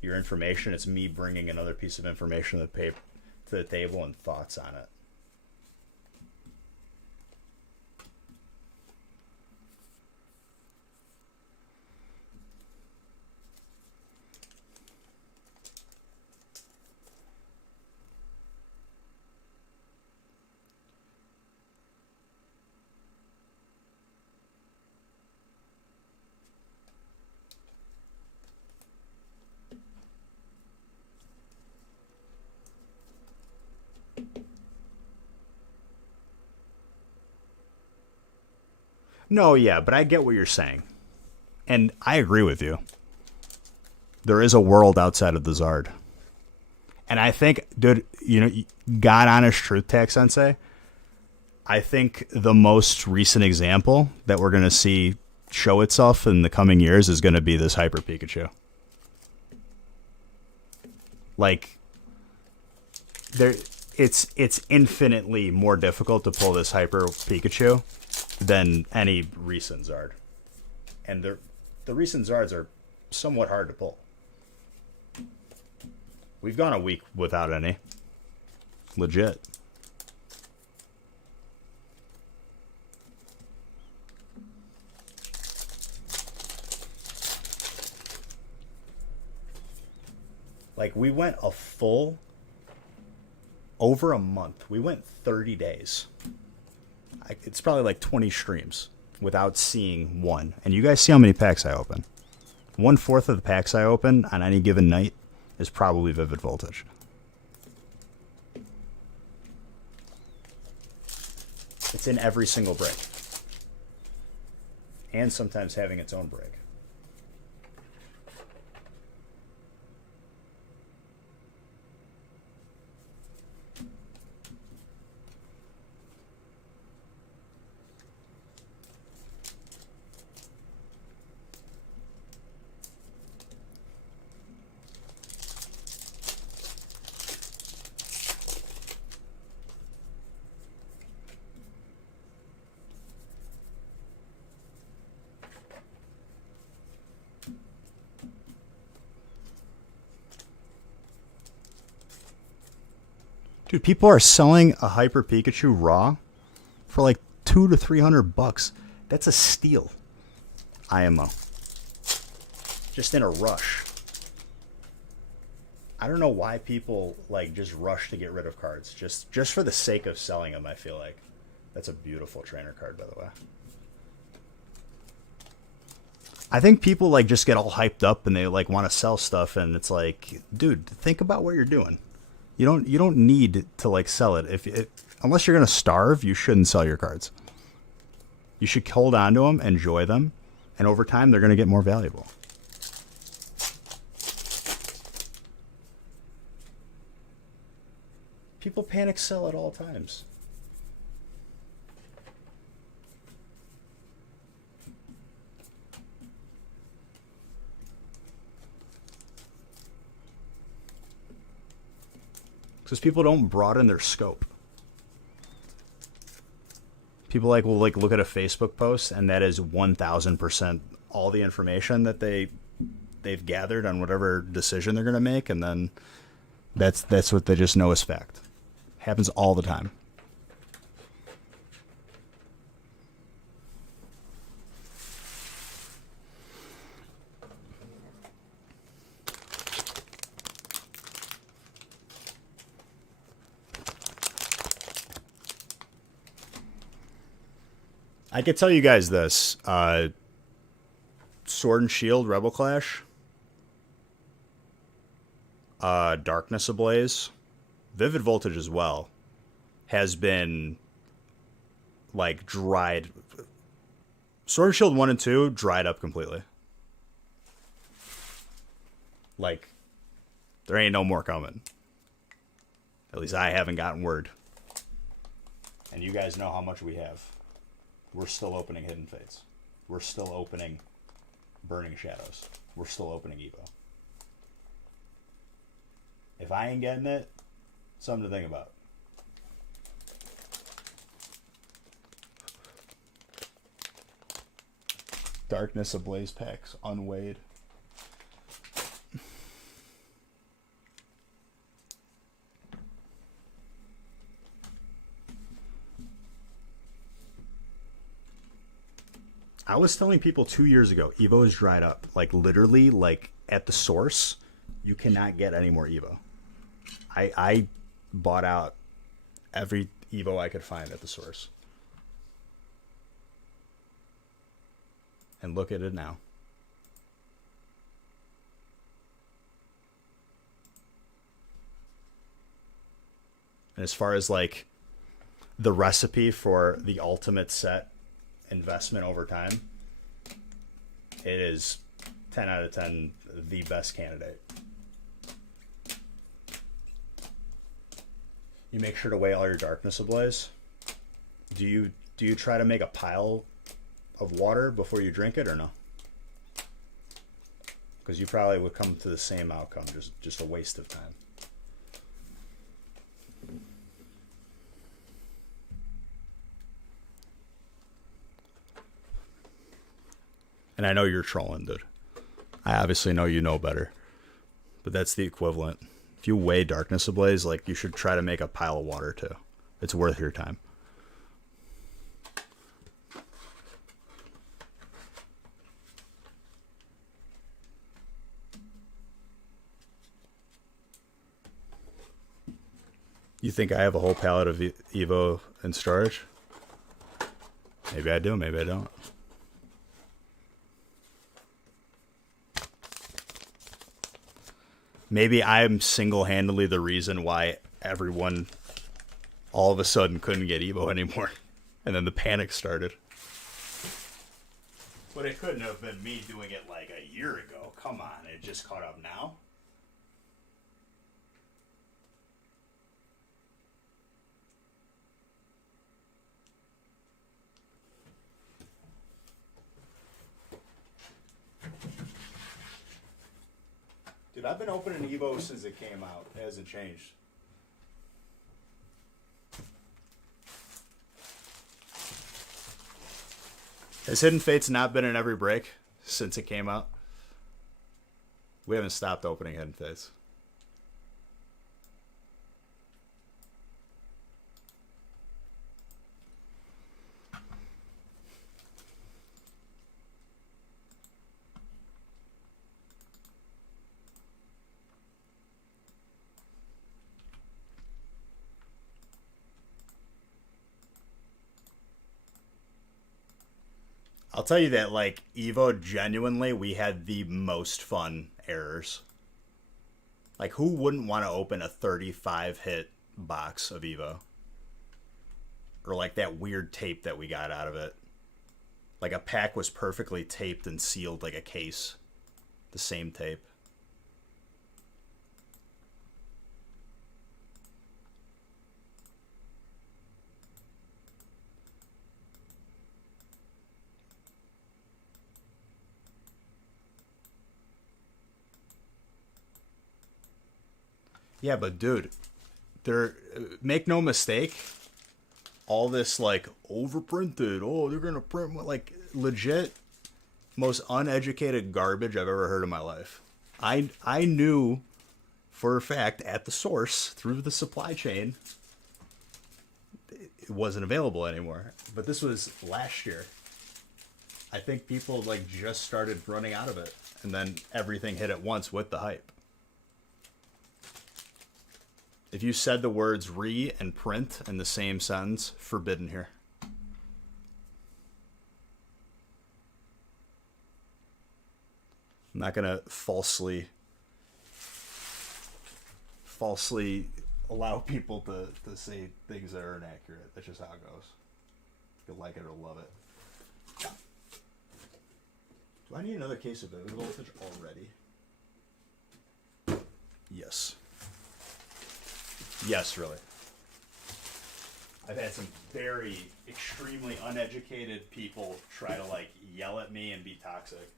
your information. It's me bringing another piece of information to the table and thoughts on it. No, yeah, but I get what you're saying. And I agree with you. There is a world outside of the Zard. And I think, dude, God honest truth, Tech Sensei, I think the most recent example that we're going to see show itself in the coming years is going to be this Hyper Pikachu. Like, it's infinitely more difficult to pull this Hyper Pikachu than any recent Zard. And the recent Zards are somewhat hard to pull. We've gone a week without any. Legit. Like, we went a full, over a month. We went 30 days. It's probably like 20 streams without seeing one. And you guys see how many packs I open. 1/4 of the packs I open on any given night is probably Vivid Voltage. It's in every single break. And sometimes having its own break. Dude, people are selling a Hyper Pikachu raw for like $200 to $300. That's a steal. IMO. Just in a rush. I don't know why people like just rush to get rid of cards. Just for the sake of selling them, I feel like. That's a beautiful trainer card, by the way. I think people like just get all hyped up and they like want to sell stuff, and it's like, dude, think about what you're doing. You don't need to like sell it. Unless you're gonna starve, you shouldn't sell your cards. You should hold on to them, enjoy them, and over time they're gonna get more valuable. People panic sell at all times. Because people don't broaden their scope. People will look at a Facebook post, and that is 1,000% all the information that they've gathered on whatever decision they're gonna make, and then that's what they just know is fact. Happens all the time. I could tell you guys this. Sword and Shield Rebel Clash. Darkness Ablaze. Vivid Voltage as well. Has been like dried. Sword and Shield 1 and 2 dried up completely. Like, there ain't no more coming. At least I haven't gotten word. And you guys know how much we have. We're still opening Hidden Fates. We're still opening Burning Shadows. We're still opening Evo. If I ain't getting it, something to think about. Darkness Ablaze packs, unweighed. I was telling people 2 years ago, Evo is dried up. Like, literally, like, at the source, you cannot get any more Evo. I bought out every Evo I could find at the source. And look at it now. And as far as, like, the recipe for the ultimate set investment over time, it is 10 out of 10 the best candidate. You make sure to weigh all your darkness ablaze. Do you try to make a pile of water before you drink it or no? Because you probably would come to the same outcome, just a waste of time. And I know you're trolling, dude. I obviously know you know better. But that's the equivalent. If you weigh darkness ablaze, like, you should try to make a pile of water too. It's worth your time. You think I have a whole pallet of Evo in storage? Maybe I do, maybe I don't. Maybe I'm single-handedly the reason why everyone all of a sudden couldn't get Evo anymore. And then the panic started. But it couldn't have been me doing it like a year ago. Come on, it just caught up now. Dude, I've been opening Evo since it came out. It hasn't changed. Has Hidden Fates not been in every break since it came out? We haven't stopped opening Hidden Fates. I'll tell you that, like, Evo, genuinely, we had the most fun errors. Like, who wouldn't want to open a 35 hit box of Evo? Or, like, that weird tape that we got out of it. Like, a pack was perfectly taped and sealed like a case. The same tape. Yeah, but dude, make no mistake, all this like overprinted, oh, they're gonna print like legit most uneducated garbage I've ever heard in my life. I knew for a fact at the source through the supply chain it wasn't available anymore. But this was last year. I think people like just started running out of it, and then everything hit at once with the hype. If you said the words re and print in the same sentence, forbidden here. I'm not going to falsely allow people to say things that are inaccurate. That's just how it goes. You like it or love it. Do I need another case of Vivid Voltage already? Yes. Yes, really. I've had some very extremely uneducated people try to like yell at me and be toxic.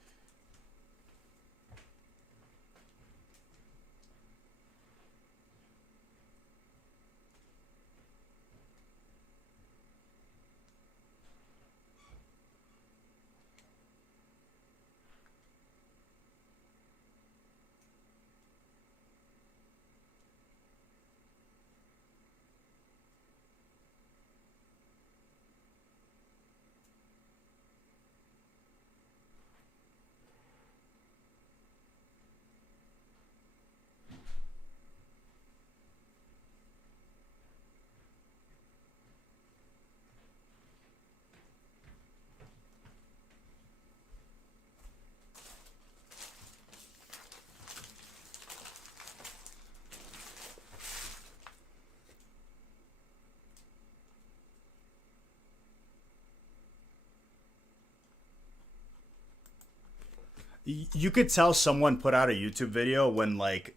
You could tell someone put out a YouTube video when like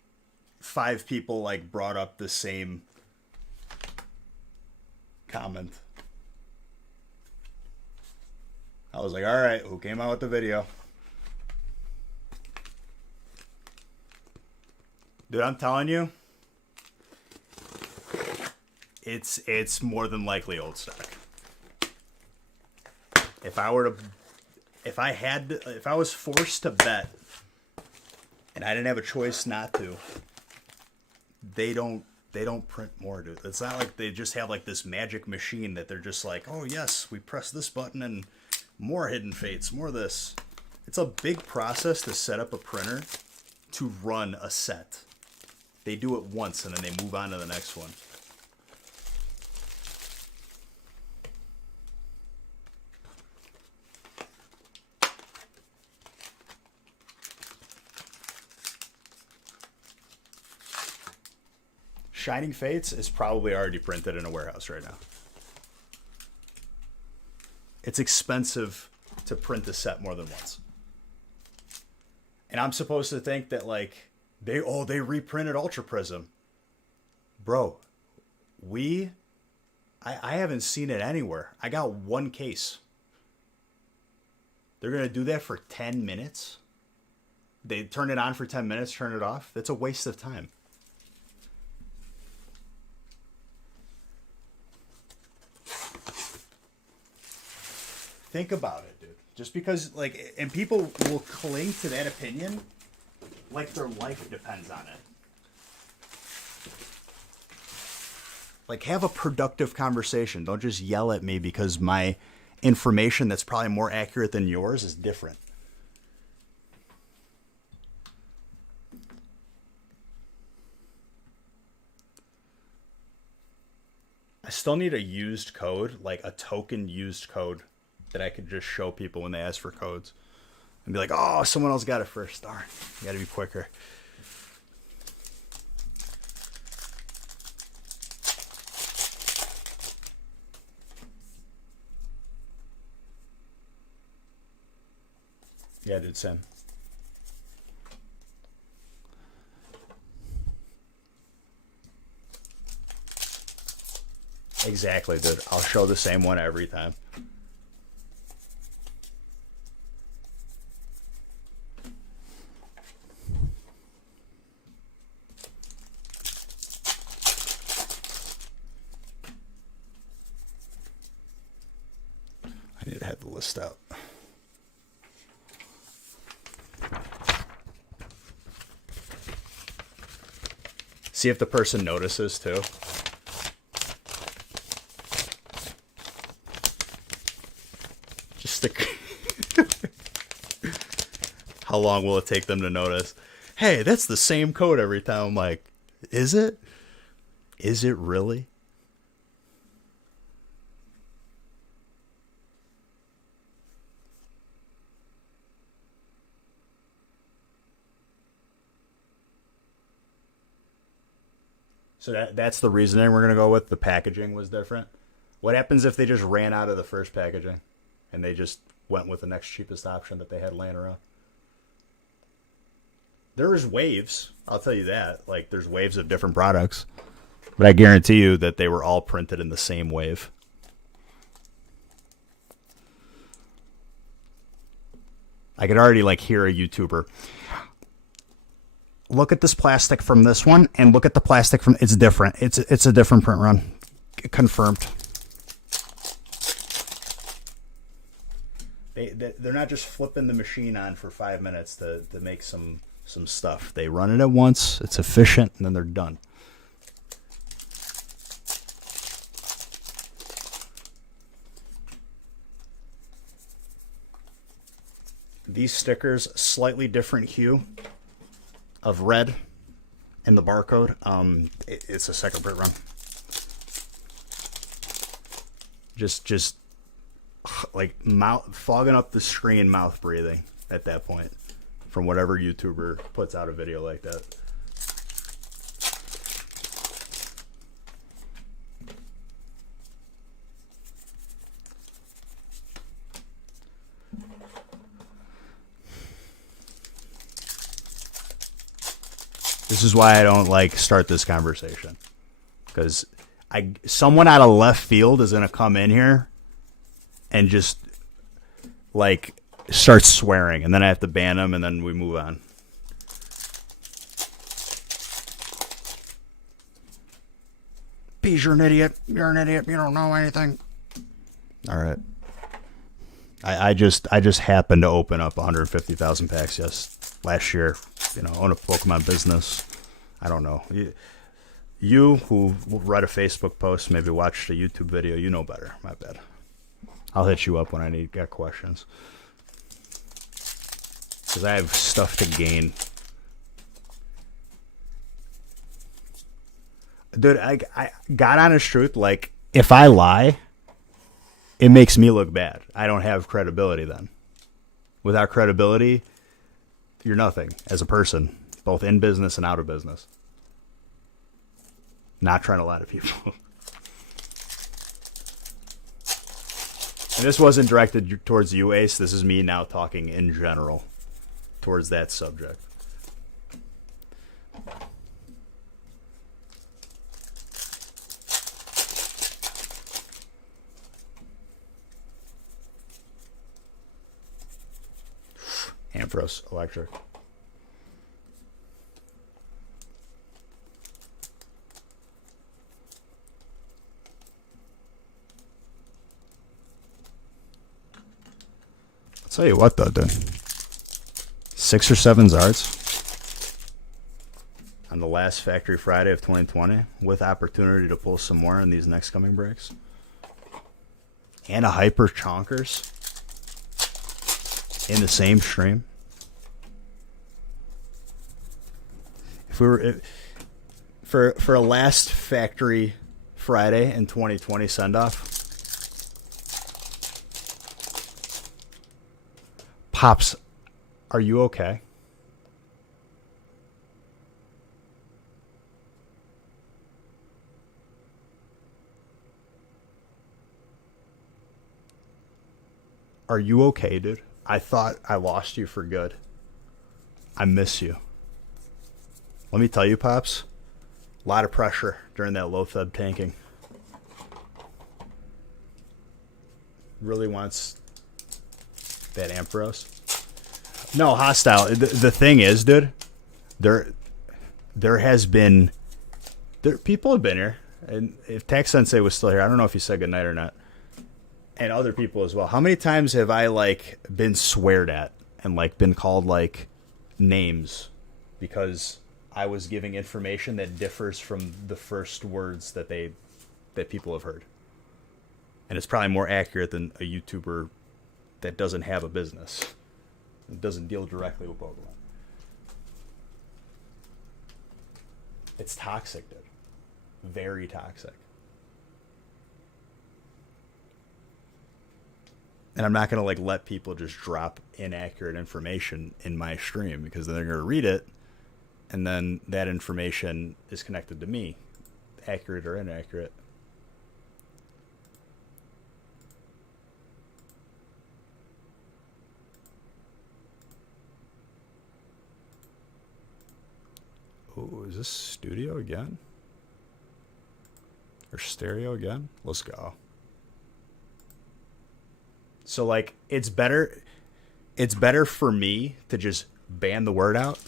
5 people like brought up the same comment. I was like, all right, who came out with the video? Dude, I'm telling you, it's more than likely old stock. If I was forced to bet and I didn't have a choice not to, they don't print more, dude. It's not like they just have like this magic machine that they're just like, oh yes, we press this button and more Hidden Fates, more this. It's a big process to set up a printer to run a set. They do it once and then they move on to the next one. Shining Fates is probably already printed in a warehouse right now. It's expensive to print a set more than once. And I'm supposed to think that like they reprinted Ultra Prism. Bro, I haven't seen it anywhere. I got one case. They're going to do that for 10 minutes? They turn it on for 10 minutes, turn it off? That's a waste of time. Think about it, dude. Just because, like, and people will cling to that opinion like their life depends on it. Like, have a productive conversation. Don't just yell at me because my information that's probably more accurate than yours is different. I still need a used code, like a token used code that I could just show people when they ask for codes. And be like, oh, someone else got it first. Darn, you gotta be quicker. Yeah, dude, Sam. Exactly, dude. I'll show the same one every time. I need to have the list out. See if the person notices too. Just stick. How long will it take them to notice? Hey, that's the same code every time. I'm like, is it? Is it really? So that's the reasoning we're going to go with. The packaging was different. What happens if they just ran out of the first packaging and they just went with the next cheapest option that they had laying around? There's waves. I'll tell you that. Like, there's waves of different products. But I guarantee you that they were all printed in the same wave. I could already, like, hear a YouTuber. Look at this plastic from this one and look at the plastic from, it's different. It's a different print run. Confirmed. They're not just flipping the machine on for 5 minutes to make some stuff. They run it at once, it's efficient, and then they're done. These stickers, slightly different hue of red and the barcode. It's a second print run. Just like fogging up the screen, mouth breathing at that point from whatever YouTuber puts out a video like that. This is why I don't like start this conversation, because someone out of left field is gonna come in here and just like start swearing, and then I have to ban them, and then we move on. Bees, you're an idiot. You're an idiot. You don't know anything. All right. I just happened to open up 150,000 packs last year. You know, own a Pokemon business. I don't know. You who read a Facebook post, maybe watched a YouTube video, you know better. My bad. I'll hit you up when I got questions. Because I have stuff to gain. Dude, I got honest truth. Like, if I lie, it makes me look bad. I don't have credibility then. Without credibility, you're nothing as a person, both in business and out of business. Not trying to lie to people. And this wasn't directed towards you, Ace. This is me now talking in general towards that subject. Ampros Electric. I'll tell you what though, dude. 6 or 7 Zards on the last Factory Friday of 2020 with opportunity to pull some more in these next coming breaks. And a Hyper Chonkers in the same stream. If we were for a last Factory Friday in 2020 send off, Pops, are you okay? Are you okay, dude? I thought I lost you for good. I miss you. Let me tell you, Pops, a lot of pressure during that Loatheb tanking. Really wants that Ampharos. No, hostile. The thing is, dude, there has been... people have been here. And if Tax Sensei was still here, I don't know if he said goodnight or not. And other people as well. How many times have I like been sweared at and like been called like names because I was giving information that differs from the first words that people have heard? And it's probably more accurate than a YouTuber that doesn't have a business. It doesn't deal directly with Pokemon. It's toxic, dude. Very toxic. And I'm not going to like let people just drop inaccurate information in my stream, because then they're going to read it and then that information is connected to me, accurate or inaccurate. Oh, is this studio again? Or stereo again? Let's go. So like it's better for me to just ban the word out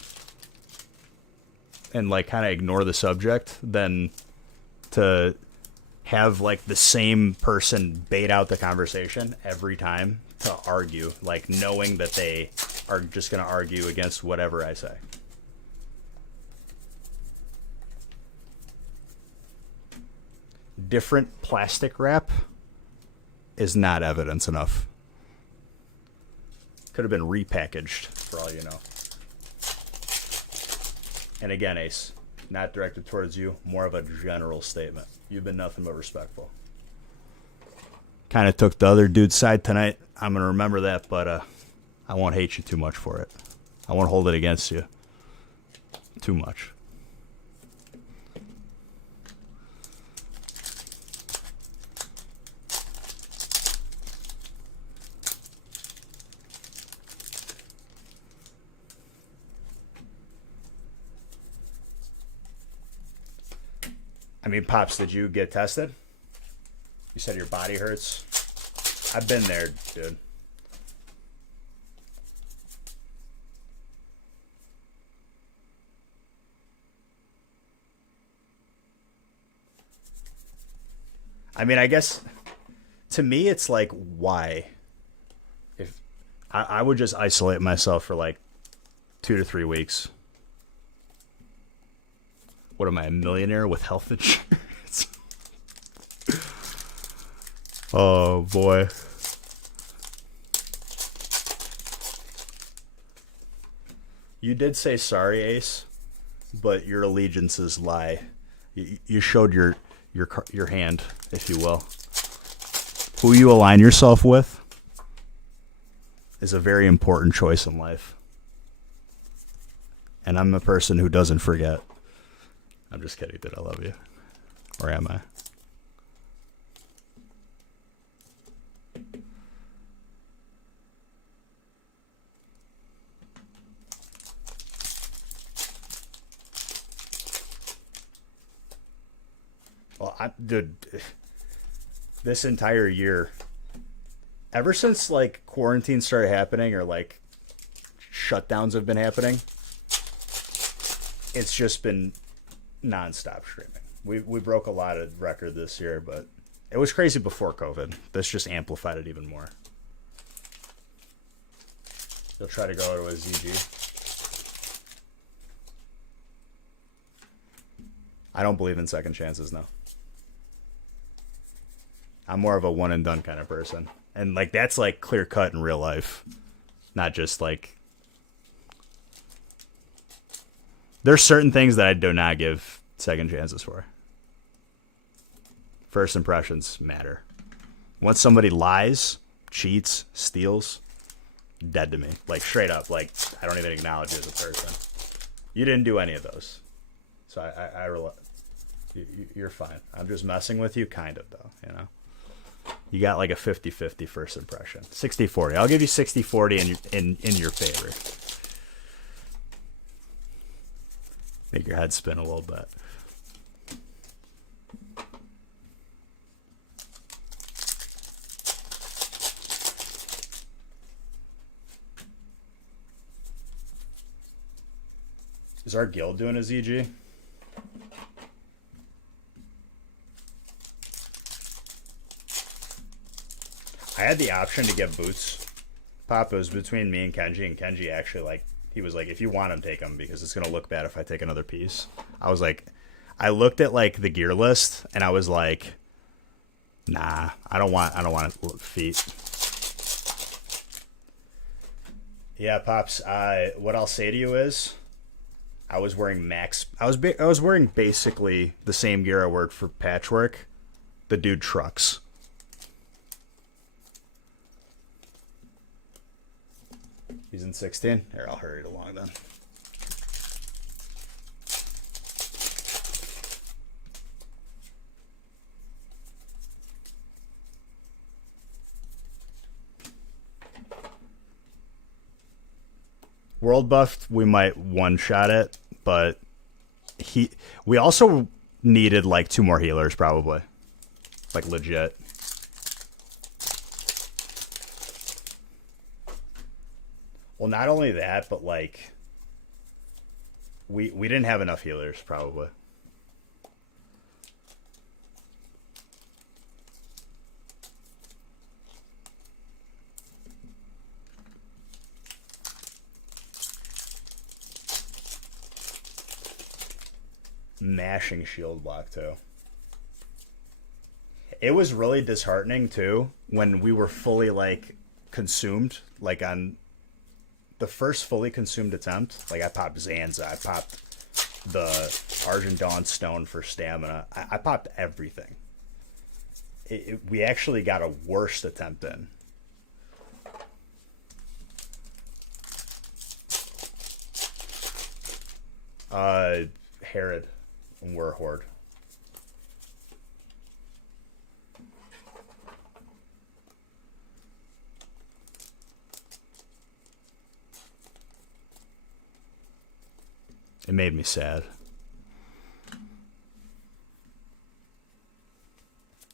and like kind of ignore the subject than to have like the same person bait out the conversation every time to argue, like knowing that they are just going to argue against whatever I say. Different plastic wrap is not evidence enough. Could have been repackaged, for all you know. And again, Ace, not directed towards you, more of a general statement. You've been nothing but respectful. Kind of took the other dude's side tonight. I'm going to remember that, but I won't hate you too much for it. I won't hold it against you too much. mean, Pops, did you get tested? You said your body hurts. I've been there, dude. I mean, I guess to me, it's like, why? If I would just isolate myself for like 2 to 3 weeks. What am I, a millionaire with health insurance? Oh boy. You did say sorry, Ace, but your allegiances lie. You showed your hand, if you will. Who you align yourself with is a very important choice in life. And I'm the person who doesn't forget. I'm just kidding, dude. I love you. Or am I? Well, dude, this entire year, ever since like quarantine started happening or like shutdowns have been happening, it's just been nonstop streaming. We broke a lot of record this year, but it was crazy before COVID. This just amplified it even more. You'll try to go to a ZG. I don't believe in second chances, no. I'm more of a one and done kind of person. And like that's like clear cut in real life. Not just like there's certain things that I do not give second chances for. First impressions matter. Once somebody lies, cheats, steals, dead to me. Like straight up. Like I don't even acknowledge you as a person. You didn't do any of those. So you're fine. I'm just messing with you kind of though, you know. You got like a 50-50 first impression. 60-40. I'll give you 60-40 in your favor. Make your head spin a little bit. Is our guild doing a ZG? I had the option to get boots. Pop, it was between me and Kenji actually like he was like, if you want them, take them because it's gonna look bad if I take another piece. I was like, I looked at like the gear list and I was like, nah, I don't want feet. Yeah, Pops. What I'll say to you is, I was wearing I was wearing basically the same gear I wore for Patchwork. The dude trucks. He's in 16. Here, I'll hurry it along then. World buffed, we might one-shot it, but we also needed like 2 more healers probably. Like legit. Well, not only that, but like we didn't have enough healers probably. Mashing shield block too. It was really disheartening too when we were fully like consumed, like on the first fully consumed attempt. Like I popped Zanza, I popped the Argent Dawn Stone for stamina. I popped everything. We actually got a worst attempt in. Herod. And we're a horde. It made me sad.